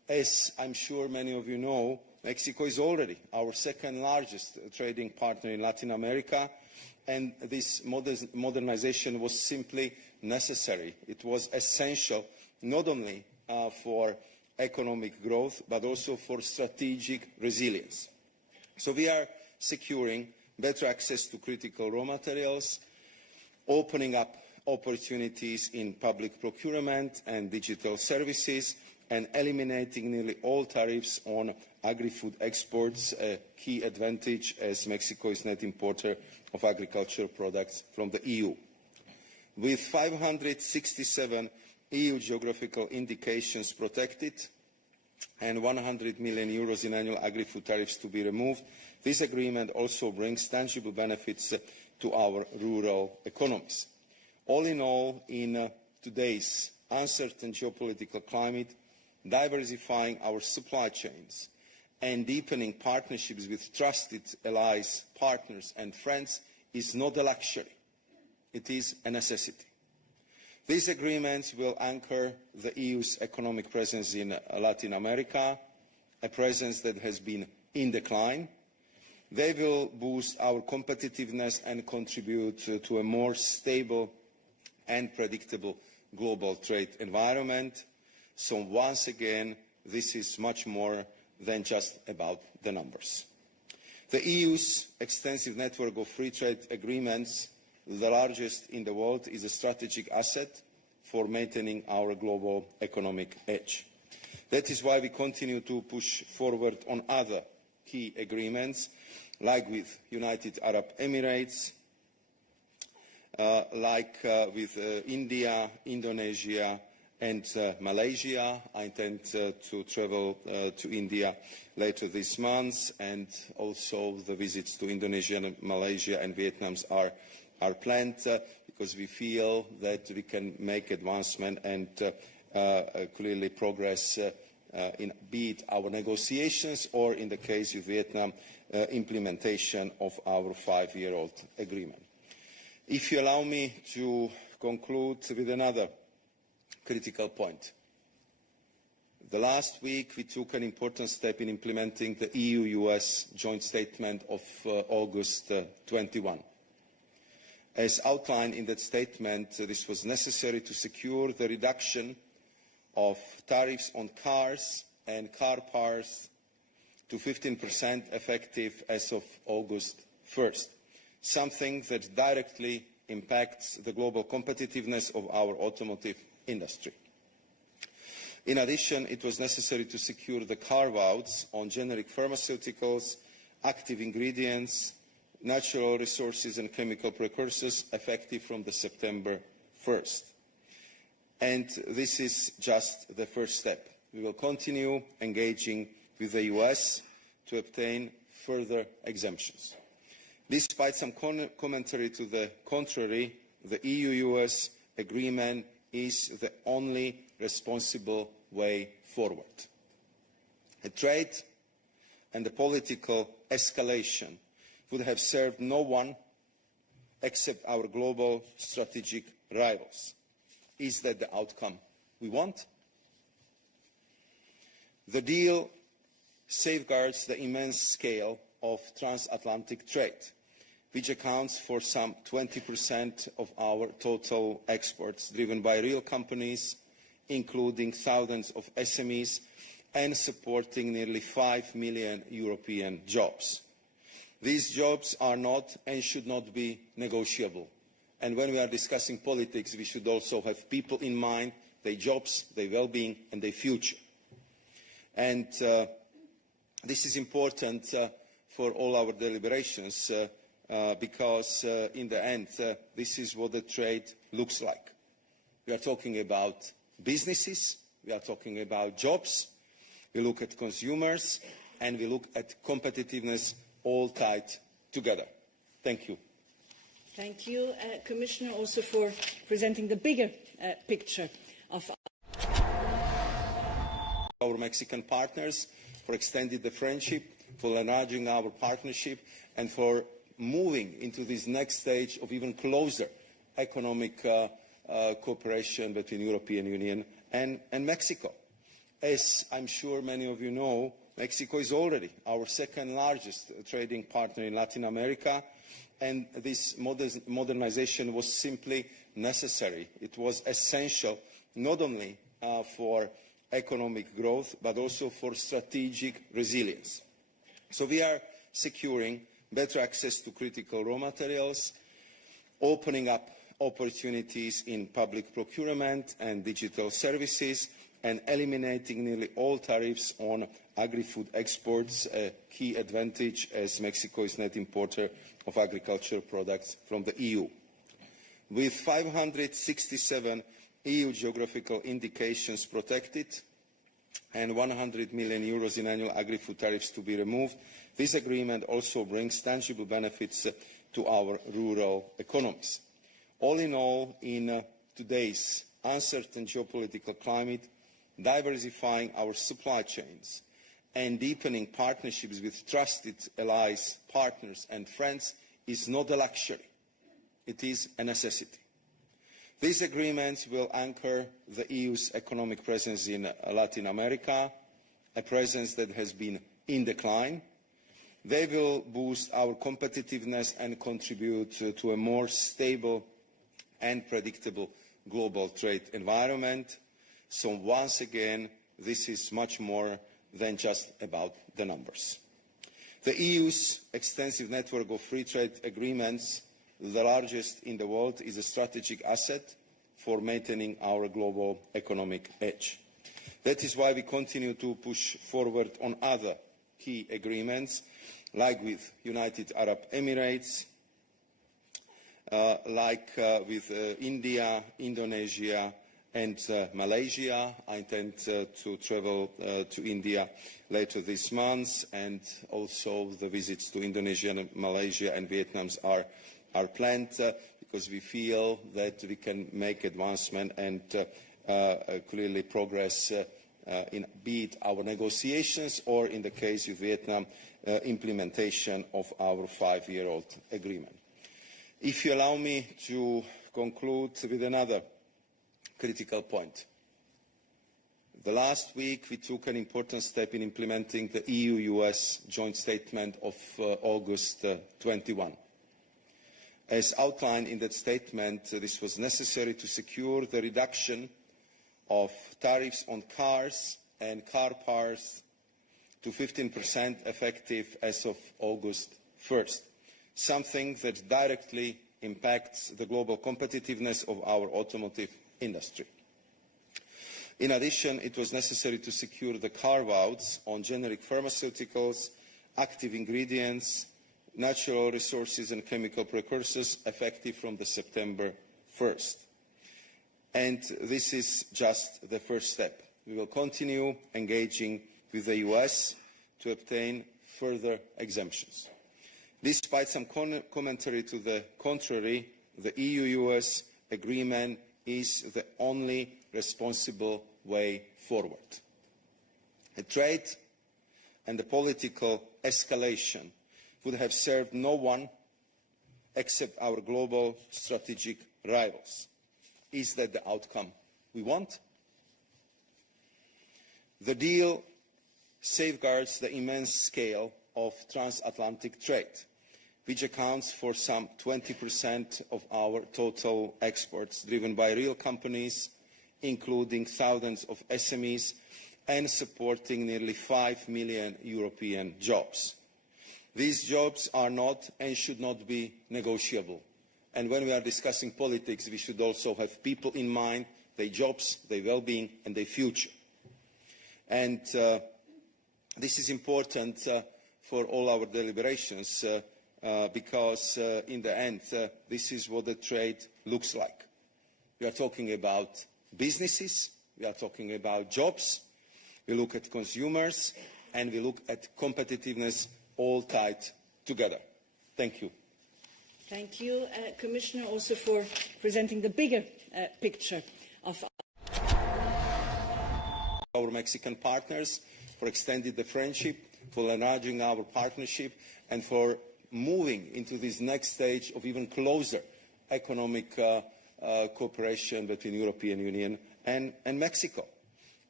As I'm sure many of you know, Mexico is already our second largest trading partner in Latin America, and this modernization was simply necessary. It was essential not only for economic growth, but also for strategic resilience. So we are securing better access to critical raw materials, opening up opportunities in public procurement and digital services, and eliminating nearly all tariffs on agri-food exports, a key advantage as Mexico is net importer of agricultural products from the EU. With 567 EU geographical indications protected and 100 million euros in annual agri-food tariffs to be removed, this agreement also brings tangible benefits to our rural economies. All in all, in today's uncertain geopolitical climate, diversifying our supply chains and deepening partnerships with trusted allies, partners and friends is not a luxury. It is a necessity. These agreements will anchor the EU's economic presence in Latin America, a presence that has been in decline. They will boost our competitiveness and contribute to a more stable and predictable global trade environment. So once again, this is much more than just about the numbers. The EU's extensive network of free trade agreements, the largest in the world, is a strategic asset for maintaining our global economic edge. That is why we continue to push forward on other key agreements, like with United Arab Emirates, with India, Indonesia, and Malaysia. I intend to travel to India later this month, and also the visits to Indonesia, Malaysia and Vietnam are planned because we feel that we can make advancement and clearly progress in be it our negotiations or, in the case of Vietnam, implementation of our 5-year-old agreement. If you allow me to conclude with another critical point. The last week we took an important step in implementing the EU-US joint statement of August 21. As outlined in that statement, this was necessary to secure the reduction of tariffs on cars and car parts to 15% effective as of August 1st, something that directly impacts the global competitiveness of our automotive industry. In addition, it was necessary to secure the carve-outs on generic pharmaceuticals, active ingredients, natural resources and chemical precursors effective from the September 1st. And this is just the first step. We will continue engaging with the US to obtain further exemptions. Despite some commentary to the contrary, the EU-US agreement is the only responsible way forward. A trade and a political escalation would have served no one except our global strategic rivals. Is that the outcome we want? The deal safeguards the immense scale of transatlantic trade, which accounts for some 20% of our total exports, driven by real companies, including thousands of SMEs, and supporting nearly 5 million European jobs. These jobs are not and should not be negotiable. And when we are discussing politics, we should also have people in mind, their jobs, their well-being, and their future. And this is important for all our deliberations, because in the end, this is what the trade looks like. We are talking about businesses, we are talking about jobs, we look at consumers, and we look at competitiveness, all tied together. Thank you. Thank you, Commissioner, also for presenting the bigger picture of our Mexican partners, for extending the friendship, for enlarging our partnership, and for moving into this next stage of even closer economic cooperation between the European Union and Mexico. As I'm sure many of you know, Mexico is already our second largest trading partner in Latin America, and this modernization was simply necessary. It was essential not only for economic growth, but also for strategic resilience. So we are securing better access to critical raw materials, opening up opportunities in public procurement and digital services, and eliminating nearly all tariffs on agri-food exports, a key advantage as Mexico is net importer of agricultural products from the EU. With 567 EU geographical indications protected and 100 million euros in annual agri-food tariffs to be removed, this agreement also brings tangible benefits to our rural economies. All in all, in today's uncertain geopolitical climate, diversifying our supply chains and deepening partnerships with trusted allies, partners and friends is not a luxury. It is a necessity. These agreements will anchor the EU's economic presence in Latin America, a presence that has been in decline. They will boost our competitiveness and contribute to a more stable and predictable global trade environment. So once again, this is much more than just about the numbers. The EU's extensive network of free trade agreements, the largest in the world, is a strategic asset for maintaining our global economic edge. That is why we continue to push forward on other key agreements, like with United Arab Emirates, with India, Indonesia, and Malaysia. I intend to travel to India later this month, and also the visits to Indonesia, Malaysia and Vietnam are planned because we feel that we can make advancement and clearly progress in be it our negotiations or, in the case of Vietnam, implementation of our 5-year-old agreement. If you allow me to conclude with another critical point. The last week we took an important step in implementing the EU-US joint statement of August 21. As outlined in that statement, this was necessary to secure the reduction of tariffs on cars and car parts to 15% effective as of August 1st, something that directly impacts the global competitiveness of our automotive industry. In addition, it was necessary to secure the carve-outs on generic pharmaceuticals, active ingredients, natural resources and chemical precursors effective from the September 1st. And this is just the first step. We will continue engaging with the US to obtain further exemptions. Despite some commentary to the contrary, the EU-US agreement is the only responsible way forward. A trade and the political escalation would have served no one except our global strategic rivals. Is that the outcome we want? The deal safeguards the immense scale of transatlantic trade, which accounts for some 20% of our total exports, driven by real companies, including thousands of SMEs, and supporting nearly 5 million European jobs. These jobs are not and should not be negotiable. And when we are discussing politics, we should also have people in mind, their jobs, their well-being, and their future. And this is important for all our deliberations, because in the end, this is what the trade looks like. We are talking about businesses, we are talking about jobs, we look at consumers, and we look at competitiveness, all tied together. Thank you. Thank you, Commissioner, also for presenting the bigger picture of our Mexican partners, for extending the friendship, for enlarging our partnership, and for moving into this next stage of even closer economic cooperation between the European Union and Mexico.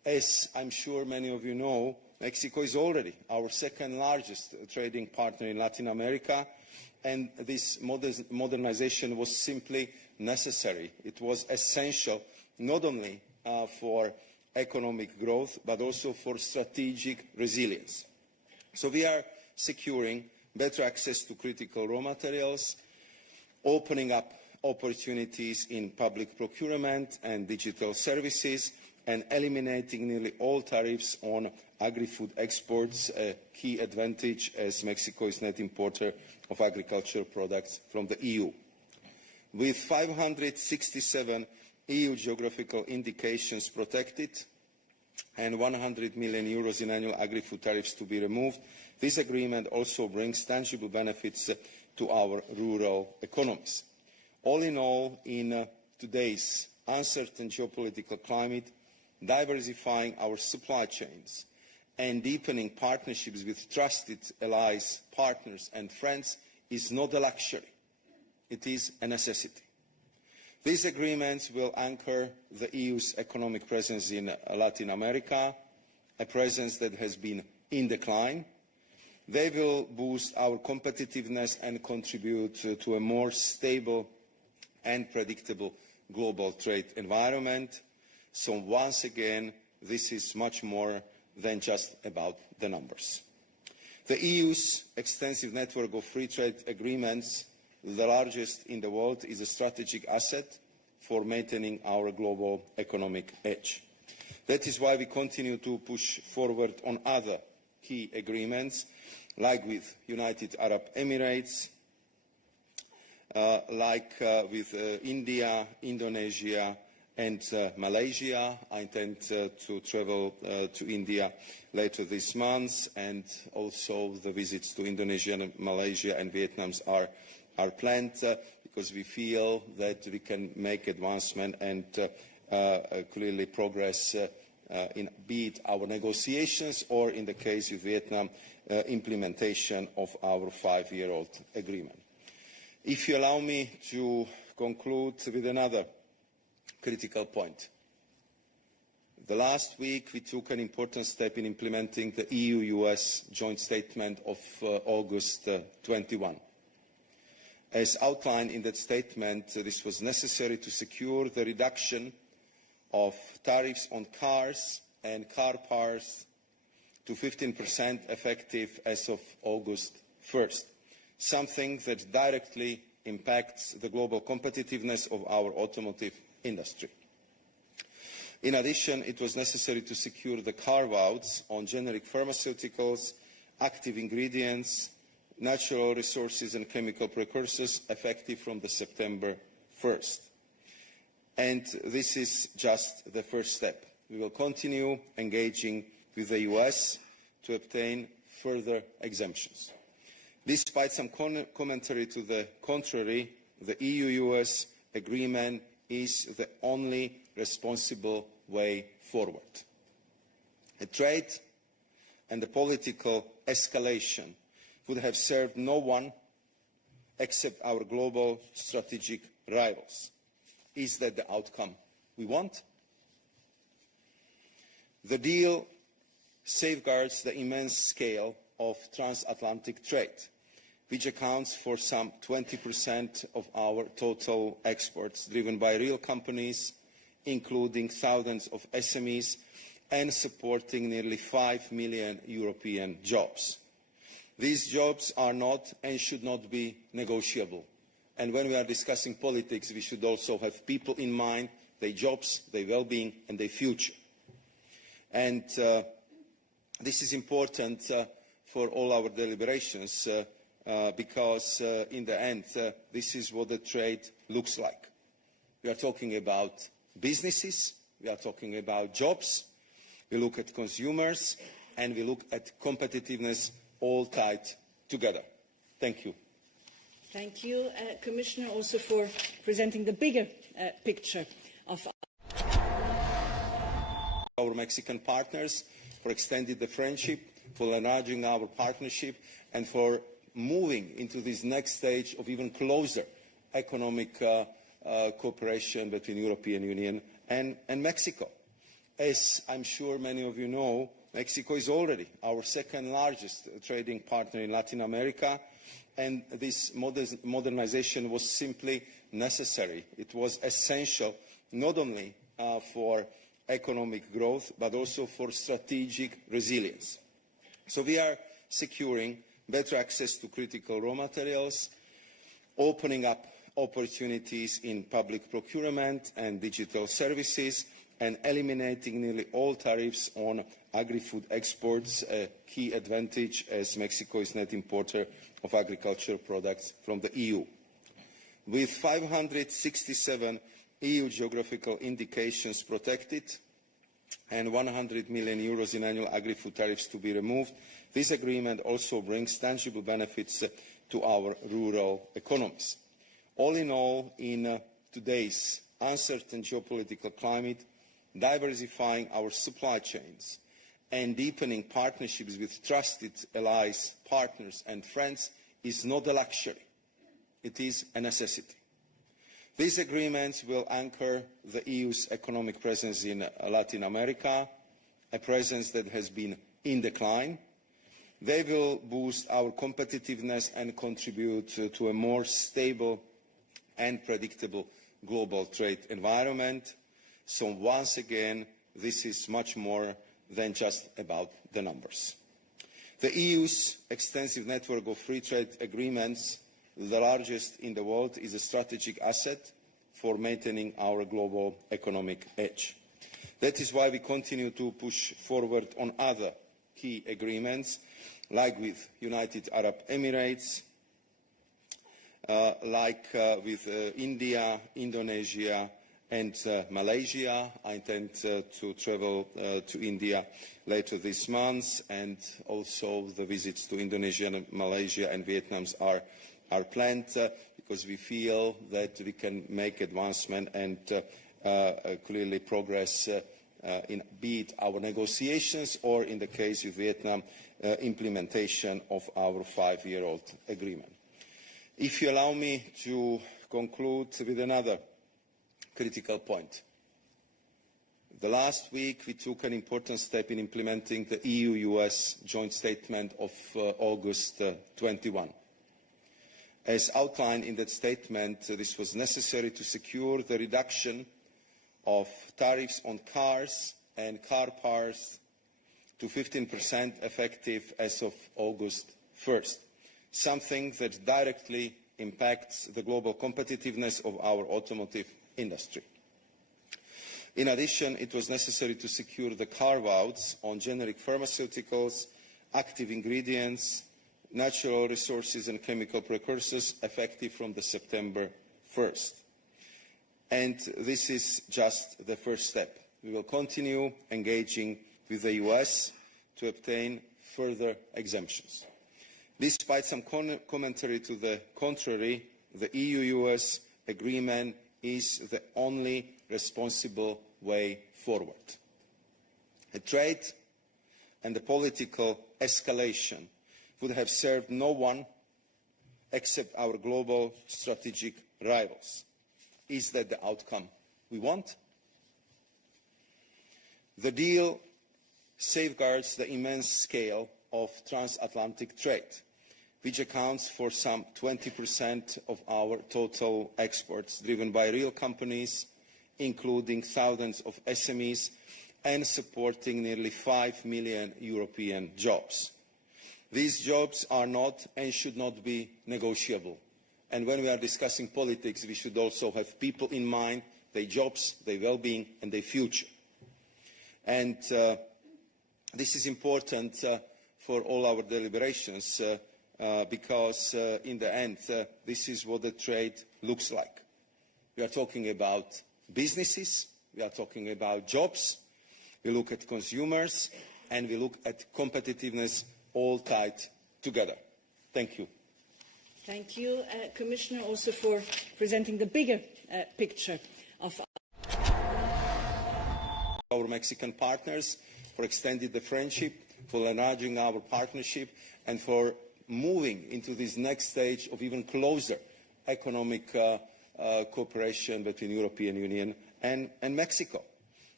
As I'm sure many of you know, Mexico is already our second largest trading partner in Latin America, and this modernization was simply necessary. It was essential not only for economic growth, but also for strategic resilience. So we are securing better access to critical raw materials, opening up opportunities in public procurement and digital services, and eliminating nearly all tariffs on agri-food exports, a key advantage as Mexico is net importer of agricultural products from the EU. With 567 EU geographical indications protected and 100 million euros in annual agri-food tariffs to be removed, this agreement also brings tangible benefits to our rural economies. All in all, in today's uncertain geopolitical climate, diversifying our supply chains and deepening partnerships with trusted allies, partners and friends is not a luxury. It is a necessity. These agreements will anchor the EU's economic presence in Latin America, a presence that has been in decline. They will boost our competitiveness and contribute to a more stable and predictable global trade environment. So once again, this is much more than just about the numbers. The EU's extensive network of free trade agreements, the largest in the world, is a strategic asset for maintaining our global economic edge. That is why we continue to push forward on other key agreements, like with United Arab Emirates, with India, Indonesia, and Malaysia. I intend to travel to India later this month, and also the visits to Indonesia, Malaysia and Vietnam are planned because we feel that we can make advancement and clearly progress in be it our negotiations or, in the case of Vietnam, implementation of our 5-year-old agreement. If you allow me to conclude with another critical point. The last week we took an important step in implementing the EU-US joint statement of August 21. As outlined in that statement, this was necessary to secure the reduction of tariffs on cars and car parts to 15% effective as of August 1st, something that directly impacts the global competitiveness of our automotive industry. In addition, it was necessary to secure the carve-outs on generic pharmaceuticals, active ingredients, natural resources and chemical precursors effective from the September 1st. And this is just the first step. We will continue engaging with the US to obtain further exemptions. Despite some commentary to the contrary, the EU-US agreement is the only responsible way forward. A trade and a political escalation would have served no one except our global strategic rivals. Is that the outcome we want? The deal safeguards the immense scale of transatlantic trade, which accounts for some 20% of our total exports, driven by real companies, including thousands of SMEs, and supporting nearly 5 million European jobs. These jobs are not and should not be negotiable. And when we are discussing politics, we should also have people in mind, their jobs, their well-being, and their future. And this is important for all our deliberations, because in the end, this is what the trade looks like. We are talking about businesses, we are talking about jobs, we look at consumers, and we look at competitiveness, all tied together. Thank you. Thank you, Commissioner, also for presenting the bigger picture of our Mexican partners, for extending the friendship, for enlarging our partnership, and for moving into this next stage of even closer economic cooperation between the European Union and Mexico. As I'm sure many of you know, Mexico is already our second largest trading partner in Latin America, and this modernization was simply necessary. It was essential not only for economic growth, but also for strategic resilience. So we are securing better access to critical raw materials, opening up opportunities in public procurement and digital services, and eliminating nearly all tariffs on agri-food exports, a key advantage as Mexico is net importer of agricultural products from the EU. With 567 EU geographical indications protected and 100 million euros in annual agri-food tariffs to be removed, this agreement also brings tangible benefits to our rural economies. All in all, in today's uncertain geopolitical climate, diversifying our supply chains and deepening partnerships with trusted allies, partners and friends is not a luxury. It is a necessity. These agreements will anchor the EU's economic presence in Latin America, a presence that has been in decline. They will boost our competitiveness and contribute to a more stable and predictable global trade environment. So once again, this is much more than just about the numbers. The EU's extensive network of free trade agreements, the largest in the world, is a strategic asset for maintaining our global economic edge. That is why we continue to push forward on other key agreements, like with United Arab Emirates, with India, Indonesia, and Malaysia. I intend to travel to India later this month, and also the visits to Indonesia, Malaysia and Vietnam are planned because we feel that we can make advancement and clearly progress in be it our negotiations or, in the case with Vietnam, implementation of our 5-year-old agreement. If you allow me to conclude with another critical point. The last week we took an important step in implementing the EU-US joint statement of August 21. As outlined in that statement, this was necessary to secure the reduction of tariffs on cars and car parts to 15% effective as of August 1st, something that directly impacts the global competitiveness of our automotive industry. In addition, it was necessary to secure the carve-outs on generic pharmaceuticals, active ingredients, natural resources and chemical precursors effective from the September 1st. And this is just the first step. We will continue engaging with the US to obtain further exemptions. Despite some commentary to the contrary, the EU-US agreement is the only responsible way forward. A trade and a political escalation would have served no one except our global strategic rivals. Is that the outcome we want? The deal safeguards the immense scale of transatlantic trade, which accounts for some 20% of our total exports, driven by real companies, including thousands of SMEs, and supporting nearly 5 million European jobs. These jobs are not and should not be negotiable. And when we are discussing politics, we should also have people in mind, their jobs, their well-being, and their future. And this is important for all our deliberations, because in the end, this is what the trade looks like. We are talking about businesses, we are talking about jobs, we look at consumers, and we look at competitiveness, all tied together. Thank you. Thank you, Commissioner, also for presenting the bigger picture of our Mexican partners, for extending the friendship, for enlarging our partnership, and for moving into this next stage of even closer economic cooperation between the European Union and Mexico.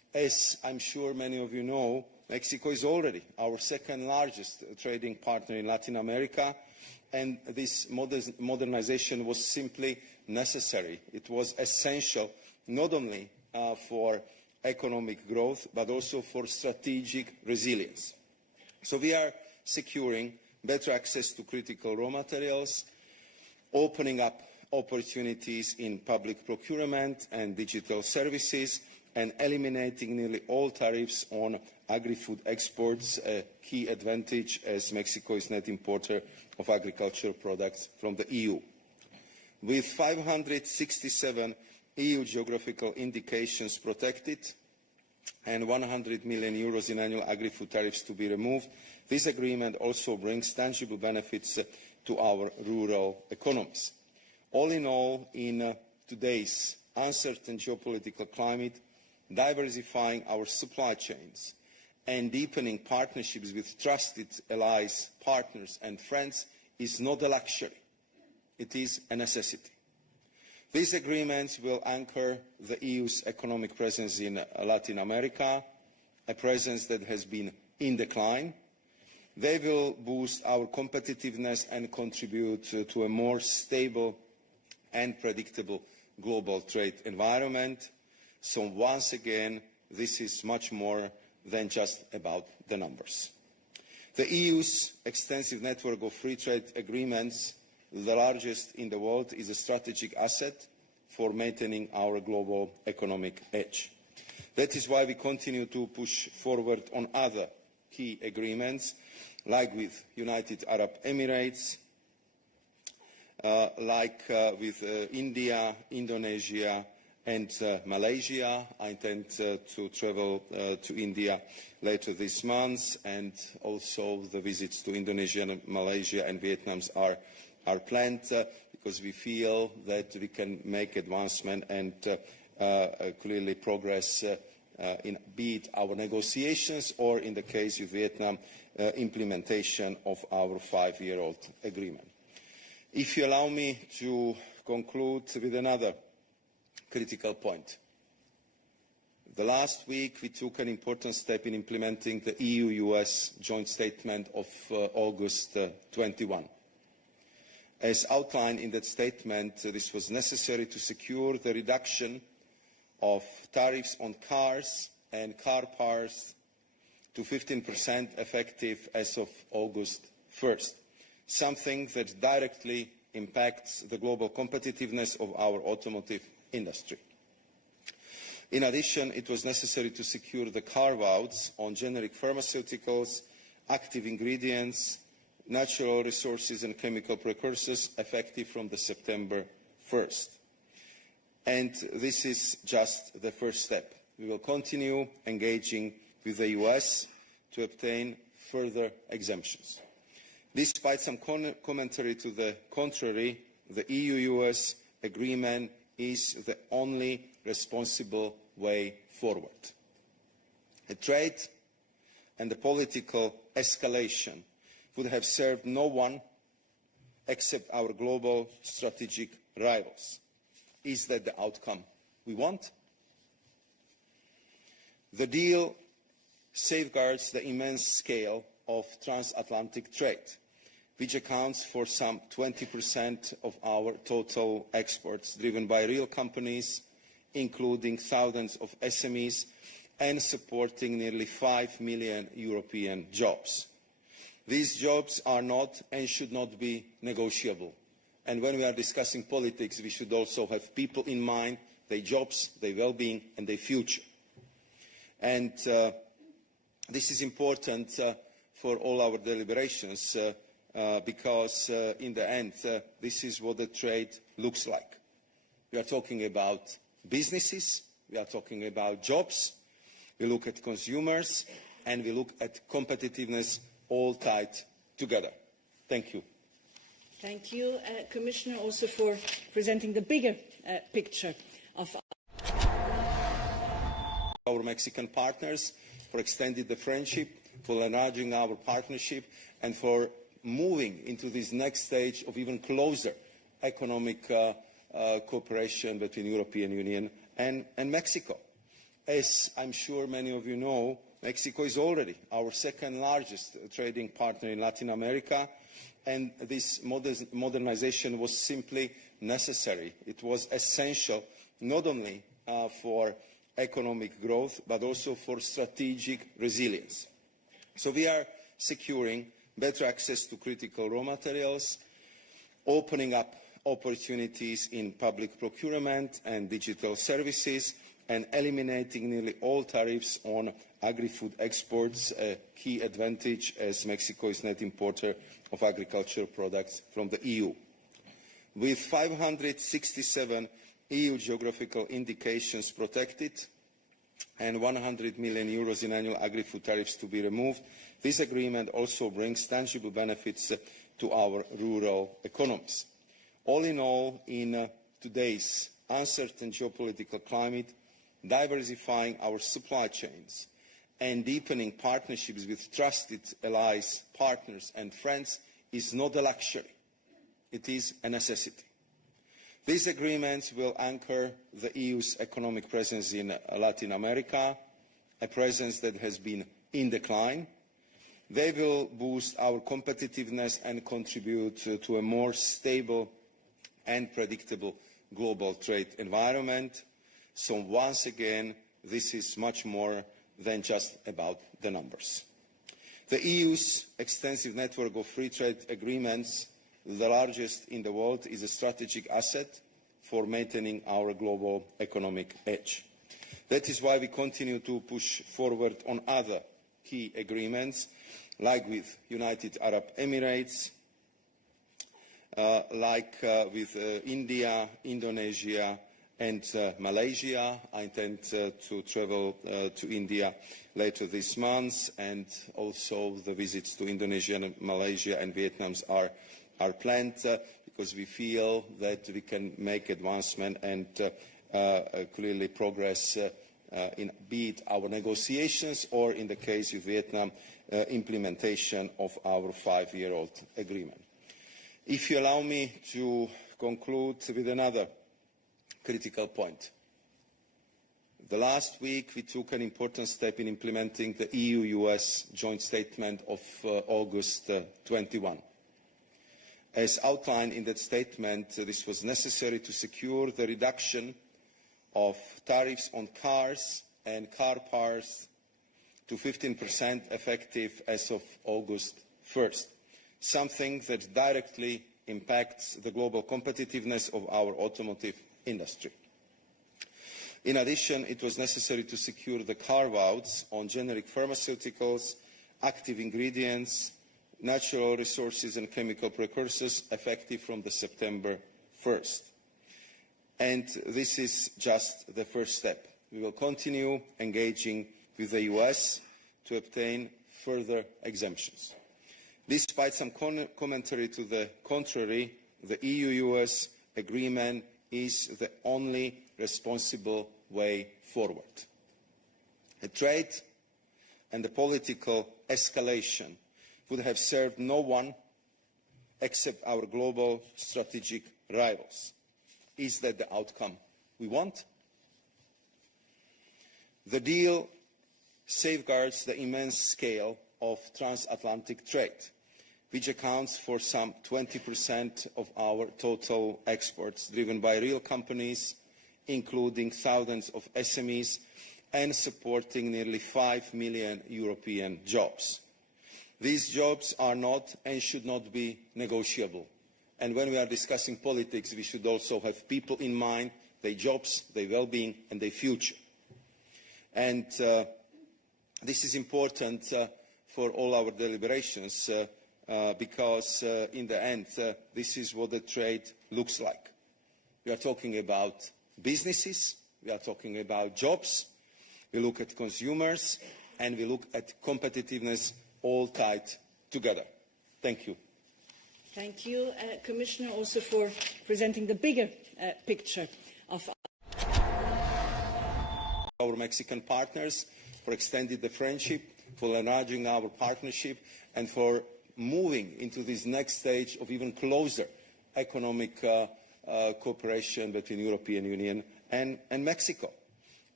As I'm sure many of you know, Mexico is already our second largest trading partner in Latin America, and this modernization was simply necessary. It was essential not only for economic growth, but also for strategic resilience. So we are securing better access to critical raw materials, opening up opportunities in public procurement and digital services, and eliminating nearly all tariffs on agri-food exports, a key advantage as Mexico is net importer of agricultural products from the EU. With 567 EU geographical indications protected and 100 million euros in annual agri-food tariffs to be removed, this agreement also brings tangible benefits to our rural economies. All in all, in today's uncertain geopolitical climate, diversifying our supply chains and deepening partnerships with trusted allies, partners and friends is not a luxury. It is a necessity. These agreements will anchor the EU's economic presence in Latin America, a presence that has been in decline. They will boost our competitiveness and contribute to a more stable and predictable global trade environment. So once again, this is much more than just about the numbers. The EU's extensive network of free trade agreements, the largest in the world, is a strategic asset for maintaining our global economic edge. That is why we continue to push forward on other key agreements, like with United Arab Emirates, with India, Indonesia, and Malaysia. I intend to travel to India later this month, and also the visits to Indonesia, Malaysia and Vietnam are planned because we feel that we can make advancement and clearly progress in be it our negotiations or, in the case of Vietnam, implementation of our 5-year-old agreement. If you allow me to conclude with another critical point. The last week we took an important step in implementing the EU-US joint statement of August 21. As outlined in that statement, this was necessary to secure the reduction of tariffs on cars and car parts to 15% effective as of August 1st, something that directly impacts the global competitiveness of our automotive industry. In addition, it was necessary to secure the carve-outs on generic pharmaceuticals, active ingredients, natural resources and chemical precursors effective from the September 1st. And this is just the first step. We will continue engaging with the US to obtain further exemptions. Despite some commentary to the contrary, the EU-US agreement is the only responsible way forward. The trade and the political escalation would have served no one except our global strategic rivals. Is that the outcome we want? The deal safeguards the immense scale of transatlantic trade, which accounts for some 20% of our total exports, driven by real companies, including thousands of SMEs, and supporting nearly 5 million European jobs. These jobs are not and should not be negotiable. And when we are discussing politics, we should also have people in mind, their jobs, their well-being, and their future. And this is important for all our deliberations, because in the end, this is what the trade looks like. We are talking about businesses, we are talking about jobs, we look at consumers, and we look at competitiveness, all tied together. Thank you. Thank you, Commissioner, also for presenting the bigger picture of our Mexican partners, for extending the friendship, for enlarging our partnership, and for moving into this next stage of even closer economic cooperation between the European Union and Mexico. As I'm sure many of you know, Mexico is already our second largest trading partner in Latin America, and this modernization was simply necessary. It was essential not only for economic growth, but also for strategic resilience. So we are securing better access to critical raw materials, opening up opportunities in public procurement and digital services, and eliminating nearly all tariffs on agri-food exports, a key advantage as Mexico is net importer of agricultural products from the EU. With 567 EU geographical indications protected and 100 million euros in annual agri-food tariffs to be removed, this agreement also brings tangible benefits to our rural economies. All in all, in today's uncertain geopolitical climate, diversifying our supply chains and deepening partnerships with trusted allies, partners and friends is not a luxury. It is a necessity. These agreements will anchor the EU's economic presence in Latin America, a presence that has been in decline. They will boost our competitiveness and contribute to a more stable and predictable global trade environment. So once again, this is much more than just about the numbers. The EU's extensive network of free trade agreements, the largest in the world, is a strategic asset for maintaining our global economic edge. That is why we continue to push forward on other key agreements, like with United Arab Emirates, with India, Indonesia, and Malaysia. I intend to travel to India later this month, and also the visits to Indonesia, Malaysia and Vietnam are planned because we feel that we can make advancement and clearly progress in be it our negotiations or, in the case of Vietnam, implementation of our 5-year-old agreement. If you allow me to conclude with another critical point. The last week we took an important step in implementing the EU-US joint statement of August 21. As outlined in that statement, this was necessary to secure the reduction of tariffs on cars and car parts to 15% effective as of August 1st, something that directly impacts the global competitiveness of our automotive industry. In addition, it was necessary to secure the carve-outs on generic pharmaceuticals, active ingredients, natural resources and chemical precursors effective from the September 1st. And this is just the first step. We will continue engaging with the US to obtain further exemptions. Despite some commentary to the contrary, the EU-US agreement is the only responsible way forward. A trade and a political escalation would have served no one except our global strategic rivals. Is that the outcome we want? The deal safeguards the immense scale of transatlantic trade, which accounts for some 20% of our total exports, driven by real companies, including thousands of SMEs, and supporting nearly 5 million European jobs. These jobs are not and should not be negotiable. And when we are discussing politics, we should also have people in mind, their jobs, their well-being, and their future. And this is important for all our deliberations, because in the end, this is what the trade looks like. We are talking about businesses, we are talking about jobs, we look at consumers, and we look at competitiveness, all tied together. Thank you. Thank you, Commissioner, also for presenting the bigger picture of our Mexican partners, for extending the friendship, for enlarging our partnership, and for moving into this next stage of even closer economic cooperation between the European Union and Mexico.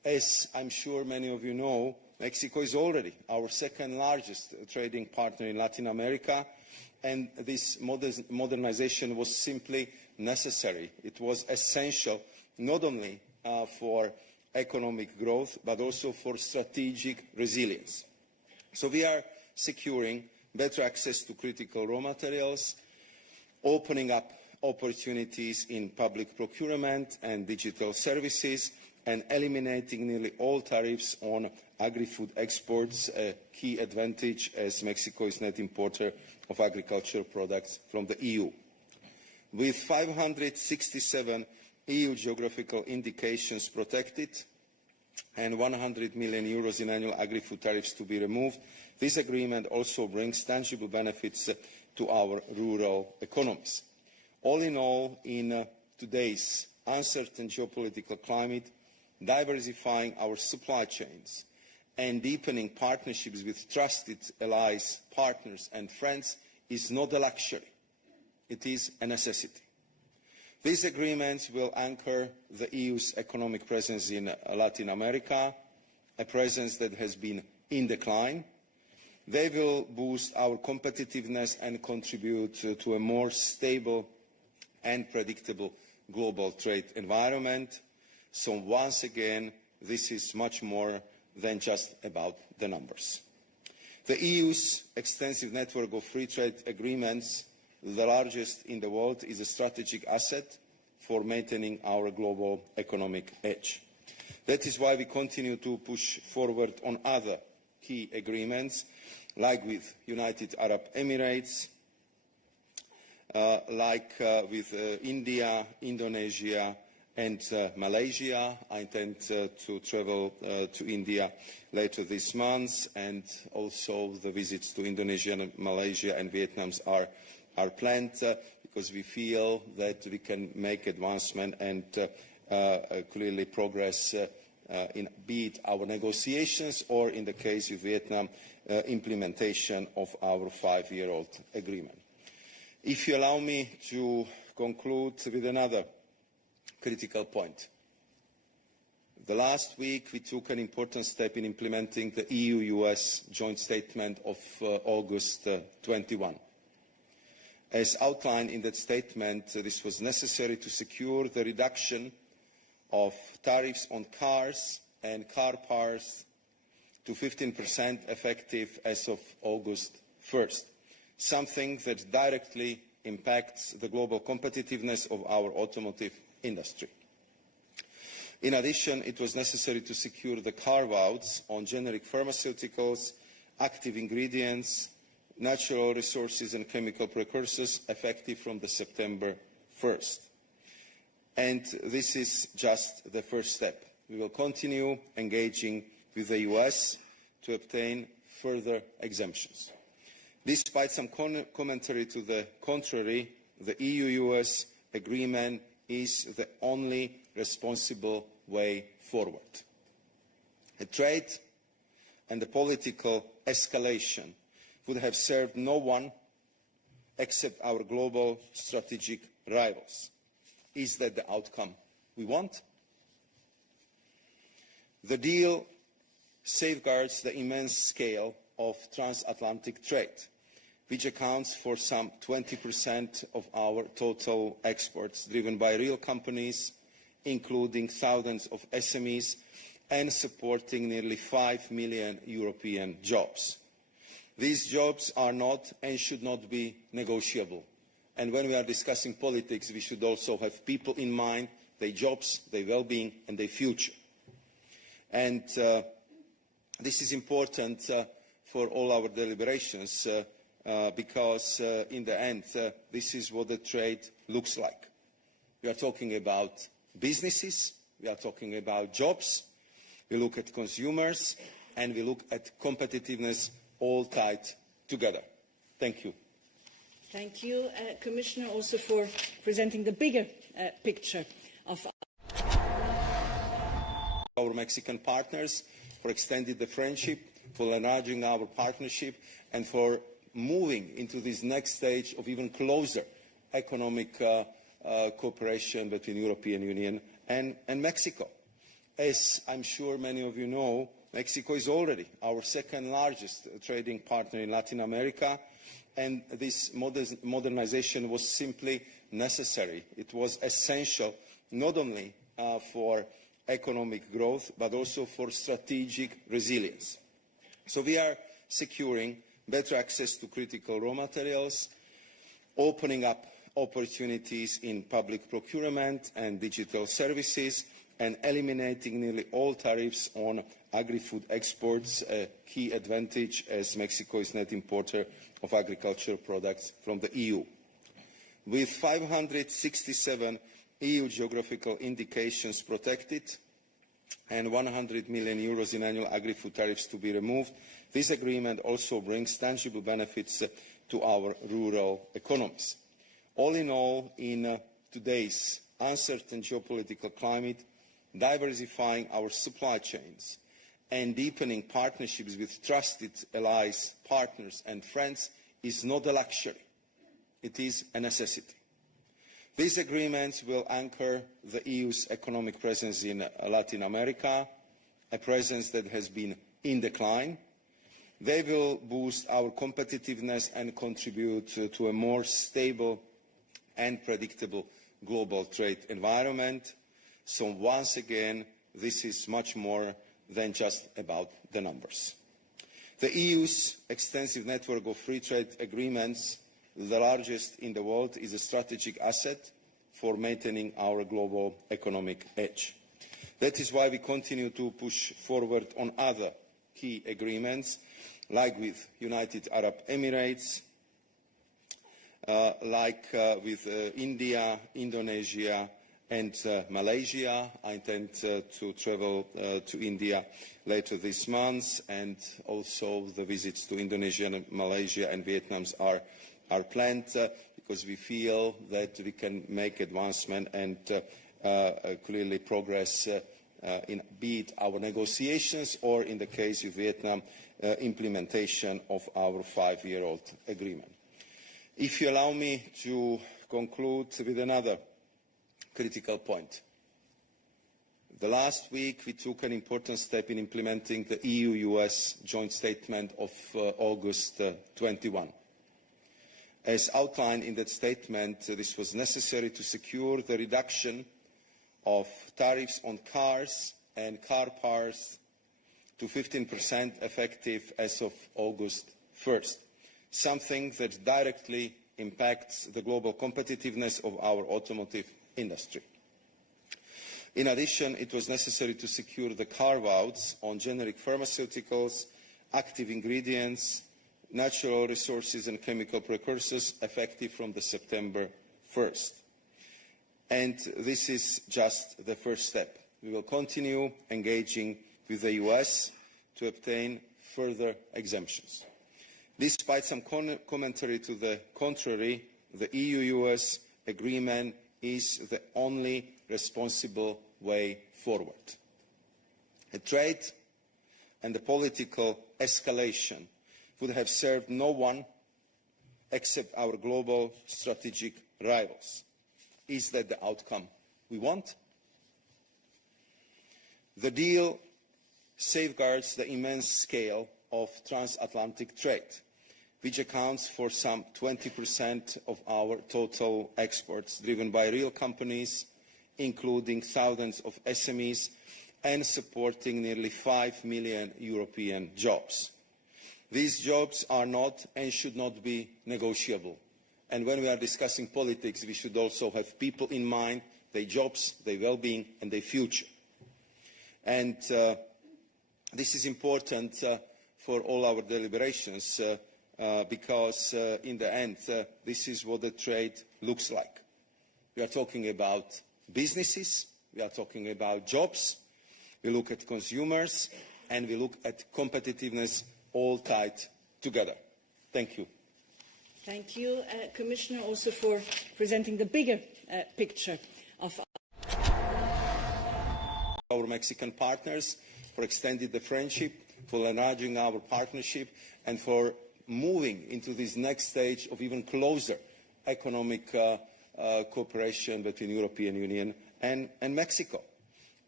As I'm sure many of you know, Mexico is already our second largest trading partner in Latin America, and this modernization was simply necessary. It was essential not only for economic growth, but also for strategic resilience. So we are securing better access to critical raw materials, opening up opportunities in public procurement and digital services, and eliminating nearly all tariffs on agri-food exports, a key advantage as Mexico is net importer of agricultural products from the EU. With 567 EU geographical indications protected and 100 million euros in annual agri-food tariffs to be removed, this agreement also brings tangible benefits to our rural economies. All in all, in today's uncertain geopolitical climate, diversifying our supply chains and deepening partnerships with trusted allies, partners and friends is not a luxury. It is a necessity. These agreements will anchor the EU's economic presence in Latin America, a presence that has been in decline. They will boost our competitiveness and contribute to a more stable and predictable global trade environment. So once again, this is much more than just about the numbers. The EU's extensive network of free trade agreements, the largest in the world, is a strategic asset for maintaining our global economic edge. That is why we continue to push forward on other key agreements, like with United Arab Emirates, with India, Indonesia and Malaysia. I intend to travel to India later this month, and also the visits to Indonesia, Malaysia and Vietnam are planned because we feel that we can make advancement and clearly progress in be it our negotiations or, in the case with Vietnam, implementation of our 5-year-old agreement. If you allow me to conclude with another critical point. The last week we took an important step in implementing the EU-US joint statement of August 21. As outlined in that statement, this was necessary to secure the reduction of tariffs on cars and car parts to 15% effective as of August 1st, something that directly impacts the global competitiveness of our automotive industry. In addition, it was necessary to secure the carve-outs on generic pharmaceuticals, active ingredients, natural resources and chemical precursors effective from the September 1st. And this is just the first step. We will continue engaging with the US to obtain further exemptions. Despite some commentary to the contrary, the EU-US agreement is the only responsible way forward. A trade and a political escalation would have served no one except our global strategic rivals. Is that the outcome we want? The deal safeguards the immense scale of transatlantic trade, which accounts for some 20% of our total exports, driven by real companies, including thousands of SMEs, and supporting nearly 5 million European jobs. These jobs are not and should not be negotiable. And when we are discussing politics, we should also have people in mind, their jobs, their well-being, and their future. And this is important for all our deliberations because in the end, this is what the trade looks like. We are talking about businesses, we are talking about jobs, we look at consumers, and we look at competitiveness, all tied together. Thank you. Thank you, Commissioner, also for presenting the bigger picture of our Mexican partners, for extending the friendship, for enlarging our partnership, and for moving into this next stage of even closer economic cooperation between the European Union and Mexico. As I'm sure many of you know, Mexico is already our second largest trading partner in Latin America, and this modernization was simply necessary. It was essential not only for economic growth, but also for strategic resilience. So we are securing better access to critical raw materials, opening up opportunities in public procurement and digital services, and eliminating nearly all tariffs on agri-food exports, a key advantage as Mexico is net importer of agricultural products from the EU. With 567 EU geographical indications protected and 100 million euros in annual agri-food tariffs to be removed, this agreement also brings tangible benefits to our rural economies. All in all, in today's uncertain geopolitical climate, diversifying our supply chains and deepening partnerships with trusted allies, partners and friends is not a luxury. It is a necessity. These agreements will anchor the EU's economic presence in Latin America, a presence that has been in decline. They will boost our competitiveness and contribute to a more stable and predictable global trade environment. So once again, this is much more than just about the numbers. The EU's extensive network of free trade agreements, the largest in the world, is a strategic asset for maintaining our global economic edge. That is why we continue to push forward on other key agreements, like with United Arab Emirates, with India, Indonesia, and Malaysia. I intend to travel to India later this month, and also the visits to Indonesia, Malaysia and Vietnam are planned because we feel that we can make advancement and clearly progress in be it our negotiations or, in the case of Vietnam, implementation of our 5-year-old agreement. If you allow me to conclude with another critical point. The last week we took an important step in implementing the EU-US joint statement of August 21. As outlined in that statement, this was necessary to secure the reduction of tariffs on cars and car parts to 15% effective as of August 1st, something that directly impacts the global competitiveness of our automotive industry. In addition, it was necessary to secure the carve-outs on generic pharmaceuticals, active ingredients, natural resources and chemical precursors effective from the September 1st. And this is just the first step. We will continue engaging with the US to obtain further exemptions. Despite some commentary to the contrary, the EU-US agreement is the only responsible way forward. A trade and the political escalation would have served no one except our global strategic rivals. Is that the outcome we want? The deal safeguards the immense scale of transatlantic trade, which accounts for some 20% of our total exports, driven by real companies, including thousands of SMEs, and supporting nearly 5 million European jobs. These jobs are not and should not be negotiable. And when we are discussing politics, we should also have people in mind, their jobs, their well-being, and their future. And this is important for all our deliberations, because in the end, this is what the trade looks like. We are talking about businesses, we are talking about jobs, we look at consumers, and we look at competitiveness, all tied together. Thank you. Thank you, Commissioner, also for presenting the bigger picture of our Mexican partners, for extending the friendship, for enlarging our partnership, and for moving into this next stage of even closer economic cooperation between the European Union and Mexico.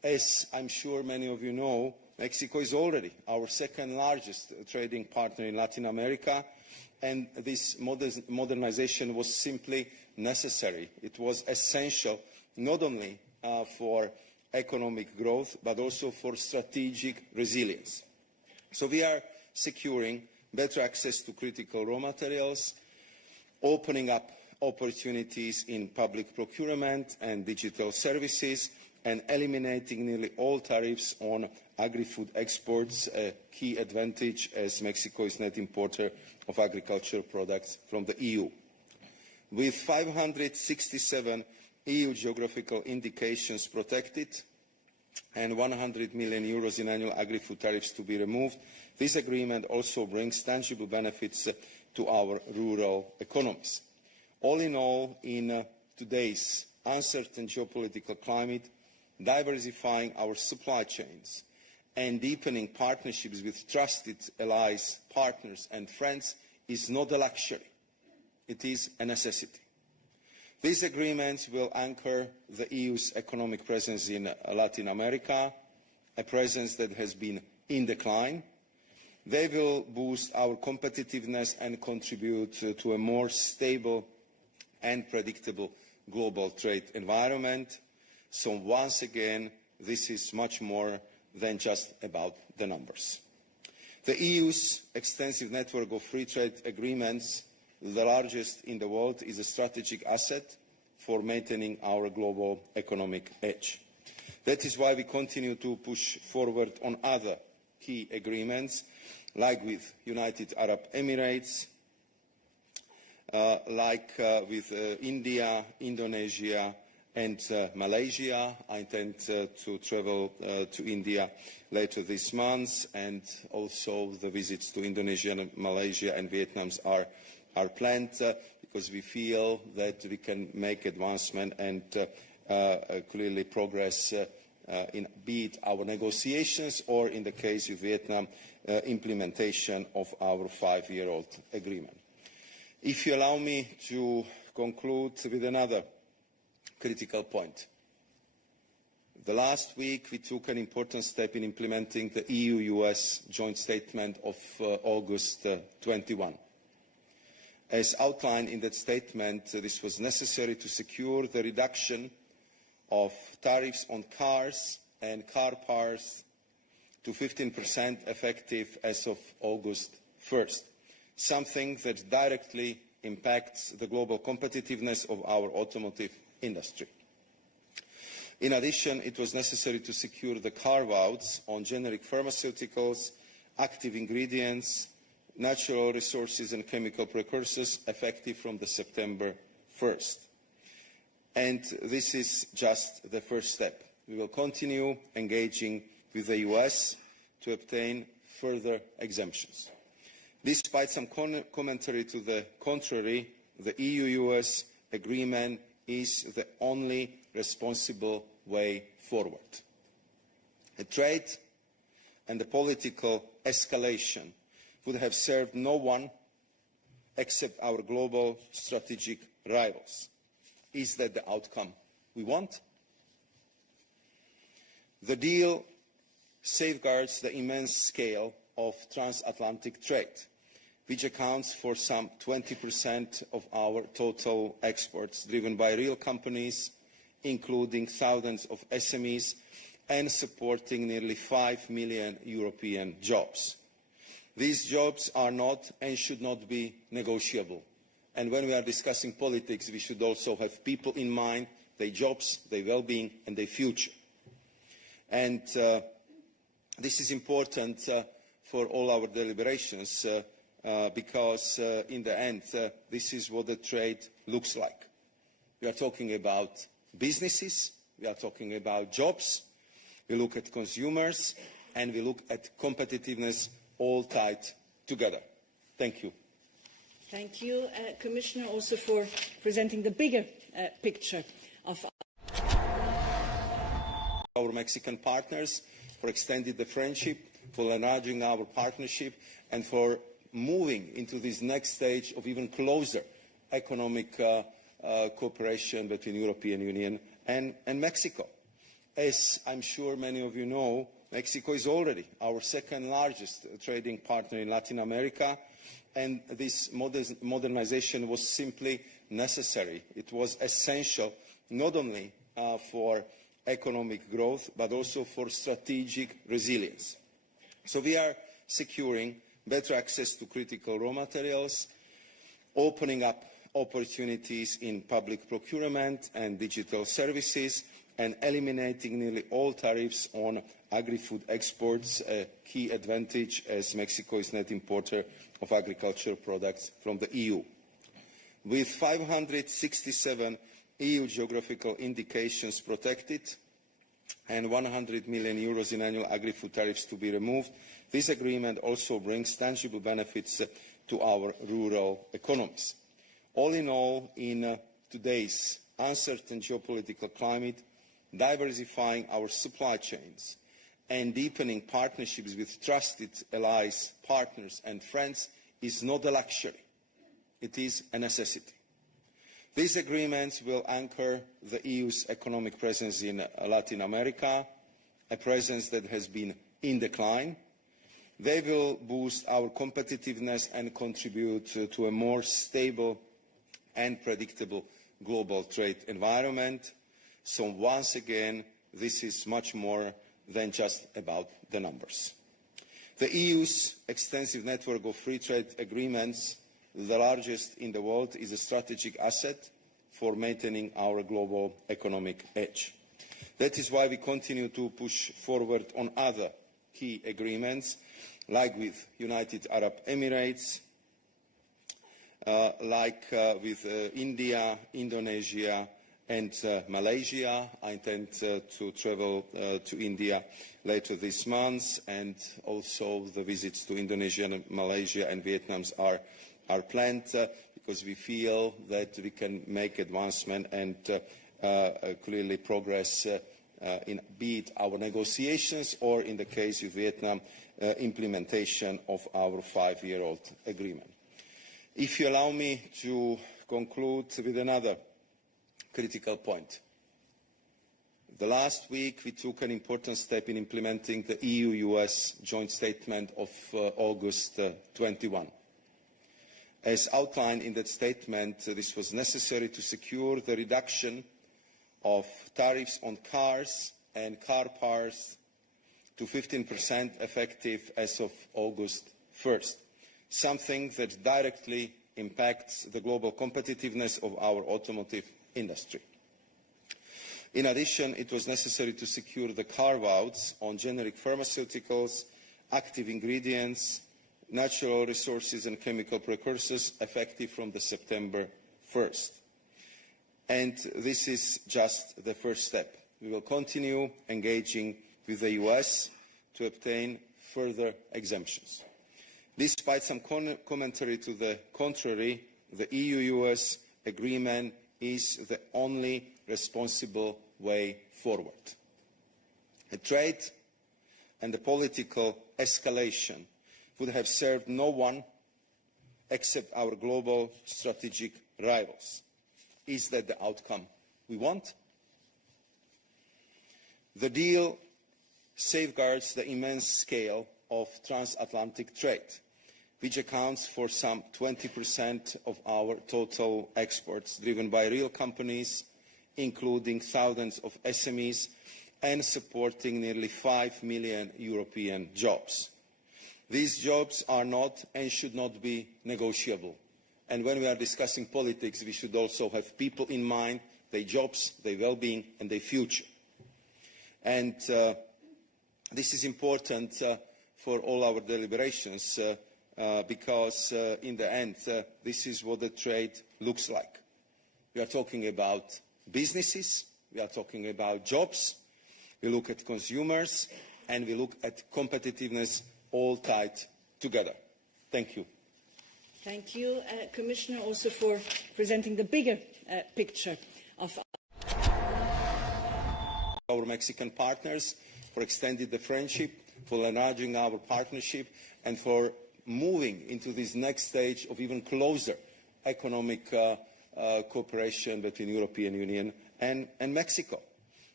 As I'm sure many of you know, Mexico is already our second largest trading partner in Latin America, and this modernization was simply necessary. It was essential not only for economic growth, but also for strategic resilience. So we are securing better access to critical raw materials, opening up opportunities in public procurement and digital services, and eliminating nearly all tariffs on agri-food exports, a key advantage as Mexico is net importer of agricultural products from the EU. With 567 EU geographical indications protected and 100 million euros in annual agri-food tariffs to be removed, this agreement also brings tangible benefits to our rural economies. All in all, in today's uncertain geopolitical climate, diversifying our supply chains and deepening partnerships with trusted allies, partners and friends is not a luxury. It is a necessity. These agreements will anchor the EU's economic presence in Latin America, a presence that has been in decline. They will boost our competitiveness and contribute to a more stable and predictable global trade environment. So once again, this is much more than just about the numbers. The EU's extensive network of free trade agreements, the largest in the world, is a strategic asset for maintaining our global economic edge. That is why we continue to push forward on other key agreements, like with United Arab Emirates, with India, Indonesia and Malaysia. I intend to travel to India later this month, and also the visits to Indonesia, Malaysia and Vietnam are planned because we feel that we can make advancement and clearly progress in be it our negotiations or, in the case of Vietnam, implementation of our 5-year-old agreement. If you allow me to conclude with another critical point. The last week we took an important step in implementing the EU-US joint statement of August 21. As outlined in that statement, this was necessary to secure the reduction of tariffs on cars and car parts to 15% effective as of August 1st, something that directly impacts the global competitiveness of our automotive industry. In addition, it was necessary to secure the carve-outs on generic pharmaceuticals, active ingredients, natural resources and chemical precursors effective from the September 1st. And this is just the first step. We will continue engaging with the US to obtain further exemptions. Despite some commentary to the contrary, the EU-US agreement is the only responsible way forward. A trade and the political escalation would have served no one except our global strategic rivals. Is that the outcome we want? The deal safeguards the immense scale of transatlantic trade, which accounts for some 20% of our total exports, driven by real companies, including thousands of SMEs, and supporting nearly 5 million European jobs. These jobs are not and should not be negotiable. And when we are discussing politics, we should also have people in mind, their jobs, their well-being, and their future. And this is important for all our deliberations because in the end, this is what the trade looks like. We are talking about businesses, we are talking about jobs, we look at consumers, and we look at competitiveness, all tied together. Thank you. Thank you, Commissioner, also for presenting the bigger picture of our Mexican partners, for extending the friendship, for enlarging our partnership, and for moving into this next stage of even closer economic cooperation between the European Union and Mexico. As I'm sure many of you know, Mexico is already our second largest trading partner in Latin America, and this modernization was simply necessary. It was essential not only for economic growth, but also for strategic resilience. So we are securing better access to critical raw materials, opening up opportunities in public procurement and digital services, and eliminating nearly all tariffs on agri-food exports, a key advantage as Mexico is net importer of agricultural products from the EU. With 567 EU geographical indications protected and 100 million euros in annual agri-food tariffs to be removed, this agreement also brings tangible benefits to our rural economies. All in all, in today's uncertain geopolitical climate, diversifying our supply chains and deepening partnerships with trusted allies, partners and friends is not a luxury. It is a necessity. These agreements will anchor the EU's economic presence in Latin America, a presence that has been in decline. They will boost our competitiveness and contribute to a more stable and predictable global trade environment. So once again, this is much more than just about the numbers. The EU's extensive network of free trade agreements, the largest in the world, is a strategic asset for maintaining our global economic edge. That is why we continue to push forward on other key agreements, like with United Arab Emirates, with India, Indonesia, and Malaysia. I intend to travel to India later this month, and also the visits to Indonesia, and Malaysia and Vietnam are planned because we feel that we can make advancement and clearly progress in be it our negotiations or, in the case with Vietnam, implementation of our 5-year-old agreement. If you allow me to conclude with another critical point. The last week we took an important step in implementing the EU-US joint statement of August 21. As outlined in that statement, this was necessary to secure the reduction of tariffs on cars and car parts to 15% effective as of August 1st, something that directly impacts the global competitiveness of our automotive industry. In addition, it was necessary to secure the carve-outs on generic pharmaceuticals, active ingredients, natural resources and chemical precursors effective from the September 1st. And this is just the first step. We will continue engaging with the US to obtain further exemptions. Despite some commentary to the contrary, the EU-US agreement is the only responsible way forward. A trade and a political escalation would have served no one except our global strategic rivals. Is that the outcome we want? The deal safeguards the immense scale of transatlantic trade, which accounts for some 20% of our total exports, driven by real companies, including thousands of SMEs, and supporting nearly 5 million European jobs. These jobs are not and should not be negotiable. And when we are discussing politics, we should also have people in mind, their jobs, their well-being, and their future. And this is important for all our deliberations, because in the end, this is what the trade looks like. We are talking about businesses, we are talking about jobs, we look at consumers, and we look at competitiveness, all tied together. Thank you. Thank you, Commissioner, also for presenting the bigger picture of our Mexican partners, for extending the friendship, for enlarging our partnership, and for moving into this next stage of even closer economic cooperation between the European Union and Mexico.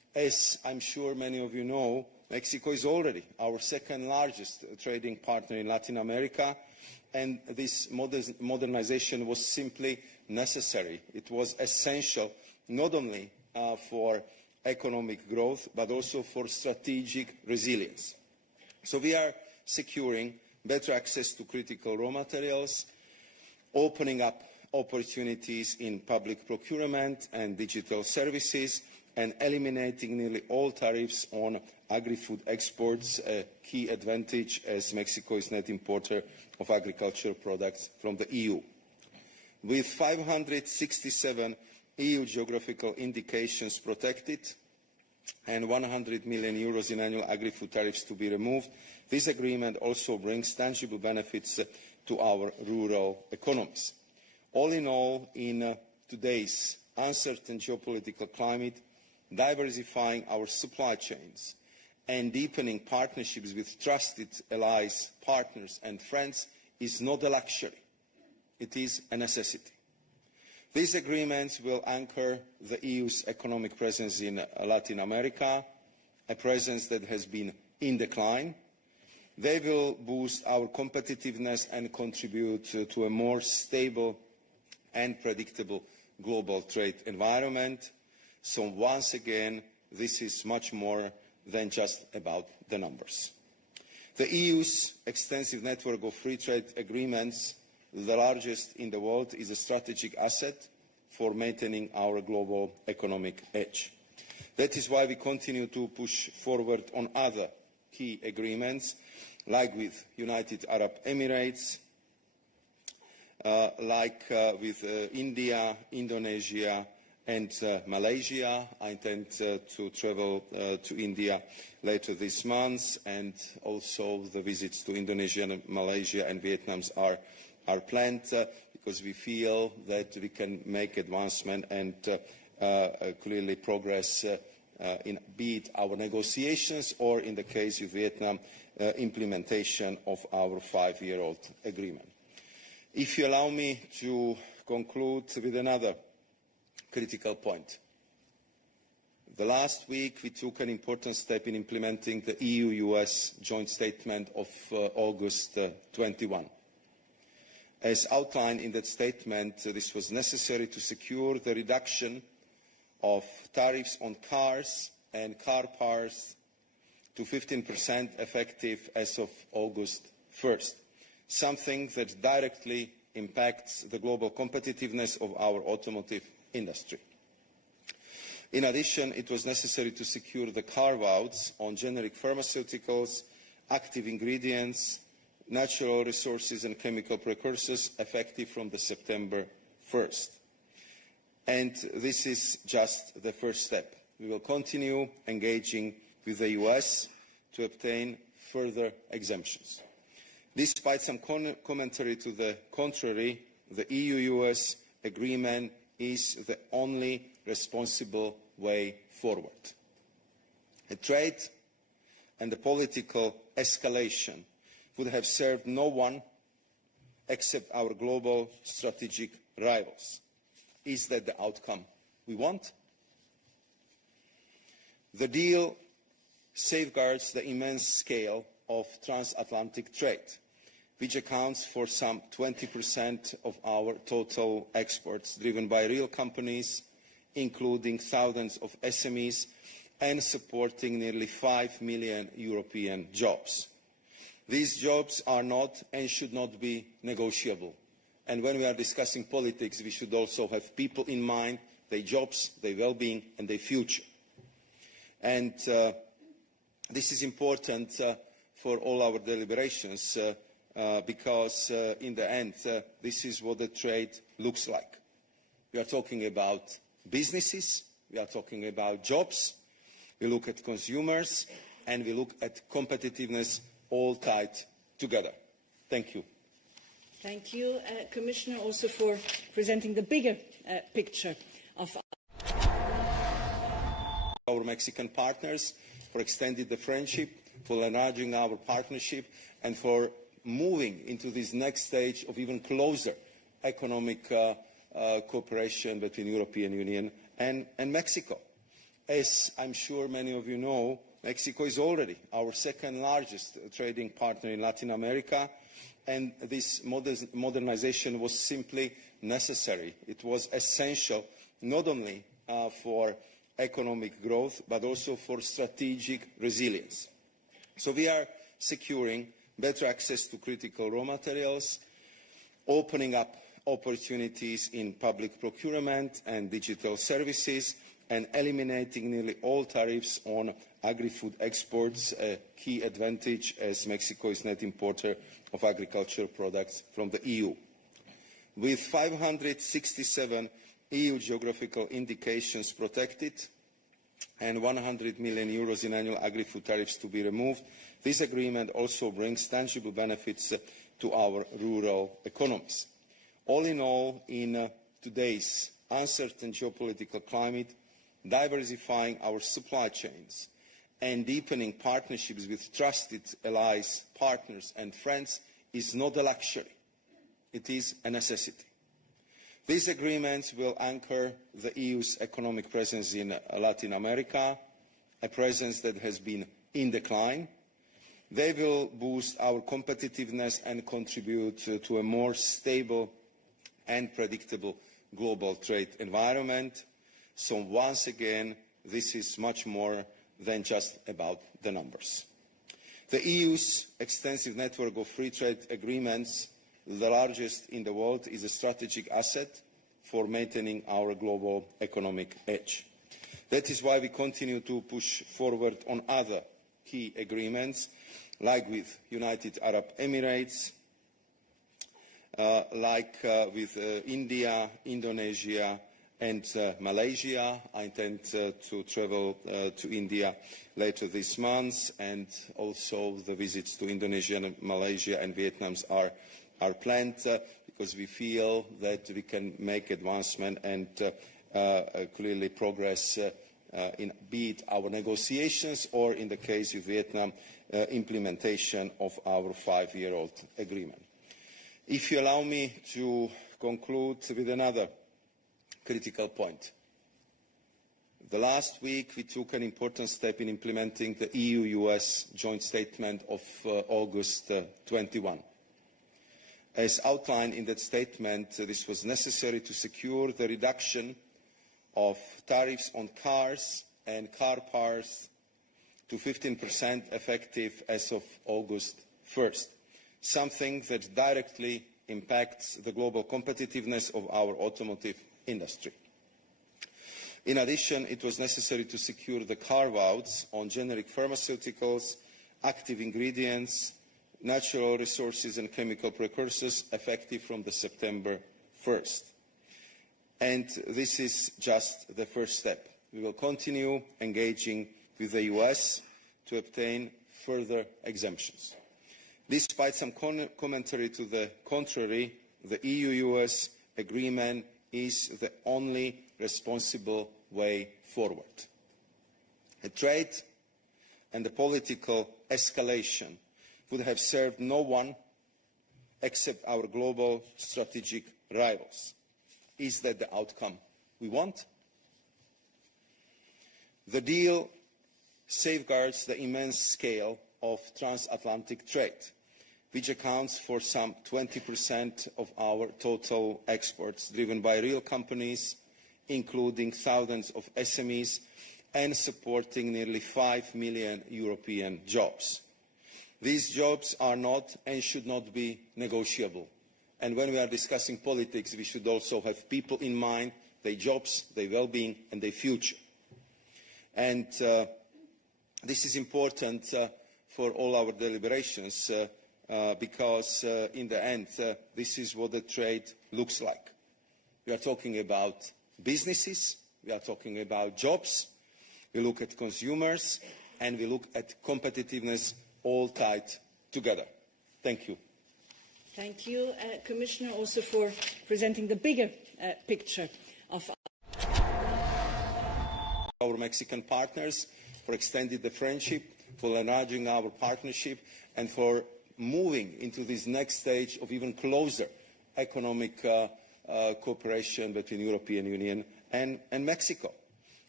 As I'm sure many of you know, Mexico is already our second largest trading partner in Latin America, and this modernization was simply necessary. It was essential not only for economic growth, but also for strategic resilience. So we are securing better access to critical raw materials, opening up opportunities in public procurement and digital services, and eliminating nearly all tariffs on agri-food exports, a key advantage as Mexico is net importer of agricultural products from the EU. With 567 EU geographical indications protected and 100 million euros in annual agri-food tariffs to be removed, this agreement also brings tangible benefits to our rural economies. All in all, in today's uncertain geopolitical climate, diversifying our supply chains and deepening partnerships with trusted allies, partners and friends is not a luxury. It is a necessity. These agreements will anchor the EU's economic presence in Latin America, a presence that has been in decline. They will boost our competitiveness and contribute to a more stable and predictable global trade environment. So once again, this is much more than just about the numbers. The EU's extensive network of free trade agreements, the largest in the world, is a strategic asset for maintaining our global economic edge. That is why we continue to push forward on other key agreements, like with United Arab Emirates, with India, Indonesia, and Malaysia. I intend to travel to India later this month, and also the visits to Indonesia, Malaysia and Vietnam are planned because we feel that we can make advancement and clearly progress in be it our negotiations or, in the case of Vietnam, implementation of our 5-year-old agreement. If you allow me to conclude with another critical point. The last week we took an important step in implementing the EU-US joint statement of August 21. As outlined in that statement, this was necessary to secure the reduction of tariffs on cars and car parts to 15% effective as of August 1st, something that directly impacts the global competitiveness of our automotive industry. In addition, it was necessary to secure the carve-outs on generic pharmaceuticals, active ingredients, natural resources and chemical precursors effective from the September 1st. And this is just the first step. We will continue engaging with the US to obtain further exemptions. Despite some commentary to the contrary, the EU-US agreement is the only responsible way forward. A trade and a political escalation would have served no one except our global strategic rivals. Is that the outcome we want? The deal safeguards the immense scale of transatlantic trade, which accounts for some 20% of our total exports, driven by real companies, including thousands of SMEs, and supporting nearly 5 million European jobs. These jobs are not and should not be negotiable. And when we are discussing politics, we should also have people in mind, their jobs, their well-being, and their future. And this is important for all our deliberations, because in the end, this is what the trade looks like. We are talking about businesses, we are talking about jobs, we look at consumers, and we look at competitiveness, all tied together. Thank you. Thank you, Commissioner, also for presenting the bigger picture of our Mexican partners, for extending the friendship, for enlarging our partnership, and for moving into this next stage of even closer economic cooperation between the European Union and Mexico. As I'm sure many of you know, Mexico is already our second largest trading partner in Latin America, and this modernization was simply necessary. It was essential not only for economic growth, but also for strategic resilience. So we are securing better access to critical raw materials, opening up opportunities in public procurement and digital services, and eliminating nearly all tariffs on agri-food exports, a key advantage as Mexico is net importer of agricultural products from the EU. With 567 EU geographical indications protected and 100 million euros in annual agri-food tariffs to be removed, this agreement also brings tangible benefits to our rural economies. All in all, in today's uncertain geopolitical climate, diversifying our supply chains and deepening partnerships with trusted allies, partners and friends is not a luxury. It is a necessity. These agreements will anchor the EU's economic presence in Latin America, a presence that has been in decline. They will boost our competitiveness and contribute to a more stable and predictable global trade environment. So once again, this is much more than just about the numbers. The EU's extensive network of free trade agreements, the largest in the world, is a strategic asset for maintaining our global economic edge. That is why we continue to push forward on other key agreements, like with United Arab Emirates, with India, Indonesia and Malaysia. I intend to travel to India later this month, and also the visits to Indonesia, Malaysia and Vietnam are planned because we feel that we can make advancement and clearly progress in be it our negotiations or, in the case of Vietnam, implementation of our 5-year-old agreement. If you allow me to conclude with another critical point. The last week we took an important step in implementing the EU-US joint statement of August 21. As outlined in that statement, this was necessary to secure the reduction of tariffs on cars and car parts to 15% effective as of August 1st, something that directly impacts the global competitiveness of our automotive industry. In addition, it was necessary to secure the carve-outs on generic pharmaceuticals, active ingredients, natural resources and chemical precursors effective from the September 1st. And this is just the first step. We will continue engaging with the US to obtain further exemptions. Despite some commentary to the contrary, the EU-US agreement is the only responsible way forward. A trade and a political escalation would have served no one except our global strategic rivals. Is that the outcome we want? The deal safeguards the immense scale of transatlantic trade, which accounts for some 20% of our total exports, driven by real companies, including thousands of SMEs, and supporting nearly 5 million European jobs. These jobs are not and should not be negotiable. And when we are discussing politics, we should also have people in mind, their jobs, their well-being, and their future. And this is important for all our deliberations because in the end, this is what the trade looks like. We are talking about businesses, we are talking about jobs, we look at consumers, and we look at competitiveness, all tied together. Thank you. Thank you, Commissioner, also for presenting the bigger picture of our Mexican partners, for extending the friendship, for enlarging our partnership, and for moving into this next stage of even closer economic cooperation between the European Union and Mexico.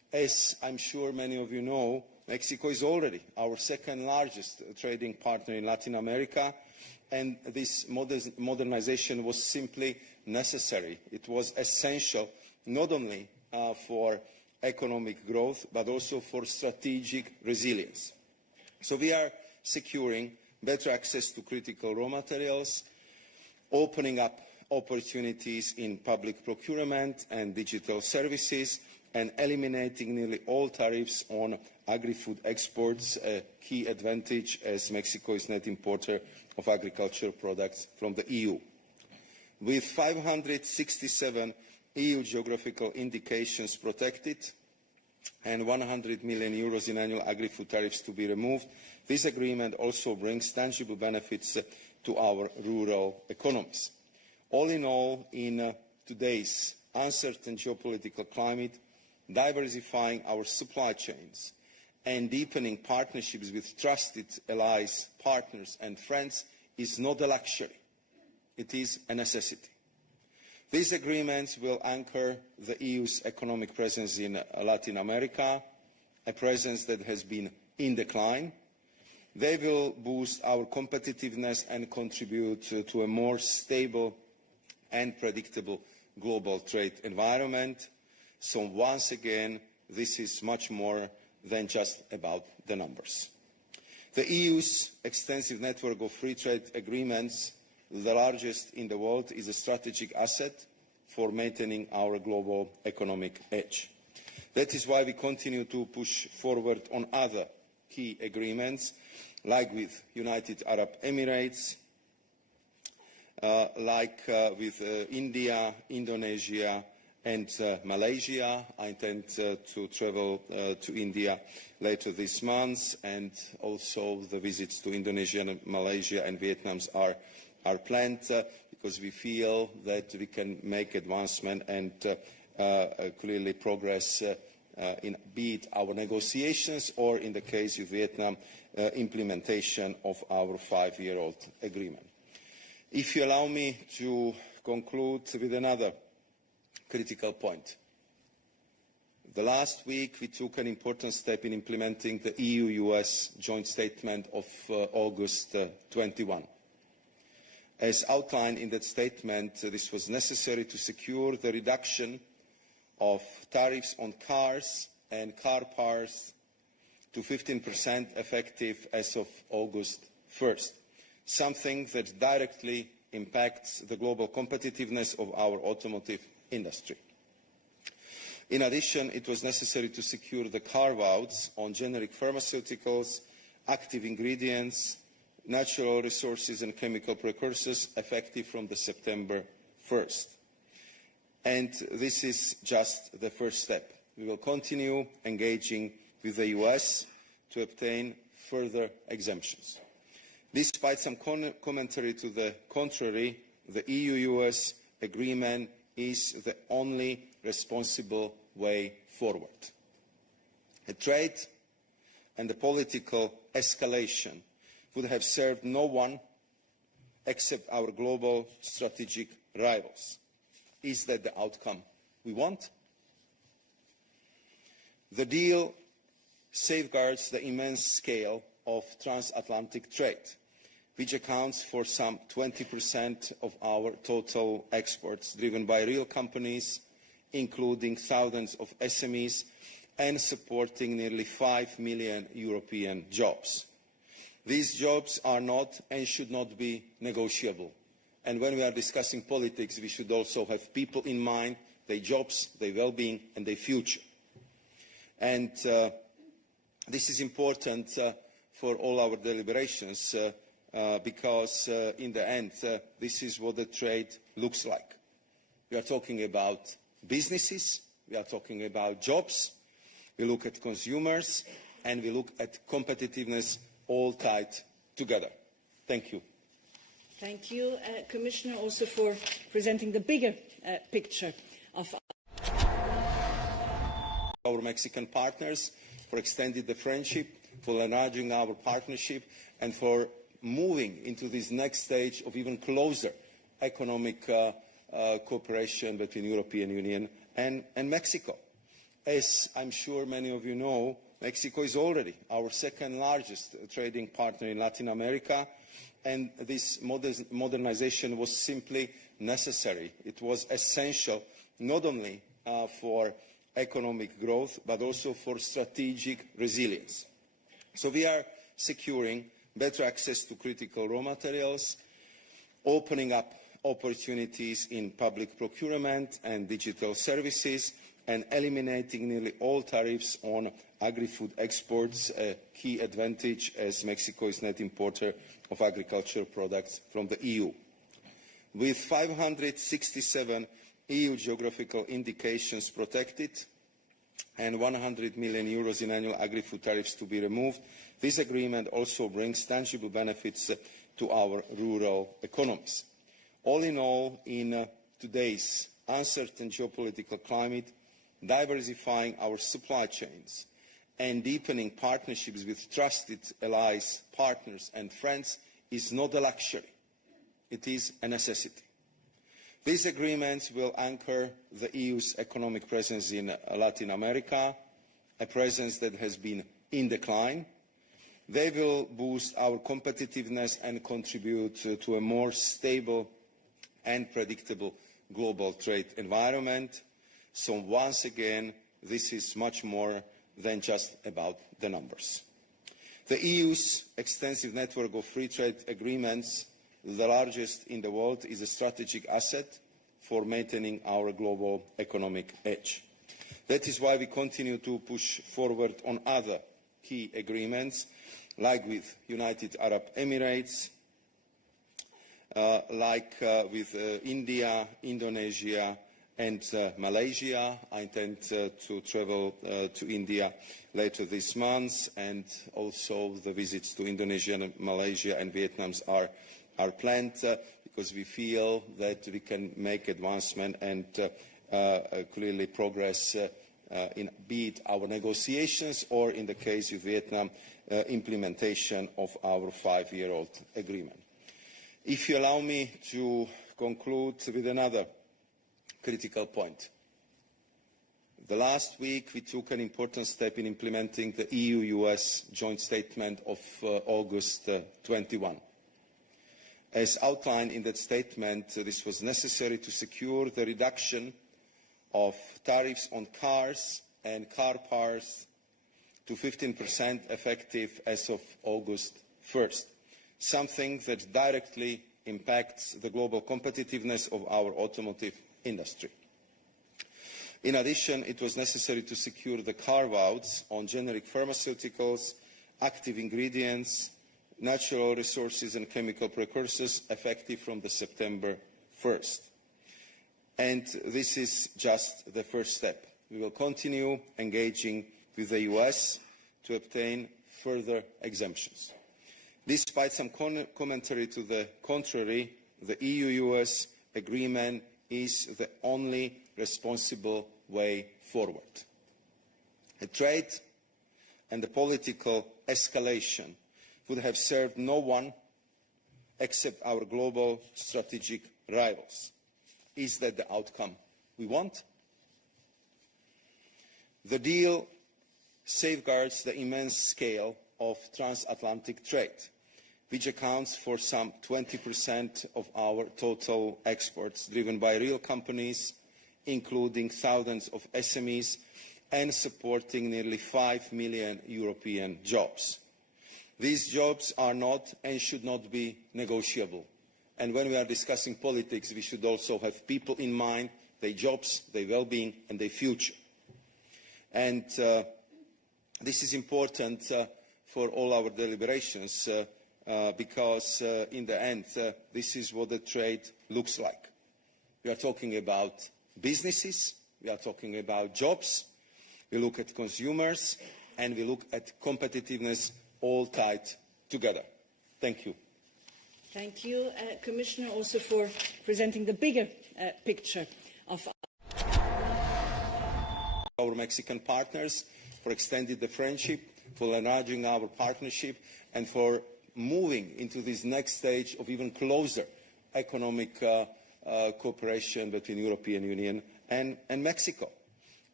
As I'm sure many of you know, Mexico is already our second largest trading partner in Latin America, and this modernization was simply necessary. It was essential not only for economic growth, but also for strategic resilience. So we are securing better access to critical raw materials, opening up opportunities in public procurement and digital services, and eliminating nearly all tariffs on agri-food exports, a key advantage as Mexico is net importer of agricultural products from the EU. With 567 EU geographical indications protected and 100 million euros in annual agri-food tariffs to be removed, this agreement also brings tangible benefits to our rural economies. All in all, in today's uncertain geopolitical climate, diversifying our supply chains and deepening partnerships with trusted allies, partners and friends is not a luxury. It is a necessity. These agreements will anchor the EU's economic presence in Latin America, a presence that has been in decline. They will boost our competitiveness and contribute to a more stable and predictable global trade environment. So once again, this is much more than just about the numbers. The EU's extensive network of free trade agreements, the largest in the world, is a strategic asset for maintaining our global economic edge. That is why we continue to push forward on other key agreements, like with United Arab Emirates, with India, Indonesia, and Malaysia. I intend to travel to India later this month, and also the visits to Indonesia, and Malaysia and Vietnam are planned because we feel that we can make advancement and clearly progress in be it our negotiations or, in the case of Vietnam, implementation of our 5-year-old agreement. If you allow me to conclude with another critical point. The last week we took an important step in implementing the EU-US joint statement of August 21. As outlined in that statement, this was necessary to secure the reduction of tariffs on cars and car parts to 15% effective as of August 1st, something that directly impacts the global competitiveness of our automotive industry. In addition, it was necessary to secure the carve-outs on generic pharmaceuticals, active ingredients, natural resources and chemical precursors effective from the September 1st. And this is just the first step. We will continue engaging with the US to obtain further exemptions. Despite some commentary to the contrary, the EU-US agreement is the only responsible way forward. A trade and a political escalation would have served no one except our global strategic rivals. Is that the outcome we want? The deal safeguards the immense scale of transatlantic trade, which accounts for some 20% of our total exports, driven by real companies, including thousands of SMEs, and supporting nearly 5 million European jobs. These jobs are not and should not be negotiable. And when we are discussing politics, we should also have people in mind, their jobs, their well-being, and their future. And this is important for all our deliberations, because in the end, this is what the trade looks like. We are talking about businesses, we are talking about jobs, we look at consumers, and we look at competitiveness, all tied together. Thank you. Thank you, Commissioner, also for presenting the bigger picture of our Mexican partners, for extending the friendship, for enlarging our partnership, and for moving into this next stage of even closer economic cooperation between the European Union and Mexico. As I'm sure many of you know, Mexico is already our second largest trading partner in Latin America, and this modernization was simply necessary. It was essential not only for economic growth, but also for strategic resilience. So we are securing better access to critical raw materials, opening up opportunities in public procurement and digital services, and eliminating nearly all tariffs on agri-food exports, a key advantage as Mexico is net importer of agricultural products from the EU. With 567 EU geographical indications protected and 100 million euros in annual agri-food tariffs to be removed, this agreement also brings tangible benefits to our rural economies. All in all, in today's uncertain geopolitical climate, diversifying our supply chains and deepening partnerships with trusted allies, partners and friends is not a luxury. It is a necessity. These agreements will anchor the EU's economic presence in Latin America, a presence that has been in decline. They will boost our competitiveness and contribute to a more stable and predictable global trade environment. So once again, this is much more than just about the numbers. The EU's extensive network of free trade agreements, the largest in the world, is a strategic asset for maintaining our global economic edge. That is why we continue to push forward on other key agreements, like with United Arab Emirates, with India, Indonesia, and Malaysia. I intend to travel to India later this month, and also the visits to Indonesia, Malaysia and Vietnam are planned because we feel that we can make advancement and clearly progress in be it our negotiations or, in the case of Vietnam, implementation of our 5-year-old agreement. If you allow me to conclude with another critical point. The last week we took an important step in implementing the EU-US joint statement of August 21. As outlined in that statement, this was necessary to secure the reduction of tariffs on cars and car parts to 15% effective as of August 1st, something that directly impacts the global competitiveness of our automotive industry. In addition, it was necessary to secure the carve-outs on generic pharmaceuticals, active ingredients, natural resources and chemical precursors effective from the September 1st. And this is just the first step. We will continue engaging with the US to obtain further exemptions. Despite some commentary to the contrary, the EU-US agreement is the only responsible way forward. A trade and the political escalation would have served no one except our global strategic rivals. Is that the outcome we want? The deal safeguards the immense scale of transatlantic trade, which accounts for some 20% of our total exports, driven by real companies, including thousands of SMEs, and supporting nearly 5 million European jobs. These jobs are not and should not be negotiable. And when we are discussing politics, we should also have people in mind, their jobs, their well-being, and their future. And this is important for all our deliberations, because in the end, this is what the trade looks like. We are talking about businesses, we are talking about jobs, we look at consumers, and we look at competitiveness, all tied together. Thank you. Thank you, Commissioner, also for presenting the bigger picture of our Mexican partners, for extending the friendship, for enlarging our partnership, and for moving into this next stage of even closer economic cooperation between the European Union and Mexico.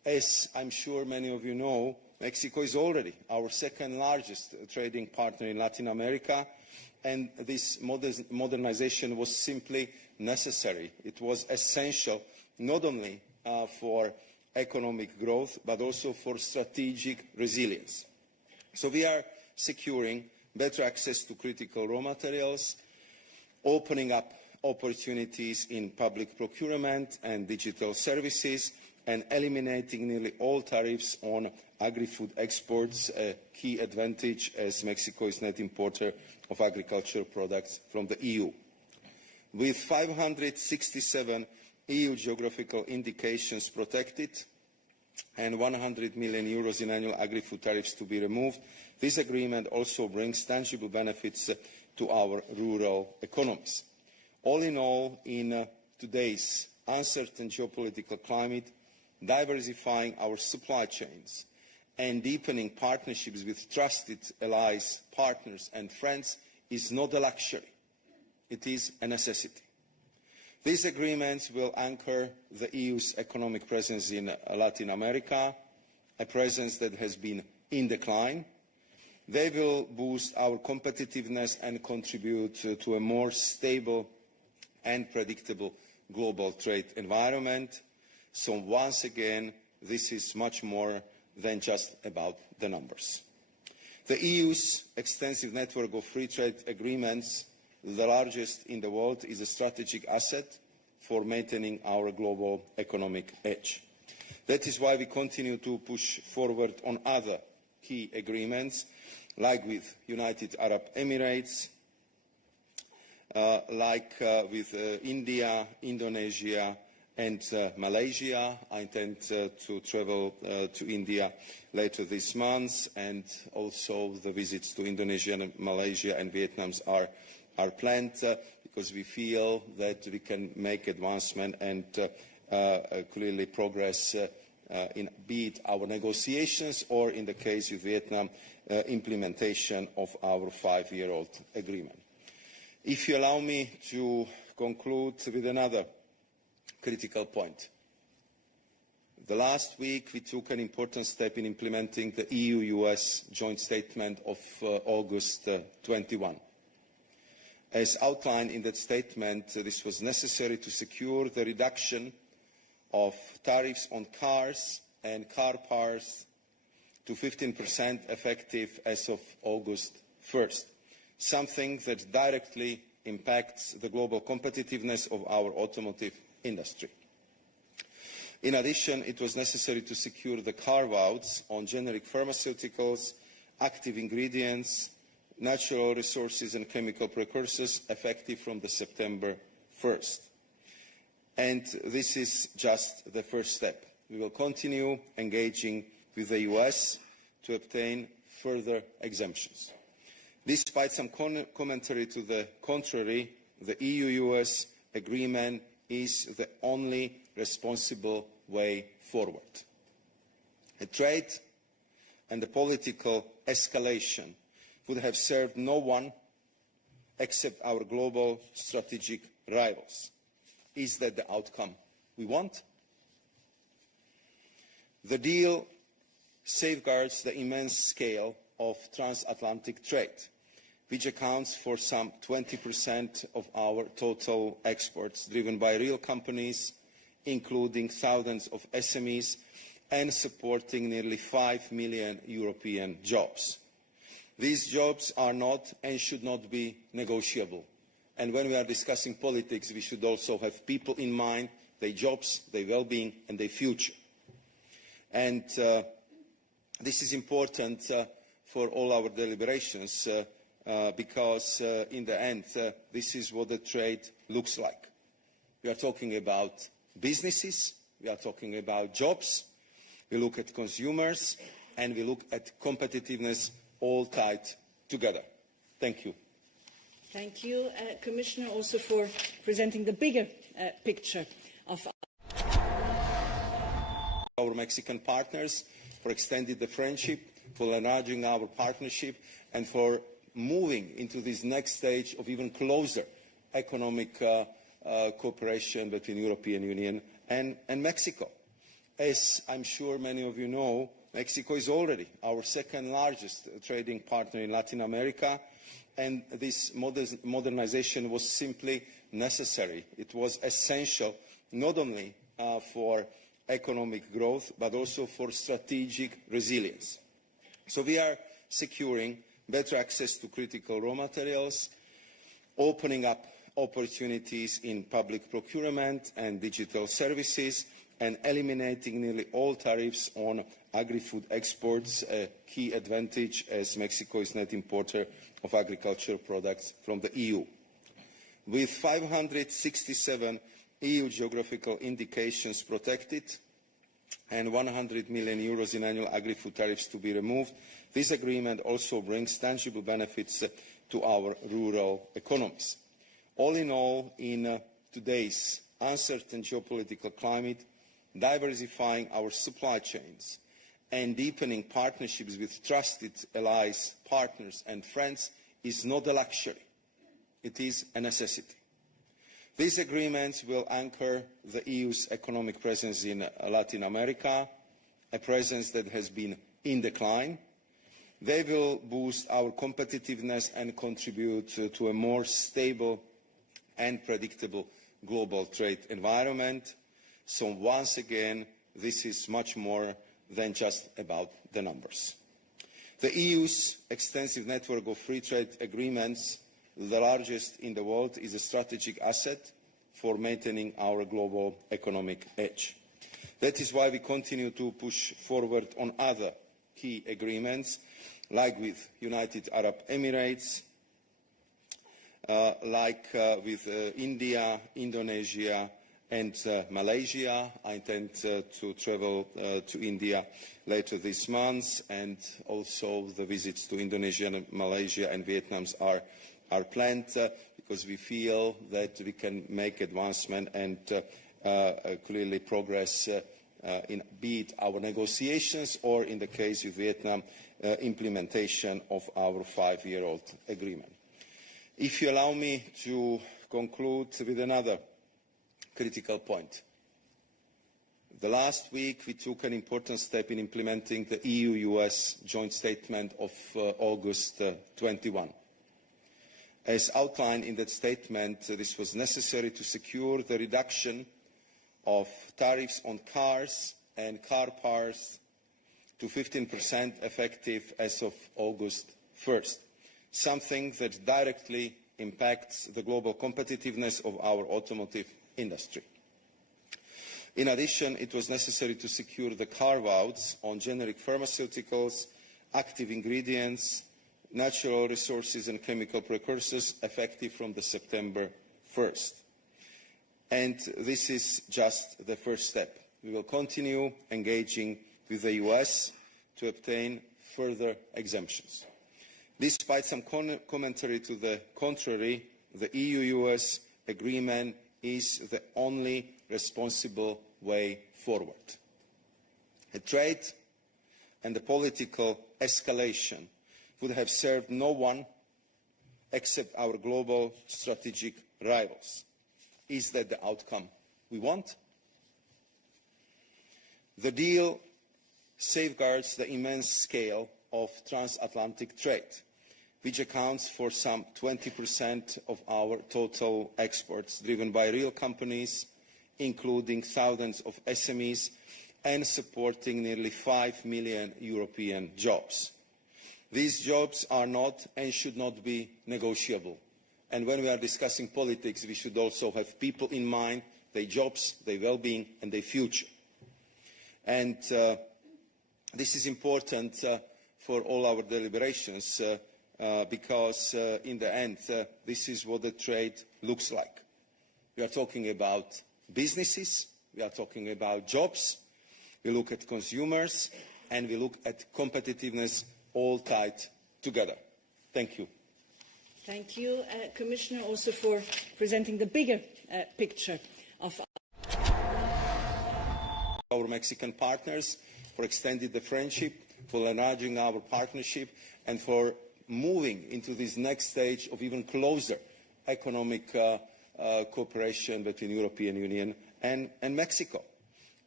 As I'm sure many of you know, Mexico is already our second largest trading partner in Latin America, and this modernization was simply necessary. It was essential not only for economic growth, but also for strategic resilience. So we are securing better access to critical raw materials, opening up opportunities in public procurement and digital services, and eliminating nearly all tariffs on agri-food exports, a key advantage as Mexico is net importer of agricultural products from the EU. With 567 EU geographical indications protected and 100 million euros in annual agri-food tariffs to be removed, this agreement also brings tangible benefits to our rural economies. All in all, in today's uncertain geopolitical climate, diversifying our supply chains and deepening partnerships with trusted allies, partners and friends is not a luxury. It is a necessity. These agreements will anchor the EU's economic presence in Latin America, a presence that has been in decline. They will boost our competitiveness and contribute to a more stable and predictable global trade environment. So once again, this is much more than just about the numbers. The EU's extensive network of free trade agreements, the largest in the world, is a strategic asset for maintaining our global economic edge. That is why we continue to push forward on other key agreements, like with United Arab Emirates, with India, Indonesia and Malaysia. I intend to travel to India later this month, and also the visits to Indonesia, Malaysia and Vietnam are planned because we feel that we can make advancement and clearly progress in be it our negotiations or, in the case of Vietnam, implementation of our 5-year-old agreement. If you allow me to conclude with another critical point. The last week we took an important step in implementing the EU-US joint statement of August 21. As outlined in that statement, this was necessary to secure the reduction of tariffs on cars and car parts to 15% effective as of August 1st, something that directly impacts the global competitiveness of our automotive industry. In addition, it was necessary to secure the carve-outs on generic pharmaceuticals, active ingredients, natural resources and chemical precursors effective from the September 1st. And this is just the first step. We will continue engaging with the US to obtain further exemptions. Despite some commentary to the contrary, the EU-US agreement is the only responsible way forward. A trade and a political escalation would have served no one except our global strategic rivals. Is that the outcome we want? The deal safeguards the immense scale of transatlantic trade, which accounts for some 20% of our total exports, driven by real companies, including thousands of SMEs, and supporting nearly 5 million European jobs. These jobs are not and should not be negotiable. And when we are discussing politics, we should also have people in mind, their jobs, their well-being, and their future. And this is important for all our deliberations because in the end, this is what the trade looks like. We are talking about businesses, we are talking about jobs, we look at consumers, and we look at competitiveness, all tied together. Thank you. Thank you, Commissioner, also for presenting the bigger picture of our Mexican partners, for extending the friendship, for enlarging our partnership, and for moving into this next stage of even closer economic cooperation between the European Union and Mexico. As I'm sure many of you know, Mexico is already our second largest trading partner in Latin America, and this modernization was simply necessary. It was essential not only for economic growth, but also for strategic resilience. So we are securing better access to critical raw materials, opening up opportunities in public procurement and digital services, and eliminating nearly all tariffs on agri-food exports, a key advantage as Mexico is net importer of agricultural products from the EU. With 567 EU geographical indications protected and 100 million euros in annual agri-food tariffs to be removed, this agreement also brings tangible benefits to our rural economies. All in all, in today's uncertain geopolitical climate, diversifying our supply chains and deepening partnerships with trusted allies, partners and friends is not a luxury. It is a necessity. These agreements will anchor the EU's economic presence in Latin America, a presence that has been in decline. They will boost our competitiveness and contribute to a more stable and predictable global trade environment. So once again, this is much more than just about the numbers. The EU's extensive network of free trade agreements, the largest in the world, is a strategic asset for maintaining our global economic edge. That is why we continue to push forward on other key agreements, like with United Arab Emirates, with India, Indonesia and Malaysia. I intend to travel to India later this month, and also the visits to Indonesia, and Malaysia and Vietnam are planned because we feel that we can make advancement and clearly progress in be it our negotiations or, in the case with Vietnam, implementation of our 5-year-old agreement. If you allow me to conclude with another critical point. The last week we took an important step in implementing the EU-US joint statement of August 21. As outlined in that statement, this was necessary to secure the reduction of tariffs on cars and car parts to 15% effective as of August 1st, something that directly impacts the global competitiveness of our automotive industry. In addition, it was necessary to secure the carve-outs on generic pharmaceuticals, active ingredients, natural resources and chemical precursors effective from the September 1st. And this is just the first step. We will continue engaging with the US to obtain further exemptions. Despite some commentary to the contrary, the EU-US agreement is the only responsible way forward. A trade and the political escalation would have served no one except our global strategic rivals. Is that the outcome we want? The deal safeguards the immense scale of transatlantic trade, which accounts for some 20% of our total exports, driven by real companies, including thousands of SMEs, and supporting nearly 5 million European jobs. These jobs are not and should not be negotiable. And when we are discussing politics, we should also have people in mind, their jobs, their well-being, and their future. And this is important for all our deliberations, because in the end, this is what the trade looks like. We are talking about businesses, we are talking about jobs, we look at consumers, and we look at competitiveness, all tied together. Thank you. Thank you, Commissioner, also for presenting the bigger picture of our Mexican partners, for extending the friendship, for enlarging our partnership, and for moving into this next stage of even closer economic cooperation between the European Union and Mexico.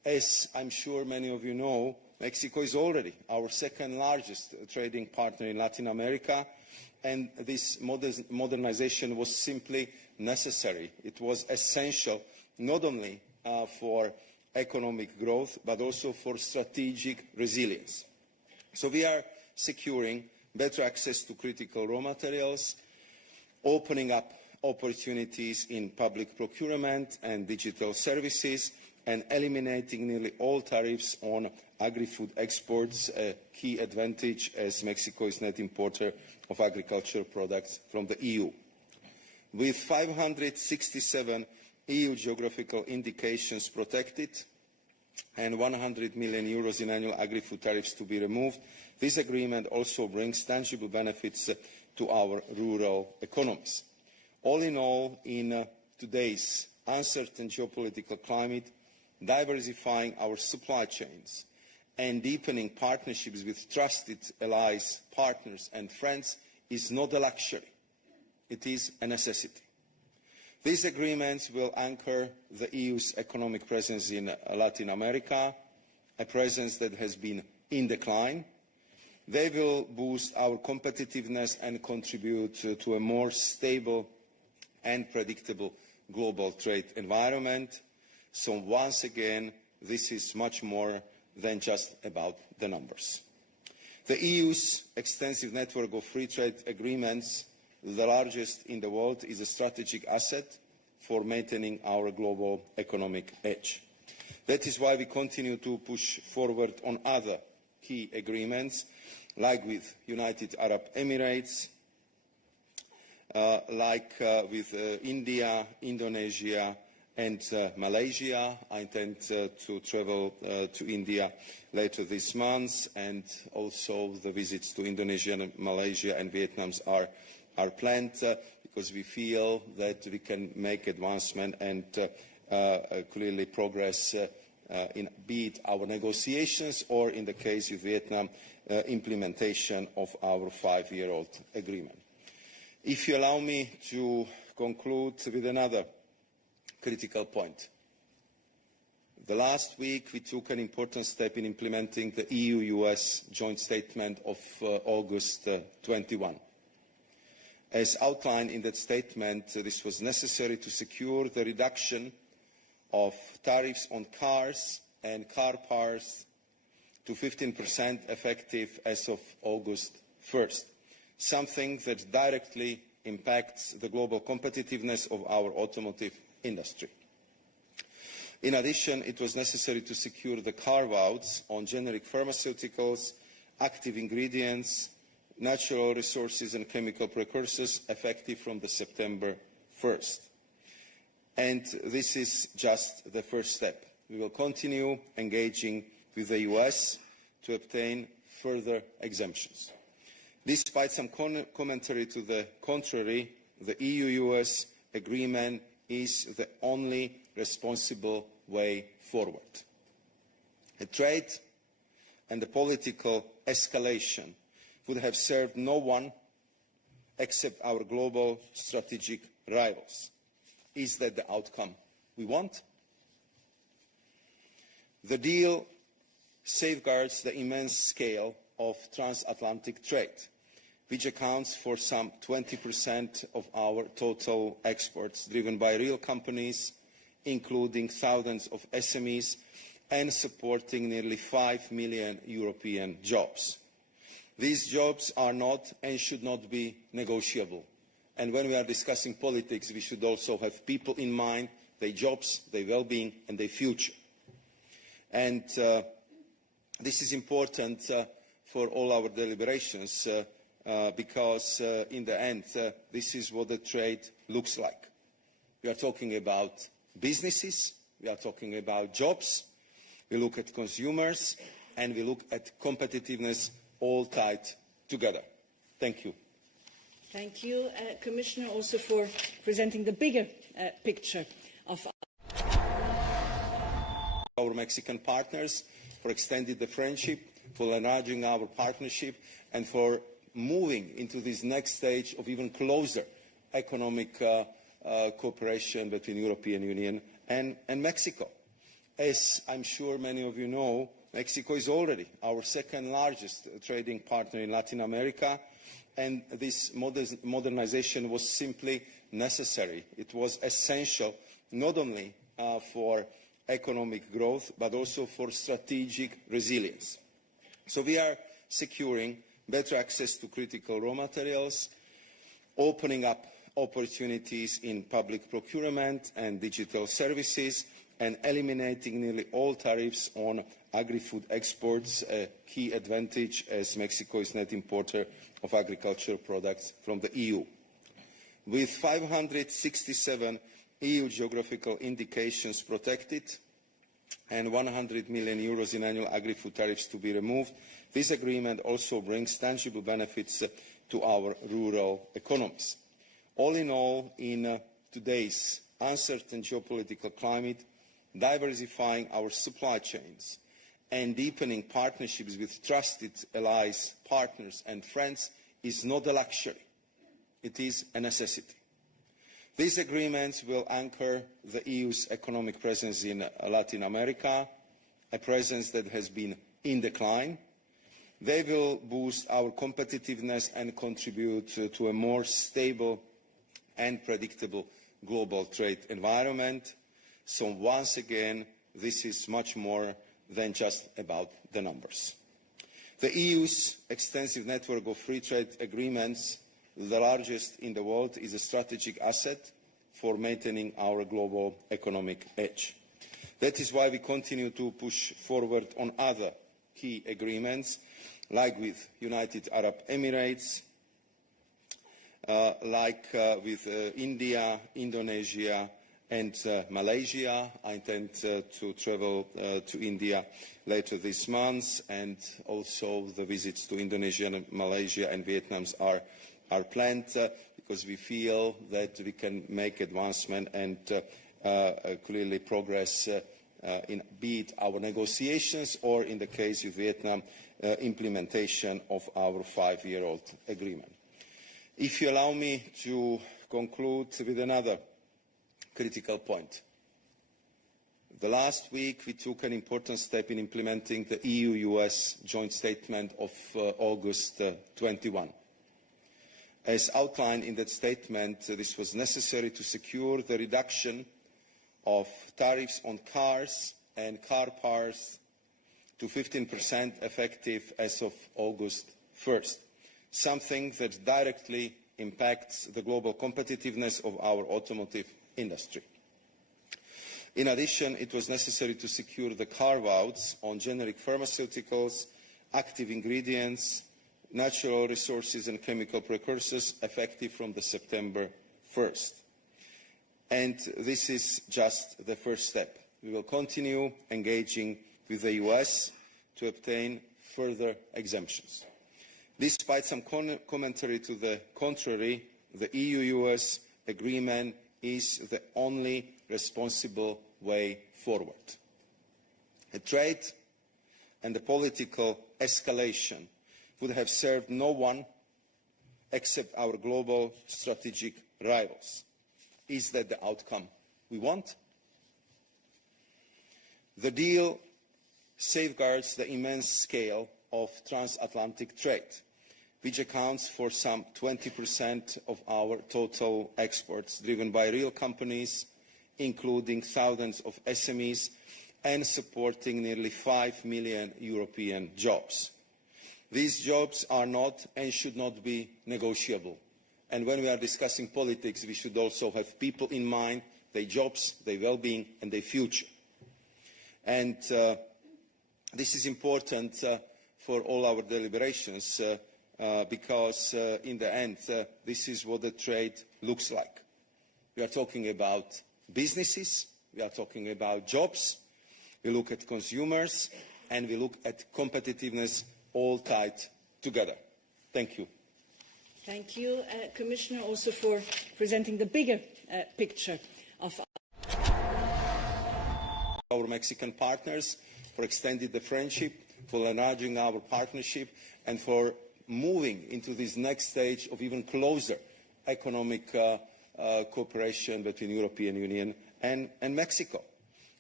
As I'm sure many of you know, Mexico is already our second largest trading partner in Latin America, and this modernization was simply necessary. It was essential not only for economic growth, but also for strategic resilience. So we are securing better access to critical raw materials, opening up opportunities in public procurement and digital services, and eliminating nearly all tariffs on agri-food exports, a key advantage as Mexico is net importer of agricultural products from the EU. With 567 EU geographical indications protected and 100 million euros in annual agri-food tariffs to be removed, this agreement also brings tangible benefits to our rural economies. All in all, in today's uncertain geopolitical climate, diversifying our supply chains and deepening partnerships with trusted allies, partners and friends is not a luxury. It is a necessity. These agreements will anchor the EU's economic presence in Latin America, a presence that has been in decline. They will boost our competitiveness and contribute to a more stable and predictable global trade environment. So once again, this is much more than just about the numbers. The EU's extensive network of free trade agreements, the largest in the world, is a strategic asset for maintaining our global economic edge. That is why we continue to push forward on other key agreements, like with United Arab Emirates, with India, Indonesia, and Malaysia. I intend to travel to India later this month, and also the visits to Indonesia, Malaysia and Vietnam are planned because we feel that we can make advancement and clearly progress in be it our negotiations or, in the case of Vietnam, implementation of our 5-year-old agreement. If you allow me to conclude with another critical point. The last week we took an important step in implementing the EU-US joint statement of August 21. As outlined in that statement, this was necessary to secure the reduction of tariffs on cars and car parts to 15% effective as of August 1st, something that directly impacts the global competitiveness of our automotive industry. In addition, it was necessary to secure the carve-outs on generic pharmaceuticals, active ingredients, natural resources and chemical precursors effective from the September 1st. And this is just the first step. We will continue engaging with the US to obtain further exemptions. Despite some commentary to the contrary, the EU-US agreement is the only responsible way forward. A trade and a political escalation would have served no one except our global strategic rivals. Is that the outcome we want? The deal safeguards the immense scale of transatlantic trade, which accounts for some 20% of our total exports, driven by real companies, including thousands of SMEs, and supporting nearly 5 million European jobs. These jobs are not and should not be negotiable. And when we are discussing politics, we should also have people in mind, their jobs, their well-being, and their future. And this is important for all our deliberations, because in the end, this is what the trade looks like. We are talking about businesses, we are talking about jobs, we look at consumers, and we look at competitiveness, all tied together. Thank you. Thank you, Commissioner, also for presenting the bigger picture of our Mexican partners, for extending the friendship, for enlarging our partnership, and for moving into this next stage of even closer economic cooperation between the European Union and Mexico. As I'm sure many of you know, Mexico is already our second largest trading partner in Latin America, and this modernization was simply necessary. It was essential not only for economic growth, but also for strategic resilience. So we are securing better access to critical raw materials, opening up opportunities in public procurement and digital services, and eliminating nearly all tariffs on agri-food exports, a key advantage as Mexico is net importer of agricultural products from the EU. With 567 EU geographical indications protected and 100 million euros in annual agri-food tariffs to be removed, this agreement also brings tangible benefits to our rural economies. All in all, in today's uncertain geopolitical climate, diversifying our supply chains and deepening partnerships with trusted allies, partners and friends is not a luxury. It is a necessity. These agreements will anchor the EU's economic presence in Latin America, a presence that has been in decline. They will boost our competitiveness and contribute to a more stable and predictable global trade environment. So once again, this is much more than just about the numbers. The EU's extensive network of free trade agreements, the largest in the world, is a strategic asset for maintaining our global economic edge. That is why we continue to push forward on other key agreements, like with United Arab Emirates, with India, Indonesia and Malaysia. I intend to travel to India later this month, and also the visits to Indonesia, Malaysia and Vietnam are planned because we feel that we can make advancement and clearly progress in be it our negotiations or, in the case of Vietnam, implementation of our 5-year-old agreement. If you allow me to conclude with another critical point. The last week we took an important step in implementing the EU-US joint statement of August 21. As outlined in that statement, this was necessary to secure the reduction of tariffs on cars and car parts to 15% effective as of August 1st, something that directly impacts the global competitiveness of our automotive industry. In addition, it was necessary to secure the carve-outs on generic pharmaceuticals, active ingredients, natural resources and chemical precursors effective from the September 1st. And this is just the first step. We will continue engaging with the US to obtain further exemptions. Despite some commentary to the contrary, the EU-US agreement is the only responsible way forward. A trade and a political escalation would have served no one except our global strategic rivals. Is that the outcome we want? The deal safeguards the immense scale of transatlantic trade, which accounts for some 20% of our total exports, driven by real companies, including thousands of SMEs, and supporting nearly 5 million European jobs. These jobs are not and should not be negotiable. And when we are discussing politics, we should also have people in mind, their jobs, their well-being, and their future. And this is important for all our deliberations, because in the end, this is what the trade looks like. We are talking about businesses, we are talking about jobs, we look at consumers, and we look at competitiveness, all tied together. Thank you. Thank you, Commissioner, also for presenting the bigger picture of our Mexican partners, for extending the friendship, for enlarging our partnership, and for moving into this next stage of even closer economic cooperation between the European Union and Mexico.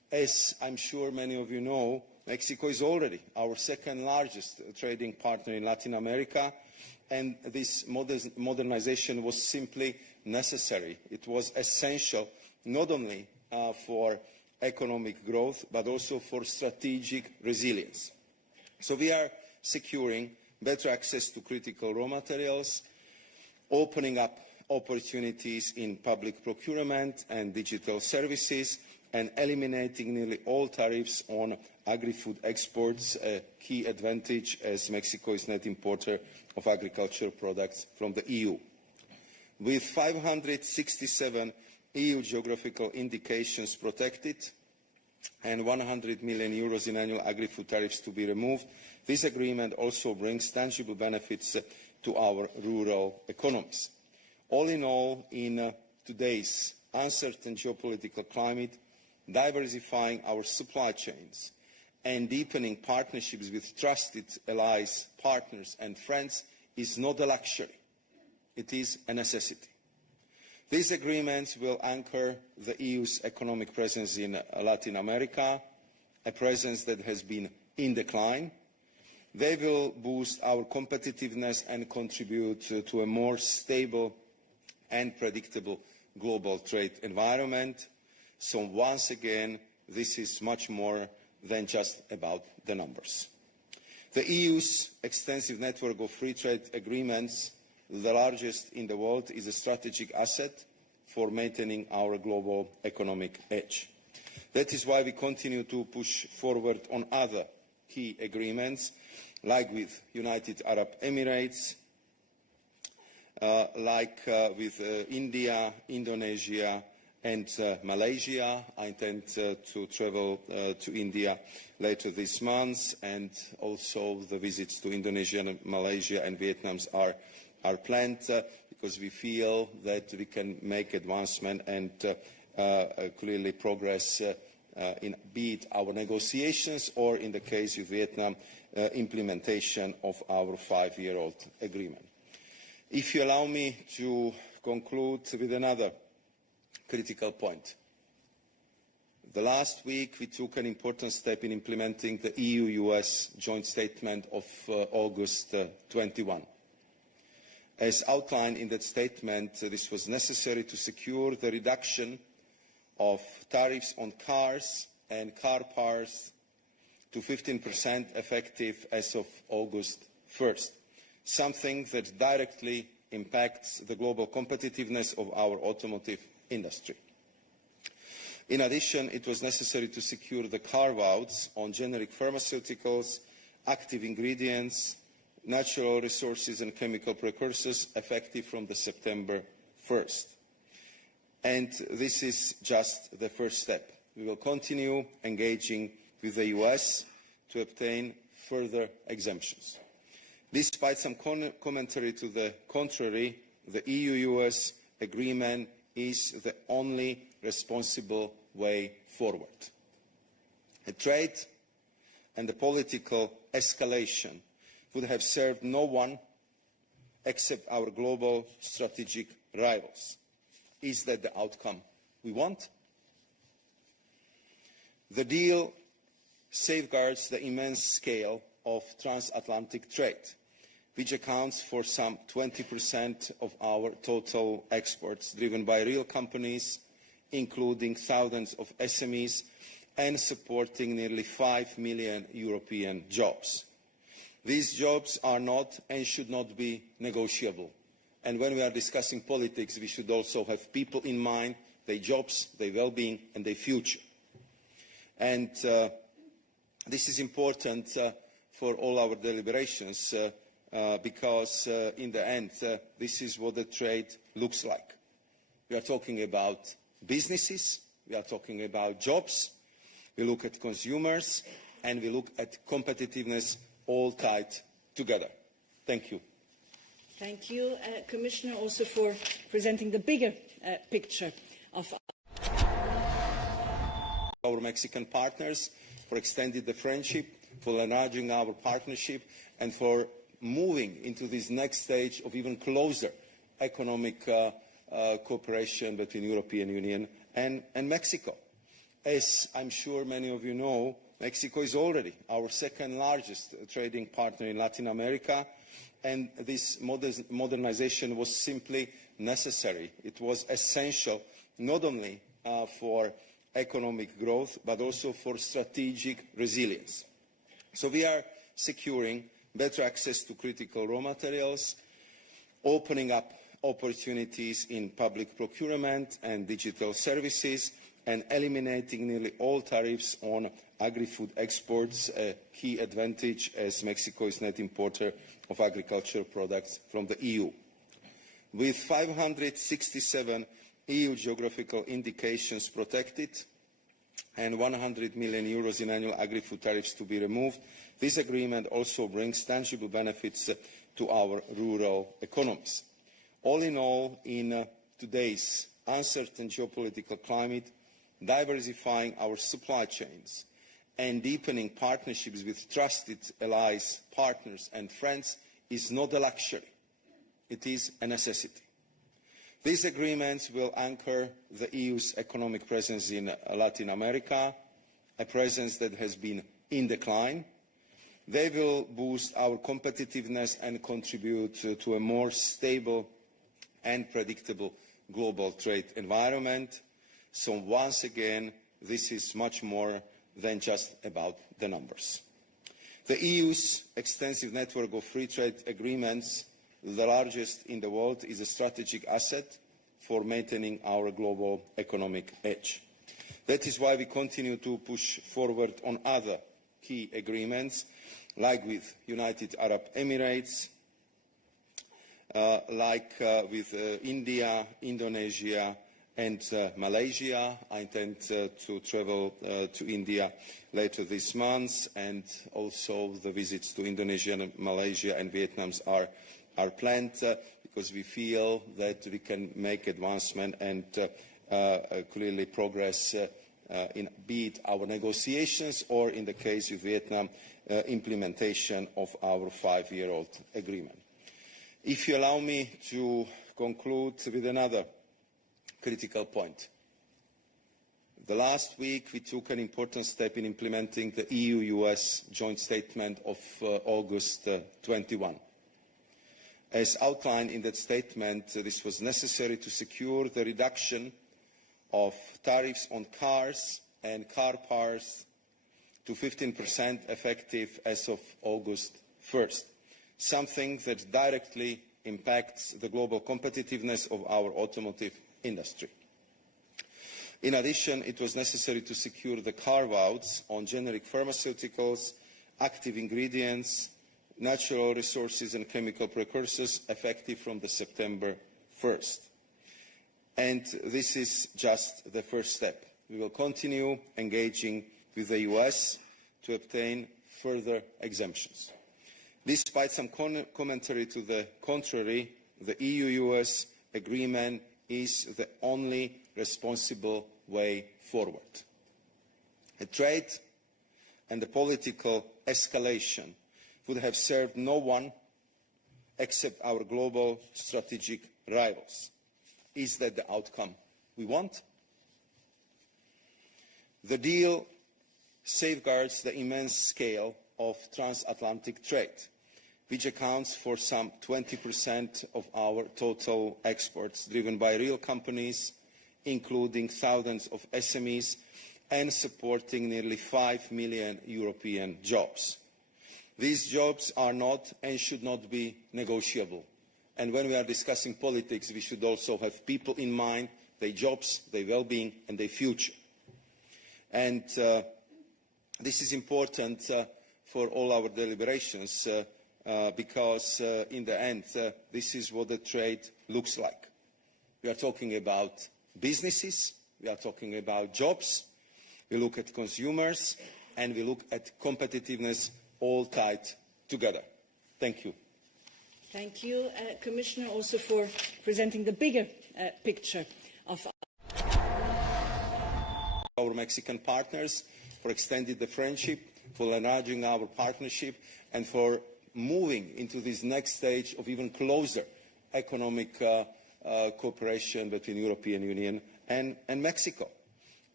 As I'm sure many of you know, Mexico is already our second largest trading partner in Latin America, and this modernization was simply necessary. It was essential not only for economic growth, but also for strategic resilience. So we are securing better access to critical raw materials, opening up opportunities in public procurement and digital services, and eliminating nearly all tariffs on agri-food exports, a key advantage as Mexico is net importer of agricultural products from the EU. With 567 EU geographical indications protected and 100 million euros in annual agri-food tariffs to be removed, this agreement also brings tangible benefits to our rural economies. All in all, in today's uncertain geopolitical climate, diversifying our supply chains and deepening partnerships with trusted allies, partners and friends is not a luxury. It is a necessity. These agreements will anchor the EU's economic presence in Latin America, a presence that has been in decline. They will boost our competitiveness and contribute to a more stable and predictable global trade environment. So once again, this is much more than just about the numbers. The EU's extensive network of free trade agreements, the largest in the world, is a strategic asset for maintaining our global economic edge. That is why we continue to push forward on other key agreements, like with United Arab Emirates, with India, Indonesia, and Malaysia. I intend to travel to India later this month, and also the visits to Indonesia, Malaysia and Vietnam are planned because we feel that we can make advancement and clearly progress in be it our negotiations or, in the case of Vietnam, implementation of our 5-year-old agreement. If you allow me to conclude with another critical point. The last week we took an important step in implementing the EU-US joint statement of August 21. As outlined in that statement, this was necessary to secure the reduction of tariffs on cars and car parts to 15% effective as of August 1st, something that directly impacts the global competitiveness of our automotive industry. In addition, it was necessary to secure the carve-outs on generic pharmaceuticals, active ingredients, natural resources and chemical precursors effective from the September 1st. And this is just the first step. We will continue engaging with the US to obtain further exemptions. Despite some commentary to the contrary, the EU-US agreement is the only responsible way forward. A trade and the political escalation would have served no one except our global strategic rivals. Is that the outcome we want? The deal safeguards the immense scale of transatlantic trade, which accounts for some 20% of our total exports, driven by real companies, including thousands of SMEs, and supporting nearly 5 million European jobs. These jobs are not and should not be negotiable. And when we are discussing politics, we should also have people in mind, their jobs, their well-being, and their future. And this is important for all our deliberations, because in the end, this is what the trade looks like. We are talking about businesses, we are talking about jobs, we look at consumers, and we look at competitiveness, all tied together. Thank you. Thank you, Commissioner, also for presenting the bigger picture of our Mexican partners, for extending the friendship, for enlarging our partnership, and for moving into this next stage of even closer economic cooperation between the European Union and Mexico. As I'm sure many of you know, Mexico is already our second largest trading partner in Latin America, and this modernization was simply necessary. It was essential not only for economic growth, but also for strategic resilience. So we are securing better access to critical raw materials, opening up opportunities in public procurement and digital services, and eliminating nearly all tariffs on agri-food exports, a key advantage as Mexico is net importer of agricultural products from the EU. With 567 EU geographical indications protected and 100 million euros in annual agri-food tariffs to be removed, this agreement also brings tangible benefits to our rural economies. All in all, in today's uncertain geopolitical climate, diversifying our supply chains and deepening partnerships with trusted allies, partners and friends is not a luxury. It is a necessity. These agreements will anchor the EU's economic presence in Latin America, a presence that has been in decline. They will boost our competitiveness and contribute to a more stable and predictable global trade environment. So once again, this is much more than just about the numbers. The EU's extensive network of free trade agreements, the largest in the world, is a strategic asset for maintaining our global economic edge. That is why we continue to push forward on other key agreements, like with United Arab Emirates, with India, Indonesia, and Malaysia. I intend to travel to India later this month, and also the visits to Indonesia, Malaysia and Vietnam are planned because we feel that we can make advancement and clearly progress in be it our negotiations or, in the case of Vietnam, implementation of our 5-year-old agreement. If you allow me to conclude with another critical point. The last week we took an important step in implementing the EU-US joint statement of August 21. As outlined in that statement, this was necessary to secure the reduction of tariffs on cars and car parts to 15% effective as of August 1st, something that directly impacts the global competitiveness of our automotive industry. In addition, it was necessary to secure the carve-outs on generic pharmaceuticals, active ingredients, natural resources and chemical precursors effective from the September 1st. And this is just the first step. We will continue engaging with the US to obtain further exemptions. Despite some commentary to the contrary, the EU-US agreement is the only responsible way forward. A trade and a political escalation would have served no one except our global strategic rivals. Is that the outcome we want? The deal safeguards the immense scale of transatlantic trade, which accounts for some 20% of our total exports, driven by real companies, including thousands of SMEs, and supporting nearly 5 million European jobs. These jobs are not and should not be negotiable. And when we are discussing politics, we should also have people in mind, their jobs, their well-being, and their future. And this is important for all our deliberations, because in the end, this is what the trade looks like. We are talking about businesses, we are talking about jobs, we look at consumers, and we look at competitiveness, all tied together. Thank you. Thank you, Commissioner, also for presenting the bigger picture of our Mexican partners, for extending the friendship, for enlarging our partnership, and for moving into this next stage of even closer economic cooperation between the European Union and Mexico.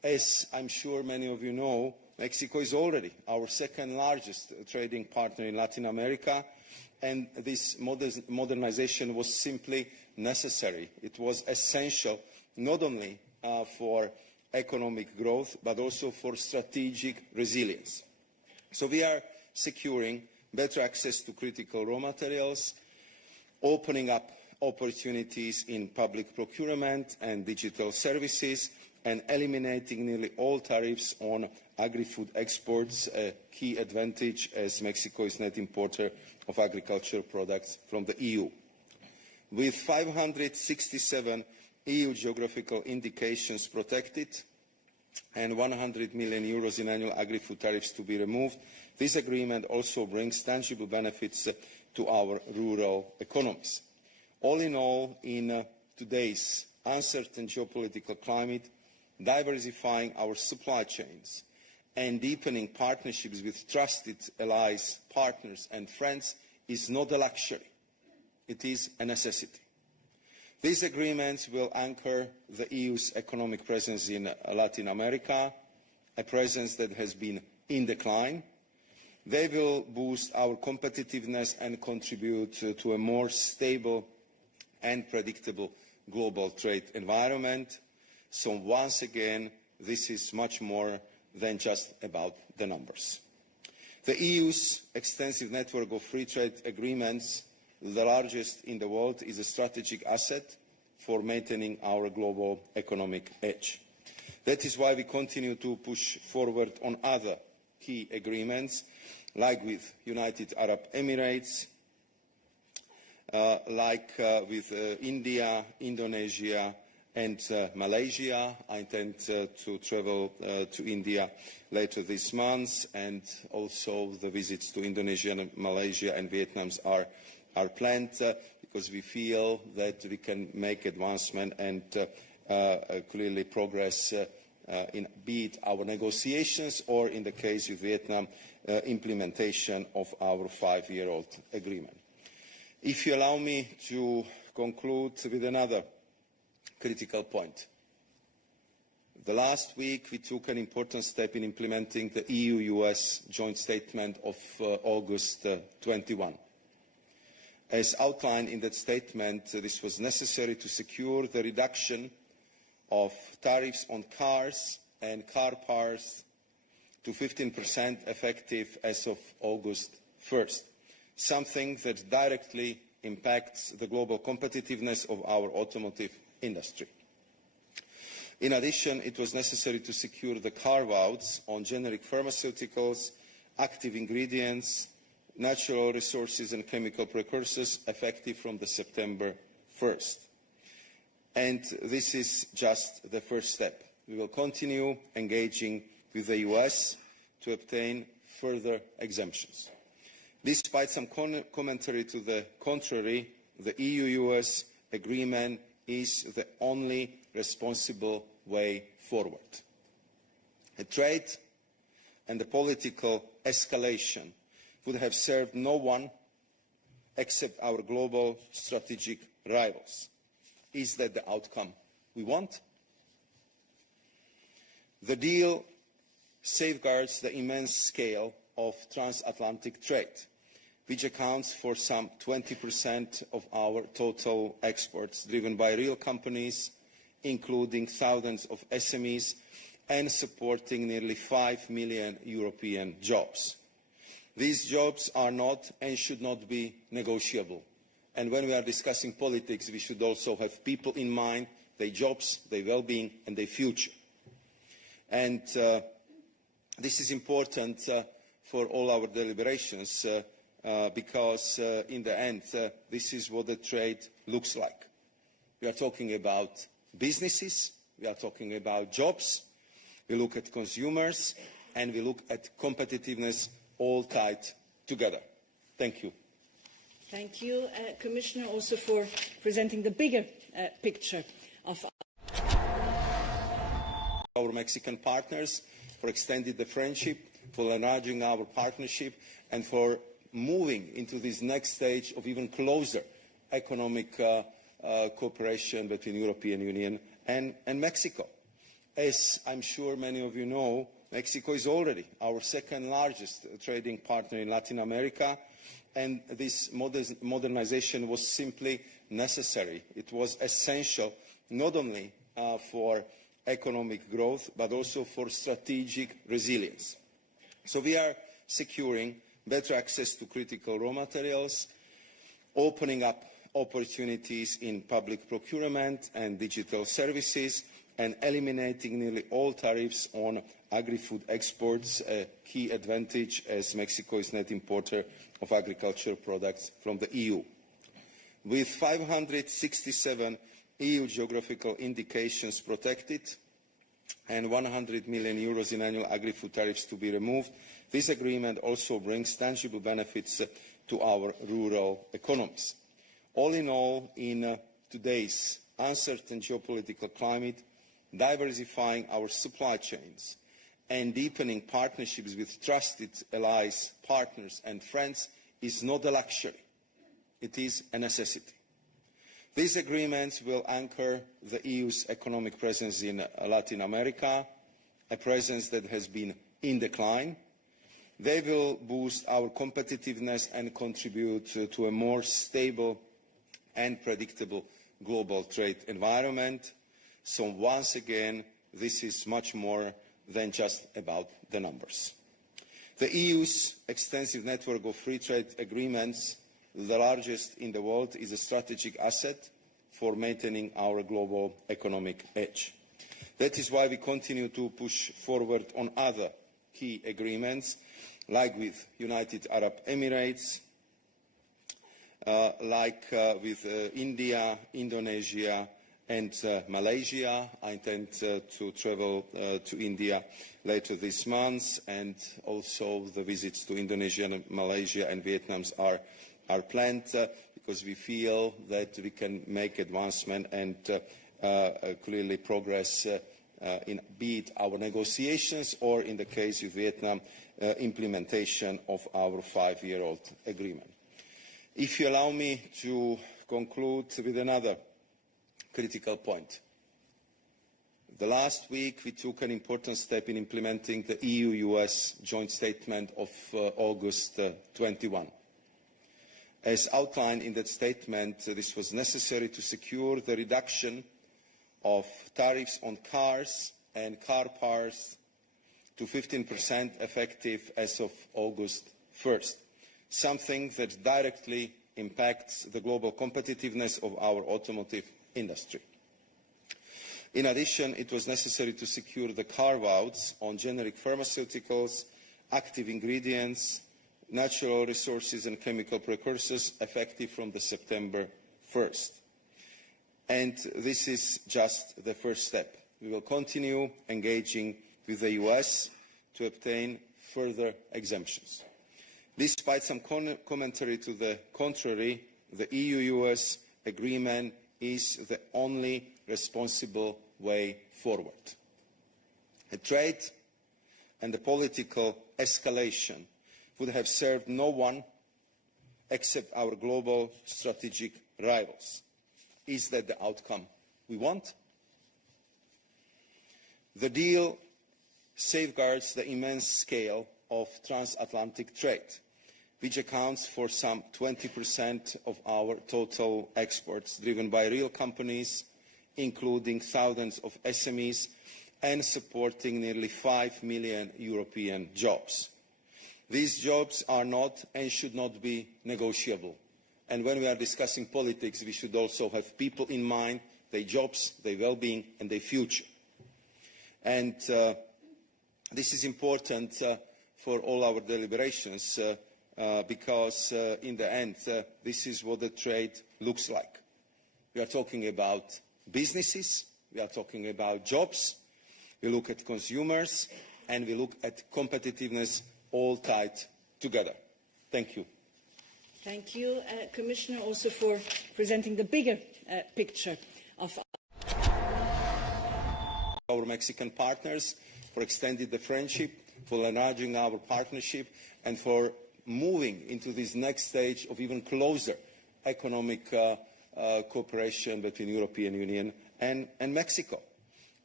As I'm sure many of you know, Mexico is already our second largest trading partner in Latin America, and this modernization was simply necessary. It was essential not only for economic growth, but also for strategic resilience. So we are securing better access to critical raw materials, opening up opportunities in public procurement and digital services, and eliminating nearly all tariffs on agri-food exports, a key advantage as Mexico is net importer of agricultural products from the EU. With 567 EU geographical indications protected and 100 million euros in annual agri-food tariffs to be removed, this agreement also brings tangible benefits to our rural economies. All in all, in today's uncertain geopolitical climate, diversifying our supply chains and deepening partnerships with trusted allies, partners and friends is not a luxury. It is a necessity. These agreements will anchor the EU's economic presence in Latin America, a presence that has been in decline. They will boost our competitiveness and contribute to a more stable and predictable global trade environment. So once again, this is much more than just about the numbers. The EU's extensive network of free trade agreements, the largest in the world, is a strategic asset for maintaining our global economic edge. That is why we continue to push forward on other key agreements, like with United Arab Emirates, with India, Indonesia and Malaysia. I intend to travel to India later this month, and also the visits to Indonesia, Malaysia and Vietnam are planned because we feel that we can make advancement and clearly progress in be it our negotiations or, in the case of Vietnam, implementation of our 5-year-old agreement. If you allow me to conclude with another critical point. The last week we took an important step in implementing the EU-US joint statement of August 21. As outlined in that statement, this was necessary to secure the reduction of tariffs on cars and car parts to 15% effective as of August 1st, something that directly impacts the global competitiveness of our automotive industry. In addition, it was necessary to secure the carve-outs on generic pharmaceuticals, active ingredients, natural resources and chemical precursors effective from the September 1st. And this is just the first step. We will continue engaging with the US to obtain further exemptions. Despite some commentary to the contrary, the EU-US agreement is the only responsible way forward. A trade and a political escalation would have served no one except our global strategic rivals. Is that the outcome we want? The deal safeguards the immense scale of transatlantic trade, which accounts for some 20% of our total exports, driven by real companies, including thousands of SMEs, and supporting nearly 5 million European jobs. These jobs are not and should not be negotiable. And when we are discussing politics, we should also have people in mind, their jobs, their well-being, and their future. And this is important for all our deliberations because in the end, this is what the trade looks like. We are talking about businesses, we are talking about jobs, we look at consumers, and we look at competitiveness, all tied together. Thank you. Thank you, Commissioner, also for presenting the bigger picture of our Mexican partners, for extending the friendship, for enlarging our partnership, and for moving into this next stage of even closer economic cooperation between the European Union and Mexico. As I'm sure many of you know, Mexico is already our second largest trading partner in Latin America, and this modernization was simply necessary. It was essential not only for economic growth, but also for strategic resilience. So we are securing better access to critical raw materials, opening up opportunities in public procurement and digital services, and eliminating nearly all tariffs on agri-food exports, a key advantage as Mexico is net importer of agricultural products from the EU. With 567 EU geographical indications protected and 100 million euros in annual agri-food tariffs to be removed, this agreement also brings tangible benefits to our rural economies. All in all, in today's uncertain geopolitical climate, diversifying our supply chains and deepening partnerships with trusted allies, partners and friends is not a luxury. It is a necessity. These agreements will anchor the EU's economic presence in Latin America, a presence that has been in decline. They will boost our competitiveness and contribute to a more stable and predictable global trade environment. So once again, this is much more than just about the numbers. The EU's extensive network of free trade agreements, the largest in the world, is a strategic asset for maintaining our global economic edge. That is why we continue to push forward on other key agreements, like with United Arab Emirates, with India, Indonesia and Malaysia. I intend to travel to India later this month, and also the visits to Indonesia, Malaysia and Vietnam are planned because we feel that we can make advancement and clearly progress in be it our negotiations or, in the case with Vietnam, implementation of our 5-year-old agreement. If you allow me to conclude with another critical point. The last week we took an important step in implementing the EU-US joint statement of August 21. As outlined in that statement, this was necessary to secure the reduction of tariffs on cars and car parts to 15% effective as of August 1st, something that directly impacts the global competitiveness of our automotive industry. In addition, it was necessary to secure the carve-outs on generic pharmaceuticals, active ingredients, natural resources and chemical precursors effective from the September 1st. And this is just the first step. We will continue engaging with the US to obtain further exemptions. Despite some commentary to the contrary, the EU-US agreement is the only responsible way forward. A trade and a political escalation would have served no one except our global strategic rivals. Is that the outcome we want? The deal safeguards the immense scale of transatlantic trade, which accounts for some 20% of our total exports, driven by real companies, including thousands of SMEs, and supporting nearly 5 million European jobs. These jobs are not and should not be negotiable. And when we are discussing politics, we should also have people in mind, their jobs, their well-being, and their future. And this is important for all our deliberations because in the end, this is what the trade looks like. We are talking about businesses, we are talking about jobs, we look at consumers, and we look at competitiveness, all tied together. Thank you. Thank you, Commissioner, also for presenting the bigger picture of our Mexican partners, for extending the friendship, for enlarging our partnership, and for moving into this next stage of even closer economic cooperation between the European Union and Mexico.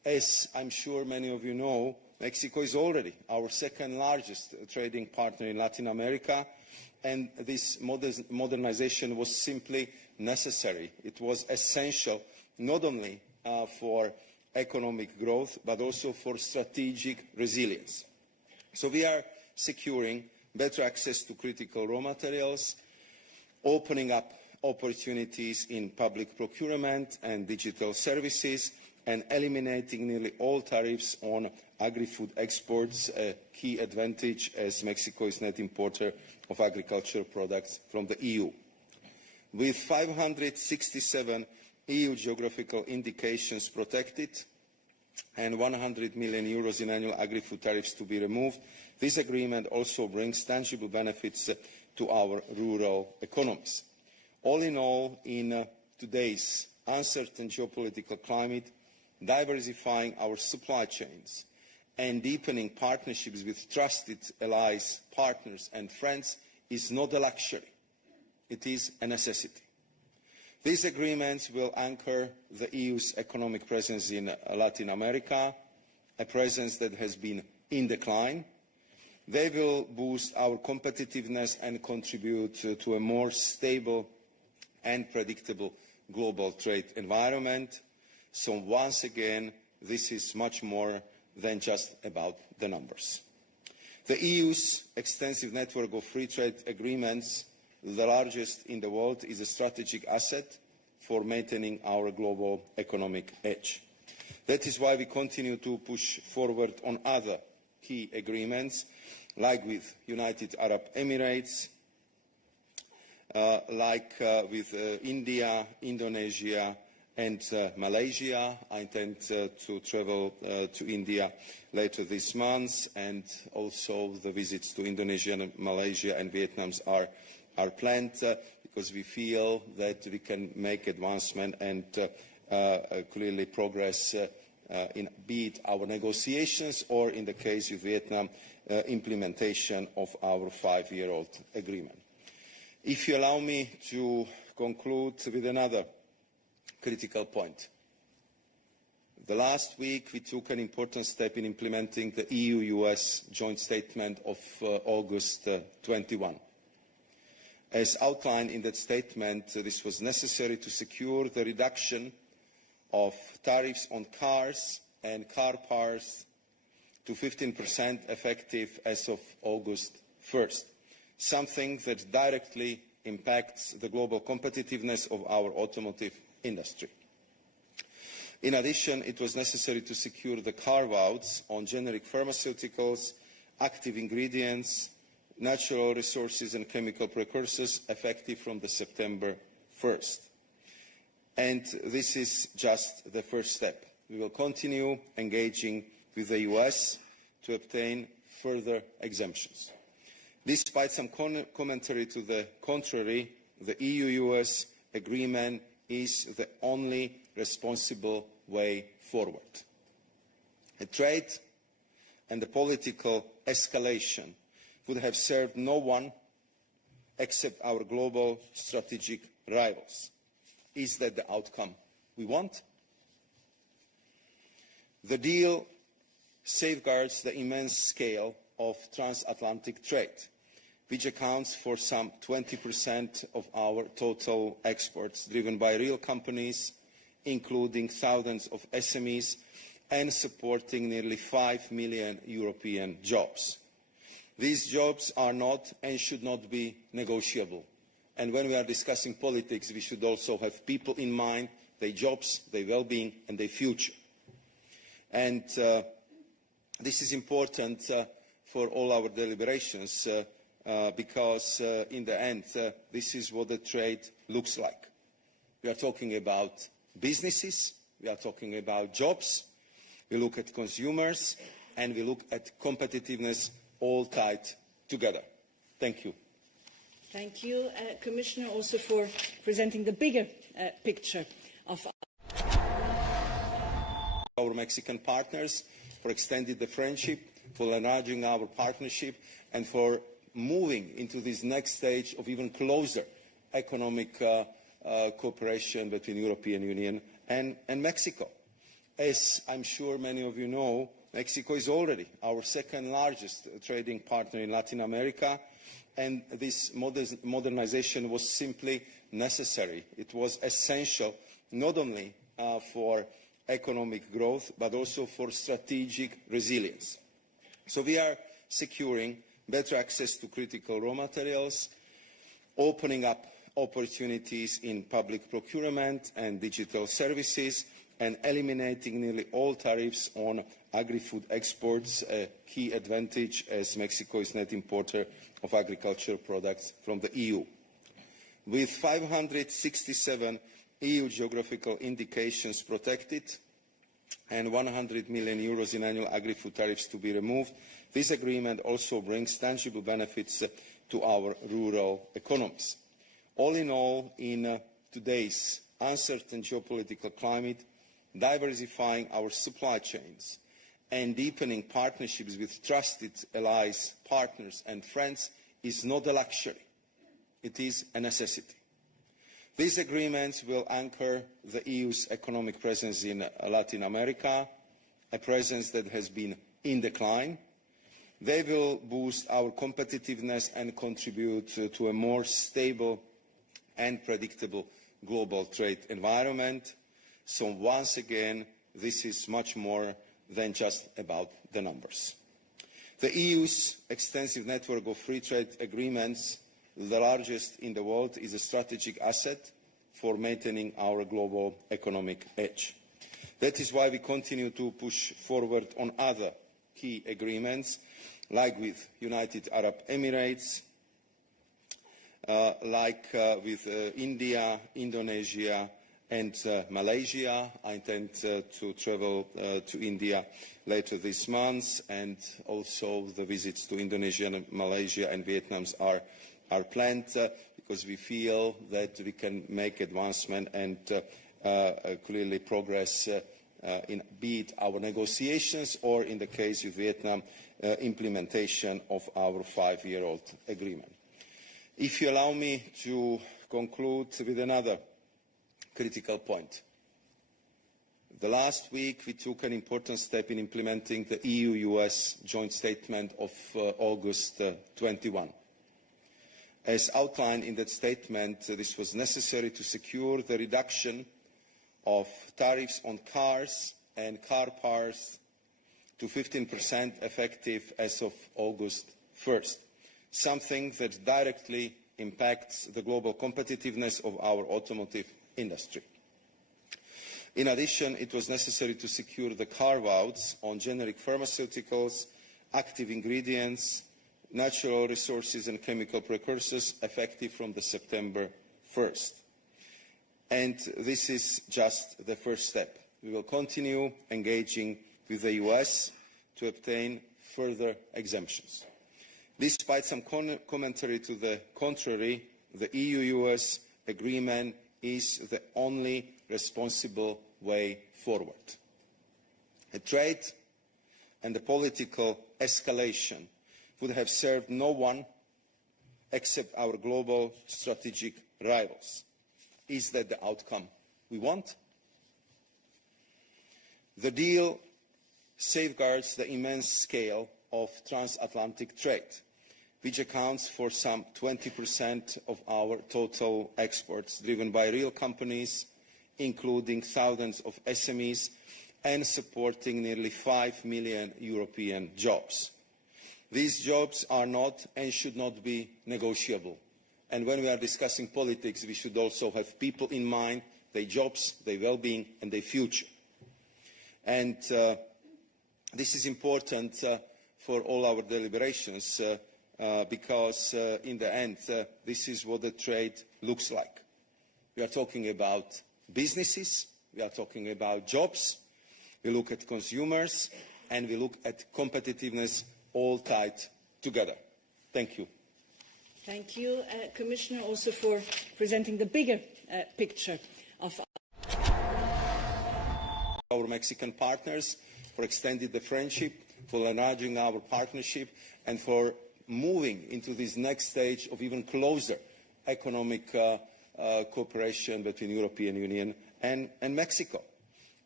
As I'm sure many of you know, Mexico is already our second largest trading partner in Latin America, and this modernization was simply necessary. It was essential not only for economic growth, but also for strategic resilience. So we are securing better access to critical raw materials, opening up opportunities in public procurement and digital services, and eliminating nearly all tariffs on agri-food exports, a key advantage as Mexico is net importer of agricultural products from the EU. With 567 EU geographical indications protected and 100 million euros in annual agri-food tariffs to be removed, this agreement also brings tangible benefits to our rural economies. All in all, in today's uncertain geopolitical climate, diversifying our supply chains and deepening partnerships with trusted allies, partners and friends is not a luxury. It is a necessity. These agreements will anchor the EU's economic presence in Latin America, a presence that has been in decline. They will boost our competitiveness and contribute to a more stable and predictable global trade environment. So once again, this is much more than just about the numbers. The EU's extensive network of free trade agreements, the largest in the world, is a strategic asset for maintaining our global economic edge. That is why we continue to push forward on other key agreements, like with United Arab Emirates, with India, Indonesia, and Malaysia. I intend to travel to India later this month, and also the visits to Indonesia, Malaysia and Vietnam are planned because we feel that we can make advancement and clearly progress in be it our negotiations or, in the case of Vietnam, implementation of our 5-year-old agreement. If you allow me to conclude with another critical point. The last week we took an important step in implementing the EU-US joint statement of August 21. As outlined in that statement, this was necessary to secure the reduction of tariffs on cars and car parts to 15% effective as of August 1st, something that directly impacts the global competitiveness of our automotive industry. In addition, it was necessary to secure the carve-outs on generic pharmaceuticals, active ingredients, natural resources and chemical precursors effective from the September 1st. And this is just the first step. We will continue engaging with the US to obtain further exemptions. Despite some commentary to the contrary, the EU-US agreement is the only responsible way forward. A trade and the political escalation would have served no one except our global strategic rivals. Is that the outcome we want? The deal safeguards the immense scale of transatlantic trade, which accounts for some 20% of our total exports, driven by real companies, including thousands of SMEs, and supporting nearly 5 million European jobs. These jobs are not and should not be negotiable. And when we are discussing politics, we should also have people in mind, their jobs, their well-being, and their future. And this is important for all our deliberations, because in the end, this is what the trade looks like. We are talking about businesses, we are talking about jobs, we look at consumers, and we look at competitiveness, all tied together. Thank you. Thank you, Commissioner, also for presenting the bigger picture of our Mexican partners, for extending the friendship, for enlarging our partnership, and for moving into this next stage of even closer economic cooperation between the European Union and Mexico. As I'm sure many of you know, Mexico is already our second largest trading partner in Latin America, and this modernization was simply necessary. It was essential not only for economic growth, but also for strategic resilience. So we are securing better access to critical raw materials, opening up opportunities in public procurement and digital services, and eliminating nearly all tariffs on agri-food exports, a key advantage as Mexico is net importer of agricultural products from the EU. With 567 EU geographical indications protected and 100 million euros in annual agri-food tariffs to be removed, this agreement also brings tangible benefits to our rural economies. All in all, in today's uncertain geopolitical climate, diversifying our supply chains and deepening partnerships with trusted allies, partners and friends is not a luxury. It is a necessity. These agreements will anchor the EU's economic presence in Latin America, a presence that has been in decline. They will boost our competitiveness and contribute to a more stable and predictable global trade environment. So once again, this is much more than just about the numbers. The EU's extensive network of free trade agreements, the largest in the world, is a strategic asset for maintaining our global economic edge. That is why we continue to push forward on other key agreements, like with United Arab Emirates, with India, Indonesia and Malaysia. I intend to travel to India later this month, and also the visits to Indonesia, Malaysia and Vietnam are planned because we feel that we can make advancement and clearly progress in be it our negotiations or, in the case of Vietnam, implementation of our 5-year-old agreement. If you allow me to conclude with another critical point. The last week we took an important step in implementing the EU-US joint statement of August 21. As outlined in that statement, this was necessary to secure the reduction of tariffs on cars and car parts to 15% effective as of August 1st, something that directly impacts the global competitiveness of our automotive industry. In addition, it was necessary to secure the carve-outs on generic pharmaceuticals, active ingredients, natural resources and chemical precursors effective from the September 1st. And this is just the first step. We will continue engaging with the US to obtain further exemptions. Despite some commentary to the contrary, the EU-US agreement is the only responsible way forward. A trade and a political escalation would have served no one except our global strategic rivals. Is that the outcome we want? The deal safeguards the immense scale of transatlantic trade, which accounts for some 20% of our total exports, driven by real companies, including thousands of SMEs, and supporting nearly 5 million European jobs. These jobs are not and should not be negotiable. And when we are discussing politics, we should also have people in mind, their jobs, their well-being, and their future. And this is important for all our deliberations, because in the end, this is what the trade looks like. We are talking about businesses, we are talking about jobs, we look at consumers, and we look at competitiveness, all tied together. Thank you. Thank you, Commissioner, also for presenting the bigger picture of our Mexican partners, for extending the friendship, for enlarging our partnership, and for moving into this next stage of even closer economic cooperation between the European Union and Mexico.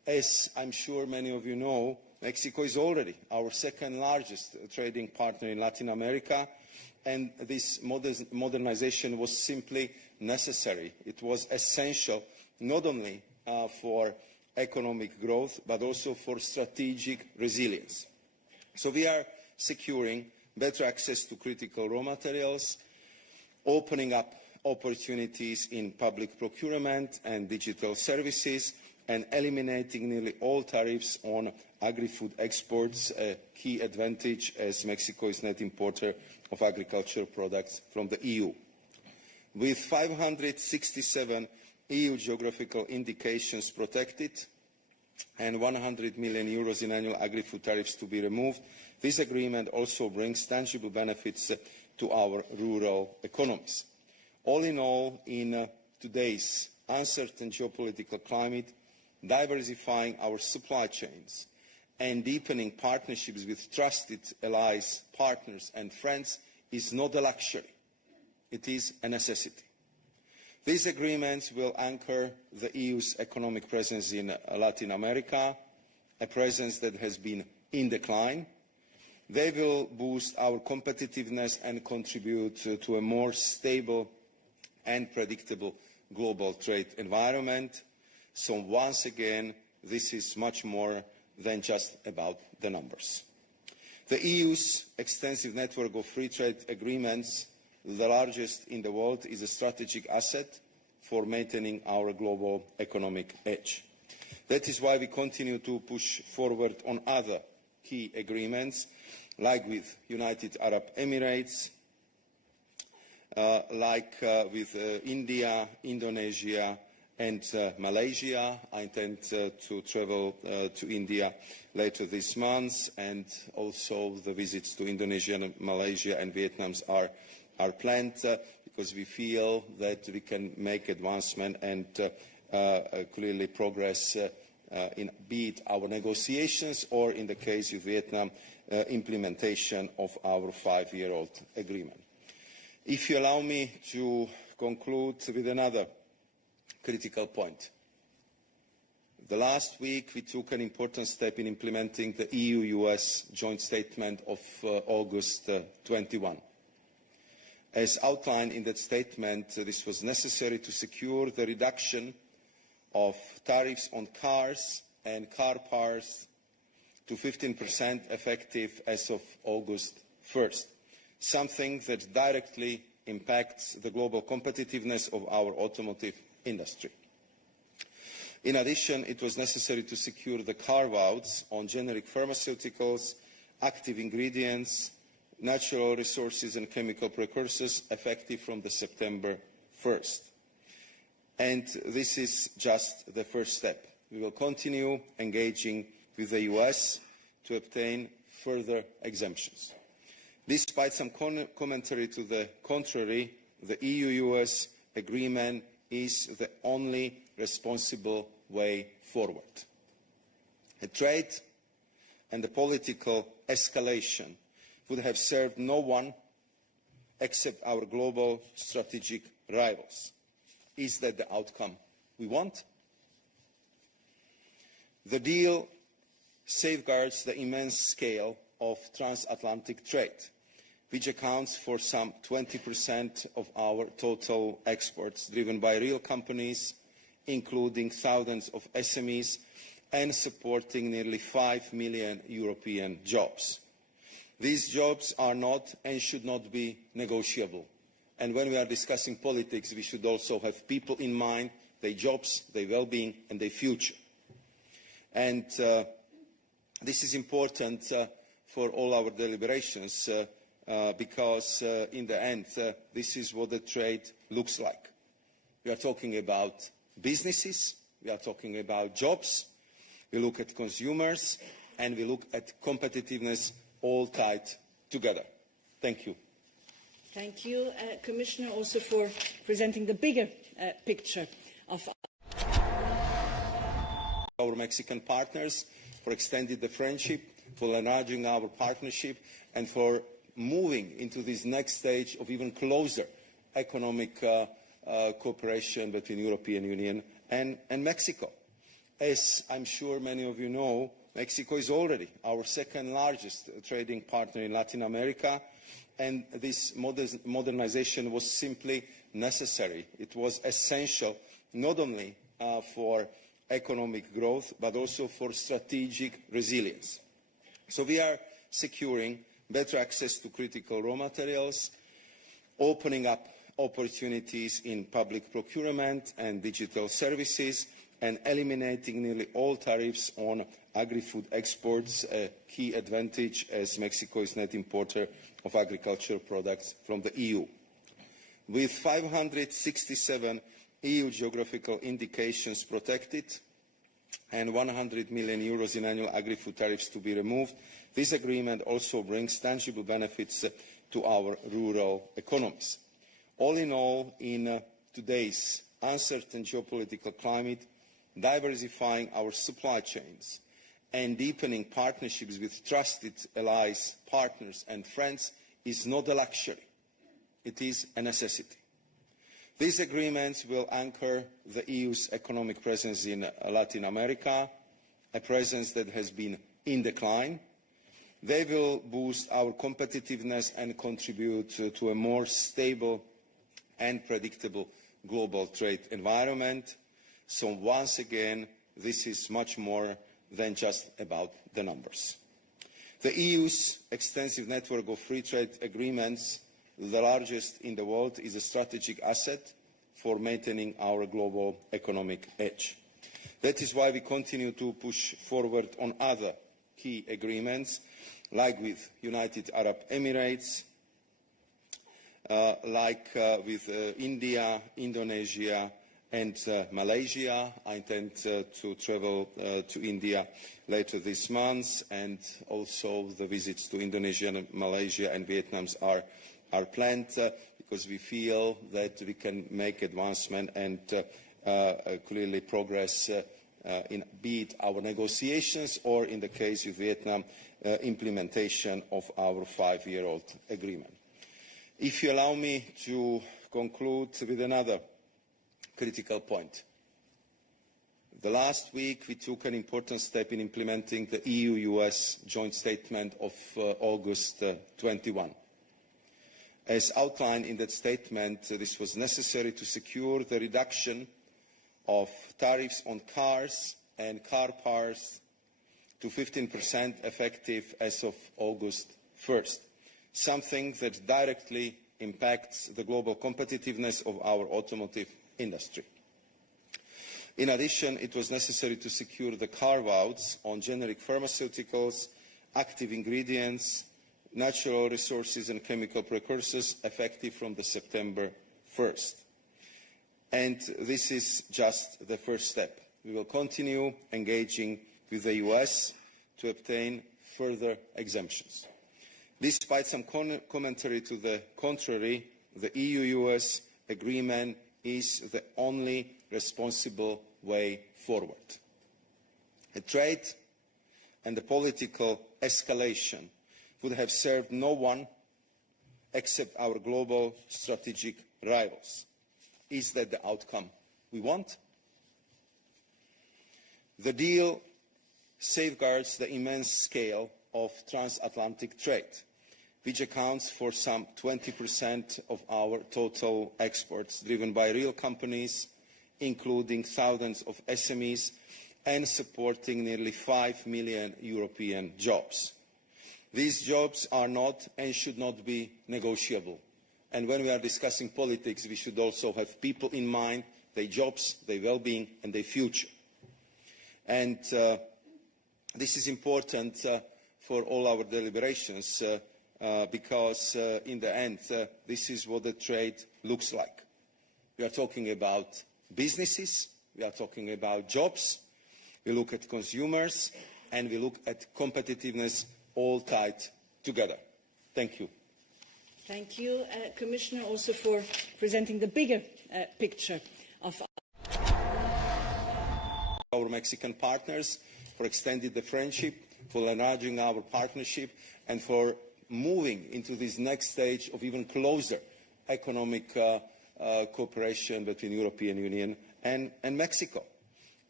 As I'm sure many of you know, Mexico is already our second largest trading partner in Latin America, and this modernization was simply necessary. It was essential not only for economic growth, but also for strategic resilience. So we are securing better access to critical raw materials, opening up opportunities in public procurement and digital services, and eliminating nearly all tariffs on agri-food exports, a key advantage as Mexico is net importer of agricultural products from the EU. With 567 EU geographical indications protected and 100 million euros in annual agri-food tariffs to be removed, this agreement also brings tangible benefits to our rural economies. All in all, in today's uncertain geopolitical climate, diversifying our supply chains and deepening partnerships with trusted allies, partners and friends is not a luxury. It is a necessity. These agreements will anchor the EU's economic presence in Latin America, a presence that has been in decline. They will boost our competitiveness and contribute to a more stable and predictable global trade environment. So once again, this is much more than just about the numbers. The EU's extensive network of free trade agreements, the largest in the world, is a strategic asset for maintaining our global economic edge. That is why we continue to push forward on other key agreements, like with United Arab Emirates, with India, Indonesia, and Malaysia. I intend to travel to India later this month, and also the visits to Indonesia, Malaysia and Vietnam are planned because we feel that we can make advancement and clearly progress in be it our negotiations or, in the case of Vietnam, implementation of our 5-year-old agreement. If you allow me to conclude with another critical point. The last week we took an important step in implementing the EU-US joint statement of August 21. As outlined in that statement, this was necessary to secure the reduction of tariffs on cars and car parts to 15% effective as of August 1st, something that directly impacts the global competitiveness of our automotive industry. In addition, it was necessary to secure the carve-outs on generic pharmaceuticals, active ingredients, natural resources and chemical precursors effective from the September 1st. And this is just the first step. We will continue engaging with the US to obtain further exemptions. Despite some commentary to the contrary, the EU-US agreement is the only responsible way forward. A trade and the political escalation would have served no one except our global strategic rivals. Is that the outcome we want? The deal safeguards the immense scale of transatlantic trade, which accounts for some 20% of our total exports, driven by real companies, including thousands of SMEs, and supporting nearly 5 million European jobs. These jobs are not and should not be negotiable. And when we are discussing politics, we should also have people in mind, their jobs, their well-being, and their future. And this is important for all our deliberations, because in the end, this is what the trade looks like. We are talking about businesses, we are talking about jobs, we look at consumers, and we look at competitiveness, all tied together. Thank you. Thank you, Commissioner, also for presenting the bigger picture of our Mexican partners, for extending the friendship, for enlarging our partnership, and for moving into this next stage of even closer economic cooperation between the European Union and Mexico. As I'm sure many of you know, Mexico is already our second largest trading partner in Latin America, and this modernization was simply necessary. It was essential not only for economic growth, but also for strategic resilience. So we are securing better access to critical raw materials, opening up opportunities in public procurement and digital services, and eliminating nearly all tariffs on agri-food exports, a key advantage as Mexico is net importer of agricultural products from the EU. With 567 EU geographical indications protected and 100 million euros in annual agri-food tariffs to be removed, this agreement also brings tangible benefits to our rural economies. All in all, in today's uncertain geopolitical climate, diversifying our supply chains and deepening partnerships with trusted allies, partners and friends is not a luxury. It is a necessity. These agreements will anchor the EU's economic presence in Latin America, a presence that has been in decline. They will boost our competitiveness and contribute to a more stable and predictable global trade environment. So once again, this is much more than just about the numbers. The EU's extensive network of free trade agreements, the largest in the world, is a strategic asset for maintaining our global economic edge. That is why we continue to push forward on other key agreements, like with United Arab Emirates, with India, Indonesia, and Malaysia. I intend to travel to India later this month, and also the visits to Indonesia, Malaysia and Vietnam are planned because we feel that we can make advancement and clearly progress in be it our negotiations or, in the case of Vietnam, implementation of our 5-year-old agreement. If you allow me to conclude with another critical point. The last week we took an important step in implementing the EU-US joint statement of August 21. As outlined in that statement, this was necessary to secure the reduction of tariffs on cars and car parts to 15% effective as of August 1st, something that directly impacts the global competitiveness of our automotive industry. In addition, it was necessary to secure the carve-outs on generic pharmaceuticals, active ingredients, natural resources and chemical precursors effective from the September 1st. And this is just the first step. We will continue engaging with the US to obtain further exemptions. Despite some commentary to the contrary, the EU-US agreement is the only responsible way forward. A trade and a political escalation would have served no one except our global strategic rivals. Is that the outcome we want? The deal safeguards the immense scale of transatlantic trade, which accounts for some 20% of our total exports, driven by real companies, including thousands of SMEs, and supporting nearly 5 million European jobs. These jobs are not and should not be negotiable. And when we are discussing politics, we should also have people in mind, their jobs, their well-being, and their future. And this is important for all our deliberations, because in the end, this is what the trade looks like. We are talking about businesses, we are talking about jobs, we look at consumers, and we look at competitiveness, all tied together. Thank you. Thank you, Commissioner, also for presenting the bigger picture of our Mexican partners, for extending the friendship, for enlarging our partnership, and for moving into this next stage of even closer economic cooperation between the European Union and Mexico.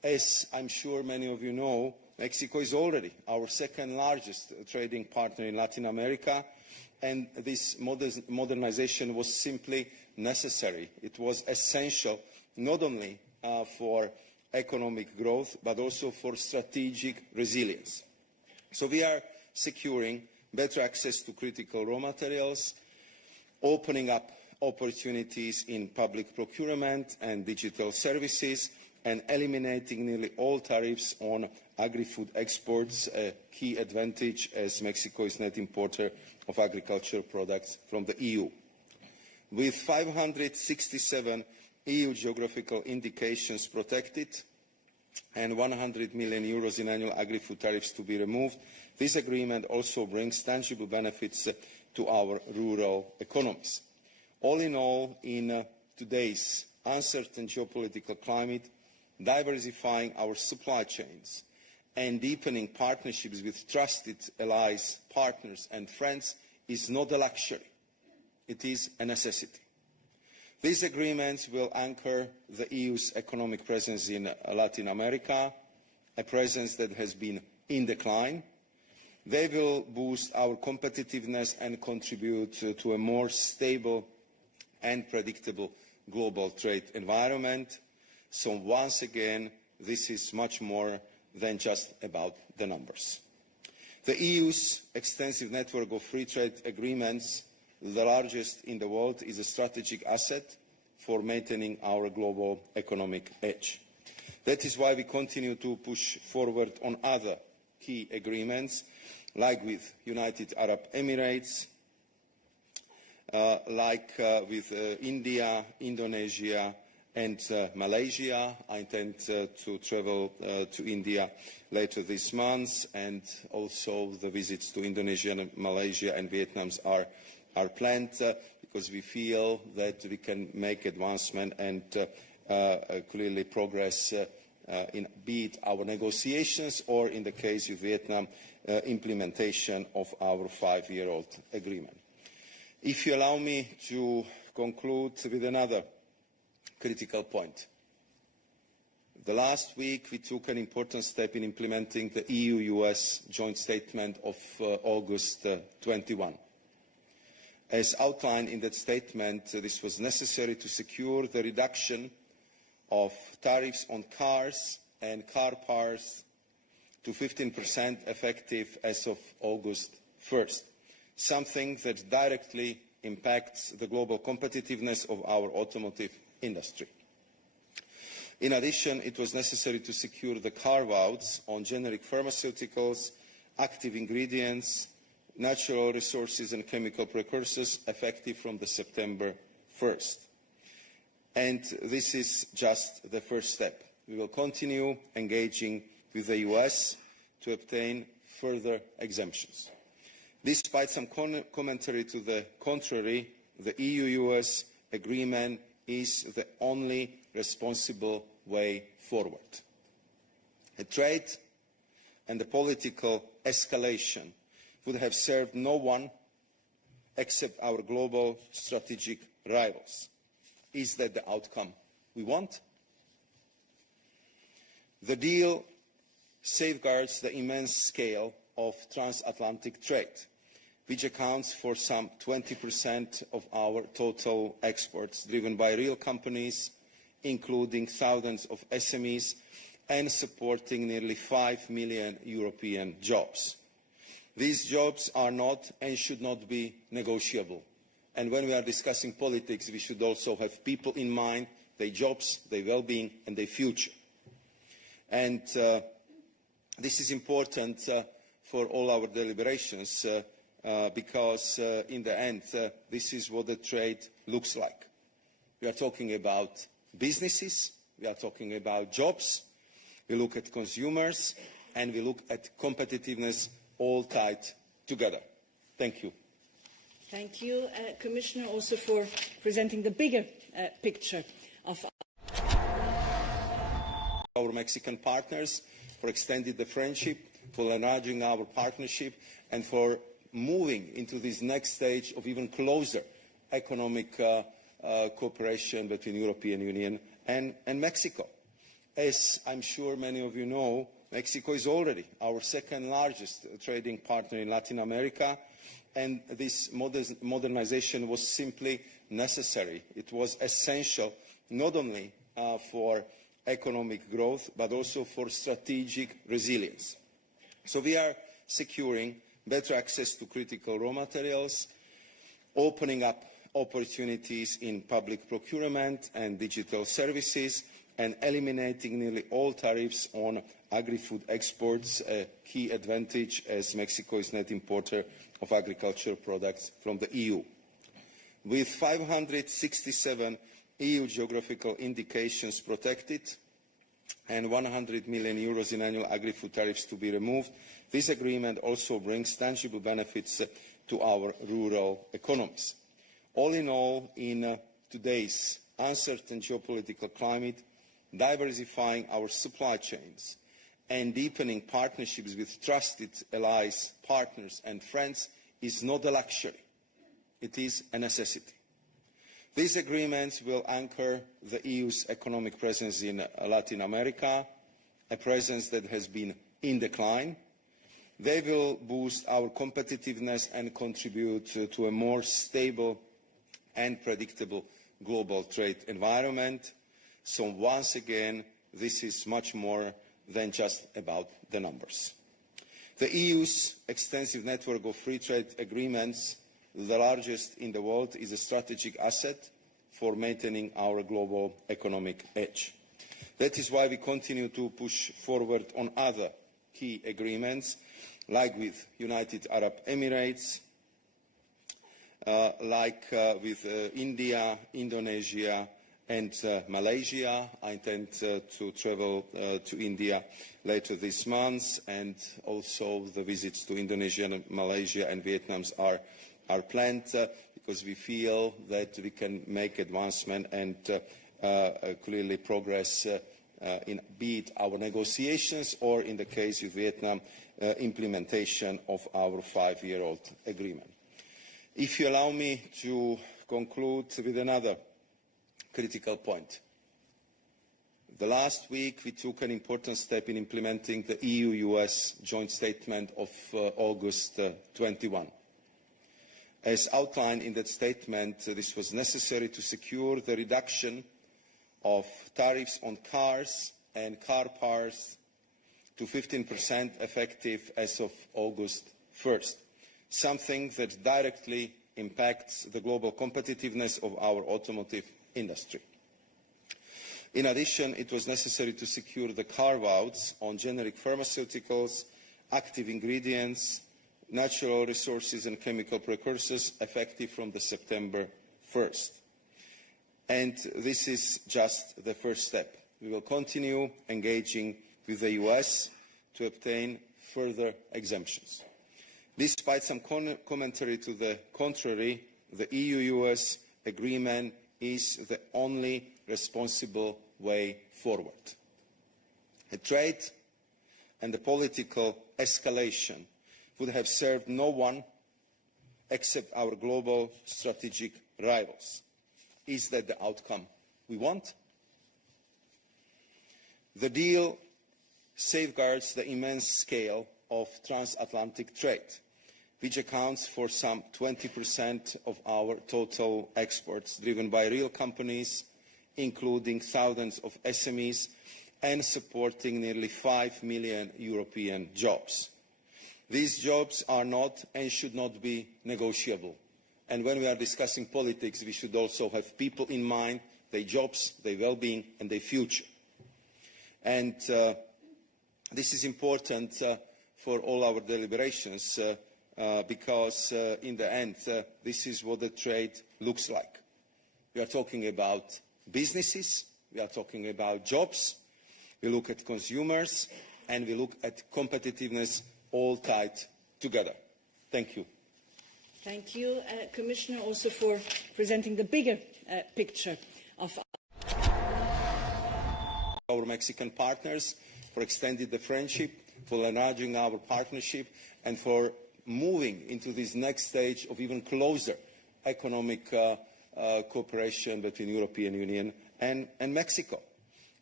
As I'm sure many of you know, Mexico is already our second largest trading partner in Latin America, and this modernization was simply necessary. It was essential not only for economic growth, but also for strategic resilience. So we are securing better access to critical raw materials, opening up opportunities in public procurement and digital services, and eliminating nearly all tariffs on agri-food exports, a key advantage as Mexico is net importer of agricultural products from the EU. With 567 EU geographical indications protected and 100 million euros in annual agri-food tariffs to be removed, this agreement also brings tangible benefits to our rural economies. All in all, in today's uncertain geopolitical climate, diversifying our supply chains and deepening partnerships with trusted allies, partners and friends is not a luxury. It is a necessity. These agreements will anchor the EU's economic presence in Latin America, a presence that has been in decline. They will boost our competitiveness and contribute to a more stable and predictable global trade environment. So once again, this is much more than just about the numbers. The EU's extensive network of free trade agreements, the largest in the world, is a strategic asset for maintaining our global economic edge. That is why we continue to push forward on other key agreements, like with United Arab Emirates, with India, Indonesia and Malaysia. I intend to travel to India later this month, and also the visits to Indonesia, Malaysia and Vietnam are planned because we feel that we can make advancement and clearly progress in be it our negotiations or, in the case of Vietnam, implementation of our 5-year-old agreement. If you allow me to conclude with another critical point. The last week we took an important step in implementing the EU-US joint statement of August 21. As outlined in that statement, this was necessary to secure the reduction of tariffs on cars and car parts to 15% effective as of August 1st, something that directly impacts the global competitiveness of our automotive industry. In addition, it was necessary to secure the carve-outs on generic pharmaceuticals, active ingredients, natural resources and chemical precursors effective from the September 1st. And this is just the first step. We will continue engaging with the US to obtain further exemptions. Despite some commentary to the contrary, the EU-US agreement is the only responsible way forward. A trade and a political escalation would have served no one except our global strategic rivals. Is that the outcome we want? The deal safeguards the immense scale of transatlantic trade, which accounts for some 20% of our total exports, driven by real companies, including thousands of SMEs, and supporting nearly 5 million European jobs. These jobs are not and should not be negotiable. And when we are discussing politics, we should also have people in mind, their jobs, their well-being, and their future. And this is important for all our deliberations, because in the end, this is what the trade looks like. We are talking about businesses, we are talking about jobs, we look at consumers, and we look at competitiveness, all tied together. Thank you. Thank you, Commissioner, also for presenting the bigger picture of our Mexican partners, for extending the friendship, for enlarging our partnership, and for moving into this next stage of even closer economic cooperation between the European Union and Mexico. As I'm sure many of you know, Mexico is already our second largest trading partner in Latin America, and this modernization was simply necessary. It was essential not only for economic growth, but also for strategic resilience. So we are securing better access to critical raw materials, opening up opportunities in public procurement and digital services, and eliminating nearly all tariffs on agri-food exports, a key advantage as Mexico is net importer of agricultural products from the EU. With 567 EU geographical indications protected and 100 million euros in annual agri-food tariffs to be removed, this agreement also brings tangible benefits to our rural economies. All in all, in today's uncertain geopolitical climate, diversifying our supply chains and deepening partnerships with trusted allies, partners and friends is not a luxury. It is a necessity. These agreements will anchor the EU's economic presence in Latin America, a presence that has been in decline. They will boost our competitiveness and contribute to a more stable and predictable global trade environment. So once again, this is much more than just about the numbers. The EU's extensive network of free trade agreements, the largest in the world, is a strategic asset for maintaining our global economic edge. That is why we continue to push forward on other key agreements, like with United Arab Emirates, with India, Indonesia, and Malaysia. I intend to travel to India later this month, and also the visits to Indonesia, Malaysia and Vietnam are planned because we feel that we can make advancement and clearly progress in be it our negotiations or, in the case with Vietnam, implementation of our 5-year-old agreement. If you allow me to conclude with another critical point. The last week we took an important step in implementing the EU-US joint statement of August 21. As outlined in that statement, this was necessary to secure the reduction of tariffs on cars and car parts to 15% effective as of August 1st, something that directly impacts the global competitiveness of our automotive industry. In addition, it was necessary to secure the carve-outs on generic pharmaceuticals, active ingredients, natural resources and chemical precursors effective from the September 1st. And this is just the first step. We will continue engaging with the US to obtain further exemptions. Despite some commentary to the contrary, the EU-US agreement is the only responsible way forward. A trade and the political escalation would have served no one except our global strategic rivals. Is that the outcome we want? The deal safeguards the immense scale of transatlantic trade, which accounts for some 20% of our total exports, driven by real companies, including thousands of SMEs, and supporting nearly 5 million European jobs. These jobs are not and should not be negotiable. And when we are discussing politics, we should also have people in mind, their jobs, their well-being, and their future. And this is important for all our deliberations, because in the end, this is what the trade looks like. We are talking about businesses, we are talking about jobs, we look at consumers, and we look at competitiveness, all tied together. Thank you. Thank you, Commissioner, also for presenting the bigger picture of our Mexican partners, for extending the friendship, for enlarging our partnership, and for moving into this next stage of even closer economic cooperation between the European Union and Mexico.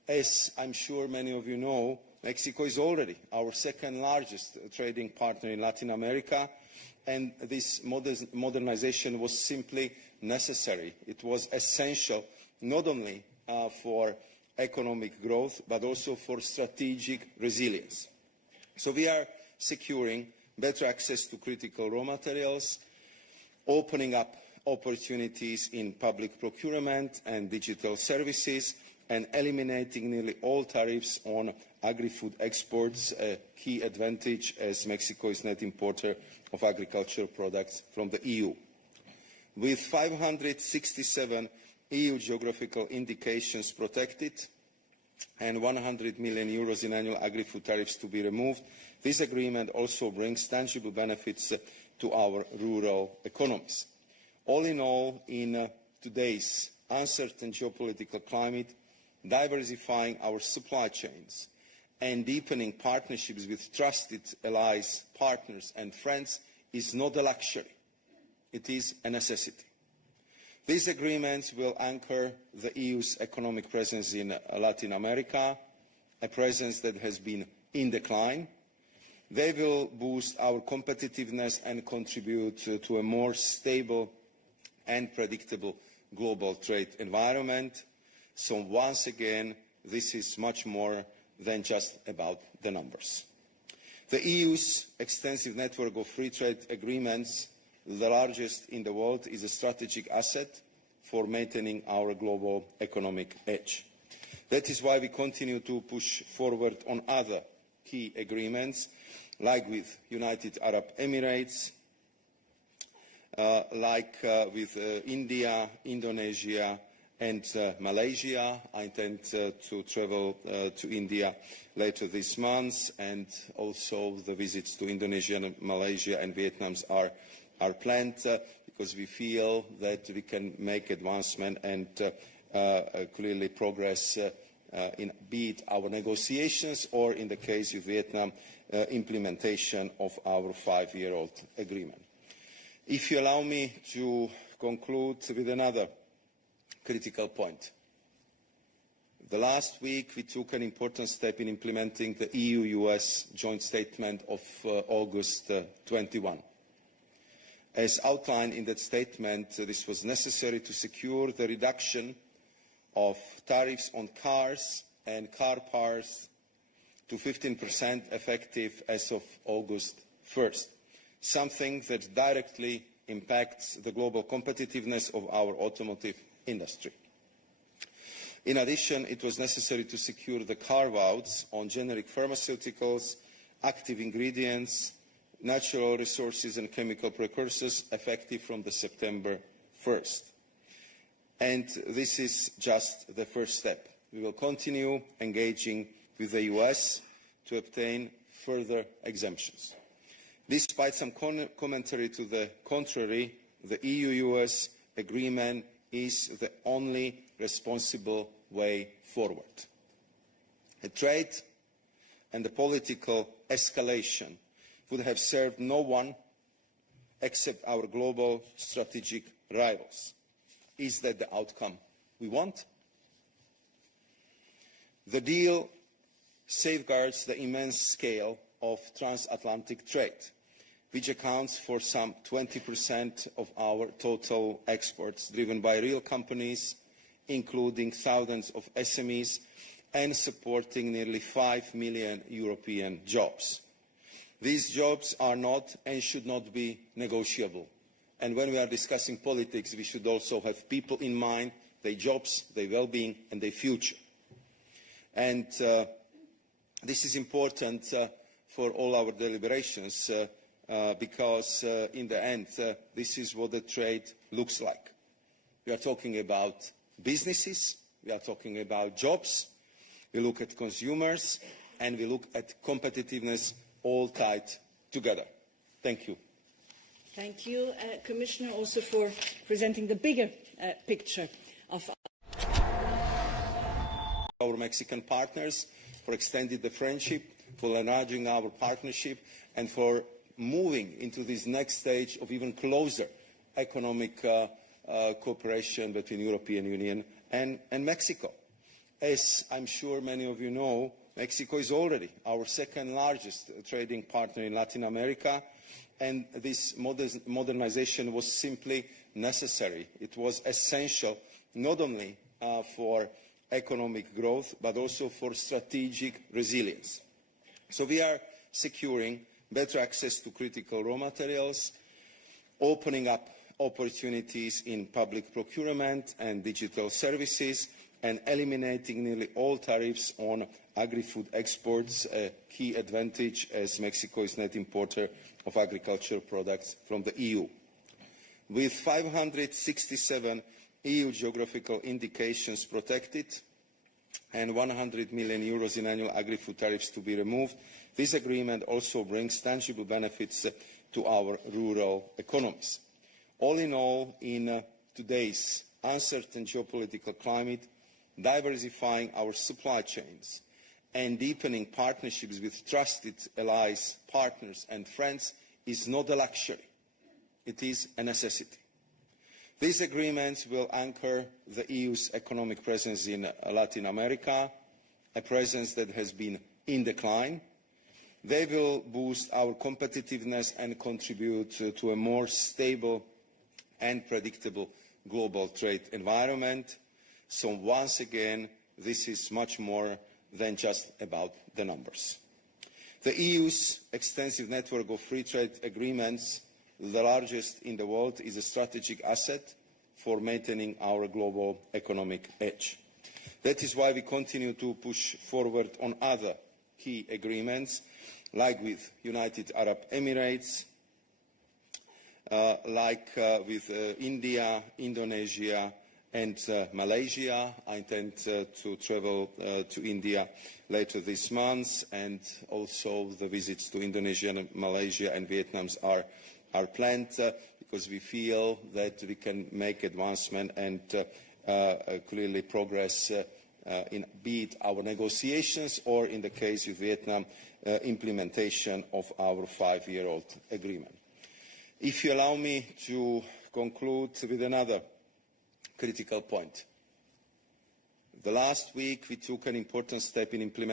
As I'm sure many of you know, Mexico is already our second largest trading partner in Latin America, and this modernization was simply necessary. It was essential not only for economic growth, but also for strategic resilience. So we are securing better access to critical raw materials, opening up opportunities in public procurement and digital services, and eliminating nearly all tariffs on agri-food exports, a key advantage as Mexico is net importer of agricultural products from the EU. With 567 EU geographical indications protected and 100 million euros in annual agri-food tariffs to be removed, this agreement also brings tangible benefits to our rural economies. All in all, in today's uncertain geopolitical climate, diversifying our supply chains and deepening partnerships with trusted allies, partners and friends is not a luxury. It is a necessity. These agreements will anchor the EU's economic presence in Latin America, a presence that has been in decline. They will boost our competitiveness and contribute to a more stable and predictable global trade environment. So once again, this is much more than just about the numbers. The EU's extensive network of free trade agreements, the largest in the world, is a strategic asset for maintaining our global economic edge. That is why we continue to push forward on other key agreements, like with United Arab Emirates, with India, Indonesia, and Malaysia. I intend to travel to India later this month, and also the visits to Indonesia, Malaysia and Vietnam are planned because we feel that we can make advancement and clearly progress in be it our negotiations or, in the case of Vietnam, implementation of our 5-year-old agreement. If you allow me to conclude with another critical point. The last week we took an important step in implementing the EU-US joint statement of August 21. As outlined in that statement, this was necessary to secure the reduction of tariffs on cars and car parts to 15% effective as of August 1st, something that directly impacts the global competitiveness of our automotive industry. In addition, it was necessary to secure the carve-outs on generic pharmaceuticals, active ingredients, natural resources and chemical precursors effective from the September 1st. And this is just the first step. We will continue engaging with the US to obtain further exemptions. Despite some commentary to the contrary, the EU-US agreement is the only responsible way forward. The trade and the political escalation would have served no one except our global strategic rivals. Is that the outcome we want? The deal safeguards the immense scale of transatlantic trade, which accounts for some 20% of our total exports, driven by real companies, including thousands of SMEs, and supporting nearly 5 million European jobs. These jobs are not and should not be negotiable. And when we are discussing politics, we should also have people in mind, their jobs, their well-being, and their future. And this is important for all our deliberations, because in the end, this is what the trade looks like. We are talking about businesses, we are talking about jobs, we look at consumers, and we look at competitiveness, all tied together. Thank you. Thank you, Commissioner, also for presenting the bigger picture of our Mexican partners, for extending the friendship, for enlarging our partnership, and for moving into this next stage of even closer economic cooperation between the European Union and Mexico. As I'm sure many of you know, Mexico is already our second largest trading partner in Latin America, and this modernization was simply necessary. It was essential not only for economic growth, but also for strategic resilience. So we are securing better access to critical raw materials, opening up opportunities in public procurement and digital services, and eliminating nearly all tariffs on agri-food exports, a key advantage as Mexico is net importer of agricultural products from the EU. With 567 EU geographical indications protected and 100 million euros in annual agri-food tariffs to be removed, this agreement also brings tangible benefits to our rural economies. All in all, in today's uncertain geopolitical climate, diversifying our supply chains and deepening partnerships with trusted allies, partners and friends is not a luxury. It is a necessity. These agreements will anchor the EU's economic presence in Latin America, a presence that has been in decline. They will boost our competitiveness and contribute to a more stable and predictable global trade environment. So once again, this is much more than just about the numbers. The EU's extensive network of free trade agreements, the largest in the world, is a strategic asset for maintaining our global economic edge. That is why we continue to push forward on other key agreements, like with United Arab Emirates, with India, Indonesia and Malaysia. I intend to travel to India later this month, and also the visits to Indonesia, Malaysia and Vietnam are planned because we feel that we can make advancement and clearly progress in be it our negotiations or, in the case with Vietnam, implementation of our 5-year-old agreement. If you allow me to conclude with another critical point. The last week we took an important step in implementing